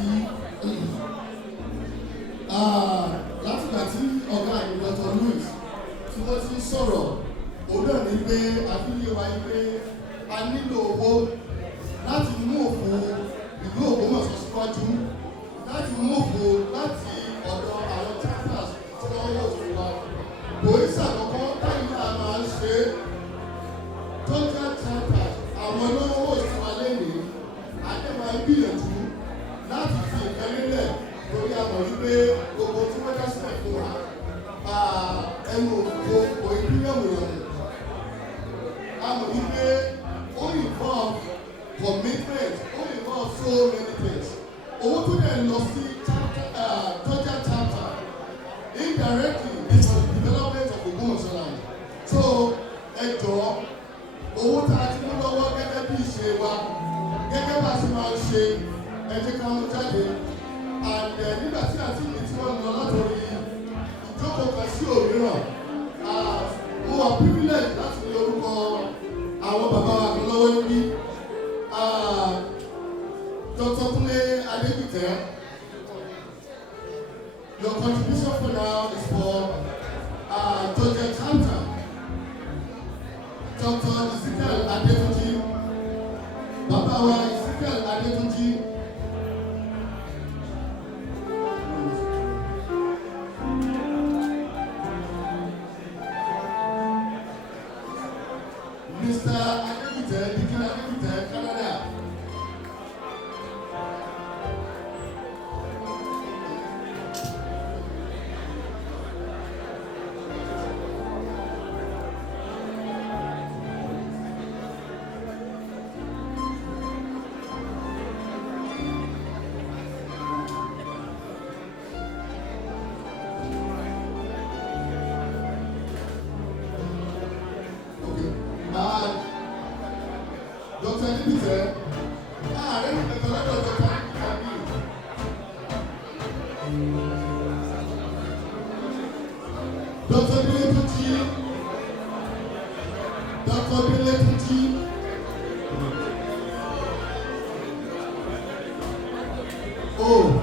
ọ̀gá ìgbàtọ̀ Louis tí wọ́n ti sọ̀rọ̀ òun náà ní pé àfihàn wa yí pé a nílò owó láti mú òfò ìlú Ògbómọ̀ṣọ́ síwájú, láti mú òfò láti ọ̀dọ̀ àwọn chapters tí wọ́n wọ̀ fún wa. Bòí sàkọ́kọ́ táyì náà máa ń ṣe Georgia chapters àwọn olówó sí wa lẹ́yìn. Adé máa ń gbìyànjú láti fi ìkan nílẹ̀ lórí àmọ̀ wípé gbogbo tí wọ́n dá sílẹ̀ fún wa ẹnu òfò kò ìpínlẹ̀ òyìnbó. Àmọ̀ wípé ó involve commitment, ó involve so many things. Owó tó dẹ̀ lọ sí Georgia chapter indirectly is for the development of Ogbomosho land. So ẹ jọ̀ọ́ owó tá a ti mú lọ́wọ́ gẹ́gẹ́ bí ìṣe wa. Gẹ́gẹ́ bá ṣe máa ń ṣe ẹjẹ́ ká mú jáde and nígbà tí àti ìlú tí wọ́n lọ látọ̀rí ìjókòó kan sí òmíràn mo wà privilege láti ní orúkọ àwọn bàbá wa kan lọ́wọ́ níbí Dr. Kunle Adebite. Your contribution for now is for Georgia chapter. Dr. Ezekiel Adetunji. Bàbá wa Ezekiel Adetunji. Mr. Adebite, Deacon Adebite, Canada. Dr. Adebite, ààrẹ ìpẹ̀tọ̀ lọ́dọ̀ Dr. Adebite. Dr. Adebite, Dr. Adebite. Oh.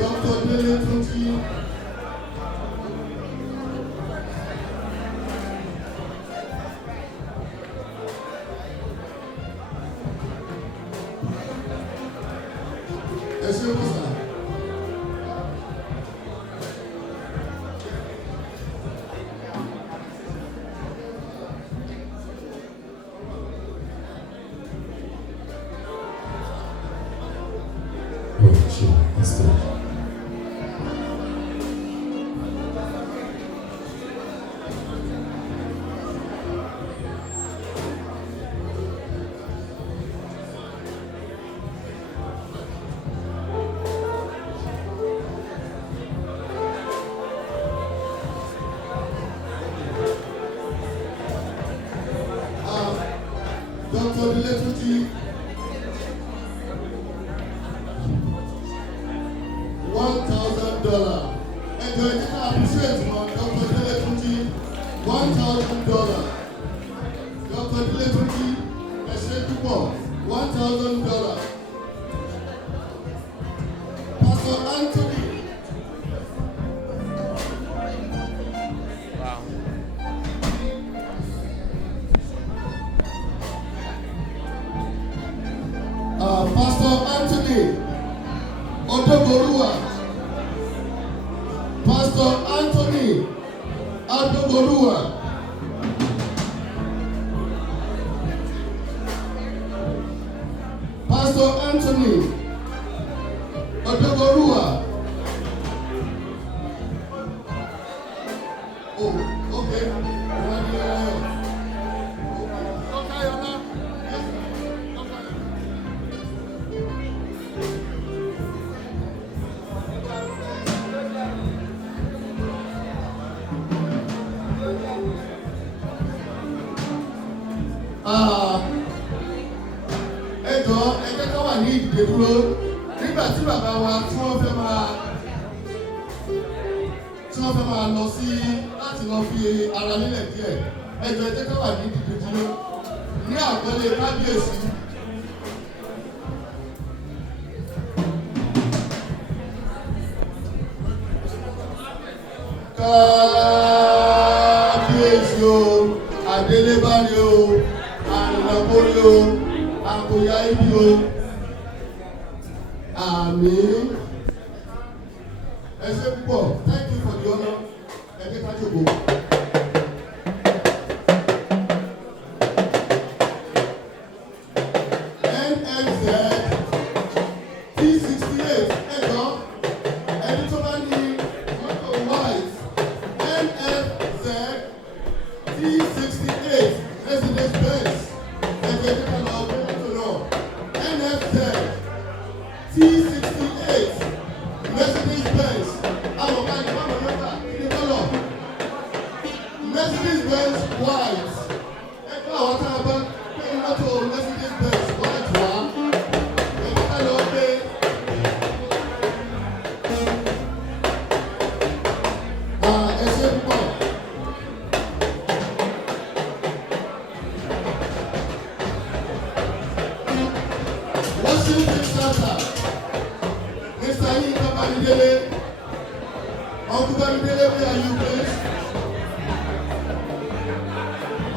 Dr. Dele Tuki. Dr. Dele Tuki, $1,000. And the additional appreciation on Dr. Dele Tuki, $1,000. Dr. Dele Tuki, $1,000. Pastor Anthony. Pastor Anthony Odoborua. Pastor Anthony Odoborua. Pastor Anthony Odoborua. Oh, okay. Ẹjọ́ ká wà ní ìdíje dúró nígbà tí bàbá wa tí wọ́n fẹ́ máa lọ sí láti lọ fi ara nílẹ̀ díẹ̀. Ẹjọ́ ká wà ní ìdíje dúró ní àgbọ́lé kábíyèsí. Kábíyèsí o, Adélébárí o, Àrìnàkórí o, Àkòyá ibi o. Àmín. Ẹ ṣé púpọ̀. Thank you for the honour. Ẹ jẹ́ ká jókòó. NFZ T68 ẹ̀jọ́ ẹni tó bá ní mọ́tò white NFZ T68 Mercedes Benz ẹ̀jẹ̀ nípa lọ ọgbẹ́ mọ́tò náà NFZ T68 Mercedes Benz àwọn ọ̀gá ìjọba mọ̀ nípa ìdí kọ́lọ̀ Mercedes Benz white ẹgbẹ́ àwọn tá a bá pé mọ́tò Mercedes Benz white wá ẹgbẹ́ ká lọ pé ẹ ṣé púpọ̀. Washington Center Mr. Yinka Bamidele Uncle Bamidele, where are you please?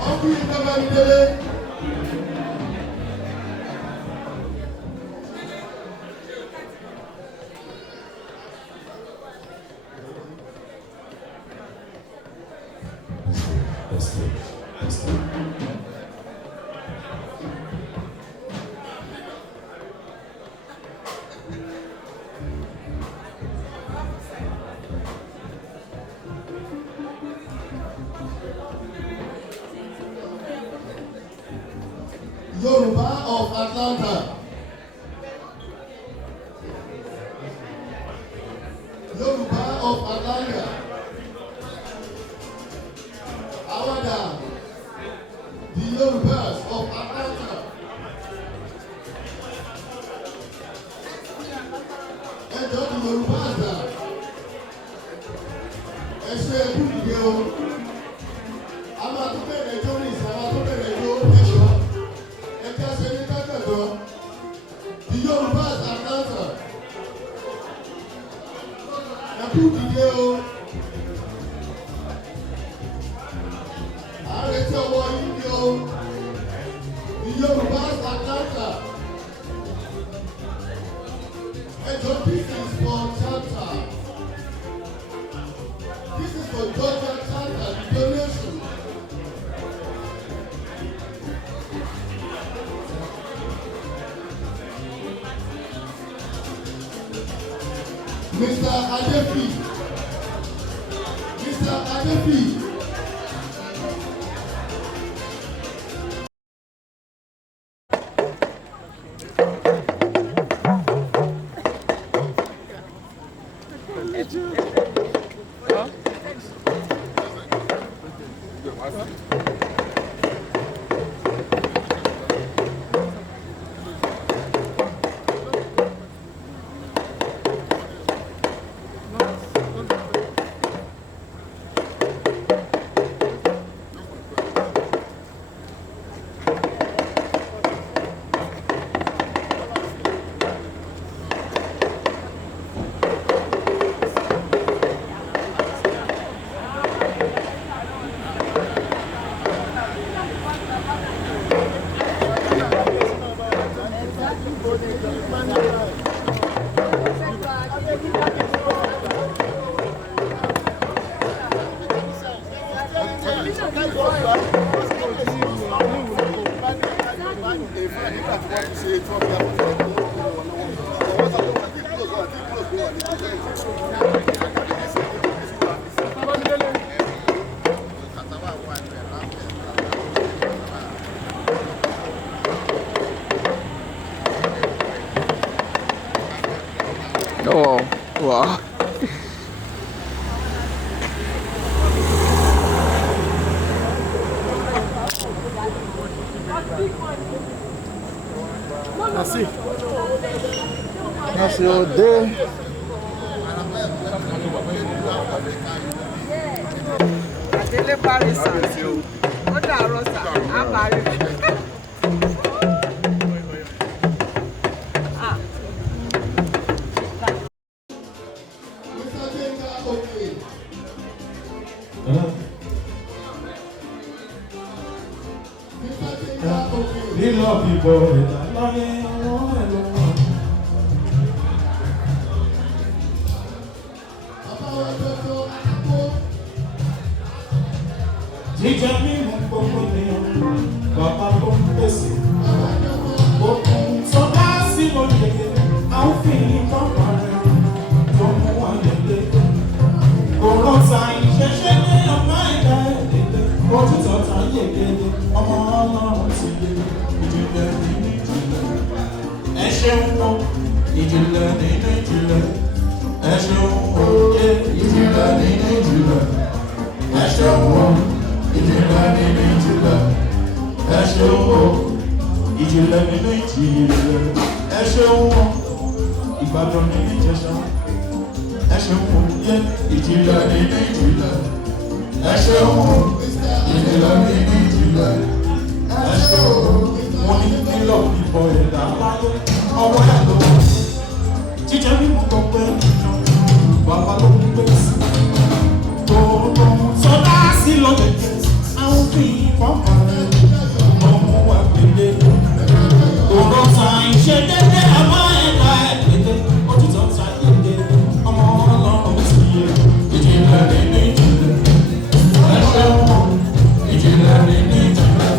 Uncle Yinka Bamidele. Yoruba of Atlanta. Yoruba of Atlanta. Awada. The Yorubas of Atlanta. Ẹjọ́ the Yorubas dà. Ẹ ṣe ẹkú ìdíje o. A máa tún bẹ̀rẹ̀ ẹjọ́ ní ìsìn, a máa tún bẹ̀rẹ̀ ẹjọ́ ẹ̀ṣọ́. The Yorubas Atlanta. kú dìde o. À ń retí ọwọ́ yín ni o. The Yorùbá Atlanta. Ẹjọ́ this is for Atlanta. This is for Georgia Atlanta, the donation. Mr. Adefi. Mr. Adefi. Oh, wow. Merci. Merci au dé. Adele Paris, ó dàárọ̀ sà, á parí. Lílọ bíbọ̀ ìdá láyé wọn ẹ̀lọ́ wọn. Jíjẹ mímu gbogbo ènìyàn, bàbá ló ń pèsè. Òkun tó bá sí lóye, a ó fi ìbọn parẹ́, tó mú wa lélẹ̀. Òrò ta ìṣẹ̀ṣẹ̀ ní ọmọ ẹ̀dá ẹ̀dẹ̀dẹ̀, ojú tọ̀ta yẹ̀gẹ̀dẹ̀, ọmọ ọlọ́run ti lé. Ìjìnlẹ̀ nínú ìjìnlẹ̀, ẹ ṣeun o. Ìjìnlẹ̀ nínú ìjìnlẹ̀, ẹ ṣeun o. Ìjìnlẹ̀ nínú ìjìnlẹ̀, ẹ ṣeun o. Ìjìnlẹ̀ nínú ìjìnlẹ̀, ẹ ṣeun o. Ìjìnlẹ̀ nínú ìjìnlẹ̀, ẹ ṣeun o. Ìbàdàn nínú Ìjẹ̀ṣà, ẹ ṣeun o. Ìjìnlẹ̀ nínú ìjìnlẹ̀, ẹ ṣeun o. Ìjìnlẹ̀ nínú ìjìnlẹ̀, ẹ ṣeun o. Wọ́n ní nílò ìbọ̀ ẹ̀dá láyé ọwọ́ ẹ̀ lọ. Jíjẹ mímu gbogbo ènìyàn, bàbá ló ń gbé sí. Gbogbo sọdá sí lọ́dẹ̀, àwọn fi ìfọ̀mọ̀ rẹ̀ ọmọ wa gbélé. Òrò ta ìṣe dédé àmọ́ ẹ̀dá ẹ̀dẹ̀dẹ̀, òtítọ́ ta yéde, ọmọ ọlọ́run ti yé. Ìjìnlẹ̀ nínú ìjìnlẹ̀, ẹ ṣeun o. Ìjìnlẹ̀ nínú ìjìnlẹ̀.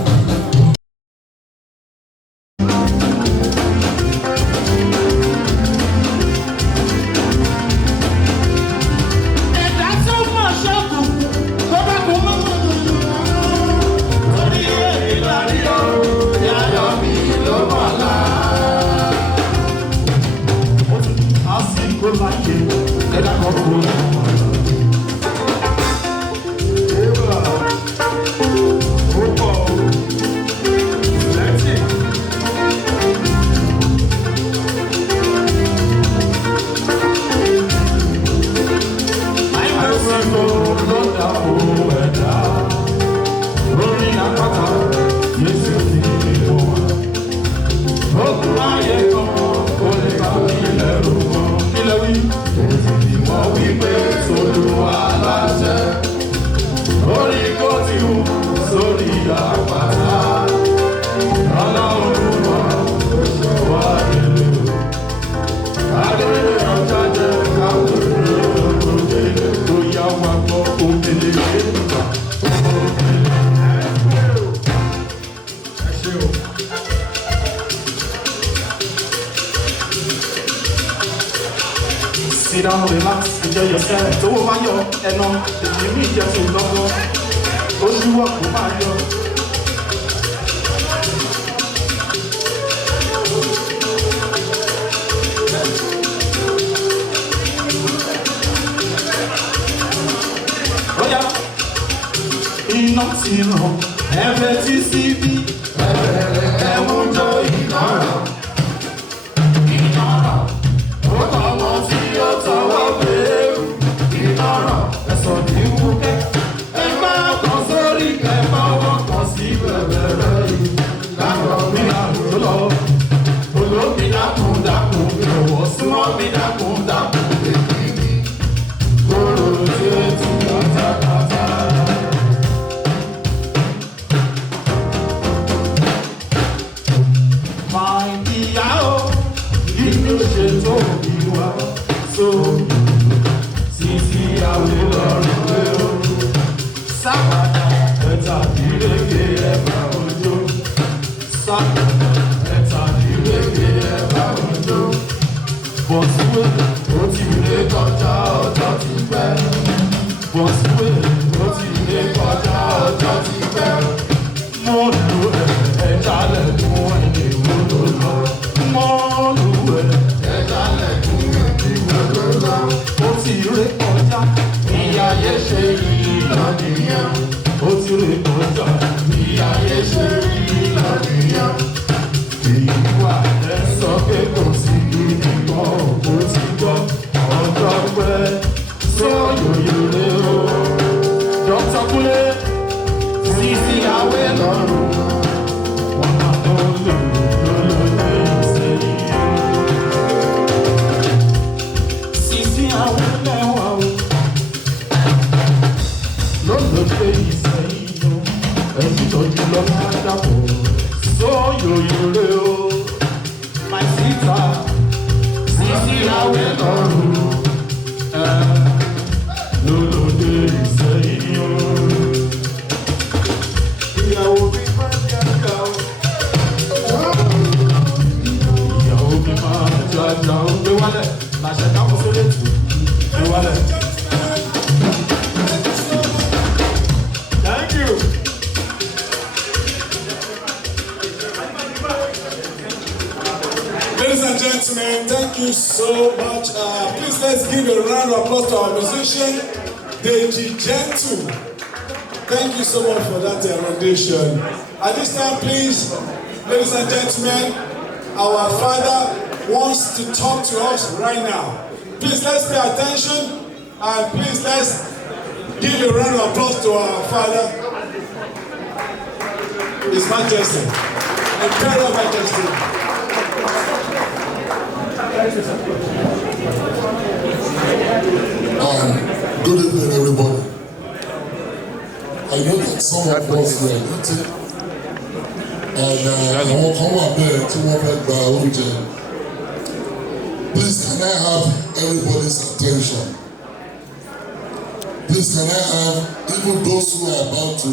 We Sit down, relax, enjoy yourself. Tó o bá yọ ẹ̀nà èyí mi jẹ́ tó lọ́wọ́. Ojú wọ̀ kó máa yọ. Oya, iná ti ràn, ẹ̀fẹ̀ tí síbí, ẹ̀wọ̀n jọ iná ràn. Iná ràn, ó tọwọ́ tí ó tọwọ́ bẹ̀rù. Iná ràn, ẹ̀sọ̀ ní wúkẹ́. Ẹ máa kàn sórí kẹ́ máa wọ́n kàn sí bẹ̀rẹ̀ yìí. Láàárọ̀ mi làrú lọ, olómi dákun dákun, ìrọ̀wọ́ súnmọ́ mi dákun dákun, èyí ni kóró tí ó ti kàtàkàtà. My dear, inú ṣe tó bí wá, so títí àwẹ̀ lọ́rùn pé ó sábàdà ẹ̀ta ìrèké ẹ̀bà òjò, sábàdà ẹ̀ta ìrèké ẹ̀bà òjò, bọ̀sùwé ó ti lé kọjá ọjọ́ ti pẹ́, bọ̀sùwé ó ti lé kọjá ọjọ́ ti pẹ́, mo lù ẹ̀já lẹ́kùn ẹni wo ló lọ, mo lù ẹ̀já lẹ́kùn ẹni wo ló lọ, ó ti ré kọjá ìyá ayé ṣe ìlọ nìyẹn, ó ti ré kọjá ìyá ayé ṣe ìlọ nìyẹn, èyí wà ẹ sọ pé kò sí nìkan ó ti gbọ́ ọjọ́ pẹ́ sóyòyò lé o. Dr. Kule Sisi Awe lọ́rùn wọn máa tó lò lólódé ìsẹ́yìn. Sisi Awe lẹ́wà o lólódé ìsẹ́yìn o. Ẹ̀sìn tọ́jú lọ́lá dàpọ̀ sóyòyò lé o. My sister Sisi Awe lọ́rùn lólódé ìsẹ́yìn o. Ìyàwó mi máa ń jájà o. Ìyàwó mi máa ń jájà o. Gbé wálẹ̀, làṣẹ káwọn sórí ètò. Gbé wálẹ̀. Thank you. Ladies and gentlemen, thank you so much. Please let's give a round of applause to our musician, Deji Gentle. Thank you so much for that rendition. At this time, please, ladies and gentlemen, our father wants to talk to us right now. Please let's pay attention and please let's give a round of applause to our father, His Majesty, Imperial Majesty. Good evening, everybody. I know that some of us were eating, and àwọn kan wà bẹ́ẹ̀ tí wọ́n fẹ́ gba oúnjẹ. Please, can I have everybody's attention? Please, can I have even those who are about to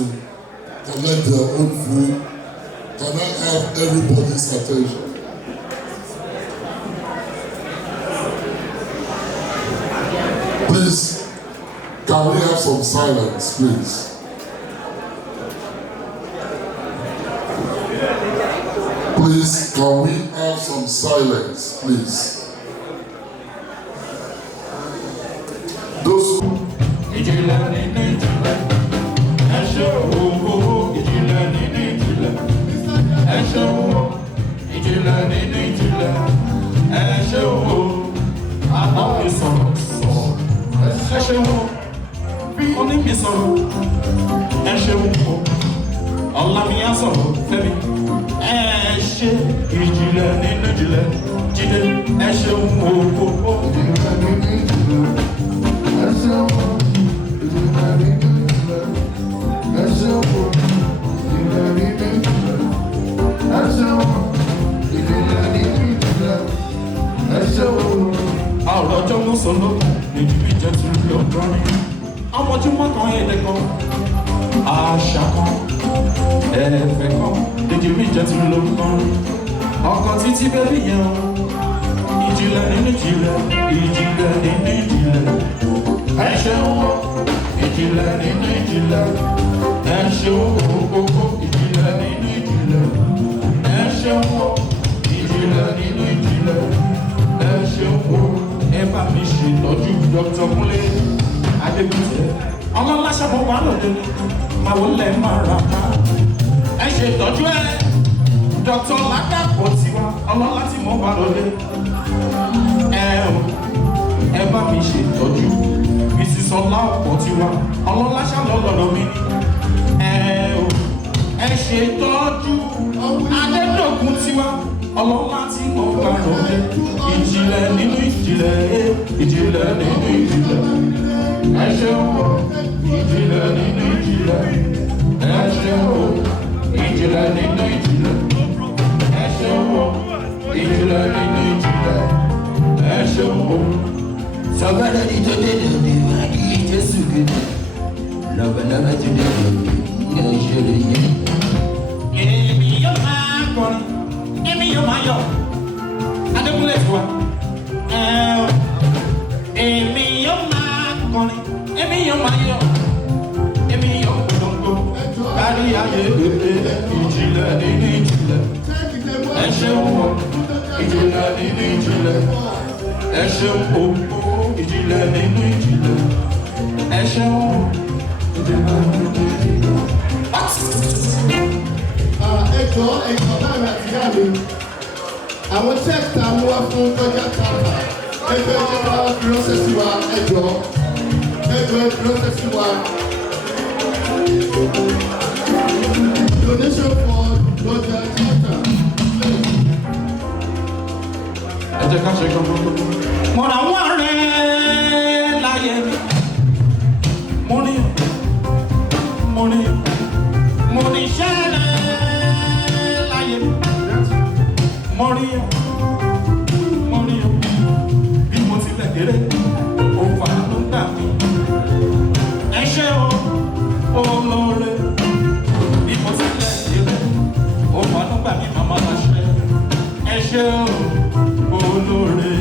collect their own food? Can I have everybody's attention? Please, can we have some silence, please? Please, can we have some silence, please? Those who... Ẹ ṣeun bí oníbi sọ̀rọ̀, ẹ ṣeun o, ọ̀làmìyá sọ̀rọ̀ fẹ́mi, ẹ ṣe ìjìnlẹ̀ nínú ìjìnlẹ̀ jíde, ẹ ṣeun o. Ìjìnlẹ̀ nínú ìjìnlẹ̀, ẹ ṣeun o, ìjìnlẹ̀ nínú ìjìnlẹ̀, ẹ ṣeun o, ìjìnlẹ̀ nínú ìjìnlẹ̀, ẹ ṣeun o, ìjìnlẹ̀ nínú ìjìnlẹ̀, ẹ ṣeun o. Ọ̀rọ̀ ọjọ́ mú sọ̀lọ́ níbi ìjẹ́ tí ó lọ dọ́rin. Ọmọjúmọ́ kan èdè kan, àṣà kan, ẹ̀fẹ̀ kan, níbi ìjẹ́ tí ó lọ dọ́rin. Ọkọ̀ títí bẹ́bí yẹn o, ìjìnlẹ̀ nínú ìjìnlẹ̀, ìjìnlẹ̀ nínú adébùtẹ́ ọlọ́lá ṣàbọ̀ wà lóde máa wọlé máa rà ká ẹ ṣe ìtọ́jú ẹ dr ládàpọ̀ tiwa ọlọ́lá tí mo wà lóde ẹ bá mi ṣe ìtọ́jú mrs ọlá ọ̀pọ̀ tiwa ọlọ́lá ṣàlọ́ lọ́dọ̀ mi ẹ ṣe ìtọ́jú adédọ̀kun tiwa ọlọ́lá tí mo wà lóde ìjìnlẹ̀ nínú ìjìnlẹ̀ ìjìnlẹ̀ nínú ìjìnlẹ̀ ẹ ṣeun o ìjìnlẹ̀ nínú ìjìnlẹ̀ ẹ ṣeun o ìjìnlẹ̀ nínú ìjìnlẹ̀ ẹ ṣeun o ìjìnlẹ̀ nínú ìjìnlẹ̀ ẹ ṣeun o. Sọgbọ́dọ̀ ní tó dé lòdì wá kí Jésù gidi lọ́bẹ̀lọ́bẹ̀ tó dé lòdì ní ìṣòro yẹn. Èmi yóò máa kọrin, èmi yóò máa yọ̀, Adékúnlé tiwa. Èmi yóò máa kọrin, èmi yóò máa yọ̀, èmi yóò gbọ̀ngbọ̀. Kárí ayé gbèdé ìjìnlẹ̀ nínú ìjìnlẹ̀. Ẹ ṣeun o, ìjìnlẹ̀ nínú ìjìnlẹ̀. Ẹ ṣeun o, ìjìnlẹ̀ nínú ìjìnlẹ̀. Ẹ ṣeun o, ìjìnlẹ̀ nínú ìjìnlẹ̀. Ẹjọ́ láàrin àtìyá mi àwọn text àwọn wá fún tọ́jà tààtà ẹjọ́ bá fi ránṣẹ́ sí wa ẹjọ́ fi ránṣẹ́ sí wa donation for tọ́jà tààtà. Ẹ jẹ́ ká ṣe gbogbo. Mo ra wọ́n rẹ̀ láyé mi. Mo ní iṣẹ́ rẹ̀ láyé mi. Mo rí bí mo ti lẹ̀ kéré, ó fà á ló gbà mí. Ẹ ṣé o, olóore, bí mo ti lẹ̀ kéré, ó fà á ló gbà mí, màmá máa ṣe. Ẹ ṣé o, olóore.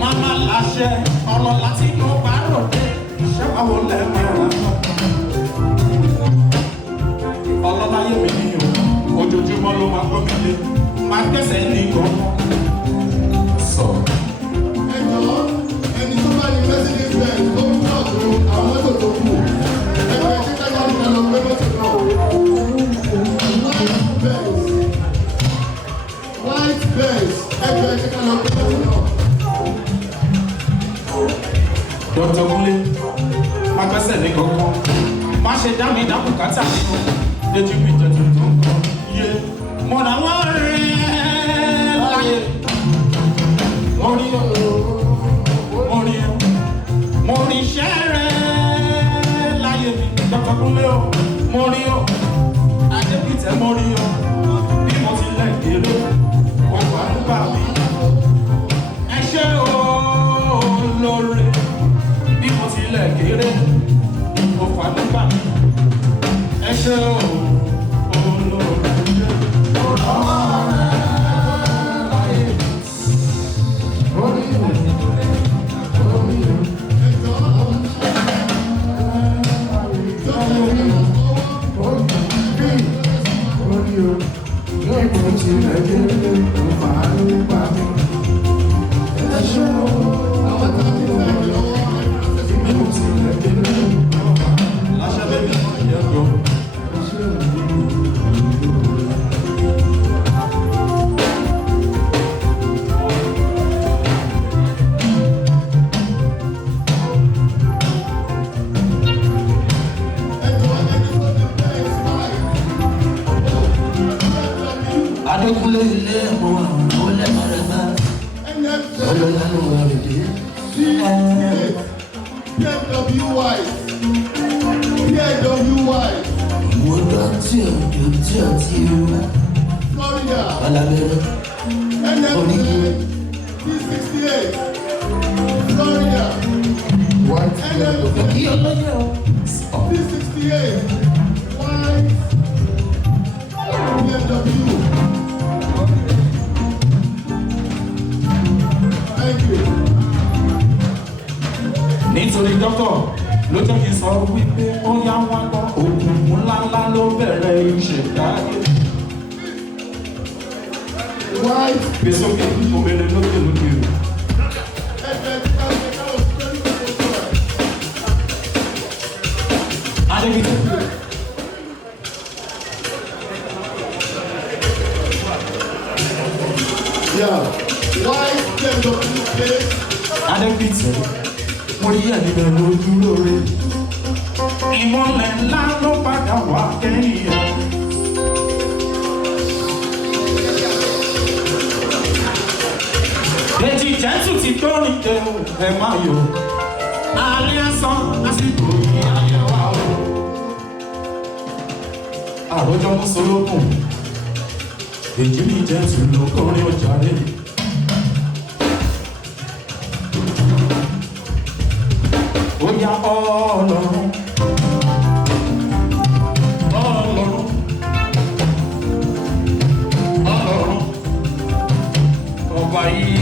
Mama láṣẹ ọlọ́lá tí mo bá ròde iṣẹ́ báwo lẹ́nu rà ọlọ́lá yé mi ní o ojoojúmọ́ ló máa gbọ́ mi lé máa gbẹ́sẹ̀ ní gbọ́ngàn sọ. Ẹjọ́ ẹni tó bá ní president bank tó ń tọ́ ọ̀dọ̀ àwọn mọ́tò tó kù ẹgbẹ́ tí kájọ́ ní ọ̀nà pé mọ́tò náà white base ẹgbẹ́ tí kájọ́ pé mọ́tò náà. Dr. Kúnlé máa gbẹ́sẹ̀ ní gbọ́ngàn má ṣe dá mi dákùn kátà nínú lójú mi jẹ̀tù tó ń kọ́ yé mọ̀nà wọ́n rẹ̀ láyé mo rí iṣẹ́ rẹ̀ láyé mi Dr. Kúnlé o mo rí o Adébìtẹ́ mo rí o bí mo ti lẹ̀ kéré o wà nígbà mi ẹ ṣé o lóore bí mo ti lẹ̀ kéré o wà nígbà mi ẹ ṣé o olóore. Adékúnlé ilé ẹ̀mọ́ àwọn ọlẹ́mọ̀ rẹ̀ bá ọlọ́lá ló wà lóde. Mo dọ̀tí ọ̀tí wa. Alábẹ́rẹ́ oníkì. Florida. P68. Wife. BMW. Thank you. Nítorí dọ́kítọ̀ ló jẹ́ kí n sọ wípé ó yá wọn gbọ́ òkùnkùn ńláńlá ló bẹ̀rẹ̀ ìṣẹ̀dáyé. Gbèsè òkè obìnrin lókè lókè o. Adébítì. Adébítì. Mo rí ẹni bẹ̀rẹ̀ lójú lóore. Ìmọ̀lẹ̀ ńlá ló padà wá kẹ́yìn ẹ̀. Èjì Jésù ti tó ní tẹ̀wọ̀ ẹ̀ máa yọ. Alẹ́ ẹ̀sán lásìkò yìí ayé wa o. Àròjọ Mùsùlùkùn. Èjì ní Jésù ló kọrin ọjà rẹ̀. Ó yá Ọlọ́run. Ọlọ́run. Ọlọ́run. Ọba yìí.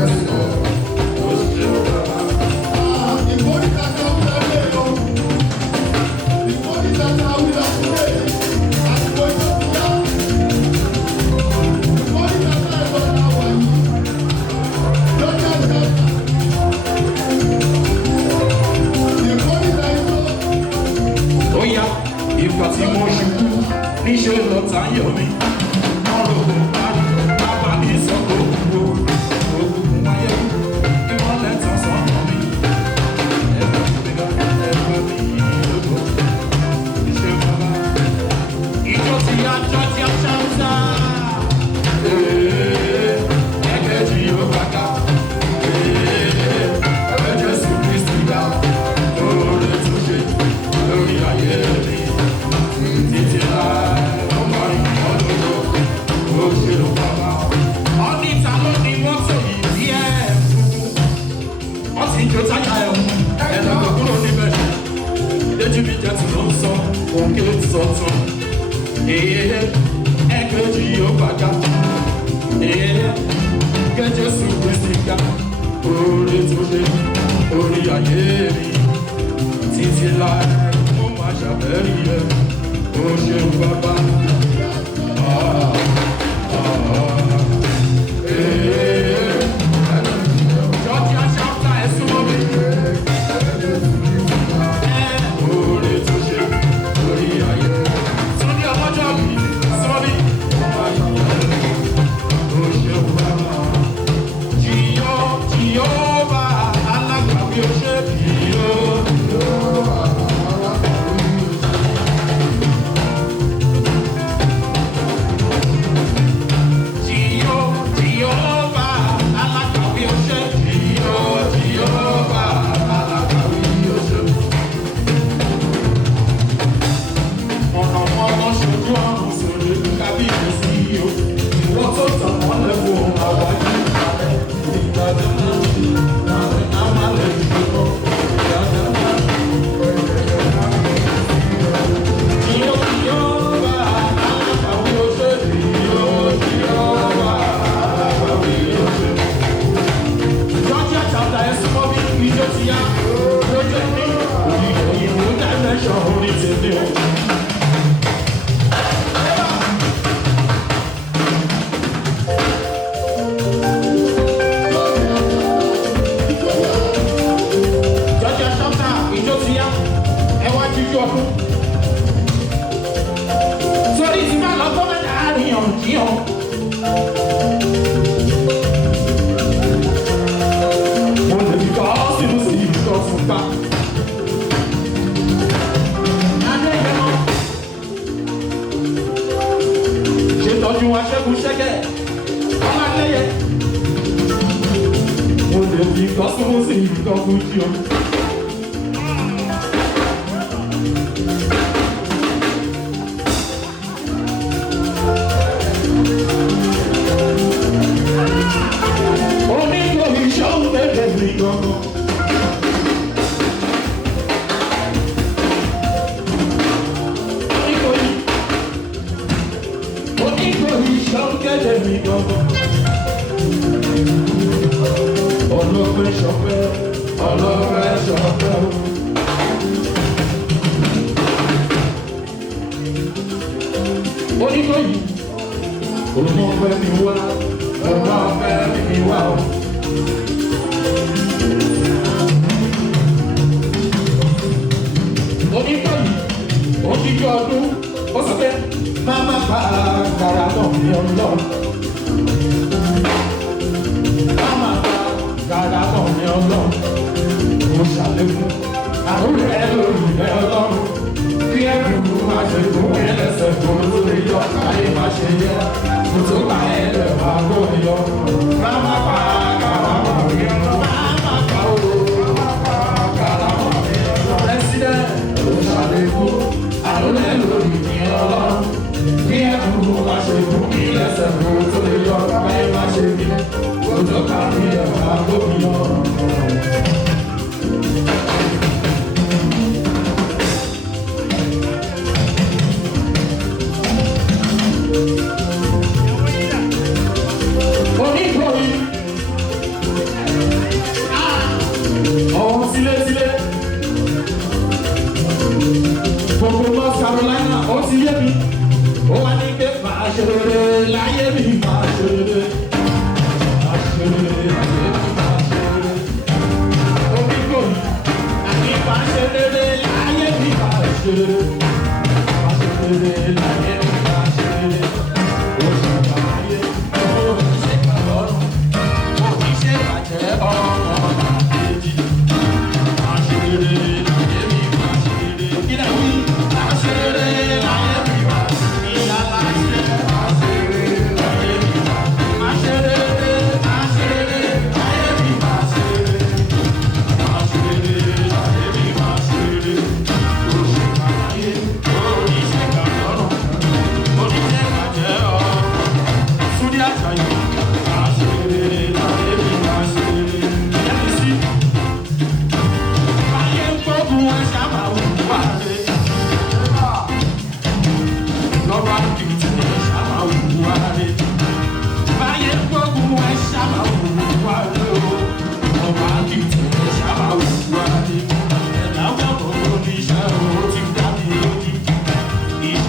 Let's go.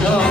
Show.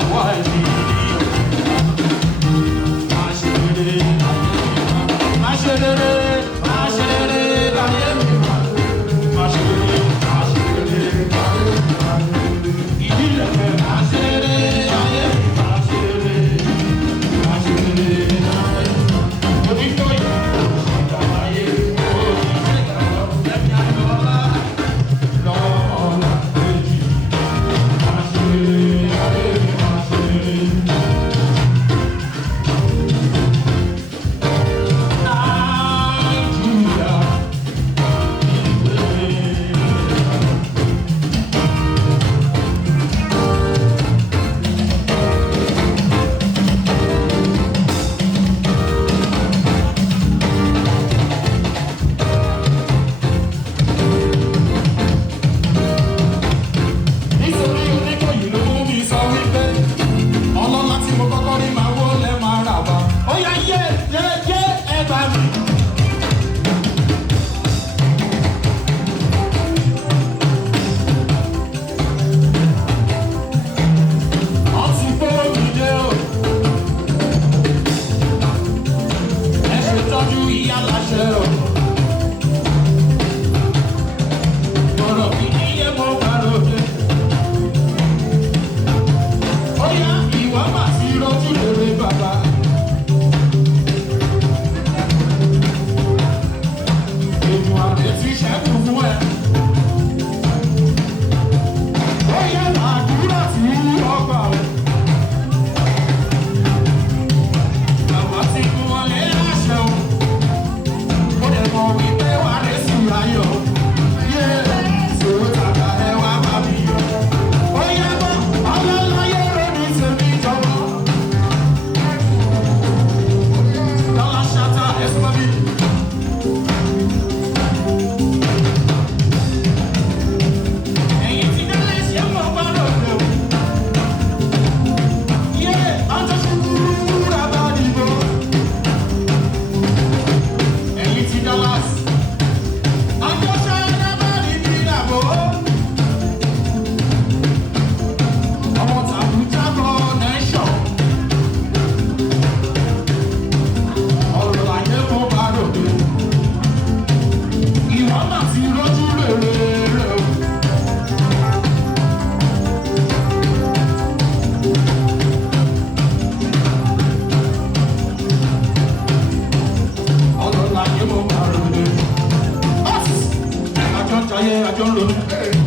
tó ń ronú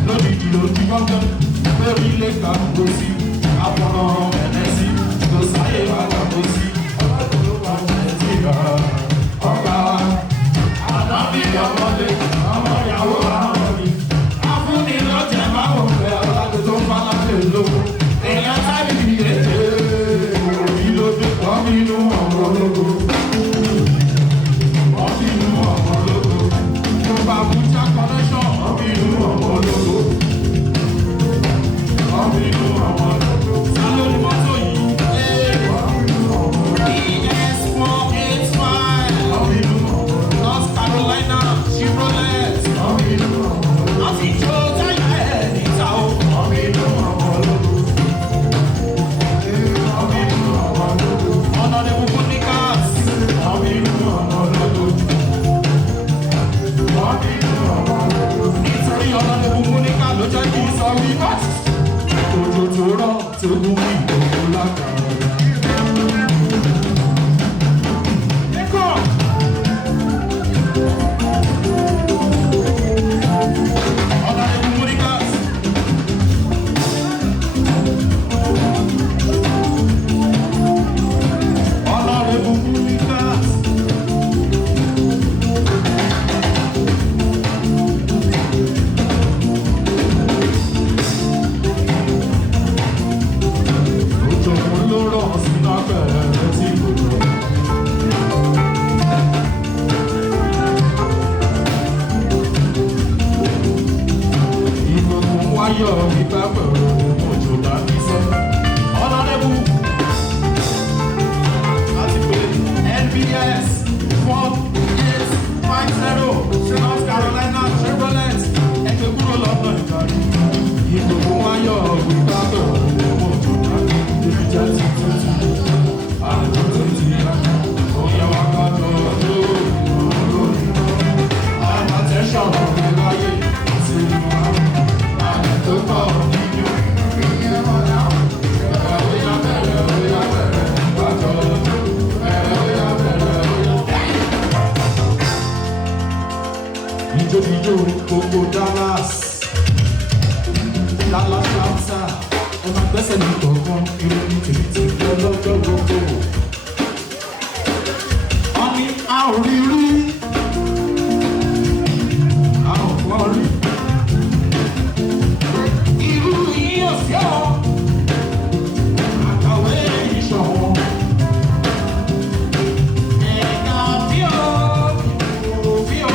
lójijì ló ti gbọ́ngàn lórí ilé kàdúgbò sí àfọ̀rọ̀ ẹ̀ẹ́sì tó sáyé àgbàgbò sí ọlọ́dún ló wà nàìjíríà ọba àdábì ọmọdé ọmọ ìyàwó àwọn mi afúnni lọ́jẹ̀ máa wọ̀ pé ọlọ́dún tó ń bá lábẹ́ lówó èèyàn tábìlì èdè òbí ló dé wọ́n bí inú ọmọ ológo wọ́n bí inú ọmọ ológo mo bá Abuja connection wọ́n bí inú ọmọ ológo wọ́n bí inú ọmọ ológo sálọ ní mọ́tò yìí ES485 wọ́n bí inú ọmọ ológo North Carolina Chevrolet wọ́n bí inú ọmọ ológo wọ́n ti jó táyà ẹ̀ níta o wọ́n bí inú ọmọ ológo. Honorable Bonikas, nítorí Honorable Monica ló jẹ́ kí n sọ wípé òjò tó rọ̀ tó gún mi ìdòwò lákàrà. Honorable Bonikas. Honorable Bonikas. Òjò kan ló rọ̀ sínú abẹ́rẹ́ tí kò jọ. Ìgbòkùn wáyọ̀ nígbà pẹ̀lú òjò bá ní sẹ́. Honorable NBS 4850 North Carolina Chevrolet ẹgbẹ́ kúrò lọ́nà ìdarí ìdòwò wáyọ̀ gbígbàgbọ́ owó òjòjá ibi jẹ́ ti tuntun àjọ tó ti yá oyè wa gbàgbọ́ lórí àtẹ̀sán ọ̀rẹ́ láyé sí àjẹ tó kọ̀ nínú ìyẹn ọ̀dà oyè bẹ̀rẹ̀ gbàgbọ́. Ijo gbogbo Dallas Atlanta ẹ máa gbẹ́sẹ̀ ní kọ̀ọ̀kan ìròyìn tèmi ti gbọ́ lọ́jọ́ gbogbo. Wọ́n ní a ò rí rí a ò gbọ́ rí irú yìí ò sí ọ́ àkàwé ìṣọ̀wọ́ ẹ̀ka fíò fíò.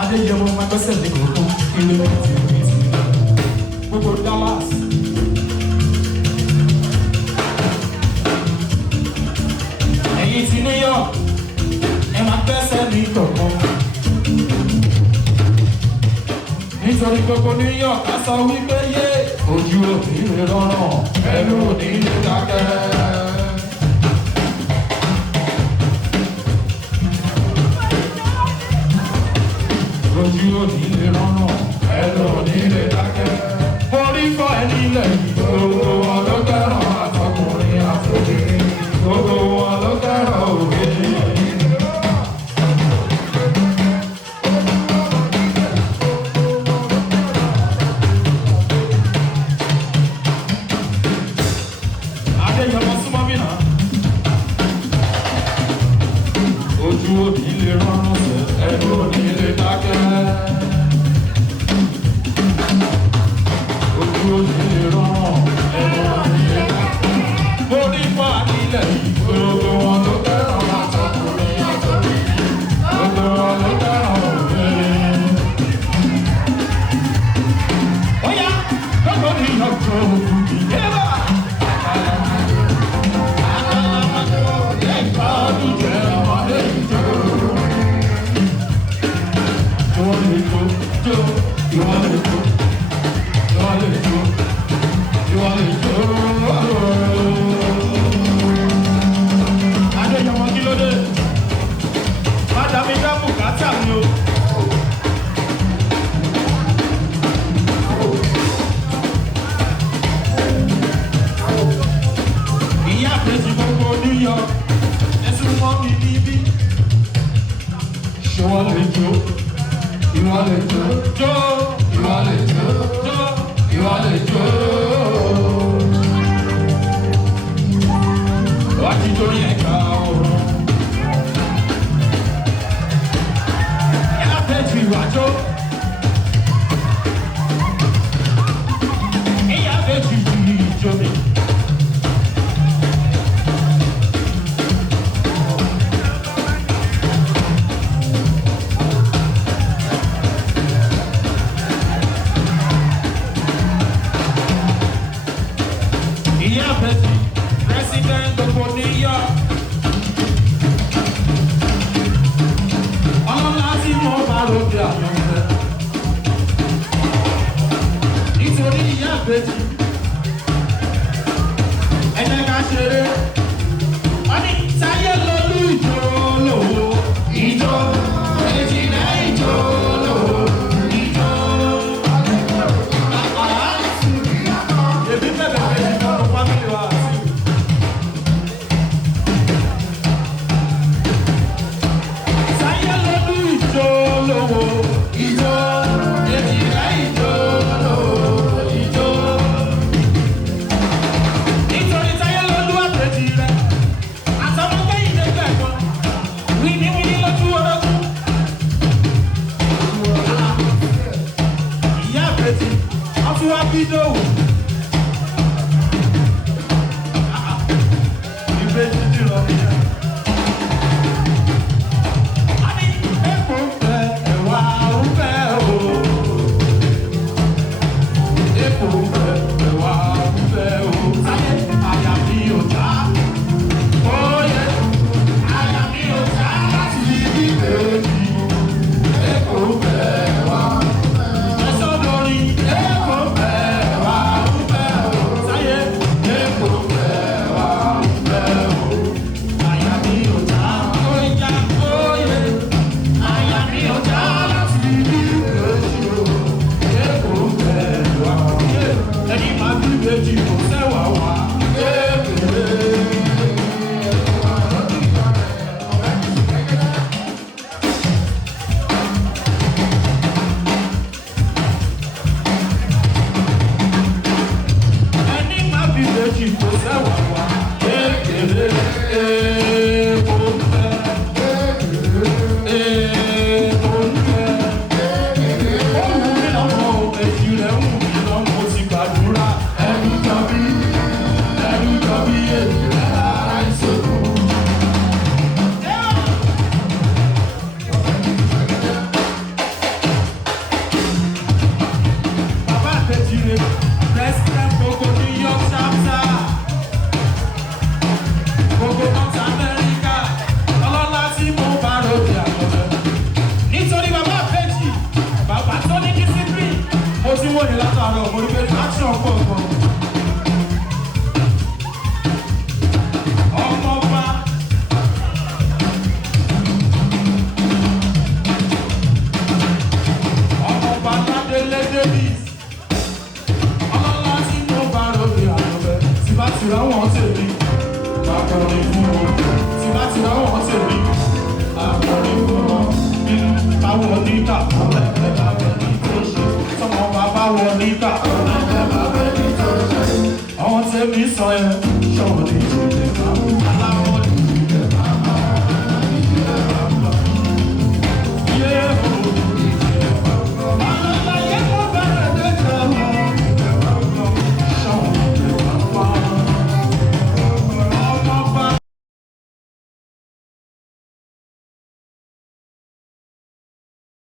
Adéyẹmọ máa gbẹ́sẹ̀ ní kọ̀ọ̀kan ilé ìtìlẹ̀ gbogbo Dallas. Ẹ̀yin ti New York ẹ máa gbẹ́sẹ̀ ní kọ̀ọ̀kan. Nítorí gbogbo New York á sọ wípé yé ojú òbí rẹ̀ rọrùn ẹnu òní lè dákẹ́. Ojú òní lè rọ́nà, ẹnu òní lè dákẹ́. Orí fọ́ ẹni ilẹ̀ yìí, gbogbo wọn ló kẹ́ràn àtọkùnrin àtòbìnrin, gbogbo wọn ló kẹ́ràn òwe. Adéyẹmọ súnmọ́ mi náà. Adéyọmọ kí ló dé? Mádàmí dá bùkátà mi o. Ìyá àpèjì gbogbo New York, ẹ̀sùn mọ́ mi níbí. Ṣé wọ́n lè jó? Ìwọ́n lè jó. Jó! Ìwọ́n lè jó. Jó! Ìwọ́n lè jó. Wájú tó yẹ ká ọ̀rọ̀. Ìyá àpèjì ìwájó. Ìyá àpèjì ìjó mi. President of New York. Ọlọ́lá tí mo bá lóde àyànfẹ́. Nítorí ìyá àbẹ́jì, ẹ jẹ́ ká ṣeré. Wọ́n ní táyé lolú ìjọ lòwò. Ìjọ èjìlá ìjọ lòwò. Ìjọ. Èmi bẹ̀rẹ̀ bẹ̀rẹ̀ sí ọ̀rọ̀ fámìlì wa. Àwọn tẹ̀mí sọ ẹ̀ ṣọ̀wọ́n ní